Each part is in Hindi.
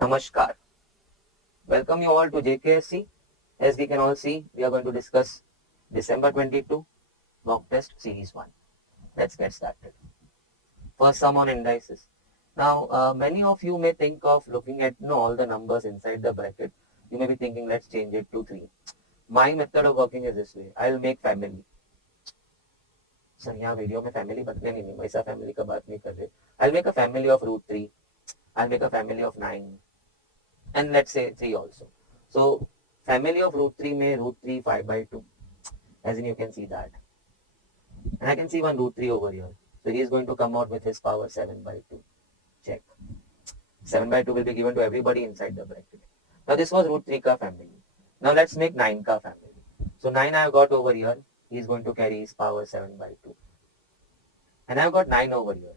Namaskar. Welcome you all to JKSC. As we can all see, we are going to discuss December 22 mock test series 1. Let's get started. First, sum on indices. Now, many of you may think of looking at all the numbers inside the bracket. You may be thinking, let's change it to 3. My method of working is this way. I'll make family. Sir यहाँ वीडियो में फैमिली बता नहीं वैसा फैमिली का बात नहीं कर रहे. I'll make a family of root 3. I'll make a family of 9. And let's say 3 also. So family of root 3 may root 3 5 by 2, as in you can see that. And I can see one root 3 over here. So he is going to come out with his power 7 by 2. Check. 7 by 2 will be given to everybody inside the bracket. Now this was root 3 ka family. Now let's make 9 ka family. So 9 I have got over here. He is going to carry his power 7 by 2. And I have got 9 over here.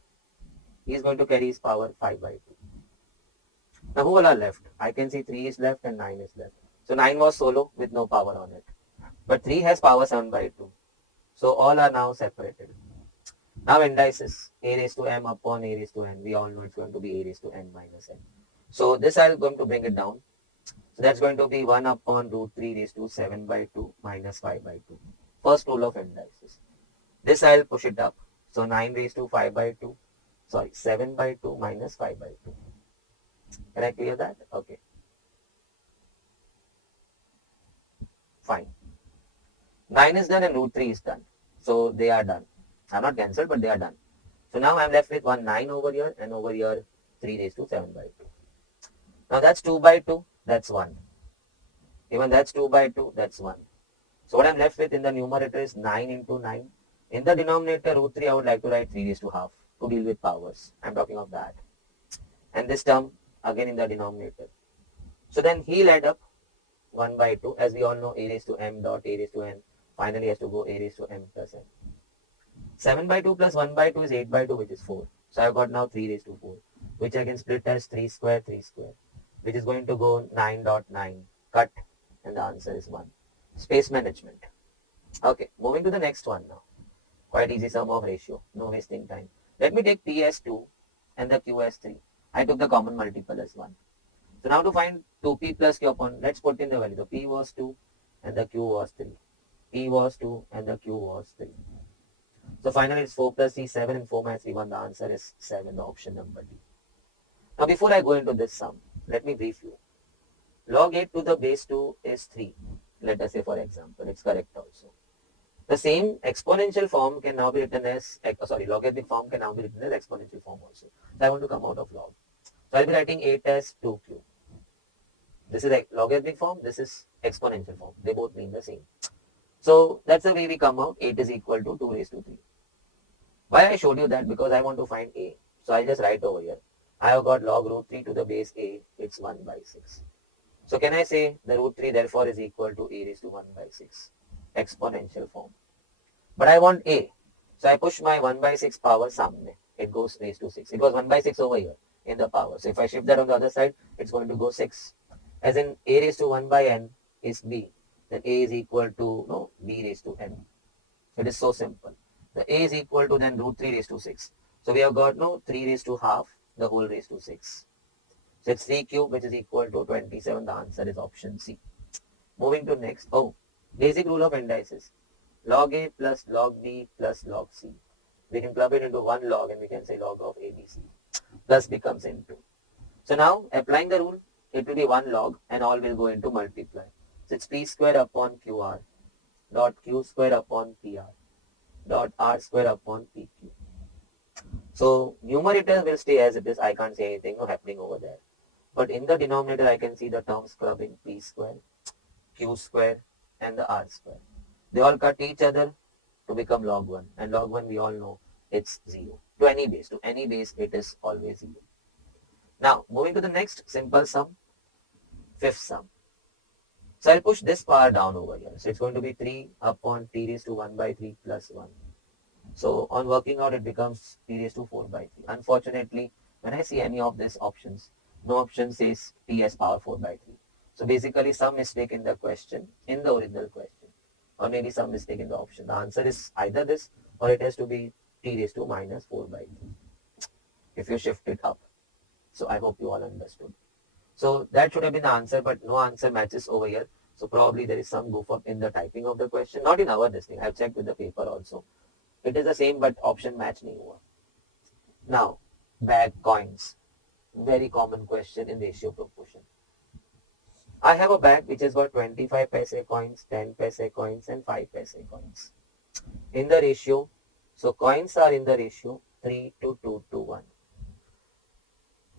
He is going to carry his power 5 by 2. Now who all are left? I can see 3 is left and 9 is left. So 9 was solo with no power on it. But 3 has power 7 by 2. So all are now separated. Now indices a raised to m upon a raised to n. We all know it's going to be a raised to n minus n. So this I'm going to bring it down. So that's going to be 1 upon root 3 raised to 7 by 2 minus 5 by 2. First rule of indices. This I'll push it up. So 9 raised to 5 by 2. Sorry, 7 by 2 minus 5 by 2. Can I clear that? Okay. Fine. 9 is done and root 3 is done. So they are done. I'm not cancelled, but they are done. So now I'm left with 1 9 over here and over here 3 raised to 7 by 2. Now that's 2 by 2, that's 1. Even that's 2 by 2, that's 1. So what I'm left with in the numerator is 9 into 9. In the denominator root 3, I would like to write 3 raised to half to deal with powers. I'm talking of that. And this term again in the denominator. So then he'll add up 1 by 2. As we all know, a raised to m dot a raised to n finally has to go a raised to m plus n. 7 by 2 plus 1 by 2 is 8 by 2, which is 4. So I've got now 3 raised to 4, which I can split as 3 square, which is going to go 9.9, cut, and the answer is 1. Space management. Okay, moving to the next one now. Quite easy sum of ratio, no wasting time. Let me take P as 2 and the Q as 3. I took the common multiple as 1. So now to find 2P plus Q upon, let's put in the value. The P was 2 and the Q was 3. P was 2 and the Q was 3. So finally it's 4 plus C, 7 and 4 minus 3, 1. The answer is 7, option number D. Now before I go into this sum, let me brief you. Log 8 to the base 2 is 3. Let us say for example, it's correct also. The same exponential form can now be written as, logarithmic form can now be written as exponential form also. So I want to come out of log. So I'll be writing 8 as 2Q. This is logarithmic form, this is exponential form. They both mean the same. So that's the way we come out. 8 is equal to 2 raised to 3. Why I showed you that? Because I want to find A. So I'll just write over here. I have got log root 3 to the base A. It's 1 by 6. So can I say the root 3 therefore is equal to A raised to 1 by 6. Exponential form. But I want A. So I push my 1 by 6 power samne. It goes raised to 6. It was 1 by 6 over here in the power. So if I shift that on the other side, it's going to go 6. As in A raised to 1 by n is B. Then A is equal to B raised to n. It is so simple. The A is equal to then root 3 raised to 6. So we have got 3 raised to half, the whole raised to 6. So it's 3 cube, which is equal to 27. The answer is option C. Moving to next. Basic rule of indices. Log A plus log B plus log C. We can club it into one log and we can say log of ABC. Plus becomes into. So now applying the rule, it will be one log and all will go into multiply. So it's P square upon QR dot Q square upon PR dot R square upon PQ. So numerator will stay as it is. I can't say anything happening over there. But in the denominator, I can see the terms clubbing P square, Q square, and the R square. They all cut each other to become log 1. And log 1, we all know it's 0. To any base, it is always 0. Now, moving to the next simple sum, fifth sum. So I'll push this power down over here. So it's going to be 3 upon T raised to 1 by 3 plus 1. So on working out, it becomes T raised to 4 by 3. Unfortunately, when I see any of these options, no option says T as power 4 by 3. So basically some mistake in the question, in the original question, or maybe some mistake in the option. The answer is either this or it has to be T raised to minus 4 by 3 if you shift it up. So I hope you all understood. So that should have been the answer, but no answer matches over here. So probably there is some goof up in the typing of the question. Not in our this thing. I've checked with the paper also. It is the same, but option match nahi hua. Now, bag coins. Very common question in ratio proportion. I have a bag which has got 25 paise coins, 10 paise coins and 5 paise coins. In the ratio, so coins are in the ratio 3 to 2 to 1.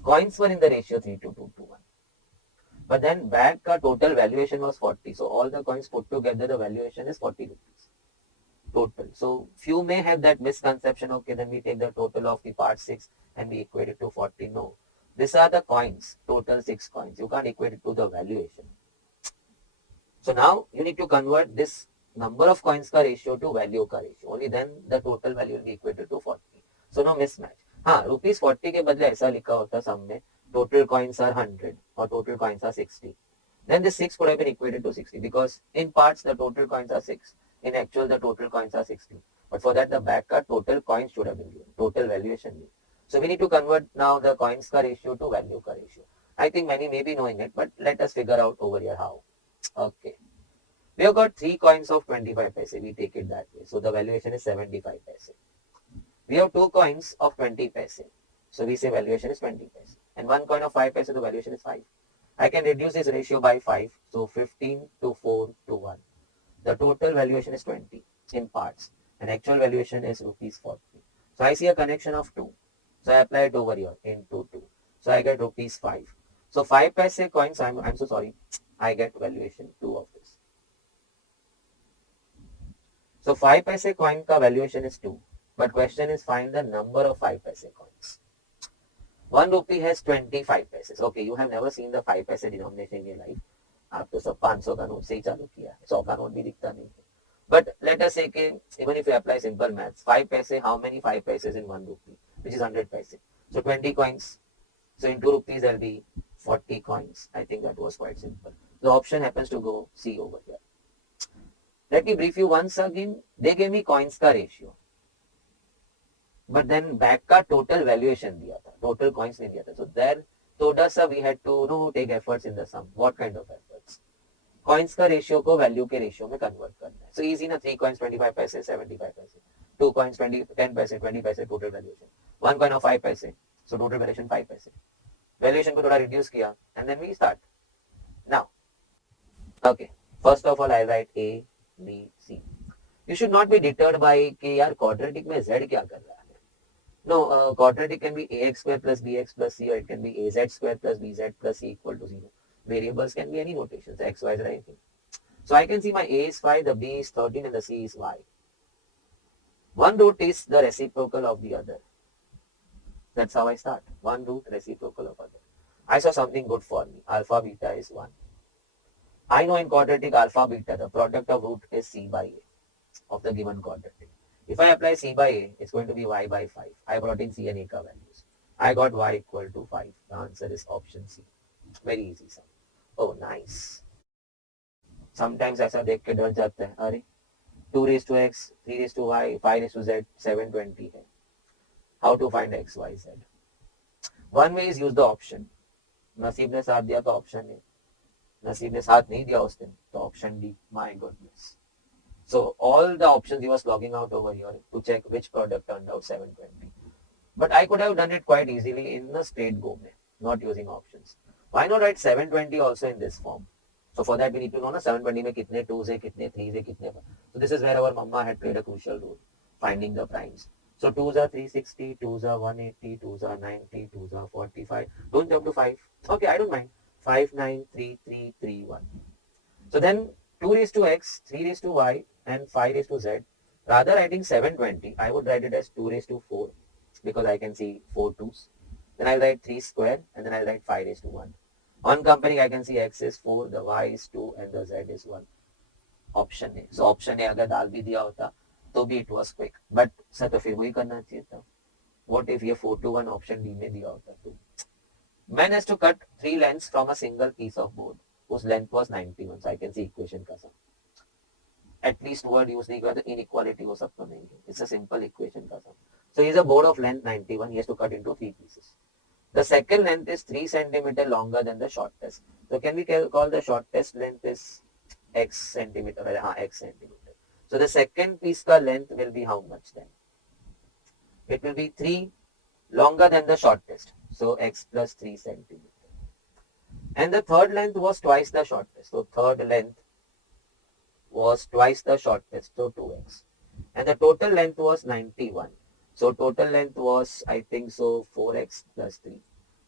Coins were in the ratio 3 to 2 to 1. But then bag ka total valuation was 40. So all the coins put together, the valuation is 40 rupees. Total. So few may have that misconception, okay, then we take the total of the part 6 and we equate it to 40. No. These are the coins, total 6 coins. You can't equate it to the valuation. So now you need to convert this number of coins ka ratio to value ka ratio. Only then the total value will be equated to 40. So no mismatch. हाँ rupees 40 के बदले ऐसा लिखा होता सामने total coins are 100 or total coins are 60. Then this 6 could have been equated to 60 because in parts the total coins are 6. In actual the total coins are 60. But for that the back ka total coins should have been given. Total valuation. So we need to convert now the coins ka ratio to value ka ratio. I think many may be knowing it, but let us figure out over here how. Okay. We have got 3 coins of 25 paise. We take it that way. So the valuation is 75 paise. We have 2 coins of 20 paise. So we say valuation is 20 paise. And 1 coin of 5 paise, the valuation is 5. I can reduce this ratio by 5. So 15 to 4 to 1. The total valuation is 20 in parts. And actual valuation is rupees 40. So I see a connection of 2. So I apply it over here into 2. So I get rupees 5. So 5 paise coins, I'm so sorry. I get valuation 2 of this. So 5 paise coin ka valuation is 2. But question is find the number of 5 paise coins. 1 rupee has 25 paise. Okay, you have never seen the 5 paise denomination in your life. आप तो सब 500 का नोट से ही चालू किया है, 100 का नोट भी दिखता नहीं है. But let us say कि even if you apply simple maths, 5 paise, how many 5 paises in 1 rupee, which is 100 paise. So 20 coins. So in 2 rupees there will be 40 coins. I think that was quite simple. The option happens to go C over here. Let me brief you once again. They gave me coins का ratio. But then back का total valuation दिया था, total coins नहीं दिया था. So there थोड़ा सा we had to take efforts in the sum. What kind of efforts? Coins का ratio को value के ratio में convert करना है. So easy ना, 3 coins 25 paise, 75 paise. 2 coins 10 paise, 20 paise total valuation. 1 coin of 5 paise. So total valuation 5 paise. Valuation को थोड़ा reduce किया and then we start. Now, okay. First of all, I write A, B, C. You should not be deterred by कि यार quadratic में Z क्या कर रहा है. No, quadratic can be ax square plus bx plus c, or it can be az square plus bz plus c equal to 0. Variables can be any notations, x, y, z, anything. So I can see my a is 5, the b is 13 and the c is y. One root is the reciprocal of the other. That's how I start. One root reciprocal of other. I saw something good for me. Alpha beta is 1. I know in quadratic alpha beta, the product of root is c by a of the given quadratic. If I apply c by a, it's going to be y by 5. I brought in c and a ka values. I got y equal to 5. The answer is option C. Very easy sum. Oh, nice. Sometimes ऐसा देख के डर जाते हैं, अरे 2 raised to x, 3 raised to y, 5 raised to z, 720 है. How to find x, y, z? One way is use the option. नसीब ने साथ दिया तो ऑप्शन है. नसीब ने साथ नहीं दिया उस दिन तो option D. My goodness. So all the options he was logging out over here to check which product turned out 720. But I could have done it quite easily in a straight go, not using options. Why not write 720 also in this form? So for that we need to know na 720 में कितने 2s है, कितने 3s है, कितने. So this is where our mama had played a crucial role, finding the primes. So 2s are 360, 2s are 180, 2s are 90, 2s are 45. Don't jump to 5. Okay, I don't mind. 5, 9, 3, 3, 3, 1. So then 2 raised to x, 3 raised to y, and 5 raised to z. Rather writing 720, I would write it as 2 raised to 4 because I can see 4 2s. Then I'll write 3 square and then I'll write 5 raised to 1. On comparing, I can see x is 4, the y is 2 and the z is 1. Option A. So option A अगर डाल भी दिया होता तो भी it was quick. But sir तो फिर वही करना चाहिए था. What if ये 4 to 1 option D में दिया होता तो? Man has to cut 3 lengths from a single piece of board whose length was 91. So I can see equation का sum. At least word use नहीं किया तो inequality हो सकता नहीं है. It's a simple equation का sum. So he is a board of length 91. He has to cut into 3 pieces. The second length is 3 centimeter longer than the shortest. So can we call the shortest length is x centimeter, x centimeter. So the second piece ka length will be how much then? It will be 3 longer than the shortest. So x plus 3 centimeter. And the third length was twice the shortest. So third length was twice the shortest. So 2x. And the total length was 91. So total length was, I think so, 4x plus 3.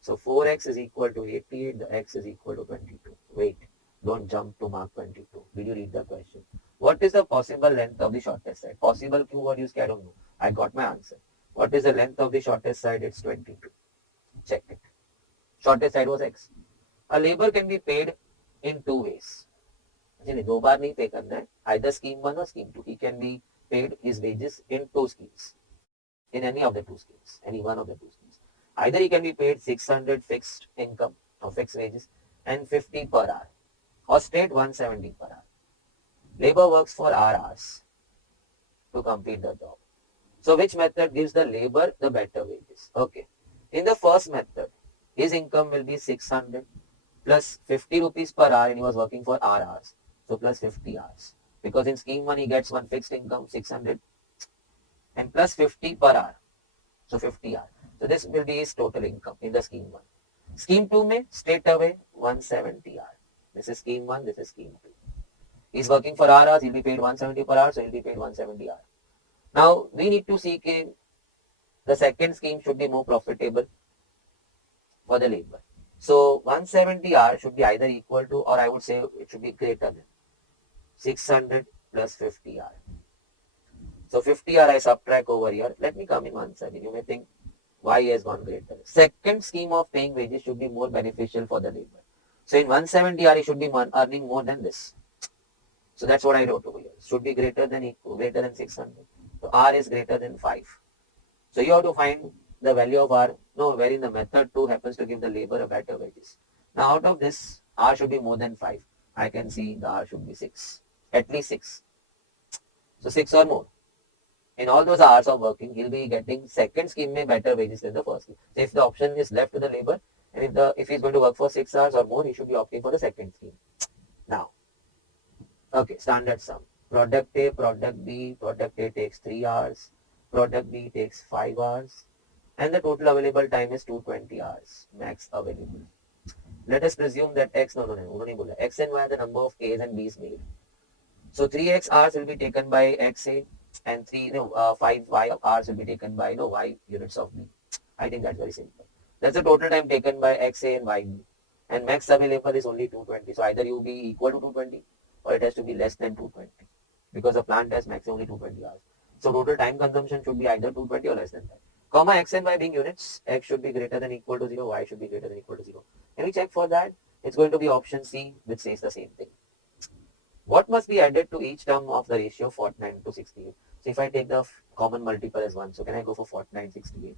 So 4x is equal to 88. The x is equal to 22. Wait, don't jump to mark 22. Did you read the question? What is the possible length of the shortest side? Possible keyword used, I don't know. I got my answer. What is the length of the shortest side? It's 22. Check it. Shortest side was x. A labor can be paid in two ways. दो बार नहीं पे करना है. Either scheme 1 or scheme 2. He can be paid his wages in two schemes. In any of the two schemes. Any one of the two schemes. Either he can be paid 600 fixed income or fixed wages and 50 per hour. Or straight 170 per hour. Labor works for hours to complete the job. So which method gives the labor the better wages? Okay. In the first method, his income will be 600 plus 50 rupees per hour and he was working for hours. So plus 50 hours. Because in scheme 1 he gets one fixed income 600 and plus 50 per hour. So 50 hours. So this will be his total income in the scheme 1. Scheme 2 may straight away 170 hours. This is scheme 1, this is scheme 2. He's working for hours, he'll be paid 170 per hour, so he'll be paid 170 hours. Now we need to see the second scheme should be more profitable for the labor. So 170 hours should be either equal to, or I would say it should be greater than 600 plus 50 hours. So 50 hours I subtract over here. Let me come in one second. You may think why has gone greater. Second scheme of paying wages should be more beneficial for the labor. So in 170 hours he should be earning more than this. So that's what I wrote over here. Should be greater than 600. So R is greater than 5. So you have to find the value of R, wherein the method 2 happens to give the labor a better wages. Now out of this, R should be more than 5. I can see the R should be 6. At least 6. So 6 or more. In all those hours of working, he'll be getting second scheme may better wages than the first scheme. So if the option is left to the labor, and if he's going to work for 6 hours or more, he should be opting for the second scheme. Now, okay, standard sum. Product A, product B, product A takes 3 hours, product B takes 5 hours, and the total available time is 220 hours, max available. Let us presume that X, X and Y are the number of A's and B's made. So 3X hours will be taken by XA and 5Y hours will be taken by Y units of B. I think that's very simple. That's the total time taken by XA and YB. And max available is only 220. So either you be equal to 220 or it has to be less than 220. Because the plant has max only 220 hours. So total time consumption should be either 220 or less than that. Comma X and Y being units, X should be greater than equal to 0, Y should be greater than equal to 0. Can we check for that? It's going to be option C, which says the same thing. What must be added to each term of the ratio 49 to 68? So if I take the common multiple as 1, so can I go for 49, 68?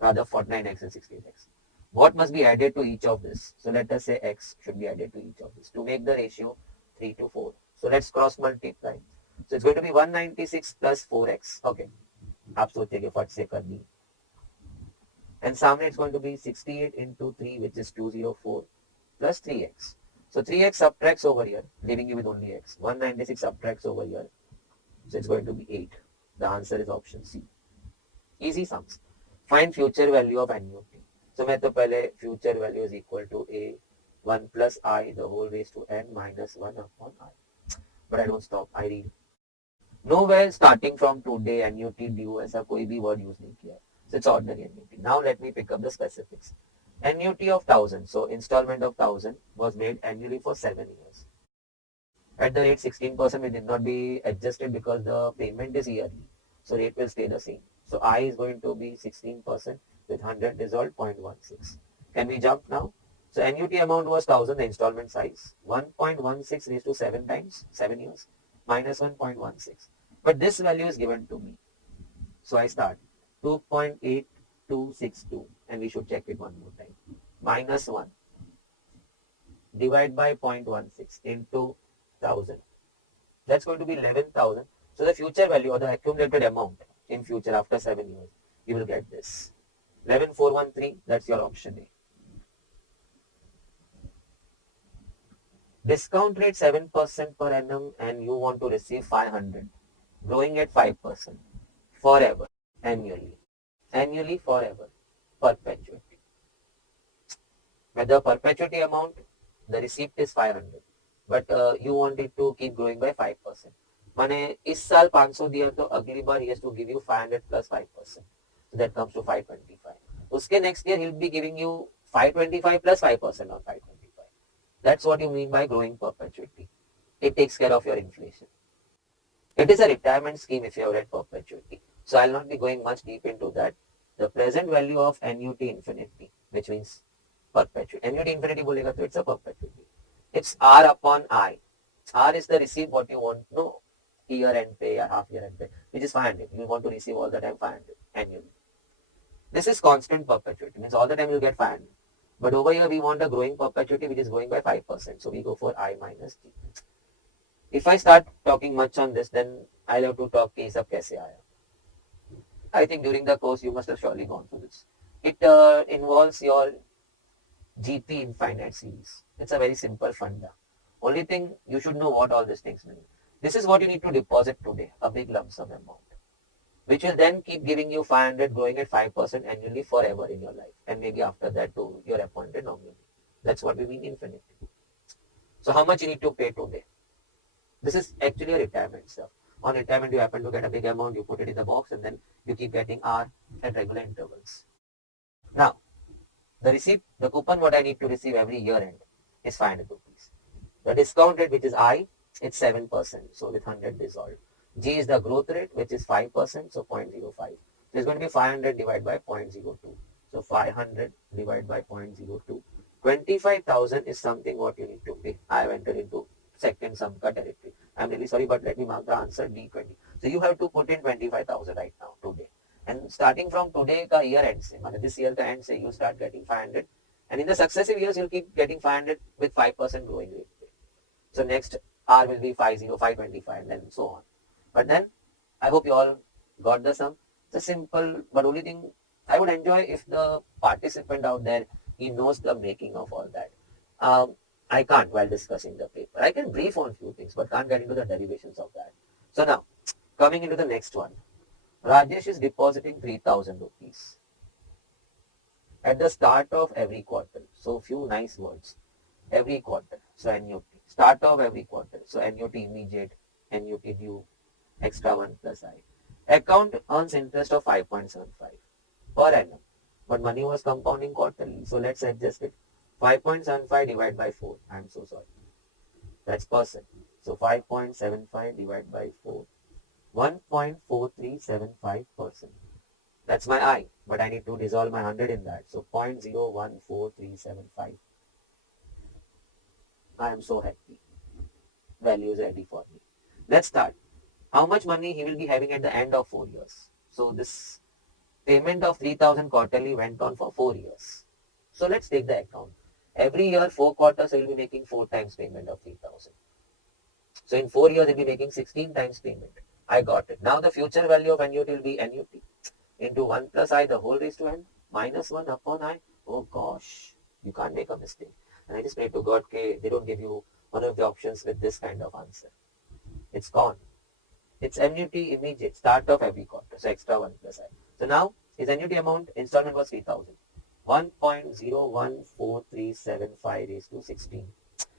Rather 49x and 68x. What must be added to each of this? So let us say x should be added to each of this to make the ratio 3 to 4. So let's cross multiply. So it's going to be 196 plus 4x. Okay. आप सोचेंगे फट से कर दी. And सामने it's going to be 68 into 3, which is 204 plus 3x. So 3x subtracts over here, leaving you with only x. 196 subtracts over here. So it's going to be 8. The answer is option C. Easy sums. Find future value of annuity. So मैं तो पहले future value is equal to a 1 plus I the whole raised to n minus 1 upon I. But I don't stop. I read. Nowhere starting from today annuity due ऐसा कोई भी word use नहीं किया. So it's ordinary annuity. Now let me pick up the specifics. Annuity of 1000. So installment of 1000 was made annually for 7 years. At the rate 16%, it did not be adjusted because the payment is yearly. So rate will stay the same. So I is going to be 16% with 100 dissolved 0.16. Can we jump now? So annuity amount was 1000, the installment size. 1.16 raised to 7 times, 7 years, minus 1.16. But this value is given to me. So I start 2.8262 and we should check it one more time. Minus 1 divided by 0.16 into 1000. That's going to be 11,000. So the future value or the accumulated amount in future after 7 years, you will get this. 11413, that's your option A. Discount rate 7% per annum and you want to receive 500, growing at 5% forever, annually forever, perpetuity. With the perpetuity amount, the receipt is 500, but you want it to keep growing by 5%. माने इस साल 500 दिया तो अगली बार he has to give you 500 plus 5%. So that comes to 525. उसके next year he'll be giving you 525 plus 5% on 525. That's what you mean by growing perpetuity. It takes care of your inflation. It is a retirement scheme if you have read perpetuity. So I'll not be going much deep into that. The present value of annuity infinity, which means perpetuity. Annuity infinity बोलेगा तो it's a perpetuity. It's R upon I. R is the receipt what you want. No, year end pay or half year end pay, which is 500. You want to receive all the time 500 annually. This is constant perpetuity. Means all the time you get 500. But over here we want a growing perpetuity which is growing by 5%. So we go for I minus T. If I start talking much on this, then I'll have to talk कि सब कैसे आया. I think during the course you must have surely gone through this. It involves your GP infinite series. It's a very simple funda. Only thing you should know what all these things mean. This is what you need to deposit today, a big lump sum amount, which will then keep giving you 500 growing at 5% annually forever in your life, and maybe after that to your appointed nominee. That's what we mean infinity. So how much you need to pay today? This is actually a retirement stuff. On retirement, you happen to get a big amount, you put it in the box, and then you keep getting R at regular intervals. Now, the receipt, the coupon what I need to receive every year end is 500 rupees. The discount rate, which is I, it's 7%, so with 100 dissolved. G is the growth rate, which is 5%, so 0.05. There's going to be 500 divided by 0.02. So 500 divided by 0.02. 25,000 is something what you need to pay. I have entered into second sum ka territory. I'm really sorry, but let me mark the answer D20. So you have to put in 25,000 right now, today. And starting from today ka year end se, this year ka end se, you start getting 500. And in the successive years, you'll keep getting 500 with 5% growing rate. So next R will be 50, 525, and then so on. But then, I hope you all got the sum. It's a simple, but only thing I would enjoy if the participant out there, he knows the making of all that. I can't while discussing the paper. I can brief on few things, but can't get into the derivations of that. So now, coming into the next one. Rajesh is depositing 3,000 rupees at the start of every quarter. So few nice words. Every quarter. So annuity. Start of every quarter. So annuity immediate, annuity due, extra 1 plus I. Account earns interest of 5.75 per annum. But money was compounding quarterly. So let's adjust it. 5.75 divided by 4. I'm so sorry. That's percent. So 5.75 divided by 4. 1.4375%. That's my I. But I need to dissolve my 100 in that. So 0.014375. I am so happy. Value is ready for me. Let's start. How much money he will be having at the end of 4 years? So this payment of 3,000 quarterly went on for 4 years. So let's take the account. Every year, 4 quarters, he will be making 4 times payment of 3,000. So in 4 years, he will be making 16 times payment. I got it. Now the future value of annuity will be annuity into 1 plus I, the whole raised to n, minus 1 upon I. Oh gosh, you can't make a mistake. And I just pray to God, okay, they don't give you one of the options with this kind of answer. It's gone. It's annuity immediate, start of every quarter. So extra 1 plus I. So now his annuity amount, installment was 3,000. 1.014375 raised to 16.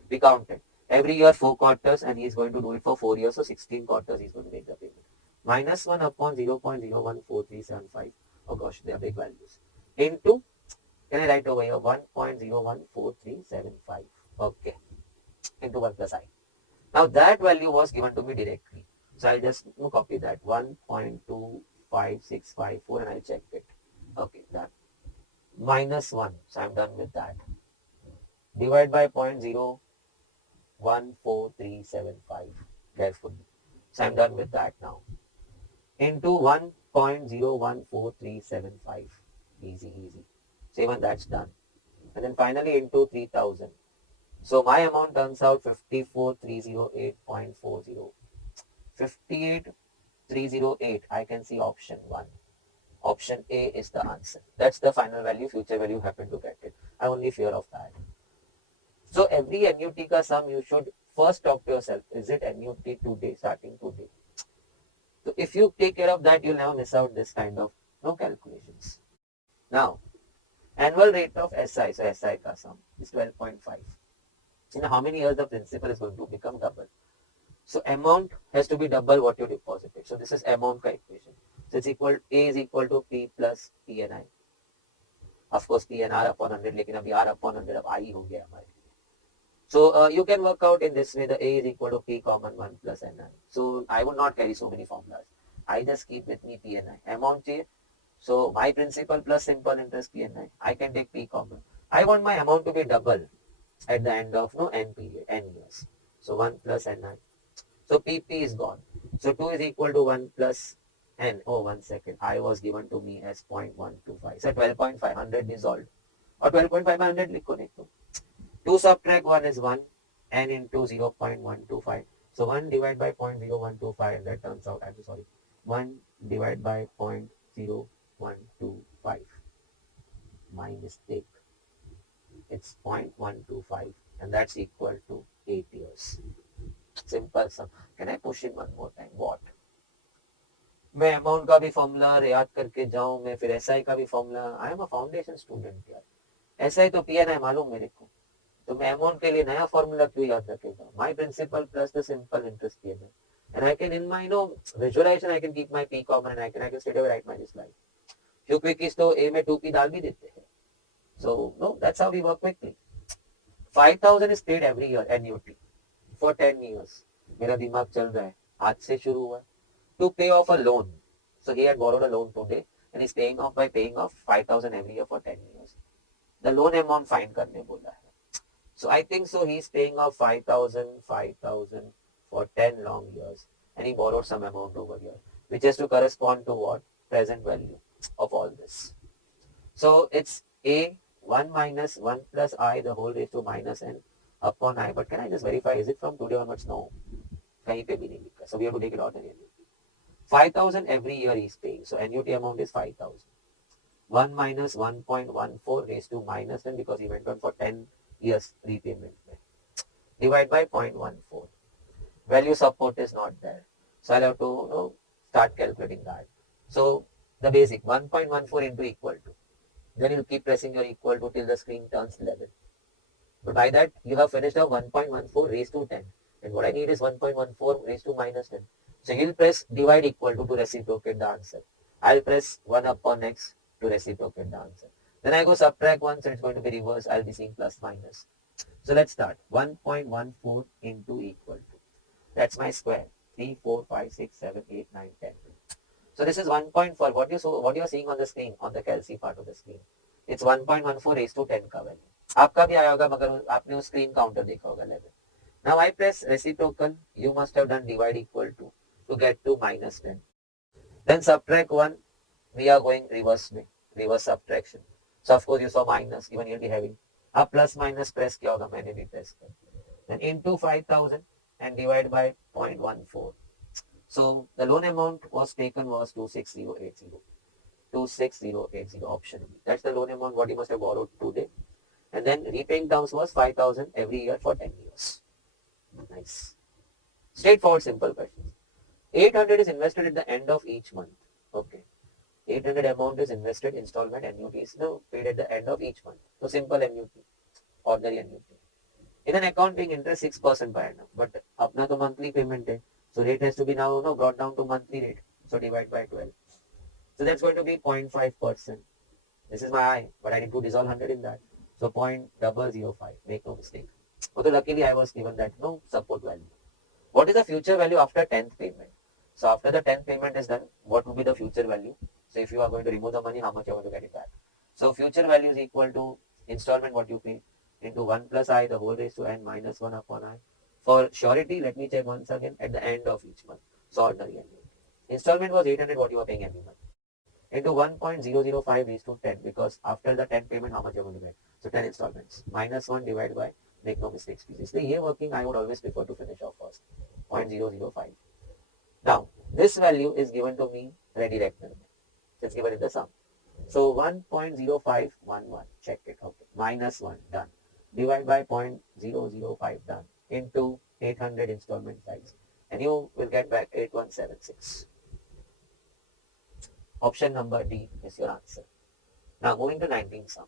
We counted. Every year 4 quarters and he is going to do it for 4 years. So 16 quarters he is going to make the payment. Minus 1 upon 0.014375. Oh gosh, they are big values. Into, can I write over here 1.014375. Okay. Into 1 plus I. Now that value was given to me directly. So I'll just copy that 1.25654 and I'll check it. Okay, done. Minus 1. So I'm done with that. Divide by 0.014375 carefully. So I'm done with that now. Into 1.014375. Easy, easy. So even that's done. And then finally into 3,000. So my amount turns out 54308.40. 58308. I can see option 1. Option A is the answer. That's the final value, future value happen to get it. I only fear of that. So every annuity ka sum you should first talk to yourself. Is it annuity today, starting today? So if you take care of that, you'll never miss out this kind of calculations. Now, annual rate of SI, so SI ka sum is 12.5. In how many years the principal is going to become double? So amount has to be double what you deposited. So this is amount ka equation. So it's equal, A is equal to P plus PNI. Of course PNR upon 100, लेकिन अभी R upon 100 अब I हो गया हमारे. So you can work out in this way, the A is equal to P common 1 plus NI. So I would not carry so many formulas. I just keep with me PNI. Amount चाहिए. So my principal plus simple interest PNI. I can take P common. I want my amount to be double at the end of n period, n years. So 1 plus NI. So PP is gone. So 2 is equal to 1 plus N. Oh, 1 second. I was given to me as 0.125. So 12.5, 100 dissolved. Or 12.5 by 100 लिखो नहीं तो. 2 subtract 1 is 1. N into 0.125. So 1 divided by 0.0125 and that turns out, I'm sorry, 1 divided by 0.0125. My mistake. It's 0.125 and that's equal to 8 years. Simple sum. Can I push in one more time? What? मैं अमाउंट का भी फॉर्मूला याद करके जाऊं, मैं फिर एसआई का भी formula. I am a foundation student यार. एसआई तो पीएनआई मालूम मेरे को, तो मैं अमाउंट के लिए नया फॉर्मूला क्यों याद रखेगा? My principal plus the simple interest PNI. And I can in my visualization I can keep my P common and I can straight away write my this line. क्यू क्विक तो ए में 2p डाल भी देते हैं. So no, that's how we work quickly. 5000 is paid every year annuity for 10 years. मेरा दिमाग चल रहा है, आज से शुरू हुआ. To pay off a loan. So he had borrowed a loan today and he's paying off by paying off 5,000 every year for 10 years. The loan amount find करने बोला है. So I think so he's paying off 5,000 for 10 long years and he borrowed some amount over here which is to correspond to what? Present value of all this. So it's A 1 minus 1 plus I the whole raised to minus n upon I. But can I just verify, is it from today onwards? No. कहीं पे भी नहीं लिखा. So we have to take it ordinarily. 5,000 every year he's paying. So annuity amount is 5,000. 1 minus 1.14 raised to minus 10 because he went on for 10 years repayment. Divide by 0.14. Value support is not there. So I'll have to start calculating that. So the basic 1.14 into equal to. Then you keep pressing your equal to till the screen turns 11. But by that you have finished a 1.14 raised to 10. And what I need is 1.14 raised to minus 10. So he'll press divide equal to reciprocate the answer. I'll press 1 upon x to reciprocate the answer. Then I go subtract 1, so it's going to be reverse. I'll be seeing plus minus. So let's start. 1.14 into equal to. That's my square. 3, 4, 5, 6, 7, 8, 9, 10. So this is 1.4. What you are seeing on the screen, on the CAFC part of the screen. It's 1.14 raised to 10 का value. आपका भी आया होगा मगर आपने उस screen counter देखा होगा 11. Now I press reciprocal. You must have done divide equal to get to minus 10. Then subtract 1. We are going reverse way. Reverse subtraction. So of course you saw minus. Even you'll be having. अब plus minus press किया होगा, मैंने भी press किया. Then into 5,000 and divide by 0.14. So the loan amount was taken was 26080. 26080 option B. That's the loan amount what you must have borrowed today. And then repaying terms was 5,000 every year for 10 years. Nice. Straightforward, simple questions. 800 is invested at the end of each month. Okay. 800 amount is invested, installment, annuity is paid at the end of each month. So simple annuity, ordinary annuity. In an account being interest 6% per annum, but apna to monthly payment hai. So rate has to be now brought down to monthly rate. So divide by 12. So that's going to be 0.5%. This is my I, but I need to dissolve 100 in that. So 0.005. Make no mistake. Although luckily I was given that support value. What is the future value after 10th payment? So after the 10th payment is done, what will be the future value? So if you are going to remove the money, how much you are going to get it back? So future value is equal to installment what you pay into 1 plus I the whole raised to n minus 1 upon I. For surety, let me check once again at the end of each month. So ordinary annuity. Installment was 800 what you are paying every month. Into 1.005 raised to 10 because after the 10 payment how much you are going to get? So 10 installments. Minus 1 divided by, make no mistakes please. The year working I would always prefer to finish off first. 0.005. Now this value is given to me ready rectangle. It's given in the sum. So 1.0511, check it, okay, minus 1, done. Divide by 0.005, done, into 800 installment size. And you will get back 8176. Option number D is your answer. Now moving to 19th sum.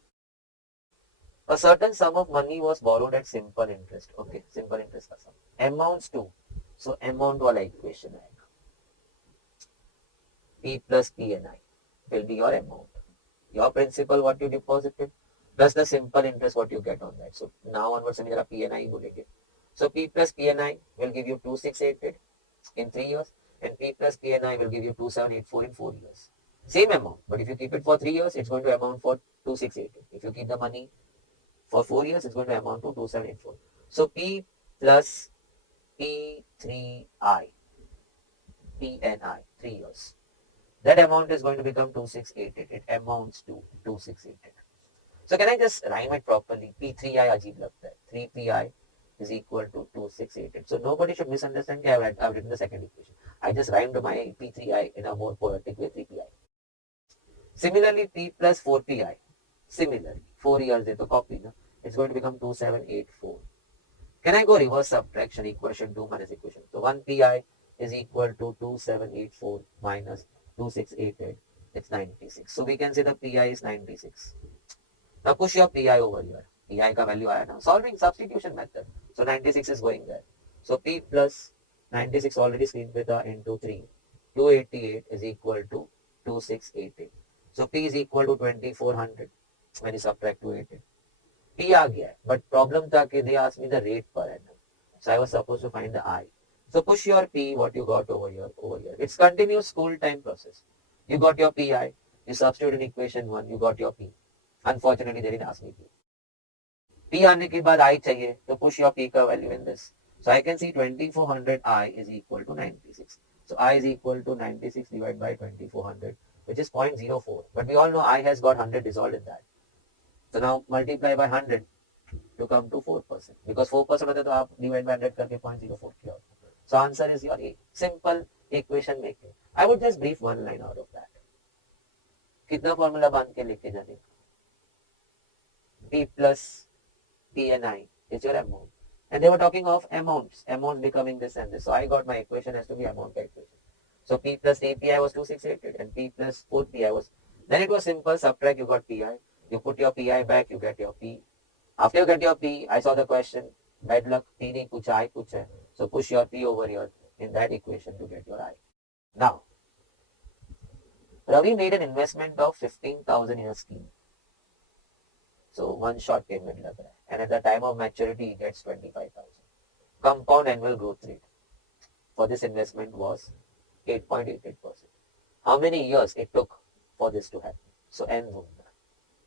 A certain sum of money was borrowed at simple interest. Okay, simple interest का sum. Amounts to. So amount वाला equation आएगा. P plus P and I will be your amount. Your principal what you deposited plus the simple interest what you get on that. So now onwards मेरा P and I बोलेंगे. So P plus P and I will give you 2688 in 3 years and P plus P and I will give you 2784 in 4 years. Same amount, but if you keep it for 3 years, it's going to amount for 2688. If you keep the money for 4 years, it's going to amount to 2784. So P plus P3I, P and I, 3 years. That amount is going to become 2688. It amounts to 2688. So can I just rhyme it properly? P3I अजीब लगता है. 3PI is equal to 2688. So nobody should misunderstand. I've written the second equation. I just rhymed my P3I in a more poetic way, 3PI. Similarly, P plus 4PI. Similarly, 4 years is the copy. No? It's going to become 2784. Can I go reverse subtraction? Equation 2 minus equation. So 1PI is equal to 2784 minus 2688. It's 96. So we can say the PI is 96. Now push your PI over here. PI का value आया ना. Solving substitution method. So 96 is going there. So P plus 96 already screened with into 3. 288 is equal to 2688. So P is equal to 2400 when you subtract 288. P आ गया है. But problem था कि they asked me the rate per annum. So I was supposed to find the I. So push your P, what you got over here. It's continuous school time process. You got your PI. You substitute in equation 1. You got your P. Unfortunately, they didn't ask me P. P आने के बाद I चाहिए. तो push your P का value in this. So I can see 2400 I is equal to 96. So I is equal to 96 divided by 2400, which is 0.04. But we all know I has got 100 dissolved in that. So now multiply by 100 to come to 4%. Because 4% होता है तो आप divide by 100 करके 0.04 किया होता. So answer is your A. Simple equation making. I would just brief one line out of that. कितना formula बांध के लिख के जाने का? P plus P and I is your amount. And they were talking of amounts becoming this and this. So I got my equation has to be amount equation. So P plus API was 2688 and P plus 4PI was, then it was simple, subtract, you got PI. You put your PI back, you get your P. After you get your P, I saw the question, bad luck, P nahi pucha, I pucha. So push your P over here in that equation to get your I. Now, Ravi made an investment of 15,000 in a scheme. So one shot payment lag raha hai. And at the time of maturity, he gets 25,000. Compound annual growth rate for this investment was 8.88%. How many years it took for this to happen? So N होगा.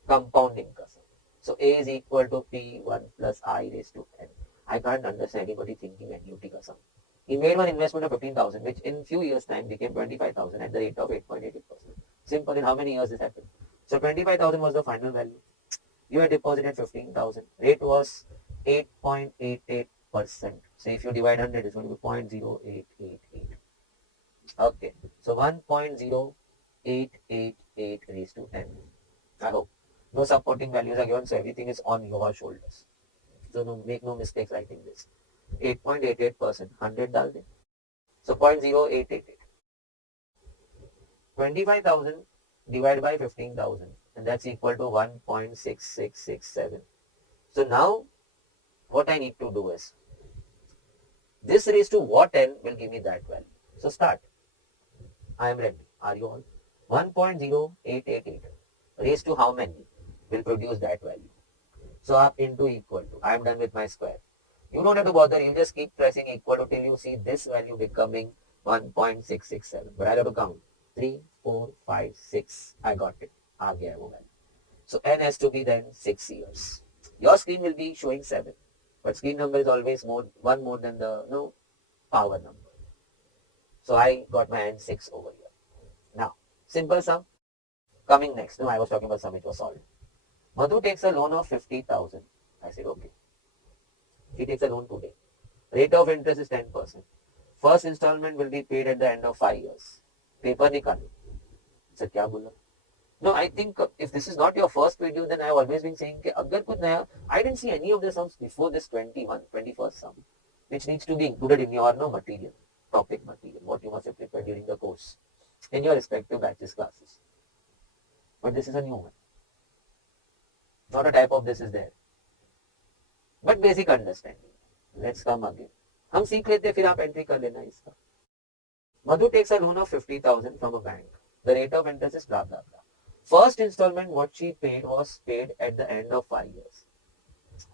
Compounding का sum. So A is equal to P1 plus I raised to N. I can't understand anybody thinking annuity का sum. He made one investment of 15,000, which in few years time became 25,000 at the rate of 8.88%. Simple. In how many years this happened? So 25,000 was the final value. You had deposited 15,000. Rate was 8.88%. So if you divide 100, it's going to be 0.0888. Okay. So 1.0888 raised to N. I hope. No supporting values are given, so everything is on your shoulders. So make no mistakes writing this. 8.88%. 100 डाल दें. So 0.0888. 25,000 divided by 15,000. And that's equal to 1.6667. So now, what I need to do is, this raised to what N will give me that value. So start. I am ready. Are you all? 1.0888 raised to how many will produce that value? So up into equal to. I am done with my square. You don't have to bother. You just keep pressing equal to till you see this value becoming 1.667. But I have to count. 3, 4, 5, 6. I got it. आ गया है वो value. So N has to be then 6 years. Your screen will be showing 7. But screen number is always one more than the power number. So I got my N 6 over here. Now, simple sum. Coming next. No, I was talking about sum which was solved. Madhu takes a loan of 50,000. I said, okay. He takes a loan today. Rate of interest is 10%. First installment will be paid at the end of 5 years. Paper निकालो. सर क्या बोला? No, I think if this is not your first video, then I have always been saying कि अगर कुछ नया, I didn't see any of the sums before this 21st sum, which needs to be included in your material, topic material, what you must have prepared during the course, in your respective batches classes. But this is a new one. Not a type of this is there. But basic understanding. Let's come again. हम सीख लेते फिर आप एंट्री कर लेना इसका. Madhu takes a loan of 50,000 from a bank. The rate of interest is blah blah blah. First installment what she paid was paid at the end of 5 years.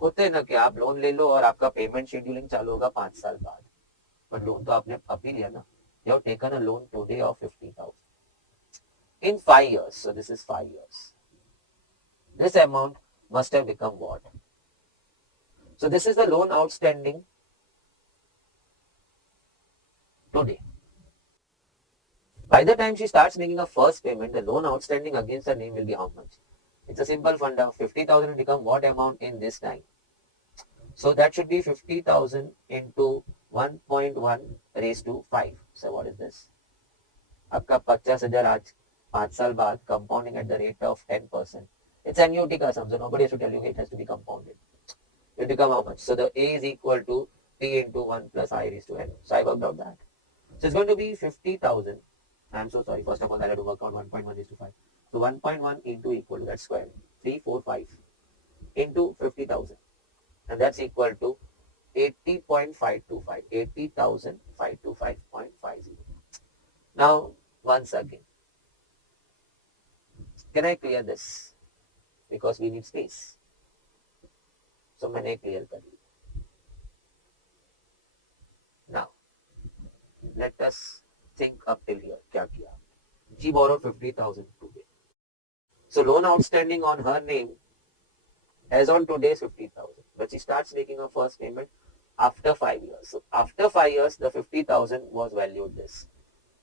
होते ना कि आप लोन ले लो और आपका पेमेंट शेड्यूलिंग चालू होगा 5 साल बाद. पर लोन तो आपने अभी लिया ना. You have taken a loan today of 50,000. In 5 years, so this is 5 years. This amount must have become what? So this is the loan outstanding today. By the time she starts making a first payment, the loan outstanding against her name will be how much? It's a simple funda. 50,000 will become what amount in this time? So that should be 50,000 into 1.1 raised to 5. So what is this? आपका 50,000 आज 5 साल बाद compounding at the rate of 10%. It's annuity का sum, so nobody has to tell you it has to be compounded. It will become how much? So the A is equal to P into 1 plus I raised to n. So I worked out that. So it's going to be 50,000. I'm so sorry. First of all, I had to work out 1.1 is to 5. So 1.1 into equal to that square. 345 into 50,000. And that's equal to 80.525. 80,525.50. Now, once again. Can I clear this? Because we need space. So मैंने clear कर लिया. Now, let us think up till here. क्या किया? She borrowed 50,000 today. So loan outstanding on her name as on today is 50,000. But she starts making her first payment after 5 years. So after 5 years, the 50,000 was valued this.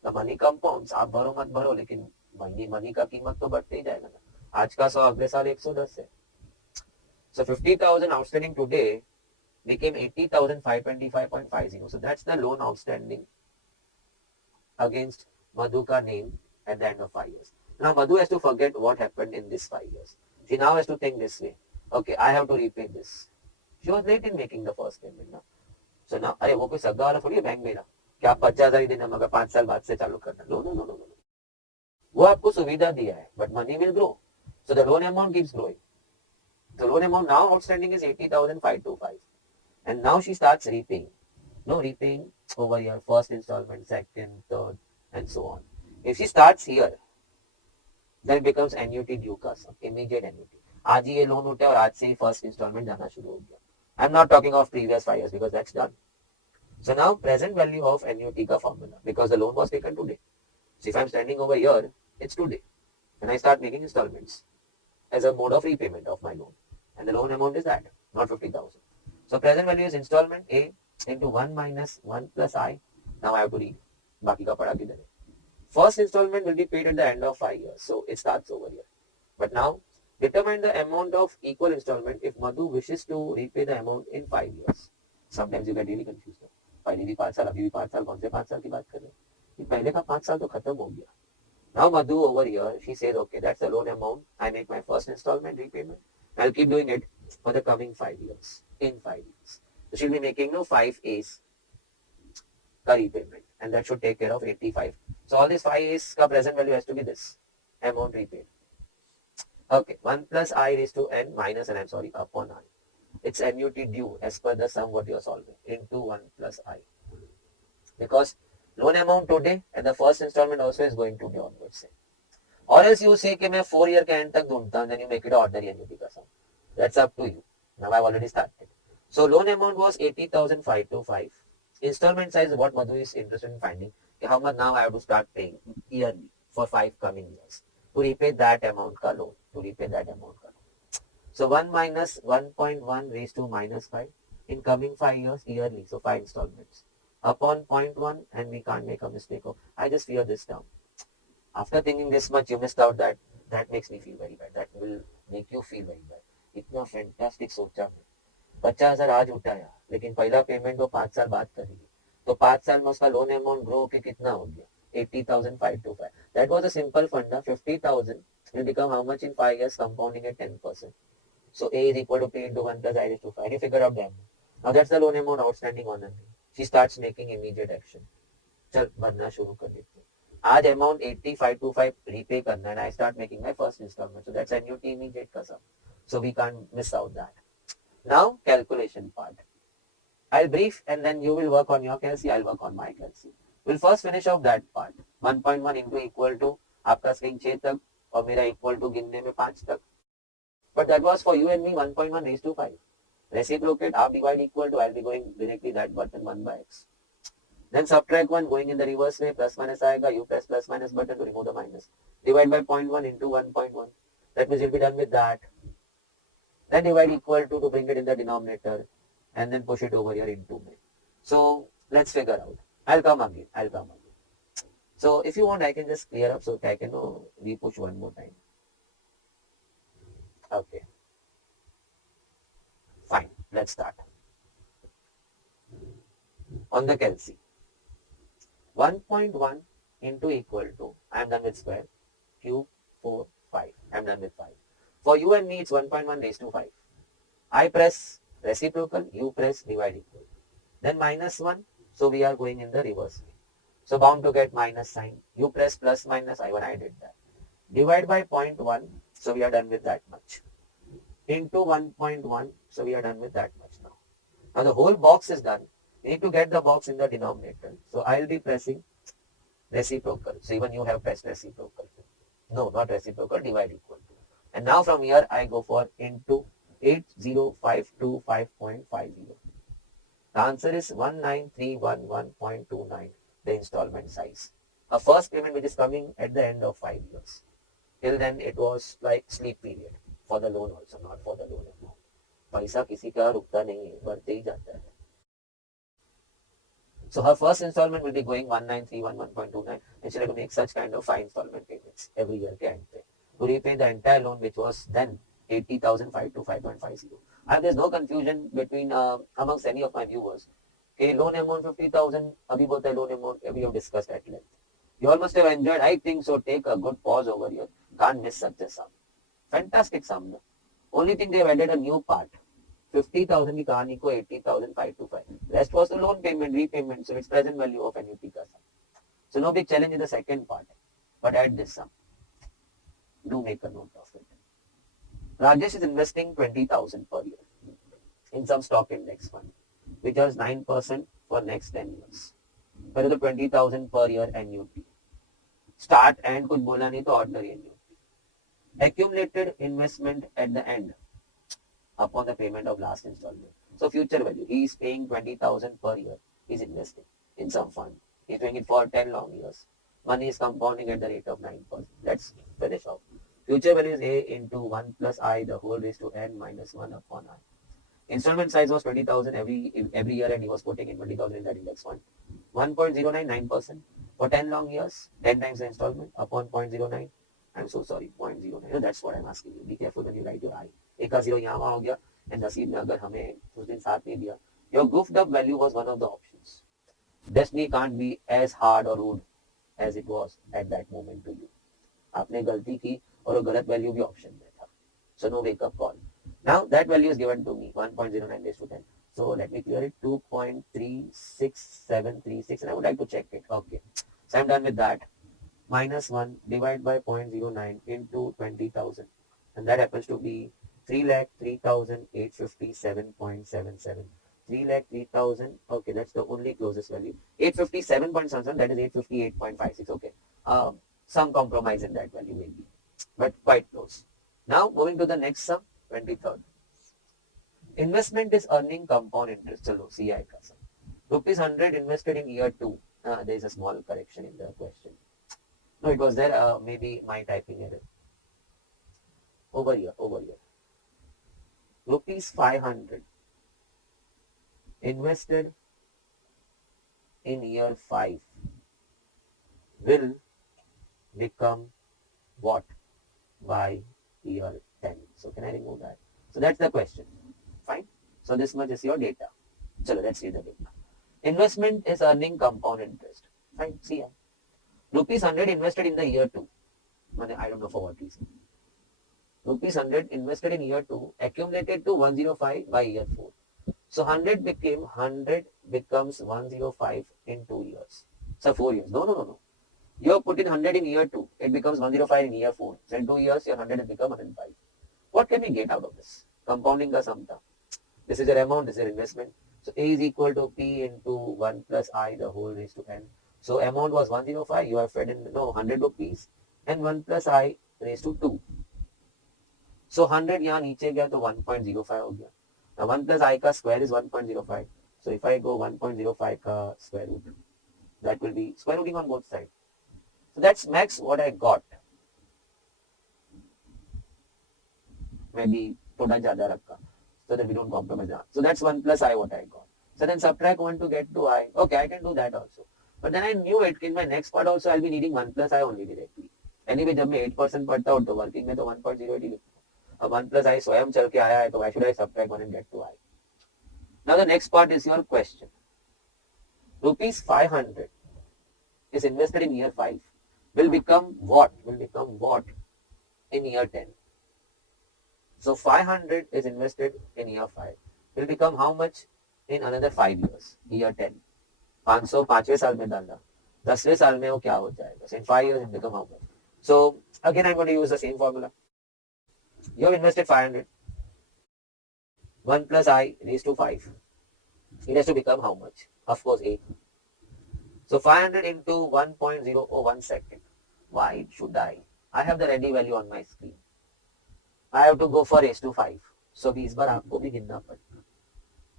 The money compounds. आप भरो मत भरो लेकिन मनी का कीमत तो बढ़ते ही जाएगा ना. आज का 100 अगले साल 110 है. So 50,000 outstanding today became 80,525.50. So that's the loan outstanding against Madhu ka name at the end of 5 years. Now Madhu has to forget what happened in this 5 years. She now has to think this way. Okay, I have to repay this. She was late in making the first payment now. So now, अरे वो कोई सगा वाला थोड़ी है बैंक मेरा क्या 50,000 ही देना मगर 5 साल बाद से चालू करना. No. वो आपको सुविधा दिया है, but money will grow. So the loan amount keeps growing. The loan amount now outstanding is 80,525. And now she starts repaying. No, repaying over here, first installment, second, third, and so on. If she starts here, then it becomes annuity due का sum, immediate annuity. आज ही ये लोन उठा और आज से ही first installment जाना शुरू हो गया. I'm not talking of previous 5 years because that's done. So now present value of annuity का formula because the loan was taken today. So if I'm standing over here, it's today. And I start making installments as a mode of repayment of my loan. And the loan amount is that, not 50,000. So present value is installment A into 1 minus 1 plus I. Now I have to read. बाकी का पढ़ा किधर है? First installment will be paid at the end of 5 years. So it starts over here. But now determine the amount of equal installment if Madhu wishes to repay the amount in 5 years. Sometimes you get really confused. पहले भी 5 साल, अभी भी 5 साल, कौन से 5 साल की बात कर रहे हैं? पहले का 5 साल तो खत्म हो गया. Now Madhu over here, she says, okay, that's the loan amount. I make my first installment repayment. I'll keep doing it for the coming 5 years. In 5 years. So she'll be making 5 A's ka repayment. And that should take care of 85. So all these 5 A's ka present value has to be this. Amount repaid. Okay, 1 plus I raised to n minus, and I'm sorry, upon I. It's annuity due as per the sum what you're solving into 1 plus I. Because loan amount today and the first installment also is going to be onwards. Or else you say कि मैं 4 year के end तक ढूंढता हूँ, then you make it ordinary annuity का sum. That's up to you. Now I've already started. So loan amount was 80,525. Installment size what Madhu is interested in finding. How much now I have to start paying yearly for 5 coming years to repay that amount का loan. So 1 minus 1.1 raised to minus 5 in coming 5 years yearly. So 5 installments upon 0.1, and we can't make a mistake. I just fear this down. After thinking this much, you missed out that. That makes me feel very bad. That will make you feel very bad. इतना फैंटास्टिक सोचा मैं. 50,000 आज उठाया लेकिन पहला पेमेंट वो 5 साल बाद करेगी. तो 5 साल में उसका लोन अमाउंट ग्रो होके कितना हो गया? 80,525. That was a simple funda. 50,000 will become how much in 5 years compounding at 10%. So A is equal to P into 1 plus I raised to 5. And you figure out them. Now that's the loan amount outstanding on her. She starts making immediate action. चल भरना शुरू कर देते हैं. आज अमाउंट 8525 repay करना and I start making my first installment. So that's annuity immediate का sum. So we can't miss out that. Now calculation part. I'll brief and then you will work on your CAFC, I'll work on my CAFC. We'll first finish off that part. 1.1 into equal to आपका स्विंग 6 तक और मेरा इक्वल टू गिनने में 5 तक. But that was for you and me 1.1 raised to 5. Reciprocate, half divide equal to, I'll be going directly that button 1 by x. Then subtract 1 going in the reverse way, plus minus आएगा, you press plus minus button to remove the minus. Divide by 0.1 into 1.1. That means you'll be done with that. Then divide equal to bring it in the denominator and then push it over here into me. So let's figure out. I'll come again. So if you want, I can just clear up so I can re-push one more time. Okay. Fine. Let's start. On the CAFC. 1.1 into equal to, I am done with square, cube, 4, 5. I am done with 5. For you and me, it's 1.1 raised to 5. I press reciprocal, you press divide equal. Then minus 1, so we are going in the reverse way. So bound to get minus sign. You press plus minus, I did that. Divide by 0.1, so we are done with that much. Into 1.1, so we are done with that much now. Now the whole box is done. We need to get the box in the denominator. So I'll be pressing reciprocal. So even you have pressed reciprocal. No, not reciprocal, divide equal. And now from here, I go for into 80525.50. The answer is 19311.29, the installment size. A first payment which is coming at the end of 5 years. Till then, it was like sleep period for the loan also, not for the loan amount. पैसा किसी का रुकता नहीं है, बढ़ते ही जाता है. So her first installment will be going 19311.29 and she'll have to make such kind of 5 installment payments every year to repay the entire loan which was then 80,525.50. And there's no confusion between amongst any of my viewers. Okay, loan amount 50,000, abhi bolta hai loan amount, we have discussed at length. You all must have enjoyed. I think so. Take a good pause over here. Can't miss such a sum. Fantastic sum. Only thing they have added a new part. 50,000 की कहानी को 80,525. Rest was the loan payment, repayment. So it's present value of annuity का sum. So no big challenge in the second part. But add this sum. Do make a note of it. Rajesh is investing 20,000 per year in some stock index fund, which has 9% for next 10 years. पहले तो 20,000 per year annuity. Start and कुछ बोला नहीं तो ordinary annuity. Accumulated investment at the end upon the payment of last installment. So future value, he is paying 20,000 per year. He is investing in some fund. He is doing it for 10 long years. Money is compounding at the rate of 9%. Let's finish off. Future value is A into 1 plus I, the whole raised to n minus 1 upon I. Installment size was 20,000 every year and he was putting in 20,000 in that index fund. 1.099% for 10 long years, 10 times the installment upon 0.09. I'm so sorry, 0.09. No, that's what I'm asking you. Be careful when you write your I. एक का 0 यहाँ वहाँ हो गया and नसीब ने अगर हमें उस दिन साथ नहीं दिया. Your goofed up value was one of the options. Destiny can't be as hard or rude as it was at that moment to you. आपने गलती की और वो गलत value भी option में था. So no wake up call. Now that value is given to me 1.09 raised to 10. So let me clear it 2.36736 and I would like to check it. Okay. So I'm done with that. Minus 1 divided by 0.09 into 20,000 and that happens to be 3,03,857.77. 3,03,000. Okay, that's the only closest value. 857.77, that is 858.56. Okay. Some compromise in that value maybe, but quite close. Now moving to the next sum, 23rd. Investment is earning compound interest. Chalo, CI ka sum. Rupees 100 invested in year 2. There is a small correction in the question. No, it was there, maybe my typing error. Over here. Rupees 500 invested in year 5 will become what by year 10. So can I remove that? So that's the question. Fine. So this much is your data. So let's see the data. Investment is earning compound interest. Fine. See here. Rupees 100 invested in the year 2. I don't know for what reason. Rupees 100 invested in year 2 accumulated to 105 by year 4. So 100 becomes 105 in 2 years. So 4 years. No. You have put in 100 in year 2. It becomes 105 in year 4. So in 2 years, your 100 has become 105. What can we get out of this? Compounding का sum था. This is your amount, this is your investment. So A is equal to P into 1 plus I the whole raised to N. So amount was 105. You have fed in 100 rupees and 1 plus I raised to 2. So 100 यहाँ नीचे गया तो 1.05 हो गया. Now 1 plus I का square is 1.05. So if I go 1.05 का square root, that will be square rooting on both sides. So that's max what I got. Maybe थोड़ा ज़्यादा रखा so that we don't compromise that. So that's 1 plus I what I got. So then subtract 1 to get to I. Okay, I can do that also. But then I knew it in my next part also I'll be needing 1 plus I only directly. Anyway, जब मैं 8% पढ़ता हूँ तो working में तो 1.08 ही लिखता हूँ. अब 1 plus I स्वयं चल के आया है तो why should I subtract 1 and get to I? Now the next part is your question. Rupees 500 is invested in year 5. Will become what? Will become what in year 10? So 500 is invested in year 5. Will become how much in another 5 years? Year 10. 500 5वें साल में डालना. 10वें साल में वो क्या हो जाएगा? So in 5 years it become how much? So again I'm going to use the same formula. You have invested 500. 1 plus I raised to 5. It has to become how much? Of course 8. So 500 into 1.001 second. Why should I? I have the ready value on my screen. I have to go for raised to 5. So इस बार आपको भी गिनना पड़ेगा.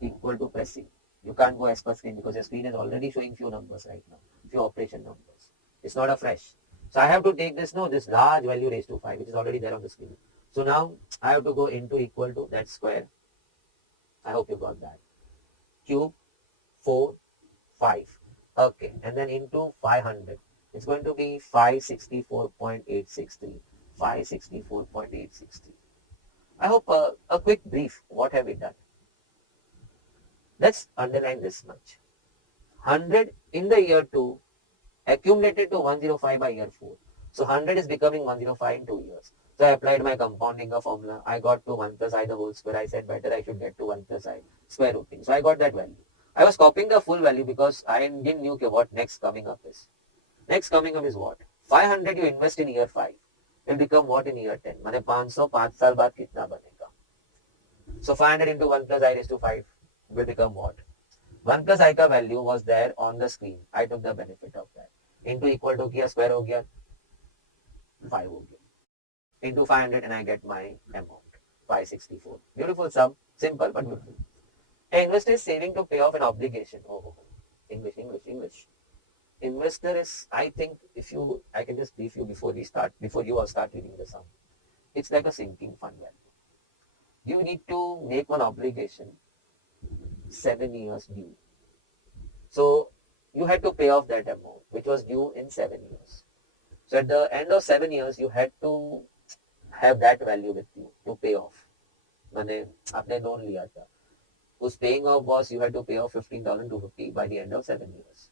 Equal to pressing. You can't go as per screen because your screen is already showing few numbers right now. Few operation numbers. It's not a fresh. So I have to take this large value raised to 5 which is already there on the screen. So now I have to go into equal to that square. I hope you got that. Cube 4 5. Okay, and then into 500. It's going to be 564.863. 564.863. I hope a quick brief. What have we done? Let's underline this much. 100 in the year 2 accumulated to 105 by year 4. So 100 is becoming 105 in 2 years. So I applied my compounding formula. I got to 1 plus I the whole square. I said better I should get to 1 plus I square rooting. So I got that value. I was copying the full value because I didn't know what next coming up is. Next coming up is what? 500 you invest in year 5. Will become what in year 10? माने 500 5 साल बाद कितना बनेगा? So 500 into 1 plus I raised to 5 will become what? 1 plus I का value was there on the screen. I took the benefit of that. Into equal to किया square हो गया 5 हो गया. Into 500 and I get my amount 564. Beautiful sum. Simple but beautiful. An investor is saving to pay off an obligation. English. Investor is, I think, I can just brief you before you all start reading the sum. It's like a sinking fund value. You need to make one obligation 7 years due. So you had to pay off that amount, which was due in 7 years. So at the end of 7 years, you had to have that value with you to pay off. मैंने आपने लोन लिया था. Whose paying off was you had to pay off 15,250 by the end of 7 years.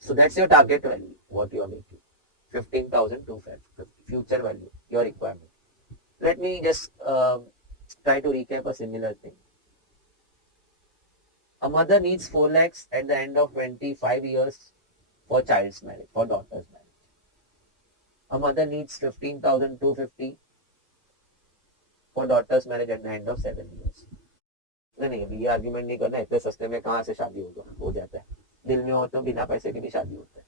So that's your target value, what you are making. 15,250 future value, your requirement. Let me just try to recap a similar thing. A mother needs 4 lakhs at the end of 25 years for child's marriage, for daughter's marriage. A mother needs 15,250 for daughter's marriage at the end of 7 years. नहीं अभी ये आर्ग्यूमेंट नहीं करना. इतने सस्ते में कहाँ से शादी हो जाता है. दिल में हो तो बिना पैसे के भी शादी होता है.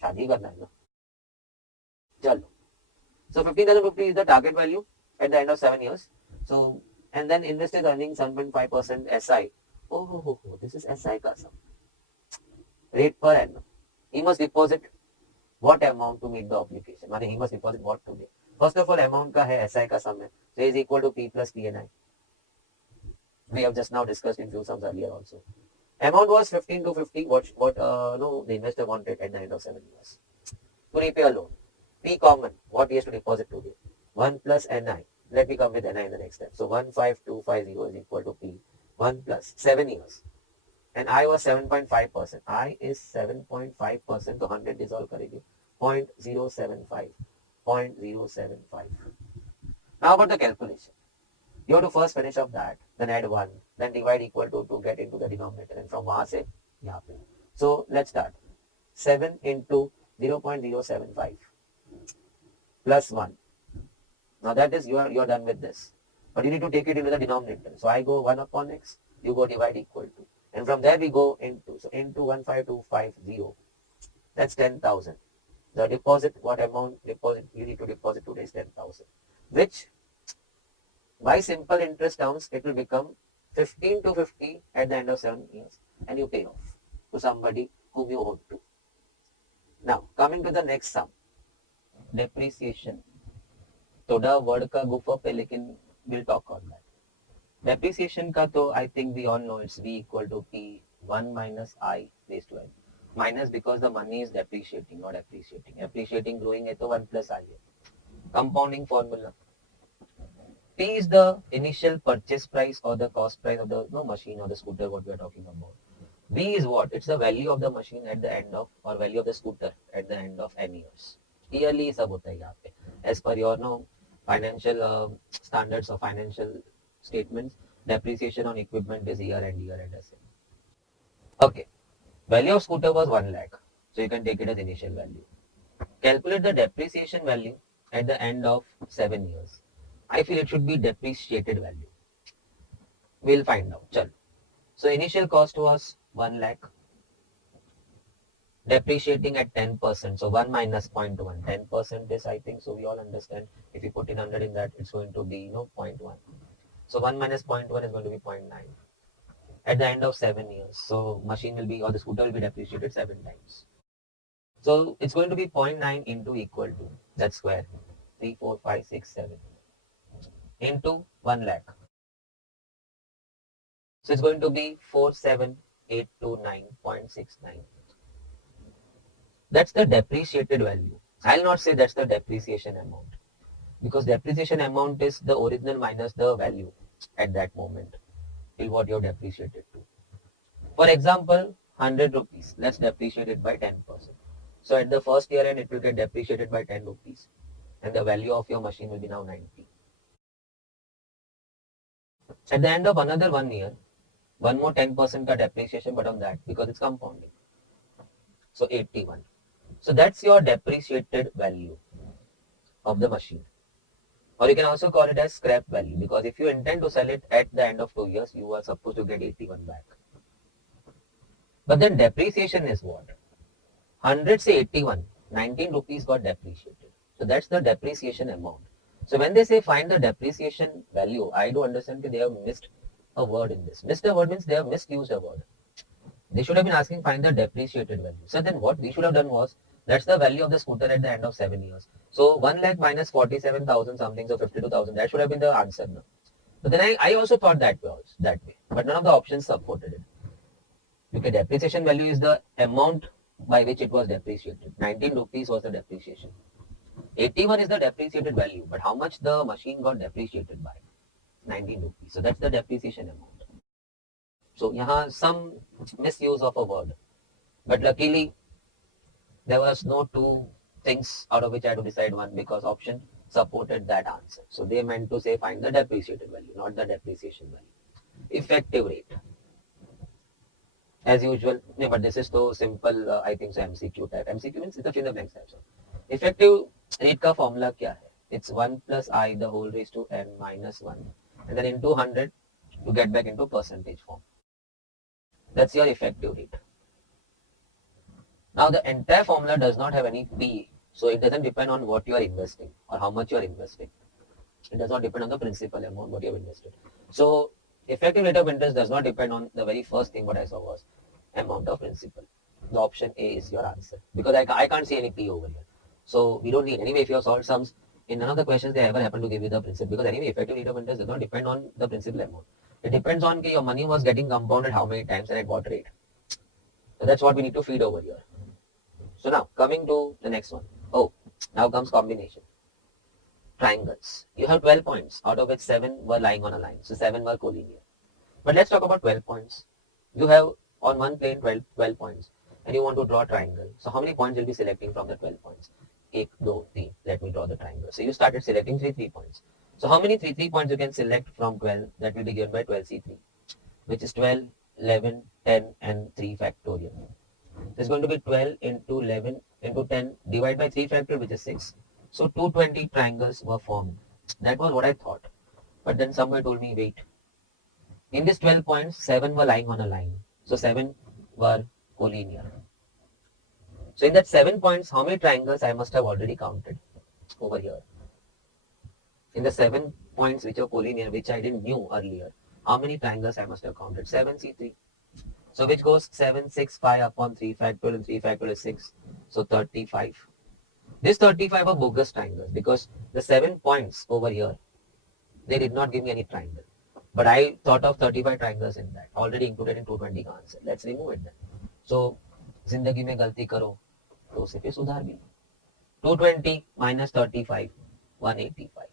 शादी करना है ना. चलो. So 15,050 is the target value at the end of 7 years. So and then investor is earning 7.5% SI. Oh, this is SI का sum. Rate per annum. He must deposit what amount to meet the obligation. माने he must deposit what today. First of all, amount का है SI का sum है. So is equal to P plus PNI. We have just now discussed in few sums earlier also. Amount was 15,250. What the investor wanted at the end of 7 years to repay a loan. P common. What he has to deposit today. 1 plus NI. Let me come with NI in the next step. So 15250 is equal to P. 1 plus 7 years. and I was 7.5%. I is 7.5%, तो 100 dissolve करेंगे 0.075. 0.075. Now about the calculation. You have to first finish up that, then add 1, then divide equal to get into the denominator, and from वहाँ से यहाँ पे. So let's start. 7 into 0.075 plus 1. Now that is you are done with this. But you need to take it into the denominator. So I go 1 upon x, you go divide equal to. And from there we go into, so into 15250. That's 10,000. The deposit, what amount deposit you need to deposit today is 10,000. Which by simple interest terms, it will become 15 to 50 at the end of 7 years. And you pay off to somebody whom you owe to. Now, coming to the next sum. Depreciation. थोड़ा वर्ड का गुफा पे लेकिन we'll talk on that. Depreciation का तो I think we all know it's V equal to P 1 minus I raised to N. Minus because the money is depreciating, not appreciating. Appreciating growing है तो 1 plus I है. Compounding formula. P is the initial purchase price or the cost price of the machine or the scooter what we are talking about. B is what? It's the value of the machine at the end of, or value of the scooter at the end of n years. Yearly सब होता है यहाँ पे. As per your financial standards or financial statements, depreciation on equipment is year and as well. Okay. Value of scooter was 1 lakh. So you can take it as initial value. Calculate the depreciation value at the end of 7 years. I feel it should be depreciated value. We'll find out. Chal. So initial cost was 1 lakh. Depreciating at 10%. So 1 minus 0.1. 10% is, I think, so we all understand. If you put in 100 in that, it's going to be 0.1. So 1 minus 0.1 is going to be 0.9. At the end of 7 years. So machine will be, or the scooter will be depreciated 7 times. So it's going to be 0.9 into equal to, that's square, 3, 4, 5, 6, 7. Into 1 lakh. So it's going to be 47829.69. That's the depreciated value. I'll not say that's the depreciation amount, because depreciation amount is the original minus the value at that moment till what you're depreciated to. For example, 100 rupees, let's depreciate it by 10%. So at the first year end, it will get depreciated by 10 rupees, and the value of your machine will be now 90. At the end of another 1 year, one more 10% ka depreciation, but on that, because it's compounding. So 81. So that's your depreciated value of the machine. Or you can also call it as scrap value, because if you intend to sell it at the end of 2 years, you are supposed to get 81 back. But then depreciation is what? 100 say 81, 19 rupees got depreciated. So that's the depreciation amount. So when they say find the depreciation value, I do understand that they have missed a word in this. Missed a word means they have misused a word. They should have been asking find the depreciated value. So then what we should have done was, that's the value of the scooter at the end of 7 years. So 1 lakh minus 47,000 something, so 52,000. That should have been the answer now. But then I also thought that way. But none of the options supported it. Because depreciation value is the amount by which it was depreciated. 19 rupees was the depreciation. 81 is the depreciated value. But how much the machine got depreciated by? 19 rupees. So that's the depreciation amount. So yahan some misuse of a word. But luckily, there was no two things out of which I had to decide one, because option supported that answer. So they meant to say find the depreciated value, not the depreciation value. Effective rate. As usual, no, but this is so simple, I think so MCQ type. MCQ means it's a fill in the blanks type. So effective rate ka formula kya hai? It's 1 plus I the whole raised to n minus 1. And then into 100 to get back into percentage form. That's your effective rate. Now the entire formula does not have any P, so it doesn't depend on what you are investing or how much you are investing. It does not depend on the principal amount what you have invested. So effective rate of interest does not depend on the very first thing what I saw was amount of principal. The option A is your answer, because I can't see any P over here. So we don't need, anyway if you have solved sums, in none of the questions they ever happen to give you the principal, because anyway effective rate of interest does not depend on the principal amount. It depends on your money was getting compounded how many times and at what rate. So that's what we need to feed over here. So now coming to the next one. Oh, now comes combination. Triangles. You have 12 points, out of which 7 were lying on a line. So 7 were collinear. But let's talk about 12 points. You have on one plane 12 points and you want to draw a triangle. So how many points you'll be selecting from the 12 points? 1, 2, 3. Let me draw the triangle. So you started selecting 3 points. So how many 3 points you can select from 12? That will be given by 12C3, which is 12, 11, 10 and 3 factorial. There's going to be 12 into 11 into 10 divided by 3 factorial, which is 6. So 220 triangles were formed. That was what I thought. But then somebody told me, wait. In these 12 points, 7 were lying on a line. So 7 were collinear. So in that 7 points, how many triangles I must have already counted over here? In the 7 points which are collinear, which I didn't knew earlier, how many triangles I must have counted? 7C3. So which goes 7, 6, 5 upon 3 factorial and 3 factorial is 6. So 35. This 35 are bogus triangles because the 7 points over here, they did not give me any triangle. But I thought of 35 triangles in that, already included in 220 का answer. Let's remove it then. So, जिंदगी में गलती करो तो उसे फिर सुधार भी. 220 minus 35, 185.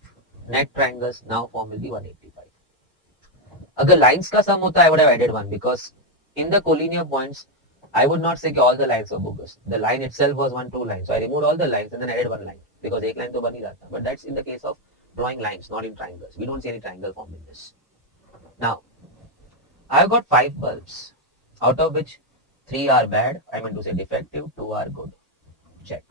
Net triangles now form will be 185. अगर lines का sum होता I would have added one because in the collinear points, I would not say that all the lines were bogus. The line itself was 1, 2 lines. So I removed all the lines and then added one line because एक line तो बन ही जाता. But that's in the case of drawing lines, not in triangles. We don't see any triangle form in this. Now, I've got 5 bulbs, out of which 3 are bad, I meant to say defective, 2 are good. Check.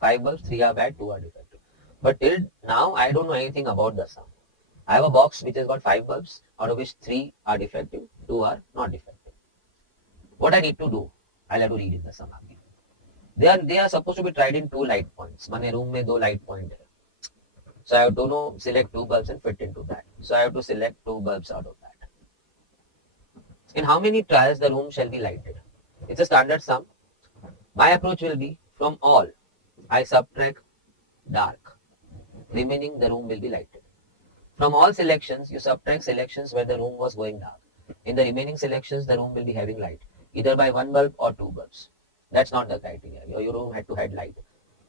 5 bulbs, 3 are bad, 2 are defective. But till now, I don't know anything about the sum. I have a box which has got 5 bulbs, out of which 3 are defective, 2 are not defective. What I need to do, I'll have to read in the sum again. They are supposed to be tried in 2 light points. Mane room mein 2 light point hai. So I have to select 2 bulbs and fit into that. So I have to select 2 bulbs out of that. In how many trials the room shall be lighted? It's a standard sum. My approach will be from all, I subtract dark. Remaining the room will be lighted. From all selections, you subtract selections where the room was going dark. In the remaining selections, the room will be having light, either by 1 bulb or 2 bulbs. That's not the criteria. Your room had to have light.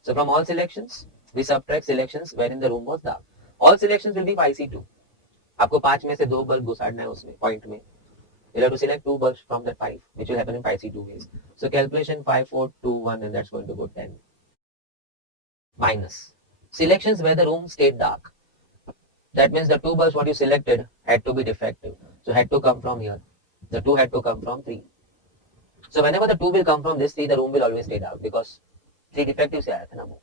So from all selections, we subtract selections wherein the room was dark. All selections will be IC2. आपको 5 में से 2 bulb घुसाड़ना है उसमें point में. You'll have to select 2 bulbs from that 5, which will happen in IC2 ways. So calculation 5, 4, 2, 1, and that's going to go 10. Minus selections where the room stayed dark. That means the 2 bulbs what you selected had to be defective. So had to come from here. The 2 had to come from 3. So whenever the 2 will come from this 3, the room will always stay dark because 3 defective से आया था ना वो.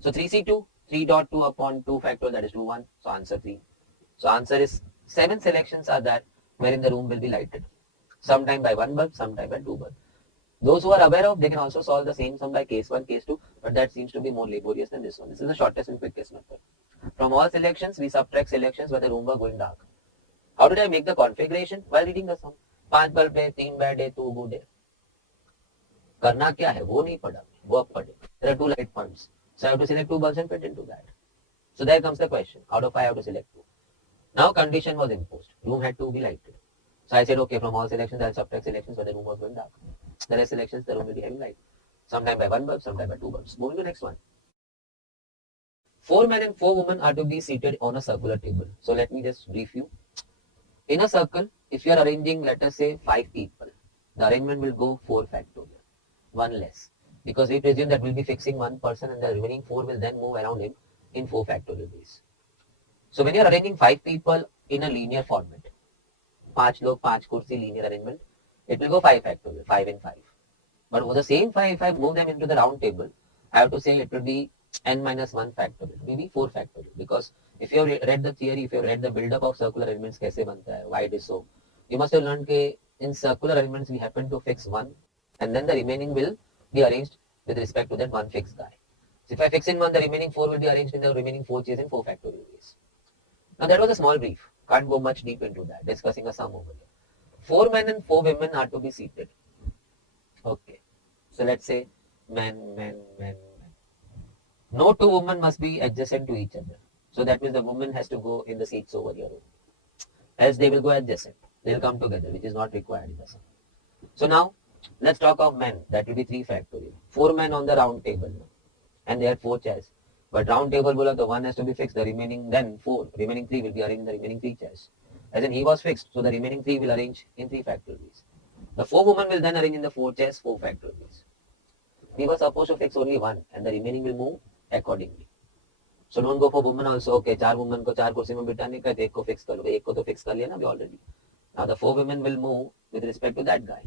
So 3C2, 3.2 upon 2 factorial, that is 2, 1. So answer 3. So answer is 7 selections are that wherein the room will be lighted. Sometime by 1 bulb, sometime by 2 bulb. Those who are aware of, they can also solve the same sum by case 1, case 2, but that seems to be more laborious than this one. This is the shortest and quickest method. From all selections, we subtract selections where the room were going dark. How did I make the configuration? While reading the sum. 5 bulb है, 3 bad है, 2 good है. करना क्या है वो नहीं पढ़ा, वो अब पढ़े. There are 2 light points. So I have to select 2 bulbs and fit into that. So there comes the question. Out of 5 I have to select 2. Now condition was imposed. Room had to be lighted. So I said okay, from all selections I will subtract selections where the room was going dark. The rest selections the room will be having light. Sometime by 1 bulb, sometime by 2 bulbs. Moving to the next one. 4 men and 4 women are to be seated on a circular table. So let me just brief you. In a circle, if you are arranging, let us say 5 people, the arrangement will go 4 factorial, 1 less. Because we presume that we'll be fixing 1 person and the remaining 4 will then move around him in 4 factorial ways. So when you are arranging 5 people in a linear format, 5 log, 5 kursi linear arrangement, it will go 5 factorial, 5 and 5. But for the same 5, if I move them into the round table, I have to say it will be n minus 1 factorial, maybe 4 factorial. Because if you have read the theory, if you have read the build-up of circular arrangements, kaise banta hai, why it is so, you must have learned that in circular arrangements, we happen to fix 1 and then the remaining will be arranged with respect to that 1 fixed guy. So if I fix in 1, the remaining 4 will be arranged in the remaining 4 chairs in 4 factorial ways. Now that was a small brief. Can't go much deep into that. Discussing a sum over here. 4 men and 4 women are to be seated. Okay. So let's say men. No 2 women must be adjacent to each other. So that means the woman has to go in the seats over here. Else they will go adjacent. They will come together, which is not required in the sum. So now let's talk of men. That will be 3 factorial. 4 men on the round table. And they had 4 chairs. But round table bola, the 1 has to be fixed. The remaining then 4. Remaining 3 will be arranged in the remaining 3 chairs. As in he was fixed. So the remaining 3 will arrange in 3 factorial ways. The 4 women will then arrange in the 4 chairs 4 factorial ways. We were supposed to fix only one and the remaining will move accordingly. So don't go for women also. Okay, 4 women को 4 कुर्सी में बिठाने का, एक को fix कर लो. एक को तो fix कर लिया ना अभी already. Now the 4 women will move with respect to that guy.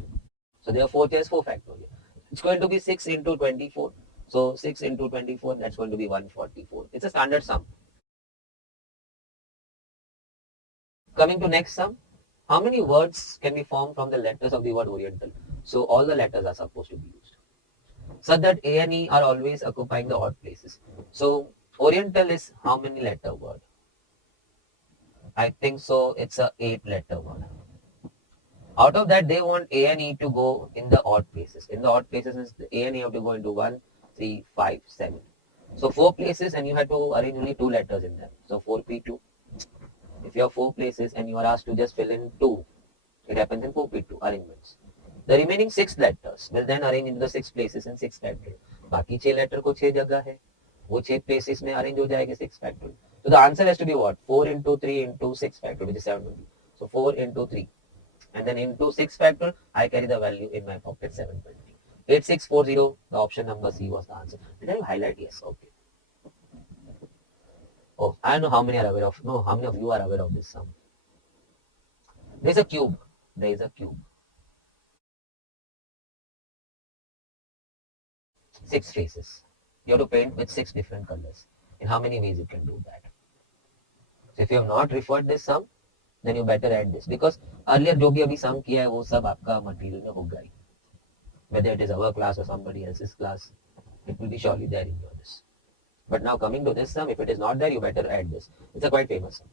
So there are 4 chairs 4 factorial. It's going to be 6 into 24. So 6 into 24, that's going to be 144. It's a standard sum. Coming to next sum, how many words can be formed from the letters of the word Oriental? So all the letters are supposed to be used. Such that A and E are always occupying the odd places. So Oriental is how many letter word? I think so it's a 8 letter word. Out of that, they want A and E to go in the odd places. In the odd places, A and E have to go into 1, 3, 5, 7. So 4 places and you have to arrange only 2 letters in them. So 4P2. If you have 4 places and you are asked to just fill in 2, it happens in 4P2 arrangements. The remaining 6 letters will then arrange into the 6 places in 6 factorial. बाकी 6 letter को 6 जगह है, वो 6 places में arrange हो जाएंगे 6 factorial. So the answer has to be what? 4 into 3 into 6 factorial, which is 720. So 4 into 3. And then into 6 factorial, I carry the value in my pocket 720. 8640, the option number C was the answer. Did I highlight? Yes, okay. Oh, I don't know how many are aware of, no, how many of you are aware of this sum? There is a cube. There is a cube. 6 faces. You have to paint with 6 different colors. In how many ways you can do that? So if you have not referred this sum, then you better add this. Because earlier जो भी अभी sum किया है वो सब आपका material में होगा ही. Whether it is our class or somebody else's class, it will be surely there in your this. But now coming to this sum, if it is not there, you better add this. It's a quite famous sum.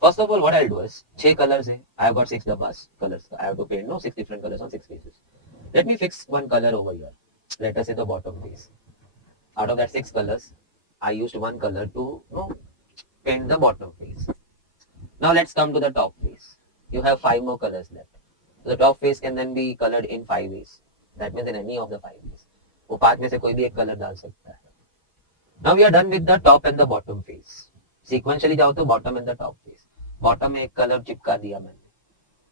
First of all, what I'll do is, 6 colors hai. I have got 6 dabbas colors. I have to paint 6 different colors on 6 faces. Let me fix one color over here. Let us say the bottom face. Out of that 6 colors, I used one color to paint the bottom face. Now let's come to the top face. You have 5 more colors left. So the top face can then be colored in 5 ways. That means in any of the 5 ways. वो 5 में से कोई भी एक color डाल सकता है. Now we are done with the top and the bottom face. Sequentially जाओ तो bottom and the top face. Bottom में एक color चिपका दिया मैंने.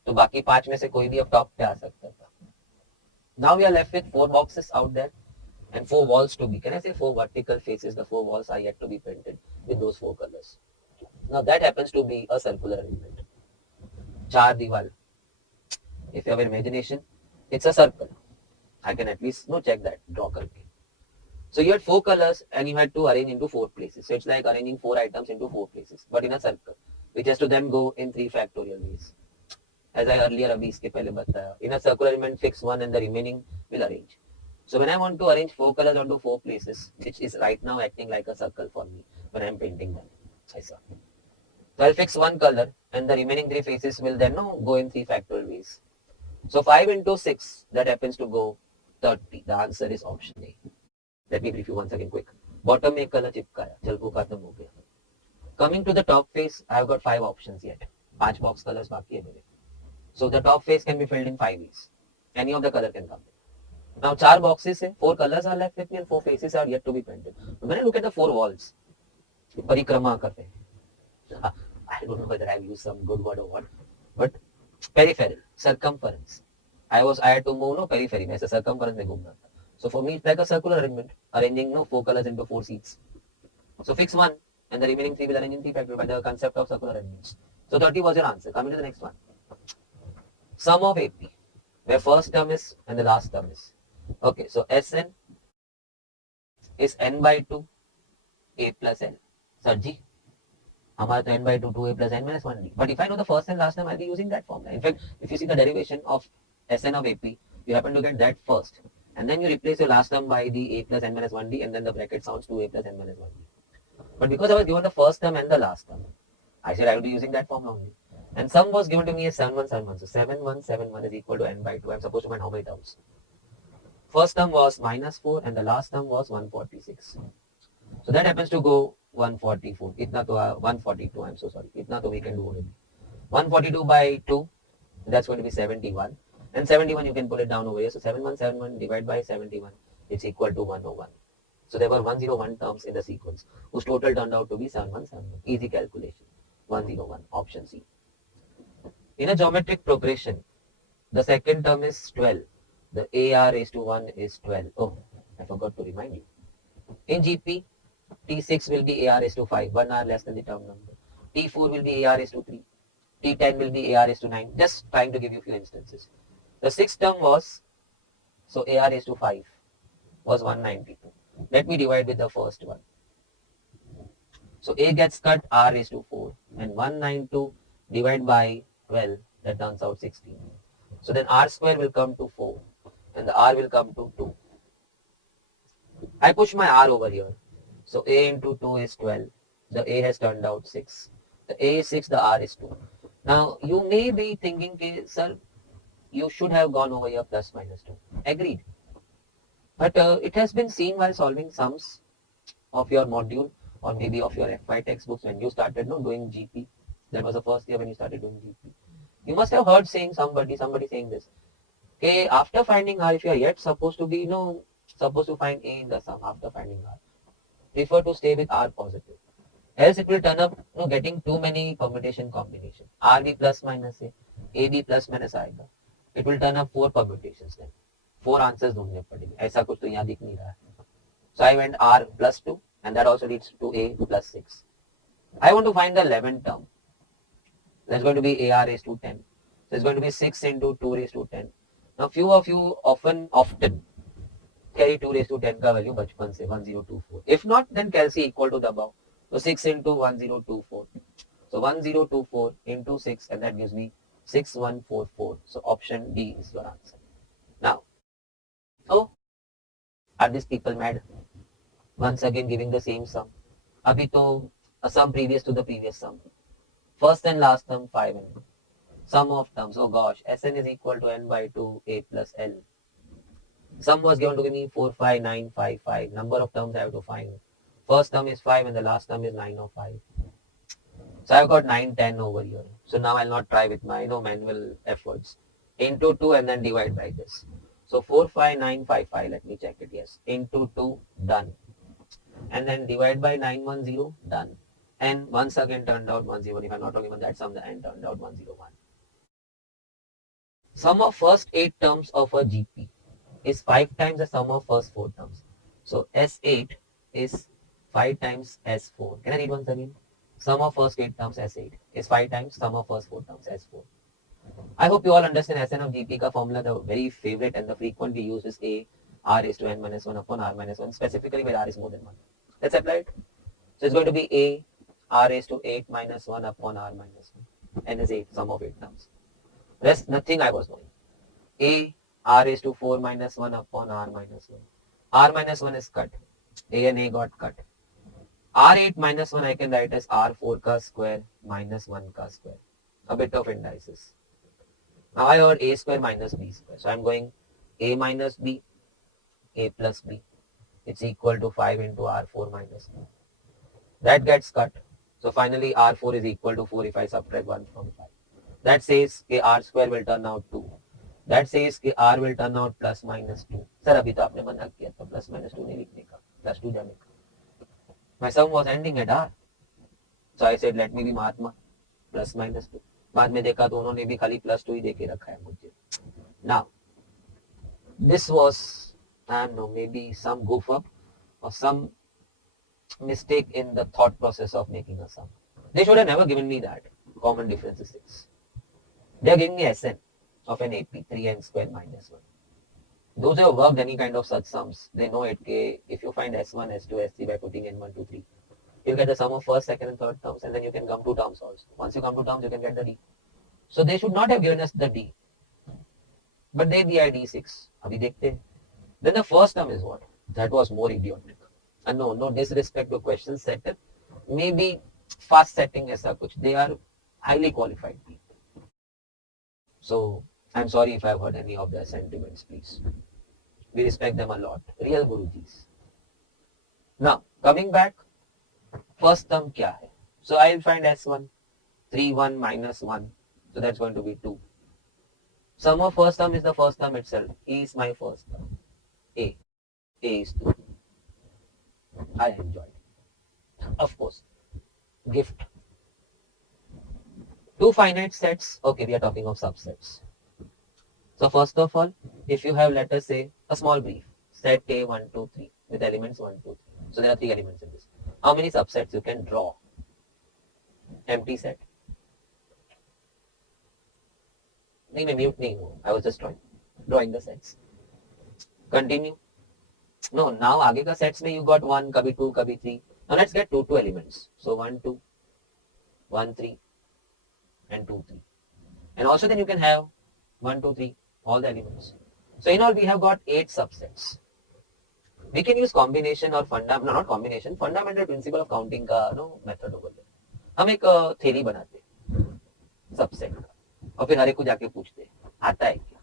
तो बाकी 5 में से कोई भी अब top पे आ सकता था. Now we are left with 4 boxes out there and 4 walls to be. Can I say 4 vertical faces? The 4 walls are yet to be painted with those 4 colors. Now that happens to be a circular arrangement. 4 दीवार. If you have an imagination, it's a circle. I can at least check that, draw करके. So you had 4 colors and you had to arrange into 4 places. So it's like arranging 4 items into 4 places, but in a circle, which has to then go in 3 factorial ways. As I earlier अभी इसके पहले बताया, in a circular arrangement, fix one and the remaining will arrange. So when I want to arrange 4 colors onto 4 places, which is right now acting like a circle for me when I'm painting them, I saw. So I'll fix one color and the remaining 3 faces will then go in 3 factorial ways. So 5 into 6, that happens to go 30. The answer is option A. Let me brief you once again quick. Bottom में एक color चिपकाया, चल वो खत्म हो गया. Coming to the top face, I have got 5 options yet. 5 box colors बाकी है मेरे. So the top face can be filled in 5 ways. Any of the color can come in. Now 4 boxes है, 4 colors are left with me and 4 faces are yet to be painted. When I look at the 4 walls, परिक्रमा करते हैं. I don't know whether I've used some good word or what, but peripheral, circumference. I had to move periphery में ऐसे circumference में घूमना था. So for me it's like a circular arrangement, arranging 4 colors into 4 seats. So fix one and the remaining 3 will arrange in 3 factorial by the concept of circular arrangements. So 30 was your answer. Coming to the next one. Sum of AP, where first term is and the last term is. Okay, so Sn is n by 2 a plus n. Sir G, हमारा तो n by 2 2a plus n minus 1d. But if I know the first and last term, I'll be using that formula. In fact, if you see the derivation of Sn of AP, you happen to get that first. And then you replace your last term by the a plus n minus 1d and then the bracket sounds 2a plus n minus 1d. But because I was given the first term and the last term, I said I will be using that formula only. And sum was given to me as 7171. So 7171 is equal to n by 2. I'm supposed to find how many terms. First term was minus 4 and the last term was 146. So that happens to go 144. Itna to 142. I'm so sorry. Itna to we can do only. 142 by 2. That's going to be 71. And 71 you can put it down over here. So 7171 divided by 71. It's equal to 101. So there were 101 terms in the sequence whose total turned out to be 7171. Easy calculation. 101. Option C. In a geometric progression, The second term is 12. The AR raised to 1 is 12. Oh, I forgot to remind you. In GP, T6 will be AR raised to 5, 1 hour less than the term number. T4 will be AR raised to 3. T10 will be AR raised to 9. Just trying to give you a few instances. The sixth term was, so AR raised to 5 was 192. Let me divide with the first one. So A gets cut, R raised to 4. And 192 divided by 12, that turns out 16. So then R square will come to 4. And the R will come to 2. I push my R over here. So A into 2 is 12. The A has turned out 6. The A is 6, the R is 2. Now, you may be thinking, sir, you should have gone over here plus minus 2. Agreed. But it has been seen while solving sums of your module or maybe of your FY textbooks when you started doing GP. That was the first year when you started doing GP. You must have heard somebody saying this. Okay, after finding R, if you are yet supposed to be, supposed to find A in the sum after finding R, prefer to stay with R positive. Else it will turn up getting too many permutation combination. RB plus minus A, AB plus minus आएगा. It will turn up 4 permutations then. 4 answers ढूंढने पड़ेंगे. ऐसा कुछ तो यहाँ दिख नहीं रहा है. So I went R plus 2 and that also leads to A plus 6. I want to find the 11th term. That's going to be AR raised to 10. So it's going to be 6 into 2 raised to 10. Now few of you often carry 2 raised to 10 का value बचपन से 1024. If not, then calci equal to the above. So 6 into 1024. So 1024 into 6 and that gives me 6144. So option D is your answer. Now, so are these people mad? Once again giving the same sum. Abhi to a sum previous to the previous sum. First and last term 5 and sum of terms. Oh gosh, Sn is equal to n by 2 A plus L. Sum was given to give me 4, 5, 9, 5, 5. Number of terms I have to find. First term is 5 and the last term is 9 or 5. So I've got 9, 10 over here. So now I'll not try with my manual efforts. Into 2 and then divide by this. So 4, 5, 9, 5, 5. Let me check it. Yes. Into 2, done. And then divide by 910, done. And once again turned out 10. If I'm not wrong, even that sum, the n turned out 101. Sum of first 8 terms of a GP is 5 times the sum of first 4 terms. So S8 is 5 times S4. Can I read once again? Sum of first 8 terms S8 is 5 times sum of first 4 terms S4. I hope you all understand Sn of GP ka formula. The very favorite and the frequently used is A R raised to n minus 1 upon R minus 1, specifically where R is more than 1. Let's apply it. So it's going to be A R raised to 8 minus 1 upon R minus 1. N is 8, sum of 8 terms. Rest nothing I was knowing. A R raised to 4 minus 1 upon R minus 1. R minus 1 is cut. A and A got cut. R8 minus 1 I can write as R4 ka square minus 1 ka square. A bit of indices. Now I heard A square minus B square. So I'm going A minus B, A plus B. It's equal to 5 into R4 minus 1. That gets cut. So finally R4 is equal to 4 if I subtract 1 from 5. That says R square will turn out 2. That says R will turn out plus minus 2. Sir, अभी तो आपने मना किया था plus minus 2 नहीं लिखने का, plus 2 जाने का. My sum was ending at R. So I said let me be Mahatma, plus minus 2. बाद में देखा तो उन्होंने भी खाली plus 2 ही देके रखा है मुझे. Now, this was, I don't know, maybe some goof up or some mistake in the thought process of making a sum. They should have never given me that. Common difference is 6. They are giving me Sn of an AP, 3n square minus 1. Those who have worked any kind of such sums, they know it. If you find S1, S2, S3 by putting n1, 2, 3, you'll get the sum of first, second and third terms and then you can come to terms also. Once you come to terms, you can get the D. So they should not have given us the D. But they diya D6. Abhi dekhte hain. Then the first term is what? That was more idiotic. And no disrespect to question setter. Maybe fast setting aisa kuch. They are highly qualified people. So I'm sorry if I've hurt any of their sentiments, please. We respect them a lot. Real Gurujis. Now, coming back, first term kya hai? So I'll find S1, 3, 1 minus 1. So that's going to be 2. Sum of first term is the first term itself. E is my first term. A. A is 2. I enjoyed it. Of course. Gift. 2 finite sets. Okay, we are talking of subsets. So first of all, if you have, let us say, a small brief, set A 1, 2, 3 with elements 1, 2, 3. So there are 3 elements in this. How many subsets you can draw? Empty set. नहीं मैं mute नहीं हूँ. I was just drawing the sets. Continue. No, now आगे का sets में you got 1, कभी 2, कभी 3. Now let's get 2 elements. So 1, 2, 1, 3 and 2, 3. And also then you can have 1, 2, 3, all the elements. So in all we have got 8 subsets. We can use combination or not combination, fundamental principle of counting का method over there. हम एक theory बनाते हैं सबसेट का और फिर हर एक को जाके पूछते हैं आता है क्या.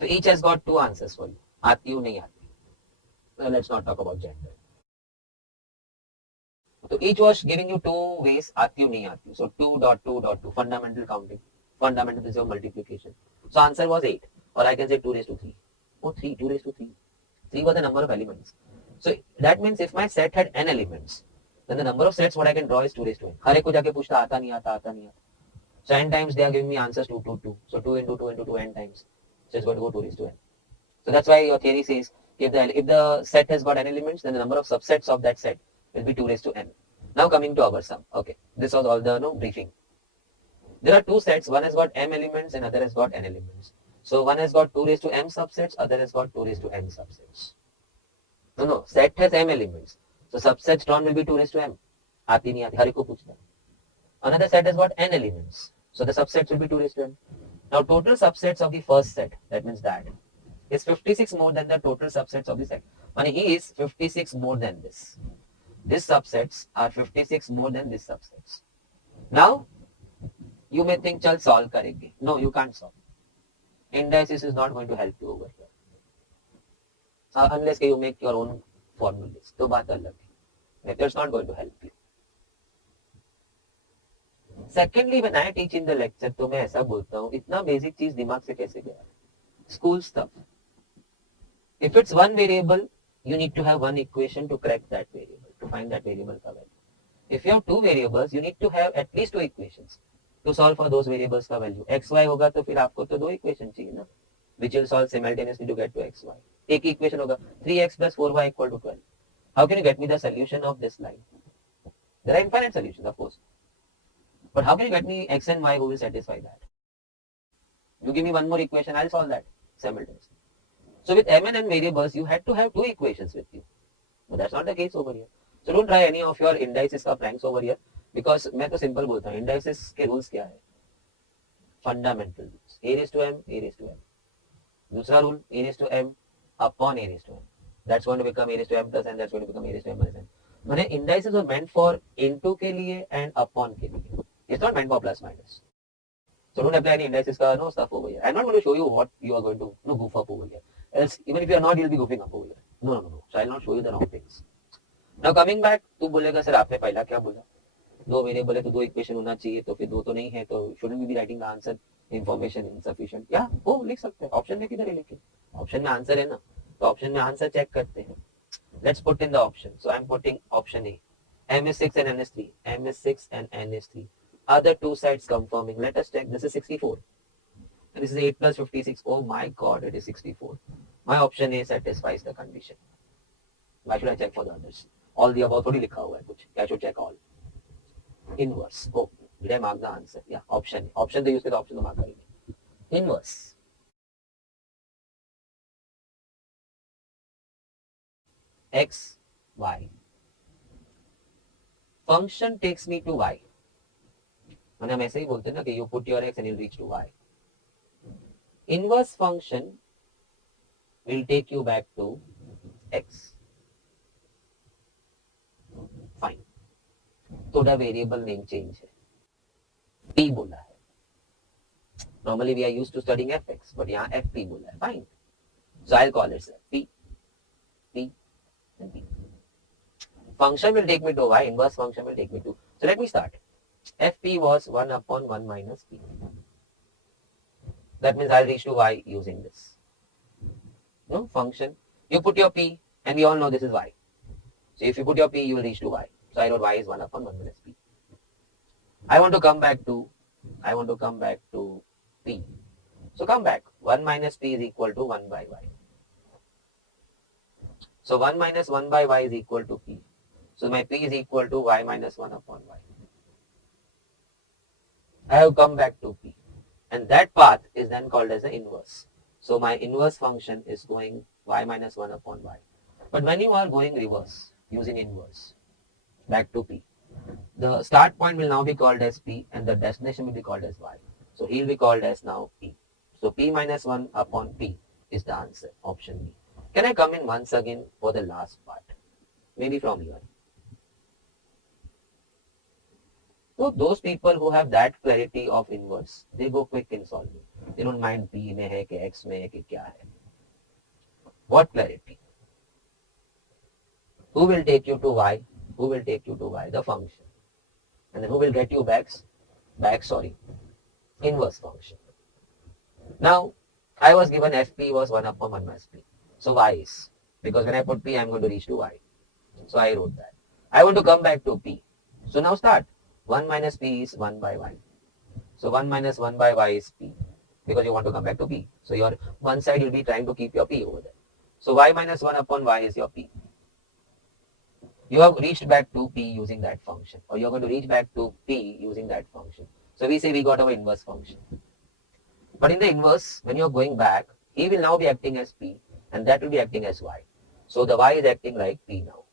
तो each has got 2 answers for you. आती हूँ नहीं आती. Well, let's not talk about gender. So each was giving you 2 ways आती हूँ नहीं आती. So 2.2.2 fundamental counting, fundamental principle of multiplication. So answer was 8 or I can say 2 raised to 3. Oh 3, 2 raised to 3. 3 was the number of elements. So that means if my set had n elements, then the number of sets what I can draw is 2 raised to n. हर एक को जाके पूछता आता नहीं आता आता नहीं आता. So n times they are giving me answers 2, 2, 2. So 2 into 2 into 2 n times. So it's going to go 2 raised to n. So that's why your theory says if the set has got n elements, then the number of subsets of that set will be 2 raised to n. Now coming to our sum. Okay, this was all the briefing. There are 2 sets. One has got m elements and other has got n elements. So one has got 2 raised to m subsets, other has got 2 raised to n subsets. No, set has m elements. So subsets drawn will be 2 raised to m. आती नहीं आती, हर एक को पूछना. Another set has got n elements. So the subsets will be 2 raised to n. Now total subsets of the first set, that means that, is 56 more than the total subsets of the set. And he is 56 more than this. These subsets are 56 more than these subsets. Now, you may think, chal solve करेंगे. No, you can't solve. Indices is not going to help you over here. Unless you make your own formulas. तो बात अलग है. Method's not going to help you. Secondly, when I teach in the lecture, तो मैं ऐसा बोलता हूँ, इतना basic चीज दिमाग से कैसे गया? School stuff. If it's one variable, you need to have one equation to correct that variable, to find that variable का value. If you have 2 variables, you need to have at least 2 equations to solve for those variables का value. x, y होगा तो फिर आपको तो 2 equation चाहिए ना, which will solve simultaneously to get to x, y. एक equation होगा 3x plus 4y equal to 12. How can you get me the solution of this line? There are infinite solutions, of course. But how can you get me x and y who will satisfy that? You give me one more equation, I'll solve that simultaneously. So with m and n variables, you had to have 2 equations with you. But that's not the case over here. So don't try any of your indices का pranks over here, because मैं तो simple बोलता हूँ. Indices के rules क्या है? Fundamental rules. A raised to m, A raised to m. दूसरा rule, A raised to m upon A raised to m. That's going to become A raised to m plus n. That's going to become A raised to m minus n. मैंने indices are meant for into के लिए and upon के लिए. It's not meant for plus minus. So don't apply any indices का stuff over here. I'm not going to show you what you are going to goof up over here. Else, even if you are not, you'll be goofing up over here. No. So I'll not show you the wrong things. Now coming back, तू बोलेगा सर आपने पहला क्या बोला? 2 वेरिएबल है तो 2 इक्वेशन होना चाहिए, तो फिर 2 तो नहीं है, तो shouldn't we be writing the answer information insufficient? या वो लिख सकते हैं. ऑप्शन में किधर है लेकिन? ऑप्शन में आंसर है ना, तो ऑप्शन में आंसर चेक करते हैं. Let's put in the option. So I'm putting option A. M is 6 and N is 3. M is 6 and N is 3. Other 2 sides confirming. Let us check. This is 64. And this is 8 plus 56. Oh my God, it is 64. My option A satisfies the condition. Why should I check for the others? All the above थोड़ी लिखा हुआ है कुछ. I should check all. Inverse. Oh, did I mark the answer? Yeah, option. Option तो use करके option तो mark करेंगे. Inverse. X, Y. Function takes me to Y. मैंने हम ऐसे ही बोलते हैं ना कि you put your X and you'll reach to Y. Inverse function will take you back to X. Fine. थोड़ा वेरिएबल नेम चेंज है. P बोला है. Normally we are used to studying fx, but यहाँ fp बोला है. Fine. So I'll call it p, p, and p. Function will take me to y. Inverse function will take me to. So let me start. Fp was 1 upon 1 minus p. That means I'll reach to y using this. No function. You put your p, and we all know this is y. So if you put your p, you will reach to y. So I wrote y is 1 upon 1 minus p. I want to come back to p. So come back. 1 minus p is equal to 1 by y. So 1 minus 1 by y is equal to p. So my p is equal to y minus 1 upon y. I have come back to p. And that path is then called as the inverse. So my inverse function is going y minus 1 upon y. But when you are going reverse, using inverse, back to p, the start point will now be called as p and the destination will be called as y. So he will be called as now p. So p minus 1 upon p is the answer, option B. Can I come in once again for the last part? Maybe from here. So those people who have that clarity of inverse, they go quick in solving. They don't mind p में है कि x में है कि क्या है. What clarity? Who will take you to y? Who will take you to y? The function. And then who will get you back, inverse function. Now, I was given fp was 1 upon 1 minus p. So y is, because when I put p, I am going to reach to y. So I wrote that. I want to come back to p. So now start. 1 minus p is 1 by y. So 1 minus 1 by y is p, because you want to come back to p. So your one side you'll be trying to keep your p over there. So y minus 1 upon y is your p. You have reached back to p using that function, or you're going to reach back to p using that function. So we say we got our inverse function. But in the inverse, when you're going back, he will now be acting as p, and that will be acting as y. So the y is acting like p now.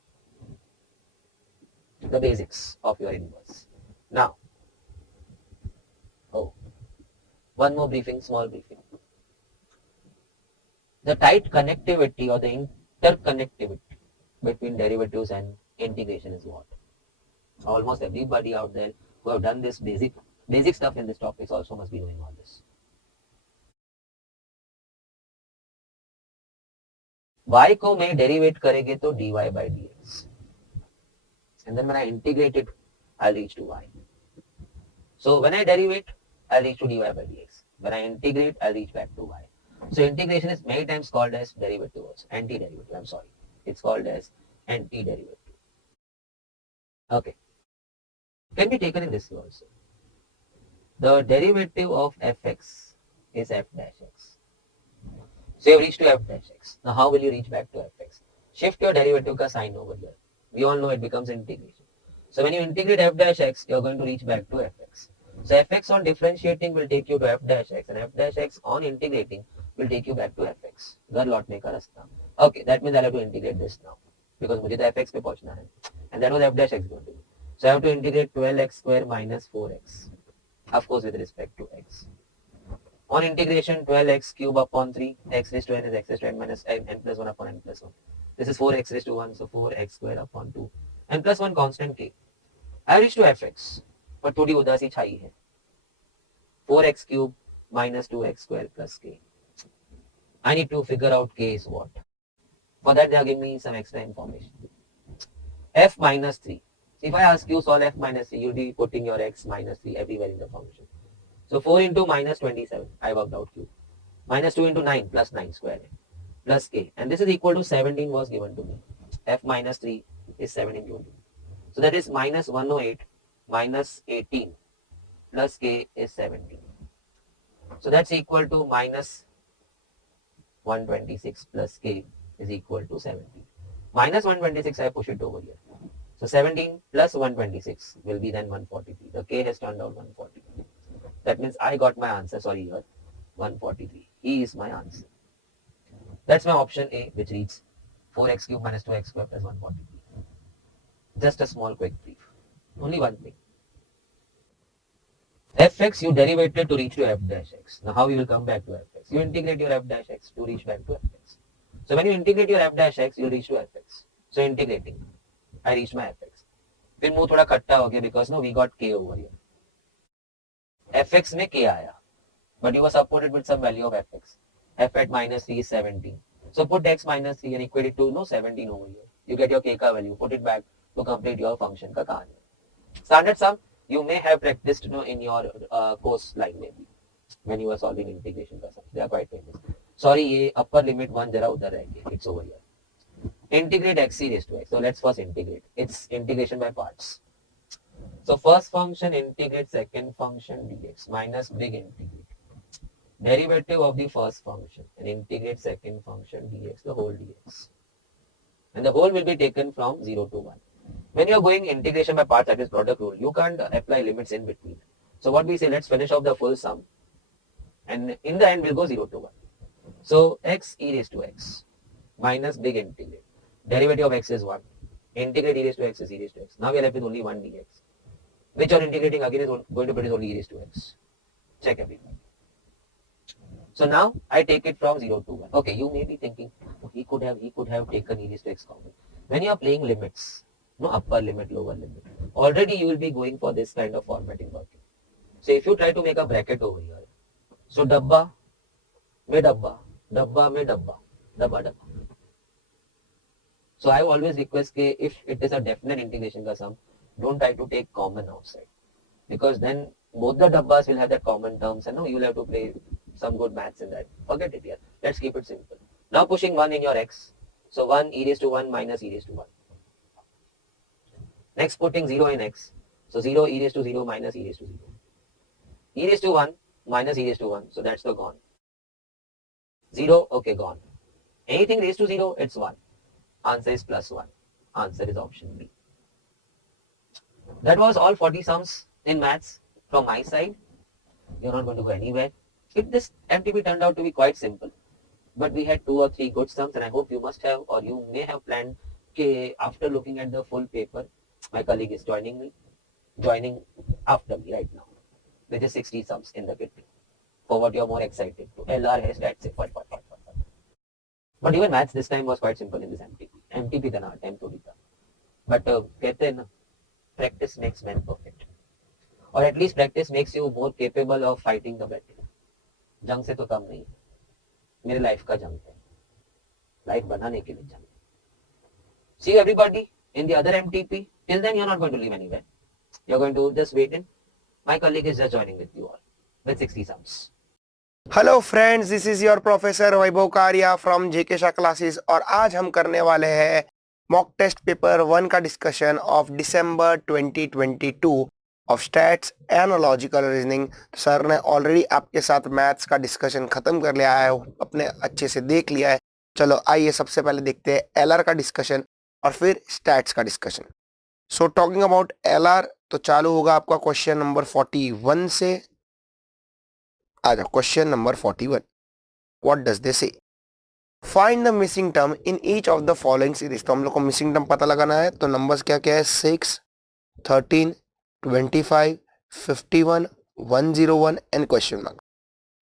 The basics of your inverse. Now, one more briefing, small briefing. The tight connectivity or the interconnectivity between derivatives and integration is what? Almost everybody out there who have done this basic stuff in this topic also must be knowing all this. Y को मैं derivate करेंगे तो dy by dx. And then when I integrate it, I'll reach to y. So when I derivate, I'll reach to dy by dx. When I integrate, I'll reach back to y. So integration is many times called as derivative also. Anti-derivative, I'm sorry. It's called as anti-derivative. Okay. Can be taken in this way also. The derivative of fx is f dash x. So you have reached to f dash x. Now how will you reach back to fx? Shift your derivative ka sign over here. We all know it becomes integration. So when you integrate f dash x, you're going to reach back to fx. So fx on differentiating will take you to f dash x, and f dash x on integrating will take you back to fx. घर लौटने का रास्ता. Okay, that means I'll have to integrate this now, because मुझे तो fx पे पहुंचना है, and that was f dash x going to be. So I have to integrate 12x square minus 4x, of course with respect to x. On integration, 12x cube upon 3, x raised to n is x raised to n minus n plus 1 upon n plus 1. This is 4x raised to 1, so 4x square upon 2, n plus 1 constant k. I reached to fx, but थोड़ी उदासी छाई है. 4x cube minus 2x square plus k. I need to figure out k is what. For that, they are giving me some extra information. F minus 3. If I ask you solve f minus 3, you'll be putting your x minus 3 everywhere in the function. So 4 into minus 27, I worked out q. Minus 2 into 9 plus 9 square plus k. And this is equal to 17 was given to me. F minus 3 is 17 given to me. So that is minus 108 minus 18 plus k is 17. So that's equal to minus 126 plus k is equal to 17. Minus 126, I push it over here. So 17 plus 126 will be then 143. The k has turned out 143. That means I got my answer, here, 143. E is my answer. That's my option A, which reads 4x cube minus 2x square plus 143. Just a small quick brief. Only one thing. Fx you derivated to reach to f dash x. Now how you will come back to fx? You integrate your f dash x to reach back to fx. So when you integrate your f dash x, you will reach to fx. So integrating, I reached my fx. फिर मुंह थोड़ा खट्टा हो गया because we got k over here. fx में k आया, but you were supported with some value of fx. F at minus 3 is 17. So put x minus 3 and equate it to 17 over here. You get your k ka value, put it back to complete your function ka kahani. Standard sum you may have practiced in your course line maybe when you were solving integration ka sum. They are quite famous. Sorry, ये upper limit 1 जरा उधर रह गया. It's over here. Integrate x raised to x. So let's first integrate. It's integration by parts. So first function integrate second function dx minus big integrate. derivative of the first function and integrate second function dx, the whole dx. And the whole will be taken from 0 to 1. When you are going integration by parts, that is product rule, you can't apply limits in between. So what we say, let's finish off the full sum, and in the end we'll go 0 to 1. So x e raised to x minus big integrate. Derivative of x is 1. Integrate e raised to x is e raised to x. Now we are left with only 1 dx, which on integrating again is going to produce only e raised to x. Check everything. So now I take it from 0 to 1. Okay, you may be thinking, he could have taken e raised to x common. When you are playing limits, no upper limit, lower limit, already you will be going for this kind of formatting working. So if you try to make a bracket over here, so dabba mein dabba, dabba mein dabba, dabba dabba. So I always request that if it is a definite integration ka sum, don't try to take common outside, because then both the dabbas will have that common terms, and now you will have to play some good maths in that. Forget it here. Let's keep it simple. Now pushing 1 in your x. So 1 e raised to 1 minus e raised to 1. Next putting 0 in x. So 0 e raised to 0 minus e raised to 0. E raised to 1 minus e raised to 1. So that's the gone. 0, okay, gone. Anything raised to 0, it's 1. Answer is plus 1. Answer is option B. That was all 40 sums in maths from my side. You're not going to go anywhere. This MTP turned out to be quite simple. But we had 2 or 3 good sums, and I hope you must have, or you may have planned, after looking at the full paper, my colleague is joining after me right now. With just 60 sums in the kit. For what you're more excited to. LR has, that's it. But even maths this time was quite simple in this MTP. MTP than our time to be done. But कहते हैं ना, practice makes man perfect. Or at least practice makes you more capable of fighting the battle. जंग से तो कम नहीं है. मेरे लाइफ का जंग है. लाइफ बनाने के लिए जंग. See you everybody in the other MTP. Till then you're not going to leave anywhere. You're going to just wait in. My colleague is just joining with you all with 60 sums. Hello friends, this is your professor Vaibhav Kariya from JK Shah classes, और आज हम करने वाले हैं मॉक टेस्ट पेपर 1 का discussion of December 2022 of stats analogical reasoning. Sir ने ऑलरेडी आपके साथ मैथ्स का डिस्कशन खत्म कर लिया है, अपने अच्छे से देख लिया है। चलो आइए सबसे पहले देखते हैं एलआर का डिस्कशन और फिर स्टैट्स का discussion. So talking about LR, तो चालू होगा आपका क्वेश्चन नंबर 41 से। आ जाओ, question number 41। What does they say? Find the missing term in each of the following series. तो हम लोग को मिसिंग टर्म पता लगाना है, तो नंबर्स क्या क्या है? 6, 13, 25, 51, 101 एंड क्वेश्चन मार्क।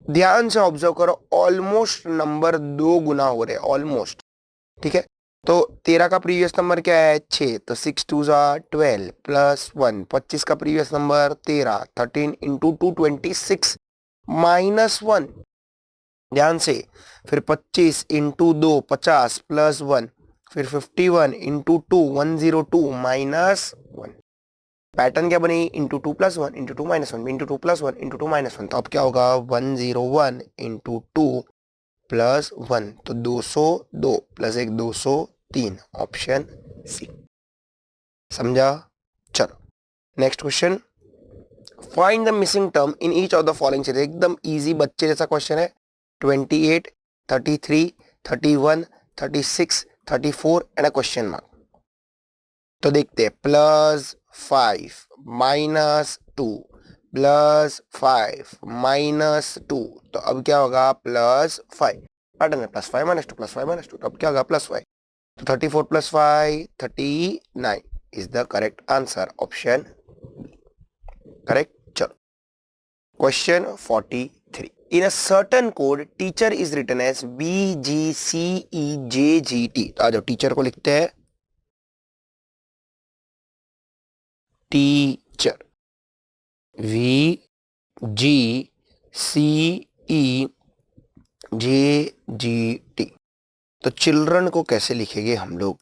ध्यान से ऑब्जर्व करो, ऑलमोस्ट नंबर 2 गुना हो रहे हैं, ऑलमोस्ट। ठीक है, तो 13 का प्रीवियस नंबर क्या है? 6, तो 6 2 12 प्लस 1। 25 का प्रीवियस नंबर 13, 13 इंटू 2 26 माइनस 1। ध्यान से, फिर 25 इंटू 2 50 प्लस 1, फिर 51 इंटू 2 102 माइनस 1। पैटर्न क्या बनी? Into 2 plus 1 into 2 minus 1 into 2 plus 1 into 2 minus 1। तो अब क्या होगा? 101 इंटू 2 प्लस 1, तो 202 प्लस 1 203, ऑप्शन सी। समझा? चलो next question. Find the missing term in each of the following series. एकदम इजी बच्चे जैसा क्वेश्चन है। 28, 33, 31, 36, 34 एंड अ क्वेश्चन मार्क। तो देखते हैं, प्लस 5 माइनस 2 प्लस 5 माइनस 2, तो अब क्या होगा? प्लस 5। पैटर्न है प्लस 5 माइनस 2 प्लस 5 माइनस 2, तो अब क्या होगा? प्लस 5। तो 34 plus 5 39 is the correct answer, option correct. चलो question 43। In a certain code teacher is written as BGCEJGT। तो आ जाओ, टीचर को लिखते हैं टीचर VGCEJGT। तो चिल्ड्रन को कैसे लिखेंगे हम लोग?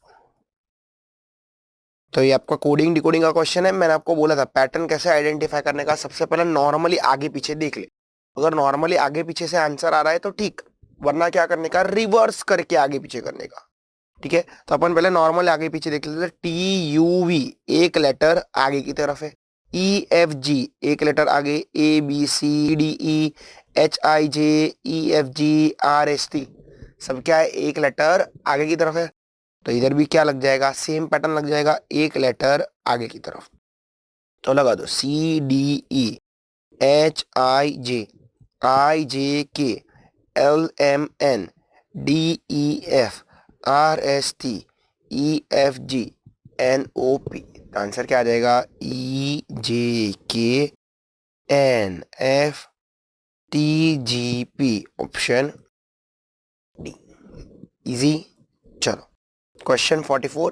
तो ये आपका कोडिंग डिकोडिंग का क्वेश्चन है। मैंने आपको बोला था पैटर्न कैसे आइडेंटिफाई करने का। सबसे पहले नॉर्मली आगे पीछे देख ले, अगर नॉर्मली आगे पीछे से आंसर आ रहा है तो ठीक, वरना क्या करने का? रिवर्स करके आगे पीछे करने का। ठीक है, तो अपन पहले नॉर्मल आगे पीछे देख लेते हैं। TUV एक लेटर आगे की तरफ है, EFG एक लेटर आगे, ABCDE HIJEFGRST सब क्या है, एक लेटर आगे की तरफ है, तो इधर भी क्या लग जाएगा, सेम पैटर्न लग जाएगा, एक लेटर आगे की तरफ। तो लगा दो CDEHIJKLMNDEFRSTEFGNOP। आंसर क्या आ जाएगा, EJKNFTGP, ऑप्शन डी। इजी। चलो क्वेश्चन 44।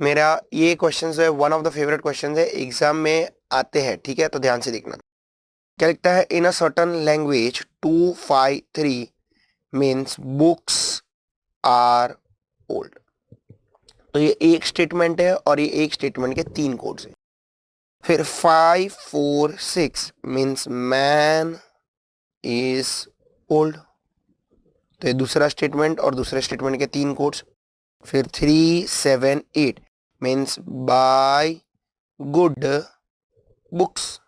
मेरा ये क्वेश्चन जो है one of the favourite question है, एग्जाम में आते हैं, ठीक है, तो ध्यान से देखना। क्या लिखता है, in a certain language 253 means books are old. तो ये एक स्टेटमेंट है और ये एक स्टेटमेंट के तीन कोड्स हैं। फिर 546 मीन्स मैन इज ओल्ड, तो ये दूसरा स्टेटमेंट और दूसरे स्टेटमेंट के तीन कोड्स। फिर 378 मीन्स बाय गुड बुक्स,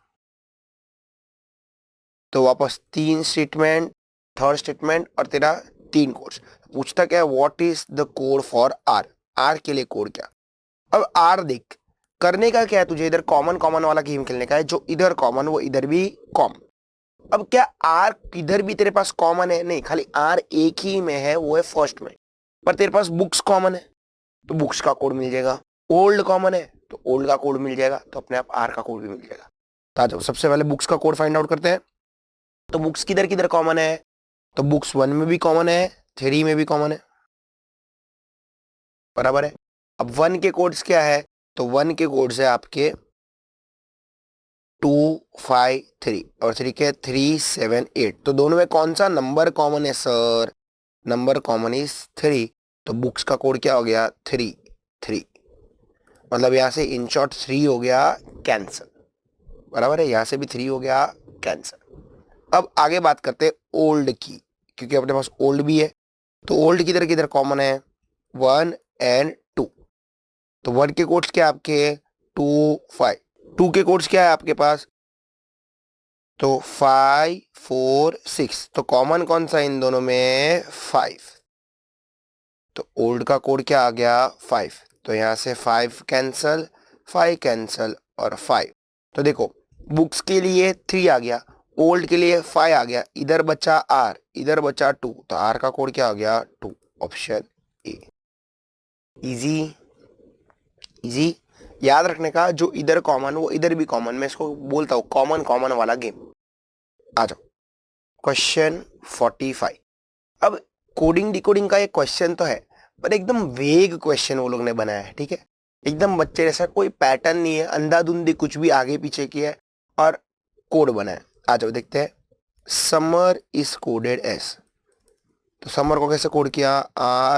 तो वापस तीन स्टेटमेंट, थर्ड स्टेटमेंट और तेरा तीन कोड्स। पूछता क्या है, what is the code for R, R के लिए कोड क्या। अब आर देख, करने का क्या है तुझे, इधर कॉमन कॉमन वाला गेम खेलने का है, जो इधर कॉमन वो इधर भी कॉमन। अब क्या आर इधर भी तेरे पास कॉमन है, नहीं, खाली आर एक ही में है, वो है फर्स्ट में, पर तेरे पास बुक्स कॉमन है तो बुक्स का कोड मिल जाएगा। ओल्ड कॉमन है तो ओल्ड का कोड मिल जाएगा, तो अपने आप आर का कोड भी मिल जाएगा। तो आ जाओ सबसे पहले बुक्स का कोड फाइंड आउट करते हैं। तो बुक्स किधर किधर कॉमन है, तो बुक्स 1 में भी कॉमन है, 3 में भी कॉमन है, बराबर है। अब 1 के कोड्स क्या है, तो 1 के कोड्स है आपके 253 और 3 के 378। तो दोनों में कौन सा नंबर कॉमन है सर, नंबर कॉमन इज 3, तो बुक्स का कोड क्या हो गया 3, मतलब यहां से इन शॉर्ट 3 हो गया कैंसल, बराबर है, यहां से भी 3 हो गया कैंसल। अब आगे बात करते हैं ओल्ड की, क्योंकि अपने पास ओल्ड भी है, तो ओल्ड किधर किधर कॉमन है, 1 एंड 2। तो 1 के कोड्स क्या आपके 2 5, 2 के कोड्स क्या है आपके पास, तो 5 4 6, तो कॉमन कौन सा इन दोनों में 5, तो ओल्ड का कोड क्या आ गया 5, तो यहां से 5 कैंसल, 5 कैंसल और 5। तो देखो बुक्स के लिए 3 आ गया, ओल्ड के लिए 5 आ गया, इधर बचा आर, इधर बचा 2, तो आर का कोड क्या आ गया 2, ऑप्शन ए। इजी। इजी याद रखने का, जो इधर कॉमन वो इधर भी कॉमन, मैं इसको बोलता हूं कॉमन कॉमन वाला गेम। आ जाओ क्वेश्चन 45। अब कोडिंग डिकोडिंग का एक क्वेश्चन तो है, पर एकदम वेग क्वेश्चन वो लोग ने बनाया है, ठीक है, एकदम बच्चे जैसा, कोई पैटर्न नहीं है, अंधाधुंधी कुछ भी आगे पीछे किया है और कोड बना है। आ जाओ देखते हैं। समर इज कोडेड एस, तो समर को कैसे कोड किया,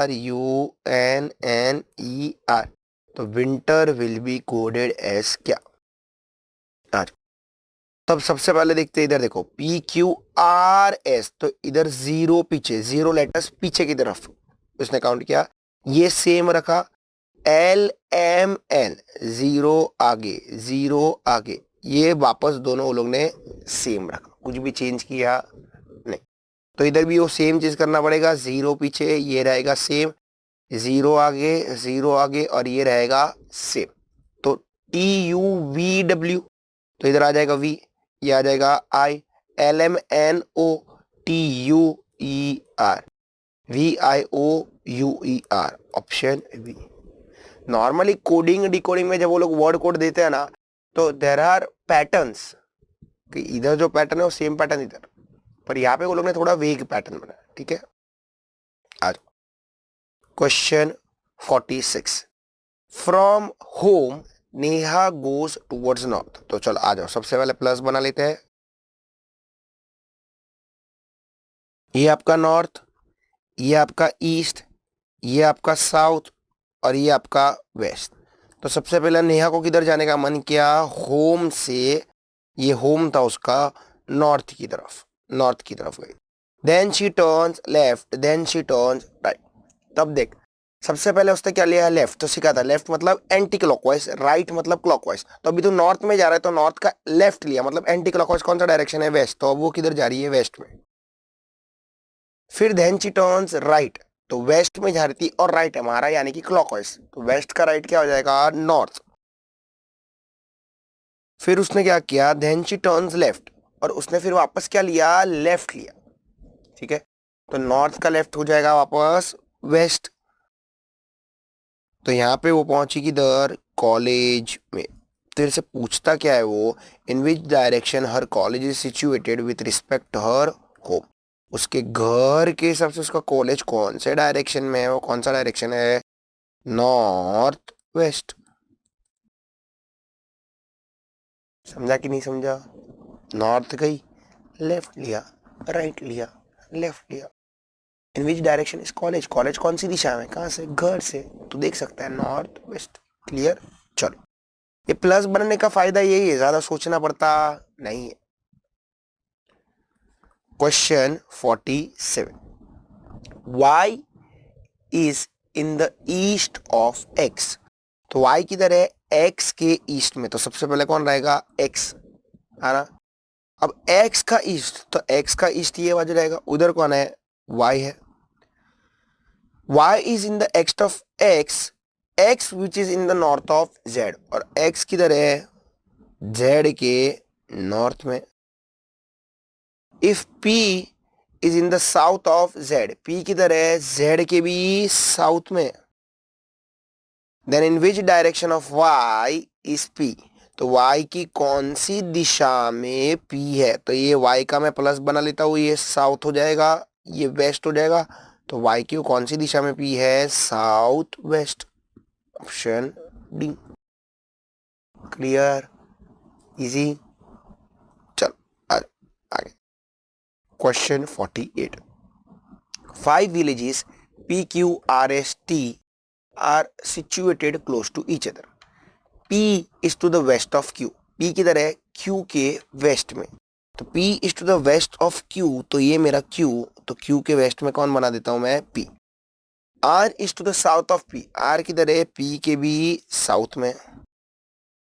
RUNNER, तो winter will be coded as क्या। आज तब सबसे पहले देखते हैं, इधर देखो PQRS, तो इधर 0 पीछे, 0 लेटर्स पीछे की तरफ उसने काउंट किया, ये सेम रखा। LMN 0 आगे, 0 आगे, ये वापस दोनों लोग ने सेम रखा, कुछ भी चेंज किया नहीं। तो इधर भी वो सेम चीज करना पड़ेगा, 0 पीछे, ये रहेगा सेम, 0 आगे, 0 आगे और ये रहेगा सेम। तो TUVW, तो इधर आ जाएगा V, ये आ जाएगा I, LMNOTUER, VIOUER, option B. Normally coding decoding में जब वो लोग वर्ड कोड देते हैं ना, तो देयर आर पैटर्न्स, कि इधर जो पैटर्न है वो सेम पैटर्न इधर, पर यहाँ पे वो लोग ने थोड़ा वेग पैटर्न बनाया, ठीक है। आज question 46। From home Neha goes towards north, तो चलो आ जाओ सबसे पहले प्लस बना लेते हैं। ये आपका नॉर्थ, ये आपका ईस्ट, ये आपका साउथ और ये आपका वेस्ट। तो सबसे पहले नेहा को किधर जाने का मन किया, होम से, ये होम था उसका, नॉर्थ की तरफ, नॉर्थ की तरफ गई। Then she turns left, then she turns right. तब देख सबसे पहले उसने क्या लिया है, लेफ्ट, तो सीखा था लेफ्ट मतलब एंटी क्लॉकवाइज, राइट मतलब क्लॉकवाइज। तो अभी तो नॉर्थ में जा रहा है तो नॉर्थ का लेफ्ट लिया, मतलब एंटी क्लॉकवाइज कौन सा डायरेक्शन है, वेस्ट, तो अब वो किधर जा रही है, वेस्ट में। फिर देन शी टर्न्स राइट, तो वेस्ट में जा रही थी और राइट हमारा यानी कि क्लॉकवाइज, तो वेस्ट का राइट क्या हो जाएगा, नॉर्थ। फिर उसने क्या किया, देन शी टर्न्स लेफ्ट, और उसने फिर वापस क्या लिया, लेफ्ट लिया, ठीक है। तो नॉर्थ का लेफ्ट हो जाएगा वापस वेस्ट। तो यहाँ पे वो पहुंची किधर, कॉलेज में। तेरे से पूछता क्या है वो, in which direction her college is situated with respect her home. उसके घर के हिसाब से उसका कॉलेज कौन से डायरेक्शन में है, वो कौन सा डायरेक्शन है, नॉर्थ वेस्ट। समझा कि नहीं समझा, नॉर्थ गई, लेफ्ट लिया, राइट लिया, लेफ्ट लिया। In which direction is college, college कौन सी दिशा में, कहां से, घर से, तो देख सकता है नॉर्थ वेस्ट। क्लियर। चलो, ये प्लस बनने का फायदा यही है, ज्यादा सोचना पड़ता नहीं है। Question 47, y is in the east of x। तो y किधर है, x के ईस्ट में, तो सबसे पहले कौन रहेगा, x, है ना। अब x का ईस्ट, तो x का ईस्ट ये वजह रहेगा, उधर कौन है, y है। y is in the east of x, x which is in the north of z, और x किधर है, z के नॉर्थ में। If p is in the south of z, p किधर है, z के भी साउथ में। Then in which direction of y is p, तो y की कौन सी दिशा में p है, तो ये y का मैं प्लस बना लेता हूं, ये साउथ हो जाएगा, ये वेस्ट हो जाएगा। तो y की कौन सी दिशा में p है, south west, option D. Clear, easy. चलो आगे। Question 48, 5 villages P, Q, R, S, T are situated close to each other. P is to the west of Q. P किधर है, Q के वेस्ट में। तो P is to the west of Q, तो ये मेरा Q, तो Q के वेस्ट में कौन बना देता हूं मैं, P। R is to the south of P, R किधर है, P के भी साउथ में।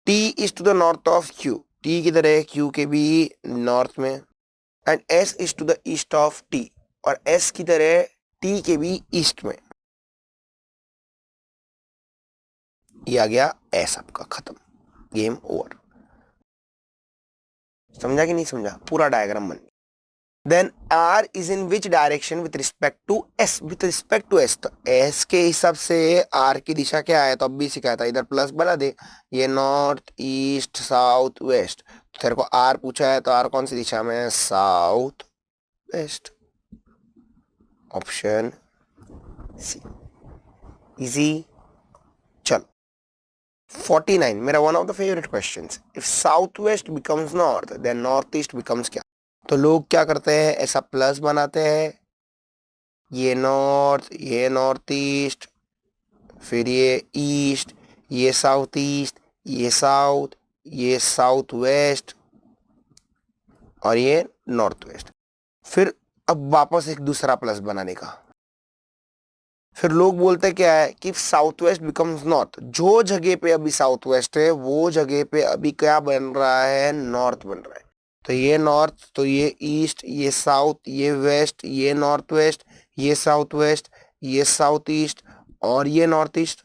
T is to the north of Q, T किधर है, Q के भी नॉर्थ में। And S is to the east of T, और S किधर है, T के भी ईस्ट में। ये आ गया S आपका खत्म, गेम ओवर। समझा कि नहीं समझा, पूरा डायग्राम बन। Then R is in which direction with respect to S, with respect to S, तो S के हिसाब से R की दिशा क्या है, तो अब भी सिखाया था, इधर प्लस बना दे, ये नॉर्थ ईस्ट साउथ वेस्ट। तो तेरे को R पूछा है, तो R कौन सी दिशा में है, south west, option C. Easy. चलो 49, मेरा one of the favourite questions, if south west becomes north then north east becomes क्या। तो लोग क्या करते हैं, ऐसा प्लस बनाते हैं, ये नॉर्थ ईस्ट, फिर ये ईस्ट, ये साउथ ईस्ट, ये साउथ, ये साउथ वेस्ट, और ये नॉर्थ वेस्ट। फिर अब वापस एक दूसरा प्लस बनाने का। फिर लोग बोलते क्या है कि साउथ वेस्ट बिकम्स नॉर्थ, जो जगह पे अभी साउथ वेस्ट है वो जगह पे अभी क्या बन रहा है, नॉर्थ बन रहा है। तो ये नॉर्थ, तो ये ईस्ट, ये साउथ, ये वेस्ट, ये नॉर्थ वेस्ट, ये साउथ वेस्ट, ये साउथ ईस्ट, और ये नॉर्थ ईस्ट।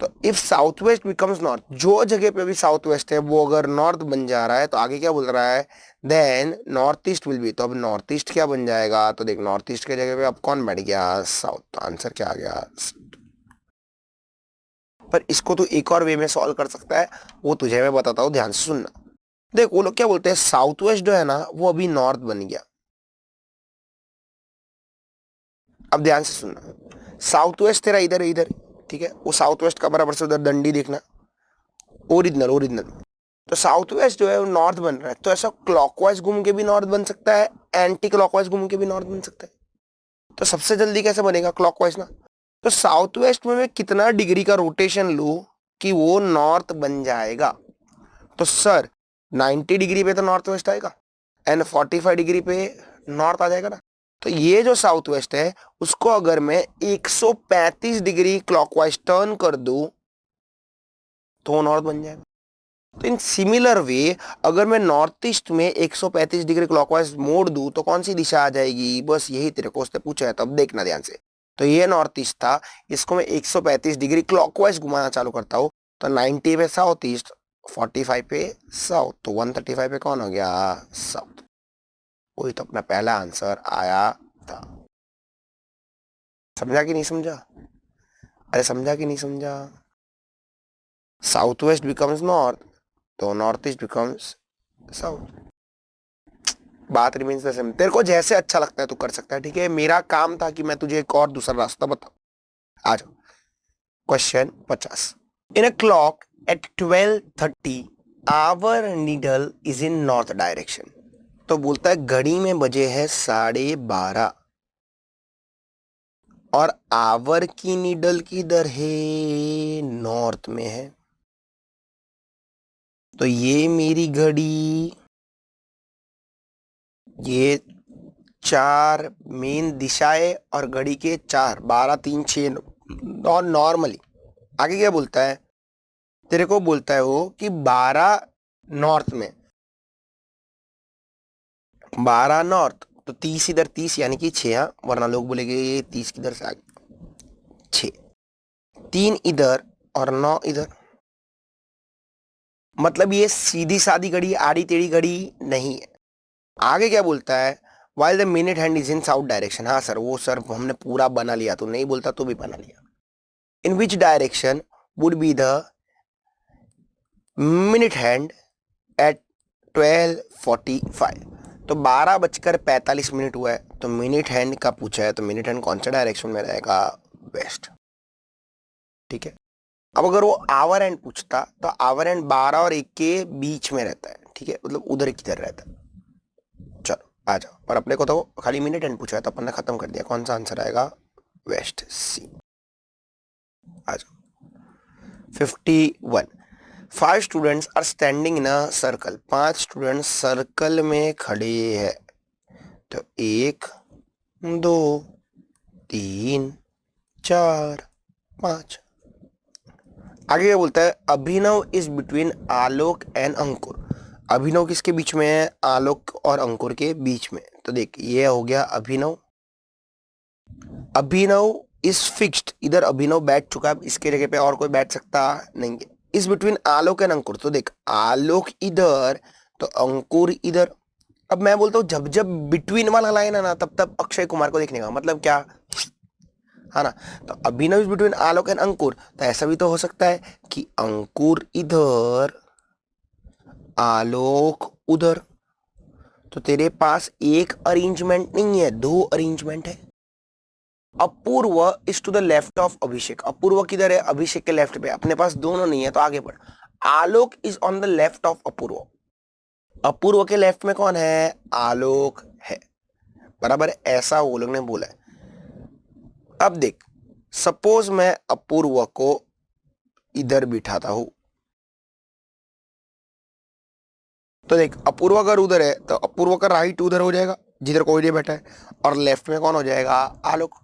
तो if south west becomes north, जो जगह पे अभी साउथ वेस्ट है वो अगर नॉर्थ बन जा रहा है, तो आगे क्या बोल रहा है, then north east will be, तो अब नॉर्थ ईस्ट क्या बन जाएगा, तो देख नॉर्थ ईस्ट के जगह पे अब कौन बैठ गया, साउथ, तो आंसर क्या आ गया। पर इसको तो एक और वे में सॉल्व कर सकता है, वो तुझे मैं बताता हूँ, ध्यान से सुनना। देख वो लोग क्या बोलते हैं, साउथ वेस्ट जो है ना वो अभी नॉर्थ बन गया। अब ध्यान से सुनना, साउथ वेस्ट तेरा इधर है, इधर, ठीक है, वो साउथ वेस्ट का बराबर से उधर दंडी देखना, ओरिजिनल। तो साउथ वेस्ट जो है वो नॉर्थ बन रहा है, तो ऐसा क्लॉकवाइज घूम के भी नॉर्थ बन सकता है, एंटी क्लॉकवाइज घूम के भी नॉर्थ बन सकता है। तो सबसे जल्दी कैसे बनेगा, क्लॉकवाइज ना। तो साउथ वेस्ट में मैं कितना डिग्री का रोटेशन लूं कि वो नॉर्थ बन जाएगा, तो सर 90 डिग्री पे तो नॉर्थ वेस्ट आएगा, एंड 45 डिग्री पे नॉर्थ आ जाएगा ना। तो ये जो साउथ वेस्ट है उसको अगर मैं 135 डिग्री क्लॉकवाइज टर्न कर दूं तो वो नॉर्थ बन जाएगा। तो इन सिमिलर वे अगर मैं नॉर्थ ईस्ट में 135 डिग्री क्लॉकवाइज मोड़ दूं तो कौन सी दिशा आ जाएगी? बस यही तेरे को उसने पूछा है, तो अब देखना ध्यान से। तो ये नॉर्थ ईस्ट था, इसको मैं 135 डिग्री क्लॉकवाइज घुमाना चालू करता हूं तो 90 पे साउथ ईस्ट, 45 पे साउथ, तो 135 पे कौन हो गया? साउथ। वही तो अपना पहला आंसर आया था। समझा कि नहीं समझा? अरे समझा कि नहीं समझा? साउथ वेस्ट बिकम्स नॉर्थ, तो नॉर्थ ईस्ट बिकम्स साउथ। बात रिमेन्स द सेम। तेरे को जैसे अच्छा लगता है तू कर सकता है, ठीक है। मेरा काम था कि मैं तुझे एक और दूसरा रास्ता बताऊं। आ जाओ question 50। In a clock at 12:30 hour needle is in north direction. तो बोलता है घड़ी में बजे है 12:30 और आवर की नीडल किधर है? नॉर्थ में है। तो ये मेरी घड़ी, ये चार मेन दिशाएं और घड़ी के 4, 12, 3, 6 और नॉर्मली आगे क्या बोलता है? तेरे को बोलता है वो कि 12 नॉर्थ में, 12 नॉर्थ, तो 30 इधर, 30 यानी कि 6, वरना लोग बोलेंगे ये 30 किधर से आ गया। 6, 3 इधर और 9 इधर। मतलब ये सीधी सादी घड़ी, आड़ी टेढ़ी घड़ी नहीं है। आगे क्या बोलता है? While the minute hand is in south direction. हाँ सर, वो सर हमने पूरा बना लिया, तू नहीं बोलता तो भी बना लिया। In which direction would be the minute hand at 12:45। तो 12:45 हुआ है, तो मिनट हैंड का पूछा है, तो मिनट हैंड कौन सा डायरेक्शन में रहेगा? वेस्ट। ठीक है। अब अगर वो आवर हैंड पूछता तो आवर हैंड 12 और 1 के बीच में रहता है, ठीक है, मतलब उधर किधर रहता है। चलो आ जाओ। और अपने को तो खाली मिनट हैंड पूछा है तो अपन ने खत्म कर दिया। कौन सा आंसर आएगा? वेस्ट, सी। आ जाओ 51। 5 students are standing in a circle. 5 students circle में खड़े हैं। तो 1, 2, 3, 4, 5। आगे क्या बोलता है? अभिनव इज बिटवीन आलोक एंड अंकुर। अभिनव किसके बीच में है? आलोक और अंकुर के बीच में। तो देख ये हो गया अभिनव। अभिनव इज फिक्स्ड, इधर अभिनव बैठ चुका है, इसके जगह पे और कोई बैठ सकता नहीं है। इज बिटवीन आलोक एंड अंकुर, तो देख आलोक इधर तो अंकुर इधर। अब मैं बोलता हूं जब जब बिटवीन वाला लाइन है ना तब तब अक्षय कुमार को देखने का मतलब क्या है ना। तो अभिनव इज बिटवीन आलोक एंड अंकुर, तो ऐसा भी तो हो सकता है कि अंकुर इधर, आलोक उधर। तो तेरे पास एक अरेंजमेंट नहीं है, 2 अरेंजमेंट है। Apoorv is to the left of Abhishek. Apoorv किधर है? अभिषेक के लेफ्ट पे। अपने पास दोनों नहीं है तो आगे बढ़। Alok is on the left of Apoorv. Apoorv के लेफ्ट में कौन है? आलोक है। बराबर है, ऐसा वो लोग ने बोला है। अब देख, सपोज मैं अपूर्व को इधर बिठाता हूं, तो देख अपूर्व अगर उधर है तो अपूर्व का राइट उधर हो जाएगा जिधर कोई नहीं बैठा है, और लेफ्ट में कौन हो जाएगा? आलोक।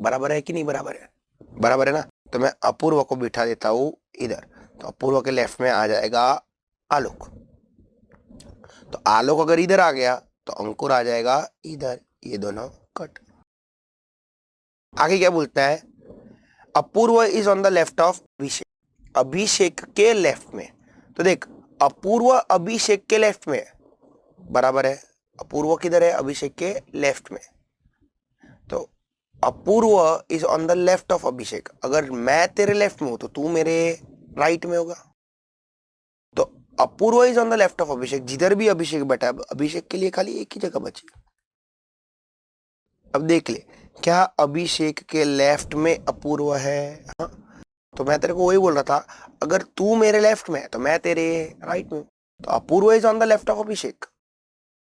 बराबर है कि नहीं बराबर है? बराबर है ना। तो मैं अपूर्व को बिठा देता हूं इधर, तो अपूर्व के लेफ्ट में आ जाएगा आलोक। तो आलोक अगर इधर आ गया तो अंकुर आ जाएगा इधर। ये दोनों कट। आगे क्या बोलता है? Apoorv is on the left of Abhishek. Abhishek के लेफ्ट में। तो देख अपूर्व अभिषेक के लेफ्ट में, बराबर है। अपूर्व किधर है? अभिषेक के लेफ्ट में। तो Apoorv is on the left of Abhishek. अगर मैं तेरे लेफ्ट में हूं तो तू मेरे राइट में होगा। तो Apoorv is on the left of Abhishek, जिधर भी अभिषेक बैठा है अभिषेक के लिए खाली एक ही जगह बची। अब देख ले, क्या अभिषेक के लेफ्ट में अपूर्व है? हाँ। तो मैं तेरे को वही बोल रहा था, अगर तू मेरे लेफ्ट में है तो मैं तेरे राइट में। तो Apoorv is on the left of Abhishek,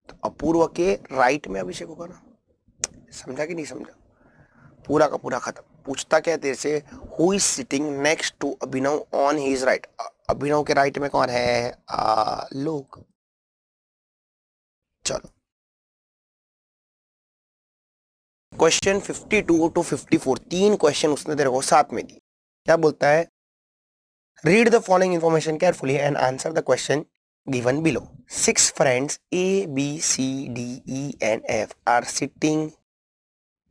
तो अपूर्व के राइट में अभिषेक होगा ना। समझा कि नहीं समझा? पूरा का पूरा खत्म। पूछता क्या तेरे से? Who is sitting next to Abhinav on his right. Abhinav के राइट में कौन है? लोग। चलो क्वेश्चन 52 टू 54 तीन क्वेश्चन उसने तेरे को साथ में दी। क्या बोलता है? Read the following information carefully and answer the question given below. 6 friends A, B, C, D, E and F are sitting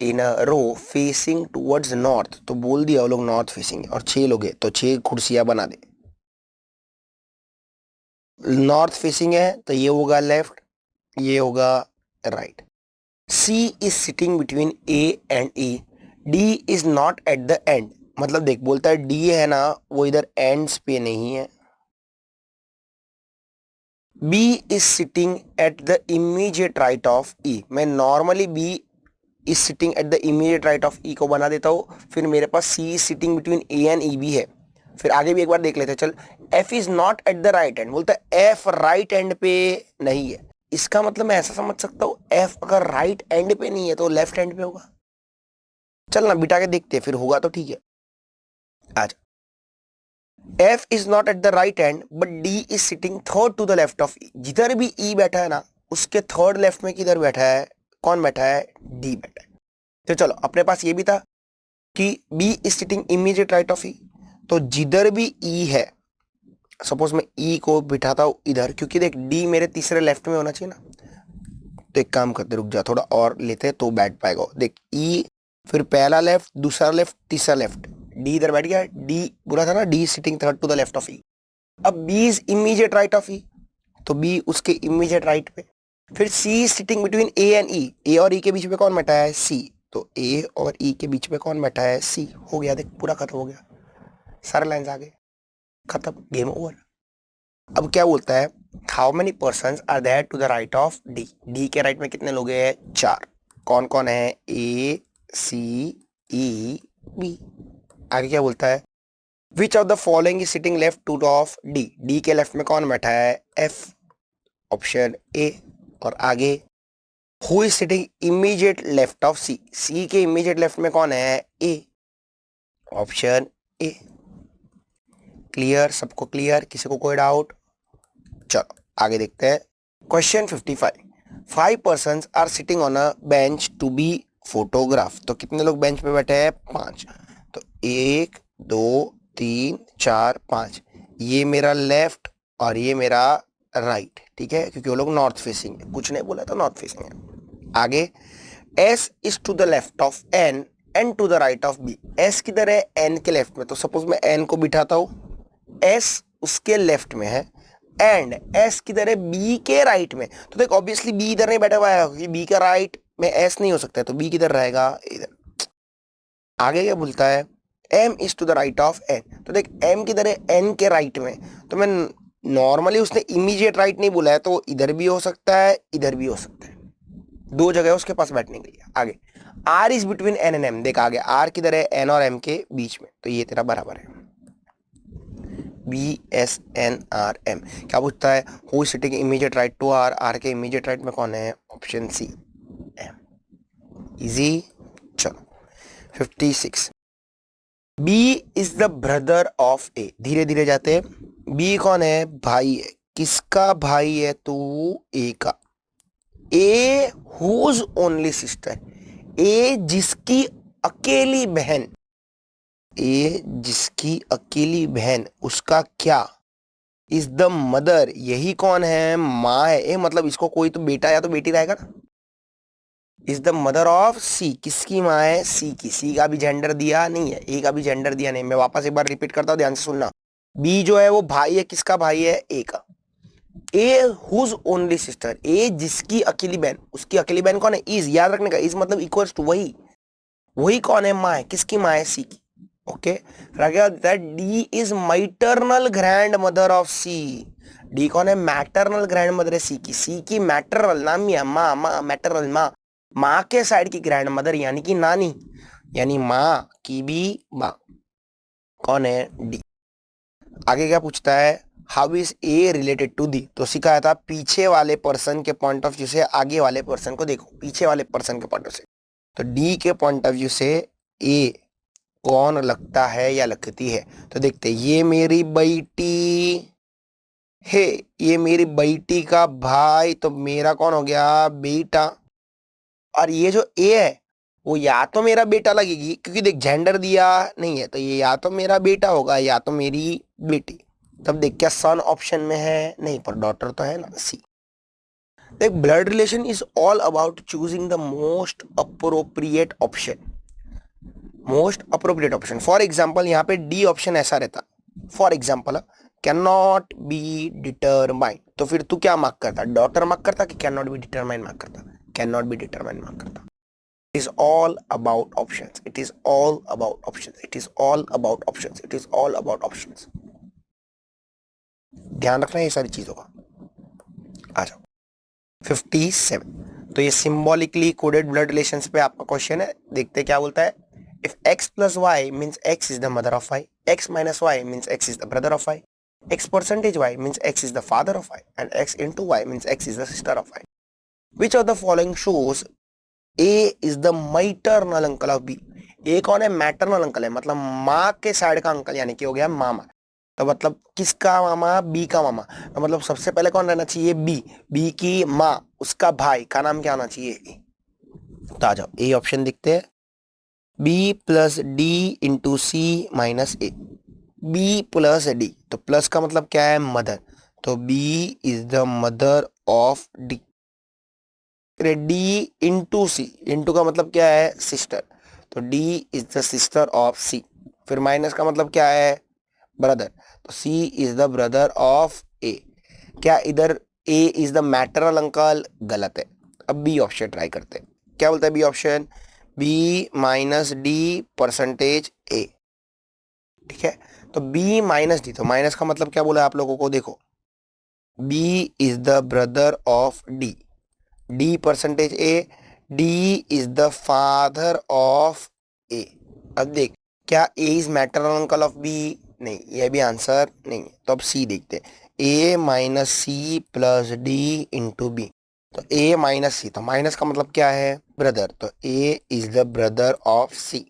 in a row facing towards north। तो बोल दिया वो लोग नॉर्थ फेसिंग है और 6 लोग हैं तो 6 कुर्सियां बना दे। नॉर्थ फेसिंग है तो ये होगा लेफ्ट, ये होगा right. C is sitting between A and E. D is not at the end। मतलब देख बोलता है D है ना वो इधर एंड्स पे नहीं है। B is sitting at the immediate right of E। मैं normally B is sitting at the immediate right of E को बना देता हूँ। फिर मेरे पास C is sitting between A and E भी है। फिर आगे भी एक बार देख लेते हैं। चल F is not at the right end। बोलता है F राइट एंड पे नहीं है। इसका मतलब मैं ऐसा समझ सकता हूँ F अगर राइट एंड पे नहीं है तो लेफ्ट एंड पे होगा। चल ना बिठा के देखते हैं, फिर होगा तो ठीक है। आज F is not at the right end but D is sitting third to the left of E। जिधर भी E बैठा है ना उसके थर्ड लेफ्ट में किधर बैठा है? कौन बैठा है? D बैठा है। तो चलो अपने पास ये भी था कि B is sitting immediate right of E। तो जिधर भी E है, सपोज मैं E को बिठाता हूं इधर, क्योंकि देख D मेरे तीसरे लेफ्ट में होना चाहिए ना। तो एक काम करते, रुक जा थोड़ा और लेते तो बैठ पाएगा। देख E फिर पहला लेफ्ट, दूसरा लेफ्ट, तीसरा लेफ्ट, D इधर बैठ गया। D बोला था ना D sitting third to the left of E। अब B is immediate right of E तो B उसके इमीडिएट राइट पे। फिर C sitting between A and E। A और E के बीच में कौन बैठा है? C। तो A और E के बीच में कौन बैठा है? C। हो गया, देख पूरा खत्म हो गया, सारे लाइंस आ गए, खत्म, गेम ओवर। अब क्या बोलता है? How many person are there to the right of D. D के राइट में कितने लोग हैं? 4। कौन कौन है? A, C, E, B. आगे क्या बोलता है? Which of the following is sitting left to of D. D के लेफ्ट में कौन बैठा है? F, option A. और आगे who is sitting immediate left of C. C के इमीडिएट लेफ्ट में कौन है? ए, ऑप्शन ए। क्लियर? सबको क्लियर? किसी को कोई डाउट? चलो आगे देखते हैं। Question 55। 5 persons are sitting on a bench to be photograph. तो कितने लोग बेंच पे बैठे हैं? 5। तो 1 2 3 4 5। ये मेरा लेफ्ट और ये मेरा राइट, ठीक है, क्योंकि वो लोग नॉर्थ फेसिंग है। कुछ नहीं बोला तो नॉर्थ फेसिंग है। आगे S is to the left of N and to the right of B। S किधर है? N के लेफ्ट में। तो सपोज मैं N को बिठाता हूं, S उसके लेफ्ट में है एंड S किधर है? B के राइट में। तो देख ऑब्वियसली B इधर नहीं बैठा हुआ है क्योंकि B का राइट में S नहीं हो सकता है, तो B किधर रहेगा? इधर। आगे क्या बोलता है? M is to the right of N। तो देख M किधर है? N के राइट में। तो मैं नॉर्मली उसने इमीडिएट राइट नहीं बोला है तो इधर भी हो सकता है, इधर भी हो सकता है, दो जगह है उसके पास बैठने के लिए। आगे R is between N and M। देख आगे R किधर है? N और M के बीच में, तो ये तेरा बराबर है BSNRM। क्या पूछता है? Who is sitting immediate right to R। R के इमीडिएट राइट में कौन है? Option C, M। इजी। चलो 56। B is the brother of A। धीरे धीरे जाते हैं। B कौन है? भाई है। किसका भाई है? तू A का। A whose only sister. A जिसकी अकेली बहन। ए जिसकी अकेली बहन, उसका क्या? Is the mother. यही कौन है? माँ है। ए मतलब इसको कोई तो बेटा या तो बेटी रहेगा ना। इज द मदर ऑफ सी। किसकी माँ है? सी की। सी का भी जेंडर दिया नहीं है, ए का भी जेंडर दिया नहीं। मैं वापस एक बार रिपीट करता हूँ, ध्यान से सुनना। बी जो है वो भाई है। किसका भाई है? ए का। ए हुज ओनली सिस्टर। ए जिसकी अकेली बहन, उसकी अकेली बहन कौन है? इज। याद रखने का, इज मतलब इक्वल्स टू वही। वही कौन है? माँ है। किसकी माँ है? सी की। Okay, D is maternal grandmother of C. D कौन है? मैटरनल ग्रैंड मदर है सी की। सी की मैटरनल नाम है माँ, माँ मैटरनल माँ, माँ के साइड की ग्रैंड मदर यानी कि नानी, यानी माँ की भी माँ। कौन है? डी। आगे क्या पूछता है? How is A related to D. तो सिखाया था पीछे वाले पर्सन के पॉइंट ऑफ व्यू से आगे वाले पर्सन को देखो, पीछे वाले पर्सन के पॉइंट ऑफ से। तो डी के पॉइंट ऑफ व्यू से ए कौन लगता है या लगती है? तो देखते, ये मेरी बेटी है, ये मेरी बेटी का भाई, तो मेरा कौन हो गया? बेटा। और ये जो ए है वो या तो मेरा बेटा लगेगी, क्योंकि देख जेंडर दिया नहीं है, तो ये या तो मेरा बेटा होगा या तो मेरी बेटी। तब देख क्या सन ऑप्शन में है? नहीं, पर डॉटर तो है ना, सी। देख blood relation is all about choosing the most appropriate option, most appropriate option. For example यहाँ पे डी ऑप्शन ऐसा रहता, for example can not be determine, तो फिर तू क्या मार्क करता? डॉटर मार्क करता कि can not be determine mark करता? Can not be determine mark करता। It is all about options. It is all about options. It is all about options. It is all about options. ध्यान रखना ये सारी चीजों का। आ जाओ 57। तो ये सिंबॉलिकली कोडेड ब्लड रिलेशंस पे आपका क्वेश्चन है। देखते क्या बोलता है। If x plus y means x is the mother of y, x minus y means x is the brother of y, x percentage y means x is the father of y, and x into y means x is the sister of y. Which of the following shows A is the maternal uncle of B? A कौन है? मैटरनल अंकल है, मतलब माँ के साइड का अंकल, यानी कि हो गया मामा। तो मतलब किसका मामा? बी का मामा। तो मतलब सबसे पहले कौन रहना चाहिए? बी। बी की माँ, उसका भाई का नाम क्या होना चाहिए? ए। तो आ जाओ ए ऑप्शन दिखते हैं। B plus D into C minus A. B plus D, तो प्लस का मतलब क्या है? मदर। तो B is the mother of D. D into C, into का मतलब क्या है? सिस्टर। तो D is the sister of C. फिर माइनस का मतलब क्या है? ब्रदर। तो C is the brother of A. क्या इधर A is the maternal uncle? गलत है। अब बी ऑप्शन ट्राई करते हैं। क्या बोलता है B option? B minus D percentage A. ठीक है, तो बी माइनस डी, तो माइनस का मतलब क्या बोला आप लोगों को? देखो, B is the brother of D, D percentage A, D is the father of A. अब देख, क्या A is maternal uncle of B? नहीं, ये भी आंसर नहीं है। तो अब सी देखते हैं। A minus C plus D into B. तो ए माइनस सी, तो माइनस का मतलब क्या है? ब्रदर। तो A is the brother of C.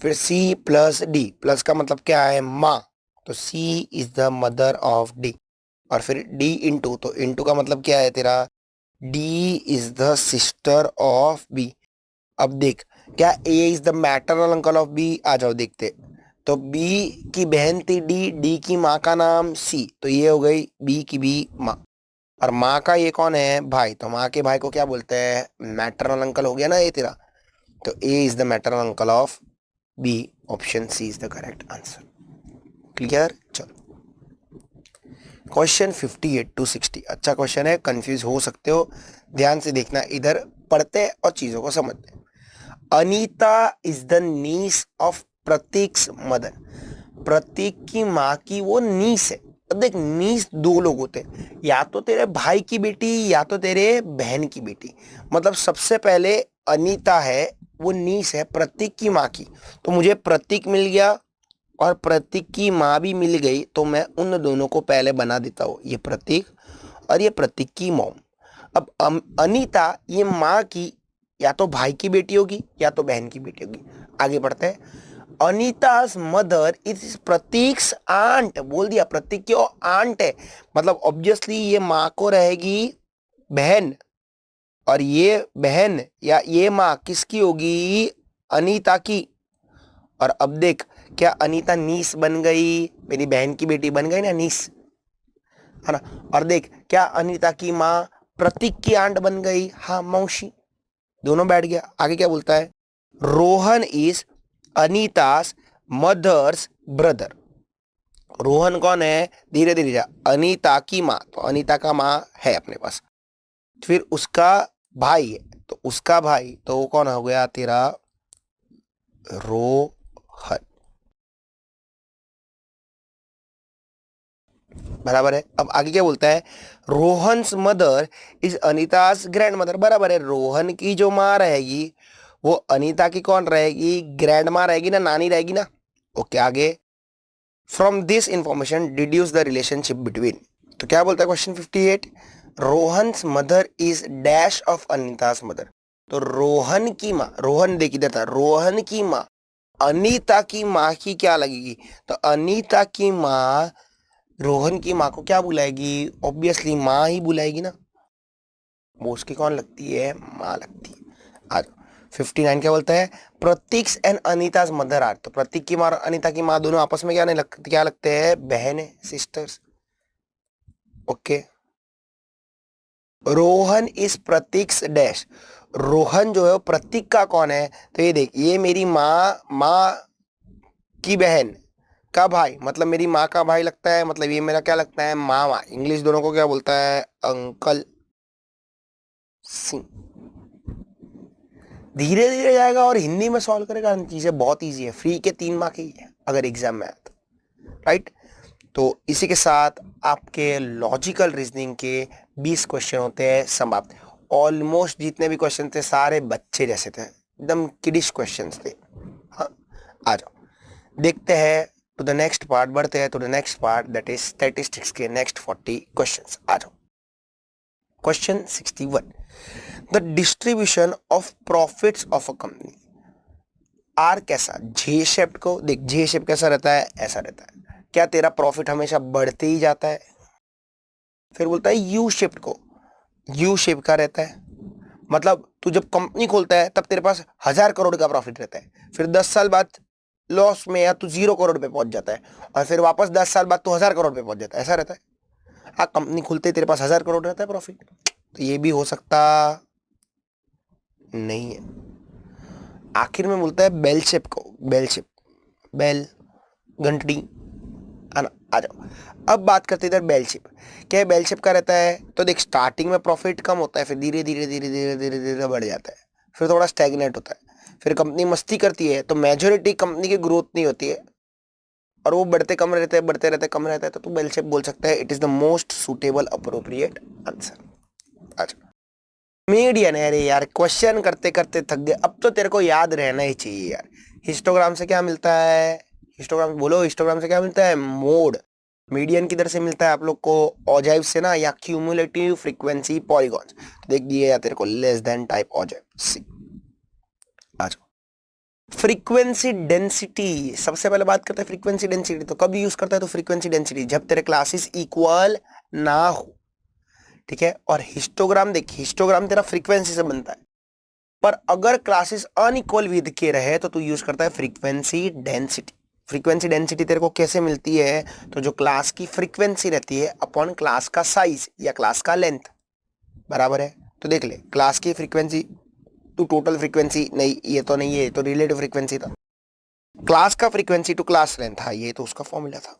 फिर सी प्लस डी, प्लस का मतलब क्या है? माँ। तो C is the mother of D. और फिर डी इंटू, तो इंटू का मतलब क्या है तेरा? D is the sister of B. अब देख, क्या A is the maternal uncle of B? आ जाओ देखते। तो बी की बहन थी डी, डी की माँ का नाम सी, तो ये हो गई बी की बी माँ। और माँ का ये कौन है? भाई। तो माँ के भाई को क्या बोलते हैं? मैटरनल अंकल हो गया ना ये तेरा। तो A is the maternal uncle of B. Option C is the correct answer. Clear? चलो क्वेश्चन 58 टू 60 अच्छा क्वेश्चन है, कंफ्यूज हो सकते हो, ध्यान से देखना। इधर पढ़ते हैं और चीजों को समझते हैं। Anita is the niece of Prateek's mother. Prateek की माँ की वो नीस है। अब देख, नीस दो लोग होते हैं, या तो तेरे भाई की बेटी या तो तेरे बहन की बेटी। मतलब सबसे पहले अनीता है, वो नीस है प्रतीक की माँ की। तो मुझे प्रतीक मिल गया और प्रतीक की माँ भी मिल गई, तो मैं उन दोनों को पहले बना देता हूँ, ये प्रतीक और ये प्रतीक की मॉम। अब अनीता ये माँ की या तो भाई की बेटी होगी या तो बहन की बेटी होगी। आगे बढ़ते हैं। अनीता's मदर इज प्रतीक्स आंट। बोल दिया, प्रतीक की आंट है, मतलब ऑब्वियसली ये माँ को रहेगी बहन, और ये बहन या ये माँ किसकी होगी? अनीता की। और अब देख, क्या अनीता नीस बन गई? मेरी बहन की बेटी बन गई ना नीस, है ना। और देख, क्या अनीता की माँ प्रतीक की आंट बन गई? हाँ, मौसी। दोनों बैठ गया। आगे क्या बोलता है? Rohan is Anita's mother's brother. Rohan कौन है? धीरे धीरे जा। अनीता की माँ, तो अनीता का माँ है अपने पास। फिर उसका भाई है, तो उसका भाई, तो वो कौन हो गया तेरा? रोहन। बराबर है। अब आगे क्या बोलता है? Rohan's mother is Anita's grandmother. बराबर है, रोहन की जो माँ रहेगी वो अनीता की कौन रहेगी? ग्रैंड माँ रहेगी ना, नानी रहेगी ना। ओके, आगे। From this information deduce the relationship between. तो क्या बोलता है question 58? Rohan's mother is dash of Anita's mother. तो रोहन की माँ, रोहन देखी देता, रोहन की माँ अनीता की माँ की क्या लगेगी? तो अनीता की माँ रोहन की माँ को क्या बुलाएगी? ऑब्वियसली माँ ही बुलाएगी ना, वो उसकी कौन लगती है? माँ लगती है। आज 59 क्या बोलता है, प्रतीक एंड अनीताज मदर आर, तो प्रतीक की माँ और अनीता की माँ दोनों आपस में क्या लगते हैं, बहन है, sisters. Okay, Rohan is Prateek's dash, Rohan जो है वो प्रतीक का कौन है, तो ये देख, ये मेरी माँ की बहन का भाई, मतलब मेरी माँ का भाई लगता है, मतलब ये मेरा क्या लगता है, मामा। इंग्लिश दोनों को क्या बोलता है, अंकल सिंह। धीरे धीरे जाएगा और हिंदी में सॉल्व करेगा, चीजें बहुत इजी है, फ्री के 3 मार्क ही है अगर एग्जाम में आए तो, राइट। तो इसी के साथ आपके लॉजिकल रीजनिंग के 20 क्वेश्चन होते हैं समाप्त। ऑलमोस्ट जितने भी क्वेश्चन थे सारे बच्चे जैसे थे, एकदम किडिश क्वेश्चन थे। हाँ, आ जाओ देखते हैं टू द नेक्स्ट पार्ट, बढ़ते हैं to the next part, that is statistics के नेक्स्ट 40 क्वेश्चंस। आ जाओ question 61, the distribution of profits of a company are कैसा, जे शेप्ड को देख, जे शेप कैसा रहता है, ऐसा रहता है, क्या तेरा प्रॉफिट हमेशा बढ़ते ही जाता है। फिर बोलता है यू शेप्ड को, यू शेप का रहता है, मतलब तू जब कंपनी खोलता है तब तेरे पास 1000 करोड़ का प्रॉफिट रहता है, फिर 10 साल बाद लॉस में या तू 0 करोड़ पे पहुंच जाता है, और फिर वापस 10 साल बाद तू 1000 करोड़ पे पहुंच जाता है, ऐसा रहता है। हाँ, कंपनी खुलते ही तेरे पास 1000 करोड़ रहता है प्रॉफिट, तो ये भी हो सकता नहीं है। आखिर में बोलता है बेल शेप को, बेल शेप, बेल, घंटड़ी, आना। आ जाओ अब बात करते हैं इधर बेल शेप, क्या है बेल शेप का रहता है, तो देख स्टार्टिंग में प्रॉफिट कम होता है, फिर धीरे धीरे धीरे धीरे धीरे धीरे बढ़ जाता है, फिर थोड़ा स्टैग्नेट होता है, फिर कंपनी मस्ती करती है तो मेजोरिटी कंपनी की ग्रोथ नहीं होती है, और वो बढ़ते कम रहते हैं, बढ़ते रहते कम रहता है, तो तू बेल शेप बोल सकता है, it is the most suitable appropriate answer. अच्छा, मीडियन, अरे यार क्वेश्चन करते करते थक गए, अब तो तेरे को याद रहना ही चाहिए यार। हिस्टोग्राम से क्या मिलता है, हिस्टोग्राम बोलो, हिस्टोग्राम से क्या मिलता है, मोड। मीडियन किधर से मिलता है आप लोग को, ऑजाइव से ना, या क्यूमुलेटिव फ्रीक्वेंसी पॉलीगॉन्स, तो देख दिए या तेरे को लेस देन टाइप ऑजाइव सी। आ जाओ फ्रीक्वेंसी डेंसिटी, सबसे पहले बात करते हैं फ्रीक्वेंसी डेंसिटी, तो कब यूज करता है, तो फ्रीक्वेंसी डेंसिटी जब तेरे क्लासेस इक्वल ना हो, ठीक है। और हिस्टोग्राम देख, हिस्टोग्राम तेरा फ्रीक्वेंसी से बनता है, पर अगर क्लासेस अनइक्वल विद के रहे तो तू यूज करता है फ्रीक्वेंसी डेंसिटी। फ्रीक्वेंसी डेंसिटी तेरे को कैसे मिलती है, तो जो क्लास की फ्रीक्वेंसी रहती है अपॉन क्लास का साइज या क्लास का लेंथ बराबर है। तो देख ले, क्लास की फ्रीक्वेंसी टू टोटल फ्रीक्वेंसी, नहीं ये तो नहीं है, ये तो रिलेटिव फ्रीक्वेंसी था, क्लास का फ्रीक्वेंसी टू क्लास लेंथ, हाँ ये तो उसका फॉर्मूला था,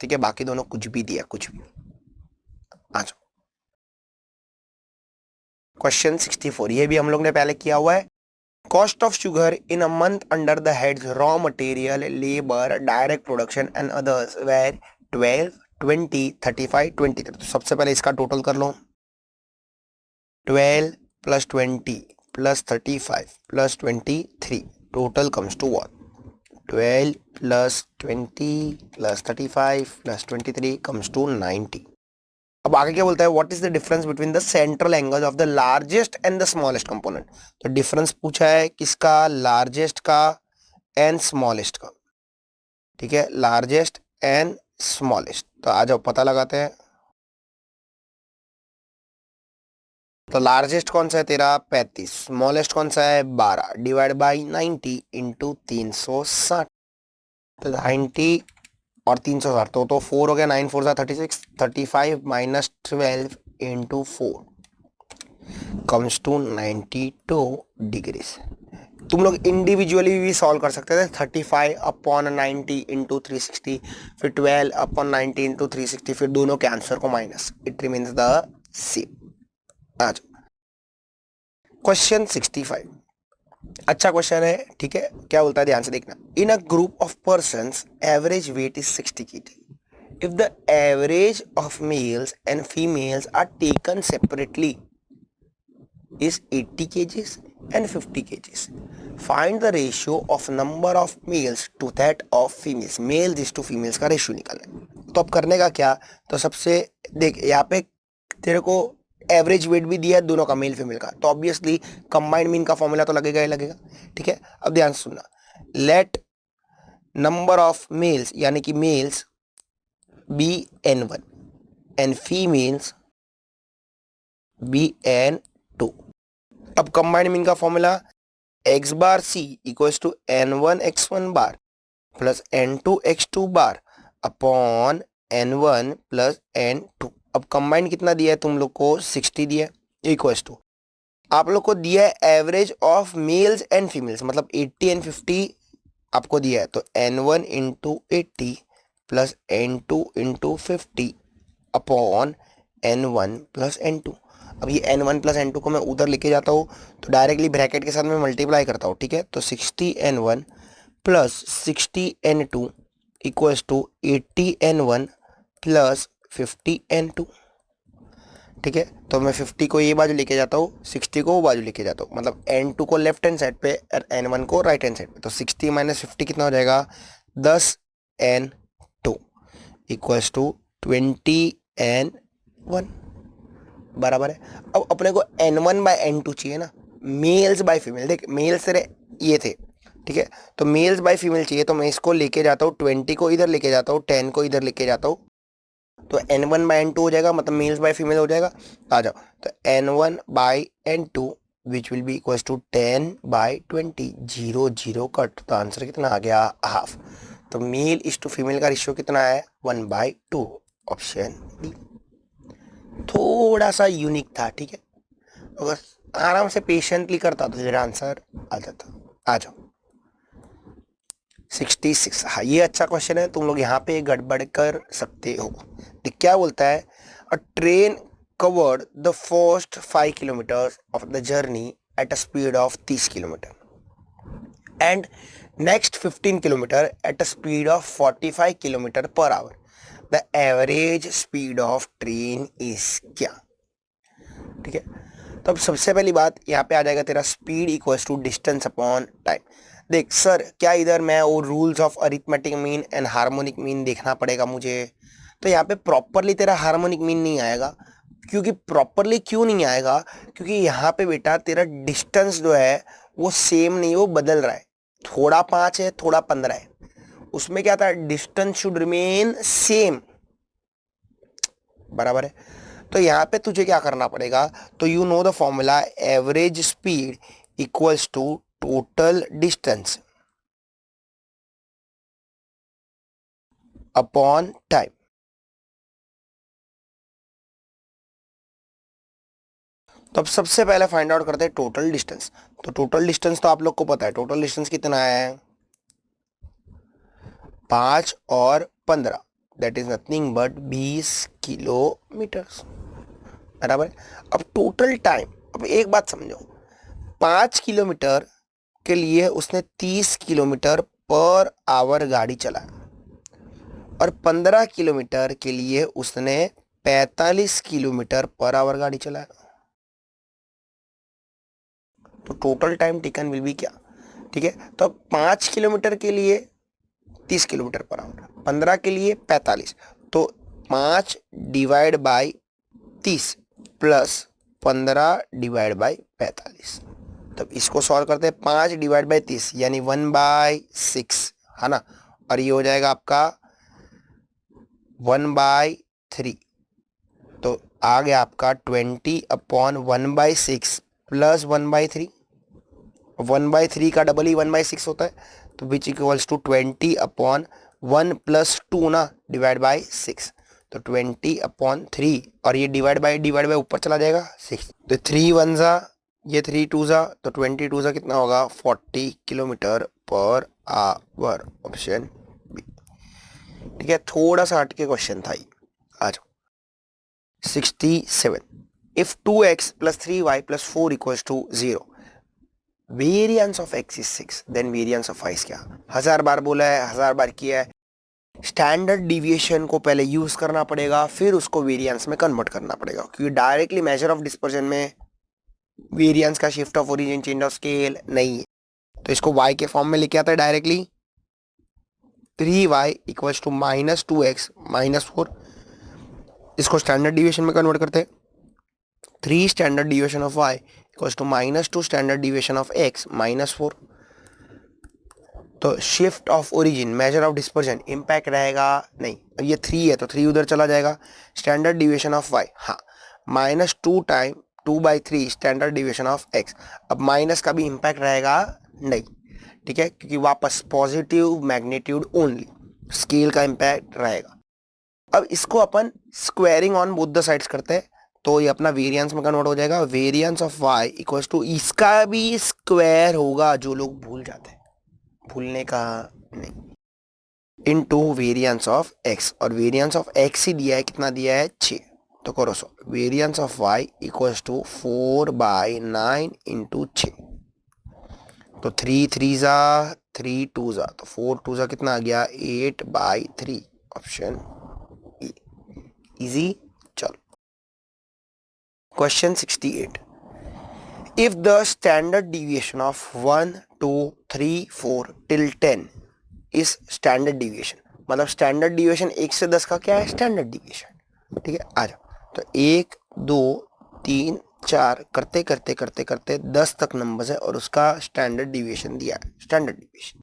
ठीक है। बाकी दोनों कुछ भी दिया, कुछ भी। आ जाओ क्वेश्चन 64, ये भी हम लोग ने पहले किया हुआ है। Cost of sugar in a month under the heads raw material, labor, direct production and others were 12, 20, 35, 23। तो सबसे पहले इसका टोटल कर लो, 12 plus 20 plus 35 plus 23 total comes to what, 12 plus 20 plus 35 plus 23 comes to 90। अब आगे क्या बोलता है, what is the difference between the central angle of the largest and the smallest component, तो डिफरेंस पूछा है किसका, लार्जेस्ट का एंड स्मॉलेस्ट का, ठीक है, लार्जेस्ट एंड स्मॉलेस्ट। तो आ जाओ पता लगाते हैं, तो लार्जेस्ट कौन सा है तेरा 35, स्मॉलेस्ट कौन सा है 12, डिवाइड बाई 90 इंटू 360, तो 90 और 360 तो 4 हो गया, 9 4 36, 35 minus 12 into 4 comes to 92 degrees. तुम लोग इंडिविजुअली भी सॉल्व कर सकते थे, 35 अपॉन 90 इंटू 360, फिर 12 अपॉन 90 इंटू 360, फिर दोनों के आंसर को minus, it remains the same. आज क्वेश्चन 65, अच्छा क्वेश्चन है, ठीक है। क्या बोलता है ध्यान से देखना, in a group of persons average weight is 60 kg, if the average of males and females are taken separately is 80 kgs and 50 kgs, find the ratio of number of males to that of females, males is to females का रेशियो निकालना है। तो अब करने का क्या, तो सबसे देख यहाँ पे तेरे को एवरेज वेट भी दिया है दोनों का, मेल फीमेल का, तो ऑब्वियसली कंबाइंड मीन का फॉर्मूला तो लगेगा ही लगेगा, ठीक है। अब ध्यान सुनना, लेट नंबर ऑफ मेल्स यानी कि males be n1 and females be n2। अब कंबाइंड मीन का formula x bar c equals to n1 x1 bar plus n2 x2 bar upon n1 plus n2। अब कंबाइंड कितना दिया है तुम लोग को? 60 दिया है इक्वल्स टू आप लोग को दिया है average of males and females, मतलब 80 एंड 50 आपको दिया है। तो n1 into 80 plus n2 into 50 upon n1 plus n2। अब ये n1 प्लस n2 को मैं उधर लेके जाता हूँ तो डायरेक्टली ब्रैकेट के साथ मैं मल्टीप्लाई करता हूँ, ठीक है। तो 60n1 plus 60n2 equals to 80n1 plus 50n2, ठीक है। तो मैं 50 को ये बाजू लेके जाता हूँ, 60 को वो बाजू लेके जाता हूँ, मतलब n2 को लेफ्ट हैंड साइड पे और n1 को राइट हैंड साइड पे। तो 60 माइनस 50 कितना हो जाएगा? 10n2 इक्वल्स टू 20n1 बराबर है। अब अपने को n1 बाय n2 चाहिए ना, मेल्स बाय फीमेल। देख मेल्स तेरे ये थे, ठीक है, तो मेल्स बाय फीमेल चाहिए। तो मैं इसको लेके जाता हूँ, 20 को इधर लेके जाता हूँ, 10 को इधर लेके जाता हूँ, तो n1 बाय n2 हो जाएगा, मतलब मेल्स बाय फीमेल हो जाएगा। आ जाओ, तो n1 by n2 which will be equals to 10 by 20, 0 0 cut. तो आंसर कितना आ गया? हाफ। तो मेल इज टू फीमेल का रेशियो कितना है? 1/2, ऑप्शन डी। थोड़ा सा यूनिक था, ठीक है, अगर आराम से पेशेंटली करता तो फिर आंसर आ जाता। आ जाओ 66। हाँ ये अच्छा क्वेश्चन है, तुम लोग यहाँ पे गड़बड़ कर सकते हो। देख क्या बोलता है, अ train covered the first 5 kilometre of the journey at a speed of 30 kilometre and next 15 kilometre at a speed of 45 kilometre per hour. The average speed of train is क्या? ठीक है, तो अब सबसे पहली बात यहाँ पे आ जाएगा तेरा speed equals to distance upon time. देख सर क्या इधर मैं वो rules of arithmetic mean and harmonic mean देखना पड़ेगा मुझे? तो यहाँ पे प्रॉपरली तेरा हार्मोनिक मीन नहीं आएगा। क्योंकि प्रॉपरली क्यों नहीं आएगा? क्योंकि यहाँ पे बेटा तेरा डिस्टेंस जो है वो सेम नहीं, वो बदल रहा है। थोड़ा 5 है, थोड़ा 15 है, उसमें क्या था? डिस्टेंस शुड रिमेन सेम, बराबर है। तो यहाँ पे तुझे क्या करना पड़ेगा? तो you know the formula, average speed equals to total distance upon time. तो अब सबसे पहले फाइंड आउट करते हैं टोटल डिस्टेंस। तो टोटल डिस्टेंस तो आप लोग को पता है, टोटल डिस्टेंस कितना है? 5 और 15, that is nothing but 20 kilometres, बराबर है। अब टोटल टाइम, अब एक बात समझो, 5 किलोमीटर के लिए उसने 30 किलोमीटर पर आवर गाड़ी चलाया और 15 किलोमीटर के लिए उसने 45 किलोमीटर पर आवर गाड़ी चलाया। तो total time taken will be क्या? ठीक है, तो 5 किलोमीटर के लिए 30 किलोमीटर पर आवर, 15 के लिए 45, तो 5 divide by 30 plus 15 divide by 45। तब इसको सॉल्व करते हैं, 5 डिवाइड बाई 30 यानी 1/6 है ना, और ये हो जाएगा आपका 1/3। तो आ गया आपका 20 अपॉन 1/6 प्लस 1/3। 1/3 का डबल ही 1/6 होता है, तो which equals to 20 upon 1 plus 2 ना, डिवाइड बाई 6। तो 20 अपॉन 3, और ये डिवाइड बाई ऊपर चला जाएगा 6। तो 3 1 जा, ये 3 2 जा, तो 22 जा कितना होगा? 40 kilometre per hour, option B. ठीक है, थोड़ा सा हटके क्वेश्चन था ये। आ जाओ 67। If 2x plus 3y plus 4 equals to 0, variance of x is 6, then variance of y is क्या? 1000 बार बोला है, 1000 बार किया है। स्टैंडर्ड डिविएशन को पहले यूज करना पड़ेगा, फिर उसको वेरिएंस में कन्वर्ट करना पड़ेगा, क्योंकि डायरेक्टली मेजर ऑफ डिस्पर्जन में वेरिएंस का shift of origin, change of scale नहीं है। तो इसको y के फॉर्म में लेके आता है directly, 3y equals to minus 2x minus 4। इसको स्टैंडर्ड डिविएशन में कन्वर्ट करते हैं, 3 standard deviation of y equals to minus 2 standard deviation of x minus 4। तो shift of origin, measure of dispersion, impact रहेगा नहीं। ये 3 है तो 3 उधर चला जाएगा। स्टैंडर्ड डिविएशन ऑफ y, हाँ, -2 time 2/3 standard deviation of x। अब माइनस का भी इंपैक्ट रहेगा नहीं, ठीक है, क्योंकि वापस पॉजिटिव मैग्नीट्यूड ओनली, स्केल का इंपैक्ट रहेगा। अब इसको अपन squaring on both the sides करते हैं तो ये अपना वेरिएंस में कन्वर्ट हो जाएगा। Variance of y equals to, इसका भी स्क्वायर होगा, जो लोग भूल जाते हैं, भूलने का नहीं, इनटू वेरिएंस ऑफ x, और वेरिएंस ऑफ x ही दिया है, कितना दिया है 6, तो करो so variance of y equals to 4/9 into 6, तो 3 3 जा 3 2 जा, तो 4 2 जा कितना आ गया 8/3, ऑप्शन ई, इजी। चलो question 68, if the standard deviation of 1 2 3 4 till 10 is standard deviation, मतलब स्टैंडर्ड डिविएशन 1 से 10 का क्या है, स्टैंडर्ड डिविएशन, ठीक है। आ जाओ, तो 1 2 3 4 करते करते करते करते 10 तक नंबर्स है और उसका स्टैंडर्ड डिविएशन दिया है, standard deviation.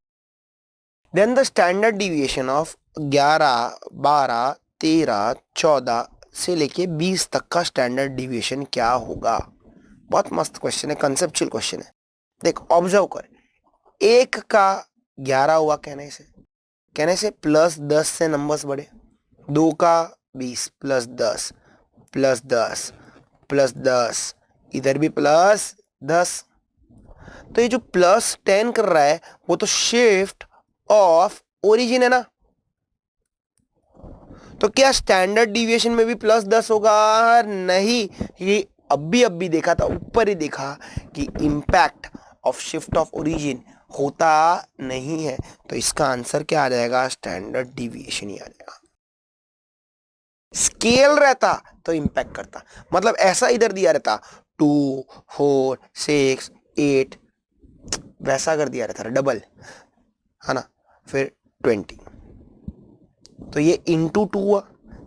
Then the standard deviation of 11 12 13 14 से लेके 20 तक का स्टैंडर्ड डिविएशन क्या होगा। बहुत मस्त क्वेश्चन है, कंसेप्चुअल क्वेश्चन है। देख ऑब्जर्व कर, 1 का 11 हुआ कहने से प्लस 10 से नंबर्स बढ़े, 2 का 20 प्लस 10 प्लस 10 प्लस 10, इधर भी प्लस 10, तो ये जो प्लस 10 कर रहा है वो तो शिफ्ट ऑफ ओरिजिन है ना, तो क्या स्टैंडर्ड डिविएशन में भी प्लस 10 होगा? नहीं, ये अभी देखा था, ऊपर ही देखा कि impact of shift of origin होता नहीं है, तो इसका आंसर क्या आ जाएगा, स्टैंडर्ड डिविएशन ही आ जाएगा। स्केल रहता तो इंपैक्ट करता, मतलब ऐसा इधर दिया रहता 2 4 6 8, वैसा कर दिया रहता डबल, है ना, फिर 20, तो ये इंटू 2 हुआ,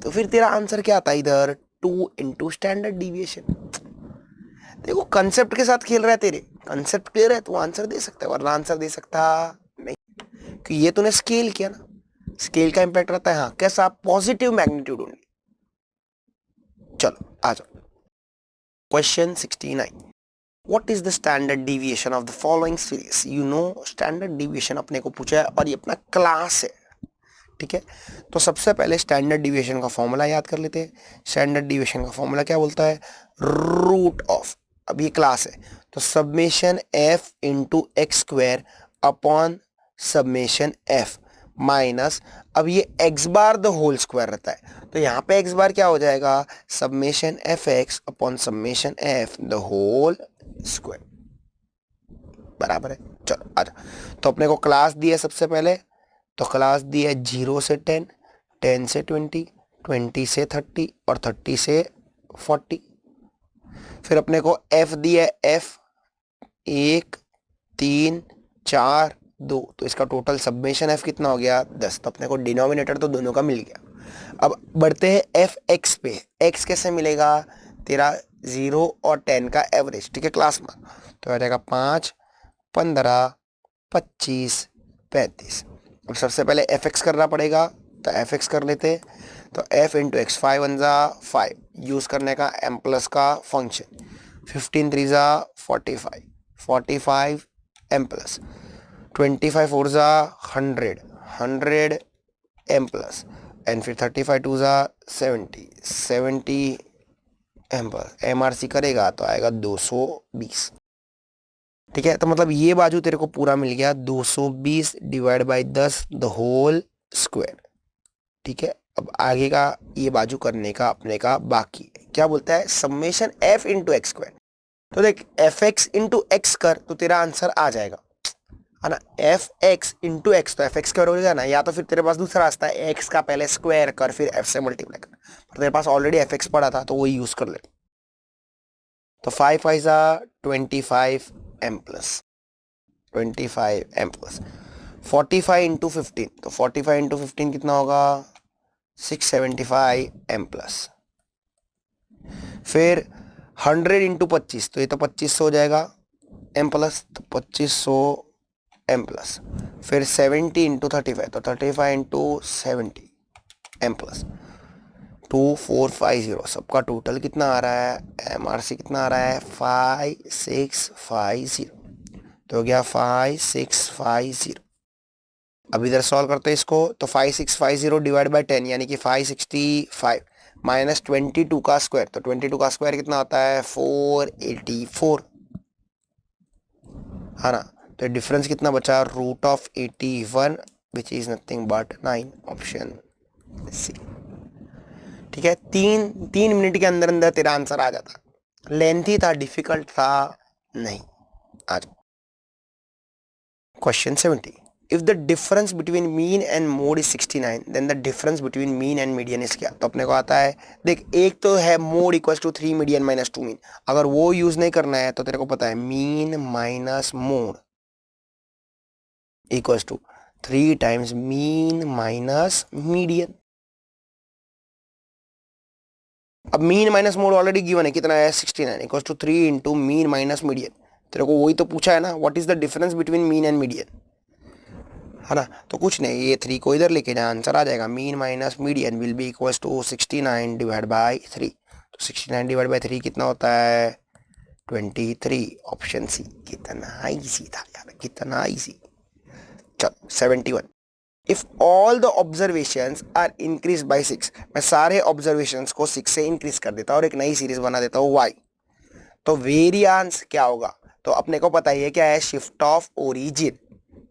तो फिर तेरा आंसर क्या आता है इधर 2 इंटू स्टैंडर्ड डिविएशन। देखो कंसेप्ट के साथ खेल रहा है, तेरे कंसेप्ट क्लियर है तो आंसर दे सकता है, वरना आंसर दे सकता नहीं, कि ये तूने स्केल किया ना, स्केल का इंपैक्ट रहता है, हाँ कैसा, पॉजिटिव मैग्नीट्यूड ओनली। चलो आ जाओ, question 69, what is the standard deviation of the following series. You know standard deviation अपने को पूछा है और ये अपना क्लास है, ठीक है। तो सबसे पहले स्टैंडर्ड डिविएशन का फॉर्मूला याद कर लेते हैं। स्टैंडर्ड डिविएशन का फॉर्मूला क्या बोलता है, रूट ऑफ, अब ये क्लास है तो summation F into X square upon summation F minus, अब ये X bar the whole square रहता है, तो यहाँ पे एक्स बार क्या हो जाएगा, summation F X upon summation F the whole square, बराबर है। चलो आ जाओ, तो अपने को क्लास दी है सबसे पहले, तो क्लास दी है 0 से 10, 10 से 20, 20 से 30 और 30 से 40। फिर अपने को एफ दी है, एफ 1 3 4 2, तो इसका टोटल सबमेशन एफ कितना हो गया 10, तो अपने को डिनोमिनेटर तो दोनों का मिल गया। अब बढ़ते हैं एफ एक्स पे, एक्स कैसे मिलेगा, तेरा 0 और 10 का एवरेज, ठीक है, क्लास में, तो आ जाएगा 5 15 25 35। अब सबसे पहले एफ एक्स करना पड़ेगा, तो एफ एक्स कर लेते हैं, तो एफ इंटू एक्स 5 1 जा 5, यूज़ करने का एम प्लस का फंक्शन, 15 3 जा 45 45 एम प्लस, 25 4 जा 100 100 एम प्लस, एंड फिर 35 2 जा 70 70 M plus, M R C करेगा तो आएगा 220, ठीक है। तो मतलब ये बाजू तेरे को पूरा मिल गया 220 divide by 10 the whole square, ठीक है। अब आगे का ये बाजू करने का अपने का बाकी है, क्या बोलता है, summation F into X square, तो देख एफ एक्स इंटू एक्स कर तो तेरा आंसर आ जाएगा, है ना, एफ एक्स इंटू एक्स, तो एफ एक्स स्क्वायर हो जाएगा ना, या तो फिर तेरे पास दूसरा रास्ता है, एक्स का पहले स्क्वायर कर फिर एफ से मल्टीप्लाई कर, पर तेरे पास ऑलरेडी एफ एक्स पड़ा था तो वो यूज कर ले, तो 5 5 जा 25 M plus 25 M plus, 45 into 15, तो 45 इंटू 15 कितना होगा 675 एम प्लस, फिर 100 इंटू 25, तो ये तो 2500 हो जाएगा एम प्लस, तो 2500 एम प्लस, फिर 70 इंटू 35, तो 35 इंटू 70 एम प्लस, 2450, सबका टोटल कितना आ रहा है, MRC कितना आ रहा है 5650, तो हो गया 5650। अब इधर सॉल्व करते हैं इसको, तो 5650 डिवाइड बाई 10 यानी कि 565 माइनस 22 का स्क्वायर, तो 22 का स्क्वायर कितना आता है 484, है ना। तो डिफरेंस कितना बचा, root of 81 which is nothing but 9, option C. ठीक है, तीन मिनट के अंदर अंदर तेरा आंसर आ जाता, लेंथी था, डिफिकल्ट था नहीं। आज question 70, if the difference between mean and mode is 69 then the difference between mean and median is क्या। तो अपने को आता है, देख एक तो है mode equal to 3 median minus 2 mean, अगर वो यूज नहीं करना है तो तेरे को पता है mean minus mode equal to 3 times mean minus median. अब mean minus mode already given है, कितना है 69 equal to 3 into mean minus median. तेरे को वही तो पूछा है ना, what is the difference between mean and median, है ना। तो कुछ नहीं, ये 3 को इधर लेके जाए, आंसर आ जाएगा mean minus median will be equal to 69 divide by 3। तो 69 डिवाइड बाई 3 कितना होता है 23, ऑप्शन सी। कितना इजी था यार, कितना इजी। चलो 71, if all the observations are increase by 6, मैं सारे ऑब्जर्वेशंस को 6 से इंक्रीज कर देता हूँ और एक नई सीरीज बना देता हूँ y, तो वेरिएंस क्या होगा। तो अपने को पता ही है क्या है, शिफ्ट ऑफ ओरिजिन।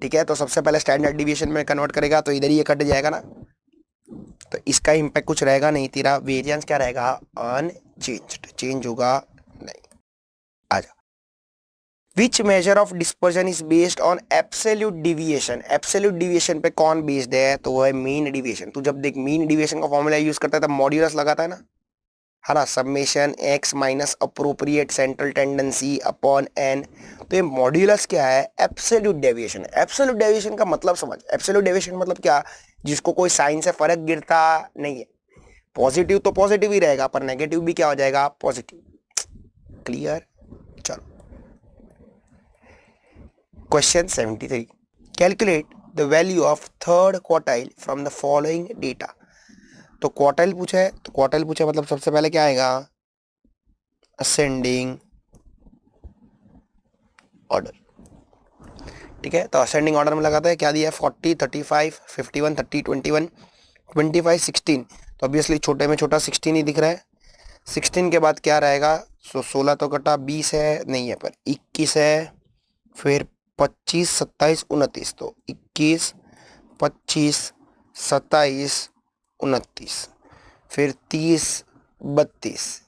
ठीक है, तो सबसे पहले स्टैंडर्ड डिविएशन में कन्वर्ट करेगा तो इधर ये कट जाएगा ना, तो इसका इंपैक्ट कुछ रहेगा नहीं, तेरा वेरिएंस क्या रहेगा अनचेंज्ड, चेंज होगा नहीं। आजा, which measure of dispersion is based on absolute deviation, absolute deviation पे कौन बेस्ड है, तो वो है मीन डिविएशन। तू जब देख मीन डिविएशन का फॉर्मूला यूज करता है तब मॉड्यूलस लगाता है ना, summation x minus appropriate central tendency upon n। तो ये मॉड्यूलस क्या है, एब्सोल्यूट डेविएशन। एब्सोल्यूट डेविएशन का मतलब समझ, एब्सोल्यूट डेविएशन मतलब क्या, जिसको कोई साइन से फर्क गिरता नहीं है, पॉजिटिव तो पॉजिटिव ही रहेगा पर नेगेटिव भी क्या हो जाएगा पॉजिटिव। क्लियर। चलो question 73, calculate the value of third quartile from the following data. तो क्वार्टाइल पूछा है, तो क्वार्टाइल पूछा मतलब सबसे पहले क्या आएगा, असेंडिंग ऑर्डर। ठीक है, तो असेंडिंग ऑर्डर में लगाता है, क्या दिया है 40, 35, 51, 30, 21, 25, 16। तो ऑब्वियसली छोटे में छोटा 16 ही दिख रहा है। 16 के बाद क्या रहेगा, 16 तो कटा 20 है, नहीं है पर 21 है, फिर 25, 27, 29, तो 21, 25, 27, 29, फिर 30, 32,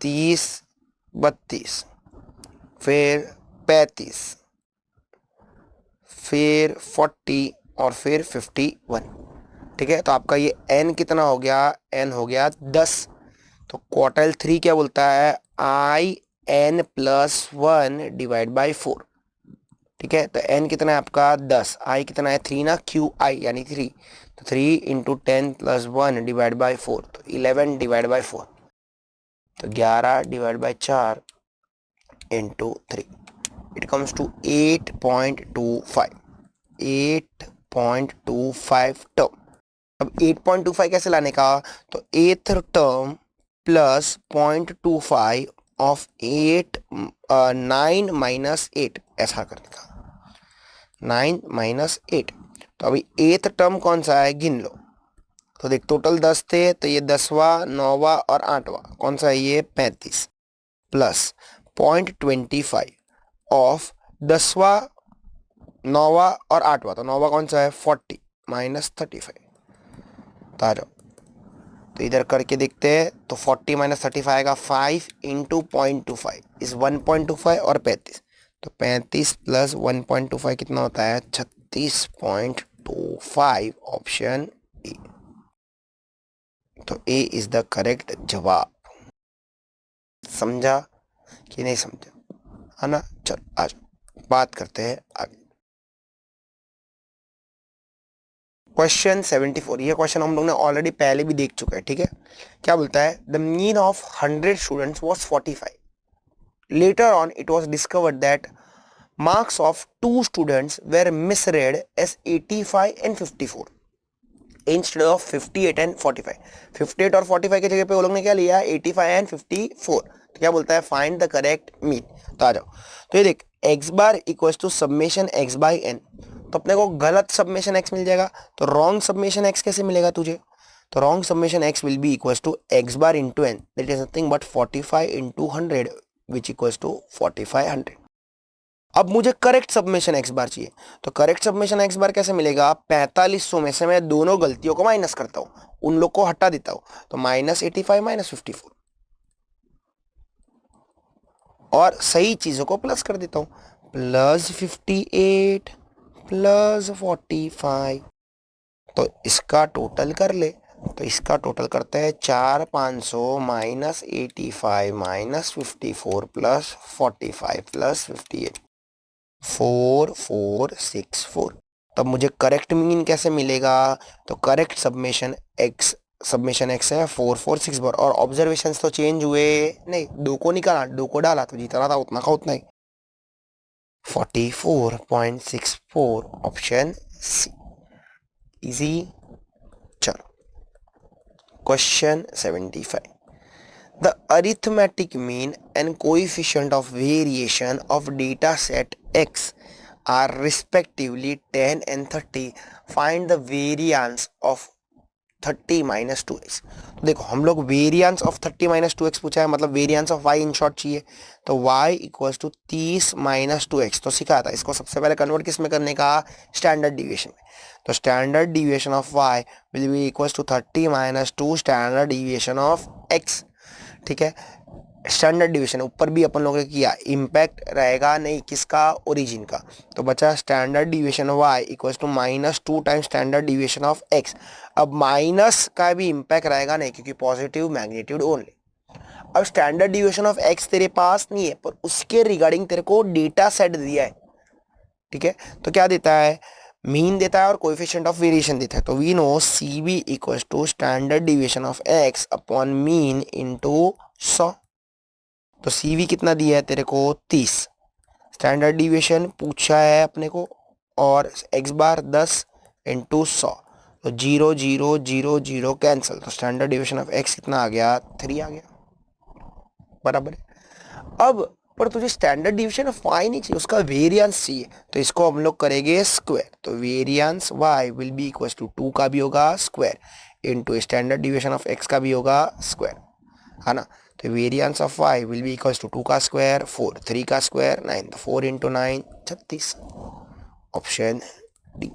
30, 32, फिर 35, फिर 40 और फिर 51। ठीक है, तो आपका ये n कितना हो गया, n हो गया 10। तो क्वार्टाइल 3 क्या बोलता है, IN + 1 डिवाइड बाई 4। ठीक है, तो n कितना है आपका 10, i कितना है 3 ना, QI यानी 3, तो 3 इंटू 10 + 1 डिवाइड बाई 4, तो 11 डिवाइड बाई 4, तो 11 divide by 4 into 3, it comes to 8.25, 8.25 term. अब 8.25 कैसे लाने का, तो 8th term plus 0.25 of 8 9 minus 8, ऐसा करने का 9 माइनस 8। तो अभी 8th टर्म कौन सा है गिन लो, तो देख टोटल 10 थे, तो ये 10वां 9वां और 8वां कौन सा है, ये 35 प्लस 0.25 ऑफ 10वां 9वां और 8वां, तो 9वां कौन सा है 40 माइनस 35। तो आ जाओ, तो इधर करके देखते हैं, तो 40 माइनस 35 आएगा 5 इंटू 0.25 इस 1.25 और 35, तो 35 प्लस 1.25 कितना होता है 36.25, ऑप्शन ए। तो ए इज द करेक्ट जवाब। समझा कि नहीं समझा, है ना। चल आज बात करते हैं आगे। क्वेश्चन 74, ये क्वेश्चन हम लोग ने ऑलरेडी पहले भी देख चुका है। ठीक है, क्या बोलता है, the mean of 100 students was 45, later on it was discovered that marks of 2 students were misread as 85 and 54। Instead of 58 and 45। 58 और 45 की जगह पे वो लोग ने क्या लिया, 85 एंड 54। तो क्या बोलता है, फाइंड द करेक्ट मीन। तो आ जाओ, तो ये देख X bar equals to summation X by N. तो अपने को गलत सब्मेशन एक्स मिल जाएगा, तो रॉन्ग सब्मेशन एक्स कैसे मिलेगा तुझे, तो wrong summation X will be equals to x bar into N, that is nothing but 45 into 100 which equals to 4500। अब मुझे करेक्ट सबमिशन एक्स बार चाहिए, तो करेक्ट सबमिशन एक्स बार कैसे मिलेगा, 4500 में से मैं दोनों गलतियों को माइनस करता हूं, उन लोग को हटा देता हूं, तो -85 -54 और सही चीजों को प्लस कर देता हूं, +58 +45। तो इसका टोटल कर ले, तो इसका टोटल करते हैं 4500 -85 -54 +45 +58 4464। तब मुझे करेक्ट मीन कैसे मिलेगा, तो करेक्ट सबमिशन एक्स है 4464 और ऑब्जर्वेशंस तो चेंज हुए नहीं, 2 को निकाला 2 को डाला तो जितना था उतना का उतना ही, 44.64 ऑप्शन सी, इजी। चलो question 75, the arithmetic mean and coefficient of variation of data set x are respectively 10 and 30. Find the variance of 30 minus 2x। तो देखो हम लोग वेरियंस ऑफ 30 माइनस 2x पूछा है, मतलब variance of y in short चाहिए, तो y equals to 30 minus 2x तो सिखा था, इसको सबसे पहले कन्वर्ट किस में करने का, स्टैंडर्ड डिविएशन में। तो standard deviation of y will be equals to 30 minus 2 standard deviation of x। ठीक है, स्टैंडर्ड डिवीजन ऊपर भी अपन लोगों ने किया, इम्पैक्ट रहेगा नहीं किसका, ओरिजिन का, तो बचा standard division of y equals to -2 times standard division of x। अब माइनस का भी इम्पैक्ट रहेगा नहीं क्योंकि पॉजिटिव मैग्नीट्यूड ओनली। अब स्टैंडर्ड डिवीजन ऑफ x तेरे पास नहीं है, पर उसके रिगार्डिंग तेरे को डेटा सेट दिया है। ठीक है, तो क्या देता है, मीन देता है और कोएफिशिएंट ऑफ वेरिएशन देता है, तो we know C V equals to standard division of x upon mean into 100। तो CV कितना दिया है तेरे को, 30, स्टैंडर्ड डिविएशन पूछा है अपने को, और x बार 10 इंटू 100, तो 0 0 0 0 कैंसिल, तो स्टैंडर्ड डिविएशन ऑफ x कितना आ गया, 3 आ गया, बराबर है। अब पर तुझे स्टैंडर्ड डिविएशन ऑफ y नहीं चाहिए, उसका वेरिएंस चाहिए, तो इसको हम लोग करेंगे स्क्वायर, तो variance y will be equal to 2 का भी होगा square into standard deviation of x का भी होगा स्क्वायर, है ना। तो variance of y will be equals to 2 का स्क्वायर 4, 3 का स्क्वायर 9, तो 4 इंटू 9 36, ऑप्शन डी।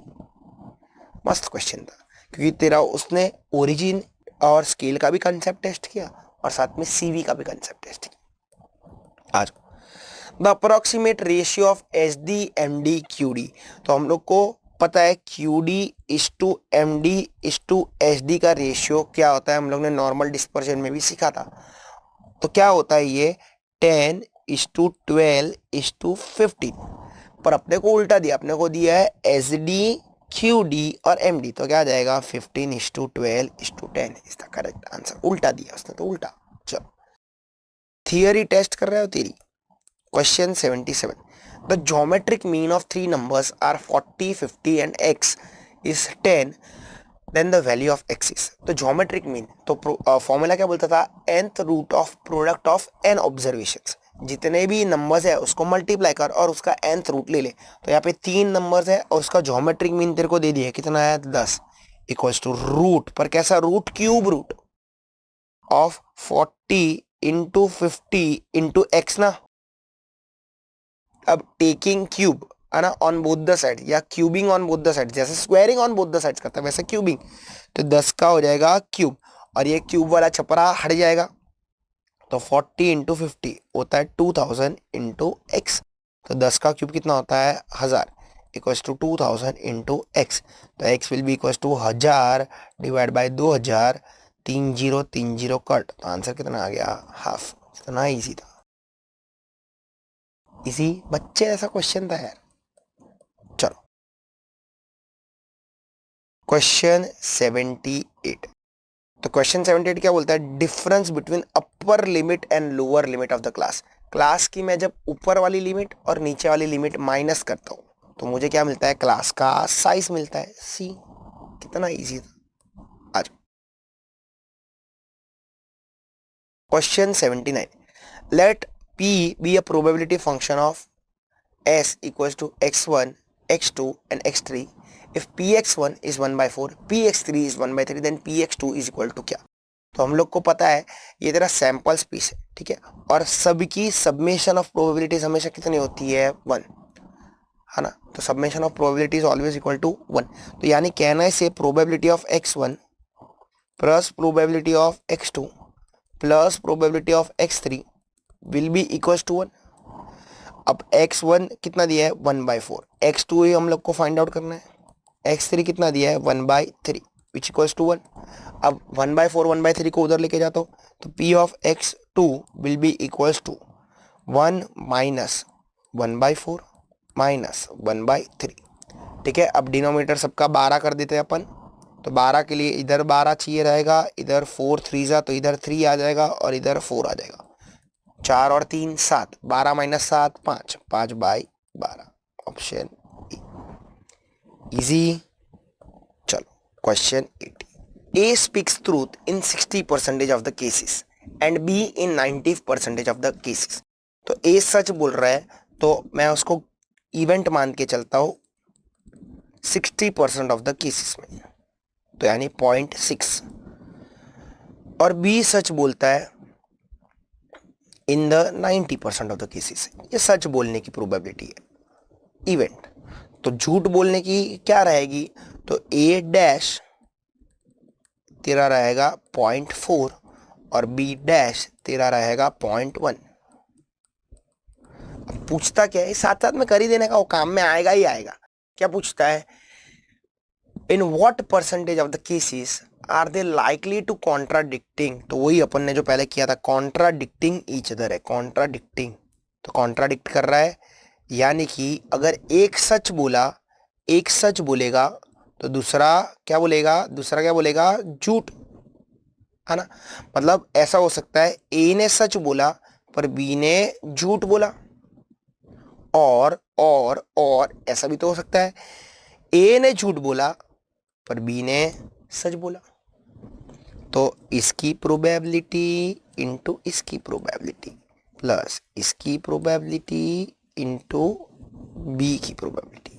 मस्त क्वेश्चन था क्योंकि तेरा उसने ओरिजिन और स्केल का भी कंसेप्ट टेस्ट किया और साथ में CV का भी कंसेप्ट टेस्ट किया। आज the approximate ratio of SD MD QD, तो हम लोग को पता है QD is to MD is to SD का रेशियो क्या होता है, हम लोग ने नॉर्मल डिस्पर्जन में भी सीखा था। तो क्या होता है ये 10:12:15, पर अपने को उल्टा दिया, अपने को दिया है SD QD और MD, तो क्या आ जाएगा 15:12:10 इज द करेक्ट आंसर, उल्टा दिया उसने तो उल्टा। चलो थियरी टेस्ट कर रहे हो तेरी। Question 77, the geometric mean of 3 numbers are 40 50 and x is 10, then the value of x is. तो ज्योमेट्रिक मीन तो फॉर्मूला क्या बोलता था, nth root of product of n observations, जितने भी नंबर्स है उसको मल्टीप्लाई कर और उसका nth रूट ले ले। तो यहाँ पे 3 नंबर्स है और उसका ज्योमेट्रिक मीन तेरे को दे दिया है, कितना है 10, इक्वल्स टू रूट, पर कैसा root, cube root of 40 into 50 into x ना। अब टेकिंग क्यूब है ना ऑन बोथ द साइड, या cubing on both the side, जैसे squaring on both the sides करता है वैसे क्यूबिंग, तो 10 का हो जाएगा क्यूब और ये क्यूब वाला छपरा हट जाएगा, तो 40 इंटू 50 होता है 2000 इंटू एक्स, तो 10 का क्यूब कितना होता है 1000 इक्वल्स टू 2000 इंटू एक्स, तो x will be equals to 1000 divide by 2000, 3030 cut, तो आंसर कितना आ गया हाफ। इतना ईजी था, इसी बच्चे ऐसा क्वेश्चन था यार। चलो क्वेश्चन 78, तो क्वेश्चन 78 क्या बोलता है, difference between upper limit and lower limit of the class. Class की मैं जब ऊपर वाली लिमिट और नीचे वाली लिमिट माइनस करता हूं तो मुझे क्या मिलता है, क्लास का साइज मिलता है। सी, कितना इजी था। Question 79, let P be a probability function of S equals to x1, x2 and x3. If px1 is 1 by 4, px3 is 1 by 3, then px2 is equal to क्या? तो हम लोग को पता है ये तेरा सैंपल स्पेस है, ठीक है, और सबकी सबमेशन ऑफ प्रोबेबिलिटीज हमेशा कितनी होती है? 1, है ना। तो summation of probability is always equal to 1। तो यानी कहना है say probability of x1 plus probability of x2 plus probability of x3 will be equal to 1। अब x1 कितना दिया है? 1/4। x2 ही हम लोग को फाइंड आउट करना है। x3 कितना दिया है? 1/3 विच इक्वल्स टू 1। अब 1/4 1/3 को उधर लेके जाता हूँ तो p of x2 will be equals to 1 minus 1/4 minus 1/3, ठीक है। अब डिनोमिनेटर सबका 12 कर देते हैं अपन। तो 12 के लिए इधर 12 चाहिए रहेगा, इधर 4 3 जा तो इधर 3 आ जाएगा और इधर 4 आ जाएगा। 4 और 3 7, 12 माइनस 7 5, 5/12, ऑप्शन इजी। चलो question 80, A speaks truth in 60% of the cases and B in 90% of the cases। तो A सच बोल रहा है तो मैं उसको इवेंट मान के चलता हूं 60% ऑफ द केसेस में, तो यानी 0.6। और B सच बोलता है in the 90% of the cases. ये सच बोलने की प्रोबेबिलिटी है इवेंट। तो झूठ बोलने की क्या रहेगी? तो A डैश तेरा रहेगा 0.4 और B डैश तेरा रहेगा 0.1। अब पूछता क्या है? साथ साथ में कर ही देने का, वो काम में आएगा ही आएगा। क्या पूछता है? In what percentage of the cases are they likely to contradicting. तो वही अपन ने जो पहले किया था, कॉन्ट्राडिक्टिंग ईच अदर है, कॉन्ट्राडिक्टिंग। तो कॉन्ट्राडिक्ट कर रहा है, यानी कि अगर एक सच बोला, एक सच बोलेगा तो दूसरा क्या बोलेगा? दूसरा क्या बोलेगा? झूठ, है ना। मतलब ऐसा हो सकता है ए ने सच बोला पर बी ने झूठ बोला, और ऐसा भी तो हो सकता है ए ने झूठ बोला पर बी ने सच बोला। तो इसकी प्रोबेबिलिटी इनटू इसकी प्रोबेबिलिटी प्लस इसकी प्रोबेबिलिटी इनटू बी की प्रोबेबिलिटी।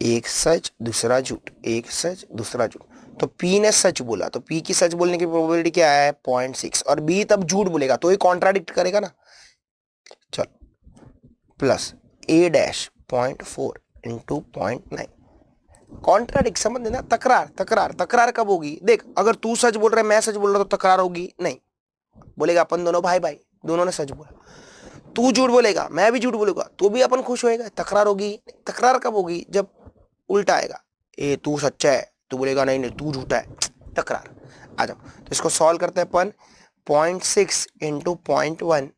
एक सच दूसरा झूठ, एक सच दूसरा झूठ। तो P ने सच बोला तो P की सच बोलने की प्रोबेबिलिटी क्या है? 0.6। और B तब झूठ बोलेगा तो ये कॉन्ट्राडिक्ट करेगा ना। चलो plus A dash 0.4 into 0.9। Contradict समझ लेना, तकरार। तकरार तकरार कब होगी? देख, अगर तू सच बोल रहा है मैं सच बोल रहा हूं तो तकरार होगी नहीं। बोलेगा अपन दोनों भाई भाई, दोनों ने सच बोला। तू झूठ बोलेगा मैं भी झूठ बोलूंगा तो भी अपन खुश होएगा, तकरार होगी। तकरार कब होगी? जब उल्टा आएगा, ए तू सच्चा है, तू बोलेगा नहीं नहीं तू झूठा है, तकरार। आ जाओ तो इसको सॉल्व करते हैं अपन। 0.6 into 0.1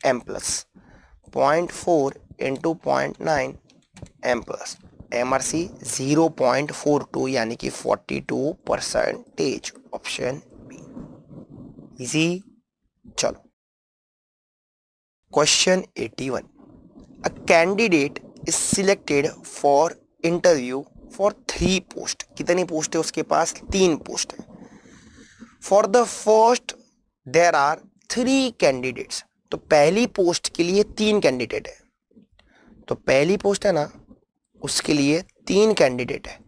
M plus 0.4 into 0.9 M plus MRC 0.42 यानी कि 42%, ऑप्शन बी इजी। चलो question 81, a candidate is selected for interview for 3 post. कितनी पोस्ट है उसके पास? 3 पोस्ट है। For the first there are 3 candidates. तो पहली पोस्ट के लिए 3 कैंडिडेट है। तो पहली पोस्ट है ना, उसके लिए 3 कैंडिडेट है।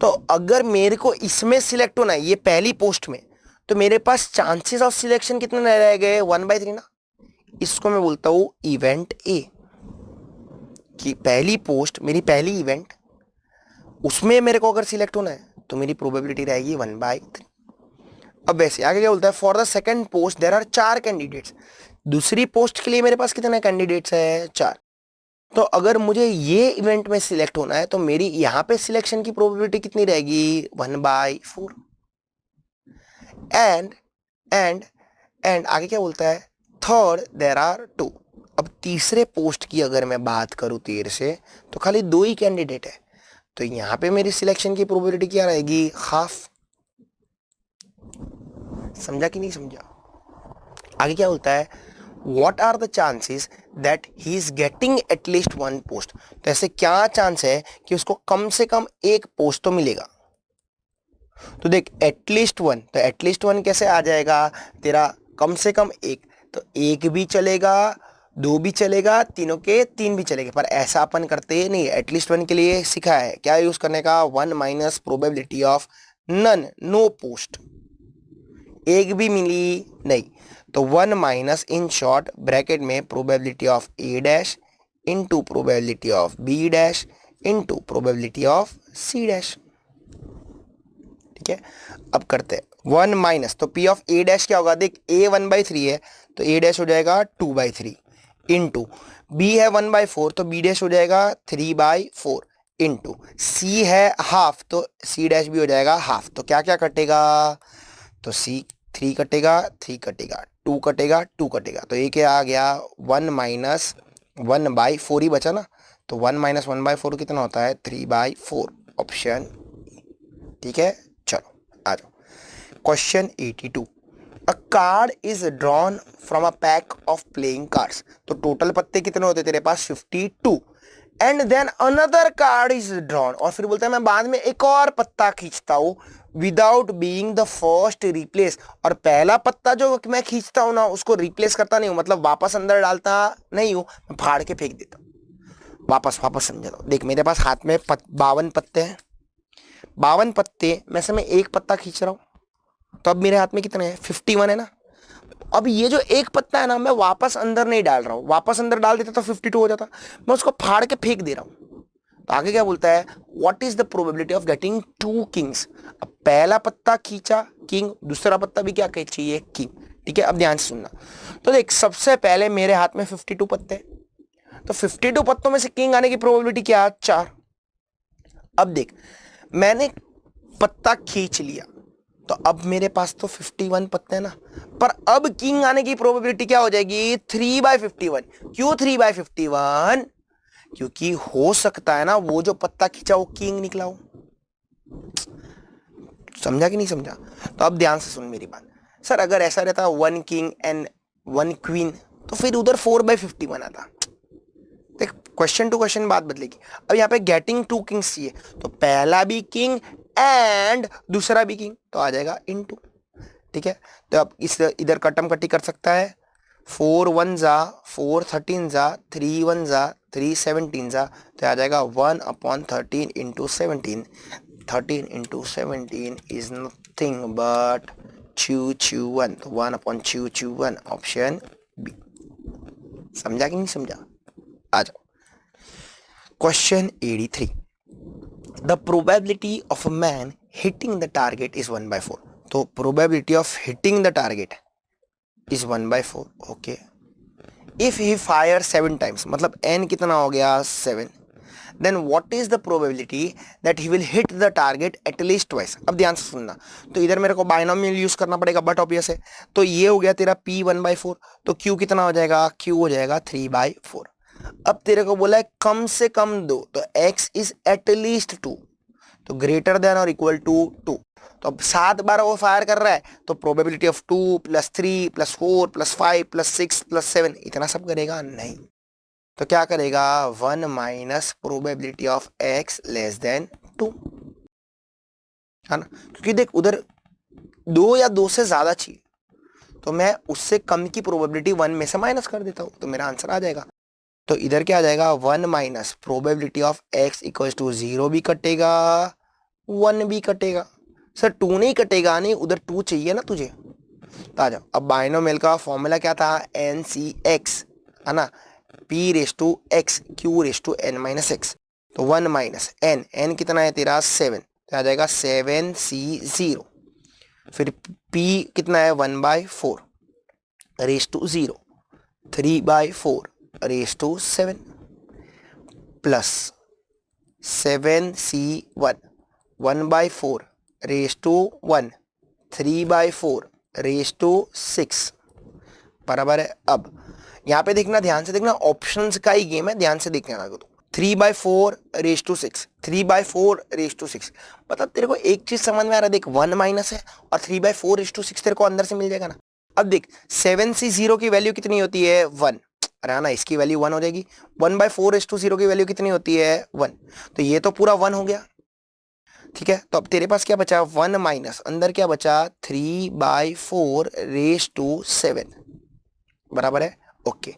तो अगर मेरे को इसमें सिलेक्ट होना है, ये पहली पोस्ट में, तो मेरे पास चांसेस ऑफ सिलेक्शन कितने रह गए? 1/3 ना। इसको मैं बोलता हूं इवेंट ए, कि पहली पोस्ट मेरी पहली इवेंट, उसमें मेरे को अगर सिलेक्ट होना है तो मेरी प्रोबेबिलिटी रहेगी 1/3। अब वैसे आगे क्या बोलता है? For the second post there are 4 candidates. दूसरी पोस्ट के लिए मेरे पास कितने कैंडिडेट्स है? 4। तो अगर मुझे ये इवेंट में सिलेक्ट होना है तो मेरी यहां पे सिलेक्शन की प्रोबेबिलिटी कितनी रहेगी? 1/4। एंड आगे क्या बोलता है? Third there are 2। अब तीसरे पोस्ट की अगर मैं बात करूं तेरे से, तो खाली 2 ही कैंडिडेट है। तो यहां पे मेरी सिलेक्शन की प्रोबेबिलिटी क्या रहेगी? हाफ। समझा कि नहीं समझा? आगे क्या बोलता है? What are the chances that he is getting at least 1 post? तो ऐसे क्या चांस है कि उसको कम से कम 1 पोस्ट तो मिलेगा? तो देख एटलीस्ट वन, तो एटलीस्ट वन कैसे आ जाएगा तेरा, कम से कम एक, तो एक भी चलेगा, दो भी चलेगा, तीनों के तीन भी चलेगा, पर ऐसा अपन करते नहीं। एटलीस्ट वन के लिए सिखा है क्या यूज करने का, one minus probability of none, no post, एक भी मिली नहीं, तो one minus in short bracket में probability of A dash into probability of B dash into probability of C dash. ठीक है, अब करते हैं वन माइनस, तो पी ऑफ ए डैश क्या होगा, देख ए 1/3 है तो ए डैश हो जाएगा 2/3 इंटू बी है 1/4 तो बी डैश हो जाएगा 3/4 इंटू सी है हाफ तो सी डैश भी हो जाएगा हाफ। तो क्या क्या कटेगा, तो सी 3 कटेगा, 3 कटेगा, 2 कटेगा, 2 कटेगा, तो ये क्या आ गया 1 माइनस 1/4 ही बचा ना, तो 1 माइनस 1/4 कितना होता है 3/4 ऑप्शन। ठीक है, चलो आ जाओ question 82। A card is drawn from a pack of playing cards, तो टोटल पत्ते कितने होते तेरे पास 52, and then another card is drawn, और फिर बोलता है मैं बाद में एक और पत्ता खींचता हूं without being the first replace, और पहला पत्ता जो मैं खींचता हूं ना उसको रिप्लेस करता नहीं हूं, मतलब वापस अंदर डालता नहीं हूं, मैं फाड़ के फेंक देता हूं, वापस समझा दो। देख मेरे पास हाथ में 52 पत्ते हैं, 52 पत्ते में से मैं एक पत्ता खींच रहा हूं, तो अब मेरे हाथ में कितने हैं 51 है ना। अब ये जो एक पत्ता है ना मैं वापस अंदर नहीं डाल रहा हूं, वापस अंदर डाल देता तो 52 हो जाता, मैं उसको फाड़ के फेंक दे रहा हूं। तो आगे क्या बोलता है, what is the probability of getting 2 Kings. अब पहला पत्ता खींचा किंग, दूसरा पत्ता भी क्या चाहिए किंग। ठीक है, अब ध्यान से सुनना। तो देख सबसे पहले मेरे हाथ में 52 पत्ते, तो 52 पत्तों में से किंग आने की प्रोबेबिलिटी क्या, 4। अब देख मैंने पत्ता खींच लिया, तो अब मेरे पास तो 51 पत्ते हैं ना, पर अब किंग आने की प्रोबेबिलिटी क्या हो जाएगी 3/51। क्यों 3/51, क्योंकि हो सकता है ना वो जो पत्ता खींचा वो किंग निकला हो। समझा कि नहीं समझा, तो अब ध्यान से सुन मेरी बात। सर अगर ऐसा रहता 1 किंग एंड 1 क्वीन तो फिर उधर 4/51 आता। देख क्वेश्चन टू क्वेश्चन बात बदलेगी। अब यहाँ पे गेटिंग 2 किंग्स चाहिए, तो पहला भी किंग एंड दूसरा भी किंग, तो आ जाएगा इनटू। ठीक है, तो अब इस इधर कटम कट्टी कर सकता है, 4 1 जा 4 13 जा 3 1 जा 3 17 जा, तो आ जाएगा 1/13 into 17। 13 into 17 is nothing but 1, 1/1 option B. समझा कि नहीं समझा, आ जाओ question 83। The probability of a man hitting the target is 1/4, तो probability of hitting the target is 1/4। Okay, if he fire 7 times, मतलब n कितना हो गया 7, then what is the probability that he will hit the target at least twice. अब ध्यान से सुनना, तो इधर मेरे को बाइनोमियल यूज करना पड़ेगा बट ऑब्वियस है, तो ये हो गया तेरा p 1/4, तो q कितना हो जाएगा, q हो जाएगा 3/4। अब तेरे को बोला है कम से कम 2, तो x इज एटलीस्ट 2, तो ग्रेटर देन और इक्वल टू 2। तो अब 7 बार वो फायर कर रहा है, तो प्रोबेबिलिटी ऑफ 2 + 3 + 4 + 5 + 6 + 7 इतना सब करेगा नहीं, तो क्या करेगा 1 minus probability of x less than 2, है ना। क्योंकि देख उधर 2 या 2 से ज्यादा चाहिए, तो मैं उससे कम की प्रोबेबिलिटी 1 में से माइनस कर देता हूं, तो मेरा आंसर आ जाएगा। तो इधर क्या आ जाएगा 1 minus probability of x equals to 0 भी कटेगा 1 भी कटेगा। सर 2 नहीं कटेगा, नहीं उधर 2 चाहिए ना तुझे, तो आ जाओ। अब बाइनोमियल का फॉर्मूला क्या था, NCX है ना, p⁻x q⁻n-x, तो 1 माइनस n कितना है तेरा 7, तो आ जाएगा 7c0, फिर p कितना है 1/4 raise to 0, 3/4 raise to 7 plus 7c1 1/4 raise to 1, 3/4 raise to 6 बराबर है। अब यहाँ पे देखना, ध्यान से देखना, ऑप्शंस का ही गेम है, ध्यान से देखना लगा तो 3/4 रेस टू 6, 3/4 रेस टू 6, मतलब तेरे को एक चीज समझ में आ रहा है, देख 1 माइनस है और 3/4 रेस टू 6 तेरे को अंदर से मिल जाएगा ना। अब देख 7c0 की वैल्यू कितनी होती है 1, अरे ना इसकी वैल्यू 1 हो जाएगी, 1/4 रेस टू 0 की वैल्यू कितनी होती है 1, तो ये तो पूरा 1 हो गया। ठीक है, तो अब तेरे पास क्या बचा, 1 माइनस अंदर क्या बचा 3/4 raised to 7 बराबर है, ओके,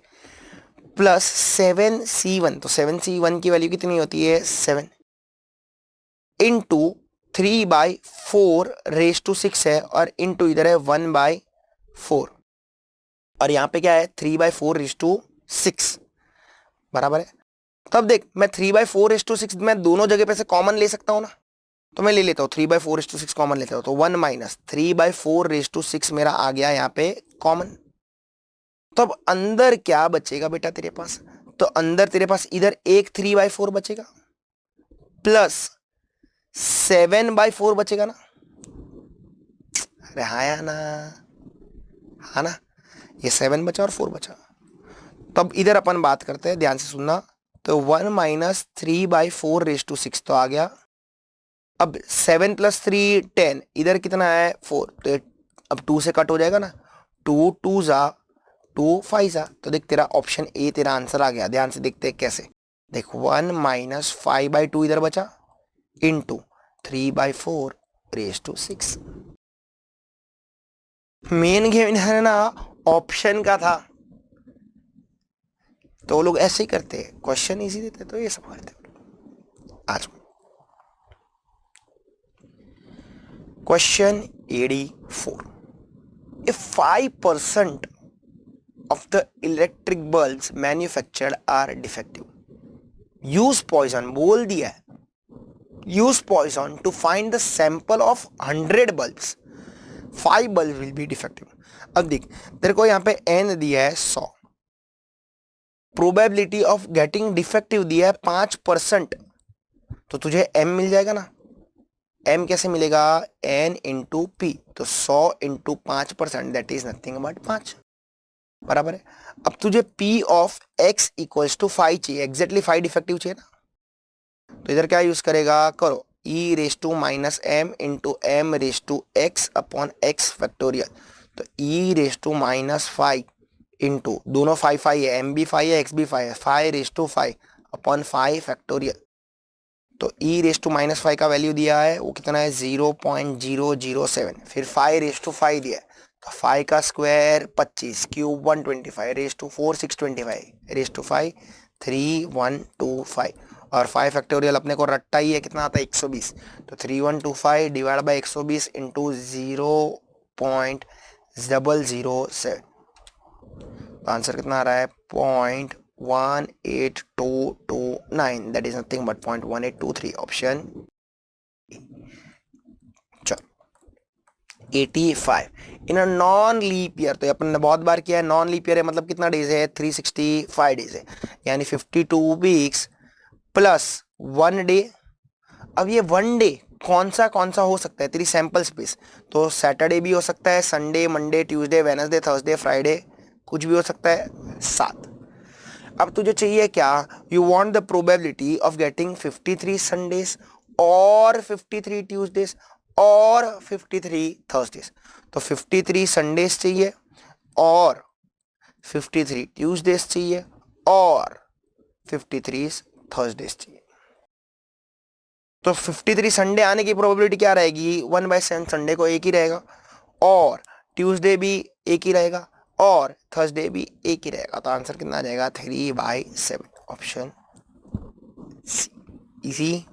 प्लस 7c1, तो 7c1 की वैल्यू कितनी होती है 7 इंटू 3/4 raised to 6 है और इंटू इधर है 1/4 और यहाँ पे क्या है 3/4 raised to 6 बराबर है। तब देख मैं 3/4 raised to 6 मैं दोनों जगह पे से कॉमन ले सकता हूँ ना, तो मैं ले लेता हूँ 3/4 raised to 6 कॉमन लेता हूँ, तो 1 माइनस 3/4 raised to 6 मेरा आ गया यहाँ पे कॉमन। तो अब अंदर क्या बचेगा बेटा तेरे पास, तो अंदर तेरे पास इधर एक 3/4 बचेगा प्लस 7/4 बचेगा ना, अरे हाँ या ना, हाँ ना, ये 7 बचा और 4 बचा। तब इधर अपन बात करते हैं, ध्यान से सुनना, तो 1 माइनस 3/4 raised to 6 तो आ गया, अब 7 + 3 10, इधर कितना है 4, तो अब 2 से कट हो जाएगा ना, 2 2 जा 2 5 जा, तो देख तेरा ऑप्शन ए तेरा आंसर आ गया। ध्यान से देखते हैं कैसे, देख 1 माइनस 5/2 इधर बचा into 3/4 raised to 6। Main game है ना ऑप्शन का था, तो वो लोग ऐसे ही करते हैं, क्वेश्चन इजी देते तो ये सब करते। आज question 84, if 5% of the electric bulbs manufactured are defective, use poison, बोल दिया है, use poison to find the sample of 100 bulbs, 5 bulbs will be defective। अब देख तेरे को यहाँ पे n दिया है 100, प्रोबेबिलिटी ऑफ गेटिंग डिफेक्टिव दिया है 5%, तो तुझे m मिल जाएगा ना, m कैसे मिलेगा, n इंटू पी, तो 100 into 5% that is nothing but 5 बराबर है। अब तुझे p of x equals to 5 चाहिए, एग्जैक्टली 5 डिफेक्टिव चाहिए ना, तो इधर क्या यूज करेगा, करो e raise to minus m into m raise to x upon x factorial, तो e raise to minus 5 into दोनों 5 5 है, m भी 5 है x भी 5 है, 5 रेस टू 5 अपॉन 5 फैक्टोरियल, तो e रेस टू माइनस 5 का वैल्यू दिया है वो कितना है 0.007, फिर 5 रेस टू 5 दिया है, तो 5 का square 25 cube 125 raise to 4 625 raise to 5 3125 और 5 फैक्टोरियल अपने को रट्टा ही है, कितना आता है 120, तो 3125 डिवाइड बाय 120 इंटू 0.007, तो आंसर कितना आ रहा है 0.18229, that is nothing but 0.1823, option. चलो 85, इन अ नॉन लीप ईयर, तो अपन ने बहुत बार किया है, नॉन लीप ईयर है मतलब कितना डेज है 365 डेज है, यानी 52 वीक्स प्लस 1 डे। अब ये 1 डे कौन सा हो सकता है तेरी सैंपल स्पेस, तो सैटरडे भी हो सकता है, Sunday Monday Tuesday Wednesday Thursday Friday, कुछ भी हो सकता है 7। अब तुझे चाहिए क्या, you want the probability of getting 53 Sundays और 53 ट्यूसडेज और 53 थर्सडेज, तो 53 संडेज चाहिए और 53 ट्यूसडेज चाहिए और 53 थर्सडेज चाहिए, तो 53 संडे आने की प्रोबेबिलिटी क्या रहेगी 1/7, संडे को एक ही रहेगा और ट्यूसडे भी एक ही रहेगा और थर्सडे भी एक ही रहेगा, तो आंसर कितना आ जाएगा 3/7, ऑप्शन सी, इजी।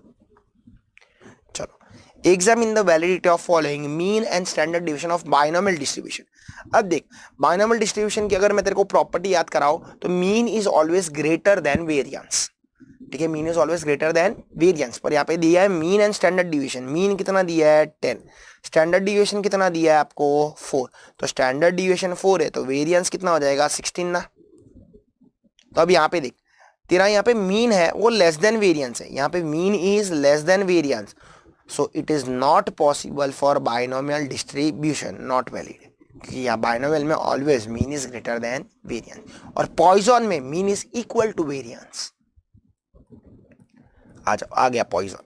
चलो examine the validity of following mean and standard division of binomial distribution. अब देख बाइनोमियल डिस्ट्रीब्यूशन की अगर मैं तेरे को प्रॉपर्टी याद कराऊं तो mean is always greater than variance, ठीक है, mean is always greater than variance, पर यहाँ पे दिया है mean and standard division, mean कितना दिया है 10, स्टैंडर्ड डिवीजन कितना दिया है आपको 4, तो स्टैंडर्ड डिवीजन 4 है तो वेरिएंस कितना हो जाएगा 16 ना। तो अब यहाँ पे देख तेरा यहाँ पे मीन है वो लेस देन वेरिएंस है, यहाँ पे mean is less than variance, so it is not possible for binomial distribution, not valid, कि यहाँ बाइनोमियल में always mean is greater than variance, और पॉइजन में mean is equal to variance. आ गया Poisson,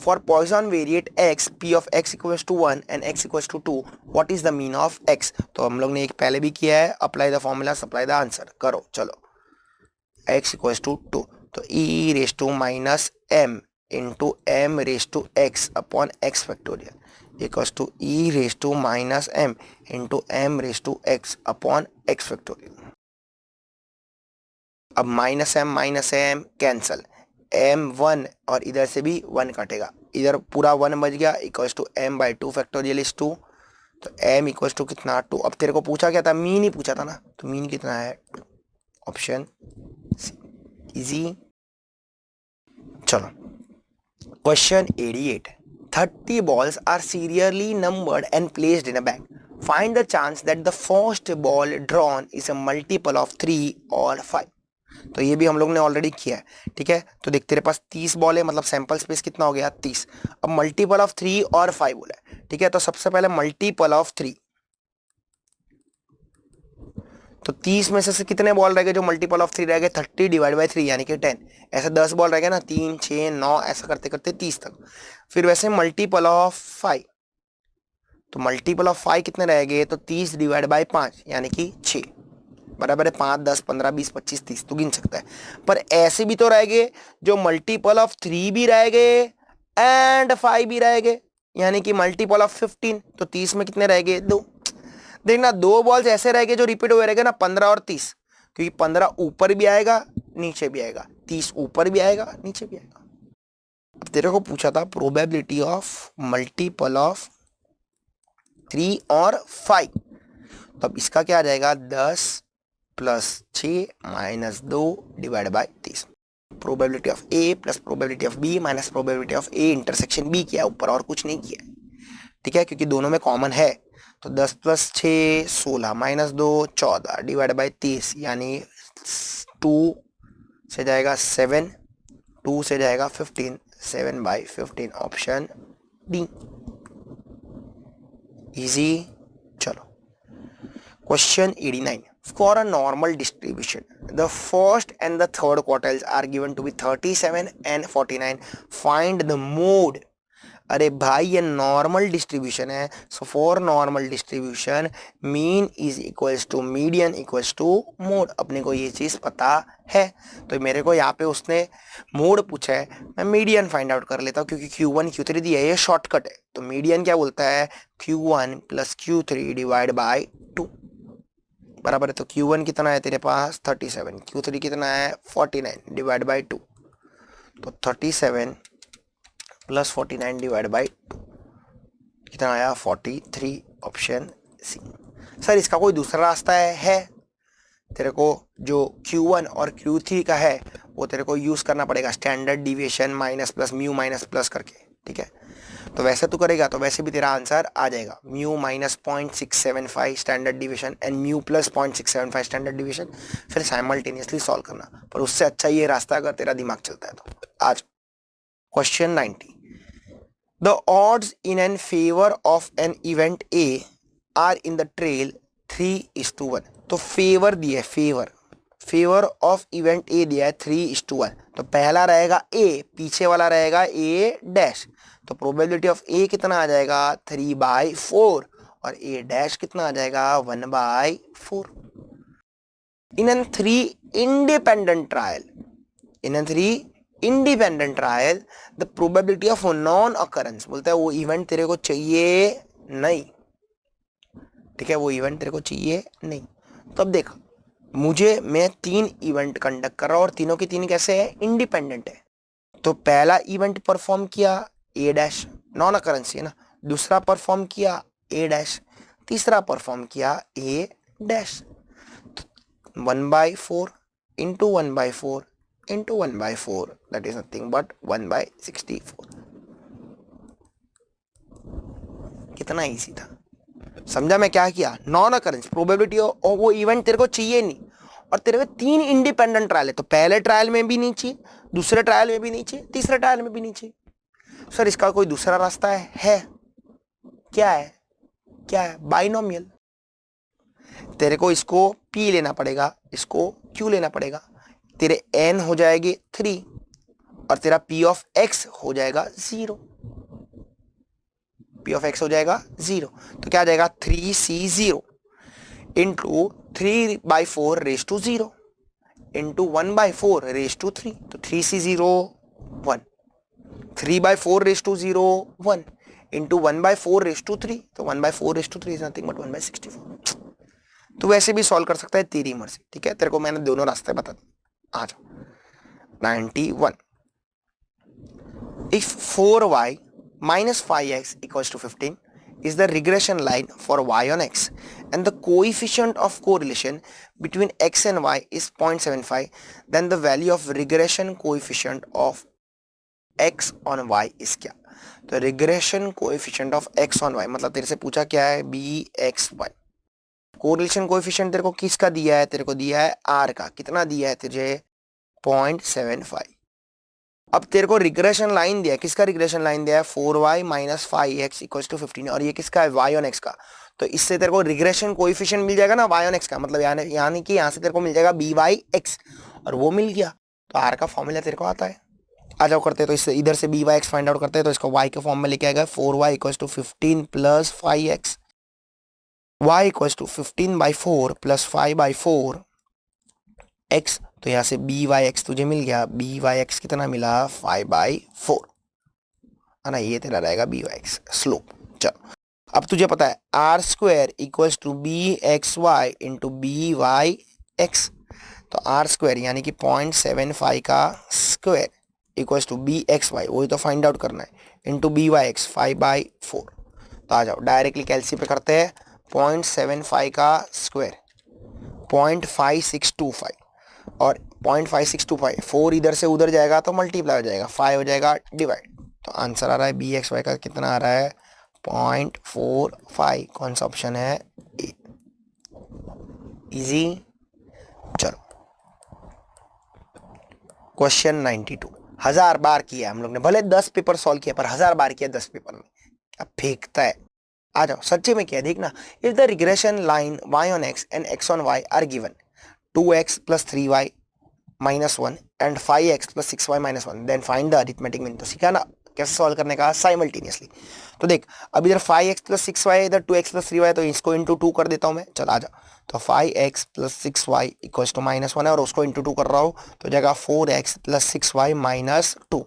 for Poisson variate x p of x equals to 1 and x equals to 2, what is the mean of x, तो हम लोग ने एक पहले भी किया है, apply the formula supply the answer, करो चलो x इक्वल्स टू 2, तो e raise to minus m into m raise to x upon x factorial equals to e raise to minus m into m raise to x upon x factorial. अब minus m cancel, m one और इधर से भी वन कटेगा, इधर पूरा वन बच गया equals to M by two factorial is two. तो एम इक्वल्स टू कितना 2। अब तेरे को पूछा क्या था, मीन ही पूछा था ना, तो मीन कितना है 2, ऑप्शन सी इजी। चलो question 88, 30 balls are serially numbered and placed in a bag. Find the chance that the first ball drawn is a multiple of 3 or 5. तो ये भी हम लोग ने ऑलरेडी किया है, ठीक है। तो देख तेरे पास 30 बॉल है, मतलब सैंपल स्पेस कितना हो गया 30। अब मल्टीपल ऑफ 3 और 5 बोला है, ठीक है। तो सबसे पहले मल्टीपल ऑफ 3, तो 30 में से कितने बॉल रह गए जो मल्टीपल ऑफ 3 रह गए, 30 डिवाइड बाई 3 यानी कि 10। ऐसे 10 बॉल रह गए ना, 3 6 9 ऐसा करते करते 30 तक। फिर वैसे मल्टीपल ऑफ 5, तो मल्टीपल ऑफ 5 कितने रह गए, तो 30 डिवाइड बाई 5 यानी कि 6 बराबर है 5 10 15 20 25 30, तो गिन सकता है। पर ऐसे भी तो रह गए जो मल्टीपल ऑफ 3 भी रह गए एंड 5 भी रह गए, यानी कि मल्टीपल ऑफ 15। तो 30 में कितने रह गए 2। देखना 2 बॉल्स ऐसे रह गए जो रिपीट हुए रहेंगे ना, 15 और 30, क्योंकि 15 ऊपर भी आएगा नीचे भी आएगा, 30 ऊपर भी आएगा नीचे भी आएगा। अब तेरे को पूछा था प्रोबेबिलिटी ऑफ मल्टीपल ऑफ 3 और 5, तो अब इसका क्या आ जाएगा 10 plus 6 minus 2 divide by 30। Probability of A plus probability of B minus probability of A intersection B किया, ऊपर और कुछ नहीं किया, ठीक है, क्योंकि दोनों में कॉमन है। तो 10 प्लस 6 16 माइनस 2 14 डिवाइड बाई 30 यानी 2 से जाएगा 7, 2 से जाएगा 15, 7 बाई 15 ऑप्शन डी इजी। चलो question 89, for a normal distribution the first and the third quartiles are given to be 37 and 49, find the mode। अरे भाई ये नॉर्मल डिस्ट्रीब्यूशन है, so for normal distribution mean is equals to median equals to mode. अपने को ये चीज पता है, तो मेरे को यहाँ पे उसने मोड पूछा है, मैं मीडियन फाइंड आउट कर लेता हूँ, क्योंकि Q1 Q3 दिया है, ये शॉर्टकट है। तो मीडियन क्या बोलता है, Q1 plus Q3 divide by 2 बराबर है। तो Q1 कितना है तेरे पास 37, Q3 कितना है 49 डिवाइड बाई 2, तो 37 प्लस 49 डिवाइड बाई 2 कितना आया 43, ऑप्शन सी। सर इसका कोई दूसरा रास्ता है? तेरे को जो Q1 और Q3 का है वो तेरे को यूज करना पड़ेगा, standard deviation minus plus mu minus plus करके, ठीक है। तो वैसे तू करेगा तो वैसे भी तेरा आंसर आ जाएगा, mu minus 0.675 standard deviation and mu plus 0.675 standard deviation, फिर साइमल्टेनियसली सॉल्व करना। पर उससे अच्छा ये रास्ता अगर तेरा दिमाग चलता है तो। आज question 90, the odds in an favour of an event are in the trail 3:1। तो फेवर दिया है, फेवर ऑफ इवेंट ए दिया है 3:1, तो पहला रहेगा ए, पीछे वाला रहेगा ए डैश। तो प्रोबेबिलिटी ऑफ ए कितना आ जाएगा 3/4 और ए डैश कितना आ जाएगा 1/4। In an 3 independent trial the probability of non occurrence, बोलता है वो इवेंट तेरे को चाहिए नहीं, ठीक है, वो इवेंट तेरे को चाहिए नहीं। तो अब देख मैं 3 इवेंट कंडक्ट कर रहा हूं और तीनों की तीन कैसे है, इंडिपेंडेंट है। तो पहला इवेंट परफॉर्म किया ए डैश, नॉन अकरेंस है ना, दूसरा परफॉर्म किया ए डैश, तीसरा परफॉर्म किया A dash. 1/4 into 1/4 into 1/4 that is nothing but 1/64। कितना इजी था, समझा मैं क्या किया? नॉन अकरेंस प्रोबेबिलिटी और वो इवेंट तेरे को चाहिए नहीं, और तेरे को 3 इंडिपेंडेंट ट्रायल है, तो पहले ट्रायल में भी नहीं चाहिए, दूसरे ट्रायल में भी नहीं चाहिए, तीसरे ट्रायल में भी नहीं चाहिए। सर इसका कोई दूसरा रास्ता है? क्या है बाइनोमियल। तेरे को इसको P लेना पड़ेगा, इसको Q लेना पड़ेगा, तेरे N हो जाएगी 3 और तेरा P ऑफ X हो जाएगा 0, P ऑफ X हो जाएगा 0। तो क्या आ जाएगा 3C0 into 3/4 raise to 0 into 1/4 raise to 3, तो 3C0 1 3/4 raised to 0 1 into 1/4 raised to 3, तो 1/4 raised to 3 is nothing but 1/64। तो वैसे भी सॉल्व कर सकता है तेरी मर्जी, ठीक है, तेरे को मैंने दोनों रास्ते बता दिए। आ जाओ 91। If 4y minus 5x equals to 15 is the regression line for y on x and the coefficient of correlation between x and y is 0.75, then the value of regression coefficient of x on y is क्या? तो regression coefficient of x on y मतलब तेरे से पूछा क्या है, bxy। कोरिलेशन कोएफिशिएंट तेरे को किसका दिया है, तेरे को दिया है r का, कितना दिया है तुझे, 0.75। अब तेरे को रिग्रेशन लाइन दिया है, किसका रिग्रेशन लाइन दिया है, 4y minus 5x equals to 15, और ये किसका है, y on x का। तो इससे तेरे को रिग्रेशन कोएफिशिएंट मिल जाएगा ना y on x का, मतलब यानी कि यहाँ से तेरे को मिल जाएगा byx, और वो मिल गया। तो r का फॉर्मूला तेरे को आता है। आ जाओ करते हैं, तो इससे इधर से byx फाइंड आउट करते हैं, तो इसको y के फॉर्म में लेके आएगा 4y equals to 15 plus 5x, y equals to 15/4 plus 5/4 x, तो यहाँ से byx तुझे मिल गया, byx कितना मिला, 5/4, है ना, ये तेरा रहेगा byx स्लोप। चलो अब तुझे पता है R square equals to bxy into byx, तो आर स्क्वायर यानी कि 0.75 का स्क्वायर इक्वल्स टू bxy, वही तो फाइंड आउट करना है, इंटू byx 5/4। तो आ जाओ डायरेक्टली कैलसी पे करते हैं, 0.75 का स्क्वायर 0.5625, और 0.5625 4 इधर से उधर जाएगा तो मल्टीप्लाई हो जाएगा, 5 हो जाएगा डिवाइड। तो आंसर आ रहा है bxy का कितना आ रहा है, 0.45। कौन सा ऑप्शन है, ए। इजी। चलो क्वेश्चन 92, 1000 बार किया हम लोग ने, भले 10 पेपर सॉल्व किया पर 1000 बार किया 10 पेपर में, अब फेंकता है। आ जाओ सच्चे में क्या देखना, if the regression line y on x and x on y are given 2x plus 3y minus 1 and 5x plus 6y minus 1, then find the arithmetic mean। तो सीखा ना कैसे सॉल्व करने का साइमल्टेनियसली। तो देख अब इधर 5x plus 6y है, इधर 2x plus 3y है, तो इसको इंटू 2 कर देता हूं मैं। चल आ जा, तो 5x plus 6y equals to -1 है, और उसको इंटू 2 कर रहा हूं, तो जाएगा 4x plus 6y minus 2।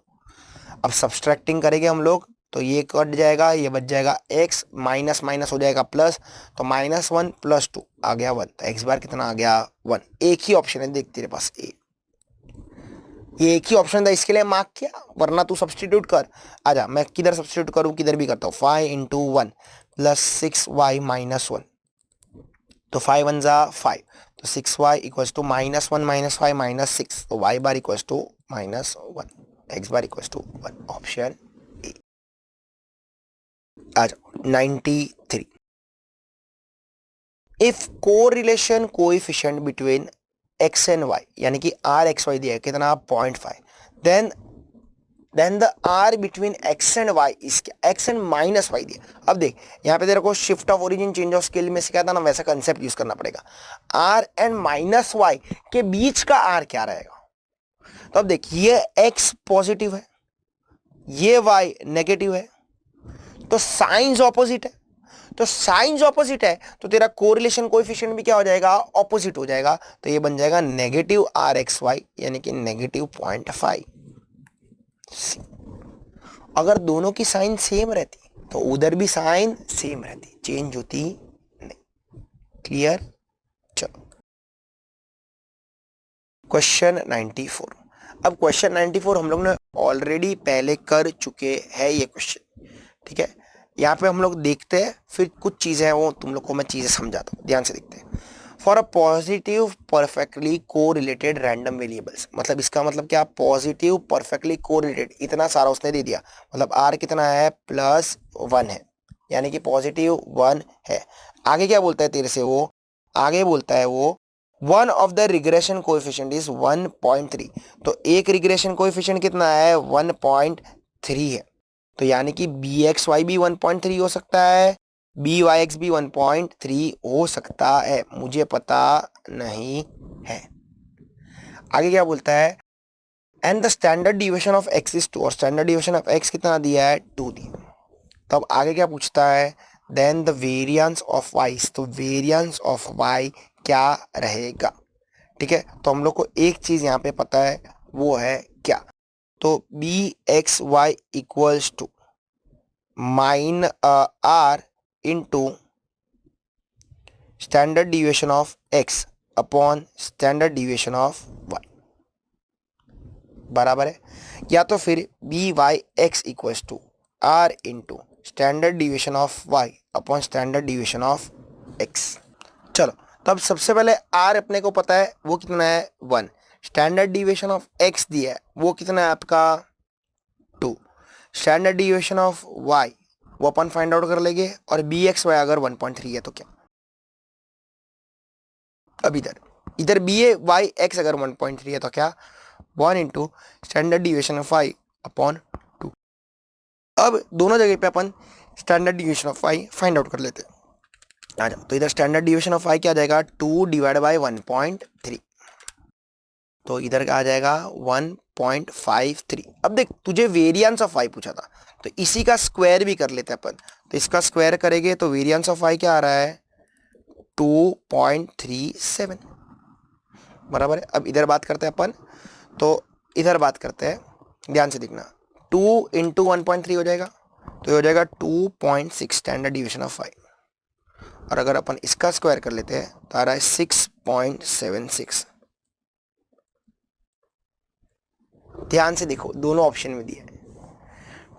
अब सब्सट्रैक्टिंग करेंगे हम लोग, तो ये कट जाएगा, ये बच जाएगा x, माइनस माइनस हो जाएगा प्लस, तो -1 प्लस 2 आ गया 1, तो x बार कितना आ गया 1। एक ही ऑप्शन है देख तेरे पास, ए, ये एक ही ऑप्शन था, इसके लिए मार्क किया, वरना तू सब्सटीट्यूट कर। आजा मैं किधर सब्सटीट्यूट करूं, किधर भी करता हूं, 5 इंटू 1 प्लस 6y माइनस 1, तो 5 1 जा 5, तो 6y इक्वल्स टू -1 - 5 -6, तो y bar equals to -1, x bar equals to 1, option A. आ जाओ 93, if correlation coefficient between x and y, यानी कि r x y दिया है कितना 0.5, then the r between x and y is क्या, x एंड माइनस y दिया। अब देख यहाँ पे तेरे को shift of origin change of scale में सिखाया था ना, वैसा कंसेप्ट यूज करना पड़ेगा। r एंड माइनस y के बीच का r क्या रहेगा, तो अब देख ये x पॉजिटिव है, ये y नेगेटिव है, तो साइंस ऑपोजिट है, तो साइंस ऑपोजिट है तो तेरा कोरिलेशन कोएफिशिएंट भी क्या हो जाएगा, ऑपोजिट हो जाएगा, तो ये बन जाएगा नेगेटिव RXY, यानी कि नेगेटिव 0.5। अगर दोनों की साइन सेम रहती तो उधर भी साइन सेम रहती, चेंज होती नहीं। क्लियर। चलो क्वेश्चन 94, अब क्वेश्चन 94 हम लोग ने ऑलरेडी पहले कर चुके हैं ये क्वेश्चन, ठीक है। यहाँ पे हम लोग देखते हैं, फिर कुछ चीजें हैं वो तुम लोग को मैं चीजें समझाता हूँ, ध्यान से देखते हैं। For a positive perfectly correlated random variables, मतलब इसका मतलब क्या, पॉजिटिव परफेक्टली कोरिलेटेड, इतना सारा उसने दे दिया, मतलब r कितना है +1 है, यानी कि पॉजिटिव 1 है। आगे क्या बोलता है तेरे से वो, आगे बोलता है वो one of the regression coefficient is 1.3, तो एक रिग्रेशन कोएफिशिएंट कितना है 1.3 है, तो यानी कि bxy भी 1.3 हो सकता है, byx भी 1.3 हो सकता है, मुझे पता नहीं है। आगे क्या बोलता है, and the standard deviation of x is 2, और स्टैंडर्ड डिविएशन ऑफ x कितना दिया है 2 दिया। तो अब आगे क्या पूछता है, then the variance of y, तो वेरिएंस ऑफ y क्या रहेगा, ठीक है। तो हम लोग को एक चीज यहाँ पे पता है, वो है क्या, तो B x Y equals to mine R into standard deviation of X upon standard deviation of Y बराबर है, या तो फिर B Y X equals to R into standard deviation of Y upon standard deviation of X. चलो, तब सबसे पहले आर अपने को पता है वो कितना है 1, स्टैंडर्ड डिविएशन ऑफ एक्स दिया है वो कितना है आपका 2, स्टैंडर्ड डिविएशन ऑफ वाई वो अपन फाइंड आउट कर लेंगे, और बी एक्स वाई अगर 1.3 है तो क्या, अब इधर बी ए वाई एक्स अगर 1.3 है तो क्या 1 into standard deviation of Y upon 2। अब दोनों जगह पे अपन standard deviation of y find out कर लेते हैं। आ जाओ, तो इधर स्टैंडर्ड डिविएशन ऑफ वाई क्या आ जाएगा 2 डिवाइड बाई 1.3, तो इधर आ जाएगा 1.53। अब देख तुझे वेरिएंस ऑफ वाई पूछा था तो इसी का स्क्वायर भी कर लेते हैं अपन, तो इसका स्क्वायर करेंगे तो वेरिएंस ऑफ वाई क्या आ रहा है 2.37 बराबर है। अब इधर बात करते हैं अपन, तो इधर बात करते हैं, ध्यान से देखना 2 इंटू 1.3 हो जाएगा तो ये हो जाएगा 2.6 स्टैंडर्ड डिविएशन ऑफ वाई, और अगर अपन इसका स्क्वायर कर लेते हैं तो आ रहा है 6.76। ध्यान से देखो दोनों ऑप्शन में दिया है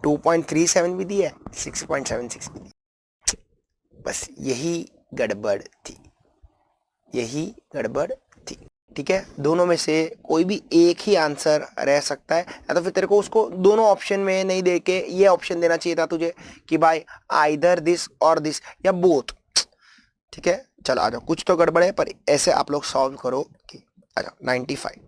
2.37 भी दिया है 6.76 भी दिया, बस यही गड़बड़ थी, यही गड़बड़ थी। ठीक है, दोनों में से कोई भी एक ही आंसर रह सकता है, या तो फिर तेरे को उसको दोनों ऑप्शन में नहीं दे के ये ऑप्शन देना चाहिए था तुझे कि भाई आइदर दिस और दिस या बोथ। ठीक है, चलो आ जाओ, कुछ तो गड़बड़ है पर ऐसे आप लोग सॉल्व करो कि आ जाओ 95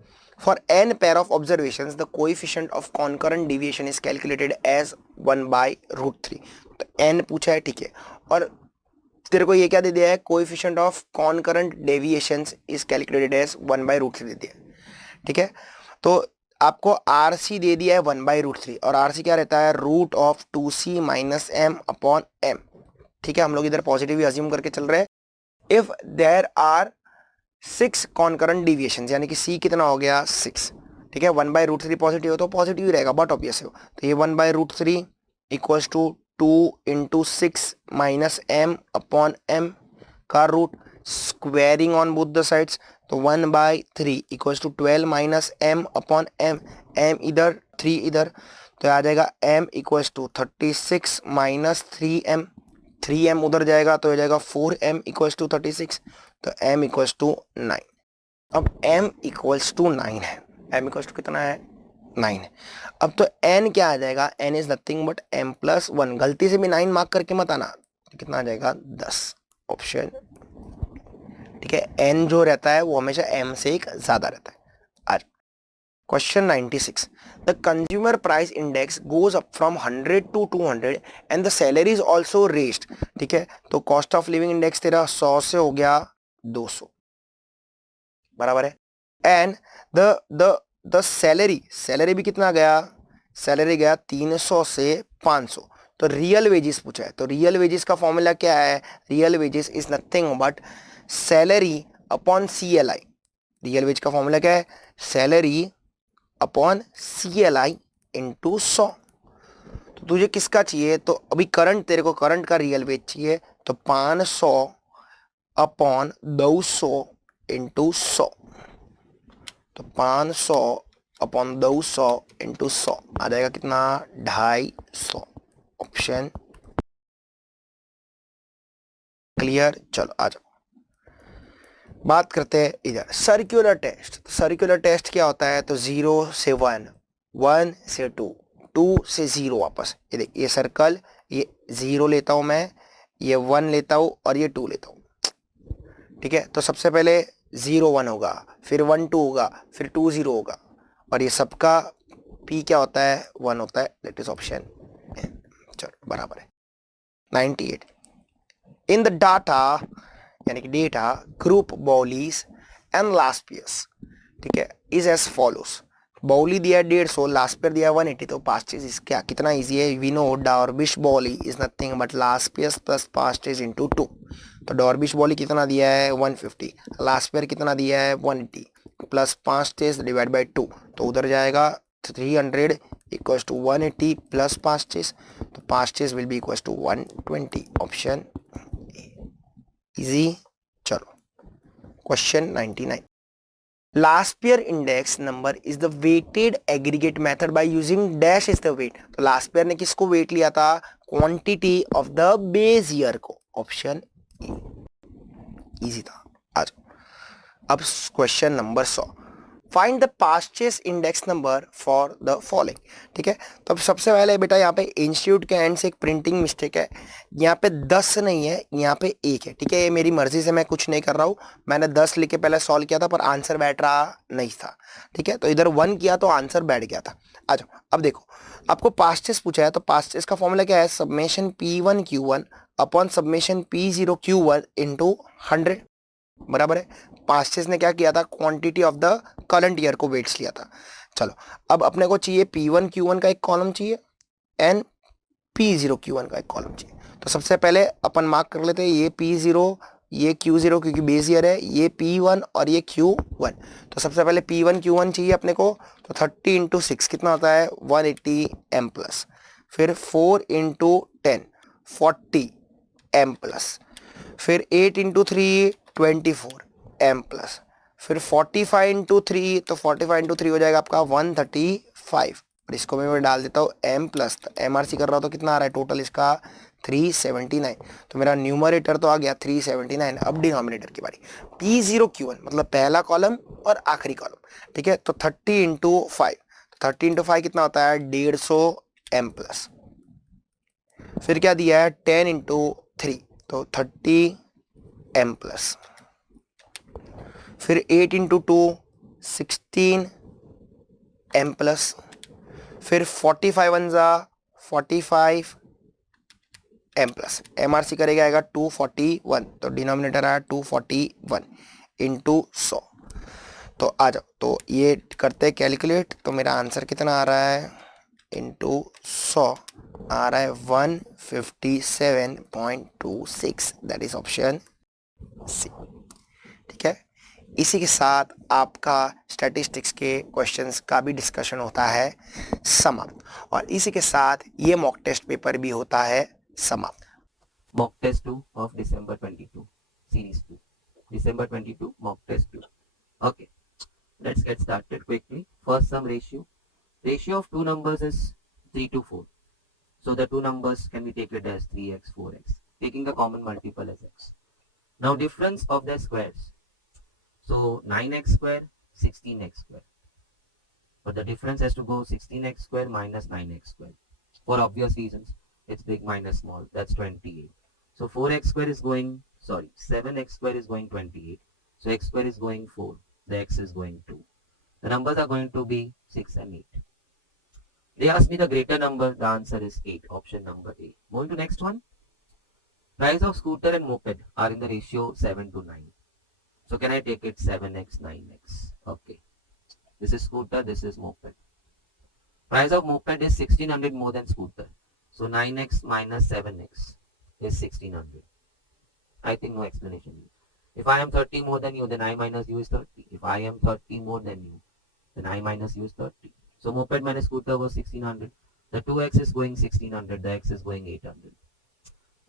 for n pair of observations the coefficient of concurrent deviation is calculated as 1/√3। तो n पूछा है, ठीक है, और तेरे को ये क्या दे दिया है coefficient of concurrent deviations is calculated as 1/√3 दे दिया है। ठीक है, तो आपको आरसी दे दिया है 1/√3, और आरसी क्या रहता है root of 2c minus M upon M. ठीक है, हम लोग इधर पॉजिटिव अज्यूम करके चल रहे हैं। If there are 6 concurrent deviations, यानी कि c कितना हो गया 6। ठीक है, 1/√3 पॉजिटिव हो तो पॉजिटिव ही रहेगा, बट ऑब्वियस हो, तो ये 1/√3 equals to 2 into 6 minus M upon m का root, squaring on both the sides, तो 1/3 equals to 12 minus M upon m, m इधर 3 इधर, तो आ जाएगा m equals to 36 minus 3m, 3m उधर जाएगा तो हो जाएगा 4m इक्वल्स टू 36, तो m इक्वल्स टू 9। अब m इक्वल्स टू 9 है, m इक्वल्स टू कितना है 9 है। अब तो n क्या आ जाएगा, n is nothing but m plus 1, गलती से भी 9 मार्क करके मत आना, तो कितना आ जाएगा 10 ऑप्शन। ठीक है, n जो रहता है वो हमेशा m से एक ज्यादा रहता है। आज question 96, the consumer price index goes up from 100 to 200 and the salary is also raised. ठीक है, तो कॉस्ट ऑफ लिविंग इंडेक्स तेरा 100 से हो गया 200 बराबर है, एंड द सैलरी भी कितना गया, सैलरी गया 300 से 500, तो रियल वेजेस पूछा है, तो रियल वेजेस का फॉर्मूला क्या है, real wages is nothing but salary upon CLI। Real veg का फॉर्मूला क्या है, सैलरी अपॉन CLI इंटू 100। तो तुझे किसका चाहिए, तो अभी करंट, तेरे को करंट का रियल वेज चाहिए, तो 500 अपॉन 200 इंटू 100, तो 500 अपॉन 200 इंटू 100 आ जाएगा कितना 250 ऑप्शन। क्लियर, चलो आ जाओ बात करते हैं इधर सर्कुलर टेस्ट। सर्कुलर टेस्ट क्या होता है, तो 0 से 1, 1 से 2, 2 से 0 वापस, ये देख ये सर्कल, ये 0 लेता हूं मैं, ये 1 लेता हूं और ये 2 लेता हूं। ठीक है, तो सबसे पहले 0 1 होगा, फिर 1 2 होगा, फिर 2 0 होगा, और ये सबका p क्या होता है 1 होता है, दैट इज ऑप्शन। चलो बराबर है। 98 इन द डाटा, यानी कि data group Bowley's and Laspeyres, ठीक है, इज एज फॉलोस। बॉली दिया 150, लास्ट पेयर दिया 180, तो पास्ट इज क्या, कितना इजी है, we know Drobish Bowley is nothing but Laspeyres plus Paasche is into 2। तो डॉर्बिश बॉली कितना दिया है 150, लास्ट पेयर कितना दिया है 180 plus Paasche is divide by 2, तो उधर जाएगा 300 equals to 180 plus 5 chase, तो 5 chase will be equals to 120. Option easy. चलो question 99. Laspeyres index number is the weighted aggregate method by using dash is the weight. तो लास्ट पेयर ने किसको वेट लिया था? Quantity of the base year को. ऑप्शन इजी था. आज अब question number 100. Find the Paasche's index number for the following. ठीक है, तो अब सबसे पहले बेटा यहाँ पे इंस्टीट्यूट के एंड से एक प्रिंटिंग मिस्टेक है. यहाँ पे 10 नहीं है, यहाँ पे 1 है. ठीक है, ये मेरी मर्जी से मैं कुछ नहीं कर रहा हूँ. मैंने 10 लिख के पहले सॉल्व किया था पर आंसर बैठ रहा नहीं था. ठीक है, तो इधर 1 किया तो आंसर बैठ गया था. आ जाओ, अब देखो आपको पास्चेस पूछा है, तो पास्चेस का फॉर्मूला क्या है? Summation P1Q1 upon summation P0Q1 into 100. बराबर है. पास्चेस ने क्या किया था? Quantity of the current year को वेट्स लिया था. चलो, अब अपने को चाहिए P1Q1 का एक कॉलम चाहिए एंड P0Q1 का एक कॉलम चाहिए. तो सबसे पहले अपन मार्क कर लेते हैं ये P0, ये Q0 क्योंकि बेस ईयर है, ये P1 और ये Q1. तो सबसे पहले P1Q1 चाहिए अपने को. तो 30 इंटू 6 कितना होता है? 180 M प्लस. फिर 4 इंटू 10 40 M प्लस. फिर 8 इंटू 3 24 M प्लस. फिर 45 इंटू 3, तो 45 इंटू 3 हो जाएगा आपका 135. और इसको मैं डाल देता हूँ M प्लस. तो MRC कर रहा हूँ तो कितना आ रहा है टोटल इसका? 379. तो मेरा न्यूमरेटर तो आ गया 379. अब डिनोमिनेटर की बारी. P0Q1 मतलब पहला कॉलम और आखिरी कॉलम. ठीक है, तो 30 इंटू 5. 30 इंटू 5 कितना होता है? 150 M प्लस. फिर क्या दिया है? 10 इंटू 3, तो 30 M प्लस. फिर 8 इंटू 2 16 M प्लस. फिर 45 वन जा 45 M प्लस. MRC करेगा आएगा 241. तो डिनोमिनेटर आया 241 इंटू 100. तो आ जाओ, तो ये करते कैलकुलेट. तो मेरा आंसर कितना आ रहा है? इंटू 100 आ रहा है 157.26. That is option C. ठीक है, इसी के साथ आपका स्टैटिस्टिक्स के क्वेश्चंस का भी डिस्कशन होता है समाप्त. और इसी के साथ ये मॉक टेस्ट पेपर भी होता है समाप्त. Mock test 2 of December 22, series 2. December 22, mock test 2. Okay, let's get started quickly. First, some ratio. Ratio of two numbers is 3 to 4. So the two numbers can be taken as 3x, 4x, taking the common multiple as x. Now, difference of their squares. So 9x square, 16x square. But the difference has to go 16x square minus 9x square. For obvious reasons, it's big minus small. That's 28. So 4x square is going, 7x square is going 28. So x square is going 4. The x is going 2. The numbers are going to be 6 and 8. They asked me the greater number. The answer is 8. Option number A. Moving to next one. Price of scooter and moped are in the ratio 7 to 9. So can I take it 7x, 9x? Okay. This is scooter, this is moped. Price of moped is 1600 more than scooter. So 9x minus 7x is 1600. I think no explanation. If I am 30 more than you, then I minus you is 30. If I am 30 more than you, then I minus you is 30. So moped minus scooter was 1600. The 2x is going 1600, the x is going 800.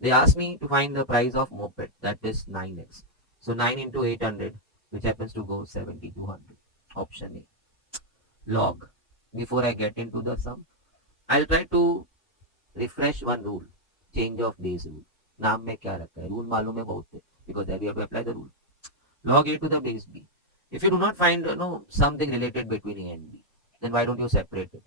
They asked me to find the price of moped, that is 9x. So 9 into 800, which happens to go 7200. Option A. Log. Before I get into the sum, I'll try to refresh one rule. Change of base rule. नाम में क्या रखा है? रूल मालूम है बहुत है, because there we have to apply the rule. Log A to the base B. If you do not find something related between A and B, then why don't you separate it?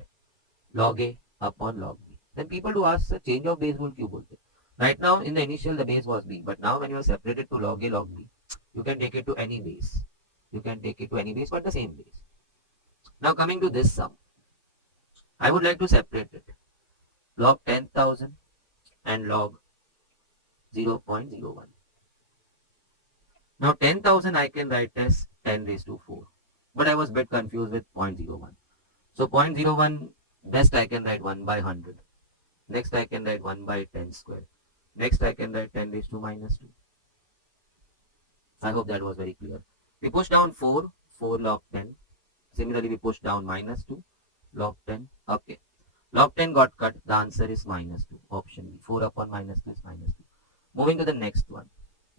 Log A upon log B. Then people do ask, change of base rule क्यों बोलते? Right now in the initial the base was B, but now when you are separated to log A log B, you can take it to any base. You can take it to any base but the same base. Now coming to this sum, I would like to separate it. Log 10,000 and log 0.01. Now 10,000 I can write as 10 raised to 4. But I was a bit confused with 0.01. So 0.01 best I can write 1 by 100. Next I can write 1 by 10 square. Next I can write 10 raised to minus 2. I hope that was very clear. We push down 4 log 10. Similarly we push down minus 2. log 10. Okay. Log 10 got cut. The answer is minus 2. Option B. 4 upon minus 2 is minus 2. Moving to the next one.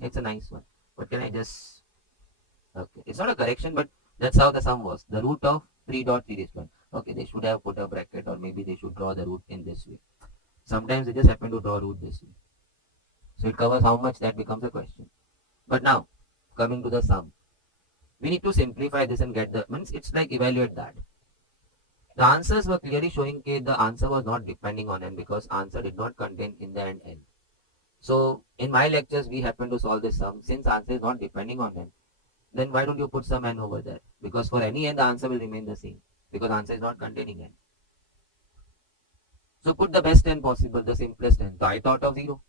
It's a nice one. But can I just... Okay. It's not a correction, but that's how the sum was. The root of 3 dot 3 raised to 1. Okay, they should have put a bracket, or maybe they should draw the root in this way. Sometimes they just happen to draw root this way. So it covers how much, that becomes a question. But now, coming to the sum. We need to simplify this and get the... Means it's like evaluate that. The answers were clearly showing that the answer was not depending on n because answer did not contain in the end n. So in my lectures, we happen to solve this sum. Since answer is not depending on n, then why don't you put some n over there? Because for any n, the answer will remain the same because answer is not containing n. So put the best n possible, the simplest n. So I thought of 0.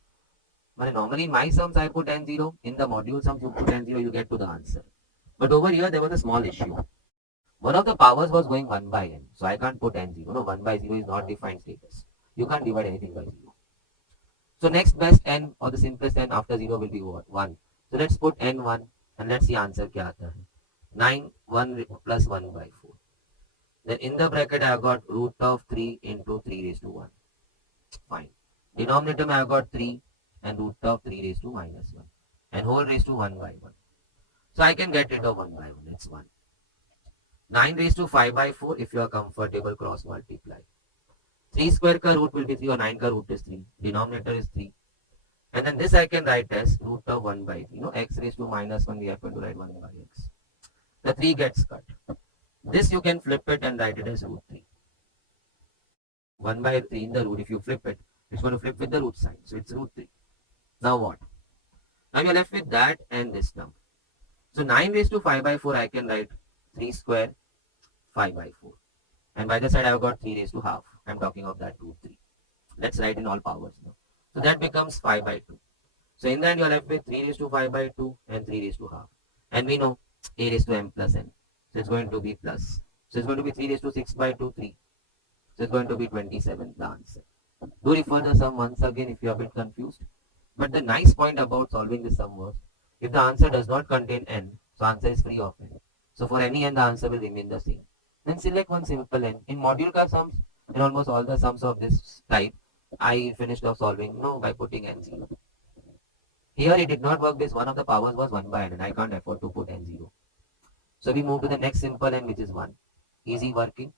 But normally in my sums, I put n0. In the module sums, you put n0, you get to the answer. But over here, there was a small issue. One of the powers was going 1 by n. So I can't put n0. No, 1 by 0 is not defined status. You can't divide anything by 0. So next best n or the simplest n after 0 will be what? 1. So let's put n1 and let's see answer kya aata hai. 9, 1 plus 1 by 4. Then in the bracket I have got root of 3 into 3 raised to 1. Fine. Denominator I have got 3 and root of 3 raised to minus 1. And whole raised to 1 by 1. So I can get rid of 1 by 1. It's 1. 9 raised to 5 by 4 if you are comfortable cross multiply. 3 square ka root will be 3 or 9 ka root is 3. Denominator is 3. And then this I can write as root of 1 by 3. X raised to minus 1 we happen to write 1 by x. The 3 gets cut. This you can flip it and write it as root 3. 1 by 3 in the root, if you flip it, it's going to flip with the root sign. So it's root 3. Now what? Now you're left with that and this term. So 9 raised to 5 by 4 I can write 3 square 5 by 4. And by the side I have got 3 raised to half. I'm talking of that root 3. Let's write in all powers now. So that becomes 5 by 2. So in the end you're left with 3 raised to 5 by 2 and 3 raised to half. And we know a raised to m plus n. So it's going to be plus. So it's going to be 3 raised to 6 by 2, 3. So it's going to be 27, the answer. Do refer the sum once again if you are a bit confused. But the nice point about solving this sum was, if the answer does not contain n, so answer is free of n. So for any n, the answer will remain the same. Then select one simple n. In module ka sums, in almost all the sums of this type, I finished off solving by putting n0. Here it did not work because one of the powers was 1 by n and I can't afford to put n0. So we move to the next simple n which is 1. Easy working.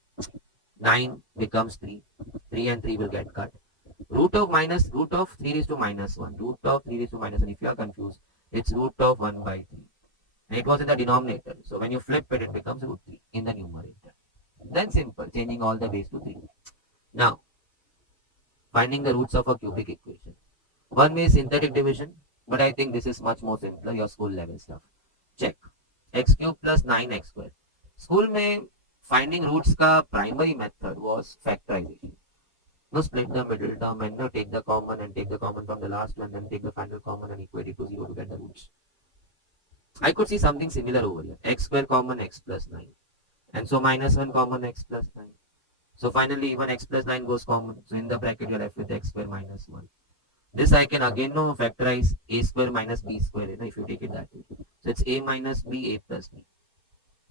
9 becomes 3. 3 and 3 will get cut. Root of 3 raised to minus 1. Root of 3 raised to minus 1. If you are confused, it's root of 1 by 3. And it was in the denominator. So when you flip it, it becomes root 3 in the numerator. Then simple, changing all the base to 3. Now, finding the roots of a cubic equation. One way is synthetic division, but I think this is much more simpler, your school level stuff. Check. X cube plus 9x square. School mein finding roots ka primary method was factorization. No, split the middle term and no, take the common and take the common from the last one, then take the final common and equate it to 0 to get the roots. I could see something similar over here. X square common x plus 9. And so minus 1 common x plus 9. So finally even x plus 9 goes common. So in the bracket you're left with x square minus 1. This I can again factorize a square minus b square if you take it that way. So it's a minus b, a plus b.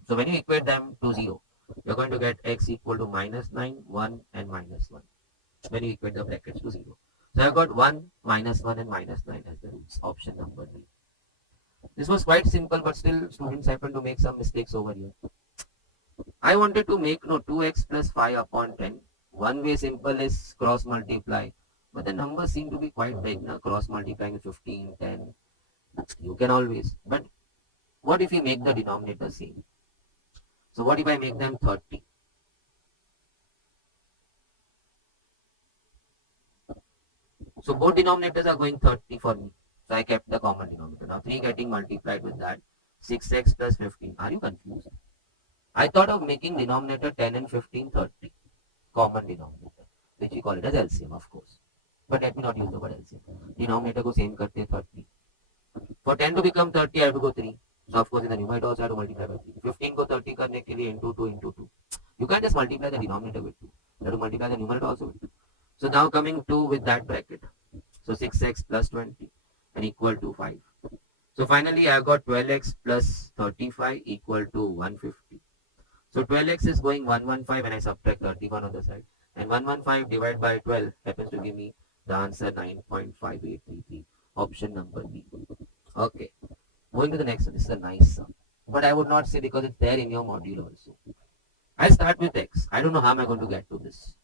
So when you equate them to 0, you're going to get x equal to minus 9, 1 and minus 1. When you equate the brackets to 0. So I've got 1, minus 1 and minus 9 as the roots. Option number D. This was quite simple, but still students happen to make some mistakes over here. I wanted to make 2x plus 5 upon 10. One way simple is cross multiply. But the numbers seem to be quite big. Now cross multiplying 15, 10. You can always. But what if we make the denominator same? So what if I make them 30? So both denominators are going 30 for me. So I kept the common denominator. Now 3 getting multiplied with that. 6x plus 15. Are you confused? I thought of making denominator 10 and 15 30. Common denominator. Which we call it as LCM of course. But let me not use the word LCM. Denominator को same करते 30. For 10 to become 30 I have to go 3. So of course in the numerator also I have to multiply by 3. 15 को 30 करने के लिए into 2 into 2. You can't just multiply the denominator with 2. You have to multiply the numerator also with 2. So now coming to with that bracket. So 6x plus 20 and equal to 5. So finally I have got 12x plus 35 equal to 150. So 12x is going 115 and I subtract 31 on the side. And 115 divided by 12 happens to give me the answer 9.5833. Option number B. Okay. Moving to the next one. This is a nice sum. But I would not say because it's there in your module also. I start with x. I don't know how am I going to get to this.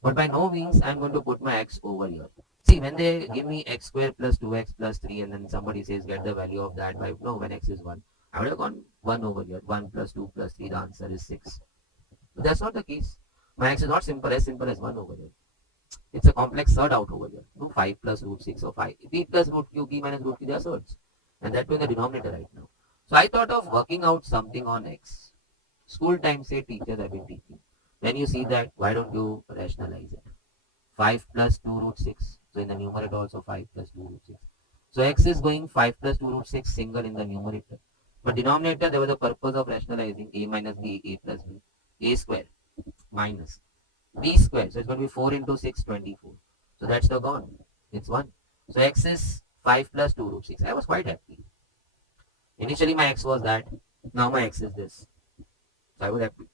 But by no means I'm going to put my x over here. See, when they give me x square plus 2x plus 3 and then somebody says get the value of that by, no, when x is 1. I would have gone 1 over here. 1 plus 2 plus 3, the answer is 6. But that's not the case. My x is not simple as 1 over here. It's a complex surd out over here. No, 5 plus root 6 or 5. P plus root q, p minus root q, they are surds. And that way in the denominator right now. So I thought of working out something on x. School time, say teachers have been teaching. Then you see that, why don't you rationalize it? 5 plus 2 root 6. So in the numerator also 5 plus 2 root 6. So x is going 5 plus 2 root 6 single in the numerator. But denominator, there was a purpose of rationalizing a minus b, a plus b. A square minus b square. So it's going to be 4 into 6, 24. So that's the gone. It's 1. So x is 5 plus 2 root 6. I was quite happy. Initially my x was that. Now my x is this. So I was happy.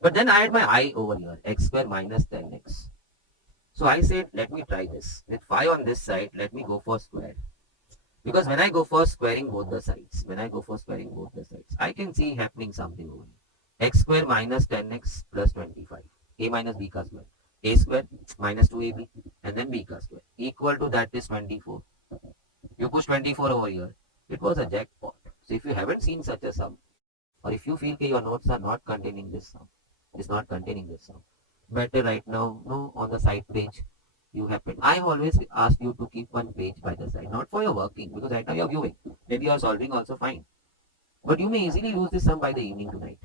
But then I had my I over here, x square minus 10x. So I said, let me try this. With 5 on this side, let me go for square. Because when I go for squaring both the sides, I can see happening something over here. X square minus 10x plus 25. A minus b ka square. A square minus 2ab and then b ka square. Equal to that is 24. You push 24 over here. It was a jackpot. So if you haven't seen such a sum, or if you feel that your notes are not containing this sum, better right now, no, on the side page, you happen. I always ask you to keep one page by the side, not for your working, because right now you're viewing. Maybe you're solving also fine. But you may easily lose this sum by the evening tonight.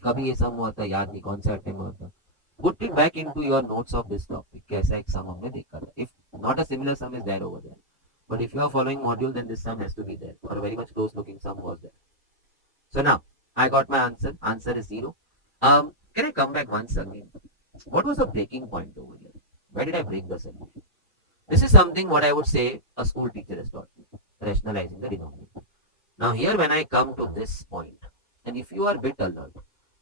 कभी ये सम हुआ था याद नहीं कौन सा अटेम्प्ट हुआ था. Put it back into your notes of this topic. कैसा एक sum हमने देखा था. If not a similar sum is there over there. But if you are following module, then this sum has to be there. Or a very much close looking sum was there. So now, I got my answer. Answer is 0. Can I come back once again? What was the breaking point over here? Where did I break the solution? This is something what I would say a school teacher has taught me. Rationalizing the denominator. Now here when I come to this point, and if you are a bit alert,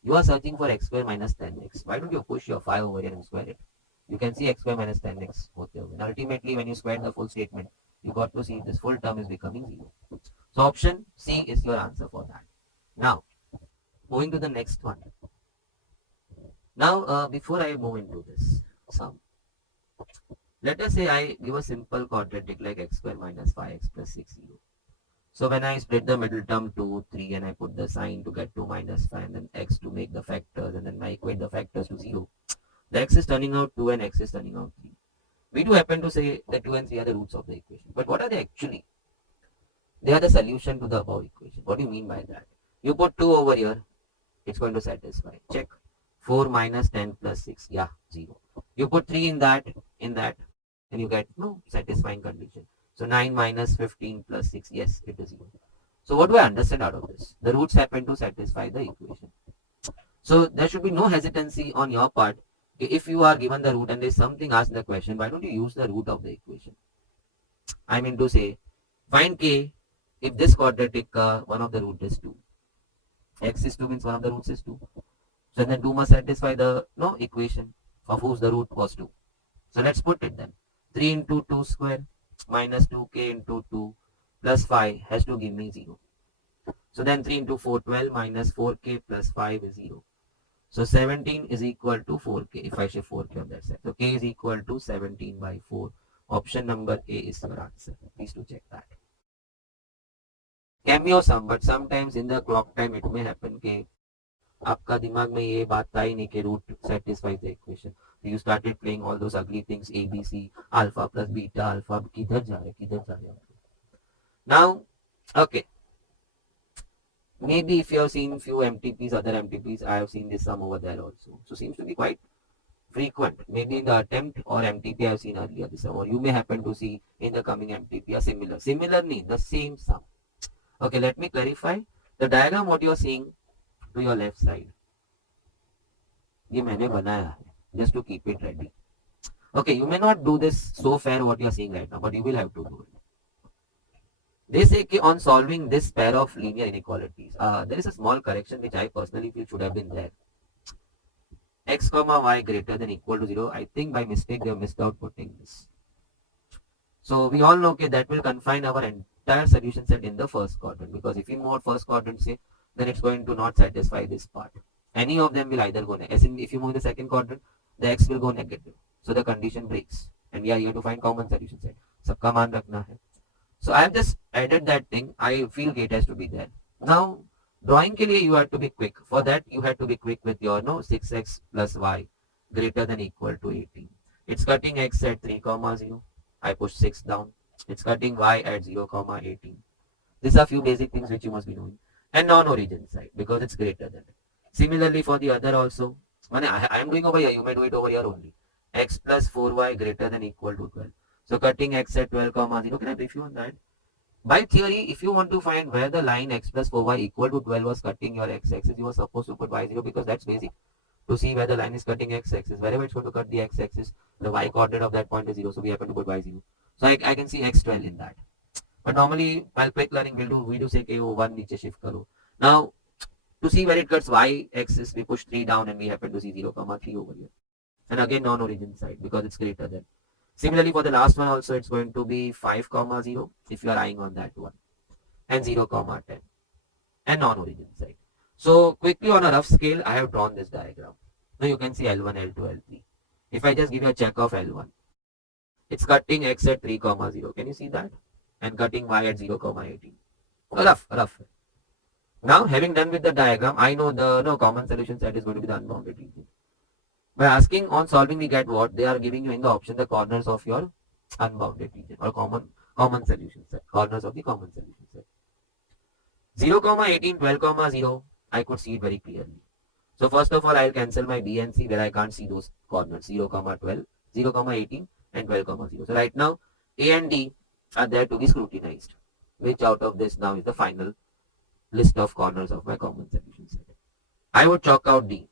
you are searching for x square minus 10x. Why don't you push your 5 over here and square it? You can see x square minus 10x. And ultimately when you square the full statement, you got to see this full term is becoming 0. So option C is your answer for that. Now, moving to the next one. Now, before I move into this sum, let us say I give a simple quadratic like x square minus 5x plus 6, 0. So when I split the middle term 2, 3 and I put the sign to get 2 minus 5 and then x to make the factors and then I equate the factors to 0, the x is turning out 2 and x is turning out 3. We do happen to say that 2 and 3 are the roots of the equation. But what are they actually? They are the solution to the above equation. What do you mean by that? You put 2 over here, it's going to satisfy. Check. 4 minus 10 plus 6, yeah, 0. You put 3 in that, and you get no satisfying condition. So 9 minus 15 plus 6, yes, it is 0. So what do I understand out of this? The roots happen to satisfy the equation. So there should be no hesitancy on your part. If you are given the root and there is something asked in the question, why don't you use the root of the equation? I mean to say, find k if this quadratic one of the root is 2. X is 2 means one of the roots is 2. So then 2 must satisfy the equation of whose the root was 2. So let's put it then. 3 into 2 square minus 2k into 2 plus 5 has to give me 0. So then 3 into 4, 12 minus 4k plus 5 is 0. So 17 is equal to 4k if I shift 4k on that side. So k is equal to 17 by 4. Option number A is your answer. Please do check that. Cameo sum, but sometimes in the clock time it may happen कि आपका दिमाग में ये बात आई नहीं कि root satisfies the equation. So you started playing all those ugly things A, B, C, alpha plus beta, alpha, किधर जा रहे. Now, okay. Maybe if you have seen few MTPs, other MTPs, I have seen this sum over there also. So seems to be quite frequent. Maybe in the attempt or MTP I have seen earlier this sum, or you may happen to see in the coming MTP a similar. Similarly, the same sum. Okay, let me clarify. The diagram what you are seeing to your left side, ये मैंने बनाया है just to keep it ready. Okay, you may not do this so fair what you are seeing right now, but you will have to do it. They say कि on solving this pair of linear inequalities, there is a small correction which I personally feel should have been there. X comma y greater than equal to 0. I think by mistake they have missed out putting this. So we all know okay, that will confine our entire solution set in the first quadrant, because if you move first quadrant say, then it's going to not satisfy this part. Any of them will either go negative. As in if you move the second quadrant, the x will go negative. So the condition breaks. And we are here to find common solution set. सबका मान रखना है. So I have just added that thing. I feel it has to be there. Now drawing के लिए you have to be quick. For that you have to be quick with your 6x plus y greater than equal to 18. It's cutting x at 3 comma 0. I push 6 down. It's cutting y at 0 comma 18. These are few basic things which you must be knowing. And non-origin side because it's greater than it. Similarly for the other also. I am doing over here. You may do it over here only. X plus 4y greater than equal to 12. So cutting x at 12 comma 0. Can I brief you on that? By theory, if you want to find where the line x plus 4y equal to 12 was cutting your x-axis, you were supposed to put y0 because that's basic. To see where the line is cutting x-axis, wherever it's going to cut the x-axis, the y coordinate of that point is 0. So we happen to put y0. So I can see x12 in that. But normally, while quick learning, we do say कि वो 1 नीचे shift करो. Now, to see where it cuts y-axis, we push 3 down and we happen to see 0 comma 3 over here. And again, non-origin side because it's greater than. Similarly, for the last one also, it's going to be 5 comma 0 if you are eyeing on that one. And 0 comma 10. And non-origin side. So quickly on a rough scale, I have drawn this diagram. Now you can see L1, L2, L3. If I just give you a check of L1, it's cutting x at 3 comma 0. Can you see that? And cutting y at 0 comma 18. Rough. Now having done with the diagram, I know the common solution set is going to be the unbounded region. By asking on solving, we get what? They are giving you in the option the corners of your unbounded region or common solution set. Corners of the common solution set. 0 comma 18, 12 comma 0. I could see it very clearly. So first of all, I'll cancel my B and C where I can't see those corners. 0 comma 12, 0 comma 18 and 12 comma 0. So right now A and D are there to be scrutinized. Which out of this now is the final list of corners of my common solution set. I would chalk out D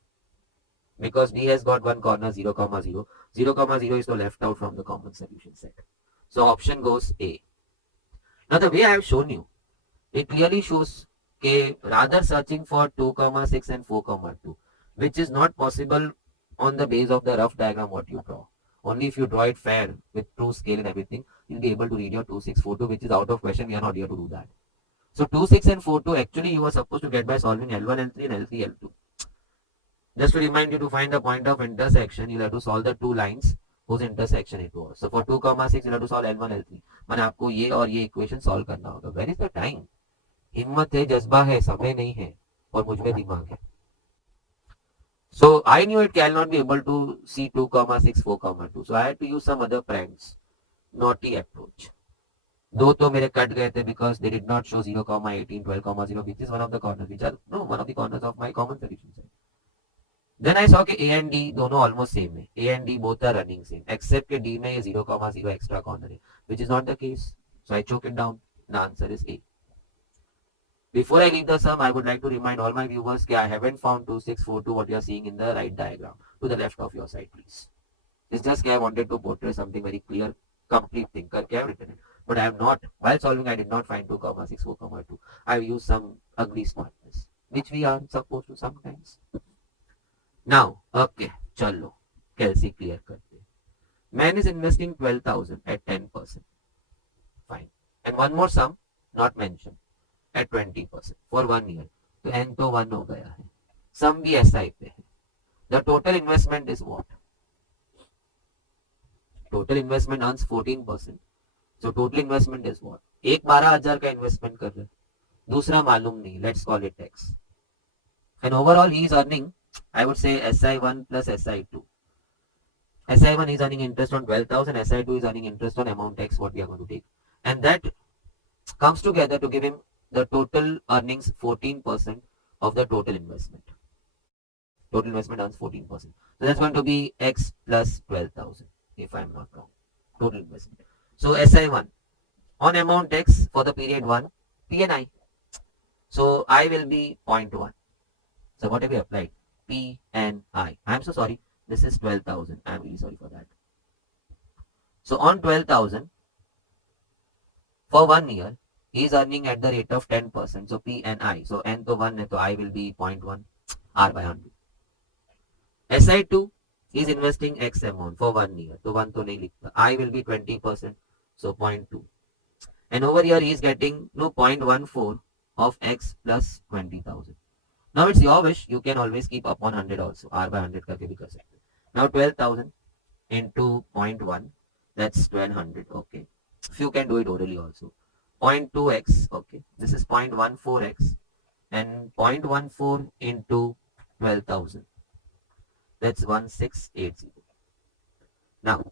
because D has got one corner 0 comma 0. 0 comma 0 is left out from the common solution set. So option goes A. Now the way I have shown you, it clearly shows rather searching for 2 comma 6 and 4 comma 2, which is not possible on the base of the rough diagram what you draw. Only if you draw it fair with true scale and everything, you'll be able to read your 2, 6, 4, 2, which is out of question. We are not here to do that. So 2, 6 and 4, 2 actually you were supposed to get by solving L1, L3 and L3, L2. Just to remind you, to find the point of intersection, you'll have to solve the two lines whose intersection it was. So for 2 comma 6, you'll have to solve L1, L3. मैंने आपको ये और ये equation solve करना होगा. Where is the time? हिम्मत है, जज्बा है, समय नहीं है और मुझ में दिमाग है. So I knew it cannot be able to see 2 comma 6 4 comma 2. So I had to use some other pranks. Naughty approach. दो तो मेरे कट गए थे because they did not show 0 comma 18 12 comma 0, which is one of the corners, which are one of the corners of my common solution set. Then I saw कि A and D दोनों almost same है. A and D both are running same except कि D में ये 0 comma 0 extra corner है, which is not the case. So I choke it down. The answer is A. Before I leave the sum, I would like to remind all my viewers that I haven't found 2642 what you are seeing in the right diagram to the left of your side, please. It's just that I wanted to portray something very clear, complete thing. I have written it. But I have not, while solving, I did not find 2 comma 6 4 comma 2. I have used some ugly smartness, which we are supposed to sometimes. Now, okay, chalo, Kelsey clear करते. Man is investing 12,000 at 10%. Fine. And one more sum, not mentioned. At 20% for 1 year. तो n तो 1 हो गया है. Sum भी SI पे है. The total investment is what? Total investment earns 14%. So total investment is what? एक 12,000 का investment कर रहे. दूसरा मालूम नहीं. Let's call it X. And overall he is earning, I would say SI1 plus SI2. SI1 is earning interest on 12,000. SI2 is earning interest on amount X what we are going to take. And that comes together to give him the total earnings 14% of the total investment. Total investment earns 14%. So that's going to be X plus 12,000 if I'm not wrong. Total investment. So SI1 on amount X for the period 1, PNI. So I will be 0.1. So what have we applied? PNI. I'm so sorry. This is 12,000. I'm really sorry for that. So on 12,000 for 1 year, he is earning at the rate of 10%. So P and I. So N to 1 है तो I will be 0.1 R by 100. SI2 is investing X amount for 1 year. So 1 to नहीं लिखता. I will be 20%. So 0.2. And over here he is getting 0.14 of X plus 20,000. Now it's your wish. You can always keep upon 100 also. R by 100 करके भी कर सकते. Now 12,000 into 0.1. That's 1200. Okay. If you can do it orally also. 0.2x. Okay. This is 0.14x. And 0.14 into 12,000. That's 1680. Now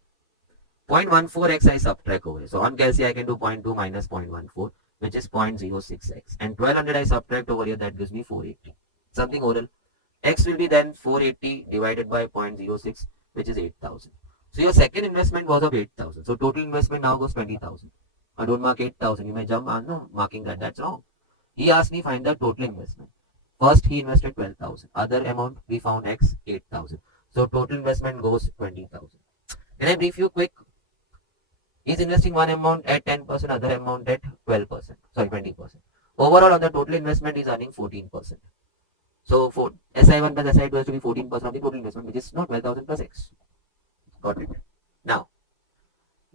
0.14x I subtract over. So on calci I can do 0.2 minus 0.14, which is 0.06x. And 1200 I subtract over here, that gives me 480. Something oral. X will be then 480 divided by 0.06, which is 8,000. So your second investment was of 8,000. So total investment now goes 20,000. I don't mark 8,000. You may jump on no, marking that. That's wrong. He asked me find the total investment. First he invested 12,000. Other amount we found X 8,000. So total investment goes 20,000. Can I brief you quick? He's investing one amount at 10%, other amount at 12%. Sorry, 20%. Overall on the total investment he's earning 14%. So for SI1 plus SI2 has to be 14% of the total investment, which is not 12,000 plus X. Got it. Now,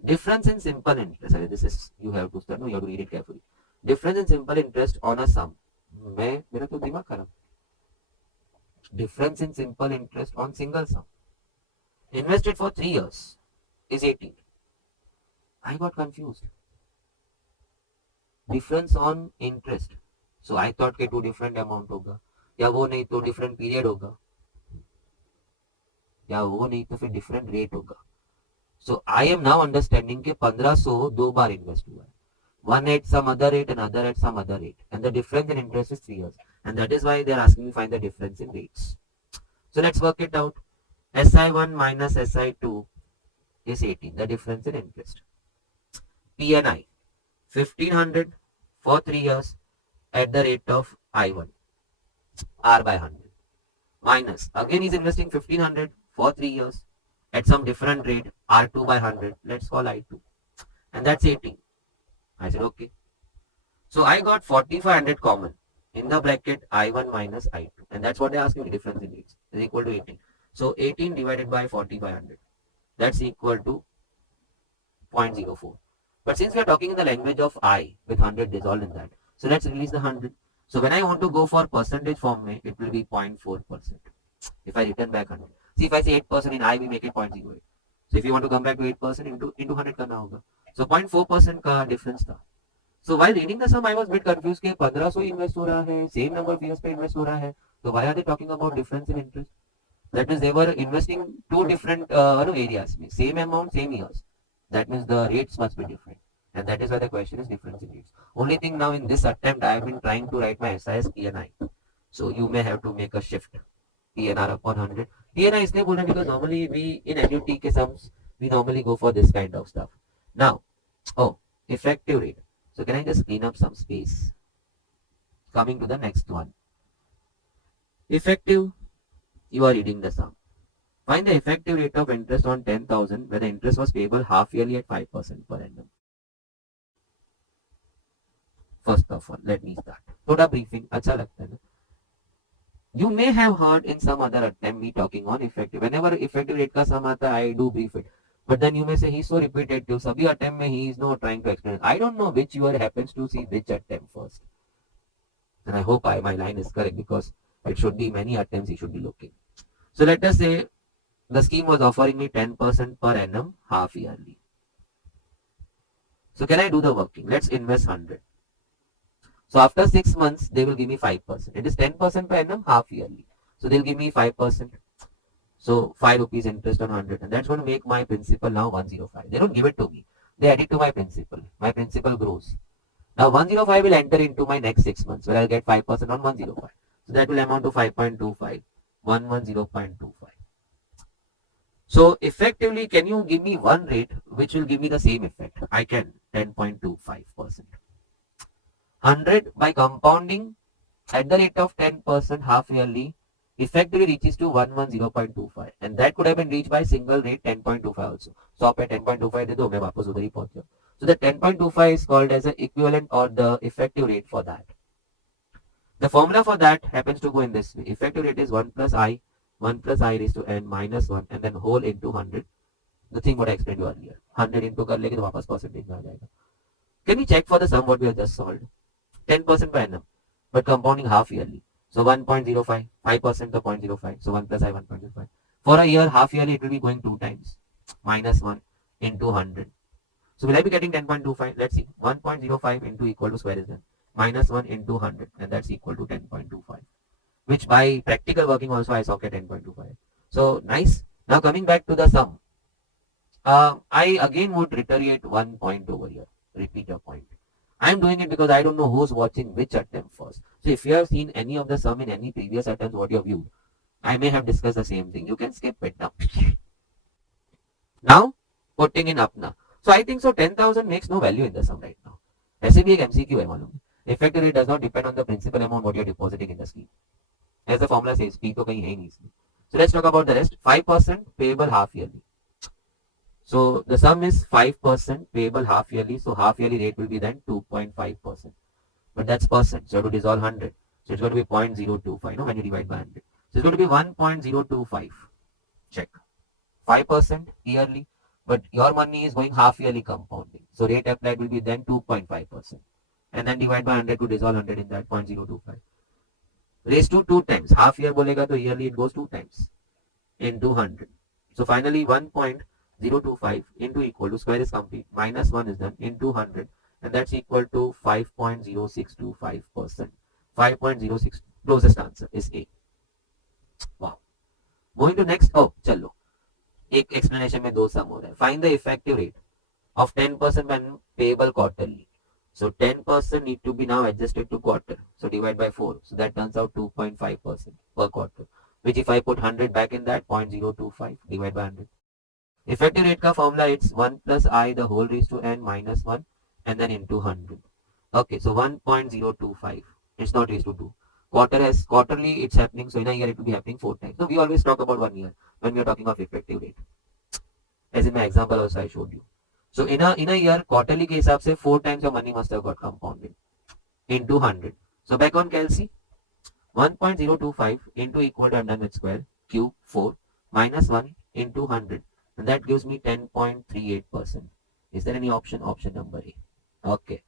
difference in simple interest. This is you have to start. No, you have to read it carefully. Difference in simple interest on a sum. मेरा तो दिमाग खराब. Difference in simple interest on single sum. Invested for 3 years is 18. I got confused. Difference on interest. So I thought कि 2 different amount होगा. या वो नहीं तो different period होगा. या वो नहीं तो फिर different rate होगा. So I am now understanding कि 1500 दो बार invest हुआ है. One at some other rate and other at some other rate. And the difference in interest is 3 years. And that is why they are asking me to find the difference in rates. So let's work it out. SI1 minus SI2 is 18. The difference in interest. PNI 1500 for 3 years at the rate of I1. R by 100. Minus. Again he's investing 1500 for 3 years at some different rate. R2 by 100. Let's call I2. And that's 18. I said okay. So I got 4500 common in the bracket I1 minus I2. And that's what they asked me, the difference in rates is equal to 18. So 18 divided by 4500. That's equal to 0.04. But since we are talking in the language of I with 100 dissolved in that, so let's release the 100. So when I want to go for percentage form, it will be 0.4%. If I return back 100. See, if I say 8% in I, we make it 0.08. So if you want to come back to 8% into 100 करना होगा. So 0.4% का difference था. So while reading the sum, I was a bit confused कि 1500 invest हो रहा है, same number of years पे invest हो रहा है. So why are they talking about difference in interest? That means they were investing two different areas. Same amount, same years. That means the rates must be different. And that is why the question is difference in rates. Only thing now in this attempt, I have been trying to write my SI as PNI. So you may have to make a shift. PNR upon 100. PNI इसलिए बोल रहे हैं because normally we in annuity के sums, we normally go for this kind of stuff. Now, effective rate. So can I just clean up some space? Coming to the next one. Effective, you are reading the sum. Find the effective rate of interest on 10,000 where the interest was payable half yearly at 5% per annum. First of all, let me start. थोड़ा briefing अच्छा लगता है ना? You may have heard in some other attempt me talking on effective. Whenever effective rate का sum आता है, I do brief it. But then you may say he's so repetitive. सभी attempt में he is not trying to explain. I don't know which viewer happens to see which attempt first. And I hope my line is correct because it should be many attempts he should be looking. So let us say the scheme was offering me 10% per annum half yearly. So can I do the working? Let's invest 100. So after 6 months, they will give me 5%. It is 10% per annum half yearly. So they'll give me 5%. So 5 rupees interest on 100. And that's going to make my principal now 105. They don't give it to me. They add it to my principal. My principal grows. Now 105 will enter into my next 6 months where I'll get 5% on 105. So that will amount to 5.25. 110.25. So effectively, can you give me one rate which will give me the same effect? I can. 10.25%. 100 by compounding at the rate of 10% half yearly effectively reaches to 110.25 and that could have been reached by single rate 10.25 also. So आप 10.25 दे दो मैं वापस उधर ही पहुंच जाऊँ. So the 10.25 is called as the equivalent or the effective rate for that. The formula for that happens to go in this way. Effective rate is 1 plus I raised to n minus 1 and then whole into 100. The thing what I explained you earlier. 100 into कर लेंगे तो वापस percentage में आ जाएगा. Can we check for the sum what we have just solved? 10% per annum, but compounding half yearly. So 1.05, 5% to 0.05. So 1 plus I 1.05. For a year, half yearly, it will be going 2 times. Minus 1 into 100. So will I be getting 10.25? Let's see. 1.05 into equal to square is then minus 1 into 100, and that's equal to 10.25. Which by practical working also I saw get 10.25. So nice. Now coming back to the sum. I again would reiterate one point over here. Repeat a point. I'm doing it because I don't know who's watching which attempt first. So if you have seen any of the sum in any previous attempts what you have viewed, I may have discussed the same thing. You can skip it now. Now putting in apna. So I think so 10,000 makes no value in the sum right now. ऐसे भी एक MCQ है मालूम है. Effective rate does not depend on the principal amount what you are depositing in the scheme. As the formula says, P तो कहीं है ही नहीं इसमें. So let's talk about the rest. 5% payable half yearly. So the sum is 5% payable half yearly. So half yearly rate will be then 2.5%. But that's percent. So you have to dissolve 100. So it's going to be 0.025 no, when you divide by 100. So it's going to be 1.025. Check. 5% yearly. But your money is going half yearly compounding. So rate applied will be then 2.5%. And then divide by 100 to dissolve 100 in that 0.025. Raised to 2 times. Half year bolega to yearly it goes 2 times. Into 100. So finally 1.025 into equal to square is complete. Minus 1 is done into 100. And that's equal to 5.0625%. 5.06 closest answer is A. Wow. Moving to next. Oh, चलो. एक explanation में 2 sum हो रहा है. Find the effective rate of 10% when payable quarterly. So 10% need to be now adjusted to quarter. So divide by 4. So that turns out 2.5% per quarter. Which if I put 100 back in that 0.025 divide by 100. Effective rate ka formula it's 1 plus I the whole raised to n minus 1 and then into 100. Okay, so 1.025. It's not raised to 2. Quarterly it's happening. So in a year it will be happening 4 times. So we always talk about 1 year when we are talking of effective rate. As in my example also I showed you. So in a year quarterly के हिसाब से 4 times your money must have got compounded into 100. So back on calci 1.025 into equal to under square cube 4 minus 1 into 100 and that gives me 10.38%. Is there any option? Option number A. Okay.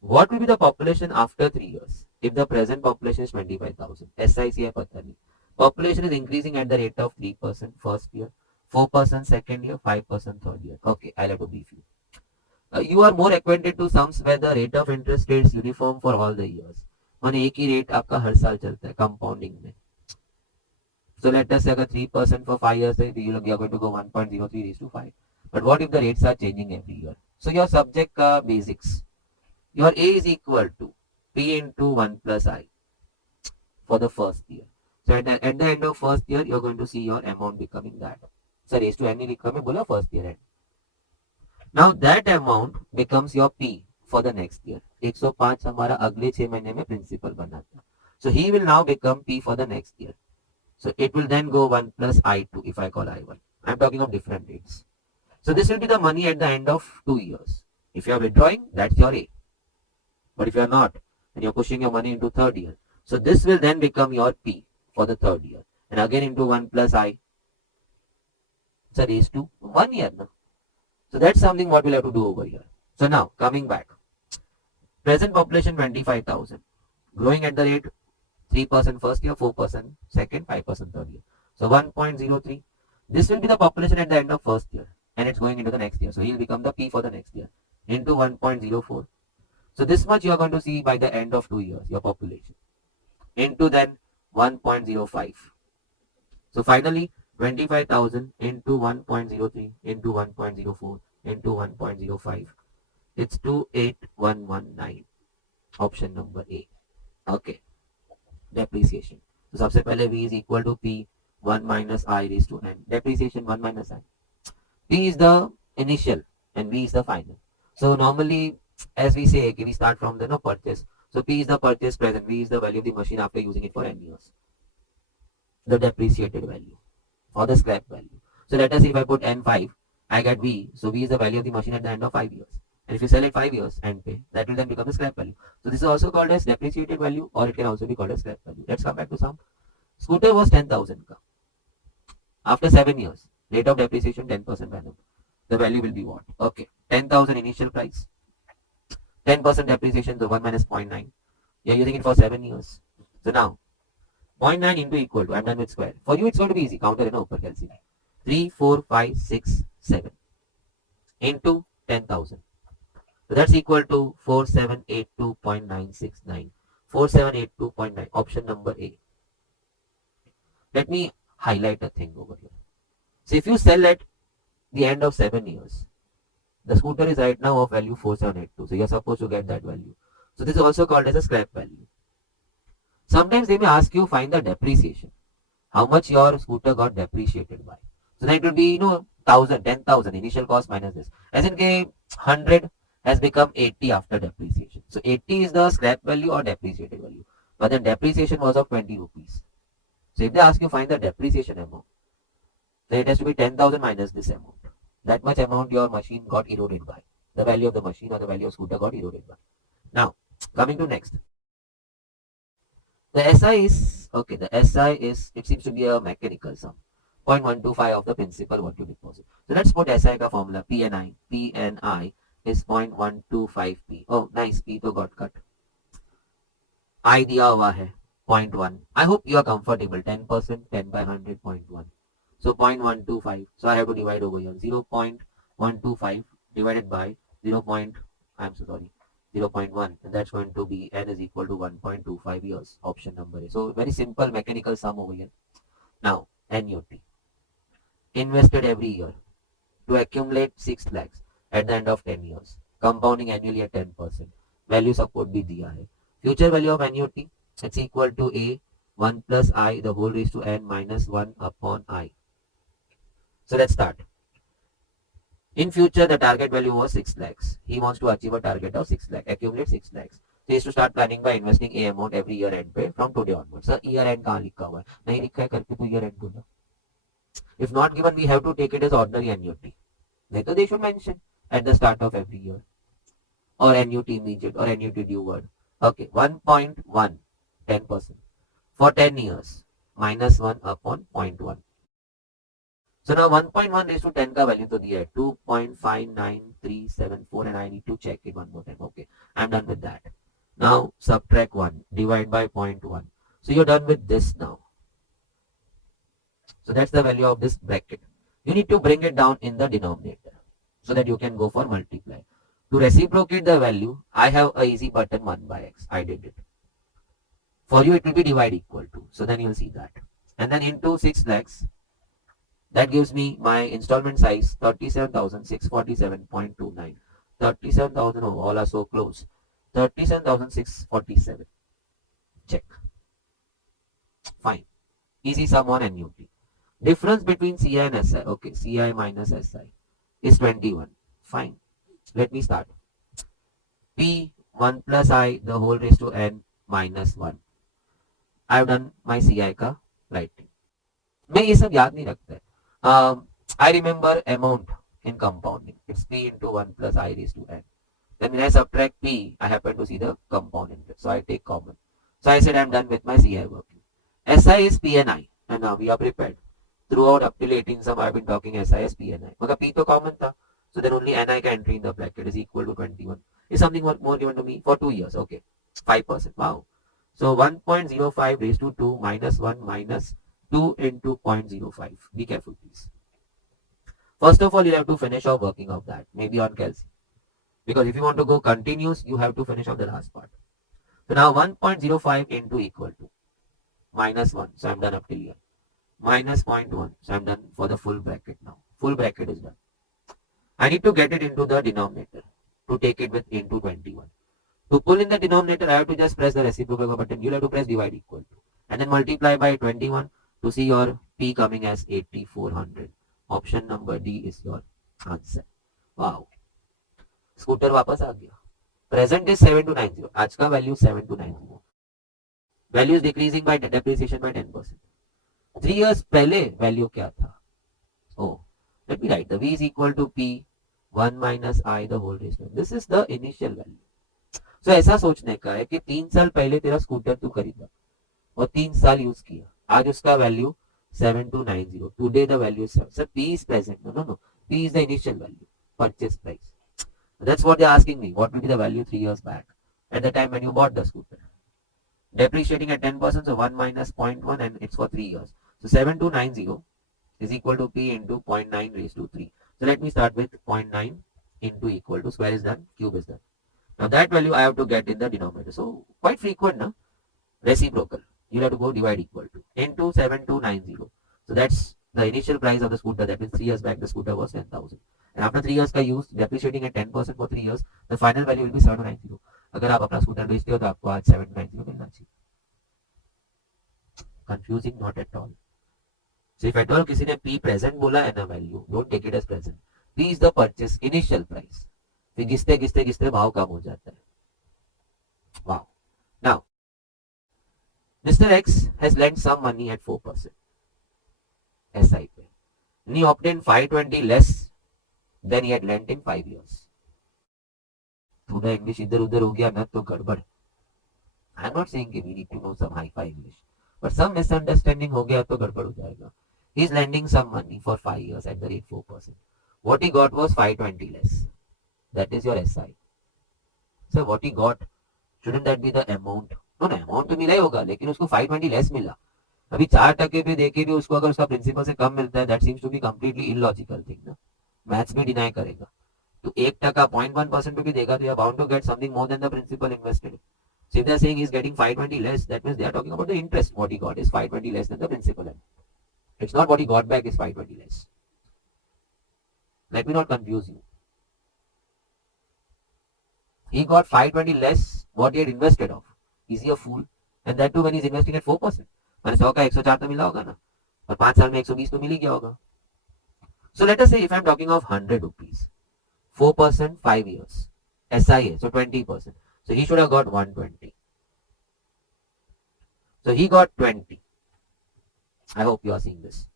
What will be the population after 3 years? If the present population is 25,000. SIC है पता नहीं. Population is increasing at the rate of 3% first year, 4% second year, 5% third year. Okay, I'll have to brief you. You are more acquainted to sums where the rate of interest rates uniform for all the years. माने एक ही रेट आपका हर साल चलता है compounding में. So let us say अगर 3% for 5 years है, you are going to go 1.03 raised to 5. But what if the rates are changing every year? So your subject ka basics. Your A is equal to P into 1 plus I for the first year. So at the end of first year, you're going to see your amount becoming that. So raised to n लिखा मैं बोला first year end. Now that amount becomes your P for the next year. 105 हमारा अगले 6 महीने में principal बना था. So he will now become P for the next year. So it will then go 1 plus I2 if I call I1. I'm talking of different rates. So this will be the money at the end of 2 years. If you are withdrawing, that's your A. But if you are not, then you're pushing your money into third year. So this will then become your P for the third year. And again into 1 plus I. So raised to 1 year now. So that's something what we'll have to do over here. So now coming back. Present population 25,000. Growing at the rate 3% first year, 4% second, 5% third year. So 1.03. This will be the population at the end of first year. And it's going into the next year. So he'll become the P for the next year. Into 1.04. So this much you are going to see by the end of 2 years, your population. Into then 1.05. So finally 25,000 into 1.03 into 1.04 into 1.05. It's 28119. Option number A. Okay. Depreciation. So सबसे पहले V is equal to P 1 minus I raised to N. Depreciation 1 minus I. P is the initial and V is the final. So normally as we say we start from the purchase. So P is the purchase present, V is the value of the machine after using it for n years. The depreciated value or the scrap value. So let us say if I put N5, I get V. So V is the value of the machine at the end of 5 years. And if you sell it 5 years and pay, that will then become the scrap value. So this is also called as depreciated value, or it can also be called as scrap value. Let's come back to some. Scooter was 10,000 ka. After 7 years, rate of depreciation 10% per annum. The value will be what? Okay, 10,000 initial price, 10% depreciation, so 1 minus 0.9. You're using it for 7 years. So now, 0.9 into equal to, I'm done with square. For you, it's going to be easy. Counter in upper calculate. 3, 4, 5, 6, 7 into 10,000. So that's equal to 4782.969. 4782.9. Option number A. Let me highlight a thing over here. So if you sell at the end of 7 years, the scooter is right now of value 4782. So you're supposed to get that value. So this is also called as a scrap value. Sometimes they may ask you find the depreciation. How much your scooter got depreciated by. So then it will be, 1,000, 10,000 initial cost minus this. As in case 100 has become 80 after depreciation. So 80 is the scrap value or depreciated value. But then depreciation was of 20 rupees. So if they ask you find the depreciation amount, then it has to be 10,000 minus this amount. That much amount your machine got eroded by. The value of the machine or the value of scooter got eroded by. Now, coming to next. The SI is, okay, the SI is, it seems to be a mechanical sum. 0.125 of the principal what you deposit. So let's put SI का formula PNI. PNI is 0.125P. Oh, nice. P तो got cut. I दिया हुआ है 0.1. I hope you are comfortable. 10%, 10 by 100, 0.1. So 0.125. So I have to divide over here. 0.125 divided by 0. I'm so sorry. 0.1, and that's going to be n is equal to 1.25 years. Option number A. So very simple mechanical sum over here. Now, NUT. Invested every year to accumulate 6 lakhs at the end of 10 years. Compounding annually at 10%. Value support भी दिया है. Future value of NUT, it's equal to A 1 plus I the whole raised to n minus 1 upon I. So let's start. In future, the target value was 6 lakhs. He wants to achieve a target of 6 lakhs, accumulate 6 lakhs. So he has to start planning by investing A amount every year end पे from today onwards. Sir, year end कहाँ लिखा हुआ है? नहीं लिखा है करके तो year end बोला. If not given, we have to take it as ordinary annuity. नहीं तो they should mention at the start of every year. Or annuity immediate or annuity due word. Okay, 1.1, 10%. For 10 years, minus 1 upon 0.1. So now 1.1 raised to 10 का value तो दिया है 2.59374 and I need to check it one more time. Okay, I'm done with that. Now subtract 1, divide by 0.1. So you're done with this now. So that's the value of this bracket. You need to bring it down in the denominator so that you can go for multiply. To reciprocate the value, I have a easy button 1 by x. I did it. For you, it will be divide equal to. So then you'll see that. And then into 6 lakhs, that gives me my installment size 37,647.29. 37,000, oh, all are so close. 37,647. Check. Fine. Easy sum on NUT. Difference between CI and SI. Okay, CI minus SI is 21. Fine. Let me start. P 1 plus I the whole raised to n minus 1. I have done my CI का writing. मैं ये सब याद नहीं रखता है. I remember amount in compounding. It's P into 1 plus I raised to n. Then when I subtract P, I happen to see the compound interest. So I take common. So I said I'm done with my CI working. SI is P and I. And now we are prepared. Throughout up till 18 sum, I've been talking SI as P and I. मगर P तो common था. So then only NI का entry in the bracket is equal to 21. Is something more given to me for 2 years. Okay. 5%. Wow. So 1.05 raised to 2 minus 1 minus 2 into 0.05. Be careful, please. First of all, you'll have to finish off working of that. Maybe on calcium. Because if you want to go continuous, you have to finish off the last part. So now 1.05 into equal to minus 1. So I'm done up till here. Minus 0.1. So I'm done for the full bracket now. Full bracket is done. I need to get it into the denominator to take it with into 21. To pull in the denominator, I have to just press the reciprocal button. You'll have to press divide equal to. And then multiply by 21 to see your P coming as 8400. Option number D is your answer. Wow. Scooter वापस आ गया. Present is 7290. आज का value 7290. Value is decreasing by depreciation by 10%. 3 years पहले value क्या था? Oh, let me write. The V is equal to P 1 minus I the whole raised to n. This is the initial value. So ऐसा सोचने का है कि 3 साल पहले तेरा स्कूटर तू खरीदा और 3 साल यूज किया, आज उसका value 7290, today the value is 7. Sir, P is present. No. P is the initial value, purchase price. That's what they're asking me. What will be the value 3 years back at the time when you bought the scooter? Depreciating at 10%, so 1 minus 0.1 and it's for 3 years. So 7290 is equal to P into 0.9 raised to 3. So let me start with 0.9 into equal to square is done, cube is done. Now that value I have to get in the denominator. So quite frequent, na? Reciprocal. You'll have to go divide equal to into 7290. So that's the initial price of the scooter. That means 3 years back the scooter was 10,000. And after 3 years का use, depreciating at 10% for 3 years, the final value will be 790. अगर आप अपना स्कूटर बेचते हो तो आपको आज 790 मिलना चाहिए. Confusing not at all. So if at all किसी ने P present बोला है ना value, don't take it as present. P is the purchase initial price. फिर घिसते भाव कम हो जाता है. Wow. Now, Mr. X has lent some money at 4% SI पे. And he obtained 520 less than he had lent in 5 years. थोड़ा इंग्लिश इधर उधर हो गया ना तो गड़बड़. I am not saying we need to know some high-fi English, but some misunderstanding हो गया तो गड़बड़ हो जाएगा. He is lending some money for 5 years at the rate 4%. What he got was 520 less. That is your SI. So what he got, shouldn't that be the amount? No, amount तो मिला ही होगा, लेकिन उसको 520 लेस मिला. अभी 4% पे देके भी उसको अगर उसका प्रिंसिपल से कम मिलता है, that seems to be completely illogical thing ना. मैथ्स भी डिनाई करेगा. तो 1%, 0.1% पे भी देगा तो you are bound to get something more than the principal invested. So if they are saying he is getting 520 less, that means they are talking about the interest. What he got is 520 less than the principal. It's not what he got back is 520 less. Let me not confuse you. He got 520 less what he had invested of. Is he a fool? And that too when he's investing at 4%. मैंने 100 का 104 तो मिला होगा ना, और 5 साल में 120 तो मिल ही गया होगा. So let us say if I'm talking of 100 rupees, 4%, 5 years, SIA, so 20%. So he should have got 120. So he got 20. I hope you are seeing this.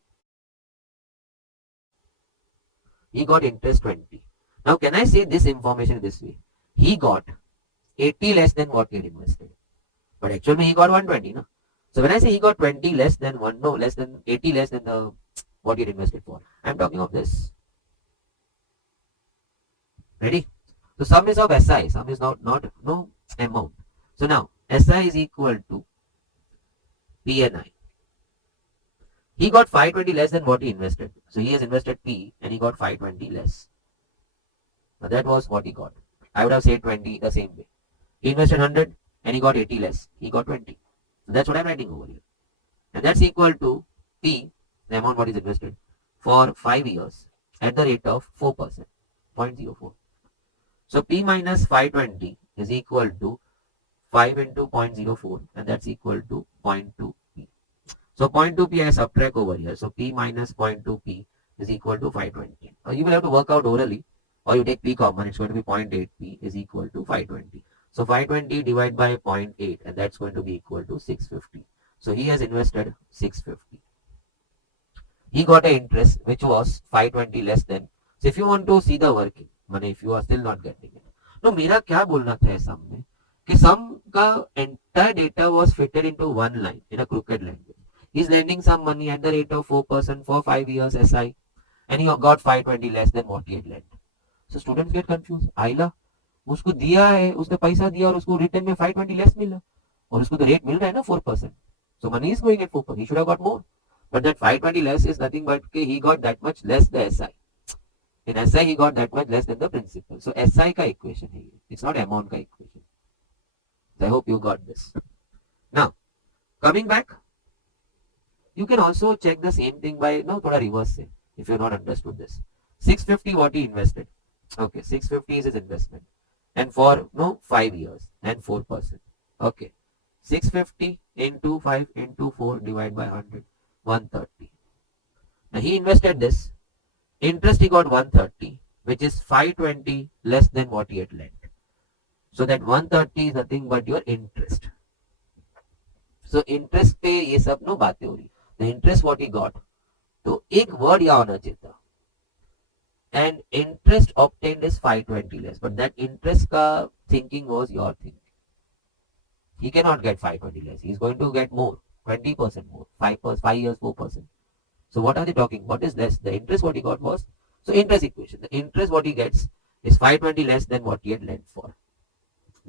He got interest 20. Now can I say this information this way? He got 80 less than what he had invested. But actually he got 120. No? So when I say he got 20 less than less than 80 less than the what he had invested for, I'm talking of this. Ready? So sum is of SI. Sum is not no amount. So now SI is equal to PNI. He got 520 less than what he invested. So he has invested P and he got 520 less. Now that was what he got. I would have said 20 the same way. He invested 100 and he got 80 less. He got 20. So that's what I'm writing over here. And that's equal to P, the amount what is invested, for 5 years at the rate of 4%, 0.04. So P minus 520 is equal to 5 into 0.04 and that's equal to 0.2 P. So 0.2 P I subtract over here. So P minus 0.2 P is equal to 520. You will have to work out orally, or you take P common, it's going to be 0.8 P is equal to 520. So 520 divided by 0.8 and that's going to be equal to 650. So he has invested 650. He got an interest which was 520 less than. So if you want to see the working, if you are still not getting it. No, मेरा क्या बोलना था sum में कि sum का entire data was fitted into one line in a crooked language. He's lending some money at the rate of 4% for 5 years SI and he got 520 less than what he had lent. So students get confused. आइला उसको दिया है, उसने पैसा दिया और उसको रिटर्न में 520 लेस मिला और उसको तो रेट मिल रहा है ना 4%. So money is going at 4%. He should have got more. But that 520 less is nothing but he got that much less the SI. In SI he got that much less than the principal. So SI का equation है. It's not amount का equation. So I hope you got this. Now coming back, you can also check the same thing by थोड़ा reverse से if you have not understood this. 650 what he invested. Okay, 650 is his investment. And for 5 years and 4%. Okay. 650 into 5 into 4 divided by 100. 130. Now he invested this. Interest he got 130, which is 520 less than what he had lent. So that 130 is nothing but your interest. So interest पे ये सब बातें हो रही. The interest what he got. तो एक word यहाँ होना चाहिए था. and interest obtained is 520 less, but that interest ka thinking was your thinking. He cannot get 520 less. He's going to get more, 20% more, 5%, 5 years, 4%. So what are they talking? What is less? The interest what he got was, so interest equation. The interest what he gets is 520 less than what he had lent for.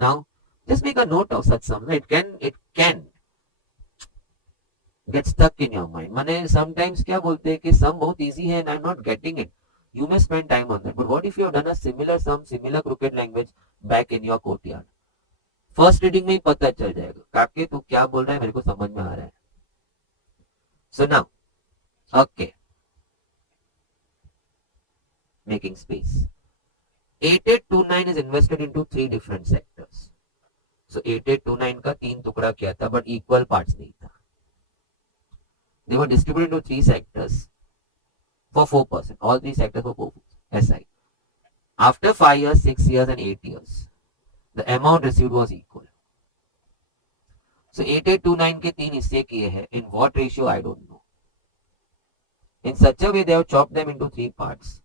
Now, just make a note of such sum. It can get stuck in your mind. माने sometimes क्या बोलते हैं कि sum बहुत easy है and I'm not getting it. You may spend time on that. But what if you have done a similar sum, similar crooked language back in your courtyard? First reading में ही पता चल जाएगा काके तू क्या बोल रहा है मेरे को समझ में आ रहा है. So now, okay, making space. 8829 is invested into 3 different sectors. So 8829 का 3 टुकड़ा किया था but equal parts नहीं था. They were distributed into 3 sectors for 4%. All 3 sectors for 4% SI. After 5 years, 6 years and 8 years, the amount received was equal. So 8829 के 3 हिस्से किए हैं. In what ratio I don't know. In such a way they have chopped them into 3 parts.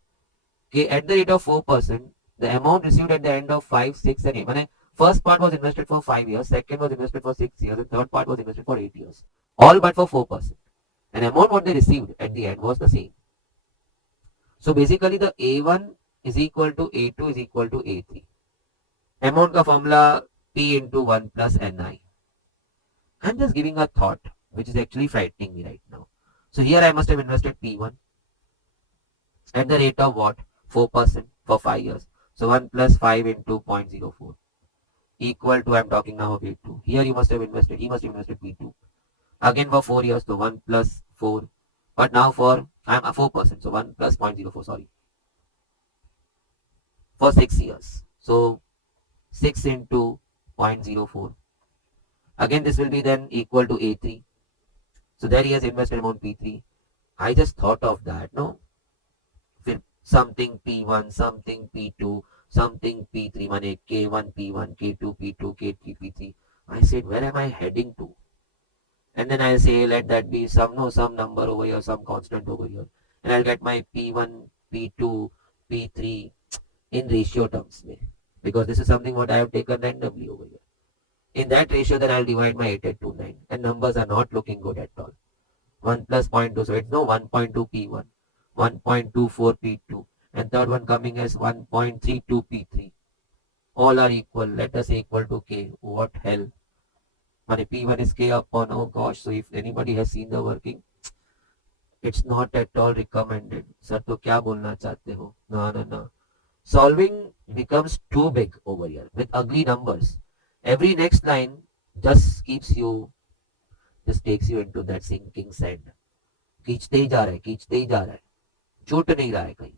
Okay, at the rate of 4%, the amount received at the end of 5, 6 and 8. माने first part was invested for 5 years, second was invested for 6 years, and third part was invested for 8 years. All but for 4%. And amount what they received at the end was the same. So basically the A1 is equal to A2 is equal to A3. Amount का formula P into 1 plus NI. I'm just giving a thought which is actually frightening me right now. So here I must have invested P1 at the rate of what? 4% for 5 years. So 1 plus 5 into 0.04 equal to, I'm talking now of A2. Here he must have invested P2. Again for 4 years, so 1 plus 4. But now for, I'm a 4%, so 1 plus 0.04, sorry. For 6 years. So 6 into 0.04. Again this will be then equal to A3. So there he has invested amount P3. I just thought of that, no? Something P1, something P2, something P3, माने K1 P1, K2 P2, K3 P3. I said, where am I heading to? And then I'll say, let that be some number over here, some constant over here. And I'll get my P1, P2, P3 in ratio terms. Because this is something what I have taken randomly over here. In that ratio, then I'll divide my 8829. And numbers are not looking good at all. 1 plus 0.2, so it's no 1.2 P1. 1.24 P2 and third one coming as 1.32 P3. All are equal. Let us say equal to K. What hell? Money P1 is K upon, oh gosh. So if anybody has seen the working, it's not at all recommended. Sir, तो क्या बोलना चाहते हो? No. Solving becomes too big over here with ugly numbers. Every next line just takes you into that sinking sand. खींचते ही जा रहा है. छूट नहीं रहा है कहीं.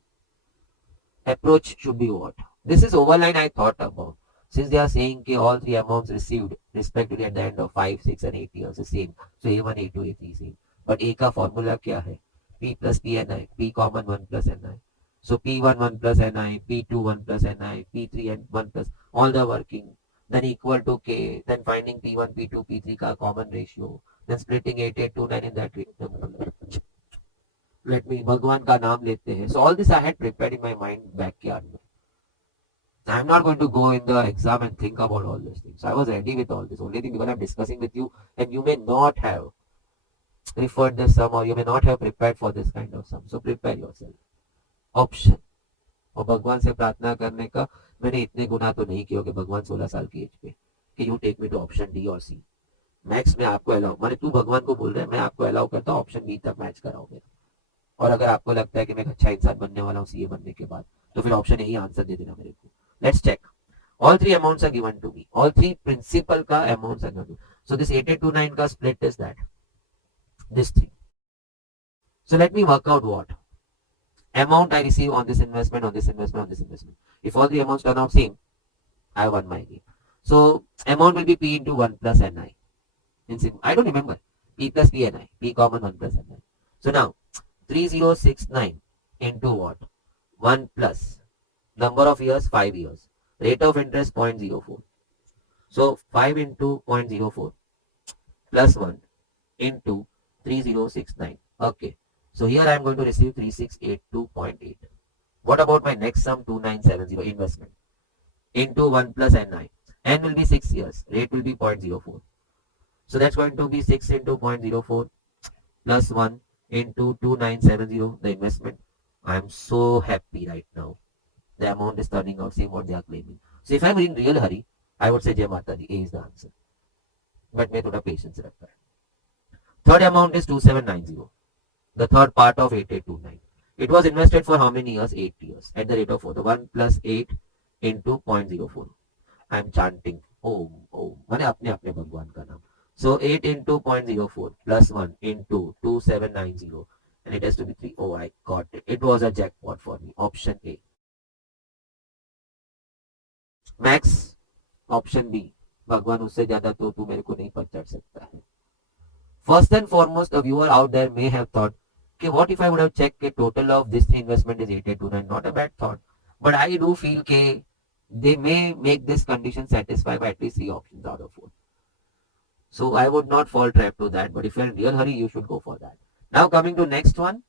Approach should be what? This is overline I thought about. Since they are saying कि all 3 amounts received respectively at the end of 5, 6 and 8 years is same. So A1, A2, A3 same. But A का formula क्या है? P plus PNI. P common 1 plus NI. So P1 1 plus NI, P2 1 plus NI, P3 and 1 plus all the working. Then equal to K. Then finding P1, P2, P3 का common ratio. Then splitting 8829 in that way. Let me भगवान का नाम लेते हैं. So all this I had prepared in my mind backyard. I'm not going to go in the exam and think about all these things. I was ready with all this. Only thing because I'm discussing with you and you may not have referred this sum or you may not have prepared for this kind of sum. So prepare yourself. Option. और भगवान से प्रार्थना करने का मैंने इतने गुना तो नहीं किया कि भगवान 16 साल की एज पे कि you take me to option D और सी. मैक्स में आपको अलाउ मैंने तू भगवान को बोल रहा है मैं आपको अलाउ करता हूँ ऑप्शन बी तक मैच कराओ मेरा. और अगर आपको लगता है कि मैं एक अच्छा इंसान बनने वाला हूँ सीए बनने के बाद तो फिर ऑप्शन यही आंसर दे देना मेरे को. Let's check. All 3 amounts are given to me. All 3 principal का amounts are given to me. So this 8829 का split is that. This thing. So let me work out what amount I receive on this investment, on this investment, on this investment. If all 3 amounts turn out same, I won my game. So amount will be P into 1 plus NI. I don't remember. P plus PNI. P common 1 plus NI. So now 3069 into what? 1 plus number of years 5 years. Rate of interest 0.04. So 5 into 0.04 plus 1 into 3069. Okay. So here I am going to receive 3682.8. What about my next sum 2970 investment into 1 plus n9? N will be 6 years. Rate will be 0.04. So that's going to be 6 into 0.04 plus 1 into 2970, the investment. I am so happy right now. The amount is turning out same what they are claiming. So if I'm in real hurry, I would say Jai Mata Di, A is the answer. But may thoda patience रखता है. Third amount is 2790. The third part of 8829. It was invested for how many years? 8 years at the rate of 4. The 1 plus 8 into 0.04. I am chanting Om Om. मैंने अपने अपने भगवान का नाम. So 8 into 0.04 plus 1 into 2790 and it has to be 3. Oh, I got it. It was a jackpot for me. Option A. Max. Option B. भगवान उससे ज्यादा तो तू मेरे को नहीं पहुंचा सकता है. First and foremost, a viewer out there may have thought, okay, what if I would have checked the total of this investment is 8829? Not a bad thought. But I do feel that they may make this condition satisfy by at least 3 options out of 4. So I would not fall trap to that. But if you're in real hurry, you should go for that. Now coming to next one,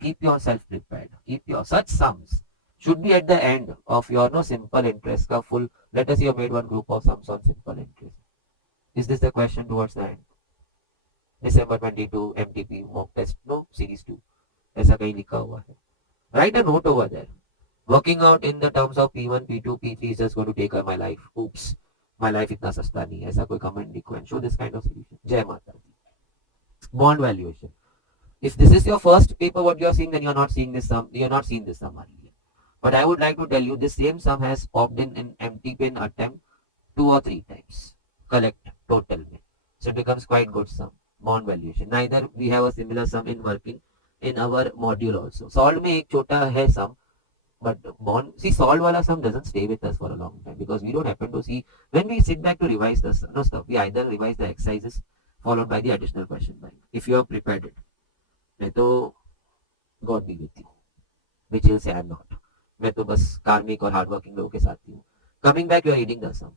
keep yourself prepared. Keep your such sums should be at the end of your no simple interest ka full. Let us say you made one group of sums on simple interest. Is this the question towards the end? December 22 MTP mock test no series 2 ऐसा कहीं लिखा हुआ है. Write a note over there. Working out in the terms of P1, P2, P3 is just going to take my life. Oops, my life इतना सस्ता नहीं है. ऐसा कोई comment लिखो and show this kind of solution. जय माता दी. Bond valuation. If this is your first paper what you are seeing, then you are not seeing this sum. You are not seeing this sum earlier. But I would like to tell you this same sum has popped in MTP attempt 2 or 3 times. Collect total में. So it becomes quite good sum. Bond valuation. Neither we have a similar sum in working in our module also. Solved में एक छोटा है sum, but bond, see solved वाला sum doesn't stay with us for a long time because we don't happen to see when we sit back to revise the stuff. We either revise the exercises followed by the additional question bank. If you have prepared it, नहीं तो God be with you. Which will say I am not. मैं तो बस कार्मिक और हार्ड वर्किंग लोगों के साथ ही हूँ. Coming back, you are reading the sum.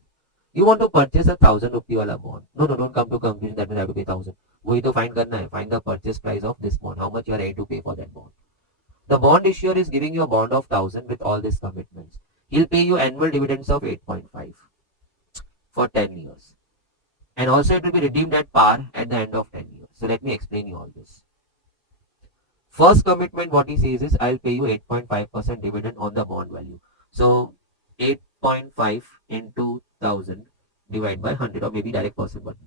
You want to purchase a 1,000 rupee wala bond. No, don't come to conclusion that means I have to pay 1,000. वही तो find करना है. Find the purchase price of this bond. How much you are ready to pay for that bond. The bond issuer is giving you a bond of 1,000 with all these commitments. He'll pay you annual dividends of 8.5 for 10 years. And also it will be redeemed at par at the end of 10 years. So let me explain you all this. First commitment what he says is I'll pay you 8.5% dividend on the bond value. So 8.5 into 1,000 divided by 100 or maybe direct percent button.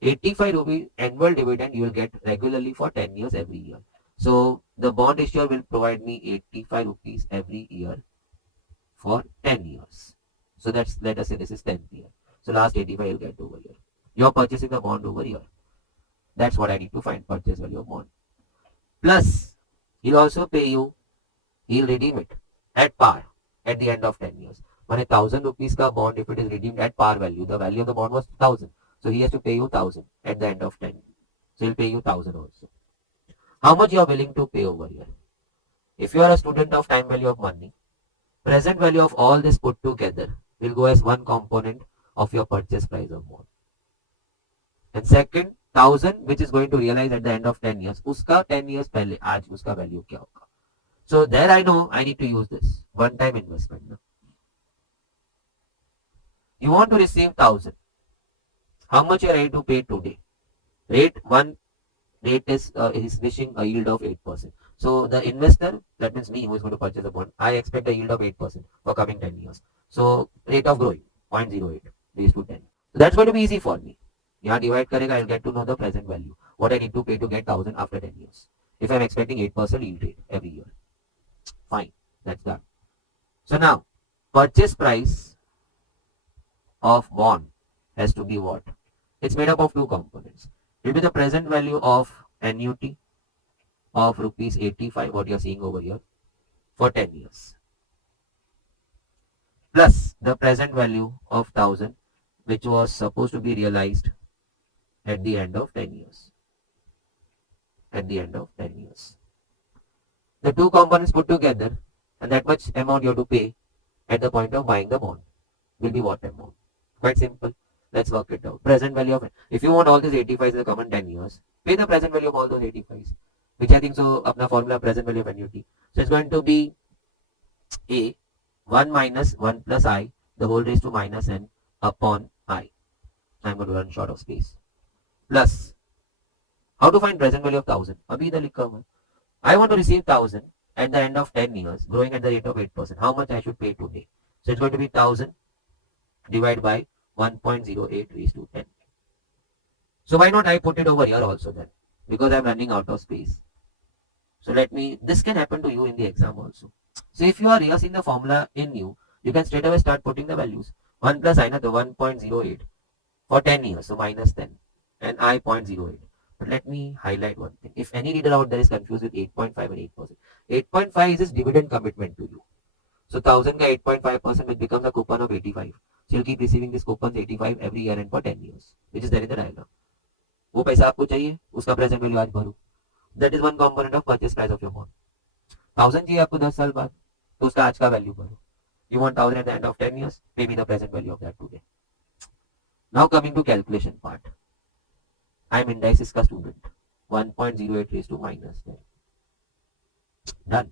85 rupees annual dividend you will get regularly for 10 years every year. So the bond issuer will provide me 85 rupees every year for 10 years. So that's, let us say this is 10th year. So last 85 you'll get over here. You're purchasing the bond over here. That's what I need to find, purchase value of bond. Plus, he'll also pay you, he'll redeem it at par at the end of 10 years. When 1,000 rupees ka bond, if it is redeemed at par value, the value of the bond was 1,000. So he has to pay you 1,000 at the end of 10. So he'll pay you 1,000 also. How much you are willing to pay over here? If you are a student of time value of money, present value of all this put together will go as one component of your purchase price of bond. And second, 1,000 which is going to realize at the end of 10 years, uska 10 years पहले आज उसका value क्या होगा? So there I know I need to use this one time investment. No? You want to receive 1,000. How much you are ready to pay today? Rate is wishing a yield of 8%. So the investor, that means me who is going to purchase a bond, I expect a yield of 8% for coming 10 years. So rate of growing 0.08 raised to 10. So that's going to be easy for me. यहाँ divide करेगा, I'll get to know the present value. What I need to pay to get 1,000 after 10 years. If I'm expecting 8% yield rate every year. Fine, that's done. So now, purchase price of bond has to be what? It's made up of 2 components. It will be the present value of annuity of rupees 85, what you're seeing over here, for 10 years. Plus the present value of 1,000, which was supposed to be realized at the end of 10 years. At the end of 10 years. The 2 components put together and that much amount you have to pay at the point of buying the bond will be what amount? Quite simple. Let's work it out. Present value of, if you want all these 85s in the common 10 years, pay the present value of all those 85s, which I think so, अपना formula present value of annuity. So it's going to be a 1 minus 1 plus I the whole raised to minus n upon I. I'm going to run short of space. Plus, how to find present value of 1000? अभी इधर लिखा हुआ है. I want to receive 1000 at the end of 10 years, growing at the rate of 8%. How much I should pay today? So it's going to be 1000 divided by 1.08 raised to 10. So why not I put it over here also then? Because I'm running out of space. So this can happen to you in the exam also. So if you are rehearsing the formula in you can straight away start putting the values. 1 plus I, the 1.08 for 10 years, so minus 10, and I 0.08. But let me highlight one thing. If any reader out there is confused with 8.5 and 8%, 8.5 is this dividend commitment to you. So 1000 ka 8.5%, which becomes a coupon of 85. So you'll keep receiving this coupons 85 every year and for 10 years, which is there in the diagram. वो पैसा आपको चाहिए, उसका प्रेजेंट वैल्यू आज भरो. That is one component of purchase price of your bond. 1000 चाहिए आपको 10 साल बाद, तो उसका आज का वैल्यू भरो. You want 1000 at the end of 10 years, pay me the present value of that today. Now coming to calculation part. I am indices का student. 1.08 raised to minus 10. Done.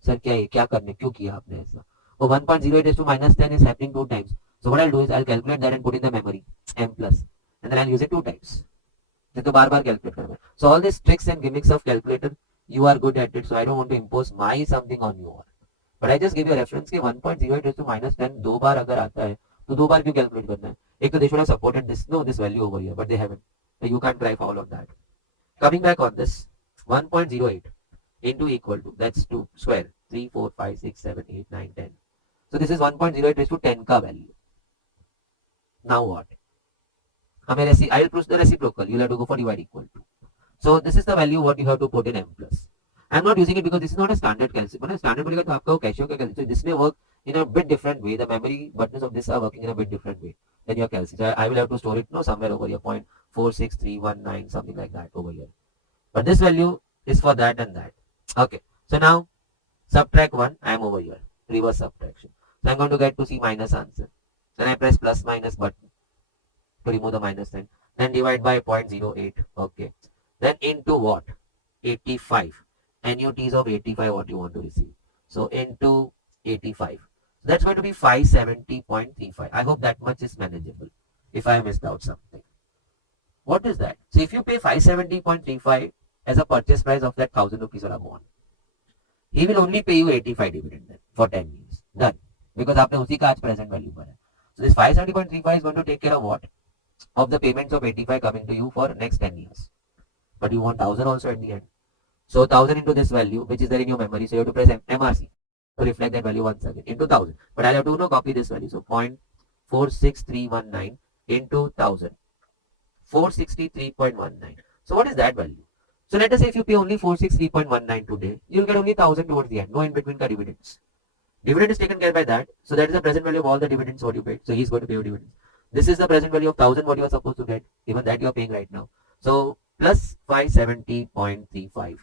Sir क्या है, क्या करने, क्यों किया आपने ऐसा? Oh, 1.08 raised to minus 10 is happening 2 times. So what I'll do is I'll calculate that and put in the memory m plus, and then I'll use it 2 times. तो बार बार calculate करना. So all these tricks and gimmicks of calculator, you are good at it. So I don't want to impose my something on you all. But I just give you a reference कि 1.08 raised to minus 10 दो बार अगर आता है तो दो बार क्यों calculate करना है? एक तो they should have supported this value over here, but they haven't. So you can't cry foul on that. Coming back on this, 1.08 into equal to, that's 2 square, 3, 4, 5, 6, 7, 8, 9, 10. So this is 1.08 raised to 10 का value. Now what? I will prove the reciprocal. You'll have to go for divide equal to. So this is the value what you have to put in m plus. I'm not using it because this is not a standard calculation. Standard बोलेगा तो आपका कैशियो का calculation. So this may work in a bit different way. The memory buttons of this are working in a bit different way than your calculation. So I will have to store it somewhere over here, 0.46319, something like that over here. But this value is for that and that. Okay. So now subtract 1. I am over here. Reverse subtraction. So I'm going to get to C minus answer. Then I press plus minus button to remove the minus sign. Then divide by 0.08. Okay. Then into what? 85. NUTs of 85 what you want to receive. So into 85. So that's going to be 570.35. I hope that much is manageable. If I missed out something. What is that? So if you pay 570.35 as a purchase price of that 1000 rupees or a bond, he will only pay you 85 dividend then for 10 years. Done. Because आपने उसी का आज present value भरा. So this 570.35 is going to take care of what? Of the payments of 85 coming to you for next 10 years. But you want 1000 also at the end. So 1000 into this value, which is there in your memory. So you have to press MRC to reflect that value once again into 1000. But I'll have to copy this value. So 0.46319 into 1000. 463.19. So what is that value? So let us say if you pay only 463.19 today, you'll get only 1000 towards the end. No in between ka dividends. Dividend is taken care by that. So that is the present value of all the dividends what you paid. So he's going to pay you dividends. This is the present value of 1000 what you are supposed to get. Even that you are paying right now. So plus 570.35.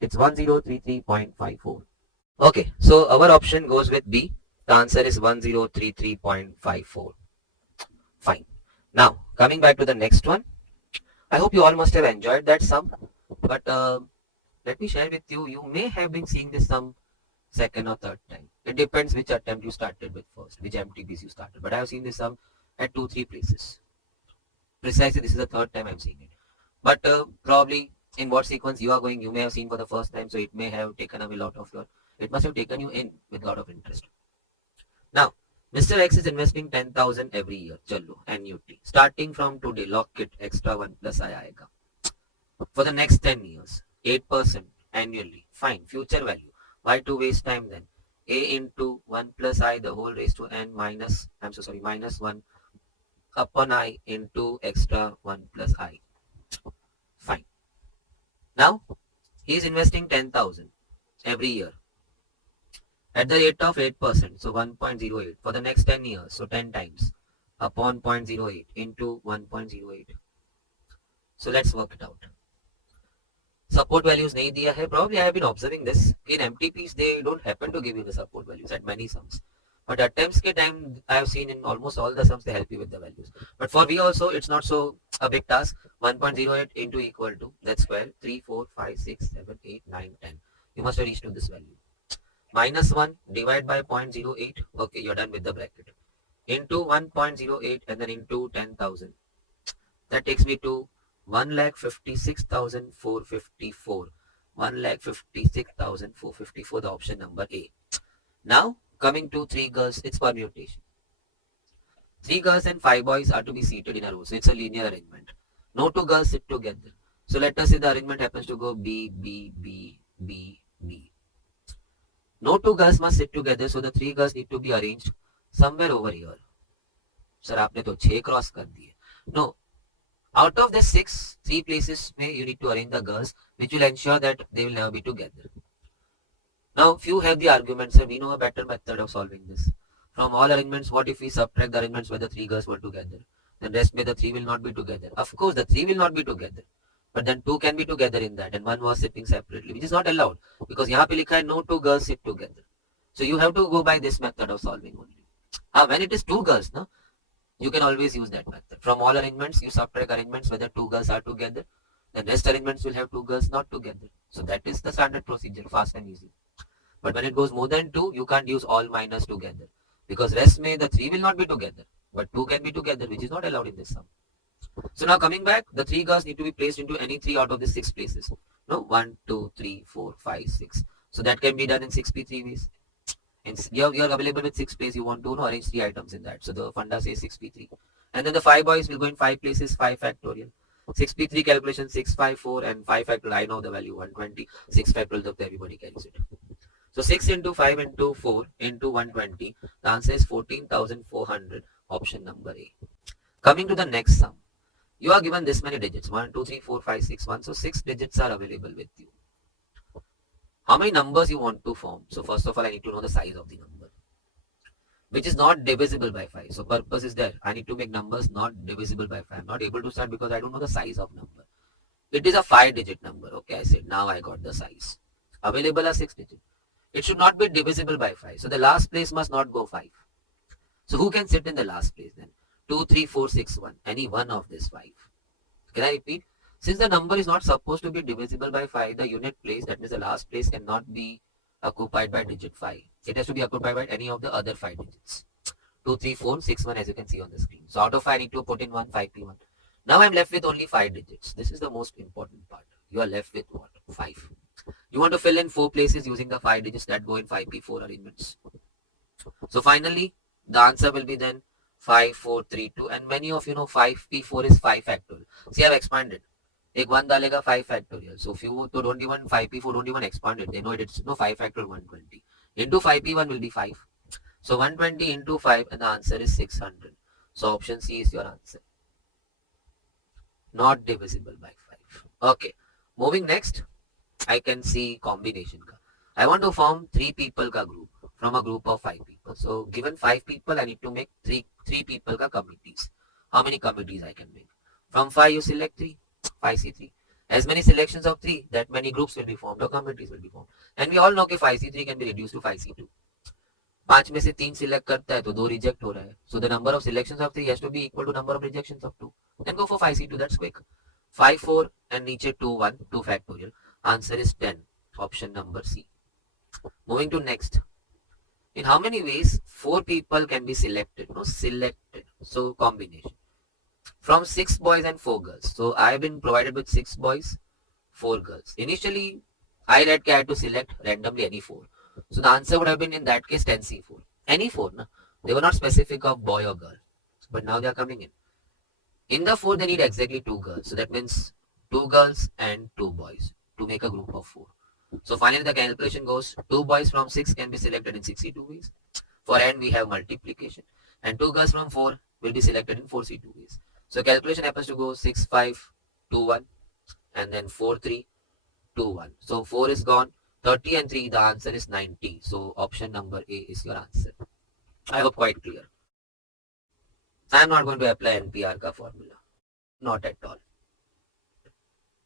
It's 1033.54. Okay, so our option goes with B. The answer is 1033.54. Fine. Now, coming back to the next one. I hope you all must have enjoyed that sum. But let me share with you. You may have been seeing this sum second or third time. It depends which attempt you started with first, which MTPs you started. But I have seen this sum at 2-3 places. Precisely, this is the third time I'm seeing it. But probably in what sequence you are going, you may have seen for the first time, so it may have taken away a lot of your, it must have taken you in with a lot of interest. Now, Mr. X is investing 10,000 every year, Challo, NUT. Starting from today, lock it, extra 1 plus I aayega. For the next 10 years, 8% annually. Fine, future value. Why to waste time then? A into 1 plus I the whole raised to n minus, minus 1 upon I into extra 1 plus I. Fine. Now, he is investing 10,000 every year at the rate of 8%, so 1.08 for the next 10 years, so 10 times upon 0.08 into 1.08. So let's work it out. Support values nahi diya hai. Probably I have been observing this. In MTPs, they don't happen to give you the support values at many sums. But attempts ke time, I have seen in almost all the sums, they help you with the values. But for V also, it's not so a big task. 1.08 into equal to, that's square, 3, 4, 5, 6, 7, 8, 9, 10. You must have reached to this value. minus 1 divided by 0.08. Okay, you're done with the bracket. Into 1.08 and then into 10,000. That takes me to 1,56,454. 1,56,454, the option number A. Now, coming to 3 girls, it's permutation. 3 girls and 5 boys are to be seated in a row. So it's a linear arrangement. No 2 girls sit together. So let us say the arrangement happens to go B, B, B, B, B. No 2 girls must sit together. So the 3 girls need to be arranged somewhere over here. Sir, आपने तो 6 क्रॉस कर दिए. No. Out of the 6, 3 places you need to arrange the girls, which will ensure that they will never be together. Now, few have the argument, sir, we know a better method of solving this. From all arrangements, what if we subtract the arrangements where the 3 girls were together? Then rest where the 3 will not be together. Of course, the 3 will not be together. But then 2 can be together in that, and 1 was sitting separately, which is not allowed. Because यहाँ पे लिखा है no 2 girls sit together. So you have to go by this method of solving only. When it is 2 girls, no, you can always use that method. From all arrangements, you subtract arrangements whether 2 girls are together. The rest arrangements will have 2 girls not together. So that is the standard procedure, fast and easy. But when it goes more than 2, you can't use all minus together. Because rest may the 3 will not be together. But 2 can be together, which is not allowed in this sum. So now coming back, the 3 girls need to be placed into any 3 out of the 6 places. No, 1, 2, 3, 4, 5, 6. So that can be done in 6p3 ways. You're available with 6 places, you want to arrange 3 items in that. So the funda says 6p3. And then the 5 boys will go in 5 places, 5 factorial. 6p3 calculation 654 and 5 factorial. I know the value 120. 6 factorial, everybody carries it. So 6 into 5 into 4 into 120. The answer is 14,400. Option number A. Coming to the next sum. You are given this many digits. 1, 2, 3, 4, 5, 6, 1. So 6 digits are available with you. How many numbers you want to form? So first of all, I need to know the size of the number, which is not divisible by 5. So purpose is there. I need to make numbers not divisible by 5. I'm not able to start because I don't know the size of number. It is a 5-digit number. Okay, I said now I got the size. Available are 6 digits. It should not be divisible by 5. So the last place must not go 5. So who can sit in the last place then? 2, 3, 4, 6, 1. Any one of this 5. Can I repeat? Since the number is not supposed to be divisible by 5, the unit place, that means the last place, cannot be occupied by digit 5. It has to be occupied by any of the other 5 digits. 2, 3, 4, 6, 1 as you can see on the screen. So out of 5, I need to put in 1, 5p1. Now I'm left with only 5 digits. This is the most important part. You are left with what? 5. You want to fill in 4 places using the 5 digits that go in 5p4 arrangements. So finally, the answer will be then 5, 4, 3, 2. And many of you know 5p4 is 5 factorial. See, I've expanded. एक 1 डालेगा 5 factorial. So few तो don't even 5p4 don't even expand it. They know it's no 5 factorial 120. Into 5p1 will be 5. So 120 into 5 and the answer is 600. So option C is your answer. Not divisible by 5. Okay. Moving next, I can see combination ka. I want to form 3 people ka group from a group of 5 people. So given 5 people, I need to make 3 people ka committees. How many committees I can make? From 5 you select 3. 5c3. As many selections of 3, that many groups will be formed or committees will be formed. And we all know that 5c3 can be reduced to 5c2. 5 में से 3 select करता है तो 2 reject हो रहा है. So the number of selections of 3 has to be equal to number of rejections of 2. Then go for 5c2, that's quick. 5, 4 and नीचे 2, 1, 2 factorial. Answer is 10. Option number C. Moving to next. In how many ways 4 people can be selected? No, selected. So combination. From 6 boys and 4 girls. So I have been provided with 6 boys, 4 girls. Initially, I had to select randomly any 4. So the answer would have been in that case 10c4. Any 4, na? They were not specific of boy or girl. But now they are coming in. In the 4, they need exactly 2 girls. So that means 2 girls and 2 boys to make a group of 4. So finally the calculation goes 2 boys from 6 can be selected in 62 ways. For n we have multiplication. And 2 girls from 4 will be selected in 4c2 ways. So calculation happens to go 6, 5, 2, 1 and then 4, 3, 2, 1. So 4 is gone. 30 and 3, the answer is 90. So option number A is your answer. I hope quite clear. I am not going to apply NPR ka formula. Not at all.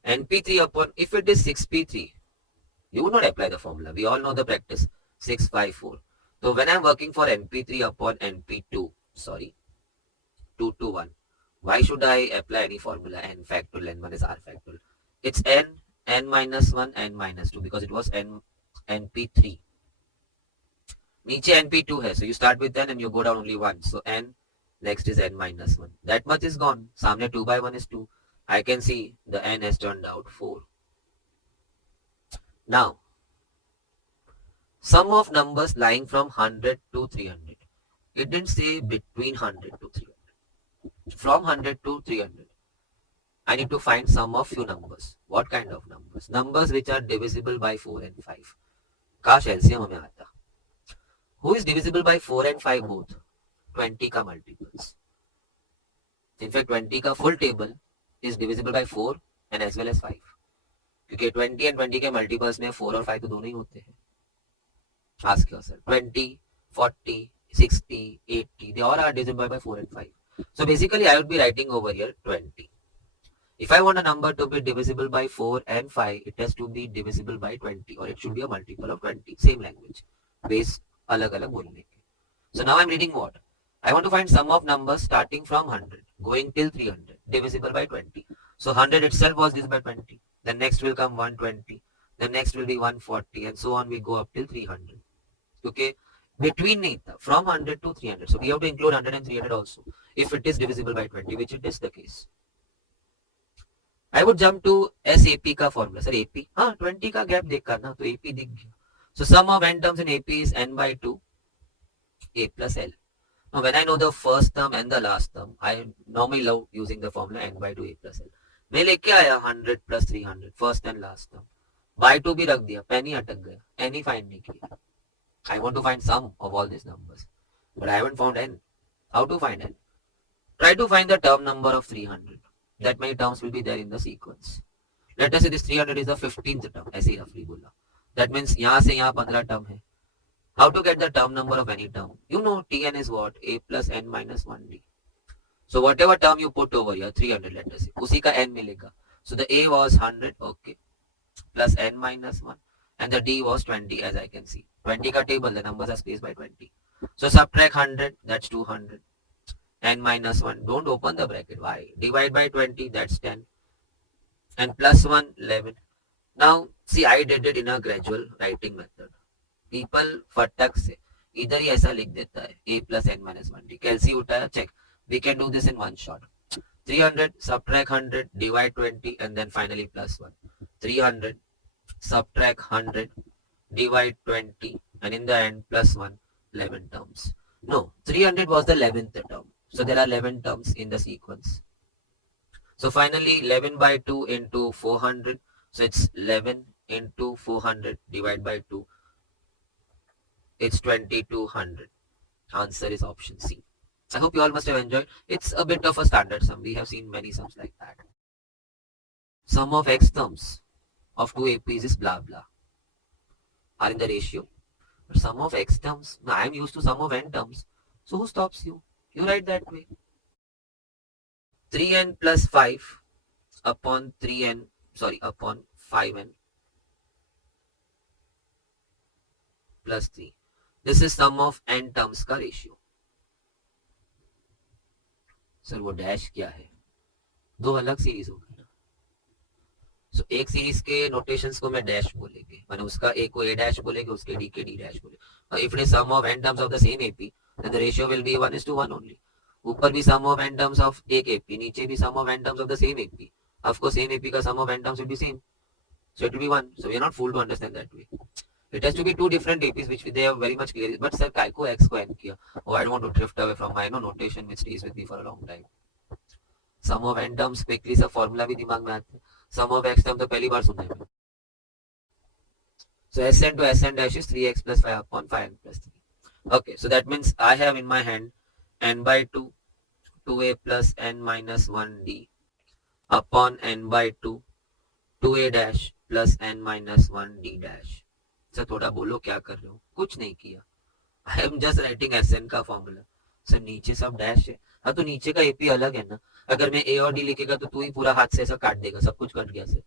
NP3 upon, if it is 6P3, you would not apply the formula. We all know the practice. 6, 5, 4. So when I am working for NP3 upon NP2, 2 to 1. Why should I apply any formula? N factorial, N1 is R factorial. It's N minus 1, N minus 2 because it was NP3. नीचे np2 है, so you start with n and you go down only 1, so n next is n minus 1. That much is gone. सामने 2 by 1 is 2. I can see the n has turned out 4. Now sum of numbers lying from 100 to 300. It didn't say between 100 to 300. From 100 to 300, I need to find sum of few numbers. What kind of numbers? Numbers which are divisible by 4 and 5. काश एलसीएम हमें आता. Who is divisible by 4 and 5 both? 20 का multiples. In fact 20 का full table is divisible by 4 and as well as 5. क्योंकि 20 and 20 के multiples में 4 और 5 तो दोनों ही होते हैं. Ask yourself. 20, 40, 60, 80, they all are divisible by 4 and 5. So basically I would be writing over here 20. If I want a number to be divisible by 4 and 5, it has to be divisible by 20 or it should be a multiple of 20. Same language. Base अलग-अलग बोलने के. So now I'm reading what? I want to find sum of numbers starting from 100 going till 300 divisible by 20. So 100 itself was divisible by 20. Then next will come 120. Then next will be 140 and so on we go up till 300. Okay. Between नहीं था. From 100 to 300. So we have to include 100 and 300 also. If it is divisible by 20, which it is the case. I would jump to SAP का formula. Sir AP? हाँ 20 का gap देखा ना तो AP दिख गया. So sum of n terms in AP is n by 2 A plus L. Now when I know the first term and the last term, I normally love using the formula n by 2 A plus L. मैं लेके आया 100 plus 300 first and last term. By 2 भी रख दिया, penny अटक गया, n ही find नहीं किया. I want to find sum of all these numbers, but I haven't found n. How to find n? Try to find the term number of 300. That many terms will be there in the sequence. Let us say this 300 is the 15th term. ऐसे ही roughly बोला. That means यहाँ से यहाँ 15 term है. How to get the term number of any term? You know Tn is what? A plus n minus 1d. So whatever term you put over here, 300 let us say, उसी का n मिलेगा. So the A was 100, okay, plus n minus 1. And the D was 20 as I can see. 20 ka table, the numbers are spaced by 20. So subtract 100, that's 200. N minus 1, don't open the bracket. Why? Divide by 20, that's 10. And plus 1, 11. Now, see, I did it in a gradual writing method. People फटक से इधर ही ऐसा लिख देता है a plus n minus 1d. कैलसी उठाया, check. We can do this in one shot. 300, subtract 100, divide 20, and then finally plus 1. 300, subtract 100, divide 20, and in the end plus 1, 11 terms. No, 300 was the 11th term. So there are 11 terms in the sequence. So finally 11 by 2 into 400. So it's 11 into 400 divided by 2. It's 2200. Answer is option C. I hope you all must have enjoyed. It's a bit of a standard sum. We have seen many sums like that. Sum of x terms of two APs is blah blah. Are in the ratio. But sum of x terms, I am used to sum of n terms. So who stops you? You write that way. 3n plus 5 upon 5n plus 3. This is sum of n terms का ratio. सर वो डैश क्या है? दो अलग सीरीज हो गई ना. सो एक सीरीज के नोटेशंस को मैं डैश बोलेंगे, मैंने उसका ए को ए डैश बोलेंगे, उसके डी के डी डैश बोलेंगे. If it is sum of n terms of the same AP, then the ratio will be 1:1 only. ऊपर भी sum of n terms of एक AP, नीचे भी sum of n terms of the same AP. Of course, same AP का sum of n terms will be same. So it will be 1. So we are not fooled to understand that way. It has to be two different APs which they have very much clear. But sir, काय को x को n किया? Oh, I don't want to drift away from my notation which stays with me for a long time. Sum of n terms quickly सब formula भी दिमाग में आते हैं. Sum of x term तो पहली बार सुना है मैंने. So Sn to Sn dash is 3x plus 5 upon 5n plus 3. Okay, so that means I have in my hand n by 2, 2a plus n minus 1d upon n by 2, 2a dash plus n minus 1d dash. Sir थोड़ा बोलो क्या कर रहे हो? कुछ नहीं किया. I am just writing Sn का फॉर्मूला. सर नीचे सब डैश है. हाँ तो नीचे का AP अलग है ना. अगर मैं A और D लिखेगा तो तू ही पूरा हाथ से ऐसा काट देगा. सब कुछ कट गया sir.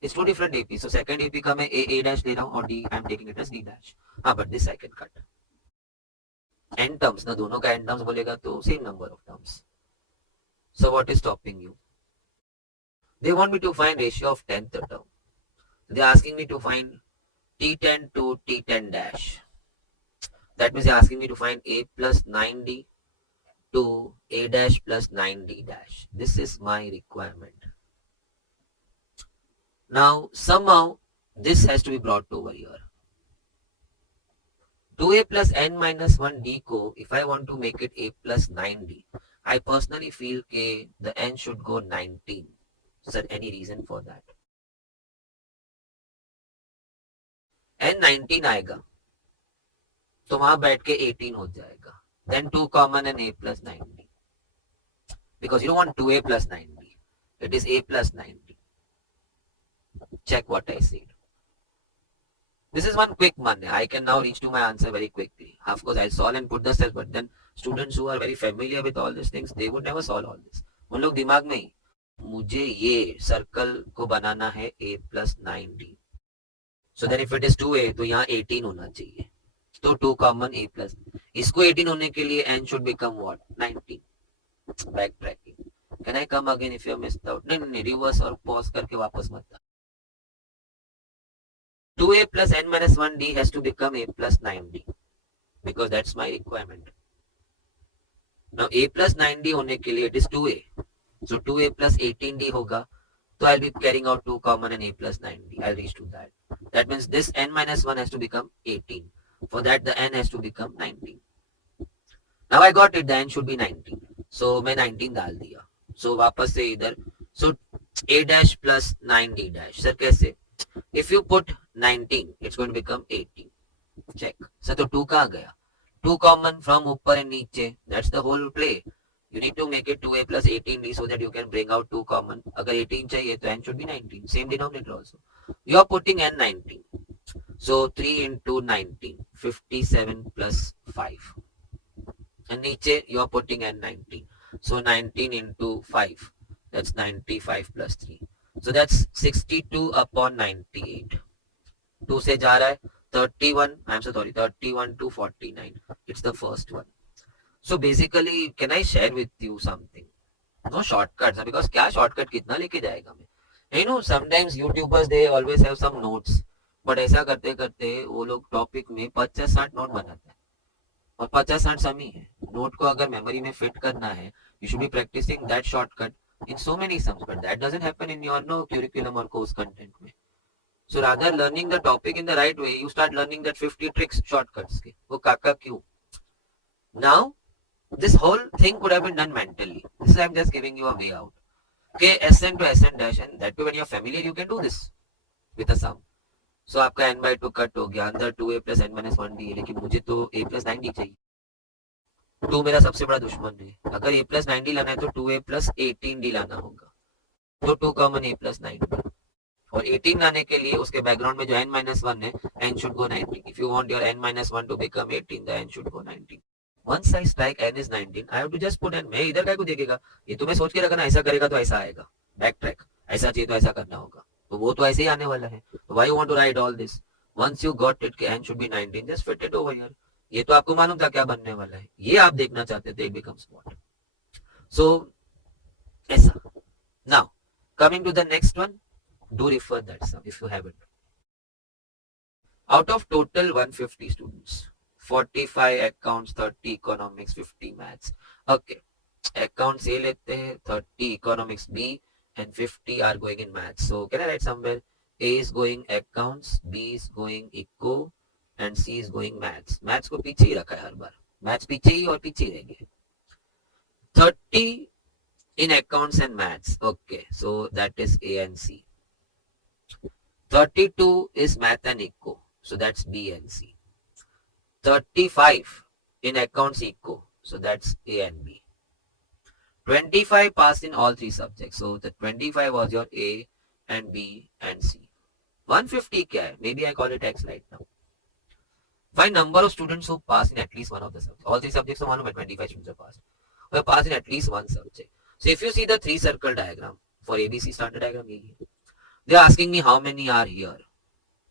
It's two different AP. So second AP का मैं A dash ले रहा हूँ और D I am taking it as D dash. हाँ but this I can cut. N terms ना दोनों का n terms बोलेगा तो same number of terms. So what is stopping you? They want me to find ratio of 10th term. They are asking me to find T10 to T10 dash. That means you're asking me to find a plus 9d to a dash plus 9d dash. This is my requirement. Now, somehow, this has to be brought over here. 2a plus n minus 1d ko, if I want to make it a plus 9d, I personally feel that the n should go 19. Is there any reason for that? n 19 आएगा तो वहां बैठ के 18 हो जाएगा. Then 2 common and a plus 9d. Because you don't want 2a plus 9d. It is a plus 9d. Check what I said. This is one quick one. I can now reach to my answer very quickly. Of course, I'll solve and put the steps, but then students who are very familiar with all these things, they would never solve all this. उन लोग दिमाग में ही मुझे ये सर्कल को बनाना है a plus 9d. So then if it is 2a, तो यहाँ 18 होना चाहिए. तो 2 common a plus. इसको 18 होने के लिए n should become what? 19. Backtracking. Can I come again if you have missed out? नहीं, reverse और pause करके वापस मत. 2a plus n minus 1d has to become a plus 9d because that's my requirement. Now a plus 9d होने के लिए it is 2a. So 2a plus 18d होगा. So I'll be carrying out 2 common and a plus 9d. I'll reach to that. That means this n minus 1 has to become 18. For that the n has to become 19. Now I got it, the n should be 19. So मैं 19 डाल दिया. So वापस से इधर. So a dash plus 9d dash. Sir कैसे? If you put 19, it's going to become 18. Check. Sir तो 2 कहाँ गया? 2 common from ऊपर and नीचे. That's the whole play. You need to make it 2a plus 18d so that you can bring out 2 common. अगर 18 चाहिए तो n should be 19. Same denominator also. You are putting n 19. So 3 into 19, 57 plus 5. And नीचे you are putting n 19. So 19 into 5. That's 95 plus 3. So that's 62 upon 98. 2 से जा रहा है 31. I'm so sorry. 31 to 49. It's the first one. So basically, can I share with you something? No shortcuts, because क्या shortcut कितना लेके जाएगा मैं? You know, sometimes YouTubers they always have some notes, but ऐसा करते करते वो लोग टॉपिक में 50-60 नोट बनाते हैं और 50-60 समी है. नोट को अगर मेमोरी में फिट करना है, you should be practicing that shortcut in so many sums, but that doesn't happen in your curriculum or course content में. So rather learning the topic in the right way, you start learning that 50 tricks shortcuts के. वो काका क्यों? Now this whole thing could have been done mentally. This is I'm just giving you a way out. Okay, Sn to Sn dash, and that way when you're familiar, you can do this with a sum. So आपका n by 2 कट हो गया, अंदर 2a plus n minus 1d है, लेकिन मुझे तो a plus 9d चाहिए. 2 मेरा सबसे बड़ा दुश्मन है. अगर a plus 9d लाना है तो 2a plus 18d लाना होगा. तो 2 common a plus 9d. और 18 लाने के लिए उसके बैकग्राउंड में जो n minus 1 है, n should go 19. If you want your n minus 1 to become 18, the n should go 19. Once I strike n is 19, I have to just put n. मैं इधर काय को देखेगा? ये तुम्हें सोच के रखना, ऐसा करेगा तो ऐसा आएगा. Back track. ऐसा चाहिए तो ऐसा करना होगा. तो वो तो ऐसे ही आने वाला है. Why you want to write all this? Once you got it कि n should be 19, just fit it over here. ये तो आपको मालूम था क्या बनने वाला है. ये आप देखना चाहते थे, it becomes what? So ऐसा. Now coming to the next one, do refer that sum if you haven't. Out of total 150 students, 45 accounts, 30 economics, 50 maths. Okay, accounts A लेते हैं, 30 economics B, and 50 are going in maths. So can I write somewhere? A is going accounts, B is going eco, and C is going maths. Maths को पीछे ही रखा है हर बार. Maths पीछे ही और पीछे रहेंगे. 30 in accounts and maths. Okay, so that is A and C. 32 is math and eco. So that's B and C. 35 in accounts eco. So that's A and B. 25 passed in all 3 subjects. So the 25 was your A and B and C. 150 क्या है? Maybe I call it X right now. Find number of students who pass in at least one of the subjects. All 3 subjects are 25 students have passed. Who have passed in at least one subject. So if you see the 3 circle diagram for ABC standard diagram, they are asking me how many are here.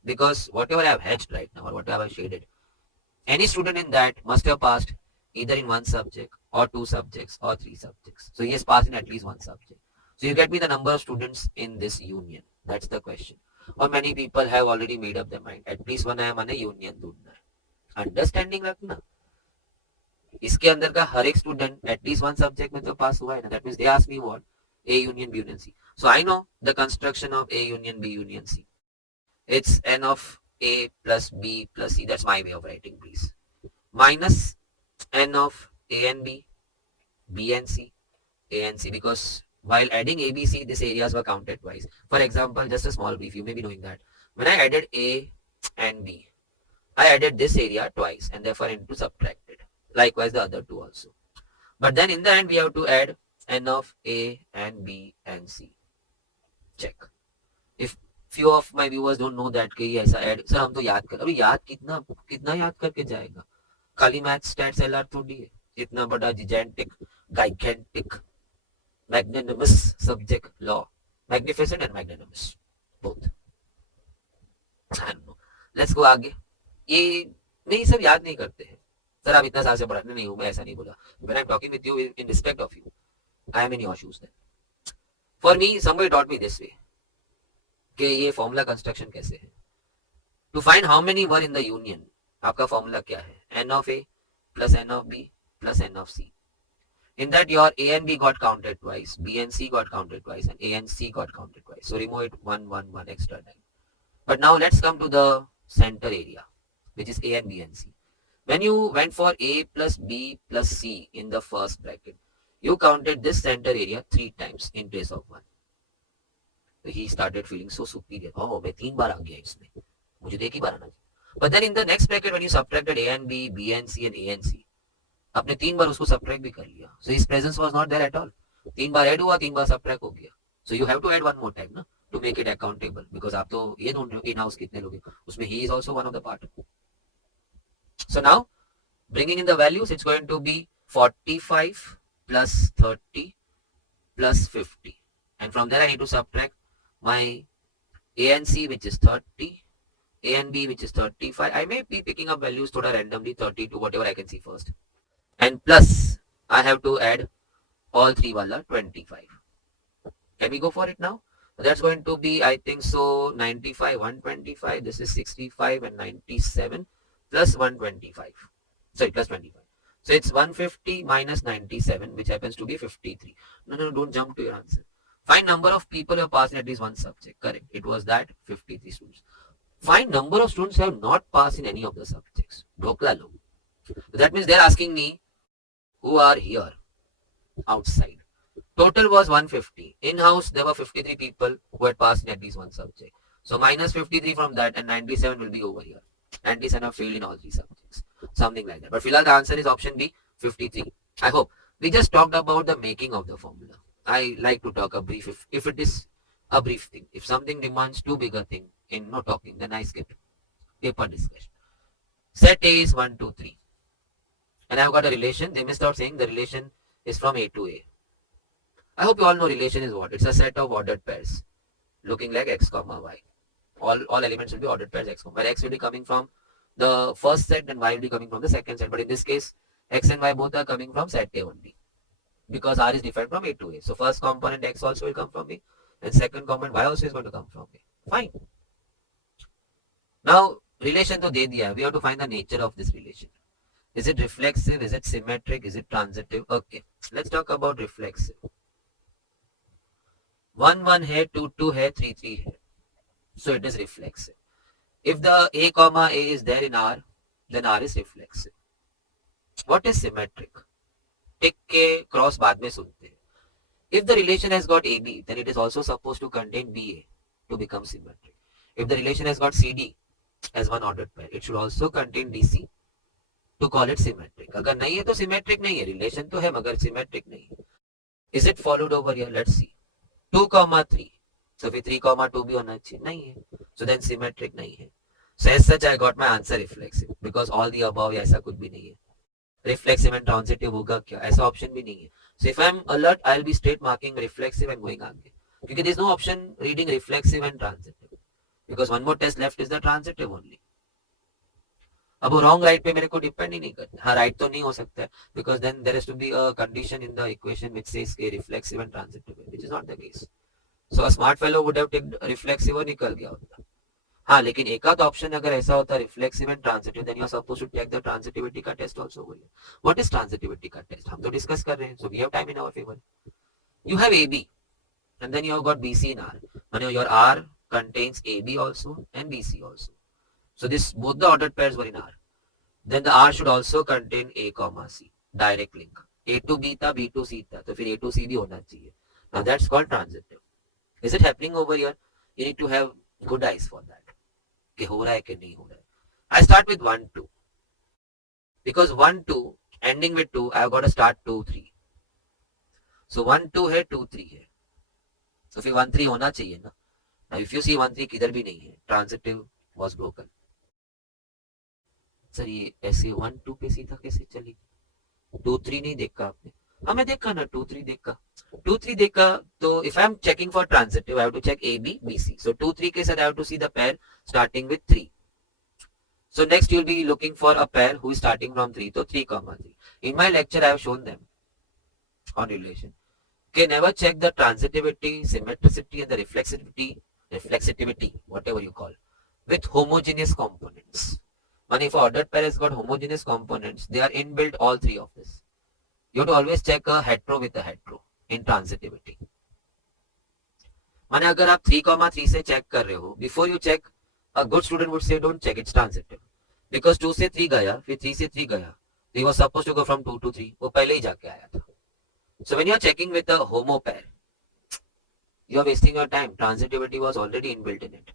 Because whatever I have hedged right now or whatever I have shaded, any student in that must have passed either in one subject or 2 subjects or 3 subjects. So he has passed in at least one subject. So you get me the number of students in this union. That's the question. Or many people have already made up their mind. At least one I am on a union. Understanding रखना, इसके अंदर का हर एक स्टूडेंट एटलीस्ट वन सब्जेक्ट में तो पास हुआ है ना. That means they ask me what A union B union C. So I know the construction of A union B union C. It's n of A plus B plus C. That's my way of writing, please. Minus n of A and B, B and C, A and C, because while adding A, B, C, these areas were counted twice. For example, just a small brief, you may be knowing that when I added A and B, I added this area twice and therefore n to subtracted. Likewise the other two also. But then in the end we have to add n of A and B and C. Check. If few of my viewers don't know that कि ऐसा ऐड सर हम तो याद कर, अभी याद कितना कितना याद करके जाएगा, खाली मैथ स्टैट्स एलआर थोड़ी है, इतना बड़ा gigantic gigantic magnanimous subject law, magnificent and magnanimous both. I don't know, let's go आगे. ये नहीं सब याद नहीं करते हैं सर, आप इतना साल से पढ़ाने नहीं हूं, मैं ऐसा नहीं बोला. When I am talking with you in respect of you, I am in your shoes. Then for me somebody taught me this way कि ये फॉर्मूला कंस्ट्रक्शन कैसे है. To find how many were in the union, आपका फॉर्मूला क्या है, N of A plus N of B plus N of C. In that your A and B got counted twice, B and C got counted twice, and A and C got counted twice. So remove it 1, 1, 1 extra time. But now let's come to the center area, which is A and B and C. When you went for A plus B plus C in the first bracket, you counted this center area 3 times in place of 1. So he started feeling so superior. Oh, मैं 3 बार आ गया इसमें, मुझे तो 1 ही बार आना चाहिए. But then in the next bracket, when you subtracted A and B, B and C and A and C, आपने 3 बार उसको सब्ट्रैक्ट भी कर लिया. So his presence was not there at all. 3 बार ऐड हुआ, 3 बार सब्ट्रैक्ट हो गया. So you have to add one more time ना to make it accountable, because आप तो ये ढूंढ रहे हो इन हाउस कितने लोग हैं, उसमें he is also one of the part. So now bringing in the values, it's going to be 45 plus 30 plus 50, and from there I need to subtract my A and C, which is 30, A and B, which is 35. I may be picking up values thoda randomly, 30 to whatever I can see first, and plus I have to add all three wala 25. Can we go for it now? That's going to be, I think so, 95, 125. This is 65 and 97 plus 125. Sorry, plus 25. So it's 150 minus 97, which happens to be 53. No, don't jump to your answer. Find number of people who have passed in at least one subject. Correct. It was that 53 students. Find number of students who have not passed in any of the subjects. Dhokla lo. That means they're asking me who are here outside. Total was 150. In-house, there were 53 people who had passed in at least one subject. So minus 53 from that and 97 will be over here. 97 have failed in all three subjects. Something like that. But Philal, the answer is option B, 53. I hope. We just talked about the making of the formula. I like to talk a brief, if it is a brief thing. If something demands too big a thing in no talking, then I skip paper discussion. Set A is 1, 2, 3. And I've got a relation. They missed out saying the relation is from A to A. I hope you all know relation is what? It's a set of ordered pairs looking like x comma y. All elements will be ordered pairs x comma, where x will be coming from the first set and y will be coming from the second set. But in this case, x and y both are coming from set A only, because R is defined from A to A. So first component x also will come from A, and second component y also is going to come from A. Fine. Now relation to de diya, we have to find the nature of this relation. Is it reflexive? Is it symmetric? Is it transitive? Okay, let's talk about reflexive. 1 1 है, 2 2 है, 3 3 है. So it is reflexive. If the A comma A is there in R, then R is reflexive. What is symmetric? Tick के cross बाद में सुनते हैं. If the relation has got AB, then it is also supposed to contain BA to become symmetric. If the relation has got CD as one ordered pair, it should also contain DC to call it symmetric. अगर नहीं है तो symmetric नहीं है. Relation तो है मगर symmetric नहीं है. Is it followed over here? Let's see. 2 comma 3. So फिर 3 comma 2 भी होना चाहिए, नहीं है. So then symmetric नहीं है. So as such I got my answer reflexive, because all the above ऐसा कुछ भी नहीं है. Reflexive and transitive होगा क्या? ऐसा option भी नहीं है. So if I'm alert, I'll be straight marking reflexive and going आगे. क्योंकि there's no option reading reflexive and transitive, because one more test left is the transitive only. अब वो wrong right पे मेरे को depend ही नहीं करता. हाँ right तो नहीं हो सकता है, because then there has to be a condition in the equation which says कि reflexive and transitive, which is not the case. So a smart fellow would have taken reflexive और निकल गया होता. हाँ, लेकिन एक आध ऑप्शन अगर ऐसा होता reflexive and transitive, then you are suppose to take the transitivity का test also over here. What is transitivity का टेस्ट? हम तो डिस्कस कर रहे हैं, so we have time in our favour. You have AB and then you have got BC in R. And your R contains AB also and BC also. So this both the ordered pairs were in R. Then the R should also contain A comma C. Direct link. A to B था, B to C था, तो फिर A to C भी होना चाहिए. Now that's called transitive. Is it happening over here? You need to have good eyes for that. कि हो रहा है कि नहीं हो रहा है. I start with 1 2. Because 1 2 ending with 2, I've got to start 2 3. So 1 2 है, 2 3 है. तो फिर 1 3 होना चाहिए ना. Now if you see 1 3 किधर भी नहीं है, transitive was broken. सर ये ऐसे 1 2 पे सीधा कैसे चली? 2 3 नहीं देखा आपने? हाँ मैं देखा ना, 2 3 देखा. 2 3 देखा तो if I am checking for transitive, I have to check A B B C. So 2 3 के साथ I have to see the pair starting with 3. So next you will be looking for a pair who is starting from 3. So 3 comma 3. In my lecture I have shown them on relation. Okay, never check the transitivity, symmetricity and the reflexivity, whatever you call, with homogeneous components. When if ordered pair has got homogeneous components, they are inbuilt all three of this. You have to always check a hetero with a hetero in transitivity. माने अगर आप 3,3 से चेक कर रहे हो, before you check, a good student would say don't check, it's transitive. Because 2 से 3 गया, फिर 3 से 3 गया, he was supposed to go from 2 to 3, वो पहले ही जाके आया था. So when you are checking with a homo pair, you are wasting your time. Transitivity was already inbuilt in it.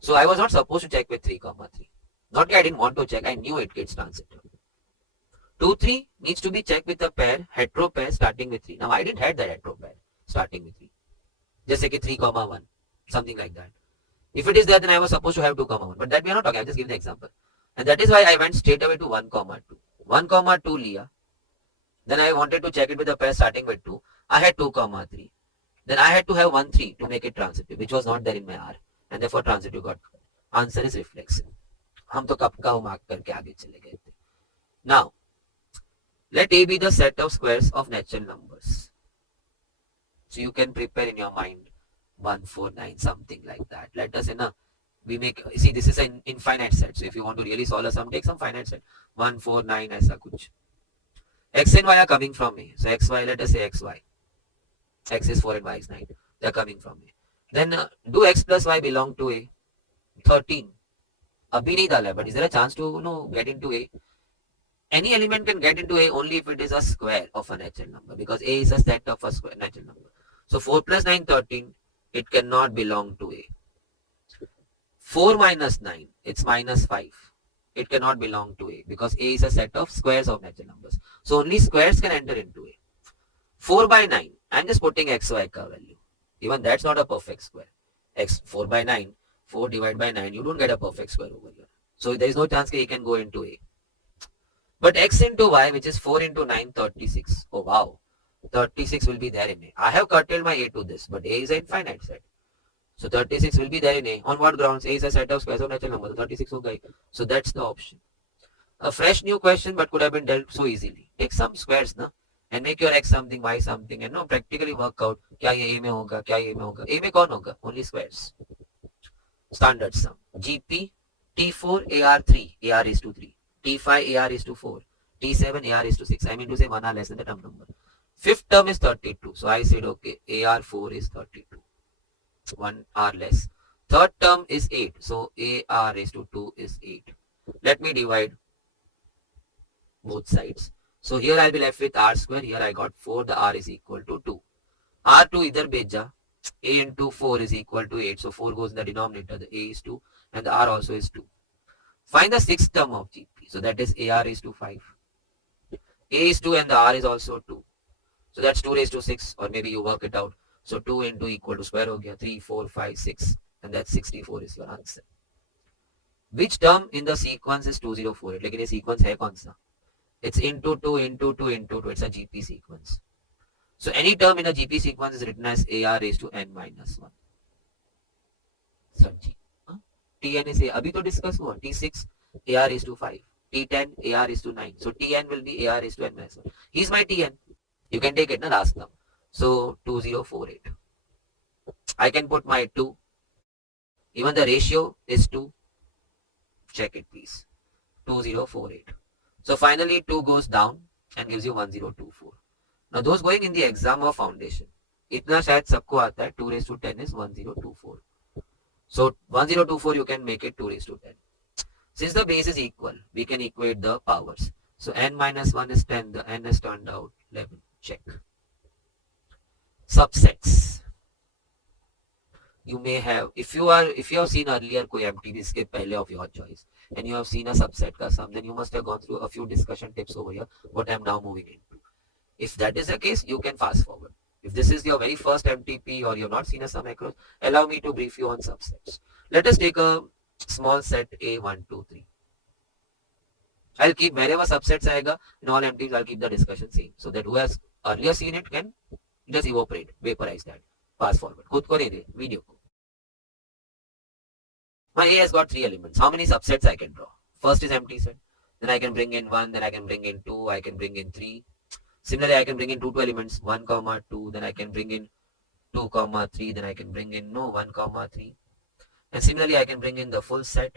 So I was not supposed to check with 3 comma 3. Not that I didn't want to check, I knew it gets transitive. 2 3 needs to be checked with a pair, hetero pair starting with 3. Now I didn't have that hetero pair starting with 3. Just like 3 comma 1, something like that. If it is there, then I was supposed to have 2 comma 1. But that we are not talking, I'm just giving the example. And that is why I went straight away to 1 comma 2. 1 comma 2 liya. Then I wanted to check it with a pair starting with 2. I had 2 comma 3. Then I had to have 1 3 to make it transitive, which was not there in my R. And therefore transitive got cut. Answer is reflexive. हम तो कब का मार्क करके आगे चले गए थे. Now, let A be the set of squares of natural numbers. So you can prepare in your mind 1 4 9 something like that. Let us we make, see this is an infinite set. So if you want to really solve a sum, take some finite set. 1 4 9 ऐसा कुछ. X and Y are coming from A. So XY, let us say XY. X is 4 and Y is 9. They are coming from A. Then do X plus Y belong to A? 13. Abhi nahi dala, but is there a chance to get into A? Any element can get into A only if it is a square of a natural number, because A is a set of a square natural number. So 4 plus 9, 13. It cannot belong to A. 4 minus 9, it's minus 5. It cannot belong to A because A is a set of squares of natural numbers. So only squares can enter into A. 4 by 9, I'm just putting XY ka value. Even that's not a perfect square. X 4 by 9, 4 divided by 9, you don't get a perfect square over here. So there is no chance that he can go into A. But X into Y, which is 4 into 9, 36. Oh wow, 36 will be there in A. I have curtailed my A to this, but A is an infinite set. So 36 will be there in A. On what grounds? A is a set of squares of natural numbers. 36 ho gayi. So that's the option. A fresh new question, but could have been dealt so easily. Take some squares na, and make your X something, Y something, and practically work out. क्या ये A में होगा? क्या ये A में होगा? A में कौन होगा? Only squares. Standard sum. GP T4 AR3 AR is to 3. T5 AR is to 4. T7 AR is to 6. I mean to say 1 are less than the term number. Fifth term is 32. So I said okay, AR4 is 32. 1 R less. Third term is 8. So AR raised to 2 is 8. Let me divide both sides. So here I will be left with R square. Here I got 4. The R is equal to 2. R2 idhar bheja. A into 4 is equal to 8. So 4 goes in the denominator. The A is 2 and the R also is 2. Find the sixth term of GP. So that is AR is to 5. A is 2 and the R is also 2. So that's 2 raised to 6, or maybe you work it out. So 2 into equal to square ho gaya, 3, 4, 5, 6, and that's 64 is your answer. Which term in the sequence is 2048? लेकिन ये sequence है कौन सा? It's into 2 into 2 into 2. It's a GP sequence. So any term in a GP sequence is written as AR raised to n minus 1. Sir ji, Tn is A. अभी तो discuss हुआ. T6 AR is to 5. T10 AR is to 9. So Tn will be AR is to n minus 1. He's my Tn. You can take it na last term. So 2048. I can put my 2. Even the ratio is 2. Check it please. 2048. So finally 2 goes down and gives you 1024. Now those going in the exam of foundation, इतना शायद सबको आता है 2 raised to 10 is 1024. So 1024 you can make it 2 raised to 10. Since the base is equal, we can equate the powers. So n minus 1 is 10, the n has turned out 11. Check. Subsets. You may have, if you have seen earlier कोई MTB के पहले of your choice, and you have seen a subset का sum, then you must have gone through a few discussion tips over here, what I am now moving into. If that is the case, you can fast forward. If this is your very first MTP or you have not seen a sum across, allow me to brief you on subsets. Let us take a small set A1, 2, 3. I'll keep wherever subsets आएगा in all MTPs, I'll keep the discussion same, so that who has earlier seen it can just evaporate, vaporize that, pass forward. खुद को नहीं दे वीडियो को. My A has got 3 elements. How many subsets I can draw? First is empty set. Then I can bring in 1, then I can bring in 2, I can bring in 3. Similarly, I can bring in 2 elements, 1, 2, then I can bring in 2, 3, then I can bring in 1, 3. And similarly, I can bring in the full set.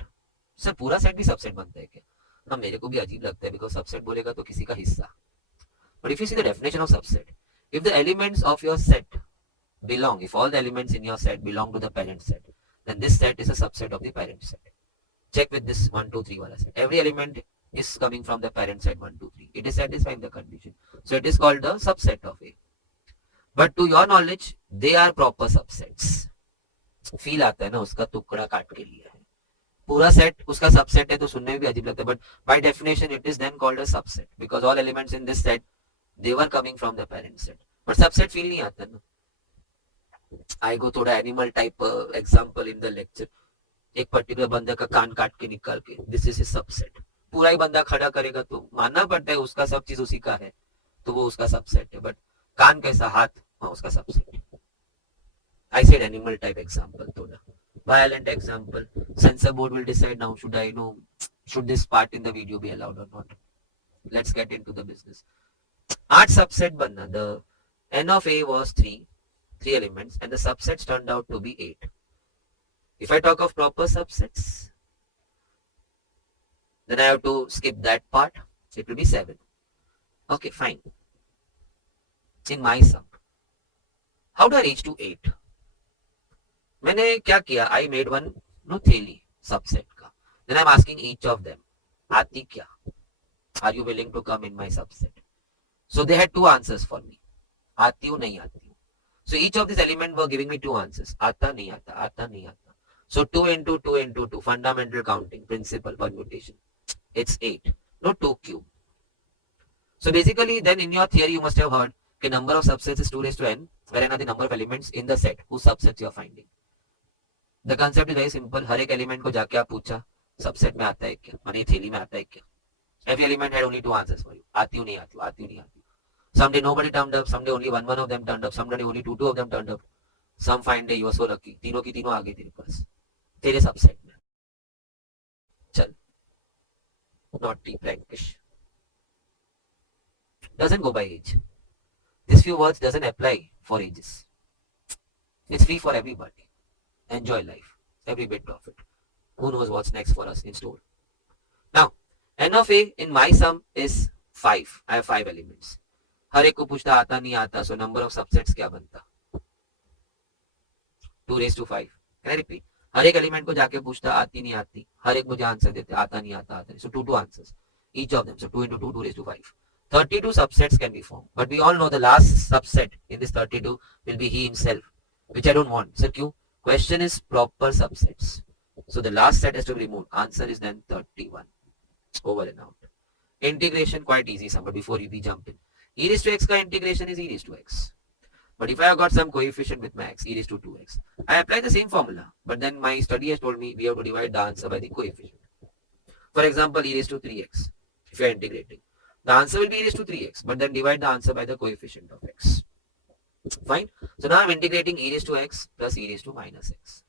Sir, पूरा set भी subset बनता है क्या? हाँ, मेरे को भी अजीब लगता है because subset बोलेगा तो किसी का हिस्सा. But if you see the definition of subset, if the elements of your set belong, if all the elements in your set belong to the parent set, then this set is a subset of the parent set. Check with this 1, 2, 3 wala set. Every element is coming from the parent set 1, 2, 3. It is satisfying the condition. So it is called the subset of A. But to your knowledge, they are proper subsets. Feel आता है ना उसका टुकड़ा काट के लिया है. पूरा set उसका subset है तो सुनने में भी अजीब लगता है. But by definition, it is then called a subset because all elements in this set they were coming from the parent set. But subset feel नहीं आता ना. I go थोड़ा animal type example in the lecture. एक पर्टिकुलर बंदे का कान काट के निकाल के दिस इज सबसेट. पूरा ही बंदा खड़ा करेगा तो मानना पड़ता है उसका सब चीज उसी का है तो वो उसका सबसेट है. बट कान कैसा हाथ, हाँ उसका subset. I said animal type example, थोड़ा violent example. Censor board will decide now should this part in the video be allowed or not. Let's get into the business. 8 subset बनना. The n of A was 3 elements and the subsets turned out to be 8. If I talk of proper subsets, then I have to skip that part. It will be 7. Okay, fine. In my sum, how do I reach to 8? मैंने क्या किया? I made one थैली subset का. Then I'm asking each of them, आती क्या? Are you willing to come in my subset? So they had 2 answers for me. आती हूँ, नहीं आती हूँ. So each of these elements were giving me 2 answers. आता नहीं आता, आता नहीं आता. So 2 into 2 into 2, fundamental counting, principal permutation. It's 8, not 2 cube. So basically then in your theory you must have heard the number of subsets is 2 raised to n, where n are the number of elements in the set whose subsets you are finding. The concept is very simple. हर एक element को जाके आप पूछा subset में आता है क्या, माने थैली में आता है क्या. Every element had only 2 answers for you. आती हूँ नहीं आती हूँ, आती हूँ नहीं आती हूँ. Someday nobody turned up, someday only one of them turned up, someday only two of them turned up. Some fine day you were so lucky, तीनों की तीनों आ गई तेरे पास, तेरे सबसेट में. चल, naughty prankish. Doesn't go by age. This few words doesn't apply for ages. It's free for everybody. Enjoy life, every bit of it. Who knows what's next for us in store. Now, n of A in my sum is 5. I have 5 elements. हर एक को पूछता आता नहीं आता, so number of subsets क्या बनता? 2 raised to 5. Can I repeat? हर एक एलिमेंट को जाके पूछता आती नहीं आती, हर एक मुझे आंसर देते आता नहीं आता, आता नहीं. So 2 answers each of them. So 2 into 2, 2 raised to 5. 32 subsets can be formed, but we all know the last subset in this 32 will be he himself, which I don't want. Sir, क्यों? Question is proper subsets. So the last set has to be removed. Answer is then 31. Over and out. Integration quite easy, but before we jump in, e raised to x का integration is e raised to x. But if I have got some coefficient with my x, e raised to 2x, I apply the same formula, but then my study has told me we have to divide the answer by the coefficient. For example, e raised to 3x, if you are integrating, the answer will be e raised to 3x, but then divide the answer by the coefficient of x. Fine. So now I'm integrating e raised to x plus e raised to minus x.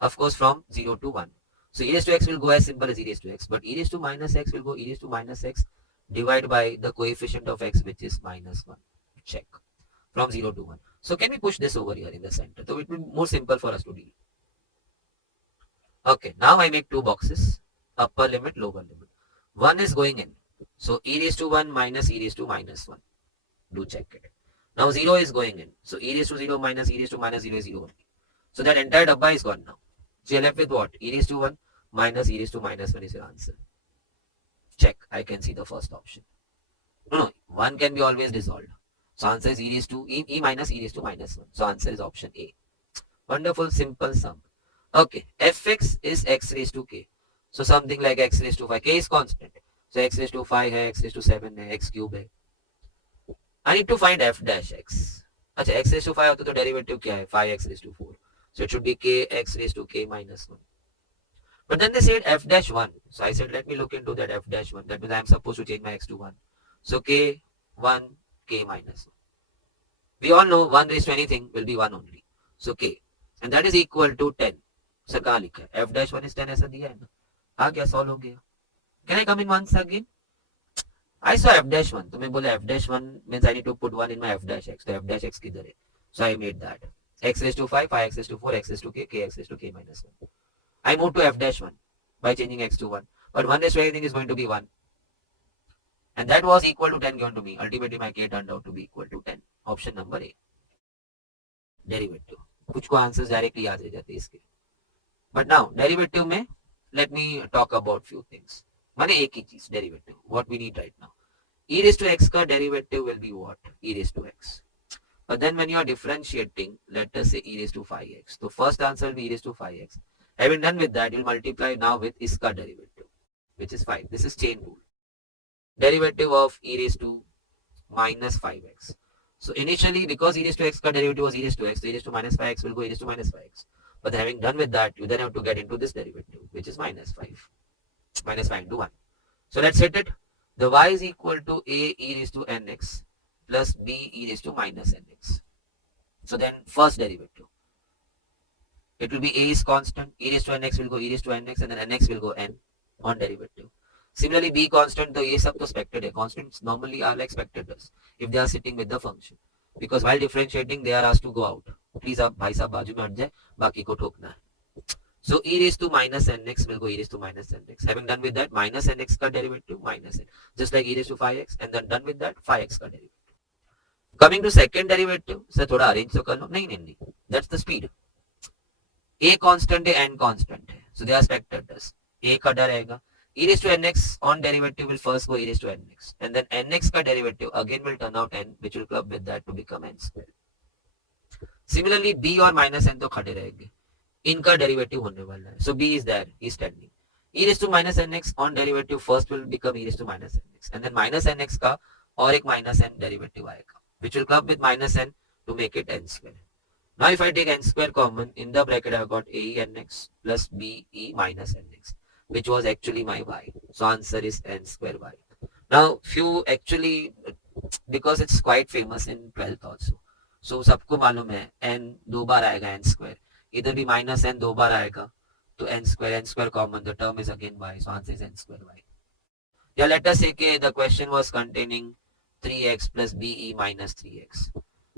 Of course, from 0 to 1. So e raised to x will go as simple as e raised to x, but e raised to minus x will go e raised to minus x divided by the coefficient of x, which is minus 1. Check. From 0 to 1. So can we push this over here in the center? So it will be more simple for us to deal. Okay, now I make two boxes, upper limit, lower limit. One is going in. So e raised to 1 minus e raised to minus 1. Do check it. Now 0 is going in. So e raised to 0 minus e raised to minus 0 is 0 only. So that entire dabba is gone now. So you're left with what? E raised to 1 minus e raised to minus 1 is your answer. Check. I can see the first option. No, 1 can be always dissolved. So answer is e raised to e minus e raised to minus 1. So answer is option A. Wonderful, simple sum. Okay, fx is x raised to k. So something like x raised to 5. K is constant. So x raised to 5 है, x raised to 7 है, x cube है. I need to find f dash x. अच्छा, x raised to 5 होता तो डेरिवेटिव क्या है? 5x raised to 4. So it should be k x raised to k minus 1. But then they said f dash 1. So I said let me look into that f dash 1. That means I am supposed to change my x to 1. So k 1 k minus 1. We all know 1 raised to anything will be 1 only. So k. And that is equal to 10. Sir कहाँ लिखा है? f dash 1 is 10 ऐसा दिया है ना? आ गया, सॉल्व हो गया. Can I come in once again? I saw f dash 1. तो मैं बोला f dash 1 means I need to put 1 in my f dash x. तो f dash x किधर है? So I made that. X raised to 5, 5x raised to 4, x raised to k, kx raised to k minus 1. I moved to f dash 1 by changing x to 1. But 1 raised to anything is going to be 1. And that was equal to 10 given to me. Ultimately my k turned out to be equal to 10. Option number A. Derivative. कुछ को आंसर्स डायरेक्टली याद रह जाते हैं इसके. But now derivative में let me talk about few things. माने एक ही चीज derivative. What we need right now. E raised to x का derivative will be what? E raised to x. But then when you are differentiating, let us say e raised to 5x. So first answer will be e raised to 5x. Having done with that, you'll multiply now with iska derivative, which is 5. This is chain rule. Derivative of e raised to minus 5x. So initially, because e raised to x ka derivative was e raised to x, so e raised to minus 5x will go e raised to minus 5x. But having done with that, you then have to get into this derivative, which is minus 5. Minus 5 into 1. So let's hit it. The y is equal to a e raised to nx plus b e raised to minus nx. So then first derivative. It will be a is constant, e raised to nx will go e raised to nx, and then nx will go n on derivative. Similarly, b constant, तो ये सब तो expected है. Constants normally are like spectators if they are sitting with the function. Because while differentiating, they are asked to go out. Please आप भाई साहब बाजू में हट जाए, बाकी को ठोकना है. So e raised to minus nx will go e raised to minus nx. Having done with that, minus nx का derivative minus n. Just like e raised to 5x, and then done with that, 5x का derivative. Coming to second derivative, sir थोड़ा arrange तो कर लो. नहीं. That's the speed. A constant है, n constant है. So they are spectators. A का डर रहेगा. E raised to nx on derivative will first go e raised to nx. And then nx का derivative again will turn out n, which will club with that to become n square. Similarly, b और minus n तो खड़े रहेंगे. इनका derivative होने वाला है. So b is there, he is standing. E raised to minus nx on derivative first will become e raised to minus nx. And then minus nx का और एक minus n derivative आएगा, which will club with minus n to make it n square. Now if I take n square common, in the bracket I have got a nx plus b e minus nx, which was actually my y. So answer is n square y. Now few actually, because it's quite famous in 12th also. So सबको मालूम है n दो बार आएगा n square. इधर भी minus n दो बार आएगा. तो n square common, the term is again y. So answer is n square y. Yeah, let us say the question was containing 3x plus be minus 3x.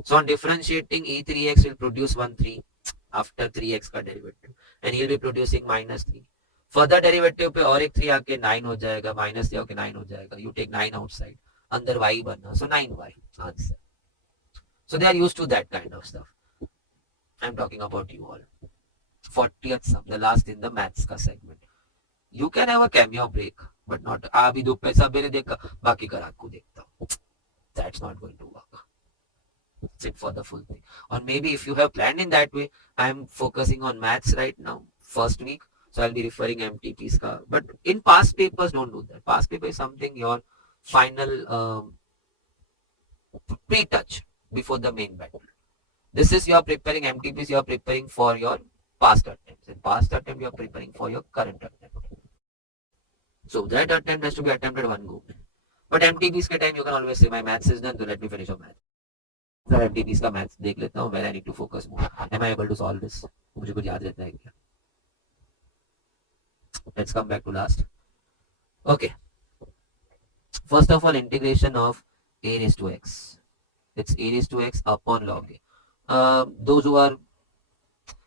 So on differentiating, e3x will produce 1 3 after 3x का derivative, and he'll be producing minus 3. Further derivative पे और एक 3 आके 9 हो जाएगा, minus 3 आके 9 हो जाएगा. You take 9 outside, अंदर y बनना, so 9y answer. So they are used to that kind of stuff. I'm talking about you all. 40th sum, the last in the maths का segment. You can have a cameo break, but not अभी दो पैसा मेरे देखा, बाकी का रात को देखता हूँ. That's not going to work. Sit for the full thing. Or maybe if you have planned in that way, I'm focusing on maths right now, first week, so I'll be referring MTPs ka. But in past papers, don't do that. Past paper is something your final pre-touch before the main battle. This is you are preparing MTPs, you are preparing for your past attempts. In past attempt, you are preparing for your current attempt. So that attempt has to be attempted one go. But MTPs के time you can always say my maths is done, so let me finish your maths. So MTPs का maths देख लेता हूँ, where I need to focus more. Am I able to solve this? मुझे कुछ याद रहता है क्या? Let's come back to last. Okay. First of all, integration of a raised to x. It's a raised to x upon log a. Those who are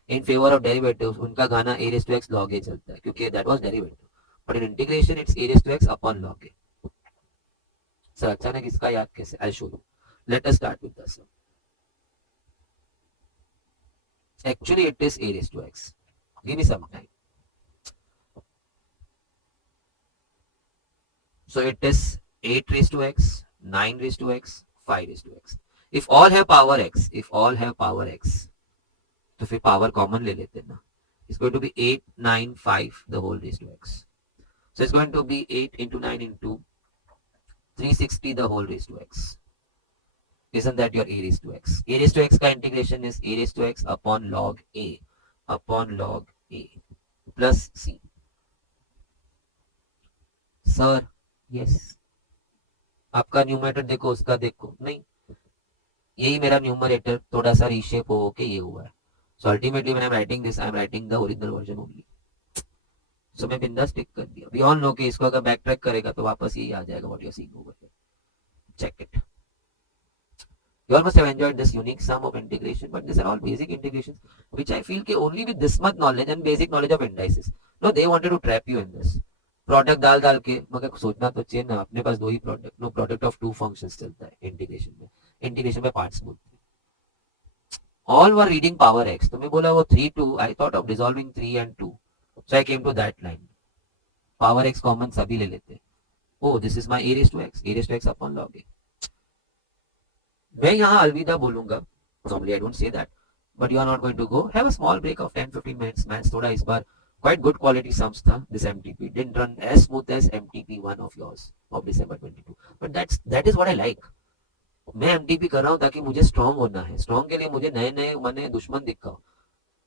in favour of derivatives उनका गाना a raised to x log a चलता है क्योंकि that was derivative, but in integration it's a raised to x upon log a. Sir अचानक इसका याद कैसे? I show you. Let us start with this. Actually it is a raised to x. Give me some time. So it is 8 raised to x, 9 raised to x, 5 raised to x. If all have power x, तो फिर पावर कॉमन ले लेते हैं ना. It's going to be 8, 9, 5 the whole raised to x. So it's going to be 8 into 9 into 360 the whole raised to x. Isn't that your a raised to x? A raised to x का integration is a raised to x upon log a plus c. Sir yes, आपका न्यूमरेटर देखो, उसका देखो. नहीं, यही मेरा न्यूमरेटर थोड़ा सा रीशेप हो के ये हुआ है. So ultimately when I am writing this, I am writing the original version only. सो मैं बिंदास टिक कर दिया. वी ऑल नो कि इसको अगर बैक ट्रैक करेगा तो वापस यही आ जाएगा what you are seeing over here. Check it. You all must have enjoyed this unique sum of integration, but these are all basic integrations, which I feel कि only with this much knowledge and basic knowledge of indices. No, they wanted to trap you in this. Product डाल के मगर सोचना तो चाहिए ना, अपने पास दो ही product. No, product of two functions चलता है इंटीग्रेशन में पार्ट्स बोलते हैं. All were reading power x, तो मैं बोला वो 3 2, I thought of dissolving 3 and 2, so I came to that line. Power x common सभी ले लेते हैं. Oh this is my a raised to x upon log a. मैं यहाँ अलविदा बोलूंगा. Normally I don't say that, but you are not going to go. Have a small break of 10-15 minutes. Maths थोड़ा इस बार quite good quality sums tha. This MTP didn't run as smooth as MTP1 of yours of December 22, but that is what I like. मैं MTP कर रहा हूँ ताकि मुझे स्ट्रॉन्ग होना है. स्ट्रॉन्ग के लिए मुझे नए नए मने दुश्मन दिखाओ,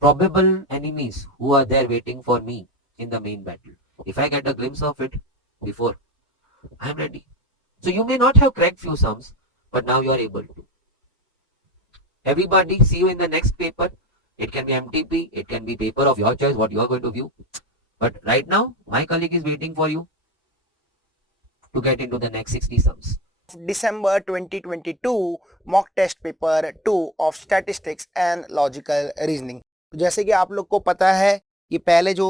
probable enemies who are there waiting for me in the main battle. If I get a glimpse of it before, I am ready. So you may not have cracked few sums, but now you are able to. Everybody, see you in the next paper. It can be MTP, it can be paper of your choice, what you are going to view. But right now, my colleague is waiting for you to get into the next 60 sums. December 2022 mock test paper 2 of statistics and logical reasoning. तो जैसे कि आप लोग को पता है कि पहले जो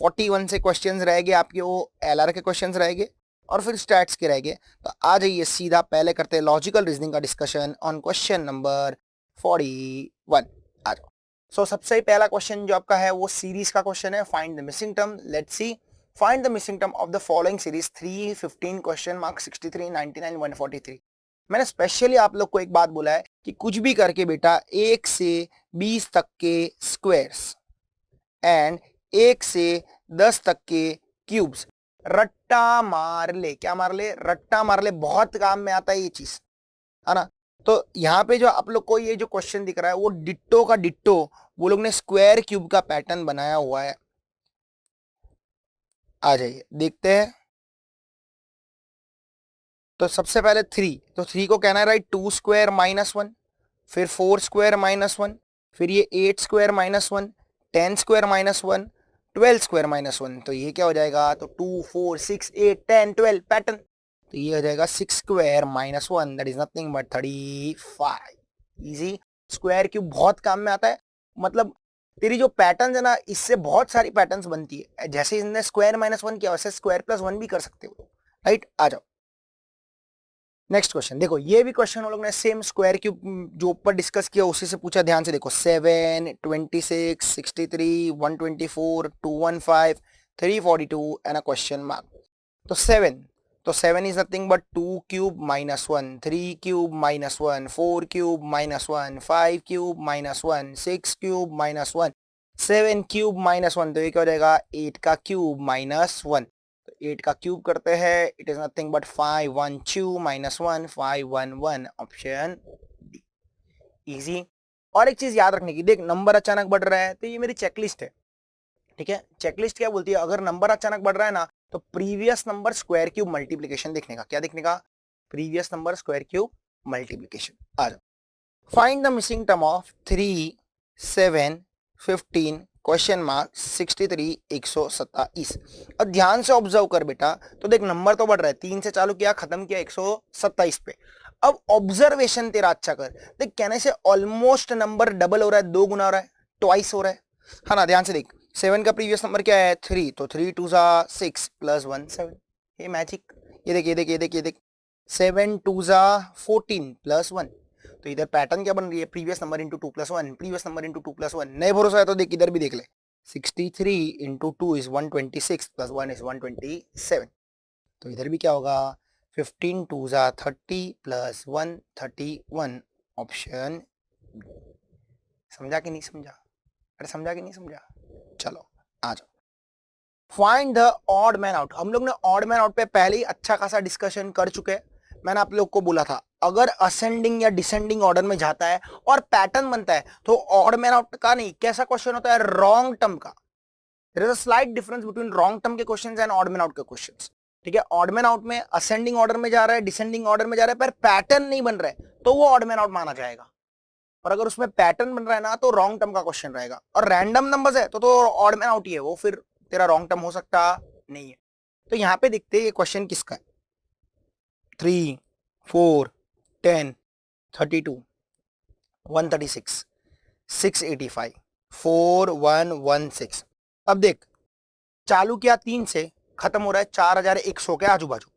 41 से क्वेश्चंस रहेंगे आपके वो LR के क्वेश्चंस रहेंगे और फिर स्टैट्स के रहेंगे. तो आ जाइए सीधा पहले करते हैं लॉजिकल रीजनिंग का डिस्कशन ऑन क्वेश्चन नंबर 41. आ जाओ. सो सबसे पहला क्वेश्चन जो आपका है वो सीरीज का क्वेश्चन है. Find the missing term. Let's see. Find the missing term of the following series 3, 15 question mark 63, 99, 143. मैंने स्पेशली आप लोग को एक बात बोला है कि कुछ भी करके बेटा 1 से 20 तक के स्क्वायर्स एंड 1 से 10 तक के क्यूब्स रट्टा मार ले. क्या मार ले? रट्टा मार ले. बहुत काम में आता है ये चीज, है ना. तो यहाँ पे जो आप लोग को ये जो क्वेश्चन दिख रहा है वो डिट्टो का डिट्टो वो लोग ने स्क्वायर क्यूब का पैटर्न बनाया हुआ है. आ जाइए देखते हैं. तो सबसे पहले 3, तो 3 को कहना है राइट 2 स्क्वायर माइनस 1, फिर 4 स्क्वायर माइनस 1, फिर ये 8 square minus 1, 10 square minus 1, 12 square minus 1. तो ये क्या हो जाएगा? तो 2, 4, 6, 8, 10, 12 पैटर्न. तो ये हो जाएगा 6 square minus 1, that is nothing but 35. Easy. Square cube बहुत काम में आता है. मतलब तेरी जो पैटर्न है ना, इससे बहुत सारी पैटर्न्स बनती है. जैसे इसने स्क्वायर माइनस 1 किया वैसे स्क्वायर प्लस 1 भी कर सकते हो, राइट. आ जाओ नेक्स्ट क्वेश्चन. देखो ये भी क्वेश्चन हम लोग ने सेम स्क्वायर क्यूब जो ऊपर डिस्कस किया उसी से पूछा. ध्यान से देखो 7, 26, 63, 124, 215, 342 एंड अ क्वेश्चन मार्क. तो 7, तो 7 is nothing but 2 cube minus 1, 3 cube minus 1, 4 cube minus 1, 5 cube minus 1, 6 cube minus 1, 7 cube minus 1. तो ये क्या हो जाएगा? 8 का क्यूब माइनस 1. तो 8 का क्यूब करते हैं. It is nothing but 512 minus 1, 511. Option D. Easy. और एक चीज याद रखने की, देख नंबर अचानक बढ़ रहा है तो ये मेरी चेकलिस्ट है, ठीक है. चेकलिस्ट क्या बोलती है? अगर नंबर अचानक बढ़ रहा है ना तो previous number square cube multiplication देखने का. क्या देखने का? Previous number square cube multiplication. आ जाओ. Find the missing term of 3, 7, 15 question mark 63, 127. और ध्यान से ऑब्जर्व कर बेटा. तो देख नंबर तो बढ़ रहा है, 3 से चालू किया खत्म किया 127 पे. अब ऑब्जर्वेशन तेरा अच्छा कर. देख कहने से ऑलमोस्ट नंबर डबल हो रहा है, 2 गुना हो रहा है, ट्वाइस हो रहा है. है ना, ध्यान से देख, 7 का प्रीवियस नंबर क्या है 3, तो 3 2 जा 6 प्लस 1 7, ये मैजिक। ये देख ये देख ये देख ये देख, 7 2 जा 14 प्लस 1, तो इधर पैटर्न क्या बन रही है, previous number into 2 plus 1, previous number into 2 plus 1। नहीं भरोसा है तो देख इधर भी देख ले, 63 इंटू 2 इज 126 प्लस 1 इज 127, तो इधर भी क्या होगा 15 2 जा 30 प्लस 1 31, ऑप्शन। समझा कि नहीं समझा? अरे समझा कि नहीं समझा? चलो आ जाओ। Find the odd man out. हम लोग ने ऑड मैन आउट पे पहले ही अच्छा खासा डिस्कशन कर चुके हैं। मैंने आप लोग को बोला था अगर असेंडिंग या डिसेंडिंग ऑर्डर में जाता है और पैटर्न बनता है तो ऑड मैन आउट का नहीं, कैसा क्वेश्चन होता है, रॉन्ग टर्म का। There is a slight difference between wrong term के questions and odd man out के क्वेश्चंस। ठीक है, ऑड मैन आउट में असेंडिंग ऑर्डर में जा रहा है, डिसेंडिंग ऑर्डर में जा रहा है, पर पैटर्न नहीं बन रहा है तो वो ऑड मैन आउट माना जाएगा। और अगर उसमें पैटर्न बन रहा है ना तो रॉन्ग टर्म का क्वेश्चन रहेगा। और रैंडम नंबर्स है तो ऑड मैन आउट ही है वो, फिर तेरा रॉन्ग टर्म हो सकता नहीं है। तो यहाँ पे देखते हैं ये क्वेश्चन किसका है। 3 4 10 32 136 685 4116। अब देख, चालू किया 3 से, खत्म हो रहा है 4100 के आजू बाजू।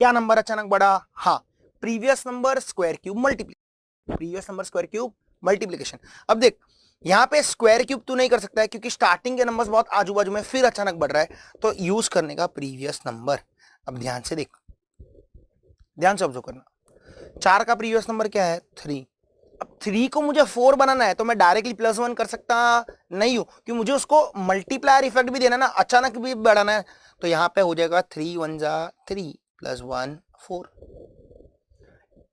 क्या नंबर अचानक बढ़ा? हाँ, previous number square cube multiplication, previous number square cube multiplication. अब देख यहाँ पे स्क्वायर क्यूब तू नहीं कर सकता है क्योंकि स्टार्टिंग के नंबर्स बहुत आजू बाजू में, फिर अचानक बढ़ रहा है तो यूज करने का प्रीवियस नंबर। अब ध्यान से देख, ध्यान से ऑब्जर्व करना, 4 का प्रीवियस नंबर क्या है 3। अब 3 को मुझे 4 बनाना है तो मैं डायरेक्टली +1 कर सकता नहीं हूं कि मुझे उसको मल्टीप्लायर इफेक्ट भी देना ना, अचानक भी बढ़ाना है। तो यहाँ पे हो जाएगा 3 1 जा 3 plus 1 4,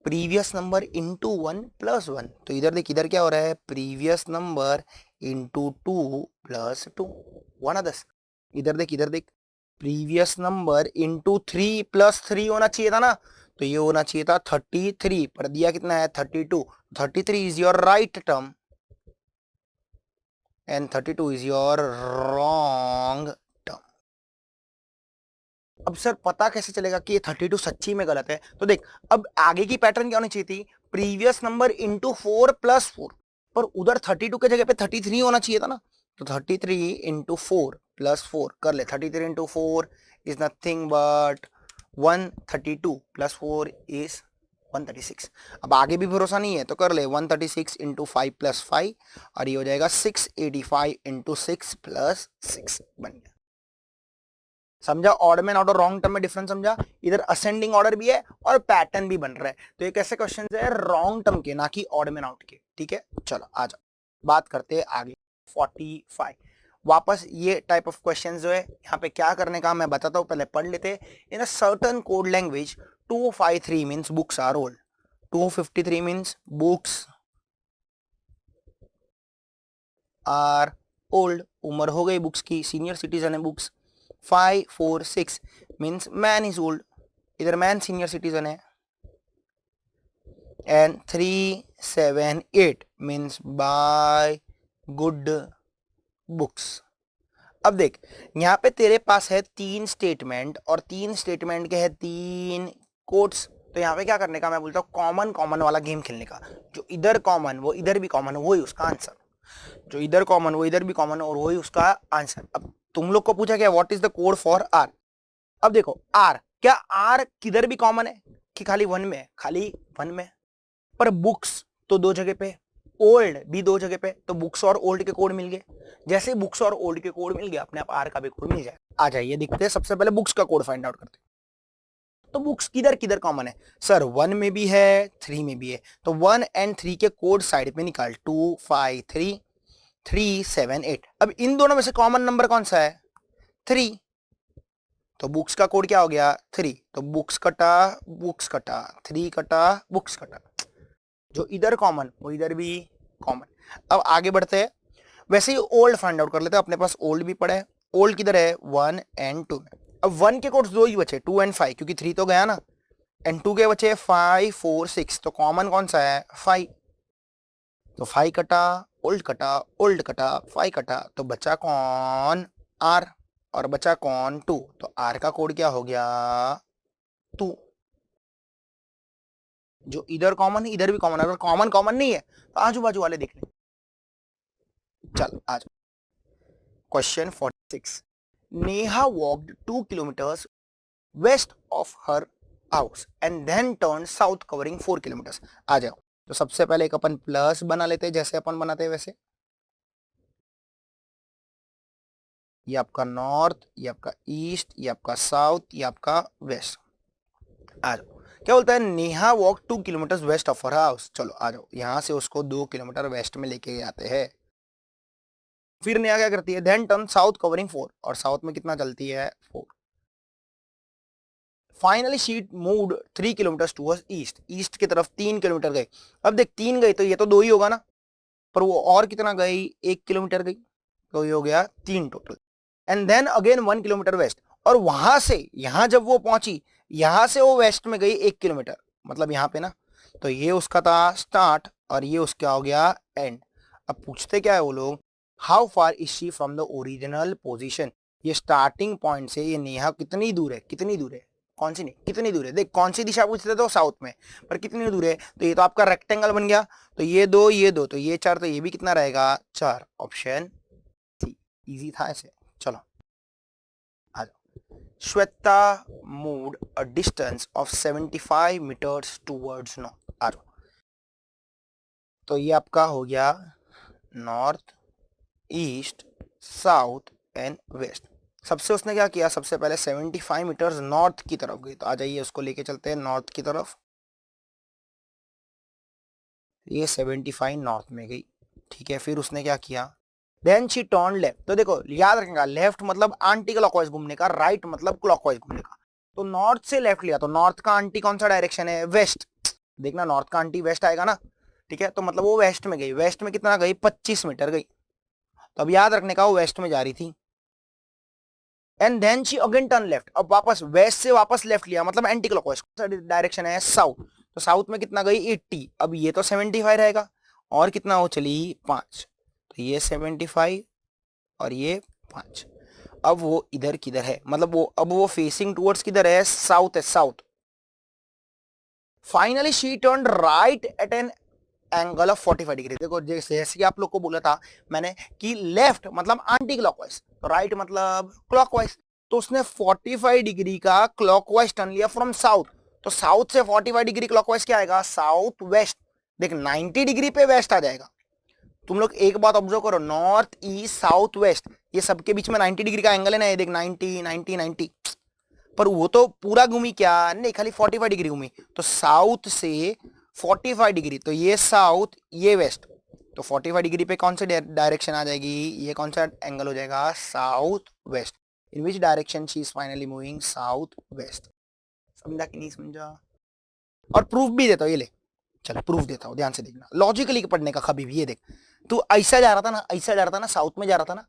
previous number into 1 plus 1। तो इधर देख, इधर क्या हो रहा है, प्रीवियस नंबर इंटू 2 प्लस 2 1 10। इधर देख, इधर देख, प्रीवियस नंबर इंटू 3 प्लस 3 होना चाहिए था ना, तो ये होना चाहिए था 33, पर दिया कितना है 32। 33 is your right term and 32 is your wrong term. अब सर पता कैसे चलेगा कि ये 32 सच्ची में गलत है? तो देख, अब आगे की पैटर्न क्या होनी चाहिए थी, प्रीवियस नंबर इंटू 4 प्लस 4, पर उधर 32 के जगह पे 33 होना चाहिए था ना, तो 33 इंटू 4 प्लस 4 कर ले, 33 into 4 is nothing but 132 plus 4 is 136। अब आगे भी भरोसा नहीं है तो कर ले 136 इंटू 5 प्लस 5, और ये हो जाएगा 685 इंटू 6 प्लस 6 बन गया। समझा odd man order wrong term में डिफरेंस? समझा, इधर असेंडिंग ऑर्डर भी है और पैटर्न भी बन रहा है, तो ये कैसे क्वेश्चन है, रॉन्ग टर्म के, ना कि ऑड मैन आउट के। ठीक है, चलो आ जाओ बात करते हैं आगे। 45 वापस ये टाइप ऑफ क्वेश्चन जो है यहाँ पे क्या करने का मैं बताता हूँ, पहले पढ़ लेते। In a certain code language 253 means books are old, 253 means books are old, उम्र हो गई बुक्स की, सीनियर सिटीजन है books. 546 means man is old, इधर मैन सीनियर सिटीजन है। And 378 means buy good books. अब देख, यहाँ पे तेरे पास है 3 स्टेटमेंट और 3 स्टेटमेंट के है 3 कोट्स। तो यहाँ पे क्या करने का, मैं बोलता हूँ कॉमन कॉमन वाला गेम खेलने का, जो इधर कॉमन वो इधर भी कॉमन, वही उसका आंसर, जो इधर कॉमन वो इधर भी कॉमन और वही उसका आंसर। अब तुम लोग को पूछा गया what is the code for R. अब देखो आर, क्या आर किधर भी कॉमन है कि खाली 1 में? खाली 1 में, पर बुक्स तो 2 जगह पे, ओल्ड भी 2 जगह पे, तो बुक्स और ओल्ड के कोड मिल गए। जैसे बुक्स और ओल्ड के कोड मिल गया, अपने आप आर का भी कोड मिल जाए। आ जाइए दिखते हैं, सबसे पहले बुक्स का कोड फाइंड आउट करते हैं। तो बुक्स किधर किधर कॉमन है सर? 1 में भी है 3 में भी है, तो 1 एंड 3 के कोड साइड पे निकाल, 2 5 3 3 7 8। अब इन दोनों में से कॉमन नंबर कौन सा है? 3, तो बुक्स का कोड क्या हो गया 3, तो बुक्स कटा 3 कटा बुक्स कटा, जो इधर कॉमन वो इधर भी कॉमन। अब आगे बढ़ते हैं, वैसे ही ओल्ड फाइंड आउट कर लेते हैं, अपने पास ओल्ड भी पड़ा है। ओल्ड किधर है? 1 एंड 2 में। अब 1 के कोड्स 2 ही बचे, 2 एंड 5, क्योंकि 3 तो गया ना, एंड 2 के बचे 5 4 6, तो कॉमन कौन सा है? 5, तो 5 कटा ओल्ड कटा ओल्ड कटा 5 कटा, तो बचा कौन? आर, और बचा कौन? 2, तो आर का कोड क्या हो गया? 2। जो इधर कॉमन है इधर भी कॉमन है, अगर कॉमन कॉमन नहीं है तो आजू बाजू वाले देख ले। चल आज question 46, Neha walked 2 kilometres west of her house and then turn south covering 4 kilometres. आ जाओ, तो सबसे पहले एक अपन प्लस बना लेते हैं, जैसे अपन बनाते हैं वैसे। ये आपका नॉर्थ, ये आपका ईस्ट, ये आपका साउथ, ये आपका वेस्ट। आ जाओ, क्या बोलता है, Neha walk 2 kilometre west of her house. चलो आ जाओ, यहां से उसको 2 किलोमीटर वेस्ट में लेके आते हैं। फिर नेहा क्या करती है, देन टर्न साउथ कवरिंग 4, और साउथ में कितना चलती है 4। Finally she moved 3 kilometre towards east, east की तरफ 3 किलोमीटर गई। अब देख 3 गई तो ये तो 2 ही होगा ना, पर वो और कितना गई, 1 किलोमीटर गई, तो ये हो गया 3 total. And then again 1 kilometre west, और वहां से यहां जब वो पहुंची, यहां से वो वेस्ट में गई 1 किलोमीटर, मतलब यहां पे ना, तो ये उसका था स्टार्ट और ये उसका हो गया एंड। अब पूछते क्या है वो लोग, how far is she from the original position, ये स्टार्टिंग पॉइंट से ये नेहा कितनी दूर है, कितनी दूर है, कौन सी नहीं, कितनी दूर है, देख कौन सी दिशा पूछते तो साउथ में, पर कितनी दूर है, तो ये तो आपका रेक्टेंगल बन गया, तो ये 2 ये 2 तो ये 4, तो ये भी कितना रहेगा 4, ऑप्शन सी। इजी था ऐसे। चलो आ जाओ, Shweta moved a distance of 75 metres towards north. आ जाओ, तो ये आपका हो गया north, east, south and west. सबसे उसने क्या किया, सबसे पहले 75 मीटर्स नॉर्थ की तरफ गई, तो आ जाइए उसको लेके चलते हैं नॉर्थ की तरफ। ये 75 नॉर्थ में गई, ठीक है। फिर उसने क्या किया, देन शी टर्न लेफ्ट, तो देखो याद रखेगा, लेफ्ट मतलब एंटी क्लॉकवाइज घूमने का, राइट मतलब क्लॉकवाइज घूमने का। तो नॉर्थ से लेफ्ट लिया, तो नॉर्थ का आंटी कौन सा डायरेक्शन है, वेस्ट, देखना नॉर्थ का आंटी वेस्ट आएगा ना, ठीक है। तो मतलब वो वेस्ट में गई, वेस्ट में कितना गई, 25 मीटर गई, तो अब याद रखने का वो वेस्ट में जा रही थी। And then she again turn left, अब वापस वेस्ट से वापस लेफ्ट लिया, मतलब एंटी क्लॉकवाइज, कौन सा डायरेक्शन है, साउथ, तो साउथ में कितना गई 80, अब ये तो 75 रहेगा, और कितना वो चली 5, तो ये 75 और ये 5। अब वो इधर किधर है, मतलब वो अब वो फेसिंग टुवर्ड्स किधर है, साउथ है, south. Finally she turn right at an angle of 45 degree. देखो जैसे कि आप लोग को बोला था मैंने कि लेफ्ट मतलब एंटी क्लॉकवाइज, तो राइट मतलब क्लॉकवाइज, तो उसने 45 डिग्री का क्लॉकवाइज टर्न लिया फ्रॉम साउथ, तो साउथ से 45 डिग्री क्लॉकवाइज क्या आएगा, साउथ वेस्ट। देख 90 डिग्री पे वेस्ट आ जाएगा। तुम लोग एक बात ऑब्जर्व करो, नॉर्थ ईस्ट साउथ वेस्ट, ये सबके बीच में 90 डिग्री का एंगल है ना, ये देख 90 90 90, पर वो तो पूरा घूमी क्या, नहीं खाली 45 डिग्री घूमी, तो साउथ से 45 डिग्री, तो ये साउथ ये वेस्ट, तो 45 डिग्री पे कौन सा डायरेक्शन आ जाएगी, ये कौन सा एंगल हो जाएगा, south west. In which direction she is finally moving, south west. समझा कि नहीं समझा, और प्रूफ भी देता हूँ, ये ले, चलो प्रूफ देता हूँ, ध्यान से देखना, लॉजिकली पढ़ने का कभी भी। ये देख, तू ऐसा जा रहा था ना, ऐसा जा रहा था ना, साउथ में जा रहा था ना,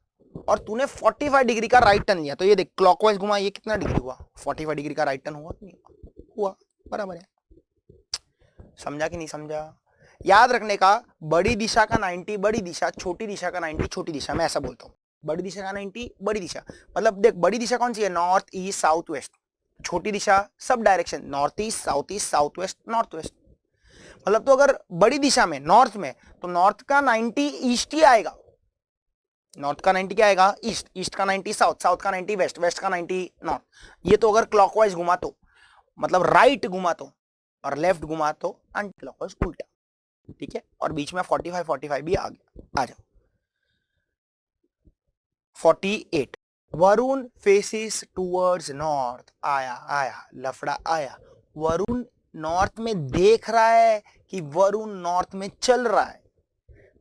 और तूने 45 डिग्री का राइट टर्न लिया, तो ये देख क्लॉकवाइज घुमा, ये कितना डिग्री हुआ, 45 डिग्री का राइट टर्न हुआ नहीं हुआ, बराबर है। समझा कि नहीं समझा, याद रखने का, बड़ी दिशा का 90 बड़ी दिशा, छोटी दिशा का 90 छोटी दिशा, मैं ऐसा बोलता हूँ, बड़ी दिशा का 90 बड़ी दिशा, मतलब देख बड़ी दिशा कौन सी है, नॉर्थ ईस्ट साउथ वेस्ट, छोटी दिशा sub direction, north east south west north west. मतलब तो अगर बड़ी दिशा में नॉर्थ में, तो नॉर्थ का 90 ईस्ट ही आएगा, नॉर्थ का 90 क्या आएगा, ईस्ट, ईस्ट का 90 साउथ, साउथ का 90 वेस्ट, वेस्ट का 90 नॉर्थ। ये तो अगर क्लॉकवाइज घुमा तो, मतलब राइट घुमा तो, और लेफ्ट घुमा तो एंटी क्लॉकवाइज उल्टा, ठीक है। और बीच में 45 45 भी आ गया। आ जाओ 48, वरुण फेसिस टूवर्ड्स नॉर्थ, आया आया लफड़ा आया, वरुण नॉर्थ में देख रहा है कि वरुण नॉर्थ में चल रहा है,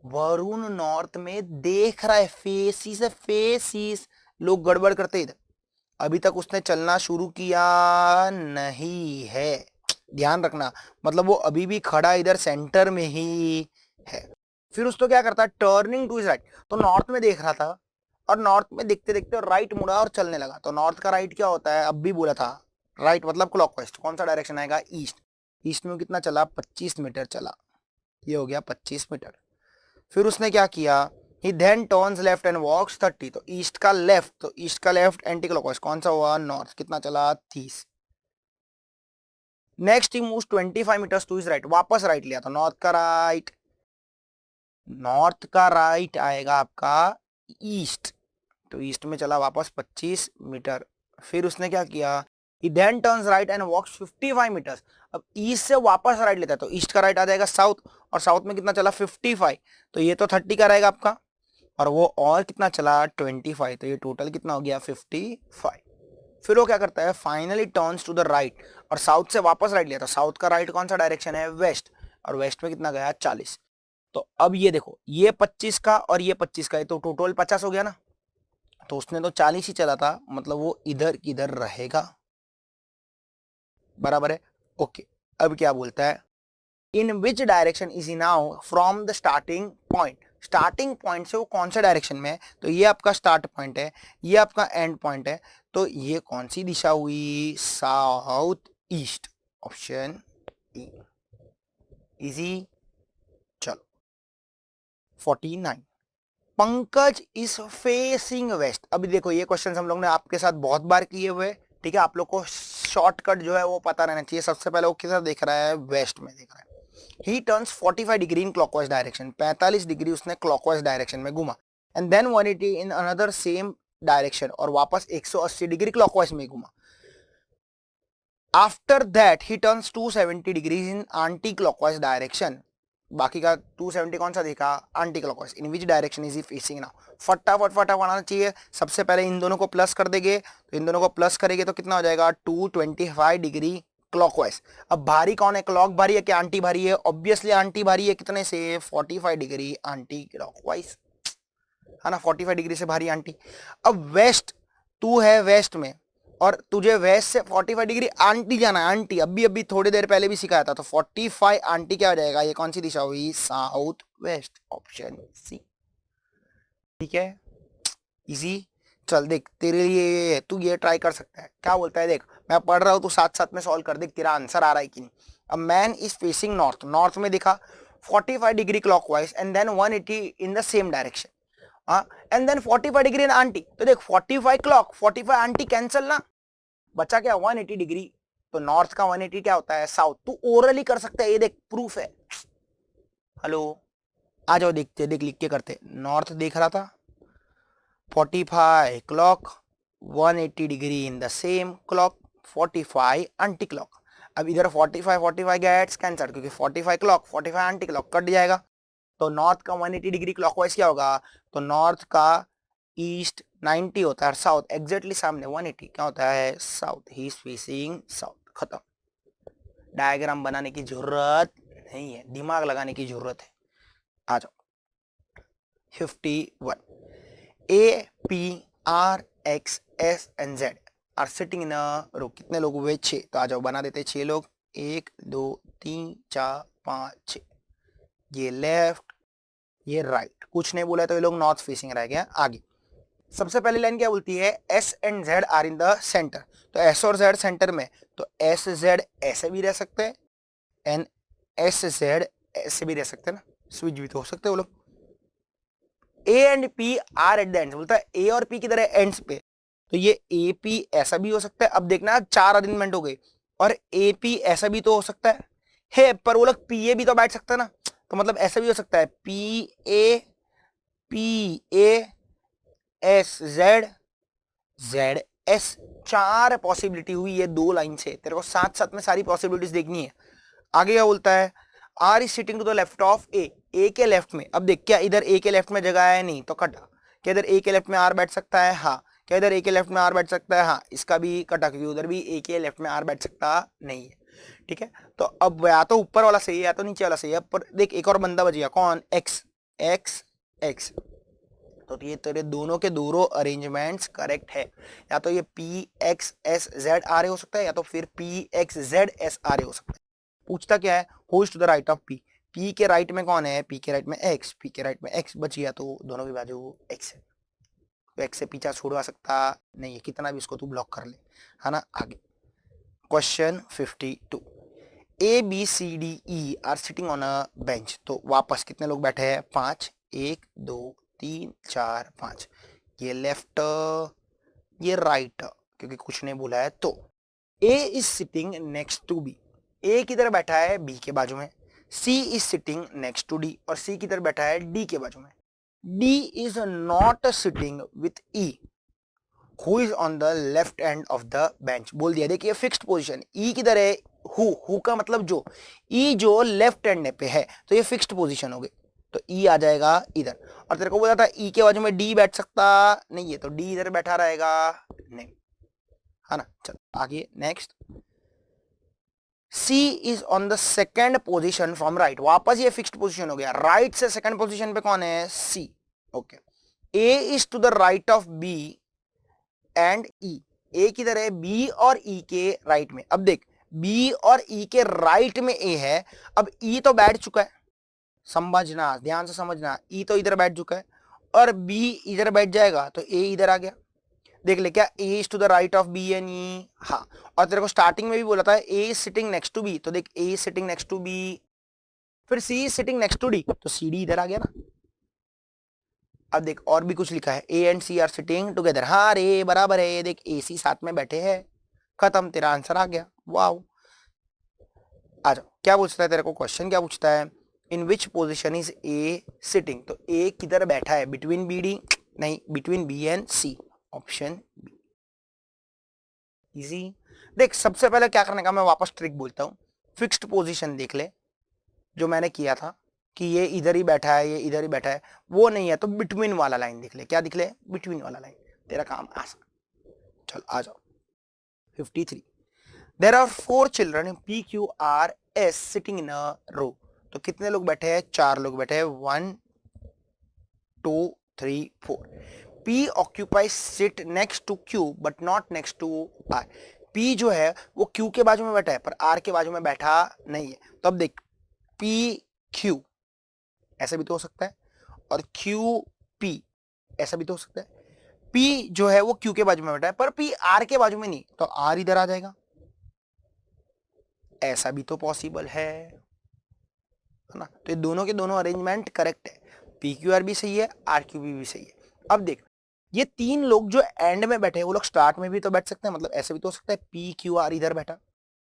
वरुण नॉर्थ में देख रहा है, फेसिस है, फेसिस, लोग गड़बड़ करते इधर, अभी तक उसने चलना शुरू किया नहीं है, ध्यान रखना, मतलब वो अभी भी खड़ा इधर सेंटर में ही है। फिर उसको क्या करता है, टर्निंग टू राइट, तो नॉर्थ में देख रहा था, और नॉर्थ में देखते देखते राइट मुड़ा और चलने लगा, तो नॉर्थ का राइट क्या होता है, अब भी बोला था, राइट मतलब क्लॉकवाइज, कौन सा डायरेक्शन आएगा, ईस्ट, ईस्ट में कितना चला, 25 मीटर चला, ये हो गया 25 मीटर। फिर उसने क्या किया, he then turns left and walks 30, तो ईस्ट का लेफ्ट, तो ईस्ट का लेफ्ट एंटी क्लॉकवाइज कौन सा हुआ, नॉर्थ, कितना चला 30। Next he moves 25 metres to his right, वापस राइट लिया, तो नॉर्थ का राइट, नॉर्थ का राइट आएगा आपका ईस्ट, तो ईस्ट में चला वापस 25 मीटर। फिर उसने क्या किया, he then turns right and walks 55 metres. अब ईस्ट से वापस राइट लेता है तो ईस्ट का राइट आ जाएगा साउथ, और साउथ में कितना चला 55, तो ये तो 30 का रहेगा आपका, और वो और कितना चला 25, तो ये टोटल कितना हो गया 55। फिर वो क्या करता है, finally turns to the right, और साउथ से वापस राइट लिया, तो साउथ का राइट कौन सा डायरेक्शन है, वेस्ट, और वेस्ट में कितना गया 40। तो अब ये देखो, ये 25 का और ये 25 का, ये तो टोटल 50 हो गया ना, तो उसने तो 40 ही चला था, मतलब वो इधर किधर रहेगा, बराबर है। ओके, अब क्या बोलता है, in which direction is he now from the starting point, starting point से वो कौन से डायरेक्शन में है, तो ये आपका स्टार्ट पॉइंट है, ये आपका एंड पॉइंट है, तो ये कौन सी दिशा हुई, south east, option E, easy. चलो 49, पंकज इज फेसिंग वेस्ट। अभी देखो ये क्वेश्चन हम लोग ने आपके साथ बहुत बार किए हुए, ठीक है, आप लोग को शॉर्टकट जो है वो पता रहना चाहिए। सबसे पहले वो किधर देख रहा है, वेस्ट में देख रहा है। He turns 45 degree in clockwise direction, 45 degree उसने क्लॉकवाइज डायरेक्शन में घुमा, and then 180 in another same direction, और वापस 180 डिग्री क्लॉकवाइज में घुमा। After that he turns 270 degree in anti clockwise direction, बाकी का 270 कौन सा देखा, anti clockwise. In which direction is he facing now, फटाफट फटाफट आना चाहिए। सबसे पहले इन दोनों को प्लस कर देंगे, तो इन दोनों को प्लस करेंगे तो कितना हो जाएगा 225 डिग्री क्लॉकवाइज। अब भारी कौन है, क्लॉक भारी है कि आंटी भारी है, ऑब्वियसली आंटी भारी है, कितने से 45 डिग्री आंटी क्लॉकवाइज, है ना, 45 डिग्री से भारी आंटी। अब वेस्ट, तू है वेस्ट में, और तुझे वेस्ट से 45 डिग्री आंटी जाना है, आंटी अभी अभी थोड़ी देर पहले भी सिखाया था, तो 45 आंटी क्या हो जाएगा, ये कौन सी दिशा हुई, साउथ वेस्ट, ऑप्शन सी, ठीक है, इजी। चल देख तेरे लिए, तू ये ट्राई कर सकता है, क्या बोलता है देख, मैं पढ़ रहा हूं, तू साथ साथ में सॉल्व कर, देख तेरा आंसर आ रहा है कि नहीं। A man is facing north, north में दिखा 45 degree clockwise and then 180 in the same direction, and then 45 degree in anti, तो देख 45 क्लॉक 45 आंटी कैंसल ना, बचा क्या 180 डिग्री, तो नॉर्थ का 180 क्या होता है, साउथ। तू ओरली कर सकता है, ये देख प्रूफ है। हेलो, आ जाओ देखते, देख लिख के करते। नॉर्थ देख रहा था 45 clock, 180 degree in the same clock, 45 anti clock. अब इधर 45 45 गेट्स कैंसर, क्योंकि 45 क्लॉक 45 एंटी क्लॉक कट जाएगा, तो नॉर्थ का 180 डिग्री क्लॉकवाइज क्या होगा, तो नॉर्थ का ईस्ट 90 होता है, साउथ एग्जैक्टली सामने 180 क्या होता है, south, he is facing south. खत्म, डायग्राम बनाने की जरूरत नहीं है, दिमाग लगाने की जरूरत है। आ जाओ 51, A P R X S and Z are sitting in a row, कितने लोग हुए 6, तो आ जाओ बना देते 6 लोग, 1 2 3 4 5 6, ये लेफ्ट ये राइट, कुछ नहीं बोला तो ये लोग नॉर्थ फेसिंग रह गया। आगे सबसे पहली लाइन क्या बोलती है, S and Z are in the centre, तो एस और जेड सेंटर में, तो एस जेड ऐसे भी रह सकते हैं एंड एस जेड ऐसे भी रह सकते हैं ना, स्विच भी तो हो सकते हैं वो लोग। A and P R eight the and, बोलता है ए और पी किधर है, एंड्स पे, तो ये ए पी ऐसा भी हो सकता है। अब देखना 4 अरेंजमेंट हो गए, और ए पी ऐसा भी तो हो सकता है पर वो लोग पी ए भी तो बैठ सकता है ना, तो मतलब ऐसा भी हो सकता है P A S Z Z S, 4 possibility हुई ये 2 लाइन से, तेरे को साथ साथ में सारी पॉसिबिलिटीज देखनी है। आगे क्या बोलता है, R is sitting to the left of A के लेफ्ट में। अब देख क्या इधर ए के लेफ्ट में जगह है, नहीं तो कटा। क्या इधर ए के लेफ्ट में आर बैठ सकता है, हाँ। क्या इधर ए के लेफ्ट में आर बैठ सकता है, हाँ। इसका भी कटा, क्योंकि उधर भी ए के लेफ्ट में आर बैठ सकता नहीं है, ठीक है। तो अब या तो ऊपर वाला सही है या तो नीचे वाला सही है, पर देख एक और बंदा बच गया, कौन, एक्स एक्स एक्स, तो ये तेरे दोनों के दोनों अरेंजमेंट्स करेक्ट है। या तो ये P X S Z R A हो सकता है, या तो फिर P X Z S R A हो सकता है। पूछता क्या है, who is to the right of P, P के राइट में कौन है, पी के राइट में एक्स, पी के राइट में एक्स बच गया, तो दोनों की बाजू एक्स है, तो एक्स से पीछा छुड़वा सकता नहीं है, कितना भी इसको तू ब्लॉक कर ले, है ना। आगे question 52, A B C D E are sitting on a bench, तो वापस कितने लोग बैठे हैं, 5, 1 2 3 4 5, ये लेफ्ट ये राइट, क्योंकि कुछ नहीं बोला है। तो A is sitting next to B, A किधर बैठा है, बी के बाजू में। C is sitting next to D, और सी किधर बैठा है, डी के बाजू में। D is not sitting with E who is on the left end of the bench. बोल दिया, देखिए फिक्स्ड पोजीशन, ई किधर है, हु का मतलब जो, ई जो लेफ्ट एंड पे है तो ये फिक्स्ड पोजीशन हो गई, तो ई आ जाएगा इधर। और तेरे को बोला था ई के बाजू में डी बैठ सकता नहीं है, तो डी इधर बैठा रहेगा नहीं, है ना। चल आगे next, C is on the second position from right, वापस ये फिक्स्ड पोजिशन हो गया, राइट से सेकेंड पोजिशन पे कौन है, C. Okay, A is to the right of B and E, A किधर है, बी और ई के राइट में। अब देख बी और ई के राइट में ए है, अब ई तो बैठ चुका है, समझना ध्यान से समझना, ई तो इधर बैठ चुका है और बी इधर बैठ जाएगा तो ए इधर आ गया। देख ले, क्या A is to the right of B and E, हाँ। और तेरे को स्टार्टिंग में भी बोला था A is sitting next to B, तो देख A is sitting next to B, फिर C is sitting next to D, तो सी डी इधर आ गया ना। अब देख और भी कुछ लिखा है, A and C are sitting together, हाँ रे बराबर है, देख ए सी साथ में बैठे हैं, खत्म, तेरा आंसर आ गया, वाओ। आ जाओ, क्या पूछता है तेरे को, क्वेश्चन क्या पूछता है, in which position is A sitting, तो ए किधर बैठा है, बिटवीन बी डी, नहीं between B and C, option B. Easy. देख सबसे पहले क्या करने का, मैं वापस ट्रिक बोलता हूँ, फिक्स्ड पोजीशन देख ले, जो मैंने किया था कि ये इधर ही बैठा है, ये इधर ही बैठा है, वो नहीं है तो बिटवीन वाला लाइन दिख ले, क्या दिख ले, बिटवीन वाला लाइन, तेरा काम आसान। चल आ जाओ 53, there are 4 children P Q R S sitting in a row, तो कितने लोग बैठे हैं, 4 लोग बैठे हैं, 1 2 3 4। P occupy sit next to Q but not next to R, P जो है वो Q के बाजू में बैठा है पर R के बाजू में बैठा नहीं है, तो अब देख P Q ऐसा भी तो हो सकता है और Q P ऐसा भी तो हो सकता है, P जो है वो Q के बाजू में बैठा है पर P R के बाजू में नहीं, तो R इधर आ जाएगा, ऐसा भी तो पॉसिबल है ना। तो ये दोनों के दोनों अरेंजमेंट करेक्ट है, पी क्यू आर भी सही है, आर क्यू भी सही है। अब देख ये 3 लोग जो एंड में बैठे हैं वो लोग स्टार्ट में भी तो बैठ सकते हैं, मतलब ऐसे भी तो हो सकता है पी क्यू आर इधर बैठा,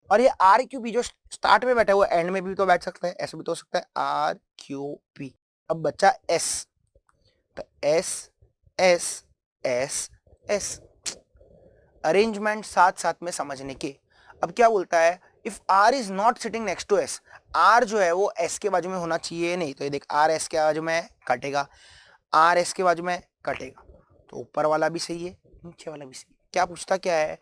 और ये आर क्यू पी जो स्टार्ट में बैठा है वो एंड में भी तो बैठ सकता है, ऐसे भी तो हो सकता है आर क्यू पी। अब बच्चा एस, तो S S S S, arrangement साथ साथ में समझने के। अब क्या बोलता है, if R is not sitting next to S, R जो है वो एस के बाजू में होना चाहिए नहीं, तो ये देख आर एस के बाजू में कटेगा, आर एस के बाजू में कटेगा, तो ऊपर वाला भी सही है नीचे वाला भी सही है। क्या पूछता क्या है,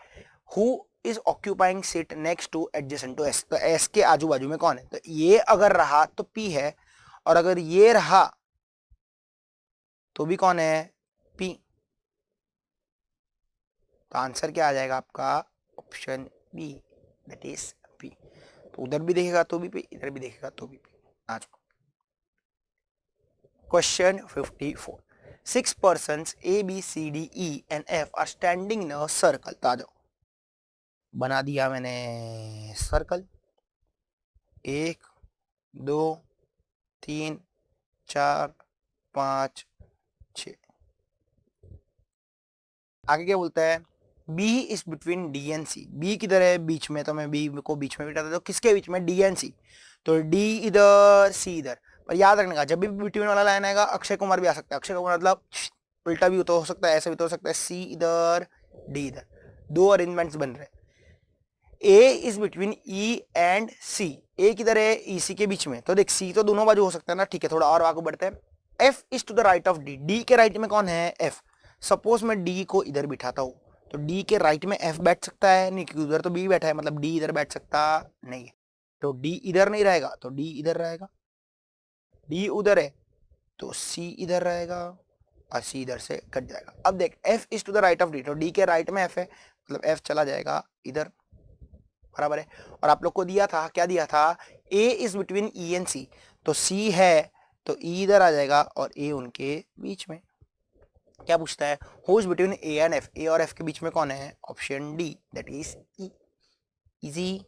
who is occupying seat next to adjacent to S, तो एस के आजू बाजू में कौन है, तो ये अगर रहा तो पी है, और अगर ये रहा तो भी कौन है, पी। तो आंसर क्या आ जाएगा आपका, option B, that is P. तो उधर भी देखेगा तो भी पी, इधर भी देखेगा तो भी पी। आज question 54, 6 persons A B C D E and F are standing in a circle, तो आ जाओ, बना दिया मैंने सर्कल, 1 2 3 4 5 6। आगे क्या बोलता है, B is between D and C, B किधर है, बीच में, तो मैं B को बीच में बिठा देता हूँ, किसके बीच में, D एंड C, तो D इधर C इधर। पर याद रखने का, जब भी बिटवीन वाला लाइन आएगा अक्षय कुमार भी आ सकता है, अक्षय कुमार मतलब उल्टा भी तो हो सकता है, ऐसा भी तो हो सकता है, C इधर D इधर, दो अरेंजमेंट्स बन रहे हैं। A is between E and C, A किधर है, EC के बीच में, तो देख C तो दोनों बाजू हो सकता है ना, ठीक है, थोड़ा और आगे बढ़ते हैं। F is to the right of D, D के राइट में कौन है, F। सपोज मैं D को इधर बिठाता हूँ, तो D के राइट में F बैठ सकता है नहीं, क्योंकि उधर तो B बैठा है, मतलब D इधर बैठ सकता नहीं है, तो D इधर नहीं रहेगा तो D इधर रहेगा, D उधर है तो C इधर रहेगा और C इधर से कट जाएगा। अब देख F is to the right of D, तो D के राइट में F है, मतलब F चला जाएगा इधर, बराबर है। और आप लोग को दिया था, क्या दिया था, A is between E and C, तो C है तो E इधर आ जाएगा और A उनके बीच में। क्या पूछता है, who is between A and F, A और F के बीच में कौन है, option D, that is E। Easy,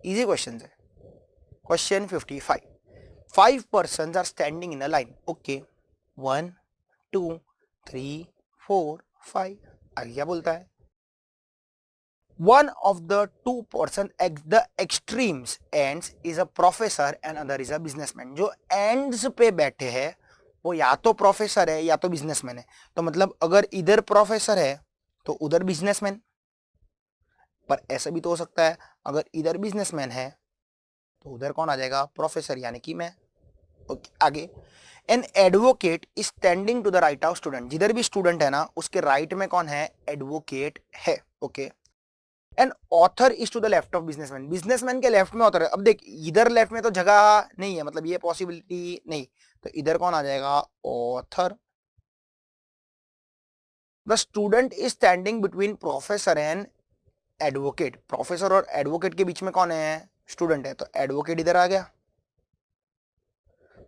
easy question है। Question 55, 5 persons are standing in a line, okay 1 2 3 4 5। आगे क्या बोलता है, one of the two person at the extremes ends is a professor and other is a businessman, जो ends पे बैठे हैं वो या तो प्रोफेसर है या तो बिजनेसमैन है। तो मतलब अगर इधर प्रोफेसर है तो उधर बिजनेसमैन, पर ऐसा भी तो हो सकता है अगर इधर बिजनेसमैन है तो उधर कौन आ जाएगा, प्रोफेसर, यानी कि मैं। ओके, आगे। An advocate is standing to the right of student, जिधर भी स्टूडेंट है ना उसके राइट में कौन है, एडवोकेट है। Okay. An author is to the left of businessman, businessman के लेफ्ट में ऑथर है। अब देख इधर लेफ्ट में तो जगह नहीं है, मतलब ये पॉसिबिलिटी नहीं, तो इधर कौन आ जाएगा, author. The student is standing between professor and advocate, professor और एडवोकेट के बीच में कौन है, स्टूडेंट है, तो एडवोकेट इधर आ गया,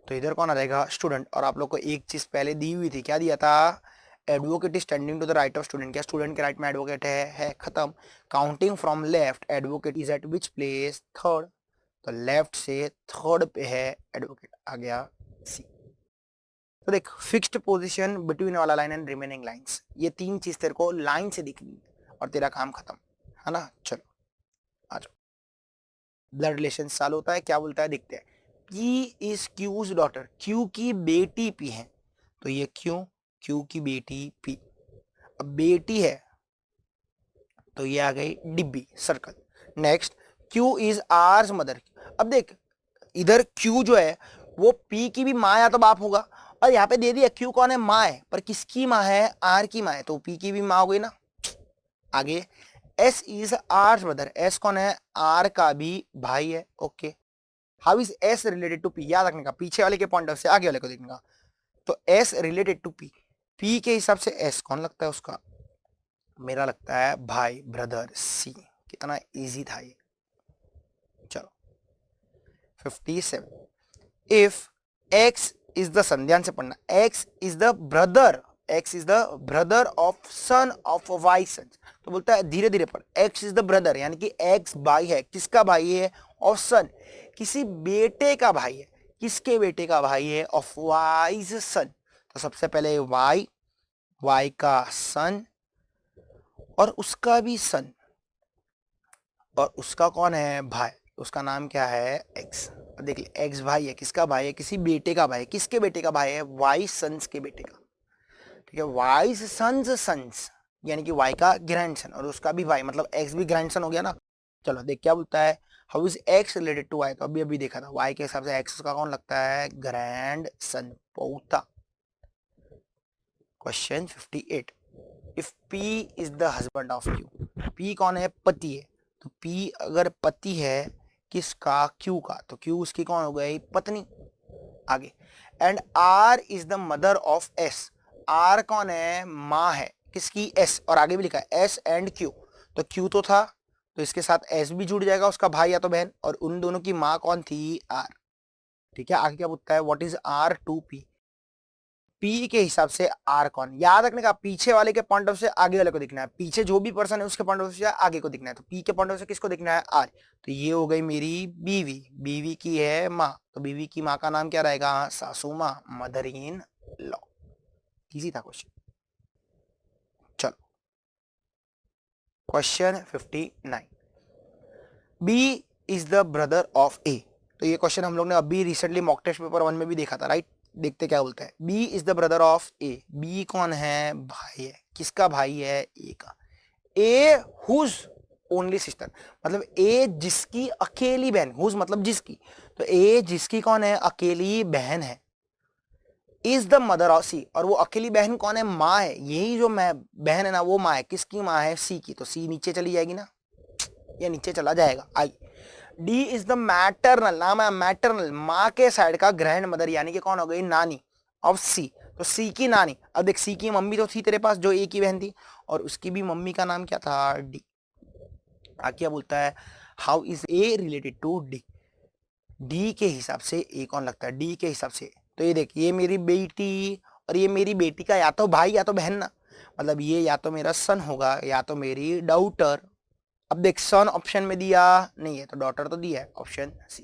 तो इधर कौन आ जाएगा, स्टूडेंट। और आप लोग को एक चीज पहले दी हुई थी, क्या दिया था, advocate is standing to the right of student, क्या स्टूडेंट के राइट में एडवोकेट है खत्म। Counting from left advocate is at which place, third, तो लेफ्ट से थर्ड पे है एडवोकेट, आ गया सी। तो देख फिक्स्ड पोजीशन बिटवीन वाला लाइन एंड रिमेनिंग लाइंस, ये तीन चीज तेरे को लाइन से दिखनी है और तेरा काम खत्म है ना। चलो आ जाओ, ब्लड रिलेशन चालू होता है, क्या बोलता है देखते हैं। P is Q's daughter, Q की बेटी P है, तो ये क्यू की बेटी P। अब बेटी है तो ये आ गई डिब्बी, circle. Next, Q is hours mother, अब देख इधर क्यू जो है वो P की भी माँ या तो बाप होगा, और यहाँ पे दे दिया क्यू कौन है, माँ है, पर किसकी माँ है, आर की माँ है, तो P की भी माँ हो गई ना। आगे, S is R's brother, S कौन है, आर का भी भाई है। Okay, how is S related to P, याद रखने का, पीछे वाले के पॉइंट ऑफ से आगे वाले को देखने का। तो S related to P, P के हिसाब से एस कौन लगता है उसका, मेरा लगता है भाई, ब्रदर, सी। कितना इजी था ये। चलो 57, if X is the son, ध्यान से पढ़ना, X is the brother, X is the brother of son of Y son, तो बोलता है धीरे धीरे पढ़, एक्स इज द ब्रदर यानी कि एक्स भाई है, किसका भाई है, ऑफ सन, किसी बेटे का भाई है, किसके बेटे का भाई है, ऑफ वाइज सन। तो सबसे पहले वाई, वाई का सन और उसका भी सन, और उसका कौन है, भाई, उसका नाम क्या है, एक्स। देख ले, एक्स भाई है, किसका भाई है, किसी बेटे का भाई है, किसके बेटे का भाई है, वाई सन्स के बेटे का, ठीक है, वाई सन्स सन्स यानी कि वाई का ग्रैंडसन, और उसका भी भाई, मतलब एक्स भी ग्रैंडसन हो गया ना। चलो देख क्या बोलता है, how is X related to Y, तो अभी अभी देखा था, वाई के हिसाब से एक्स का कौन लगता है, ग्रैंड सन, पौता। Question 58, if P is the husband of Q, P कौन है, पति है, तो पी अगर पति है किसका, क्यू का, तो क्यू उसकी कौन हो गई, पत्नी। आगे, and R is the mother of S, R कौन है, माँ है, किसकी, एस, और आगे भी लिखा है एस एंड क्यू, तो क्यू तो था तो इसके साथ एस भी जुड़ जाएगा, उसका भाई या तो बहन, और उन दोनों की माँ कौन थी, आर। ठीक है, आगे क्या पूछता है, what is R to P, P के हिसाब से आर कौन, याद रखने का, पीछे वाले के पॉइंट ऑफ से आगे वाले को दिखना है, पीछे जो भी पर्सन है उसके पॉइंट ऑफ से आगे को दिखना है, तो पी के पॉइंट ऑफ से किसको दिखना है, आर। तो ये हो गई मेरी बीवी, बीवी की है माँ, तो बीवी की माँ का नाम क्या रहेगा, सासू माँ, मदर इन लॉ। इजी था क्वेश्चन। चलो question 59, B is the brother of A, तो ये क्वेश्चन हम लोग ने अभी रिसेंटली मॉक टेस्ट पेपर 1 में भी देखा था, राइट। देखते क्या बोलता है, B is the brother of A, B कौन है, भाई है, किसका भाई है, ए का, ए हुज ओनली सिस्टर, मतलब ए जिसकी अकेली बहन, हुज मतलब जिसकी, तो ए जिसकी कौन है, अकेली बहन है, इज द मदर ऑफ सी, और वो अकेली बहन कौन है, माँ है, यही जो मैं बहन है ना वो माँ है, किसकी माँ है, सी की, तो सी नीचे चली जाएगी ना, ये नीचे चला जाएगा। आई, डी इज द मैटरनल, नाम है मैटरनल, माँ के साइड का ग्रैंड मदर, यानी कि कौन हो गई, नानी ऑफ सी, तो सी की नानी। अब देख सी की मम्मी तो थी तेरे पास जो ए की बहन थी, और उसकी भी मम्मी का नाम क्या था, डी। आगे क्या बोलता है, how is A related to D, D के हिसाब से ए कौन लगता है, डी के हिसाब से, तो ये देख, ये मेरी बेटी और ये मेरी बेटी का या तो भाई या तो बहन ना, मतलब ये या तो मेरा सन होगा या तो मेरी डॉटर। अब देख सन ऑप्शन में दिया नहीं है तो डॉटर तो दिया है, ऑप्शन सी।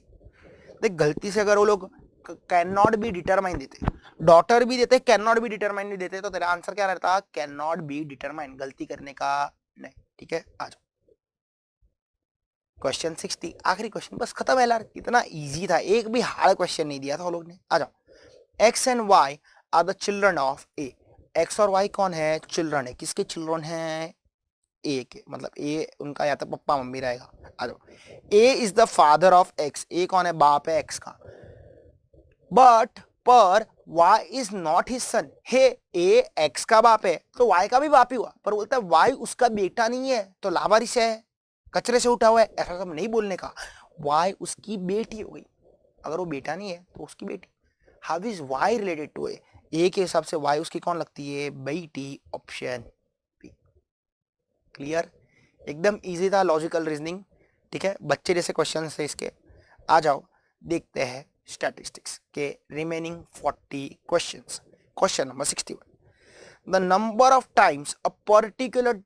देख गलती से अगर वो लोग कैन नॉट बी डिटरमाइन देते, डॉटर भी देते, कैन नॉट बी डिटरमाइन नहीं देते, तो तेरा आंसर क्या रहता, कैन नॉट बी डिटरमाइन, गलती करने का नहीं। ठीक है, आ जाओ क्वेश्चन 60, आखिरी क्वेश्चन, बस खत्म है यार, कितना इजी था, एक भी हार्ड क्वेश्चन नहीं दिया था वो लोग ने। आ जाओ, X and Y are the children of A. X और वाई कौन है? चिल्ड्रन है। किसके चिल्ड्रन है? ए के, मतलब ए उनका या तो पप्पा मम्मी रहेगा। आ जाओ, A is the father of X, A कौन है? बाप है एक्स का। बट पर y is not his son, हे ए x का बाप है तो y का भी बाप ही हुआ, पर बोलता है y उसका बेटा नहीं है तो लावारिस है, कचरे से उठा हुआ है, ऐसा सब नहीं बोलने का। y उसकी बेटी हो गई, अगर वो बेटा नहीं है तो उसकी बेटी। How is y related to A के हिसाब से y उसकी कौन लगती है? बेटी। Option B. क्लियर? एकदम इजी था, लॉजिकल रीजनिंग। ठीक है, बच्चे जैसे क्वेश्चन है इसके। आ जाओ देखते हैं स्टैटिस्टिक्स के remaining 40 questions. Question number 61, the number of times a particular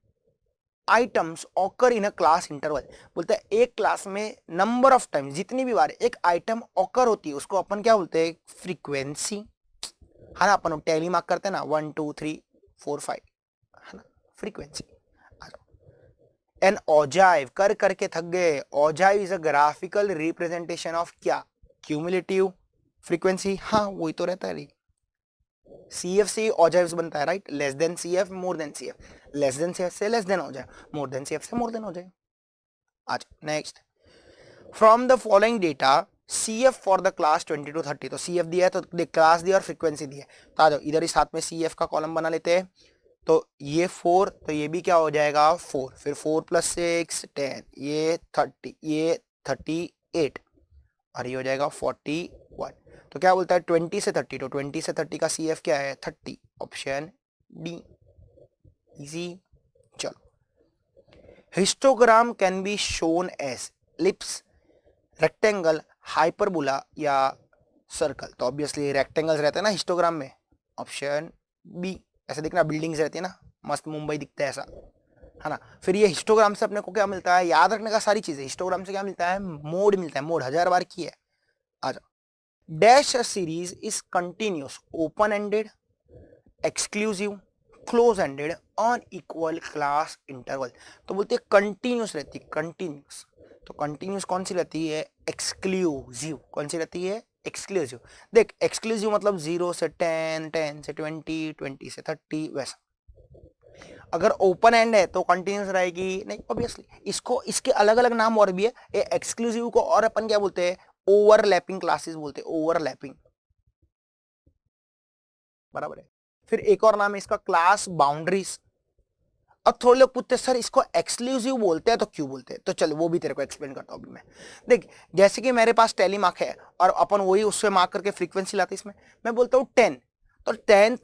items occur in a class interval. बोलते हैं एक क्लास में नंबर ऑफ टाइम्स, जितनी भी बार एक आइटम ऑकर होती है उसको अपन क्या बोलते हैं? फ्रीक्वेंसी। है ना, अपन टैली मार्क करते हैं ना, 1 2 3 4 5, है ना, फ्रीक्वेंसी। एन ओजाइव, कर करके थक गए। Ogive is a graphical representation of क्या? Cumulative frequency. हाँ वही तो रहता है। CF से ओजाइव बनता है, right? Less than CF, more than CF, less than CF से less than ogive, more than CF से मोर देन ओजाइव। आज next, from the following data CF for the class 20 to 30। तो CF दिया है तो क्लास दिया और फ्रीक्वेंसी दी है, तो आ जाओ इधर इस हाथ में CF का कॉलम बना लेते हैं। तो ये 4, तो ये भी क्या हो जाएगा? 4, फिर 4 + 6 10, ये 30, ये 38 और ये हो जाएगा 41। तो क्या बोलता है? 20 से 30, तो 20 से 30 का CF क्या है? 30। Option D. इजी। चलो, histogram can be shown as ellipse, rectangle, hyperbola या सर्कल। तो ऑब्वियसली रेक्टेंगल्स रहते हैं ना हिस्टोग्राम में। Option B. ऐसे देखना, बिल्डिंग्स रहती है ना, मस्त मुंबई दिखता है ऐसा, है ना। फिर ये हिस्टोग्राम से अपने को क्या मिलता है? याद रखने का सारी चीजें। हिस्टोग्राम से क्या मिलता है? मोड मिलता है। मोड 1000 बार की है। आ जाओ, dash series is continuous, open ended, exclusive, close ended, on equal class interval. तो बोलते हैं कंटिन्यूस रहती है, कंटिन्यूस। तो कंटिन्यूस कौन सी रहती है? एक्सक्लूसिव। कौन सी रहती है? एक्सक्लूसिव। देख, एक्सक्लूसिव मतलब 0 से 10, 10 से 20, 20 से 30 वैसा। अगर ओपन एंड है तो कंटिन्यूस रहेगी नहीं, ऑब्वियसली। इसको, इसके अलग अलग नाम और भी है। ये एक्सक्लूसिव को और अपन क्या बोलते हैं? ओवरलैपिंग क्लासेस बोलते हैं, ओवरलैपिंग। बराबर है। फिर एक और नाम है इसका, क्लास बाउंड्रीज। अब थोड़े लोग पूछते हैं सर इसको एक्सक्लूसिव बोलते हैं तो क्यों बोलते हैं? तो चलो वो भी तेरे को एक्सप्लेन करता हूं अभी मैं। देख, जैसे कि मेरे पास टैली मार्क है और अपन वही उससे मार्क करके फ्रीक्वेंसी लाते हैं इसमें। मैं बोलता हूँ 10, तो 10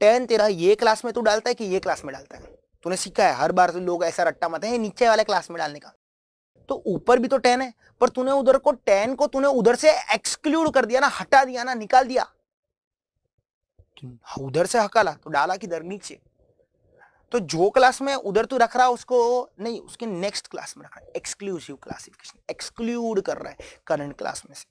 तेरा ये क्लास में तू डालता है कि ये क्लास में डालता है? तूने सीखा है, हर बार लोग ऐसा रट्टा मत है नीचे वाले क्लास में डालने का। तो ऊपर भी तो 10 है, पर तूने उधर को 10 को तूने उधर से एक्सक्लूड कर दिया ना, हटा दिया ना, निकाल दिया। उधर से हकाला तो डाला किधर? नीचे। तो जो क्लास में उधर तू रख रहा है उसको नहीं, उसके नेक्स्ट क्लास में रख रहा है। एक्सक्लूसिव क्लासिफिकेशन, एक्सक्लूड कर रहा है करंट क्लास में से।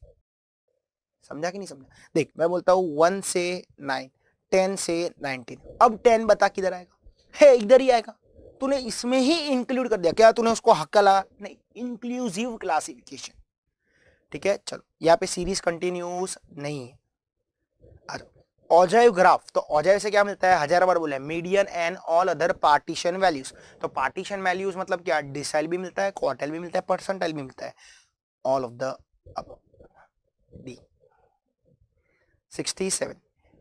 समझा कि नहीं समझा? देख, मैं बोलता हूँ 1 से 9, 10 से 19। अब 10 बता किधर आएगा? है इधर ही आएगा। तूने इसमें ही इंक्लूड कर दिया क्या? तूने उसको हक्काला नहीं, इंक्लूसिव क्लासिफिकेशन। ठीक है, चलो यहाँ पे सीरीज कंटिन्यूस नहीं है। ऑजाइव ग्राफ, तो ऑजाइव से क्या मिलता है? 1000 बार बोला है, median and all other partition values. तो पार्टीशन वैल्यूज मतलब क्या? डिसाइल भी मिलता है, क्वार्टाइल भी मिलता है, परसेंटाइल भी मिलता है, all of the above. D. 67,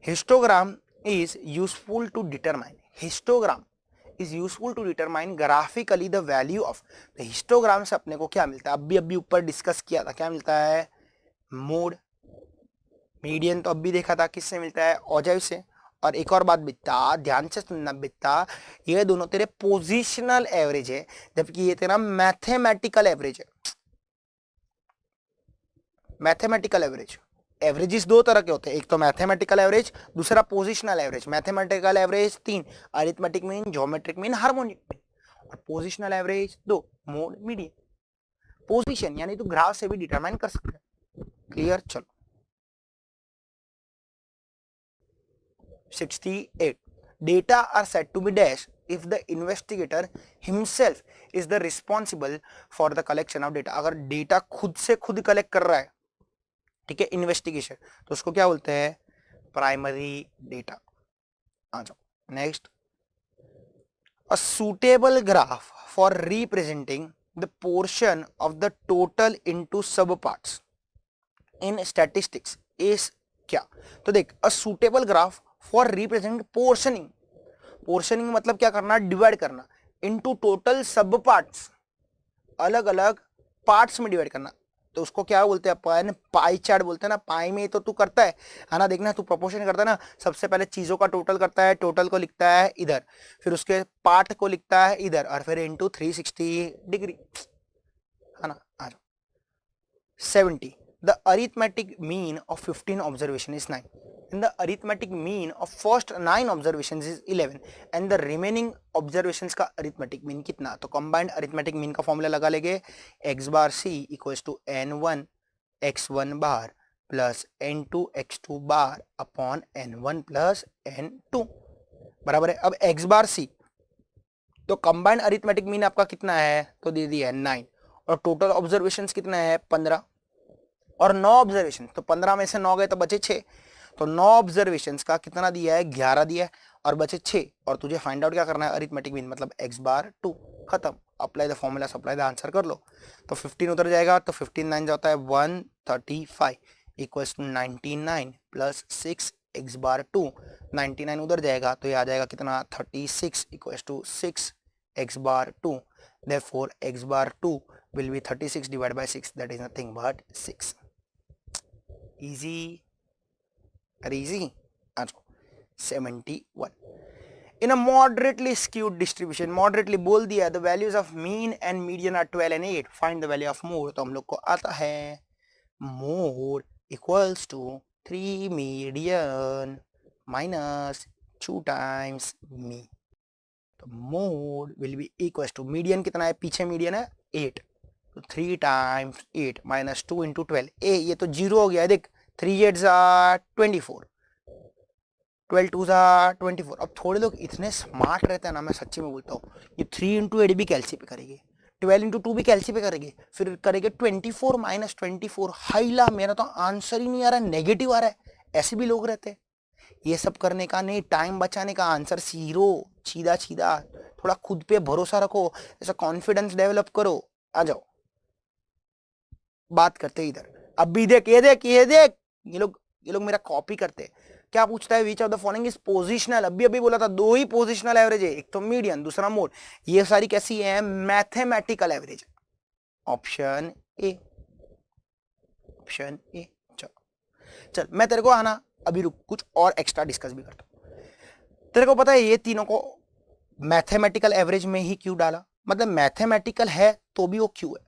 histogram is useful to determine, histogram is useful to determine graphically the value of. तो हिस्टोग्राम से अपने को क्या मिलता है? अभी ऊपर डिस्कस किया था, क्या मिलता है? मोड। मीडियन तो अभी देखा था, किससे मिलता है? ऑजाइव से। और एक और बात बिता, ध्यान से सुनना बिता, ये दोनों तेरे पोजिशनल एवरेज है, जबकि ये तेरा मैथमेटिकल एवरेज है। मैथमेटिकल एवरेज, एवरेजेस दो तरह के होते हैं, एक तो मैथमेटिकल एवरेज, दूसरा positional average. Mathematical average 3, arithmetic mean, geometric mean, harmonic mean. और positional average 2, mode, median. Position यानी तू ग्राफ से भी डिटरमाइन कर सकता है। क्लियर? चलो 68, data are said to be dash if the investigator himself is the responsible for the collection of data। अगर डेटा खुद से खुद कलेक्ट कर रहा है, ठीक है, इन्वेस्टिगेशन, तो उसको क्या बोलते हैं? Primary data. आ जाओ next, a suitable graph for representing the portion of the total into subparts in statistics is क्या? तो देख, a suitable graph for representing portioning, portioning मतलब क्या करना, डिवाइड करना into total subparts, अलग अलग पार्ट्स में डिवाइड करना, तो उसको क्या बोलते हैं अपन, पाई चार्ट बोलते हैं ना। पाई में तो तू करता है ना, देखना तू प्रोपोर्शन करता है ना, सबसे पहले चीजों का टोटल करता है, टोटल को लिखता है इधर, फिर उसके पार्ट को लिखता है इधर, और फिर इनटू 360 डिग्री, है ना। आ जाओ 70, the arithmetic mean of 15 observation is 9 and the arithmetic mean of first 9 observations is 11 and the remaining observations का arithmetic mean कितना? तो combined arithmetic mean का फॉर्मूला लगा लेंगे, x bar c equals to n1 x1 bar plus n2 x2 bar upon n1 plus n2 बराबर है। अब x bar c, तो combined arithmetic mean आपका कितना है, तो दे दिया है 9, और टोटल ऑब्जर्वेशंस कितना है 15, और 9 ऑब्जर्वेशन, तो 15 में से 9 गए तो बचे 6, तो 9 ऑब्जर्वेशंस का कितना दिया है, 11 दिया है, और बचे 6, और तुझे फाइंड आउट क्या करना है, अरिथमेटिक मीन मतलब x बार 2, खत्म। Apply the formula, apply the answer कर लो, तो 15 उधर जाएगा, तो 15 9 जाता है 135 इक्वल्स टू 99 प्लस 6 x बार 2, 99 उधर जाएगा तो ये आ जाएगा कितना, 36 equals to 6 x bar 2, therefore x bar 2 will be 36 divided by 6, that is nothing but 6. Easy or easy? 71. In a moderately skewed distribution, moderately बोल दिया, the values of mean and median are 12 and 8. Find the value of mode. तो हम लोग को आता है mode equals to 3 median minus 2 times mean. तो mode will be equal to, median कितना है, पीछे मीडियन है 8, तो 3 टाइम्स 8 माइनस 2 इंटू 12, ये तो 0 हो गया है, देख 3 8 24, 12 2 24। अब थोड़े लोग इतने स्मार्ट रहते हैं ना, मैं सच्ची में बोलता हूँ, ये 3 इंटू 8 भी कैलसी पे करेंगे, 12 इंटू 2 भी कैलसी पे करेंगे, फिर करेंगे 24 माइनस 24, हाईला मेरा तो आंसर ही नहीं आ रहा है, नेगेटिव आ रहा है, ऐसे भी लोग रहते हैं। ये सब करने का नहीं, टाइम बचाने का, आंसर सीरो, सीधा सीधा, थोड़ा खुद पे भरोसा रखो, ऐसा कॉन्फिडेंस डेवलप करो। आ जाओ बात करते हैं इधर, अब भी देख, ये देख ये देख, ये लोग मेरा कॉपी करते। क्या पूछता है, which of the following is positional, अभी बोला था 2 ही पोजिशनल एवरेज है, एक तो मीडियन दूसरा मोड, ये सारी कैसी है, mathematical average. Option A, option A. चल मैं तेरे को आना, अभी रुक, कुछ और एक्स्ट्रा डिस्कस भी करता हूं। तेरे को पता है ये तीनों को मैथमेटिकल एवरेज में ही क्यों डाला, मतलब मैथमेटिकल है तो भी वो क्यों है,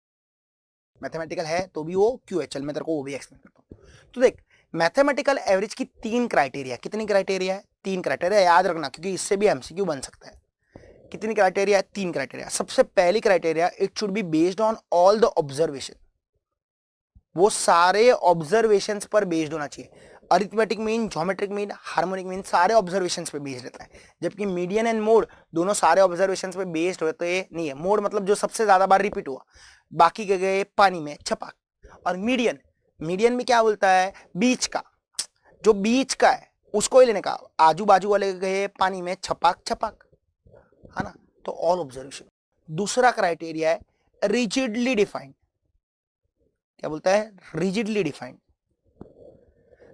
मैथमेटिकल है तो भी वो क्यों है, चल मैं तेरे को वो भी एक्सप्लेन करता हूं। तो देख, मैथमेटिकल एवरेज की 3 क्राइटेरिया, कितनी क्राइटेरिया है, 3 क्राइटेरिया, याद रखना क्योंकि इससे भी एमसीक्यू बन सकता है। कितनी क्राइटेरिया है, 3 क्राइटेरिया। सबसे पहली criteria, it should be based on all the observation, वो सारे ऑब्जर्वेशंस पर बेस्ड होना चाहिए। Arithmetic mean, geometric mean, harmonic mean सारे ऑब्जर्वेशंस पे बेस्ड रहता है, जबकि मीडियन एंड मोड दोनों सारे ऑब्जर्वेशंस पे बेस्ड होते नहीं है। मोड मतलब जो सबसे ज्यादा बार रिपीट हुआ, बाकी के गए पानी में छपाक, और मीडियन, मीडियन में क्या बोलता है, बीच का, जो बीच का है उसको ही लेने का, आजू बाजू वाले गए पानी में छपाक छपाक, है ना। तो ऑल ऑब्जर्वेशन। दूसरा क्राइटेरिया है रिजिडली डिफाइंड, क्या बोलता है, रिजिडली डिफाइंड।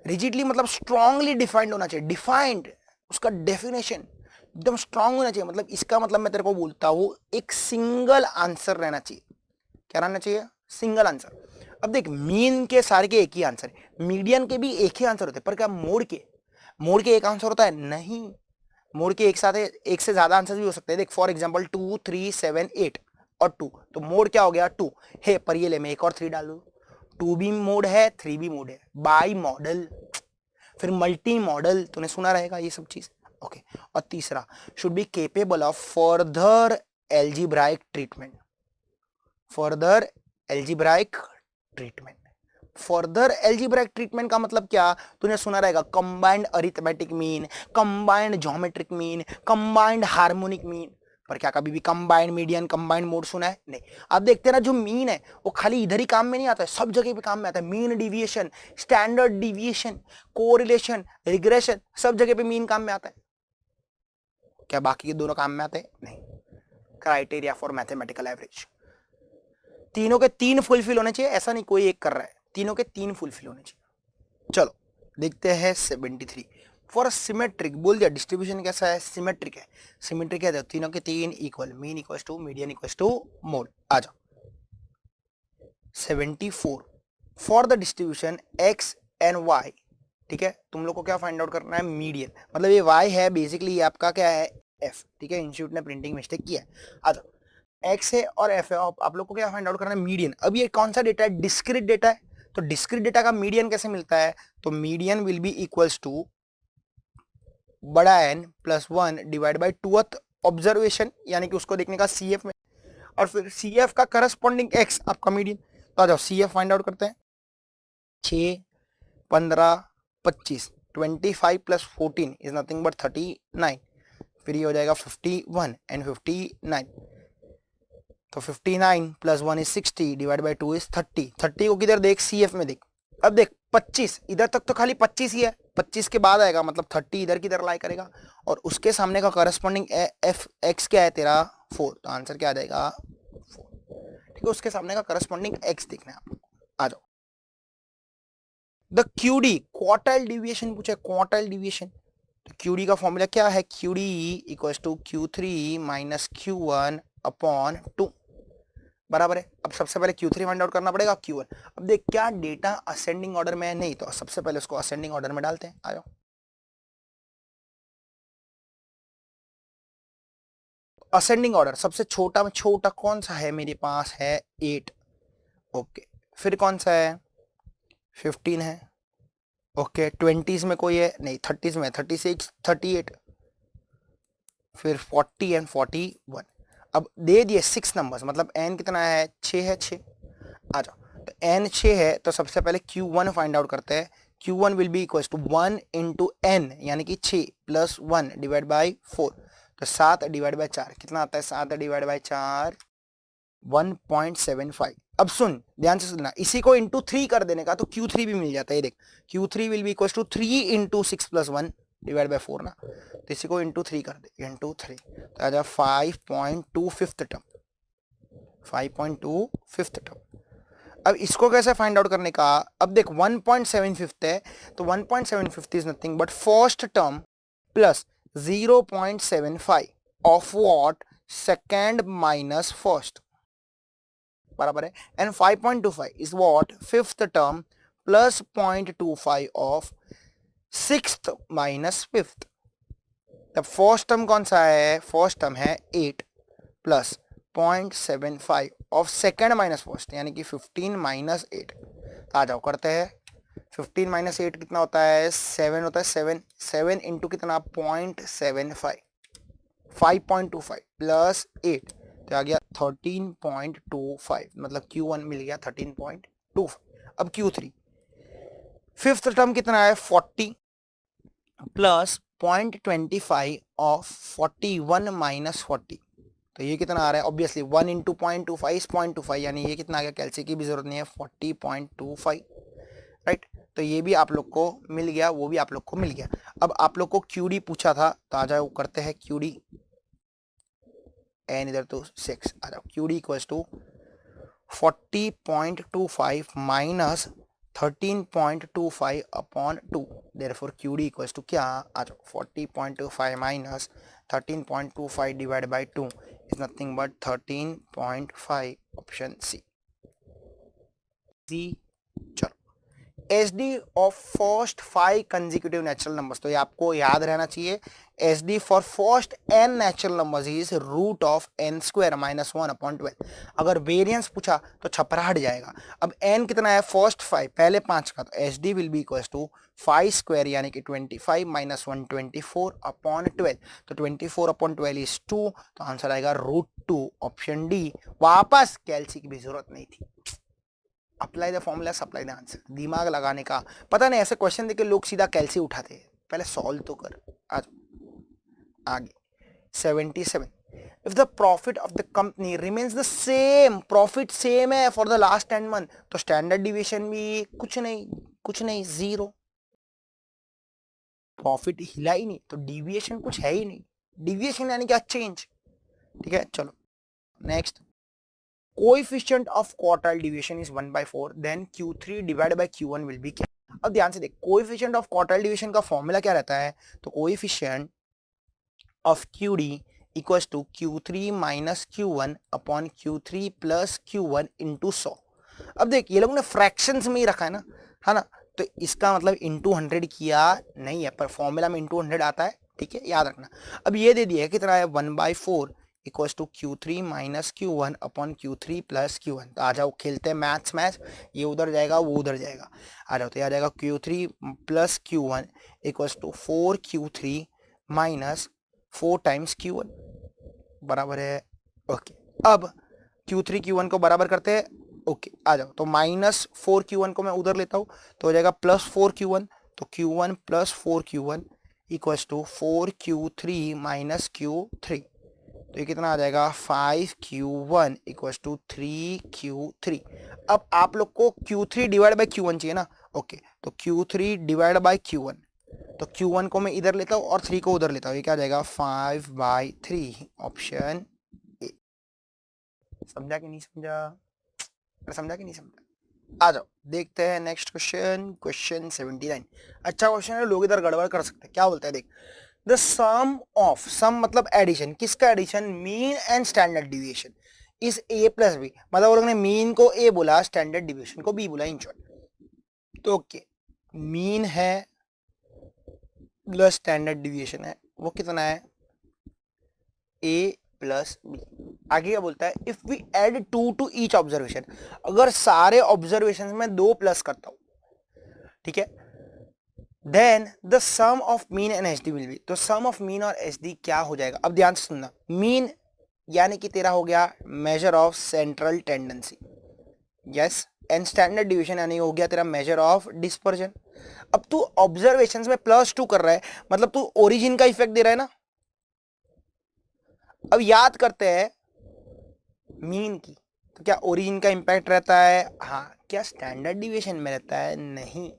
रिजिडली मतलब स्ट्रांगली डिफाइंड होना चाहिए, डिफाइंड, उसका डेफिनेशन एकदम स्ट्रांग होना चाहिए। मतलब इसका मतलब मैं तेरे को बोलता हूं, एक सिंगल आंसर रहना चाहिए। क्या रहना चाहिए, सिंगल आंसर। अब देख, मीन के सारे के एक ही आंसर है, मीडियन के भी एक ही आंसर होते हैं, पर क्या मोड के एक आंसर होता है, नहीं, मोड के एक साथ एक से ज्यादा आंसर भी हो सकते हैं। देख फॉर एग्जांपल 2 3 7 8 और 2, तो मोड क्या हो गया 2 है, पर ये ले मैं एक और 3 डाल दूं, 2 भी मोड है 3 भी मोड है, बाई मॉडल, फिर मल्टी मॉडल, तूने सुना रहेगा ये सब चीज, ओके। और तीसरा, should be capable of further algebraic treatment, further algebraic treatment. Further algebraic treatment का मतलब क्या, तूने सुना रहेगा, combined arithmetic mean, combined geometric mean, combined harmonic mean, पर क्या कभी भी कंबाइंड मीडियन कंबाइंड मोड सुना है? नहीं। अब देखते हैं ना, जो मीन है वो खाली इधर ही काम में नहीं आता है, सब जगह पे काम में आता है। Mean deviation, standard deviation, correlation, regression, सब जगह पे मीन काम में आता है। क्या बाकी के दोनों काम में आते हैं? नहीं। क्राइटेरिया फॉर मैथमेटिकल एवरेज, तीनों के तीन फुलफिल होने चाहिए, ऐसा नहीं कोई एक कर रहा है, तीनों के तीन फुलफिल होने चाहिए। चलो देखते हैं 73 फॉर सिमेट्रिक, बोल दिया डिस्ट्रीब्यूशन कैसा है, सिमेट्रिक है। सिमेट्रिक है तो तीनों के तीन equal, mean equal to median equal to mode. आ जाओ 74 for the distribution x and y, ठीक है। तुम लोग को क्या फाइंड आउट करना है, मीडियन, मतलब ये y है बेसिकली, ये आपका क्या है, f, ठीक है। इंस्टीट्यूट ने प्रिंटिंग मिस्टेक किया है। आ जाओ x है और f है, आप लोग को क्या फाइंड आउट करना है, मीडियन। अब ये कौन सा डेटा है, डिस्क्रीट डेटा है, तो डिस्क्रीट डेटा का मीडियन कैसे मिलता है, तो median will be equals to बड़ा n plus 1 divide by 2th observation, यानी कि उसको देखने का CF में, और फिर CF का करस्पॉन्डिंग x आपका मीडियन। तो आ जाओ CF फाइंड आउट करते हैं। 6, 15, 25, 25 प्लस 14 इज नथिंग बट 39, फिर ये हो जाएगा 51 एंड 59, तो 59 plus 1 is 60 divide by 2 is 30। 30 को किधर देख, CF में देख। अब देख 25, इधर तक तो खाली 25 ही है, 25 के बाद आएगा, मतलब 30 इधर की तरह लाई करेगा, और उसके सामने का करस्पॉन्डिंग एफ एक्स क्या है तेरा 4, तो आंसर क्या आ जाएगा 4, ठीक है। उसके सामने का करस्पॉन्डिंग एक्स देखना है आपको। आ जाओ द क्यूडी, क्वार्टाइल डिविएशन पूछा है, क्वार्टाइल डिविएशन, तो क्यूडी का फॉर्मूला क्या है, QD equals to Q3 minus Q1 upon 2, बराबर है। अब सबसे पहले Q3 फाइंड आउट करना पड़ेगा, Q1। अब देख क्या डेटा असेंडिंग ऑर्डर में है, नहीं, तो सबसे पहले उसको असेंडिंग ऑर्डर में डालते हैं। आयो असेंडिंग ऑर्डर, सबसे छोटा में छोटा कौन सा है मेरे पास है 8, ओके। फिर कौन सा है 15 है, ओके। 20s में कोई है नहीं, 30s में 36, 38, फिर 40 एंड 41। अब दे दिए 6 नंबर्स, मतलब n कितना है 6 है, 6। आ जाओ तो n 6 है, तो सबसे पहले Q1 फाइंड आउट करते हैं। Q1 will be equal to 1 into n, यानी कि 6 प्लस 1 डिवाइड बाई 4, तो 7 डिवाइड बाई 4 कितना आता है, 7 डिवाइड बाई 4 1.75। अब सुन ध्यान से सुनना, इसी को इंटू 3 कर देने का तो Q3 भी मिल जाता है, ये देख Q3 will be equal to 3 into 6 plus 1 divide by 4 ना, तो इसी को इंटू 3 कर दे, इंटू 3, तो आ जाए 5.2 फिफ्थ टर्म, 5.2 फिफ्थ टर्म। अब इसको कैसे फाइंड आउट करने का, अब देख 1.75 है, तो 1.75 is nothing but first term plus 0.75 of what, second minus first, बराबर है। And 5.25 is what, fifth term plus 0.25 of sixth minus fifth. तब फर्स्ट टर्म कौन सा है, फर्स्ट टर्म है 8 plus 0.75 of second minus first, यानी कि 15 माइनस 8। आ जाओ करते हैं, 15 माइनस 8 कितना होता है, 7 होता है, 7 7 इंटू कितना 0.75, 5.25 प्लस 8, तो आ गया 13.25, मतलब Q1 मिल गया 13.25। अब Q3 फिफ्थ टर्म कितना है 40 प्लस 0.25 ऑफ 41 माइनस 40, तो ये कितना आ रहा है, ऑब्वियसली 1 इंटू 0.25 0.25, यानी ये कितना आ गया, कैलसी की भी जरूरत नहीं है, 40.25, राइट। तो ये भी आप लोग को मिल गया, वो भी आप लोग को मिल गया। अब आप लोग को क्यूडी पूछा था, तो आ जाओ करते हैं क्यूडी, एन इधर तो 6, आ जाओ QD equals to 40.25 minus 13.25 upon 2, therefore QD equals to क्या, आ जाओ 40.25 minus 13.25 divide by 2 is nothing but 13.5, option C. चलो SD of first 5 consecutive natural numbers, तो ये आपको याद रहना चाहिए, SD for first n natural numbers is root of n square minus 1 upon 12। अगर वेरिएंस पूछा तो छपरा हट जाएगा। अब n कितना है, फर्स्ट 5 पहले 5 का, तो SD will be equal to 5 square यानी कि 25 माइनस 1 24 अपॉन 12, तो 24 अपॉन 12 इज 2, तो आंसर आएगा रूट 2, ऑप्शन डी। वापस कैलसी की भी जरूरत नहीं थी, apply the formula supply the answer, दिमाग लगाने का। पता नहीं ऐसे क्वेश्चन देके लोग सीधा कैलसी उठाते हैं, पहले सॉल्व तो कर। आज आगे 77 if the profit of the company remains the same, profit same है फॉर द लास्ट 10 मंथ, तो स्टैंडर्ड डिविएशन भी कुछ नहीं, जीरो। प्रॉफिट हिला ही नहीं तो डिविएशन कुछ है ही नहीं, डिविएशन यानी क्या, चेंज। ठीक है, चलो next. Coefficient of quartile deviation is 1/4, then Q3 divided by Q1 will be क्या। अब ध्यान से देख, कोएफिशिएंट ऑफ क्वार्टाइल डिविएशन का फॉर्मूला क्या रहता है, तो coefficient of QD equals to Q3 minus Q1 upon Q3 plus Q1 into 100। अब देख ये लोग ने फ्रैक्शंस में ही रखा है ना, तो इसका मतलब इंटू 100 किया नहीं है, पर फॉर्मूला में इंटू 100 आता है, ठीक है, याद रखना। अब ये दे दिया है कितना है, 1/4 equals to Q3 minus Q1 upon Q3 plus Q1। तो आ जाओ खेलते हैं मैच, ये उधर जाएगा वो उधर जाएगा, आ जाओ, तो आ जाएगा Q3 plus Q1 equals to 4Q3 minus 4 times Q1 बराबर है, ओके। अब Q3 Q1 को बराबर करते हैं, ओके आ जाओ, तो माइनस 4Q1 को मैं उधर लेता हूँ तो हो जाएगा प्लस 4Q1, तो Q1 plus 4Q1 equals to 4Q3 minus Q3, तो ये कितना आ जाएगा 5Q1 इक्वल्स टू 3Q3। अब आप लोग को Q3 डिवाइड बाय Q1 चाहिए ना, ओके, तो Q3 डिवाइड बाय Q1, तो Q1 को मैं इधर लेता हूँ और 3 को उधर लेता हूँ, ये क्या आ जाएगा 5/3, ऑप्शन ए। समझा कि नहीं समझा, समझा कि नहीं समझा। आ जाओ देखते हैं नेक्स्ट क्वेश्चन, क्वेश्चन 79। अच्छा क्वेश्चन है, लोग इधर गड़बड़ कर सकते हैं। क्या बोलता है देख, द सम ऑफ, सम मतलब एडिशन, किसका addition, mean and standard deviation is A plus B, मतलब वो लोग ने मीन को ए बोला, स्टैंडर्ड डिविएशन को बी बोला, इन शॉर्ट। तो ओके, मीन है प्लस स्टैंडर्ड डिविएशन है, वो कितना है ए प्लस बी। आगे क्या बोलता है, if we add 2 to each observation, अगर सारे ऑब्जर्वेशन में 2 प्लस करता हूं, ठीक है, then the sum of mean and SD will be, तो सम ऑफ मीन और एचडी क्या हो जाएगा। अब ध्यान से सुनना, मीन यानी कि तेरा हो गया measure of central tendency, yes, and standard division यानी हो गया तेरा मेजर ऑफ डिस्पर्जन। अब तू ऑब्जर्वेशंस में +2 कर रहा है, मतलब तू ओरिजिन का इफेक्ट दे रहा है ना। अब याद करते हैं मीन की, तो क्या ओरिजिन का इंपैक्ट रहता है, हाँ, क्या स्टैंडर्ड डिविएशन में रहता है, नहीं।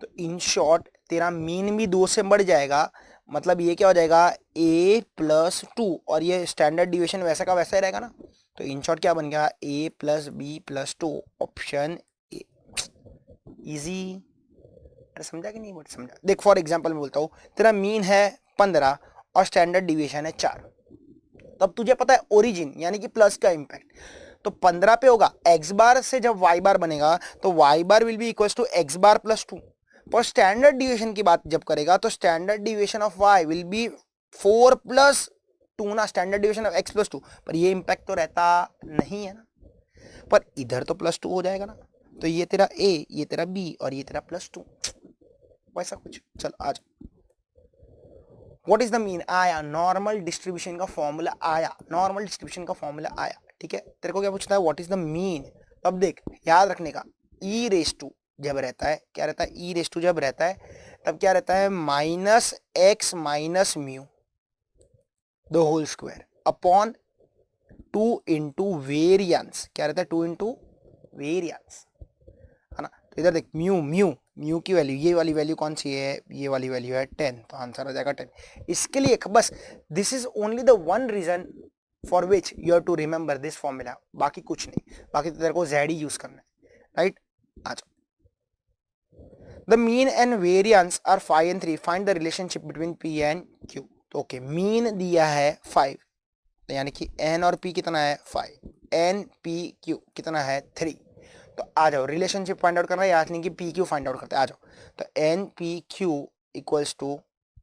तो इन शॉर्ट तेरा मीन भी 2 से बढ़ जाएगा, मतलब ये क्या हो जाएगा a+2, और ये स्टैंडर्ड डिविएशन वैसा का वैसा ही रहेगा ना, तो इन शॉर्ट क्या बन गया a+b+2, ऑप्शन ए। इजी, अरे समझा कि नहीं समझा। देख फॉर एग्जांपल मैं बोलता हूँ, तेरा मीन है 15 और स्टैंडर्ड डिविएशन है 4, तब तुझे पता है ओरिजिन यानी कि प्लस का इंपैक्ट, तो 15 पे होगा x बार से जब y बार बनेगा तो y bar will be equals to x बार +2। पर स्टैंडर्ड डिविएशन की बात जब करेगा तो standard deviation of y will be 4+2 ना, स्टैंडर्ड डिविएशन ऑफ x+2, पर ये इंपैक्ट तो रहता नहीं है ना, पर इधर तो +2 हो जाएगा ना, तो ये तेरा a, ये तेरा b और ये तेरा +2, वैसा कुछ। चल आज व्हाट इज द मीन आया, नॉर्मल डिस्ट्रीब्यूशन का फॉर्मूला आया, नॉर्मल डिस्ट्रीब्यूशन का फॉर्मूला आया, ठीक है। तेरे को क्या पूछता है, व्हाट इज द मीन। अब देख याद रखने का, e⁻² जब रहता है, क्या रहता है, e⁻² जब रहता है तब क्या रहता है, -x minus mu the whole square upon 2 into variance, क्या रहता है 2 इंटू वेरियंस, है ना। तो इधर देख म्यू की वैल्यू, ये वाली वैल्यू कौन सी है, ये वाली वैल्यू है 10, तो आंसर आ जाएगा 10। इसके लिए बस this is only the one reason for which you have to remember this formula, बाकी कुछ नहीं, बाकी तो तेरे को जेड ही यूज करना है, राइट। अच्छा, the mean and variance are 5 and 3, find the relationship between P and Q. तो ओके, मीन दिया है 5, तो यानी कि एन और पी कितना है 5, एन पी क्यू कितना है 3, तो आ जाओ रिलेशनशिप फाइंड आउट करना है, यानी कि पी क्यू फाइंड आउट करते हैं, आ जाओ। तो N P Q equals to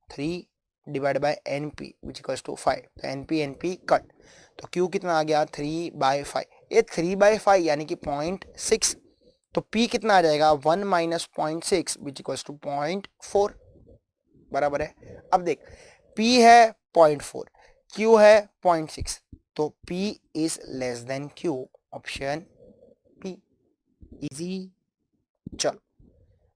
3 divide by N P which equals to 5, तो एन पी कट, तो क्यू कितना आ गया 3/5, ये 3/5 यानी कि 0.6, तो पी कितना आ जाएगा 1 माइनस 0.6 विच इक्वल्स टू 0.4, बराबर है। अब देख पी है 0.4, क्यू है 0.6, तो p is less than q, option p, easy. चलो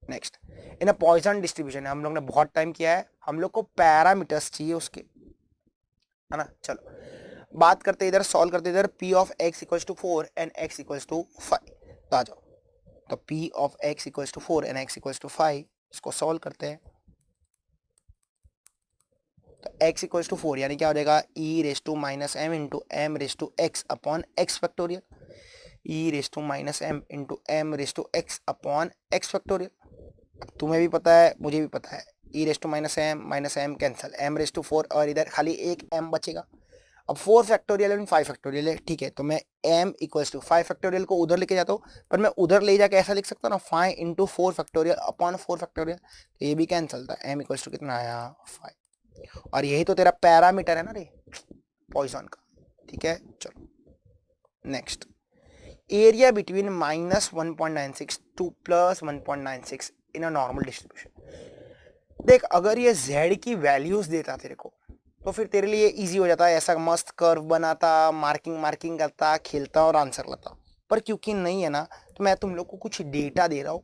next, in a Poisson distribution, हम लोग ने बहुत टाइम किया है, हम लोग को पैरामीटर्स चाहिए उसके, है ना। चलो बात करते इधर, सॉल्व करते इधर, p of x equals to 4 and x equals to 5। तो आ जाओ, तो p of x equals to 4 and x equals to 5, इसको सॉल्व करते हैं। तो x इक्वल्स टू 4 यानी क्या हो जाएगा, e raise to minus m into m raise to x upon x factorial, e raise to minus m into m raise to x upon x factorial. तुम्हें भी पता है, मुझे भी पता है, e raise to minus m cancel, m raise to 4 और इधर खाली एक m बचेगा। अब 4 फैक्टोरियल एंड 5 फैक्टोरियल है, ठीक है, तो मैं m इक्वल्स टू 5 फैक्टोरियल को उधर लेके जाता हूँ, पर मैं उधर ले जाके ऐसा लिख सकता हूँ ना, 5 इंटू 4 फैक्टोरियल अपॉन 4 फैक्टोरियल, तो ये भी कैंसिल था, m इक्वल्स टू कितना आया 5। और यही तो तेरा पैरामीटर है ना रे पॉइसन का, ठीक है। चलो next, area between minus 1.96 two plus 1.96 इन अ नॉर्मल डिस्ट्रीब्यूशन। देख अगर ये z की वैल्यूज देता तेरे को तो फिर तेरे लिए इजी हो जाता है, ऐसा मस्त कर्व बनाता, मार्किंग करता, खेलता और आंसर लाता। पर क्योंकि नहीं है ना, तो मैं तुम लोग को कुछ डेटा दे रहा हूँ,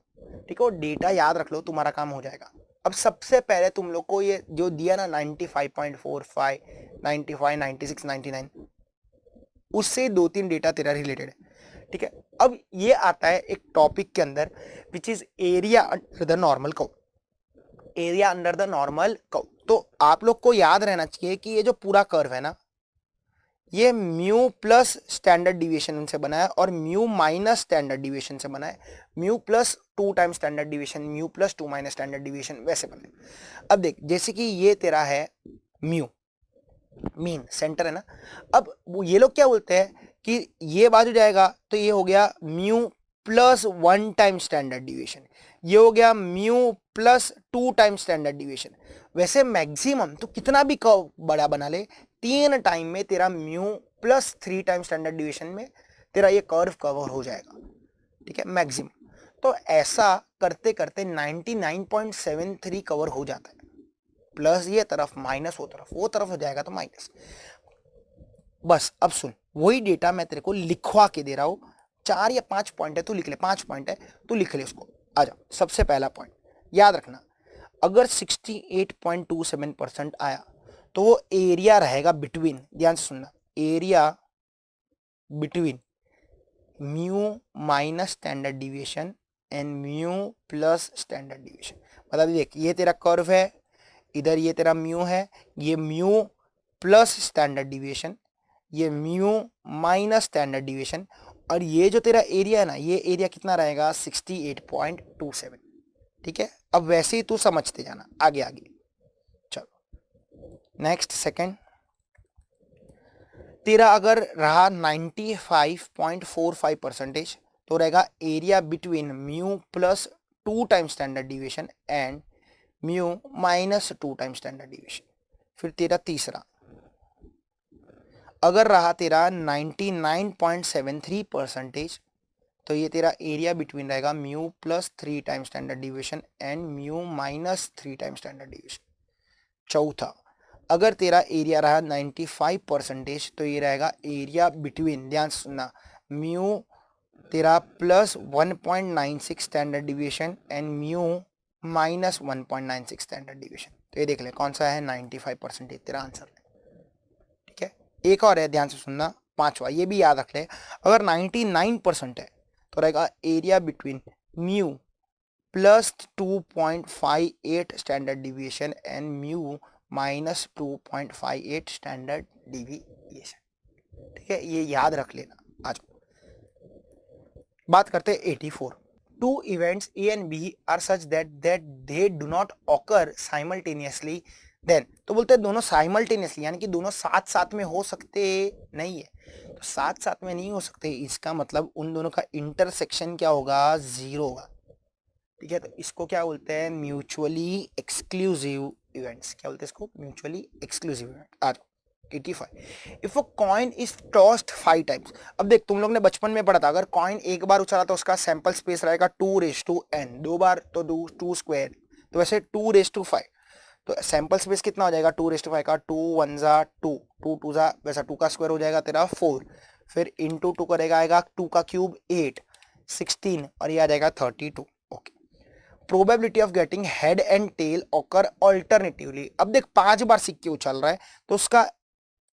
ठीक है, वो डेटा याद रख लो, तुम्हारा काम हो जाएगा। अब सबसे पहले तुम लोग को ये जो दिया ना 95.45, 95, 96, 99, उससे 2-3 डेटा तेरा रिलेटेड है, ठीक है। अब ये आता है एक टॉपिक के अंदर which is area under the normal curve, area under the normal curve. तो आप लोग को याद रहना चाहिए कि ये जो पूरा कर्व है ना, ये म्यू प्लस स्टैंडर्ड डिविएशन से बना है और म्यू माइनस स्टैंडर्ड डिविएशन से बना है, mu plus 2 times standard deviation, mu plus 2 minus standard deviation, वैसे बना है। अब देख जैसे कि ये तेरा है म्यू, मीन सेंटर है ना, अब ये लोग क्या बोलते हैं कि ये बाजू जाएगा तो ये हो गया mu plus 1 time standard deviation, ये हो गया mu plus 2 time standard deviation. वैसे मैक्सिमम तो कितना भी कर्व बड़ा बना ले, 3 टाइम में तेरा mu plus 3 time standard deviation में तेरा ये कर्व कवर हो जाएगा, ठीक है, मैक्सिमम। तो ऐसा करते करते 99.73 कवर हो जाता है, प्लस ये तरफ माइनस वो तरफ हो जाएगा तो माइनस। बस अब सुन, वही डेटा मैं तेरे को लिखवा के दे रहा हूं, 4 या 5 पॉइंट है, तू लिख ले, 5 पॉइंट है तू लिख ले उसको। आ जा, सबसे पहला पॉइंट याद रखना, अगर 68.27% आया तो वो एरिया रहेगा बिटवीन, ध्यान से सुनना, area between mu minus standard deviation and mu plus standard deviation. मतलब देख ये तेरा कर्व है, इधर ये तेरा म्यू है, ये म्यू प्लस स्टैंडर्ड डिविएशन, ये म्यू माइनस स्टैंडर्ड डिविएशन, और ये जो तेरा एरिया है ना, ये एरिया कितना रहेगा 68.27, ठीक है। अब वैसे ही तू समझते जाना आगे आगे। चलो नेक्स्ट, सेकंड, तेरा अगर रहा 95.45% तो रहेगा area between mu plus 2 time standard deviation and mu minus 2 time standard deviation. फिर तेरा तीसरा अगर रहा तेरा 99.73% तो ये तेरा एरिया बिटवीन रहेगा mu plus 3 time standard deviation and mu minus 3 time standard deviation. चौथा अगर तेरा एरिया रहा 95% तो ये रहेगा एरिया बिटवीन, ध्यान सुनना, म्यू तेरा plus 1.96 standard deviation and mu minus 1.96 standard deviation. तो ये देख ले कौन सा है, 95% तेरा आंसर है, ठीक है। एक और है, ध्यान से सुनना, पांचवा, ये भी याद रख ले, अगर 99% है तो रहेगा area between mu plus 2.58 standard deviation and mu minus 2.58 standard deviation, ठीक है, ये याद रख लेना। आ जाओ, बात करते हैं 84। Two events A and B are such that they do not occur simultaneously then, तो बोलते हैं दोनों साइमल्टेनियसली यानी कि दोनों साथ साथ में हो सकते नहीं है, तो साथ साथ में नहीं हो सकते, इसका मतलब उन दोनों का इंटरसेक्शन क्या होगा, 0 होगा, ठीक है। तो इसको क्या बोलते हैं, म्यूचुअली एक्सक्लूसिव इवेंट्स, क्या बोलते हैं इसको, म्यूचुअली एक्सक्लूसिव इवेंट। आ जाओ 85, if a coin is tossed 5 times. अब देख तुम लोग ने बचपन में पढ़ा था, अगर कॉइन एक बार उछला तो उसका सैंपल स्पेस रहेगा 2n, 2 बार तो 2 स्क्वायर, तो वैसे 2/5, तो सैंपल स्पेस कितना हो जाएगा 2/5 का, 2 1 जा 2, 2 2 जा, वैसा 2 का स्क्वायर हो जाएगा तेरा 4, फिर इंटू 2 करेगा, आएगा 2 का क्यूब 8, 16 और ये आ जाएगा 32। Okay, probability of getting head and tail occur alternatively. अब देख 5 बार सिक्के उछल रहा है तो उसका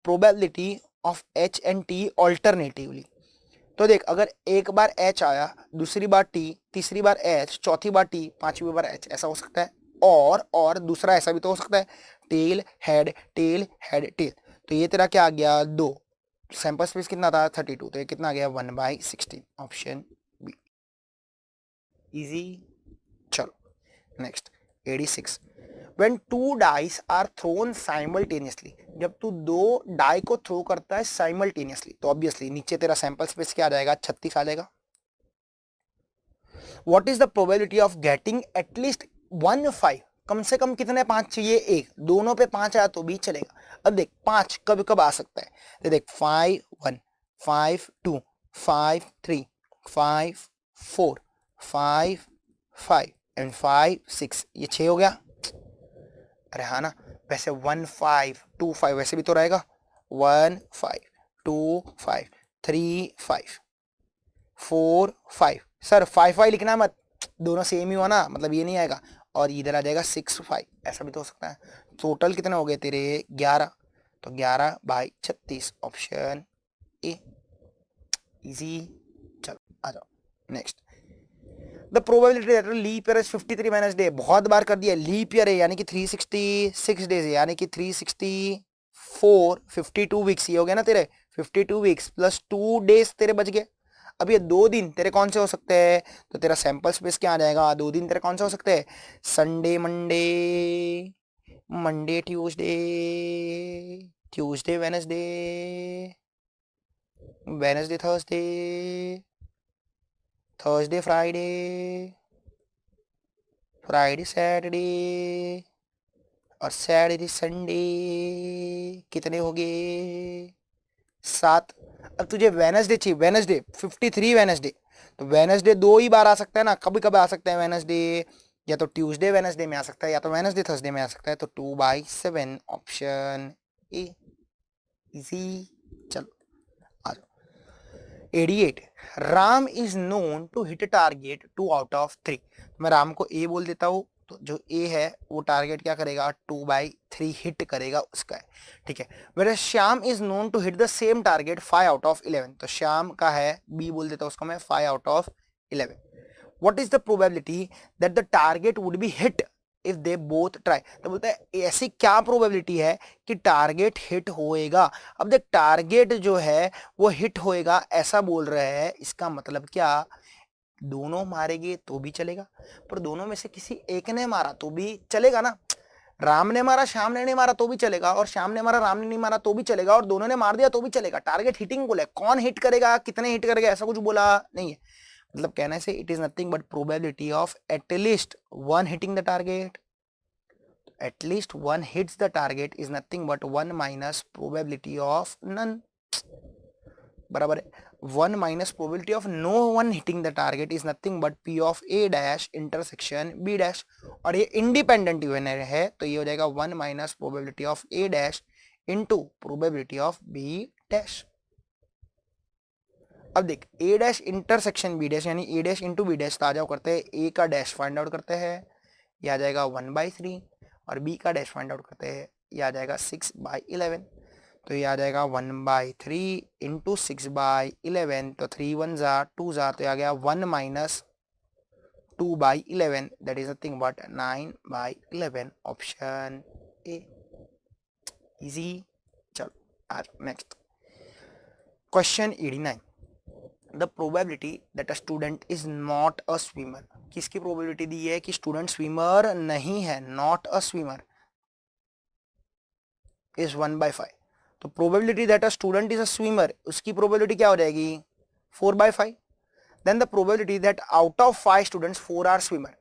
probability of H and T alternatively. तो देख, अगर एक बार H आया, दूसरी बार T, तीसरी बार H, चौथी बार T, पांचवी बार H, ऐसा हो सकता है। और दूसरा ऐसा भी तो हो सकता है, tail head tail head tail. तो ये तेरा क्या आ गया, 2। सैंपल स्पेस कितना था, 32, तो ये कितना आ गया, 1/16, ऑप्शन बी। इजी। चलो next, 86। When two dice are thrown simultaneously, जब तू दो डाई को थ्रो करता है साइमल्टेनियसली, तो ऑब्वियसली नीचे तेरा सैंपल स्पेस क्या आ जाएगा, 36 आ जाएगा। What is the probability of getting at least 1/5, कम से कम कितने 5 चाहिए, एक, दोनों पे 5 आया तो भी चलेगा। अब देख 5 कब कब आ सकता है, तो देख 5/1, 5/2, 5/3, 5/4, 5/5 एंड 5/6, ये 6 हो गया। अरे हाँ ना, वैसे 1/5, 2/5 वैसे भी तो रहेगा, 1/5, 2/5, 3/5, 4/5। सर 5/5 लिखना मत, दोनों सेम ही हुआ ना, मतलब ये नहीं आएगा, और इधर आ जाएगा 6/5, ऐसा भी तो हो सकता है। टोटल कितने हो गए तेरे, 11, तो 11/36, ऑप्शन ए। इजी। चलो आ जाओ next. The probability that leap year is 53 minus day, बहुत बार कर दिया, लीप ईयर है यानी कि 366 डेज है, यानी कि 364, 52 वीक्स, ये हो गया ना तेरे 52 वीक्स प्लस 2 डेज तेरे बच गए। अब ये 2 दिन तेरे कौन से हो सकते हैं, तो तेरा सैंपल स्पेस क्या आ जाएगा, 2 दिन तेरे कौन से हो सकते हैं, Sunday Monday, Monday Tuesday, Tuesday Wednesday, Wednesday Thursday, Thursday Friday, Friday Saturday, और सैटरडे संडे। कितने हो गए, 7। अब तुझे वेनसडे चाहिए, वेनसडे 53 वेनसडे, तो वेनसडे 2 ही बार आ सकता है ना, कभी कभी आ सकता है वेनसडे, या तो ट्यूसडे वेनसडे में आ सकता है, या तो वेनसडे थर्सडे में आ सकता है, तो 2/7, ऑप्शन ए। इजी। चलो आ जाओ। 88, Ram is known to hit target 2 out of 3। मैं राम को ए बोल देता हूँ, तो जो ए है वो टारगेट क्या करेगा, 2/3 हिट करेगा उसका है, ठीक है। Where Shyam is known to hit the same target 5 out of 11, तो श्याम का है, बी बोल देता हूँ उसको मैं, 5 out of 11। What is the probability that the target would be hit if they both try, तो बोलता है ऐसी क्या प्रोबेबिलिटी है कि टारगेट हिट होएगा। अब देख टारगेट जो है वो हिट होएगा ऐसा बोल रहे हैं, इसका मतलब क्या, दोनों मारेंगे तो भी चलेगा, पर दोनों में से किसी एक ने मारा तो भी चलेगा ना। राम ने मारा श्याम ने नहीं मारा तो भी चलेगा, और श्याम ने मारा राम ने नहीं मारा तो भी चलेगा, और दोनों ने मार दिया तो भी चलेगा। टारगेट हिटिंग बोला है, कौन हिट करेगा, कितने हिट करेगा, ऐसा कुछ बोला नहीं है। मतलब कहने से it is nothing but probability of at least one hitting the target. At least one hits the target is nothing but 1 minus probability of none, बराबर है 1 minus probability of no one hitting the target is nothing but P of A dash intersection B dash, और ये इंडिपेंडेंट यूनियर है, तो ये हो जाएगा 1 minus probability of A dash into probability of B dash. अब देख A dash intersection B dash यानी A dash into B dash, ताजा करते हैं, ए का डैश फाइंड आउट करते हैं, ये आ जाएगा 1/3, और बी का डैश फाइंड आउट करते हैं, ये आ जाएगा 6/11, तो ये आ जाएगा 1/3 इंटू 6/11, तो 3 1 जा 2 जा, तो आ गया 1 minus 2/11, that is nothing but 9/11, option A. Easy. चलो आज next question 89, the probability that a student is not a swimmer, किसकी प्रोबेबिलिटी दी है कि स्टूडेंट स्विमर नहीं है, नॉट अ स्विमर, इज 1/5। तो probability that a student is a swimmer, उसकी प्रोबेबिलिटी क्या हो जाएगी, 4/5। Then the probability that out of 5 students 4 are swimmer,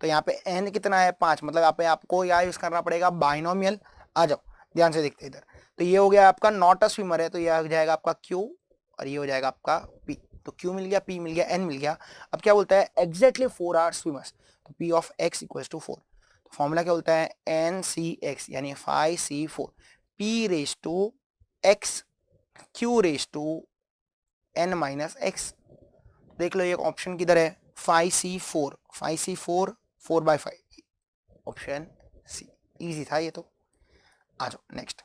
तो यहाँ पे n कितना है, 5, मतलब यहाँ पे आपको यहाँ यूज करना पड़ेगा बाइनोमियल। आ जाओ ध्यान से देखते इधर, तो ये हो गया आपका नॉट अ स्विमर है, तो ये हो जाएगा आपका Q, और ये हो जाएगा आपका P, तो Q मिल गया, P मिल गया, N मिल गया। अब क्या बोलता है, एग्जैक्टली 4 आर स्विमर्स, तो P of x equals to 4, तो फॉर्मूला क्या बोलता है, NCX यानी 5C4 P raise to x Q raise to N minus x। देख लो ये ऑप्शन किधर है, 5C4, 5C4 4/5, option C. Easy था ये तो। आ जाओ next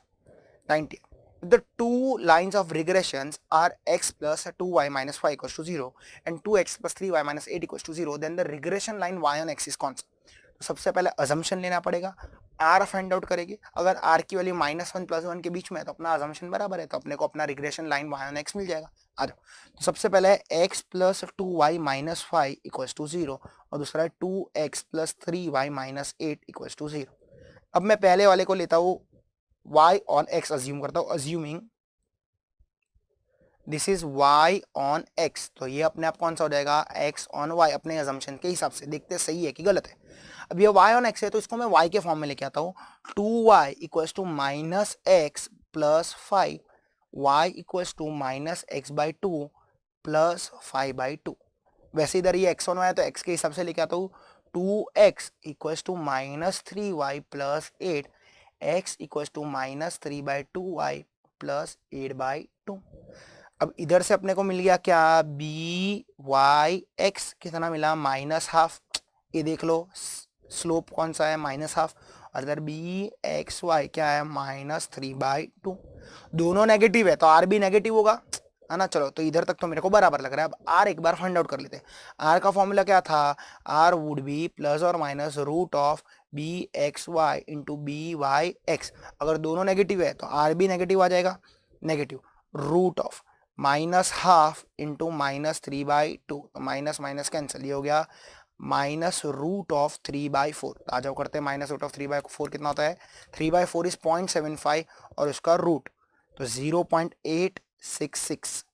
90, The two lines of regressions are x plus 2y minus 5 equals to 0 and 2x plus 3y minus 8 equals to 0, then the regression line y on x is कौन सा? तो सबसे पहले अजम्पशन लेना पड़ेगा, r फाइंड आउट करेंगे. अगर r की वैल्यू -1 +1 के बीच में है तो अपना अजम्पशन बराबर है, तो अपने को अपना regression line y on x मिल जाएगा. आ जाओ. तो सबसे पहले है x plus 2y minus 5 equals to 0 और दूसरा है 2x plus 3y minus 8 equals to 0. अब मैं पहले वाले को लेता हूँ y on x अज्यूम करता हूँ, assuming this is y on x, तो ये अपने आप कौन सा हो जाएगा x on y अपने अजम्पशन के हिसाब से. देखते सही है कि गलत है. अब ये y on x है तो इसको मैं y के फॉर्म में लेके आता हूँ. 2y equals to minus X plus 5, y equals to minus X by 2 plus 5 by 2. वैसे इधर ये x on y है तो x के हिसाब से लेके आता हूँ. 2x equals to minus 3y plus 8, x equals to minus 3 by 2y plus 8 by 2. अब इधर से अपने को मिल गया क्या, बी वाई एक्स कितना मिला, माइनस हाफ. ये देख लो स्लोप कौन सा है, माइनस हाफ. और इधर बी एक्स वाई क्या है, -3/2. दोनों नेगेटिव है तो आर भी नेगेटिव होगा, है ना. चलो तो इधर तक तो मेरे को बराबर लग रहा है. अब आर एक बार फाइंड आउट कर लेते हैं. आर का फॉर्मूला क्या था, आर वुड बी प्लस और minus root of B x Y into B Y X. अगर दोनों नेगेटिव है तो आर भी नेगेटिव आ जाएगा. Negative root of minus half into -3/2, तो माइनस माइनस कैंसिल, ये हो गया माइनस रूट ऑफ 3/4. आ जाओ करते हैं माइनस रूट ऑफ 3/4 कितना होता है, 3/4 इज 0.75 और उसका रूट तो 0.866.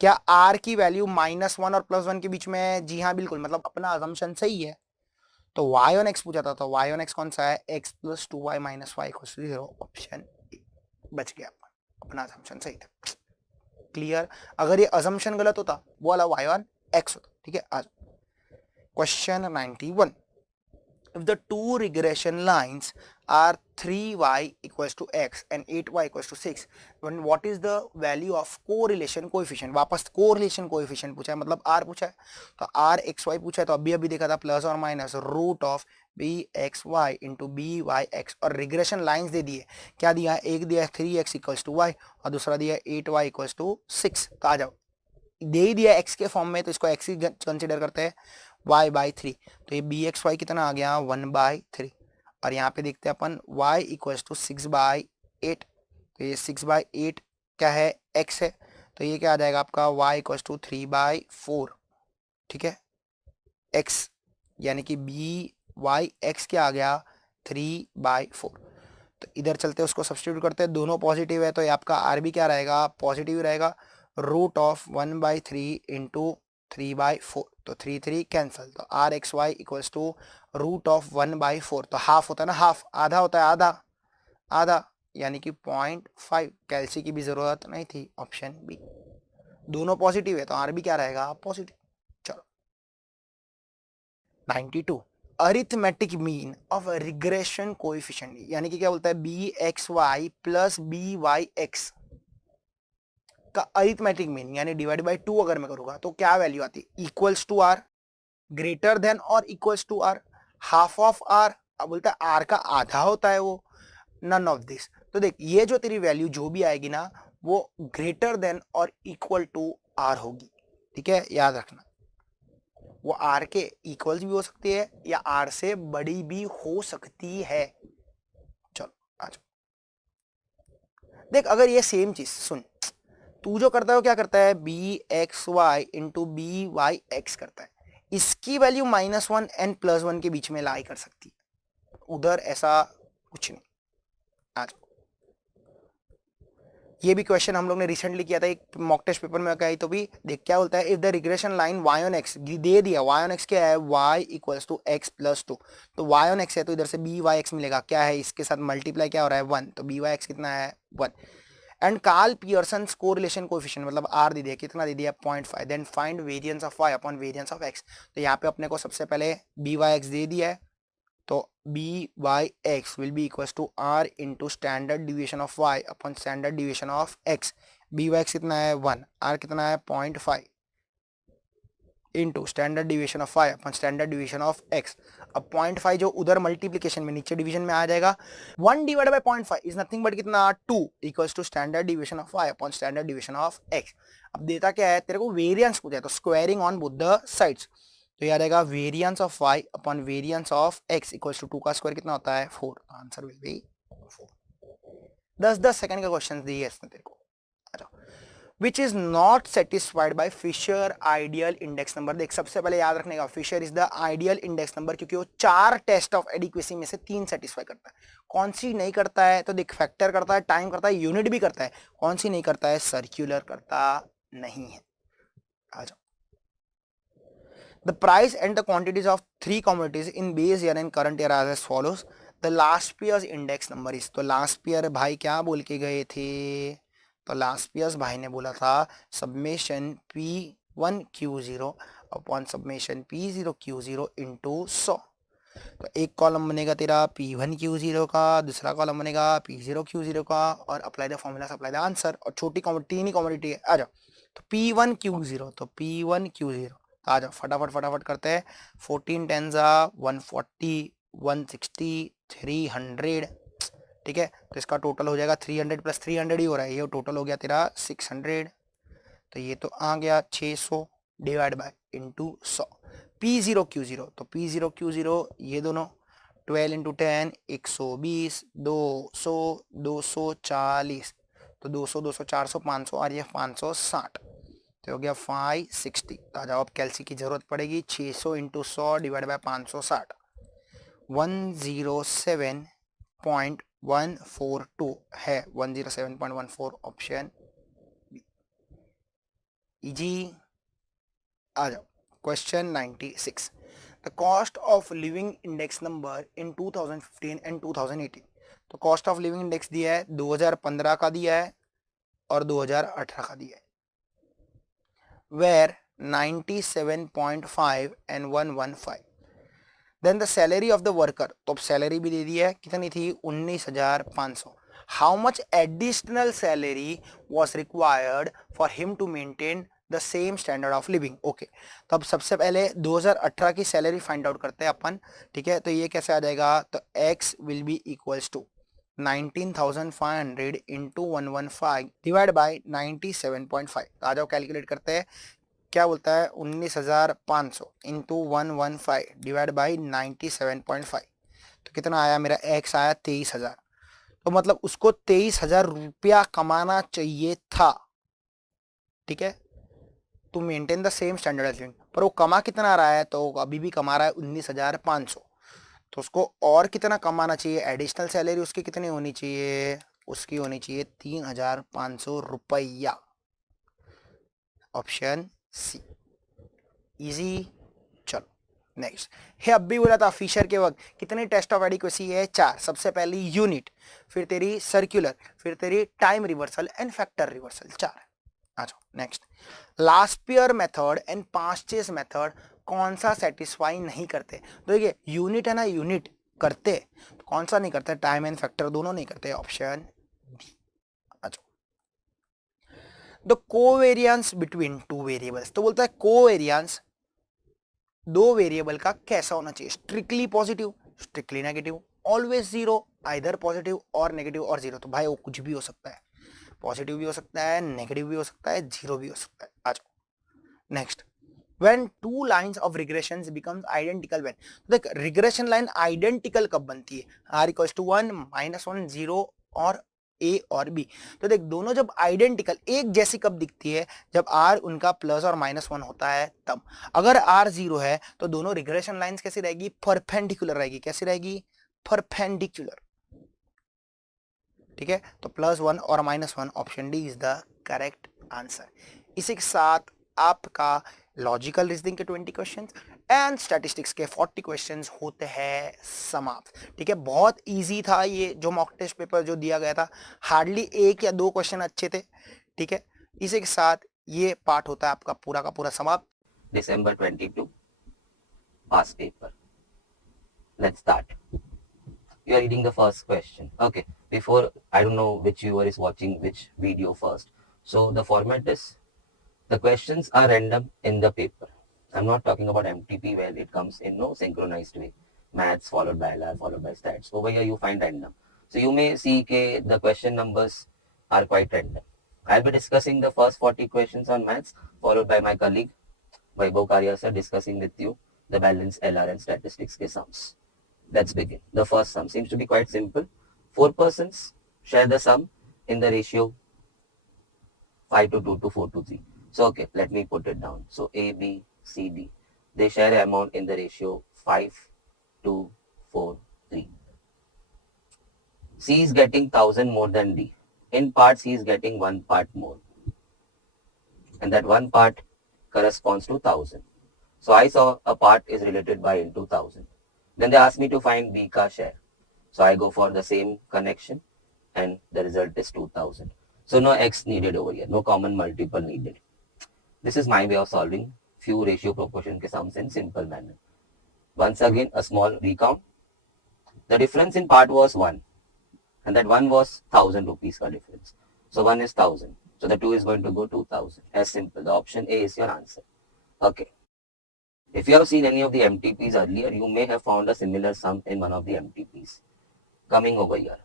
क्या आर की वैल्यू -1 और +1 के बीच में है? जी हाँ बिल्कुल, मतलब अपना अजम्पशन सही है. तो y on x पूछा था तो y on x कौन सा है, x plus 2y minus 5 equals to 0, option A. बच गया, अपना अजम्पशन सही था. क्लियर. अगर ये अजम्पशन गलत होता वो वाला y on x होता. ठीक है. आज question 91. If the two regression lines are 3y equals to x and 8y equals to 6, then what is the value of correlation coefficient? वापस correlation coefficient पूछा है, मतलब r पूछा है. तो r x y पूछा है तो अभी देखा था प्लस और minus root of B x Y into B Y X. और रिग्रेशन लाइन्स दे दिए, क्या दिया, एक दिया 3x इक्वल्स टू वाई और दूसरा दिया 8y इक्वल्स टू 6. तो आ जाओ, दे ही दिया x के फॉर्म में तो इसको x ही कंसिडर करते हैं, y/3. तो ये बी एक्स वाई कितना आ गया 1/3. और यहाँ पे देखते हैं अपन y इक्वल्स टू 6/8. तो ये 6/8 क्या है, x है. तो ये क्या आ जाएगा आपका y इक्वल्स टू 3/4. ठीक है. x यानी कि बी वाई एक्स क्या आ गया 3/4. तो इधर चलते हैं उसको सब्स्टिट्यूट करते हैं, दोनों पॉजिटिव है तो ये आपका आर भी क्या रहेगा, पॉजिटिव रहेगा. रूट ऑफ 1/3 इंटू 3/4, तो 3 कैंसल. तो R X Y equals to root of 1/4, तो हाफ होता है ना, हाफ आधा होता है, आधा आधा यानी कि 0.5. कैल्सी की भी जरूरत नहीं थी, ऑप्शन बी. दोनों पॉजिटिव है तो आर भी क्या रहेगा, पॉजिटिव. चलो 92. Arithmetic mean of regression coefficient, यानी कि क्या बोलता है, B x y plus b Y x का अरिथमेटिक मीन यानी डिवाइड बाय 2 अगर मैं करूंगा तो क्या वैल्यू आती है, equals to r, greater than और equals to r, half of r. अब बोलता है आर का आधा होता है वो, नन ऑफ दिस. तो देख ये जो तेरी वैल्यू जो भी आएगी ना वो ग्रेटर देन और इक्वल टू आर होगी. ठीक है, याद रखना. वो आर के इक्वल्स भी हो सकती है या आर से बड़ी भी हो सकती है. चलो आज देख, अगर ये सेम चीज सुन, तू जो करता है वो क्या करता है, B x Y into B Y X करता है. इसकी वैल्यू -1 एंड +1 के बीच में लाई कर सकती है, उधर ऐसा कुछ नहीं. आज ये भी क्वेश्चन हम लोग ने रिसेंटली किया था एक मॉक टेस्ट पेपर में कही, तो भी देख क्या बोलता है, if the regression line y on x दे दिया, y on x क्या है, y equals to x plus 2. तो y on x है तो इधर से बी वाई एक्स मिलेगा, क्या है इसके साथ मल्टीप्लाई क्या हो रहा है 1, तो बी वाई एक्स कितना है 1. And Karl Pearson correlation coefficient मतलब r दे दिया, कितना दे दिया 0.5. Then find variance of y upon variance of x. तो यहाँ पे अपने को सबसे पहले बी वाई एक्स दे दिया है तो B Y X will be equals to R into standard deviation of Y upon standard deviation of X. B Y X कितना है 1, आर कितना है 0.5. Into standard deviation of y upon standard deviation of x। अब 0.5 जो उधर मल्टीप्लीकेशन में नीचे डिवीजन में आ जाएगा, 1 divide by 0.5 is nothing but कितना 2 equals to standard deviation of y upon standard deviation of x। अब देता क्या है तेरे को, वेरिएंस पूछा है तो squaring on both the sides, तो ये आ जाएगा variance of y upon variance of x equals to 2 का स्क्वायर कितना होता है 4, आंसर विल बी 4। 10-10 सेकंड का क्वेश्चन दिए इसने तेरे को। अच्छा, which is not satisfied by Fisher ideal index number। देख सबसे पहले याद रखने का, Fisher is the ideal index number क्योंकि वो 4 टेस्ट ऑफ एडिक्वेसी में से 3 सेटिस्फाई करता है। कौन सी नहीं करता है, तो देख फैक्टर करता है, टाइम करता है, यूनिट भी करता है। कौन सी नहीं करता है, सर्कुलर करता नहीं है। आ जाओ। The price and the quantities of 3 commodities in base year and current year are as follows। The last year's index number is, तो last year भाई क्या बोल के गए थे, तो लास्ट ईयर भाई ने बोला था summation P1Q0 upon summation P0Q0 into 100। तो एक कॉलम बनेगा तेरा P1Q0 का, दूसरा कॉलम बनेगा P0Q0 का, और apply the formula apply the answer. और छोटी कॉमोडिटी, तीन ही कॉमोडिटी है। आ जाओ, तो P1Q0, तो P1Q0 आ जाओ, फटाफट फटाफट करते हैं। 14 टेंजा 140 160 300, ठीक है। तो इसका टोटल हो जाएगा 300 प्लस 300 ही हो रहा है, ये टोटल हो गया तेरा 600। तो ये तो आ गया 600 डिवाइड बाय इंटू 100। P0Q0, तो P0Q0 ये दोनों 12 इंटू 10 120, 200 240, तो 200 200 400 500 और ये 560, तो हो गया 560। तो आ जाओ, अब कैलसी की जरूरत पड़ेगी। 600 इंटू 100 डिवाइड बाय 560, 107.142 है, 107.14 ऑप्शन बी। इजी। आ जाओ, question 96। The cost of living index number in 2015 and 2018। तो कॉस्ट ऑफ लिविंग इंडेक्स दिया है, 2015 का दिया है और 2018 का दिया है। Where 97.5 and 115। Then the salary of the worker, तो अब सैलरी भी दे दी है, कितनी थी 19,500। How much additional salary was required for him to maintain the same standard of living. Okay, तो अब सबसे पहले 2018 की सैलरी फाइंड आउट करते हैं अपन, ठीक है। तो ये कैसे आ जाएगा, तो x will be equals to 19,500 into 115 divide by 97.5। तो आ जाओ कैलकुलेट करते हैं। क्या बोलता है, 19,500 इंटू 115 डिवाइड बाई 97.5, तो कितना आया मेरा, x आया 23,000। तो मतलब उसको 23,000 रुपया कमाना चाहिए था, ठीक है, to maintain the same standard of living. पर वो कमा कितना रहा है, तो अभी भी कमा रहा है 19,500। तो उसको और कितना कमाना चाहिए, एडिशनल सैलरी उसकी कितनी होनी चाहिए, उसकी होनी चाहिए 3,500 रुपया। Option C, easy. चलो नेक्स्ट है, अब भी बोला था फिशर के वक्त कितने टेस्ट ऑफ एडिक्वेसी है, 4। सबसे पहली यूनिट, फिर तेरी सर्कुलर, फिर तेरी time reversal and factor reversal, 4। आ जाओ next. Laspeyres method and Paasche method कौन सा सेटिस्फाई नहीं करते। तो देखिए यूनिट है ना, यूनिट करते, तो कौन सा नहीं करते, टाइम एंड फैक्टर दोनों नहीं करते, ऑप्शन डी। अच्छा, the covariance between two variables, तो बोलता है कोवेरियंस दो वेरिएबल का कैसा होना चाहिए, strictly positive, strictly negative, always zero, either positive और नेगेटिव और जीरो। तो भाई वो कुछ भी हो सकता है, पॉजिटिव भी हो सकता है, नेगेटिव भी हो सकता है, जीरो भी हो सकता है। आ जाओ next. When two lines of regressions becomes identical when, देख रिग्रेशन लाइन आइडेंटिकल कब बनती है, r इक्वल्स टू 1 -1 0 और a और b। तो देख दोनों जब आइडेंटिकल एक जैसी कब दिखती है, जब r उनका प्लस और -1 होता है तब। अगर r 0 है तो दोनों रिग्रेशन लाइंस कैसी रहेगी, परपेंडिकुलर रहेगी। कैसी रहेगी, परपेंडिकुलर, ठीक है। तो +1 और -1, option D is the correct answer. इसी के साथ आपका लॉजिकल रीजनिंग के 20 क्वेश्चंस एंड स्टैटिस्टिक्स के 40 क्वेश्चंस होते हैं समाप्त, ठीक है। बहुत इजी था ये जो मॉक टेस्ट पेपर जो दिया गया था, हार्डली 1 या 2 क्वेश्चन अच्छे थे, ठीक है। इसी के साथ ये पार्ट होता है आपका पूरा का पूरा समाप्त। December 22 past paper. Let's start. You are reading the first question. Okay, before, I don't know which viewer is watching which video first. So the format is, the questions are random in the paper. I'm not talking about MTP where it comes in no synchronized way. Maths followed by LR followed by stats. Over here you find random. So you may see the question numbers are quite random. I'll be discussing the first 40 questions on maths, followed by my colleague Vaibhav Karia sir discussing with you the balance LR and statistics ke sums. Let's begin. The first sum seems to be quite simple. 4 persons share the sum in the ratio 5 to 2 to 4 to 3. So, okay, let me put it down. So, A, B, C, D. They share an amount in the ratio 5 to 4, 3. C is getting 1000 more than D. In parts, he is getting 1 part more. And that 1 part corresponds to 1000. So, I saw a part is related by into 1000. Then they asked me to find B ka share. So, I go for the same connection and the result is 2000. So, no X needed over here. No common multiple needed. This is my way of solving few ratio proportion ke sums in simple manner. Once again, a small recount. The difference in part was 1 and that 1 was 1000 rupees ka difference. So 1 is 1000. So the 2 is going to go 2000. As simple. The option A is your answer. Okay. If you have seen any of the MTPs earlier, you may have found a similar sum in one of the MTPs. Coming over here.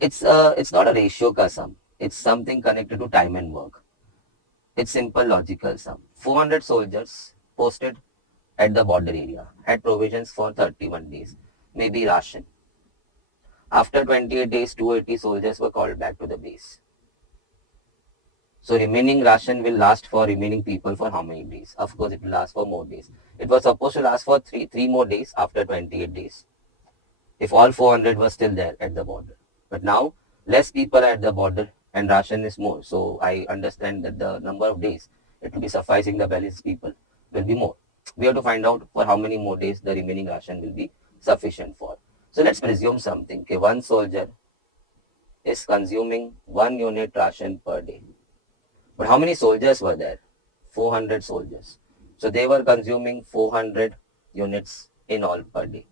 It's not a ratio ka sum. It's something connected to time and work. It's simple logical sum. 400 soldiers posted at the border area had provisions for 31 days, maybe ration. After 28 days, 280 soldiers were called back to the base. So remaining ration will last for remaining people for how many days? Of course, it will last for more days. It was supposed to last for three more days after 28 days. If all 400 were still there at the border. But now, less people are at the border and ration is more. So I understand that the number of days it will be sufficing the balanced people will be more. We have to find out for how many more days the remaining ration will be sufficient for. So let's presume something. Okay, one soldier is consuming 1 unit ration per day. But how many soldiers were there? 400 soldiers. So they were consuming 400 units in all per day.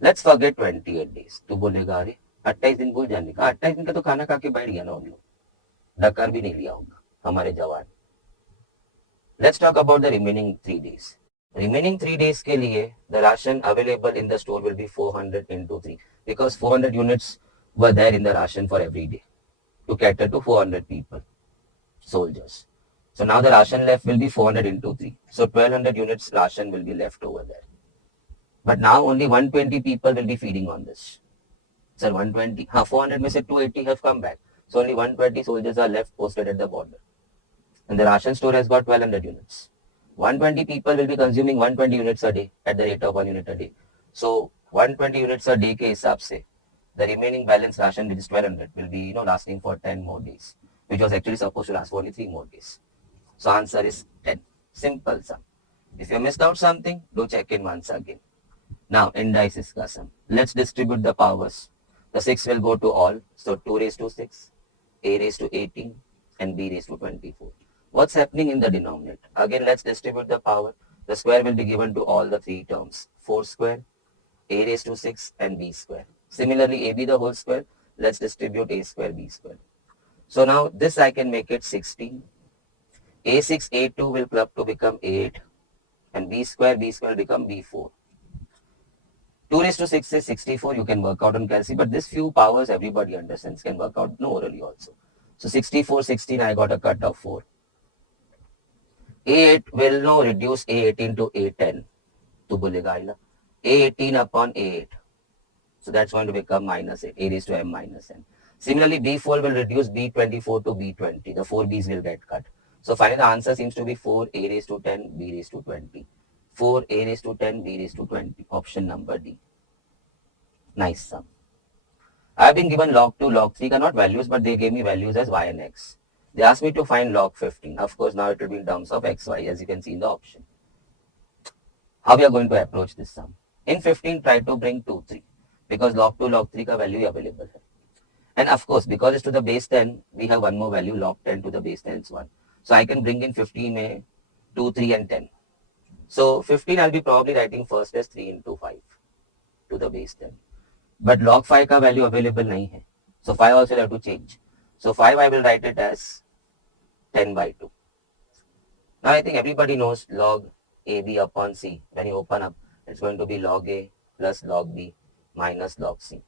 Let's forget 28 days. तो बोलेगा अरे 28 दिन भूल जाने का 28 दिन का तो खाना खा के बैठ गया ना हम लोग डकार भी नहीं लिया होगा हमारे जवान. Let's talk about the remaining 3 days. Remaining 3 days के लिए the ration available in the store will be 400 into 3 because 400 units were there in the ration for every day to cater to 400 people, soldiers. So now the ration left will be 400 into 3. So 1200 units ration will be left over there. But now only 120 people will be feeding on this. Sir, 120, 400 में से 280 have come back. So only 120 soldiers are left posted at the border. And the ration store has got 1200 units. 120 people will be consuming 120 units a day at the rate of 1 unit a day. So 120 units a day के हिसाब से the remaining balance ration which is 1200 will be lasting for 10 more days, which was actually supposed to last for only 3 more days. So answer is 10. Simple sum. If you missed out something, do check in once again. Now indices का sum. Let's distribute the powers. The 6 will go to all. So 2 raised to 6, A raised to 18 and B raised to 24. What's happening in the denominator? Again, let's distribute the power. The square will be given to all the 3 terms. 4 square, A raised to 6 and B square. Similarly, AB the whole square. Let's distribute A square, B square. So now this I can make it 16. A6, A2 will club to become 8 and B square will become B4. 2 raised to 6 is 64. You can work out on calci, but this few powers everybody understands can work out orally also. So 64, 16, I got a cut of 4. A8 will now reduce A18 to A10. To bolega A18 upon A8. So that's going to become minus 8, A raised to M minus N. Similarly, B4 will reduce B24 to B20. The 4 B's will get cut. So finally the answer seems to be 4 A raised to 10, B raised to 20. 4 A raised to 10, B raised to 20. Option number D. Nice sum. I have been given log 2, log 3 are not values, but they gave me values as y and x. They asked me to find log 15. Of course, now it will be in terms of x, y, as you can see in the option. How we are going to approach this sum? In 15, try to bring 2, 3. Because log 2, log 3 ka value available. And of course, because it's to the base 10, we have one more value, log 10 to the base 10 is 1. So I can bring in 15 में 2, 3 and 10. So 15 I'll be probably writing first as 3 into 5 to the base 10. But log 5 का value available नहीं है. So 5 also have to change. So 5 I will write it as 10 by 2. Now I think everybody knows log AB upon C. When you open up, it's going to be log A plus log B minus log C.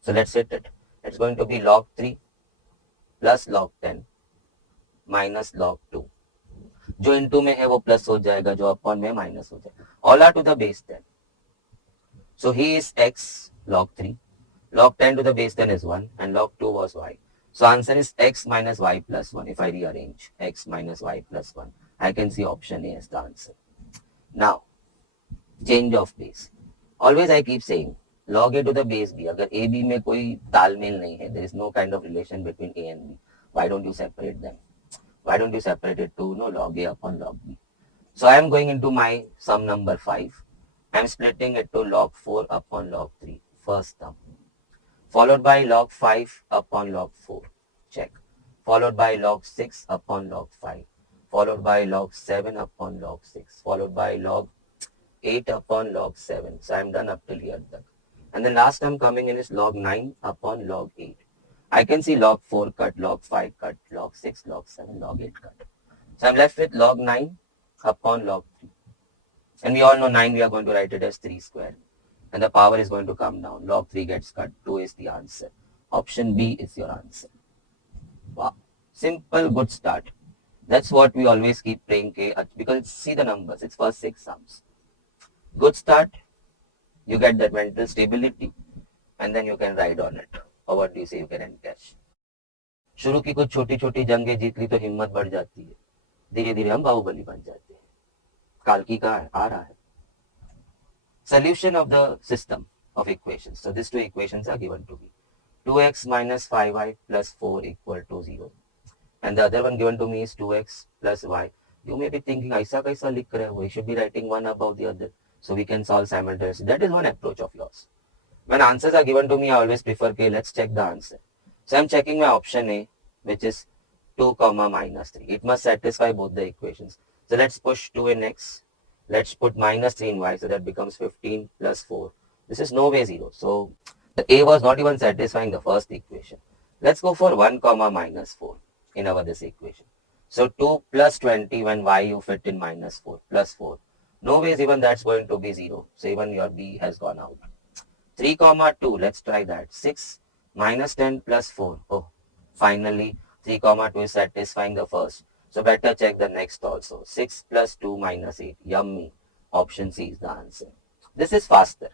So let's hit it. It's going to be log 3 plus log 10 minus log 2. जो इंटू में है वो प्लस हो जाएगा, जो अपॉन में माइनस हो जाएगा. All are to the base 10. So he is x log 3. Log 10 to the base 10 is 1 and log 2 was y. So answer is x minus y plus 1. If I rearrange x minus y plus 1, I can see option A as the answer. Now, change of base. Always I keep saying log A to the base B. अगर A B में कोई तालमेल नहीं है, there is no kind of relation between A and B. Why don't you separate them? Why don't you separate it to log A upon log B? So I am going into my sum number 5. I am splitting it to log 4 upon log 3, first term. Followed by log 5 upon log 4, check. Followed by log 6 upon log 5. Followed by log 7 upon log 6. Followed by log 8 upon log 7. So I am done up till here. And then last term coming in is log 9 upon log 8. I can see log 4 cut, log 5 cut, log 6, log 7, log 8 cut. So I'm left with log 9 upon log 3. And we all know 9 we are going to write it as 3 square. And the power is going to come down. Log 3 gets cut. 2 is the answer. Option B is your answer. Wow. Simple, good start. That's what we always keep praying, because see the numbers. It's first 6 sums. Good start. You get that mental stability. And then you can ride on it. Or what do you say? You can encash. शुरू की कुछ छोटी छोटी जंगें जीत ली तो हिम्मत बढ़ जाती है. धीरे धीरे हम बाहुबली बन जाते हैं. कालकी का आ रहा है. Solution of the system of equations. So these two equations are given to me. 2x minus 5y plus 4 equal to 0. And the other one given to me is 2x plus y. You may be thinking, aisa kaisa likh rahe ho? We should be writing one above the other. So we can solve simultaneously. That is one approach of yours. When answers are given to me, I always prefer, okay, let's check the answer. So I'm checking my option A, which is 2 comma minus 3. It must satisfy both the equations. So let's push 2 in x. Let's put minus 3 in y, so that becomes 15 plus 4. This is no way 0. So the A was not even satisfying the first equation. Let's go for 1 comma minus 4 in our this equation. So 2 plus 20 when y you fit in minus 4 plus 4. No ways even that's going to be 0. So even your B has gone out. 3 comma 2, let's try that. 6 minus 10 plus 4. Oh, finally 3 comma 2 is satisfying the first. So better check the next also. 6 plus 2 minus 8. Yummy. Option C is the answer. This is faster.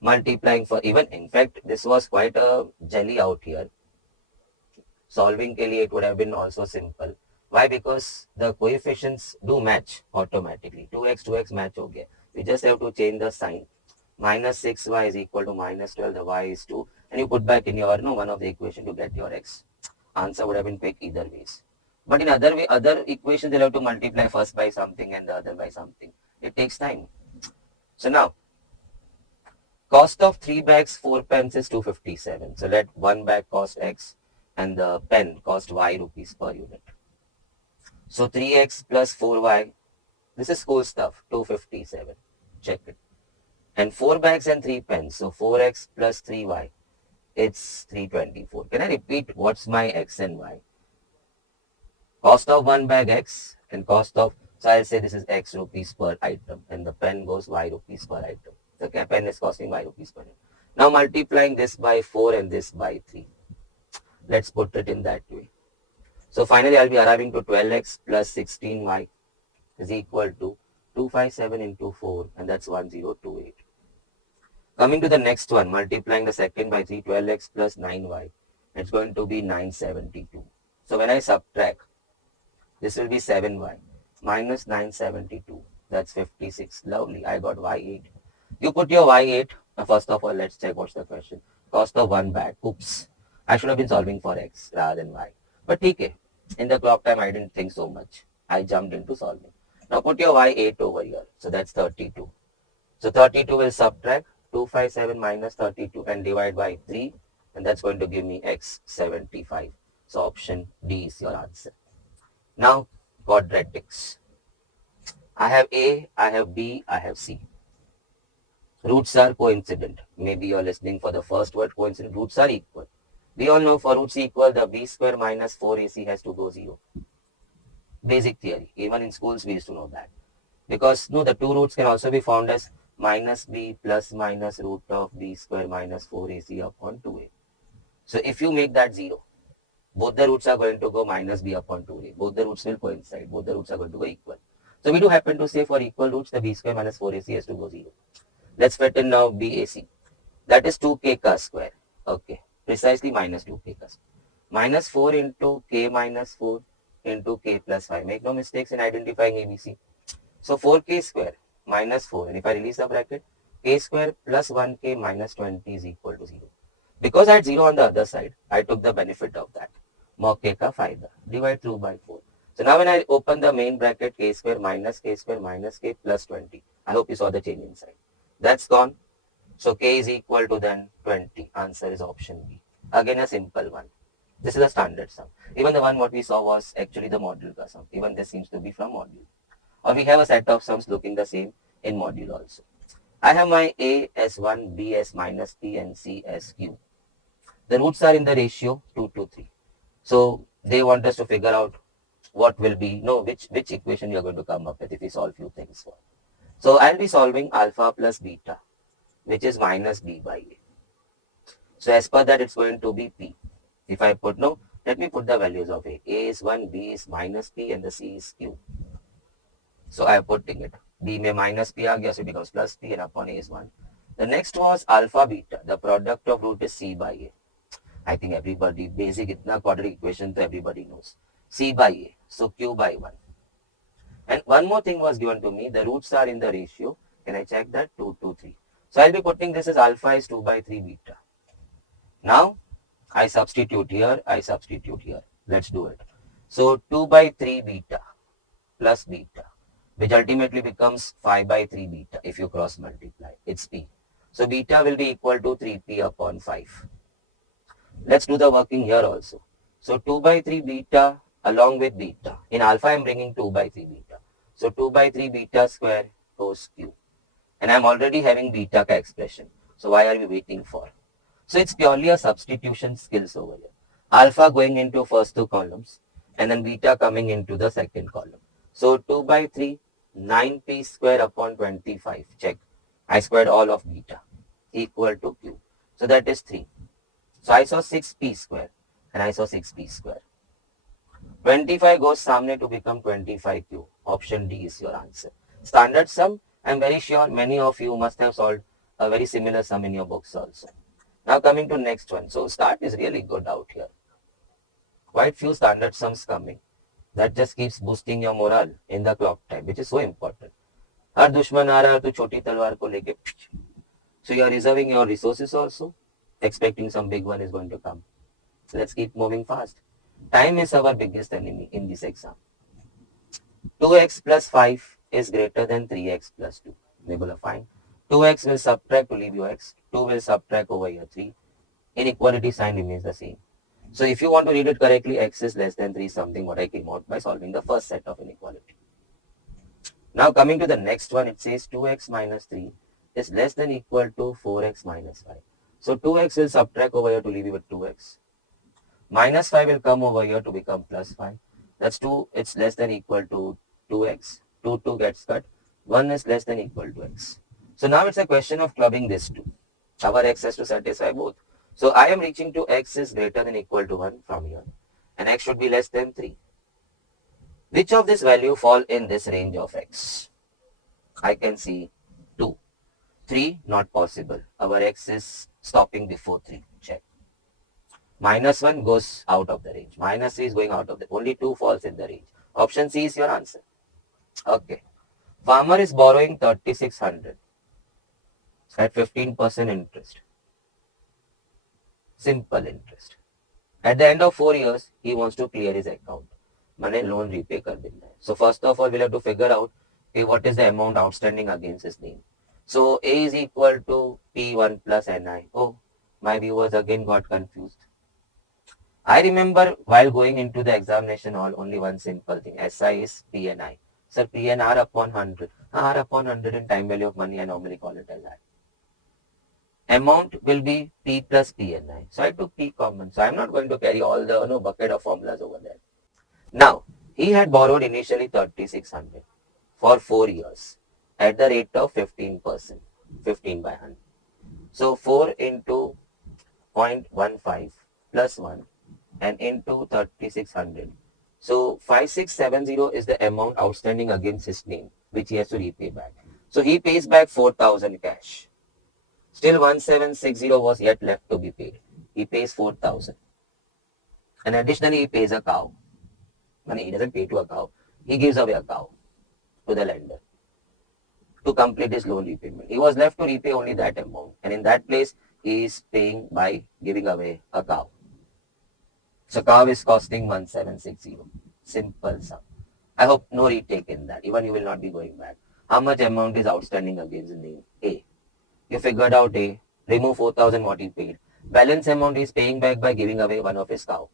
Multiplying for even, in fact, this was quite a jelly out here. Solving ke liye it would have been also simple. Why? Because the coefficients do match automatically. 2x match ho gaya. We just have to change the sign. Minus 6y is equal to minus 12. The y is 2. And you put back in your one of the equation to get your x. Answer would have been picked either ways. But in other equations, they'll have to multiply first by something and the other by something. It takes time. So now, cost of 3 bags, 4 pens is 257. So let 1 bag cost x and the pen cost y rupees per unit. So 3x plus 4y, this is cool stuff, 257. Check it. And 4 bags and 3 pens, so 4x plus 3y, it's 324. Can I repeat what's my x and y? Cost of 1 bag x and cost of, so I'll say this is x rupees per item and the pen goes y rupees per item. The pen is costing y rupees per item. Now multiplying this by 4 and this by 3. Let's put it in that way. So finally I'll be arriving to 12x plus 16y is equal to 257 into 4 and that's 1028. Coming to the next one, multiplying the second by 3, 12x plus 9y, it's going to be 972. So when I subtract, this will be 7y minus 972. That's 56. Lovely. I got y8. You put your y8. First of all, let's check what's the question. Cost of 1 bag. Oops. I should have been solving for x rather than y. But okay. In the clock time, I didn't think so much. I jumped into solving. Now put your y8 over here. So that's 32. So 32 will subtract 257 minus 32 and divide by 3. And that's going to give me x 75. So option D is your answer. Now, quadratics. I have A, I have B, I have C. Roots are coincident. Maybe you're listening for the first word, coincident. Roots are equal. We all know for roots equal, the B square minus 4AC has to go 0. Basic theory. Even in schools we used to know that. Because no, the two roots can also be found as minus b plus minus root of b square minus 4ac upon 2a. So if you make that 0, both the roots are going to go minus b upon 2a. Both the roots will coincide. Both the roots are going to go equal. So we do happen to say for equal roots, the b square minus 4ac has to go 0. Let's fit in now bac. That is 2k ka square. Okay. Precisely minus 2k ka square. Minus 4 into k minus 4 into k plus 5. Make no mistakes in identifying ABC. So 4k square minus 4. And if I release the bracket, k square plus 1k minus 20 is equal to 0. Because I had 0 on the other side, I took the benefit of that. Mog k ka fayda. Divide through by 4. So now when I open the main bracket, k square minus k plus 20. I hope you saw the change inside. That's gone. So k is equal to then 20. Answer is option B. Again a simple one. This is a standard sum. Even the one what we saw was actually the module ka sum. Even this seems to be from module. Or we have a set of sums looking the same in module also. I have my A as 1, B as minus P and C as Q. The roots are in the ratio 2 to 3. So they want us to figure out what will be, which equation you are going to come up with if we solve few things for. So I'll be solving alpha plus beta, which is minus B by A. So as per that, it's going to be P. If I put, let me put the values of A. A is 1, B is minus P and the C is Q. So I am putting it. B में minus P आ गया, so it becomes plus P and upon A is 1. The next was alpha beta. The product of root is C by A. I think everybody, basic itna quadratic equation to everybody knows. C by A. So Q by 1. And one more thing was given to me. The roots are in the ratio. Can I check that? 2 to 3. So I'll be putting this as alpha is 2 by 3 beta. Now I substitute here. Let's do it. So 2 by 3 beta plus beta, which ultimately becomes 5 by 3 beta if you cross multiply. It's P. So beta will be equal to 3P upon 5. Let's do the working here also. So 2 by 3 beta along with beta. In alpha, I'm bringing 2 by 3 beta. So 2 by 3 beta square goes Q. And I'm already having beta ka expression. So why are we waiting for? So it's purely a substitution skills over here. Alpha going into first two columns and then beta coming into the second column. So 2 by 3, 9p square upon 25. Check. I squared all of beta equal to Q. So that is 3. So I saw 6p square and I saw 6p square. 25 goes samne to become 25q. Option D is your answer. Standard sum. I'm very sure many of you must have solved a very similar sum in your books also. Now coming to next one. So start is really good out here. Quite few standard sums coming. That just keeps boosting your morale in the clock time, which is so important. हर दुश्मन आ रहा है तो छोटी तलवार को लेके. So you are reserving your resources also, expecting some big one is going to come. Let's keep moving fast. Time is our biggest enemy in this exam. 2x plus 5 is greater than 3x plus 2. We will find 2x will subtract to leave you x. 2 will subtract over here 3. Inequality sign remains the same. So if you want to read it correctly, x is less than 3 something what I came out by solving the first set of inequality. Now coming to the next one, it says 2x minus 3 is less than equal to 4x minus 5. So 2x will subtract over here to leave you with 2x. Minus 5 will come over here to become plus 5. That's 2. It's less than equal to 2x. 2 gets cut. 1 is less than equal to x. So now it's a question of clubbing this 2. Our x has to satisfy both. So I am reaching to x is greater than equal to 1 from here. And x should be less than 3. Which of this value fall in this range of x? I can see 2. 3 not possible. Our x is stopping before 3. Check. Minus 1 goes out of the range. Minus 3 is going out of the only 2 falls in the range. Option C is your answer. Okay. Farmer is borrowing 3600 at 15% interest. Simple interest. At the end of 4 years, he wants to clear his account. Mane loan repay kar देना है. So first of all, we'll have to figure out what is the amount outstanding against his name. So A is equal to P1 plus NI. Oh, my viewers again got confused. I remember while going into the examination hall, only one simple thing. SI is PNI. Sir, PNR upon 100. R upon 100 in time value of money, I normally call it as that. Amount will be P plus PNI. So I took P common. So I'm not going to carry all the bucket of formulas over there. Now, He had borrowed initially 3600 for 4 years at the rate of 15%, 15 by 100. So 4 into 0.15 plus 1 and into 3600. So 5670 is the amount outstanding against his name, which he has to repay back. So he pays back 4000 cash. Still 1760 was yet left to be paid. He pays 4000. And additionally, he pays a cow. Money he doesn't pay to a cow. He gives away a cow to the lender to complete his loan repayment. He was left to repay only that amount. And in that place, he is paying by giving away a cow. So cow is costing 1760. Simple sum. I hope no retake in that. Even you will not be going back. How much amount is outstanding against the name? A. You figured out A. Remove 4000 what he paid. Balance amount is paying back by giving away one of his cow.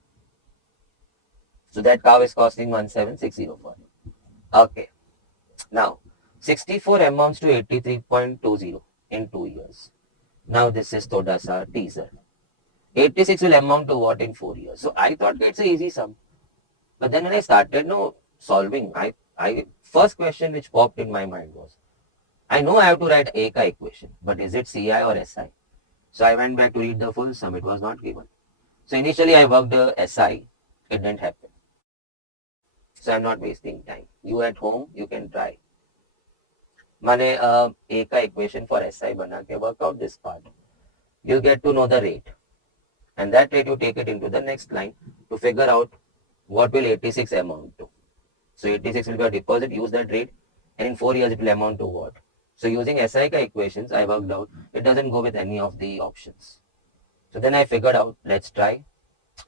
So that cow is costing 1760 for him. Okay. Now, 64 amounts to 83.20 in 2 years. Now this is Todasa teaser. 86 will amount to what in 4 years? So I thought it's an easy sum. But then when I started solving, I first question which popped in my mind was, I know I have to write A ka equation, but is it CI or SI? So I went back to read the full sum. It was not given. So initially I worked the SI. It didn't happen. So I'm not wasting time. You at home, you can try. मैंने A का equation for SI बना के work out this part. You get to know the rate. And that rate you take it into the next line to figure out what will 86 amount to. So 86 will be a deposit, use that rate, and in 4 years it will amount to what? So using SI ka equations, I worked out, it doesn't go with any of the options. So then I figured out, let's try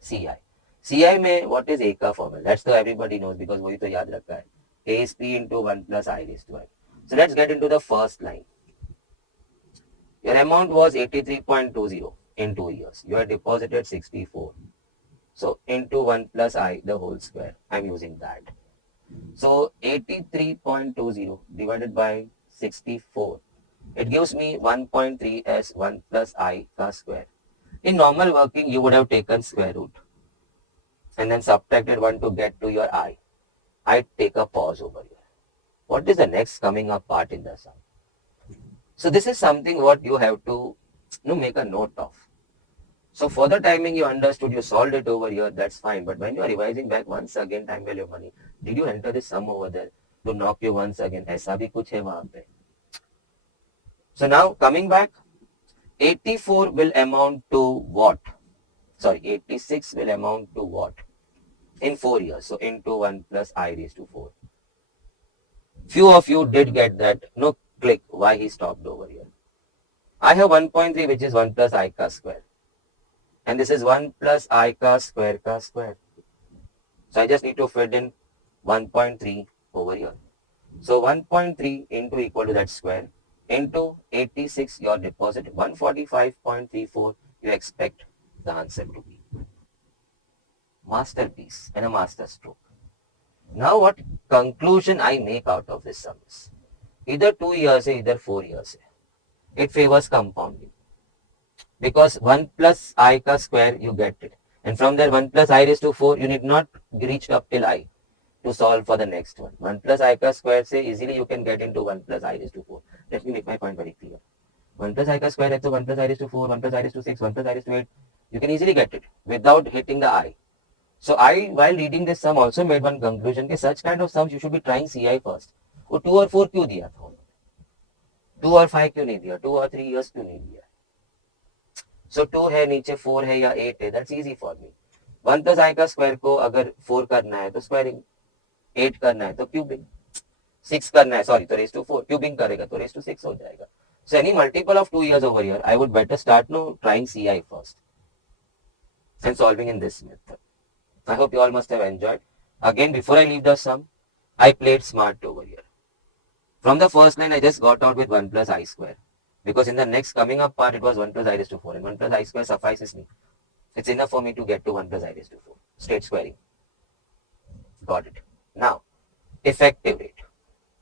CI. CI में what is A का formula? That's the everybody knows because वही तो याद रखा है. A is P into 1 plus I raised to I. So let's get into the first line. Your amount was 83.20 in 2 years. You have deposited 64. So into 1 plus I the whole square. I'm using that. So 83.20 divided by 64. It gives me 1.3 as 1 plus I ka square. In normal working, you would have taken square root and then subtracted 1 to get to your I. I take a pause over here. What is the next coming up part in the sum? So this is something what you have to make a note of. So for the timing you understood, you solved it over here, that's fine. But when you are revising back once again, time value of money, did you enter this sum over there to knock you once again? ऐसा भी कुछ है वहाँ पे. So now coming back, 84 will amount to what? Sorry, 86 will amount to what? In 4 years. So into 1 plus I raised to 4. Few of you did get that. No click. Why he stopped over here? I have 1.3 which is 1 plus I ka square. And this is 1 plus I ka square ka square. So I just need to fit in 1.3 over here. So 1.3 into equal to that square into 86 your deposit 145.34 you expect the answer to be. Masterpiece and a master stroke. Now what conclusion I make out of this sum is either 2 years hai, either 4 years hai. It favors compounding. Because 1 plus I ka square you get it. And from there 1 plus I raised to 4 you need not reach up till I to solve for the next one. 1 plus I ka square say easily you can get into 1 plus I raised to 4. Let me make my point very clear. 1 plus I ka square है तो 1 plus I raised to 4, 1 plus I raised to 6, 1 plus I raised to 8. You can easily get it without hitting the I. So I while reading this sum also made one conclusion that such kind of sums you should be trying CI first. वो 2 और 4 क्यों दिया था? 2 और 5 क्यों नहीं दिया? 2 और 3 years क्यों नहीं दिया? So 2 है नीचे 4 है या 8 है, that's easy for me. 1 plus I का स्क्वायर को अगर 4 करना है तो स्क्वायरिंग, 8 करना है तो क्यूबिंग, 6 करना है सॉरी तो रेज टू 4, क्यूबिंग करेगा तो रेज टू 6 हो जाएगा. So any multiple of 2 years over here, I would better start trying CI first and solving in this method. I hope you all must have enjoyed. Again, before I leave the sum, I played smart over here. From the first line, I just got out with 1 plus I square. Because in the next coming up part, it was 1 plus I raised to 4. And 1 plus I square suffices me. It's enough for me to get to 1 plus I raised to 4. Straight squaring. Got it. Now, effective rate.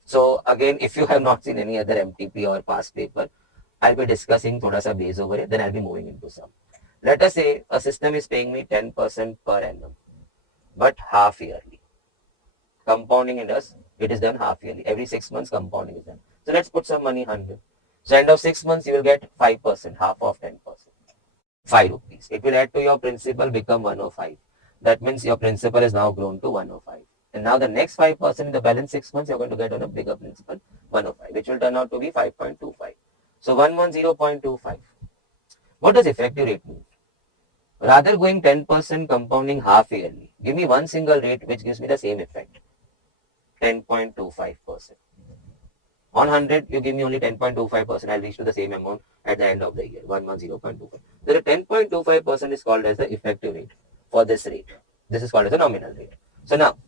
So again, if you have not seen any other MTP or past paper, I'll be discussing thoda sa base over it. Then I'll be moving into sum. Let us say a system is paying me 10% per annum, but half yearly. compounding it is done half yearly. Every 6 months compounding is done. So let's put some money 100. So end of 6 months you will get 5%, half of 10%. 5 rupees. It will add to your principal, become 105. That means your principal is now grown to 105. And now the next 5% in the balance 6 months you're going to get on a bigger principal, 105, which will turn out to be 5.25. So 110.25. What does effective rate mean? Rather going 10% compounding half yearly, give me one single rate which gives me the same effect. 10.25%. On 100, you give me only 10.25%, I'll reach to the same amount at the end of the year, 110.25. So the 10.25% is called as the effective rate for this rate. This is called as a nominal rate. So now,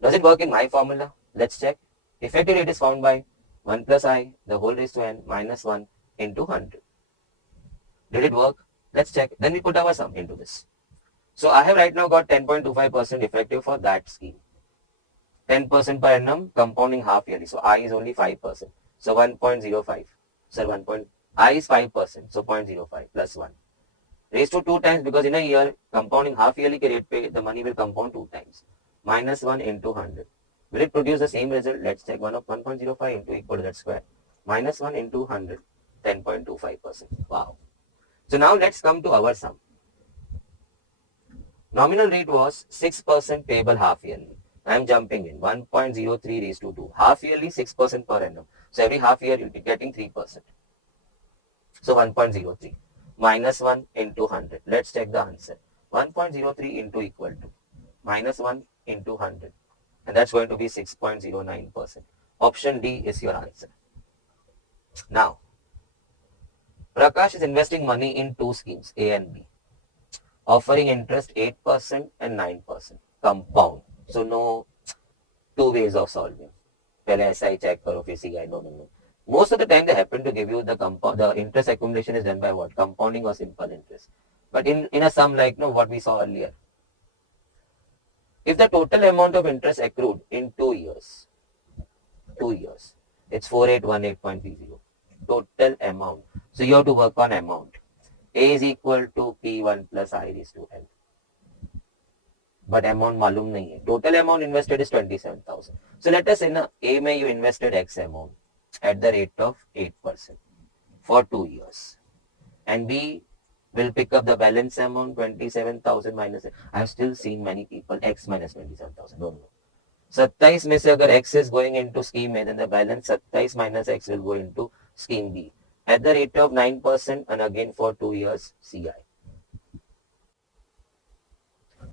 does it work in my formula? Let's check. Effective rate is found by 1 plus I, the whole raised to n minus 1 into 100. Did it work? Let's check. Then we put our sum into this. So I have right now got 10.25% effective for that scheme. 10% per annum compounding half yearly. So I is only 5%. So 1.05. Sir, 1. I is 5%. So 0.05 plus 1. Raised to 2 times because in a year compounding half yearly ke rate pe the money will compound 2 times. Minus 1 into 100. Will it produce the same result? Let's check. 1 of 1.05 into equal to that square. Minus 1 into 100. 10.25%. Wow. So now let's come to our sum. Nominal rate was 6% payable half yearly. I am jumping in 1.03 raised to 2. Half yearly 6% per annum. So every half year you will be getting 3%. So 1.03 minus 1 into 100. Let's check the answer. 1.03 into equal to minus 1 into 100. And that's going to be 6.09%. Option D is your answer. Now, Prakash is investing money in two schemes, A and B, offering interest 8% and 9%. Compound. So no two ways of solving. पहले ऐसा ही check करो फिर CI. No. Most of the time they happen to give you the compound. The interest accumulation is done by what? Compounding or simple interest. But in a sum like what we saw earlier, if the total amount of interest accrued in 2 years, it's 4818.30. Total amount. So you have to work on amount. A is equal to P1 plus I raised to N. But amount मालूम नहीं है. Total amount invested is 27,000. So let us say na A में you invested X amount at the rate of 8% for 2 years. And B will pick up the balance amount 27,000 minus. I have still seen many people X minus 27,000. Don't know. 27 में से अगर X is going into scheme A, then the balance 27 minus X will go into scheme B at the rate of 9% and again for 2 years CI.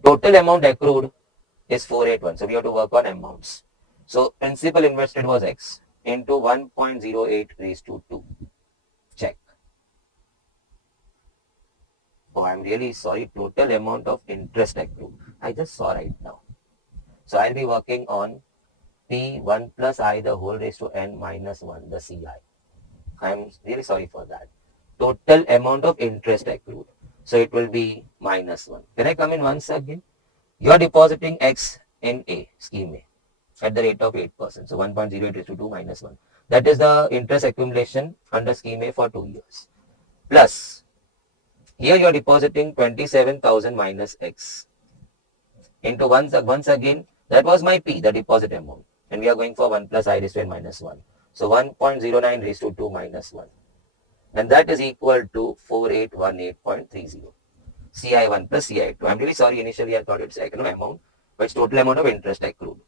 Total amount accrued is 481. So we have to work on amounts. So principal invested was X into 1.08 raised to 2. Check. Oh, I'm really sorry. Total amount of interest accrued. I just saw right now. So I'll be working on P1 plus I the whole raised to N minus 1, the CI. I'm really sorry for that. Total amount of interest accrued. So it will be minus 1. Can I come in once again? You are depositing X in A, scheme A, at the rate of 8%. So 1.08 raised to 2 minus 1. That is the interest accumulation under scheme A for 2 years. Plus, here you are depositing 27,000 minus X. Into once again, that was my P, the deposit amount. And we are going for 1 plus I raised to N minus 1. So 1.09 raised to 2 minus 1. And that is equal to 4818.30. CI1 plus CI2. I'm really sorry, initially I thought it's amount, but it's total amount of interest accrued.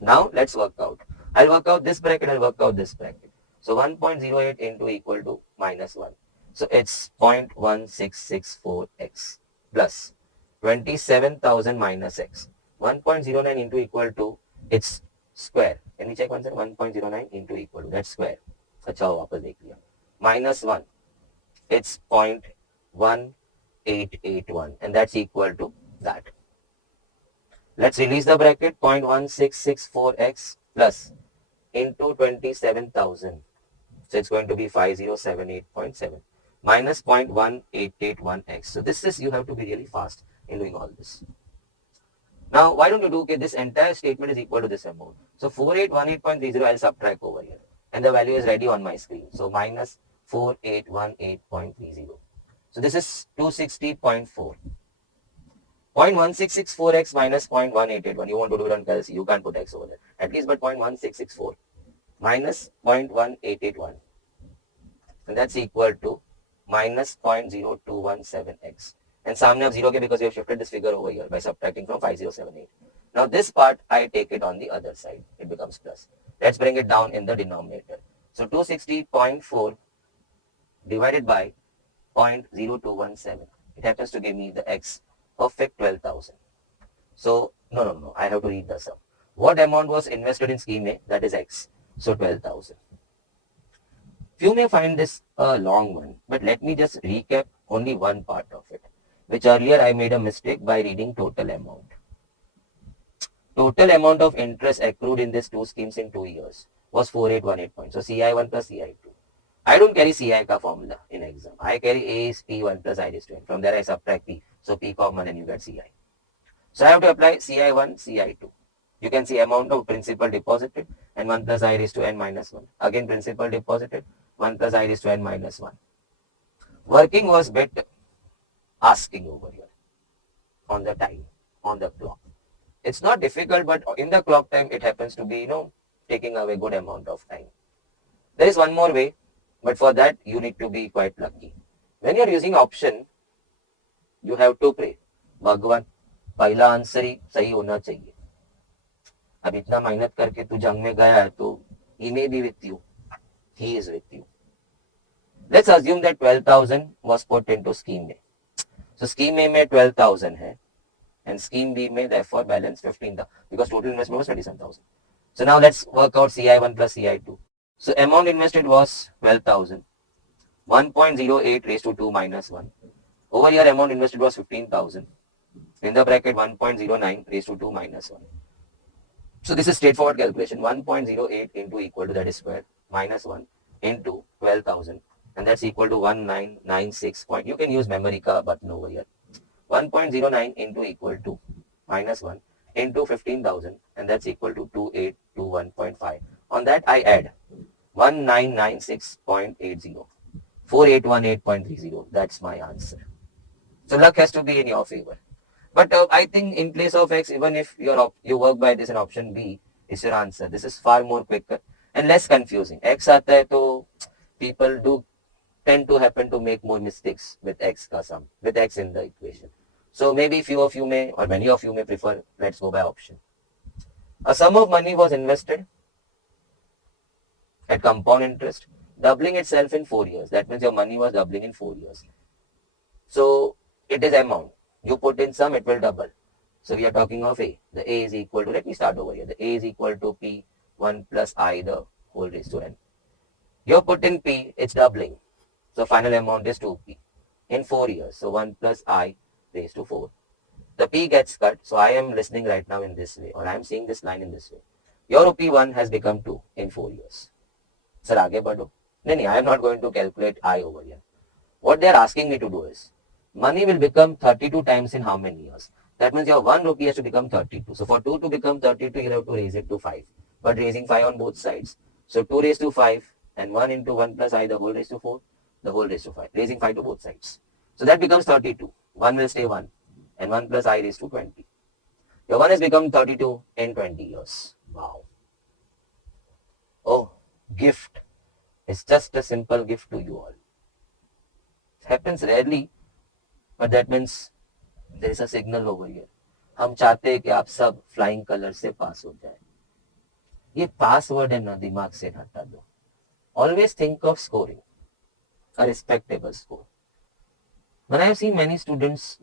Now let's work out. I'll work out this bracket, I'll work out this bracket. So 1.08 into equal to minus 1. So it's 0.1664x plus 27,000 minus x. 1.09 into equal to its square. Can we check once? 1.09 into equal to that square. अच्छा हो वापस देख लिया. Minus 1. It's 0.1881 and that's equal to that. Let's release the bracket. 0.1664x plus into 27,000. So it's going to be 5078.7 minus 0.1881x. So this is, you have to be really fast in doing all this. Now, why don't you do, okay, this entire statement is equal to this amount. So 4818.30 I'll subtract over here. And the value is ready on my screen. So minus 4818.30. So this is 260.4. 0.1664x minus 0.1881. You want to do it on CAFC, you can't put x over there. At least but 0.1664 minus 0.1881. And that's equal to minus 0.0217x. And सामने अब 0 के because we have shifted this figure over here by subtracting from 5078. Now this part I take it on the other side. It becomes plus. Let's bring it down in the denominator. So 260.4 divided by 0.0217. It happens to give me the x perfect 12,000. So no. I have to read the sum. What amount was invested in scheme A? That is x. So 12,000. Few may find this a long one, but let me just recap only one part of it, which earlier I made a mistake by reading total amount. Total amount of interest accrued in these two schemes in 2 years was 4818 points. So CI1 plus CI2. I don't carry CI ka formula in exam. I carry A is P1 plus I raised to N. From there I subtract P. So P common and you get CI. So I have to apply CI1, CI2. You can see amount of principal deposited and 1 plus I raised to N minus 1. Again principal deposited, 1 plus I raised to N minus 1. Working was bit asking over here on the time, on the clock. It's not difficult, but in the clock time, it happens to be, taking away good amount of time. There is one more way, but for that, you need to be quite lucky. When you're using option, you have to pray. भगवान, पहला आंसर ही सही होना चाहिए. अब इतना मेहनत करके तू जंग में गया है तो he may be with you. He is with you. Let's assume that 12,000 was put into scheme A. So scheme A में 12,000 है. And scheme B may therefore balance 15,000 because total investment was 27,000. So now let's work out CI1 plus CI2. So amount invested was 12,000. 1.08 raised to 2 minus 1. Over here amount invested was 15,000. In the bracket 1.09 raised to 2 minus 1. So this is straightforward calculation. 1.08 into equal to that is square minus 1 into 12,000. And that's equal to 1996. You can use memory ka button over here. 1.09 into equal to minus 1 into 15,000 and that's equal to 2821.5. On that I add 1996.80. 4818.30. That's my answer. So luck has to be in your favor. But I think in place of X, even if you work by this and option B is your answer, this is far more quicker and less confusing. X aata hai to people do tend to happen to make more mistakes with X ka sum, with X in the equation. So maybe few of you may or many of you may prefer, let's go by option. A sum of money was invested at compound interest, doubling itself in 4 years. That means your money was doubling in 4 years. So it is amount. You put in sum, it will double. So we are talking of A. The A is equal to, let me start over here. The A is equal to P1 plus I the whole raised to N. You put in P, it's doubling. So final amount is 2P in 4 years. So 1 plus I raised to 4. The P gets cut. So I am listening right now in this way or I am seeing this line in this way. Your P1 has become 2 in 4 years. Sir, आगे बढ़ो. No, I am not going to calculate I over here. What they are asking me to do is, money will become 32 times in how many years? That means your 1 rupee has to become 32. So for 2 to become 32, you have to raise it to 5. But raising 5 on both sides. So 2 raised to 5 and 1 into 1 plus I the whole raised to 4, the whole raised to 5. Raising 5 to both sides. So that becomes 32. 1 will stay 1 and 1 plus I raised to 20. Your 1 has become 32 in 20 years. Wow. Oh, gift. It's just a simple gift to you all. It happens rarely, but that means there is a signal over here. हम चाहते हैं कि आप सब फ्लाइंग कलर से पास हो जाए. ये पासवर्ड है ना, दिमाग से हटा दो. Always think of scoring a respectable score. When I have seen many students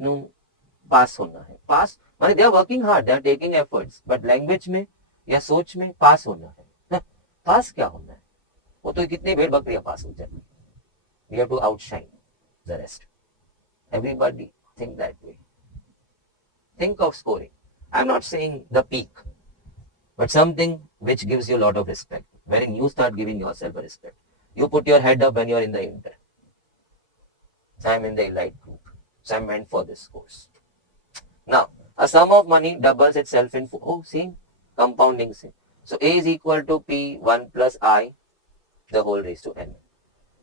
पास होना है, पास माने they are working hard, they are taking efforts, but language में या सोच में पास होना है. पास क्या होना है? वो तो कितनी भेड़ बकरियां पास हो जाए. We have to outshine the rest. Everybody think that way. Think of scoring. I'm not saying the peak, but something which gives you a lot of respect. Wherein you start giving yourself a respect. You put your head up when you're in the inter. So I'm in the elite group. So I'm meant for this course. Now, a sum of money doubles itself in 4. Oh, same. Compounding same. So A is equal to P1 plus I the whole raised to N.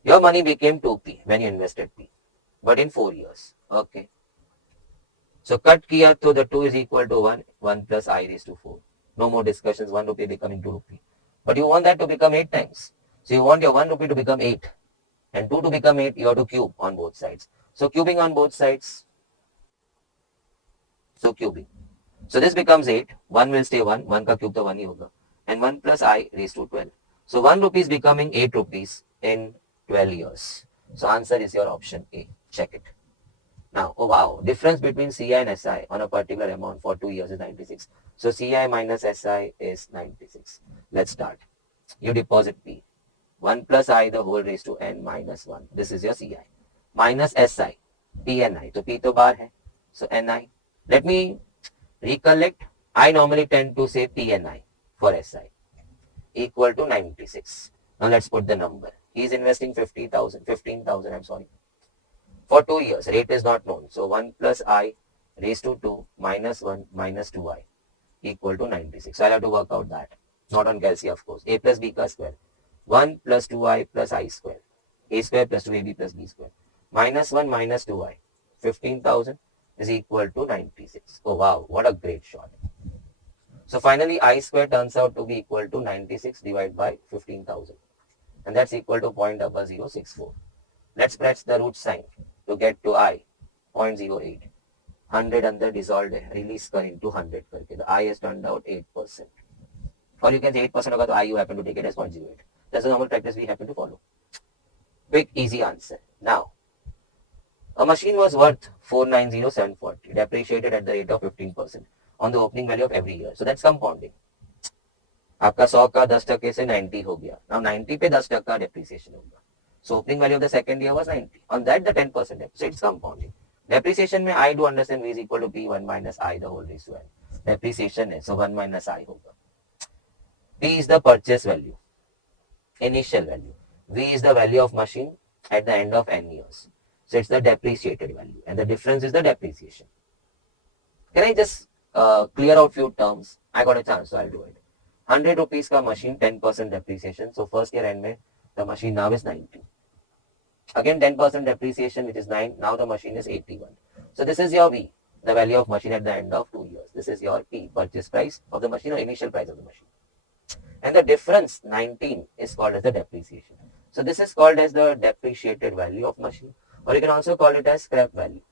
Your money became 2P when you invested P. But in 4 years. Okay. So cut kiya to the 2 is equal to 1, 1 plus I raised to 4. No more discussions, 1 rupee becoming 2 rupee. But you want that to become 8 times. So you want your 1 rupee to become 8 and 2 to become 8, you have to cube on both sides. So cubing on both sides, so cubing. So this becomes 8, 1 will stay 1, 1 ka cube to 1 hi hoga. And 1 plus I raised to 12. So 1 rupee is becoming 8 rupees in 12 years. So answer is your option A. Check it. Now, oh wow, difference between CI and SI on a particular amount for 2 years is 96. So CI minus SI is 96. Let's start. You deposit P. 1 plus I the whole raised to n minus 1. This is your CI. Minus SI. P and I. So P to bar hai. So NI. Let me recollect. I normally tend to say P and I for SI equal to 96. Now let's put the number. He is investing 50,000, 15,000, I'm sorry. For 2 years, rate is not known. So 1 plus I raised to 2 minus 1 minus 2I equal to 96. So I'll have to work out that. Not on CAFC, of course. A plus B ka square. 1 plus 2I plus I square. A square plus 2AB plus B square. Minus 1 minus 2I. 15,000 is equal to 96. Oh wow, what a great shot. So finally, I square turns out to be equal to 96 divided by 15,000. And that's equal to 0.0064. Let's press the root sign to get to I. 0.08. 100 अंदर dissolved है, release कर into 100 करके. The I has turned out 8%. Or you can say 8% होगा तो I you happen to take it as 0.08. That's the normal practice we happen to follow. Quick, easy answer. Now, a machine was worth 490,740, depreciated at the rate of 15% on the opening value of every year. So that's compounding. आपका 100 का 10% से 90 हो गया. Now 90 पे 10% depreciation होगा. So opening value of the second year was 90. On that the 10%. So it's compounding. Depreciation में I do understand V is equal to P1 minus I the whole raised to N. Depreciation है, so 1 minus I होगा. P is the purchase value, initial value. V is the value of machine at the end of N years. So it's the depreciated value and the difference is the depreciation. Can I just clear out few terms? I got a chance, so I'll do it. 100 rupees ka machine, 10% depreciation. So first year end mein, the machine now is 90. Again 10% depreciation, which is 9. Now the machine is 81. So this is your V, the value of machine at the end of 2 years. This is your P, purchase price of the machine or initial price of the machine. And the difference, 19, is called as the depreciation. So this is called as the depreciated value of machine, or you can also call it as scrap value.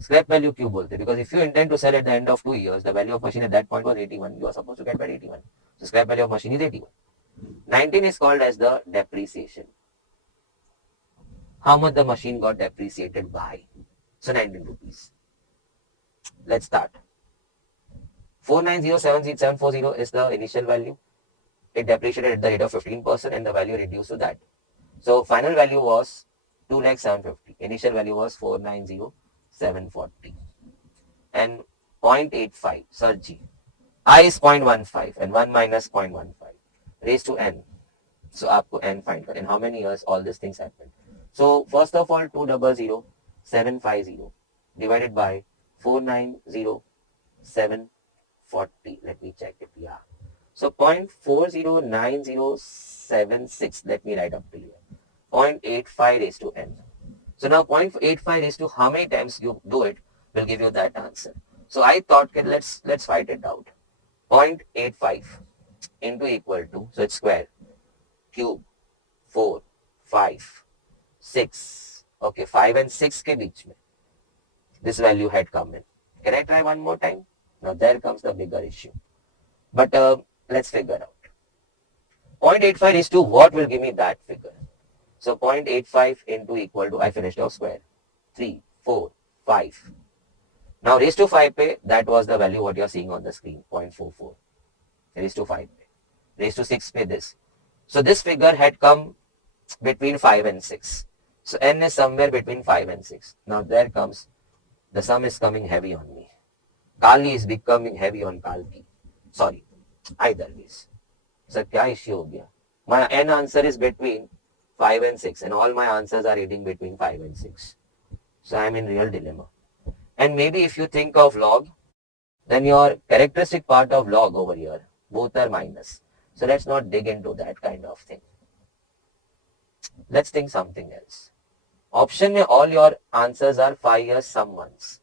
Scrap value क्यों बोलते हैं? Because if you intend to sell at the end of 2 years, the value of machine at that point was 81. You are supposed to get back 81. So scrap value of machine is 81. 19 is called as the depreciation. How much the machine got depreciated by? So 19 rupees. Let's start. 490,740 is the initial value. It depreciated at the rate of 15% and the value reduced to that. So final value was 2,750,000. Initial value was 490,740. And 0.85, sir G. I is 0.15 and 1 minus 0.15 raised to N. So आपको N find करें. In how many years all these things happen? So first of all 200,750 divided by 490,740. Let me check it. Yeah. So 0.409076. Let me write up to you. 0.85 raised to N. So now 0.85 raised to how many times you do it will give you that answer. So I thought let's fight it out. 0.85 into equal to, so it's square, cube, 4, 5, 6. Okay, 5 and 6 के बीच में this value had come in. Can I try one more time? Now there comes the bigger issue. But let's figure out. 0.85 is to what will give me that figure? So 0.85 into equal to, I finished off square, 3, 4, 5. Now raised to 5 pe, that was the value what you are seeing on the screen, 0.44. Raised to 5 pe. Raised to 6 pe this. So this figure had come between 5 and 6. So N is somewhere between 5 and 6. Now there comes, the sum is coming heavy on me. Kali is becoming heavy on Kalki. Sorry, either ways. So क्या issue हो गया? My N answer is between 5 and 6 and all my answers are reading between 5 and 6. So I am in real dilemma. And maybe if you think of log, then your characteristic part of log over here, both are minus. So let's not dig into that kind of thing. Let's think something else. Option में all your answers are 5 years, some months.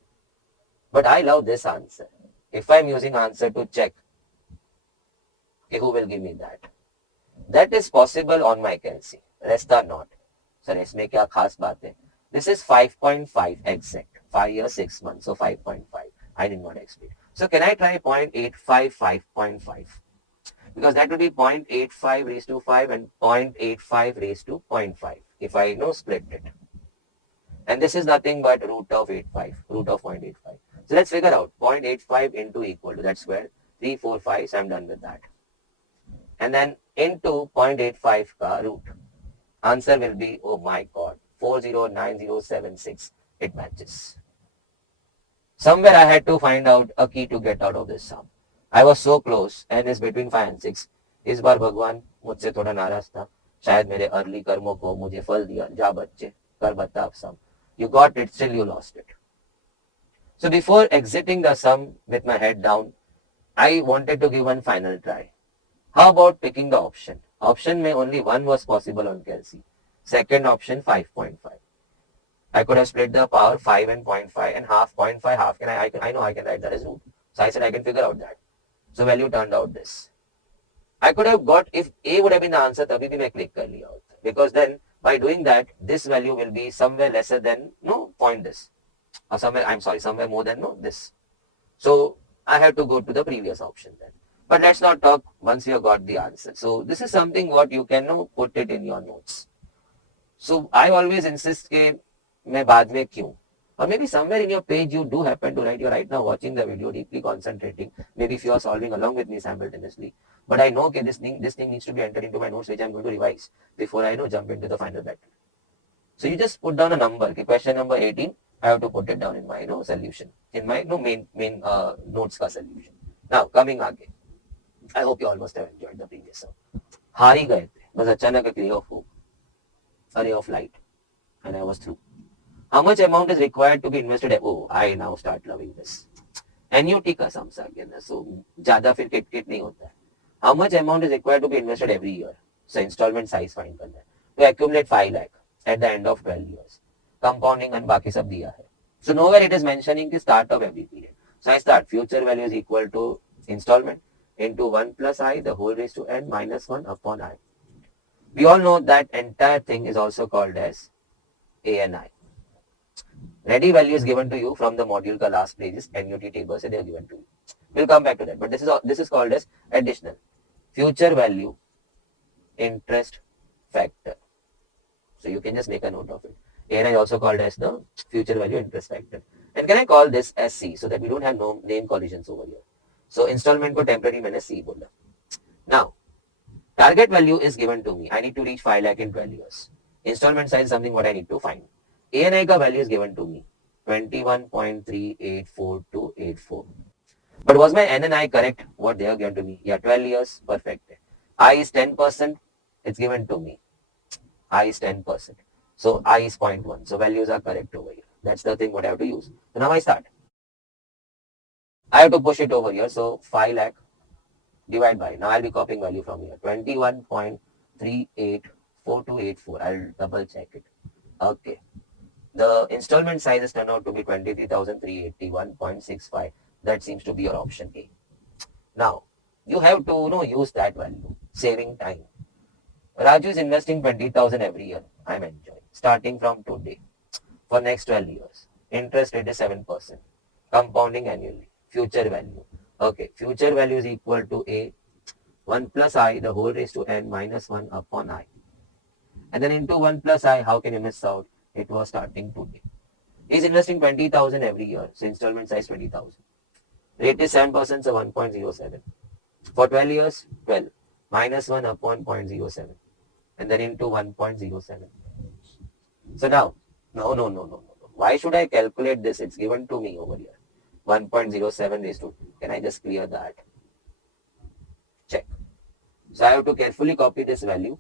But I love this answer. If I'm using answer to check, okay, who will give me that? That is possible on my CAFC. Rest are not. Sir, इसमें क्या खास बात है? This is 5.5 exact. 5 years, 6 months. So 5.5. I did not expect. So can I try 0.85, 5.5? Because that would be 0.85 raised to 5 and 0.85 raised to 0.5 if I split it. And this is nothing but root of 85, root of 0.85. So let's figure out 0.85 into equal to that square 345. So I'm done with that. And then into 0.85 ka root. Answer will be, oh my god, 409076. It matches. Somewhere I had to find out a key to get out of this sum. I was so close, n is between 5 and 6. इस बार भगवान मुझसे थोड़ा नाराज था. शायद मेरे अर्ली कर्मों को मुझे फल दिया. जा बच्चे, कर बता अब sum. You got it, still you lost it. So before exiting the sum with my head down, I wanted to give one final try. How about picking the option? Option में only one was possible on CAFC. Second option 5.5. I could have split the power 5 and 0.5 and half 0.5 half. I know I can write that as root. So I said I can figure out that. So value turned out this. I could have got, if A would have been the answer, तभी भी मैं click कर लिया होता. Because then by doing that, this value will be somewhere lesser than point this. Or somewhere more than this. So I have to go to the previous option then. But let's not talk once you have got the answer. So this is something what you can put it in your notes. So I always insist कि मैं बाद में क्यों? Or maybe somewhere in your page you do happen to write, you're right now watching the video, deeply concentrating. Maybe if you are solving along with me simultaneously. But I know this thing needs to be entered into my notes which I'm going to revise before I jump into the final battle. So you just put down a number. Okay, question number 18, I have to put it down in my solution. In my main notes ka solution. Now coming आगे. I hope you all must have enjoyed the previous sum. हार ही गए थे. बस अचानक एक ray of hope, a ray of light, and I was through. How much amount is required to be invested? Oh, I now start loving this. Annuity का sum आ गया ना, so ज़्यादा फिर किट नहीं होता है. How much amount is required to be invested every year? So installment size find करना है. To accumulate 5 lakh at the end of 12 years. Compounding and बाकी सब दिया है. So nowhere it is mentioning the start of every period. So I start future value is equal to installment into 1 plus I the whole raised to n minus 1 upon I. We all know that entire thing is also called as A and I. Ready value is given to you from the module ka last pages, annuity table se they are given to you. We'll come back to that, but this is called as additional. Future value interest factor. So you can just make a note of it. A and I is also called as the future value interest factor. And can I call this as C so that we don't have no name collisions over here. So installment को temporary मैंने C बोला. Now, target value is given to me. I need to reach 5 lakh in 12 years. Installment size is something what I need to find. A and I का value is given to me. 21.384284. But was my N and I correct? What they are given to me? Yeah, 12 years. Perfect. I is 10%. It's given to me. I is 10%. So I is 0.1. So values are correct over here. That's the thing what I have to use. So now I start. I have to push it over here. So 5 lakh divide by. Now I'll be copying value from here. 21.384284. I'll double check it. Okay. The installment sizes turn out to be 23,381.65. That seems to be your option A. Now, you have to use that value. Saving time. Raju is investing 20,000 every year. I'm enjoying. Starting from today. For next 12 years. Interest rate is 7%. Compounding annually. Future value. Okay. Future value is equal to A. 1 plus I the whole raised to n minus 1 upon I. And then into 1 plus I, how can you miss out? It was starting today. He's investing 20,000 every year. So installment size 20,000. Rate is 7%, so 1.07. For 12 years, 12. Minus 1 upon 0.07. And then into 1.07. So now, no. Why should I calculate this? It's given to me over here. 1.07 raised to. Can I just clear that? Check. So I have to carefully copy this value.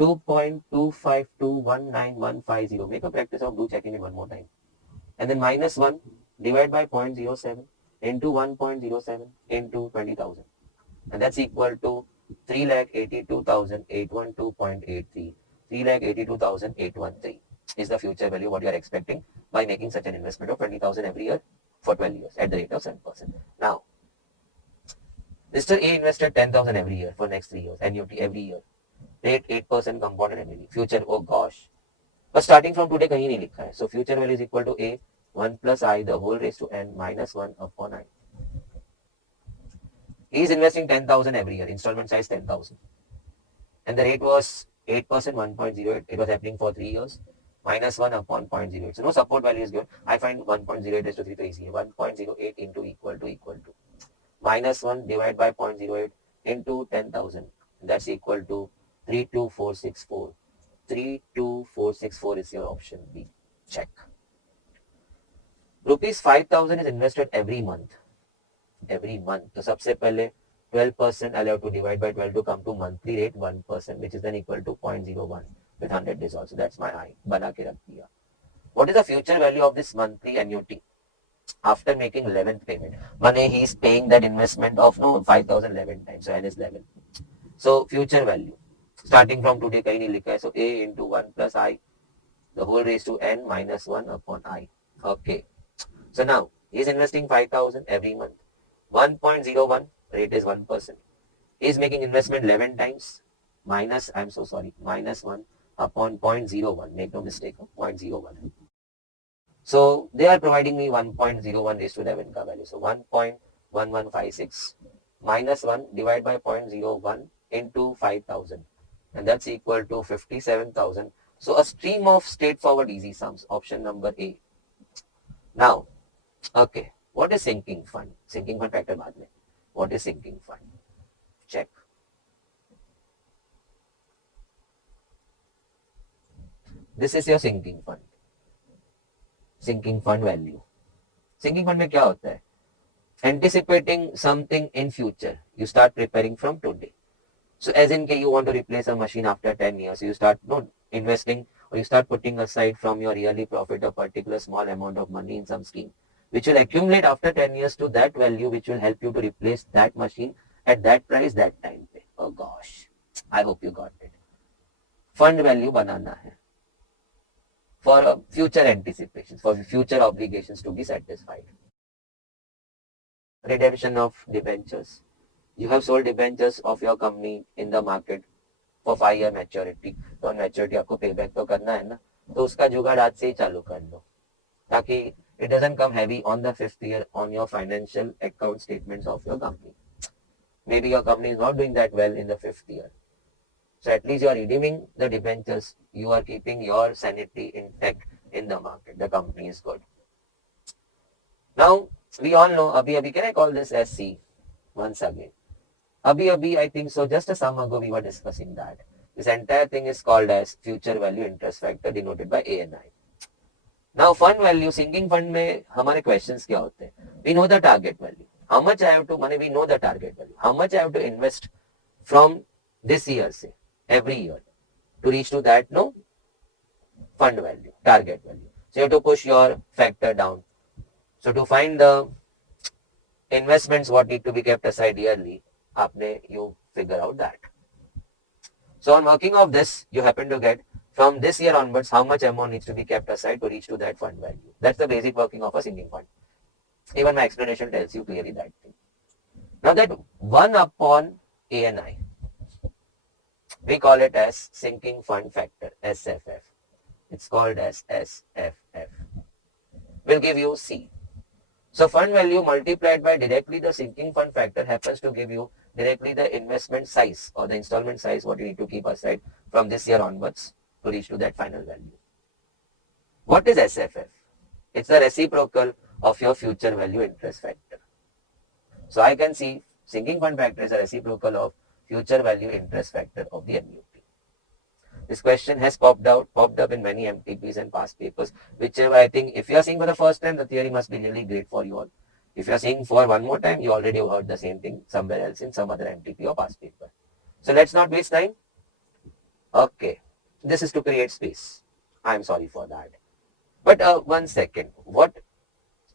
2.25219,150. Make a practice of checking it one more time. And then minus 1 divided by 0.07 into 1.07 into 20,000. And that's equal to 3,82,812.83. 3,82,813 is the future value what you are expecting by making such an investment of 20,000 every year for 12 years at the rate of 7%. Now, Mr. A invested 10,000 every year for next 3 years, annuity every year. Rate 8% compounded annually. Future, oh gosh. But starting from today, कहीं नहीं लिखा है. So future value is equal to A 1 plus I the whole raised to N minus 1 upon I. He is investing 10,000 every year, installment size 10,000. And the rate was 8%, 1.08. It was happening for 3 years. Minus 1 upon 0.08. So no support value is given. I find 1.08 is to 3 to easy. 1.08 into equal to. Minus 1 divided by 0.08 into 10,000. That's equal to 32464. 32464 is your option B. Check. Rupees 5,000 is invested every month. Every month. So सबसे पहले 12% allowed to divide by 12 to come to monthly rate 1%, which is then equal to 0.01 with 100 days also. That's my I. बना के रख दिया. What is the future value of this monthly annuity after making 11th payment? Money he is paying that investment of 5,000 11 times. So N is 11. So future value starting from today कहीं नहीं लिखा है. So A into 1 plus I the whole raised to N minus 1 upon I. Okay. So now he is investing 5,000 every month. 1.01 rate is 1%. He is making investment 11 times minus 1 upon 0.01. Make no mistake, 0.01. So they are providing me 1.01 raised to 11 ka value. So 1.1156 minus 1 divided by 0.01 into 5,000. And that's equal to 57,000. So a stream of straightforward easy sums. Option number A. Now, okay. What is sinking fund? Sinking fund factor बाद में. What is sinking fund? Check. This is your sinking fund. Sinking fund value. Sinking fund में क्या होता है? Anticipating something in future. You start preparing from today. So as in you want to replace a machine after 10 years, so you start investing or you start putting aside from your yearly profit a particular small amount of money in some scheme, which will accumulate after 10 years to that value, which will help you to replace that machine at that price, that time पे. Oh gosh, I hope you got it. Fund value banana hai for future anticipations, for future obligations to be satisfied. Redemption of debentures. You have sold debentures of your company in the market for 5-year maturity. तो on maturity आपको payback तो करना है ना, तो उसका जुगाड़ आज से ही चालू कर लो ताकि it doesn't come heavy on the 5th year on your financial account statements of your company. Maybe your company is not doing that well in the 5th year. So at least you are redeeming the debentures. You are keeping your sanity intact in the market. The company is good. Now, we all know, abhi, can I call this as C once again? Abhi, I think so. Just a some ago we were discussing that. This entire thing is called as future value interest factor denoted by A and I. Now fund value, sinking fund में हमारे questions क्या होते हैं? We know the target value. How much I have to we know the target value. How much I have to invest from this year say every year to reach to that fund value, target value. So you have to push your factor down. So to find the investments what need to be kept aside yearly, you figure out that. So on working of this, you happen to get from this year onwards, how much amount needs to be kept aside to reach to that fund value. That's the basic working of a sinking fund. Even my explanation tells you clearly that thing. Now that 1 upon ANI, we call it as sinking fund factor, SFF. It's called as SFF. Will give you C. So fund value multiplied by directly the sinking fund factor happens to give you directly the investment size or the installment size what you need to keep aside from this year onwards to reach to that final value. What is SFF? It's the reciprocal of your future value interest factor. So I can see sinking fund factor is a reciprocal of future value interest factor of the annuity. This question has popped up in many MTPs and past papers, whichever I think if you are seeing for the first time, the theory must be really great for you all. If you are seeing for one more time, you already have heard the same thing somewhere else in some other MTP or past paper. So let's not waste time. Okay, this is to create space. I'm sorry for that. But 1 second, what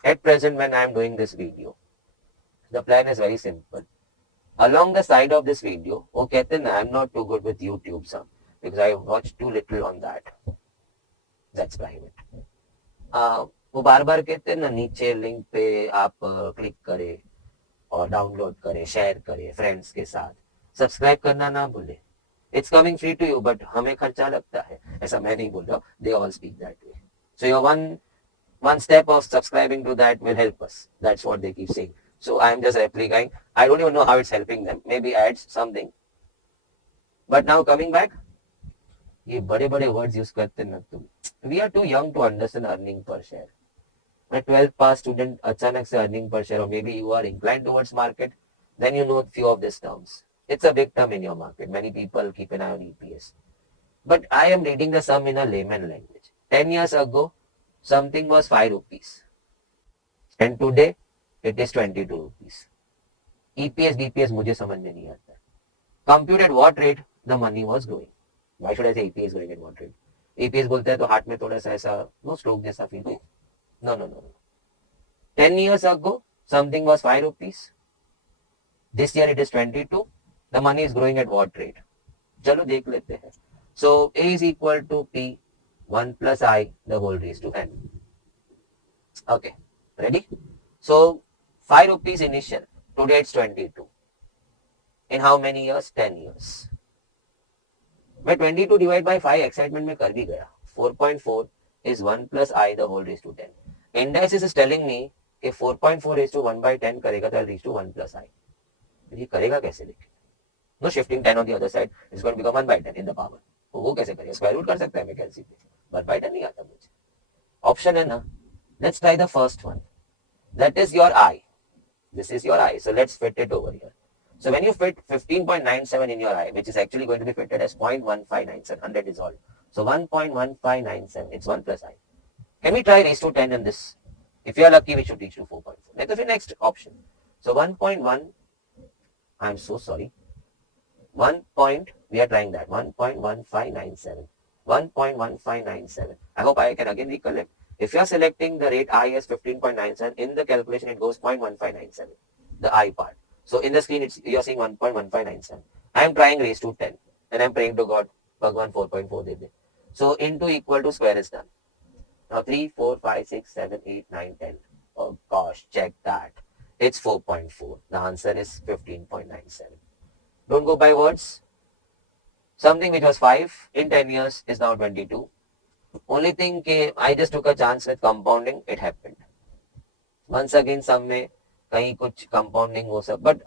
at present when I am doing this video, the plan is very simple. Along the side of this video, okay, then I am not too good with YouTube, sir, because I watched too little on that. That's private. वो बार बार कहते हैं ना, नीचे लिंक पे आप क्लिक करें और डाउनलोड करें, शेयर करें फ्रेंड्स के साथ, सब्सक्राइब करना ना भूले. It's coming free to you, but हमें खर्चा लगता है. ऐसा मैं नहीं बोल रहा, they all speak that way. So your one step of subscribing to that will help us. That's what they keep saying. So I am just replying. I don't even know how it's helping them. Maybe adds something. But now coming back, ये बड़े बड़े वर्ड्स यूज करते ना तुम. We are too young to understand earning per share. मैं 12th पास स्टूडेंट अचानक से अर्निंग पर शेयर, और maybe you are inclined towards market, then you know few of these terms. It's a big term in your market. Many people keep an eye on EPS. But I am reading the sum in a layman language. 10 years ago, something was 5 rupees. And today, it is 22 rupees. EPS, BPS मुझे समझ में नहीं आता. Compute at what rate the money was growing. Why should I say EPS growing at what rate? EPS बोलते हैं तो हार्ट में थोड़ा सा ऐसा नो स्ट्रोक जैसा फील हो. No, no, no. 10 years ago, something was 5 rupees. This year it is 22. The money is growing at what rate? चलो देख लेते हैं. So A is equal to P 1 plus I the whole raised to N. Okay, ready? So 5 rupees initial. Today it's 22. In how many years? 10 years. मैं 22 डिवाइड बाय 5 एक्साइटमेंट में कर भी गया. 4.4 is 1 plus I the whole raised to 10. Indices is telling me कि 4.4 raised to 1 by 10 करेगा तो I'll reach to 1 plus I. ये करेगा कैसे लेके? No shifting 10 on the other side is going to become 1 by 10 in the power. वो कैसे करेगा? स्क्वायर रूट कर सकता है मैं कैलसी पे, 1 by 10 नहीं आता मुझे. ऑप्शन है ना. Let's try the first one. That is your I. This is your I. So let's fit it over here. So when you fit 15.97 in your I, which is actually going to be fitted as 0.1597, 100 is all. So 1.1597, it's 1 plus I. Can we try raise to 10 in this? If you are lucky, we should reach to 4.4. Let us see next option. So 1.1, I'm so sorry. 1 point, we are trying that, 1.1597. 1.1597. I hope I can again recollect. If you are selecting the rate I as 15.97, in the calculation it goes 0.1597, the I part. So in the screen, you're seeing 1.1597. I am trying raise to 10 and I'm praying to God, Bhagwan 4.4 de de. So into equal to square is done. Now 3, 4, 5, 6, 7, 8, 9, 10. Oh gosh, check that. It's 4.4. The answer is 15.97. Don't go by words. Something which was 5 in 10 years is now 22. Only thing I just took a chance with compounding, it happened. Once again, some में कहीं कुछ compounding हो सब. But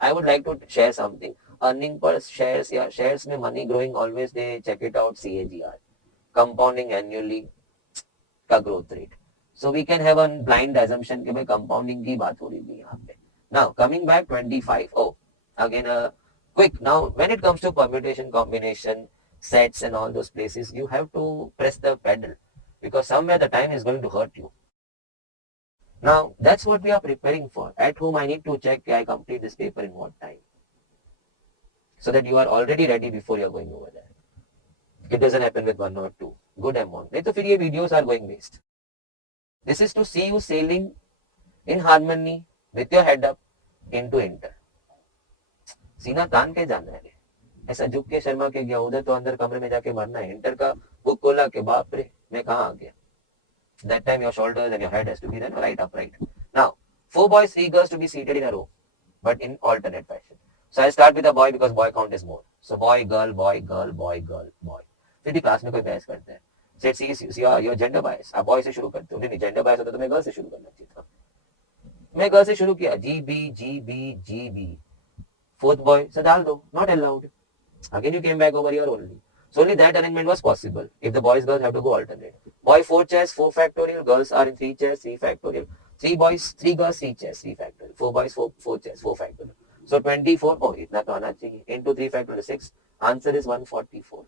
I would like to share something. Earning per shares या shares में money growing, always they check it out CAGR. Compounding annually का growth rate. So we can have a blind assumption कि भाई compounding की बात हो रही थी यहाँ पे. Now coming back 25. Oh, again quick. Now when it comes to permutation, combination, sets and all those places, you have to press the pedal because somewhere the time is going to hurt you. Now that's what we are preparing for. At home I need to check I complete this paper in what time, so that you are already ready before you are going over there. It doesn't happen with 1 or 2. Good amount. नहीं तो फिर ये videos are going waste. This is to see you sailing in harmony with your head up into inter. सीना तान के जाना है, ऐसा झुक के शर्मा के गया उधर तो अंदर कमरे में जाके मरना है. इंटर का बुक खोला के बाप रे मैं कहाँ आ गया. That time your shoulders and your head has to be then right upright. Now 4 boys, 3 girls to be seated in a row, but in alternate fashion. So I start with a boy because boy count is more. So boy, girl, boy, girl, boy, girl, boy. फिर भी क्लास में कोई बहस करता है. Said see your gender bias. आप boy से शुरू करते हो. नहीं gender bias होता तो मैं girl से शुरू करना चाहिए था. मैं girl से शुरू किया. GB. Fourth boy, so डाल दो. Not allowed. Again you came back over here only. So only that arrangement was possible. If the boys, girls have to go alternate. Boy 4 chairs, 4 factorial. Girls are in 3 chairs, 3 factorial. 3 boys, 3 girls, 3 chairs, 3 factorial. 4 boys, 4 chairs, 4 factorial. So 24. Oh, इतना तो आना चाहिए. Into 3 factorial 6. Answer is 144.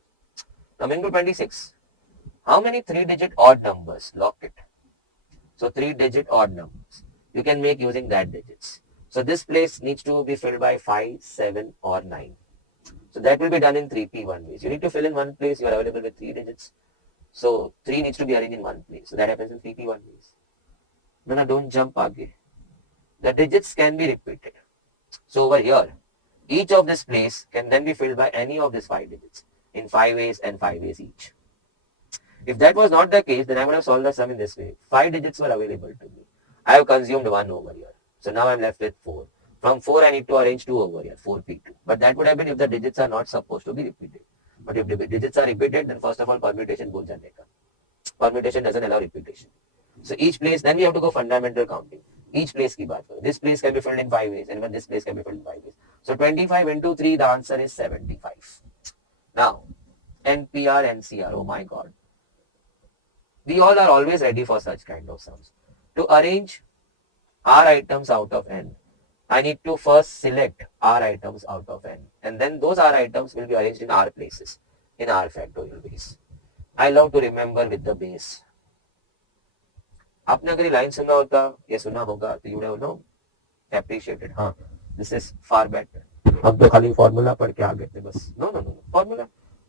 Coming to 26. How many 3-digit odd numbers? Lock it. So 3-digit odd numbers. You can make using that digits. So this place needs to be filled by 5, 7 or 9. So that will be done in 3P1 ways. You need to fill in one place. You are available with 3 digits. So 3 needs to be arranged in one place. So that happens in 3P1 ways. No, don't jump aage. The digits can be repeated. So over here, each of this place can then be filled by any of these 5 digits in 5 ways and 5 ways each. If that was not the case, then I would have solved the sum in this way. 5 digits were available to me. I have consumed 1 over here. So now I'm left with 4. From 4 I need to arrange 2 over here, 4p2. But that would have been if the digits are not supposed to be repeated. But if the digits are repeated, then first of all permutation bhul jane ka. Permutation doesn't allow repetition. So each place, then we have to go fundamental counting. Each place ki baat karo. This place can be filled in 5 ways, and even this place can be filled in 5 ways. So 25 into 3, the answer is 75. Now, NPR, NCR, oh my god. We all are always ready for such kind of sums. To arrange R items out of N, I need to first select R items out of N. And then those R items will be arranged in R places, in R factorial base. I love to remember with the base. आपने अगर ये लाइन सुना होता या सुना होगा तो यू नो एप्रिशिएटेड. हाँ, दिस इज फार बेटर. हम तो खाली फॉर्मूला पढ़ के आ गए थे बस. नो नो नो,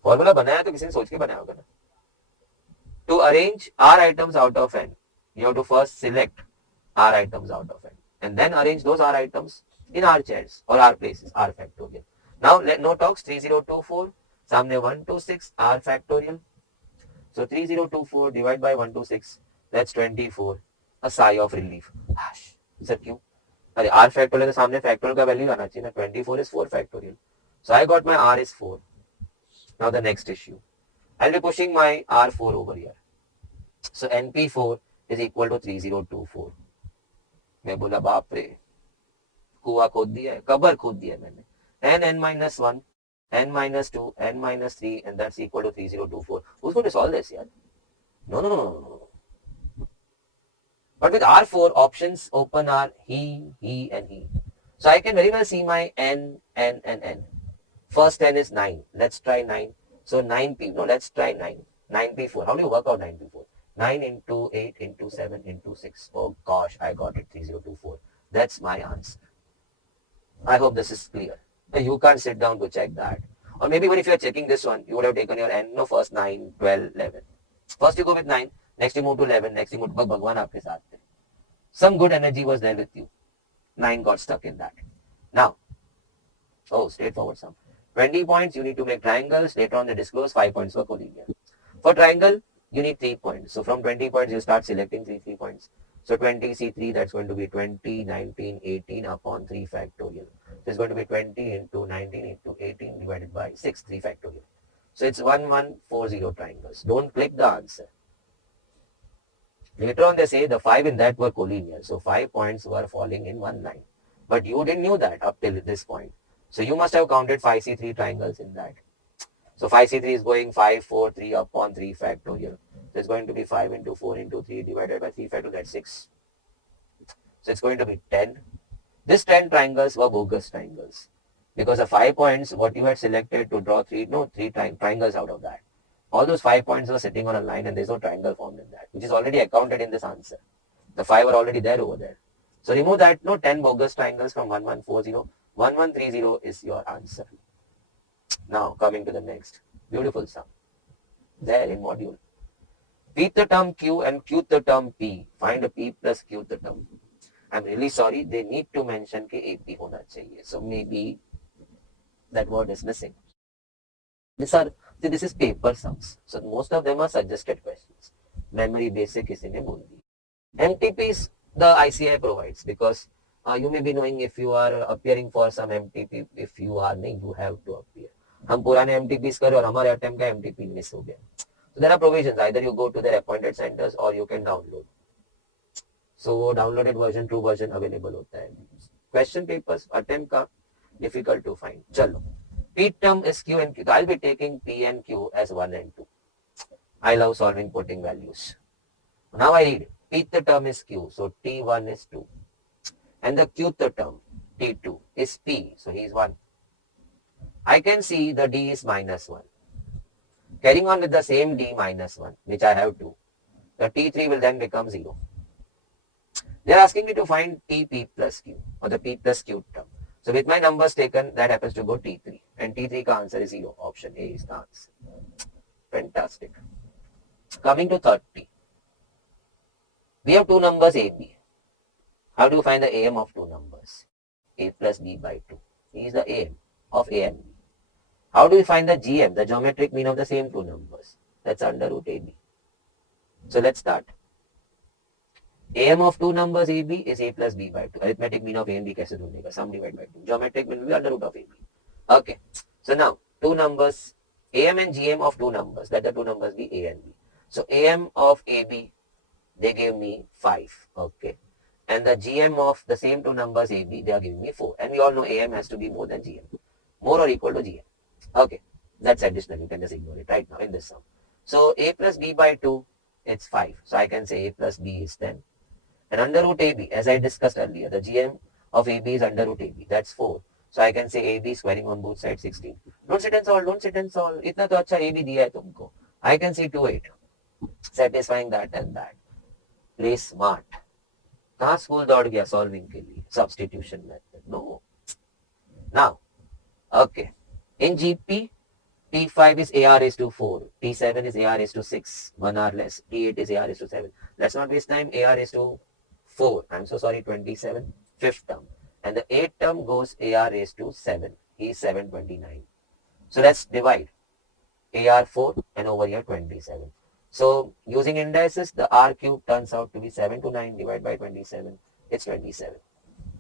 फॉर्मूला बनाया तो किसी ने सोच के बनाया होगा ना. To arrange R items out of N, you have to first select R items out of N and then arrange those R items in R chairs or R places, R factorial. Now let no talks 3024, सामने 126 R factorial. So 3024 divided by 126, that's 24. A sigh of relief. Sir, क्यों? अरे R factorial के सामने factorial का value आना चाहिए ना. 24 is 4 factorial. So I got my R is 4. Now the next issue. I'll be pushing my R4 over here. So NP4 is equal to 3024. मैं बोला बाप रे, कुआ खोद दिया है, कबर खोद दिया है मैंने. n minus 1, n minus 2, n minus 3, and that's equal to 3024. Who's going to solve this, yaar? No. But with R4, options open are he, and he. So I can very well see my n. First n is 9. Let's try 9. So 9p, no, let's try 9. 9p4. How do you work out 9p4? 9 into 8 into 7 into 6. Oh gosh, I got it, 3024. That's my answer. I hope this is clear. You can't sit down to check that. Or maybe when if you're checking this one, you would have taken your n, no, first 9, 12, 11. First you go with 9, next you move to 11, next you move to Bhagwan aapke saath hai. Some good energy was there with you. 9 got stuck in that. Now, straightforward sum. 20 points, you need to make triangles. Later on they disclose 5 points for collinear. For triangle, you need 3 points. So from 20 points, you start selecting 3 points. So 20 C3, that's going to be 20, 19, 18 upon 3 factorial. So it's going to be 20 into 19 into 18 divided by 6, 3 factorial. So it's 1140 triangles. Don't click the answer. Later on they say the 5 in that were collinear. So 5 points were falling in one line. But you didn't know that up till this point. So you must have counted 5C3 triangles in that. So 5C3 is going 5, 4, 3 upon 3 factorial. So it's going to be 5 into 4 into 3 divided by 3 factorial, that's 6. So it's going to be 10. These 10 triangles were bogus triangles. Because the 5 points, what you had selected to draw 3 triangles out of that. All those 5 points were sitting on a line and there's no triangle formed in that, which is already accounted in this answer. The 5 are already there over there. So remove that, 10 bogus triangles from 1140. 1130 is your answer. Now coming to the next beautiful sum. There in module. Pth the term Q and Qth the term P. Find a P plus Qth the term. I'm really sorry, they need to mention कि AP होना चाहिए. So maybe that word is missing. This is paper sums. So most of them are suggested questions. Memory basic किसी ने बोल दी. MTPs the ICI provides because you may be knowing if you are appearing for some MTP. If you are नहीं, you have to appear. हम पुराने MTPs कर और हमारे attempt का MTP miss हो गया. So there are provisions. Either you go to their appointed centers or you can download. So downloaded version, true version available होता है. Question papers attempt का difficult to find. चलो. P term is Q and Q. So I'll be taking P and Q as 1 and 2. I love solving putting values. Now I read. Pth term is Q. So T1 is 2. And the Qth term, T2, is P. So he is 1. I can see the D is minus 1. Carrying on with the same D minus 1, which I have 2. The T3 will then become 0. They are asking me to find TP plus Q or the P plus Q term. So with my numbers taken, that happens to go T3. And T3 ka answer is 0. Option A is the answer. Fantastic. Coming to 30. We have two numbers A, B. How do you find the AM of two numbers? A plus B by 2. He is the AM of A and B. How do we find the GM, the geometric mean of the same two numbers? That's under root AB. So let's start. AM of two numbers AB is A plus B by 2. Arithmetic mean of A and B कैसे ढूंढेगा? Sum divide by 2. Geometric mean will be under root of AB. Okay. So now, two numbers, AM and GM of two numbers. Let the two numbers be A and B. So AM of AB, they gave me 5. Okay. And the GM of the same two numbers AB, they are giving me 4. And we all know AM has to be more than GM. More or equal to GM. Okay. That's additional. You can just ignore it right now in this sum. So A plus B by 2, it's 5. So I can say A plus B is 10. And under root AB, as I discussed earlier, the GM of AB is under root AB. That's 4. So I can say AB squaring on both sides 16. Don't sit and solve. Don't sit and solve. इतना तो अच्छा AB दिया है तुमको. I can see 2 8. Satisfying that and that. Play smart. कहाँ स्कूल दौड़ गया सॉल्विंग के लिए? Substitution method. No. Now, okay. In GP, T5 is AR raised to 4. T7 is AR raised to 6. 1 hour less. T8 is AR raised to 7. Let's not waste time. AR raised to 4. I'm so sorry, 27. Fifth term. And the 8th term goes AR raised to 7. Is 729. So let's divide. AR 4 and over here 27. So using indices, the R cube turns out to be 7 to 9 divided by 27. It's 27.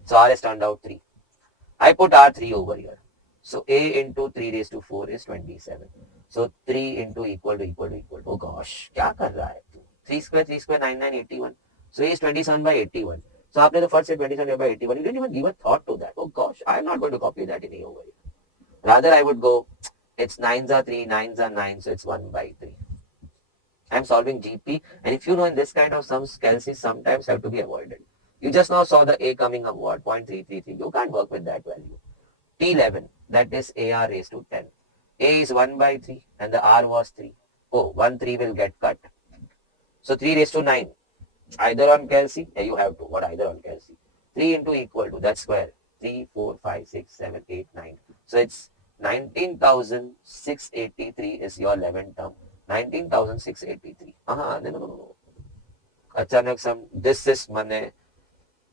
So R has turned out 3. I put R3 over here. So A into 3 raised to 4 is 27. So 3 into equal to equal to equal to. Oh gosh, क्या कर रहा है तू? 3 square 9 9 81. So A is 27 by 81. So आपने तो first said 27 by 81. You didn't even give a thought to that. Oh gosh, I'm not going to copy that in A over here. Rather I would go, it's 9s are 3, 9s are 9, so it's 1 by 3. I'm solving GP, and if you know in this kind of sums, calci sometimes have to be avoided. You just now saw the A coming up what, 0.333. You can't work with that value. T11, that is AR raised to 10. A is 1 by 3 and the R was 3. Oh, 1 3 will get cut. So 3 raised to 9. Either on calci, you have to. What either on calci? 3 into equal to, that's square. 3, 4, 5, 6, 7, 8, 9. So it's 19,683 is your 11th term. 19,683. No. Achanak this is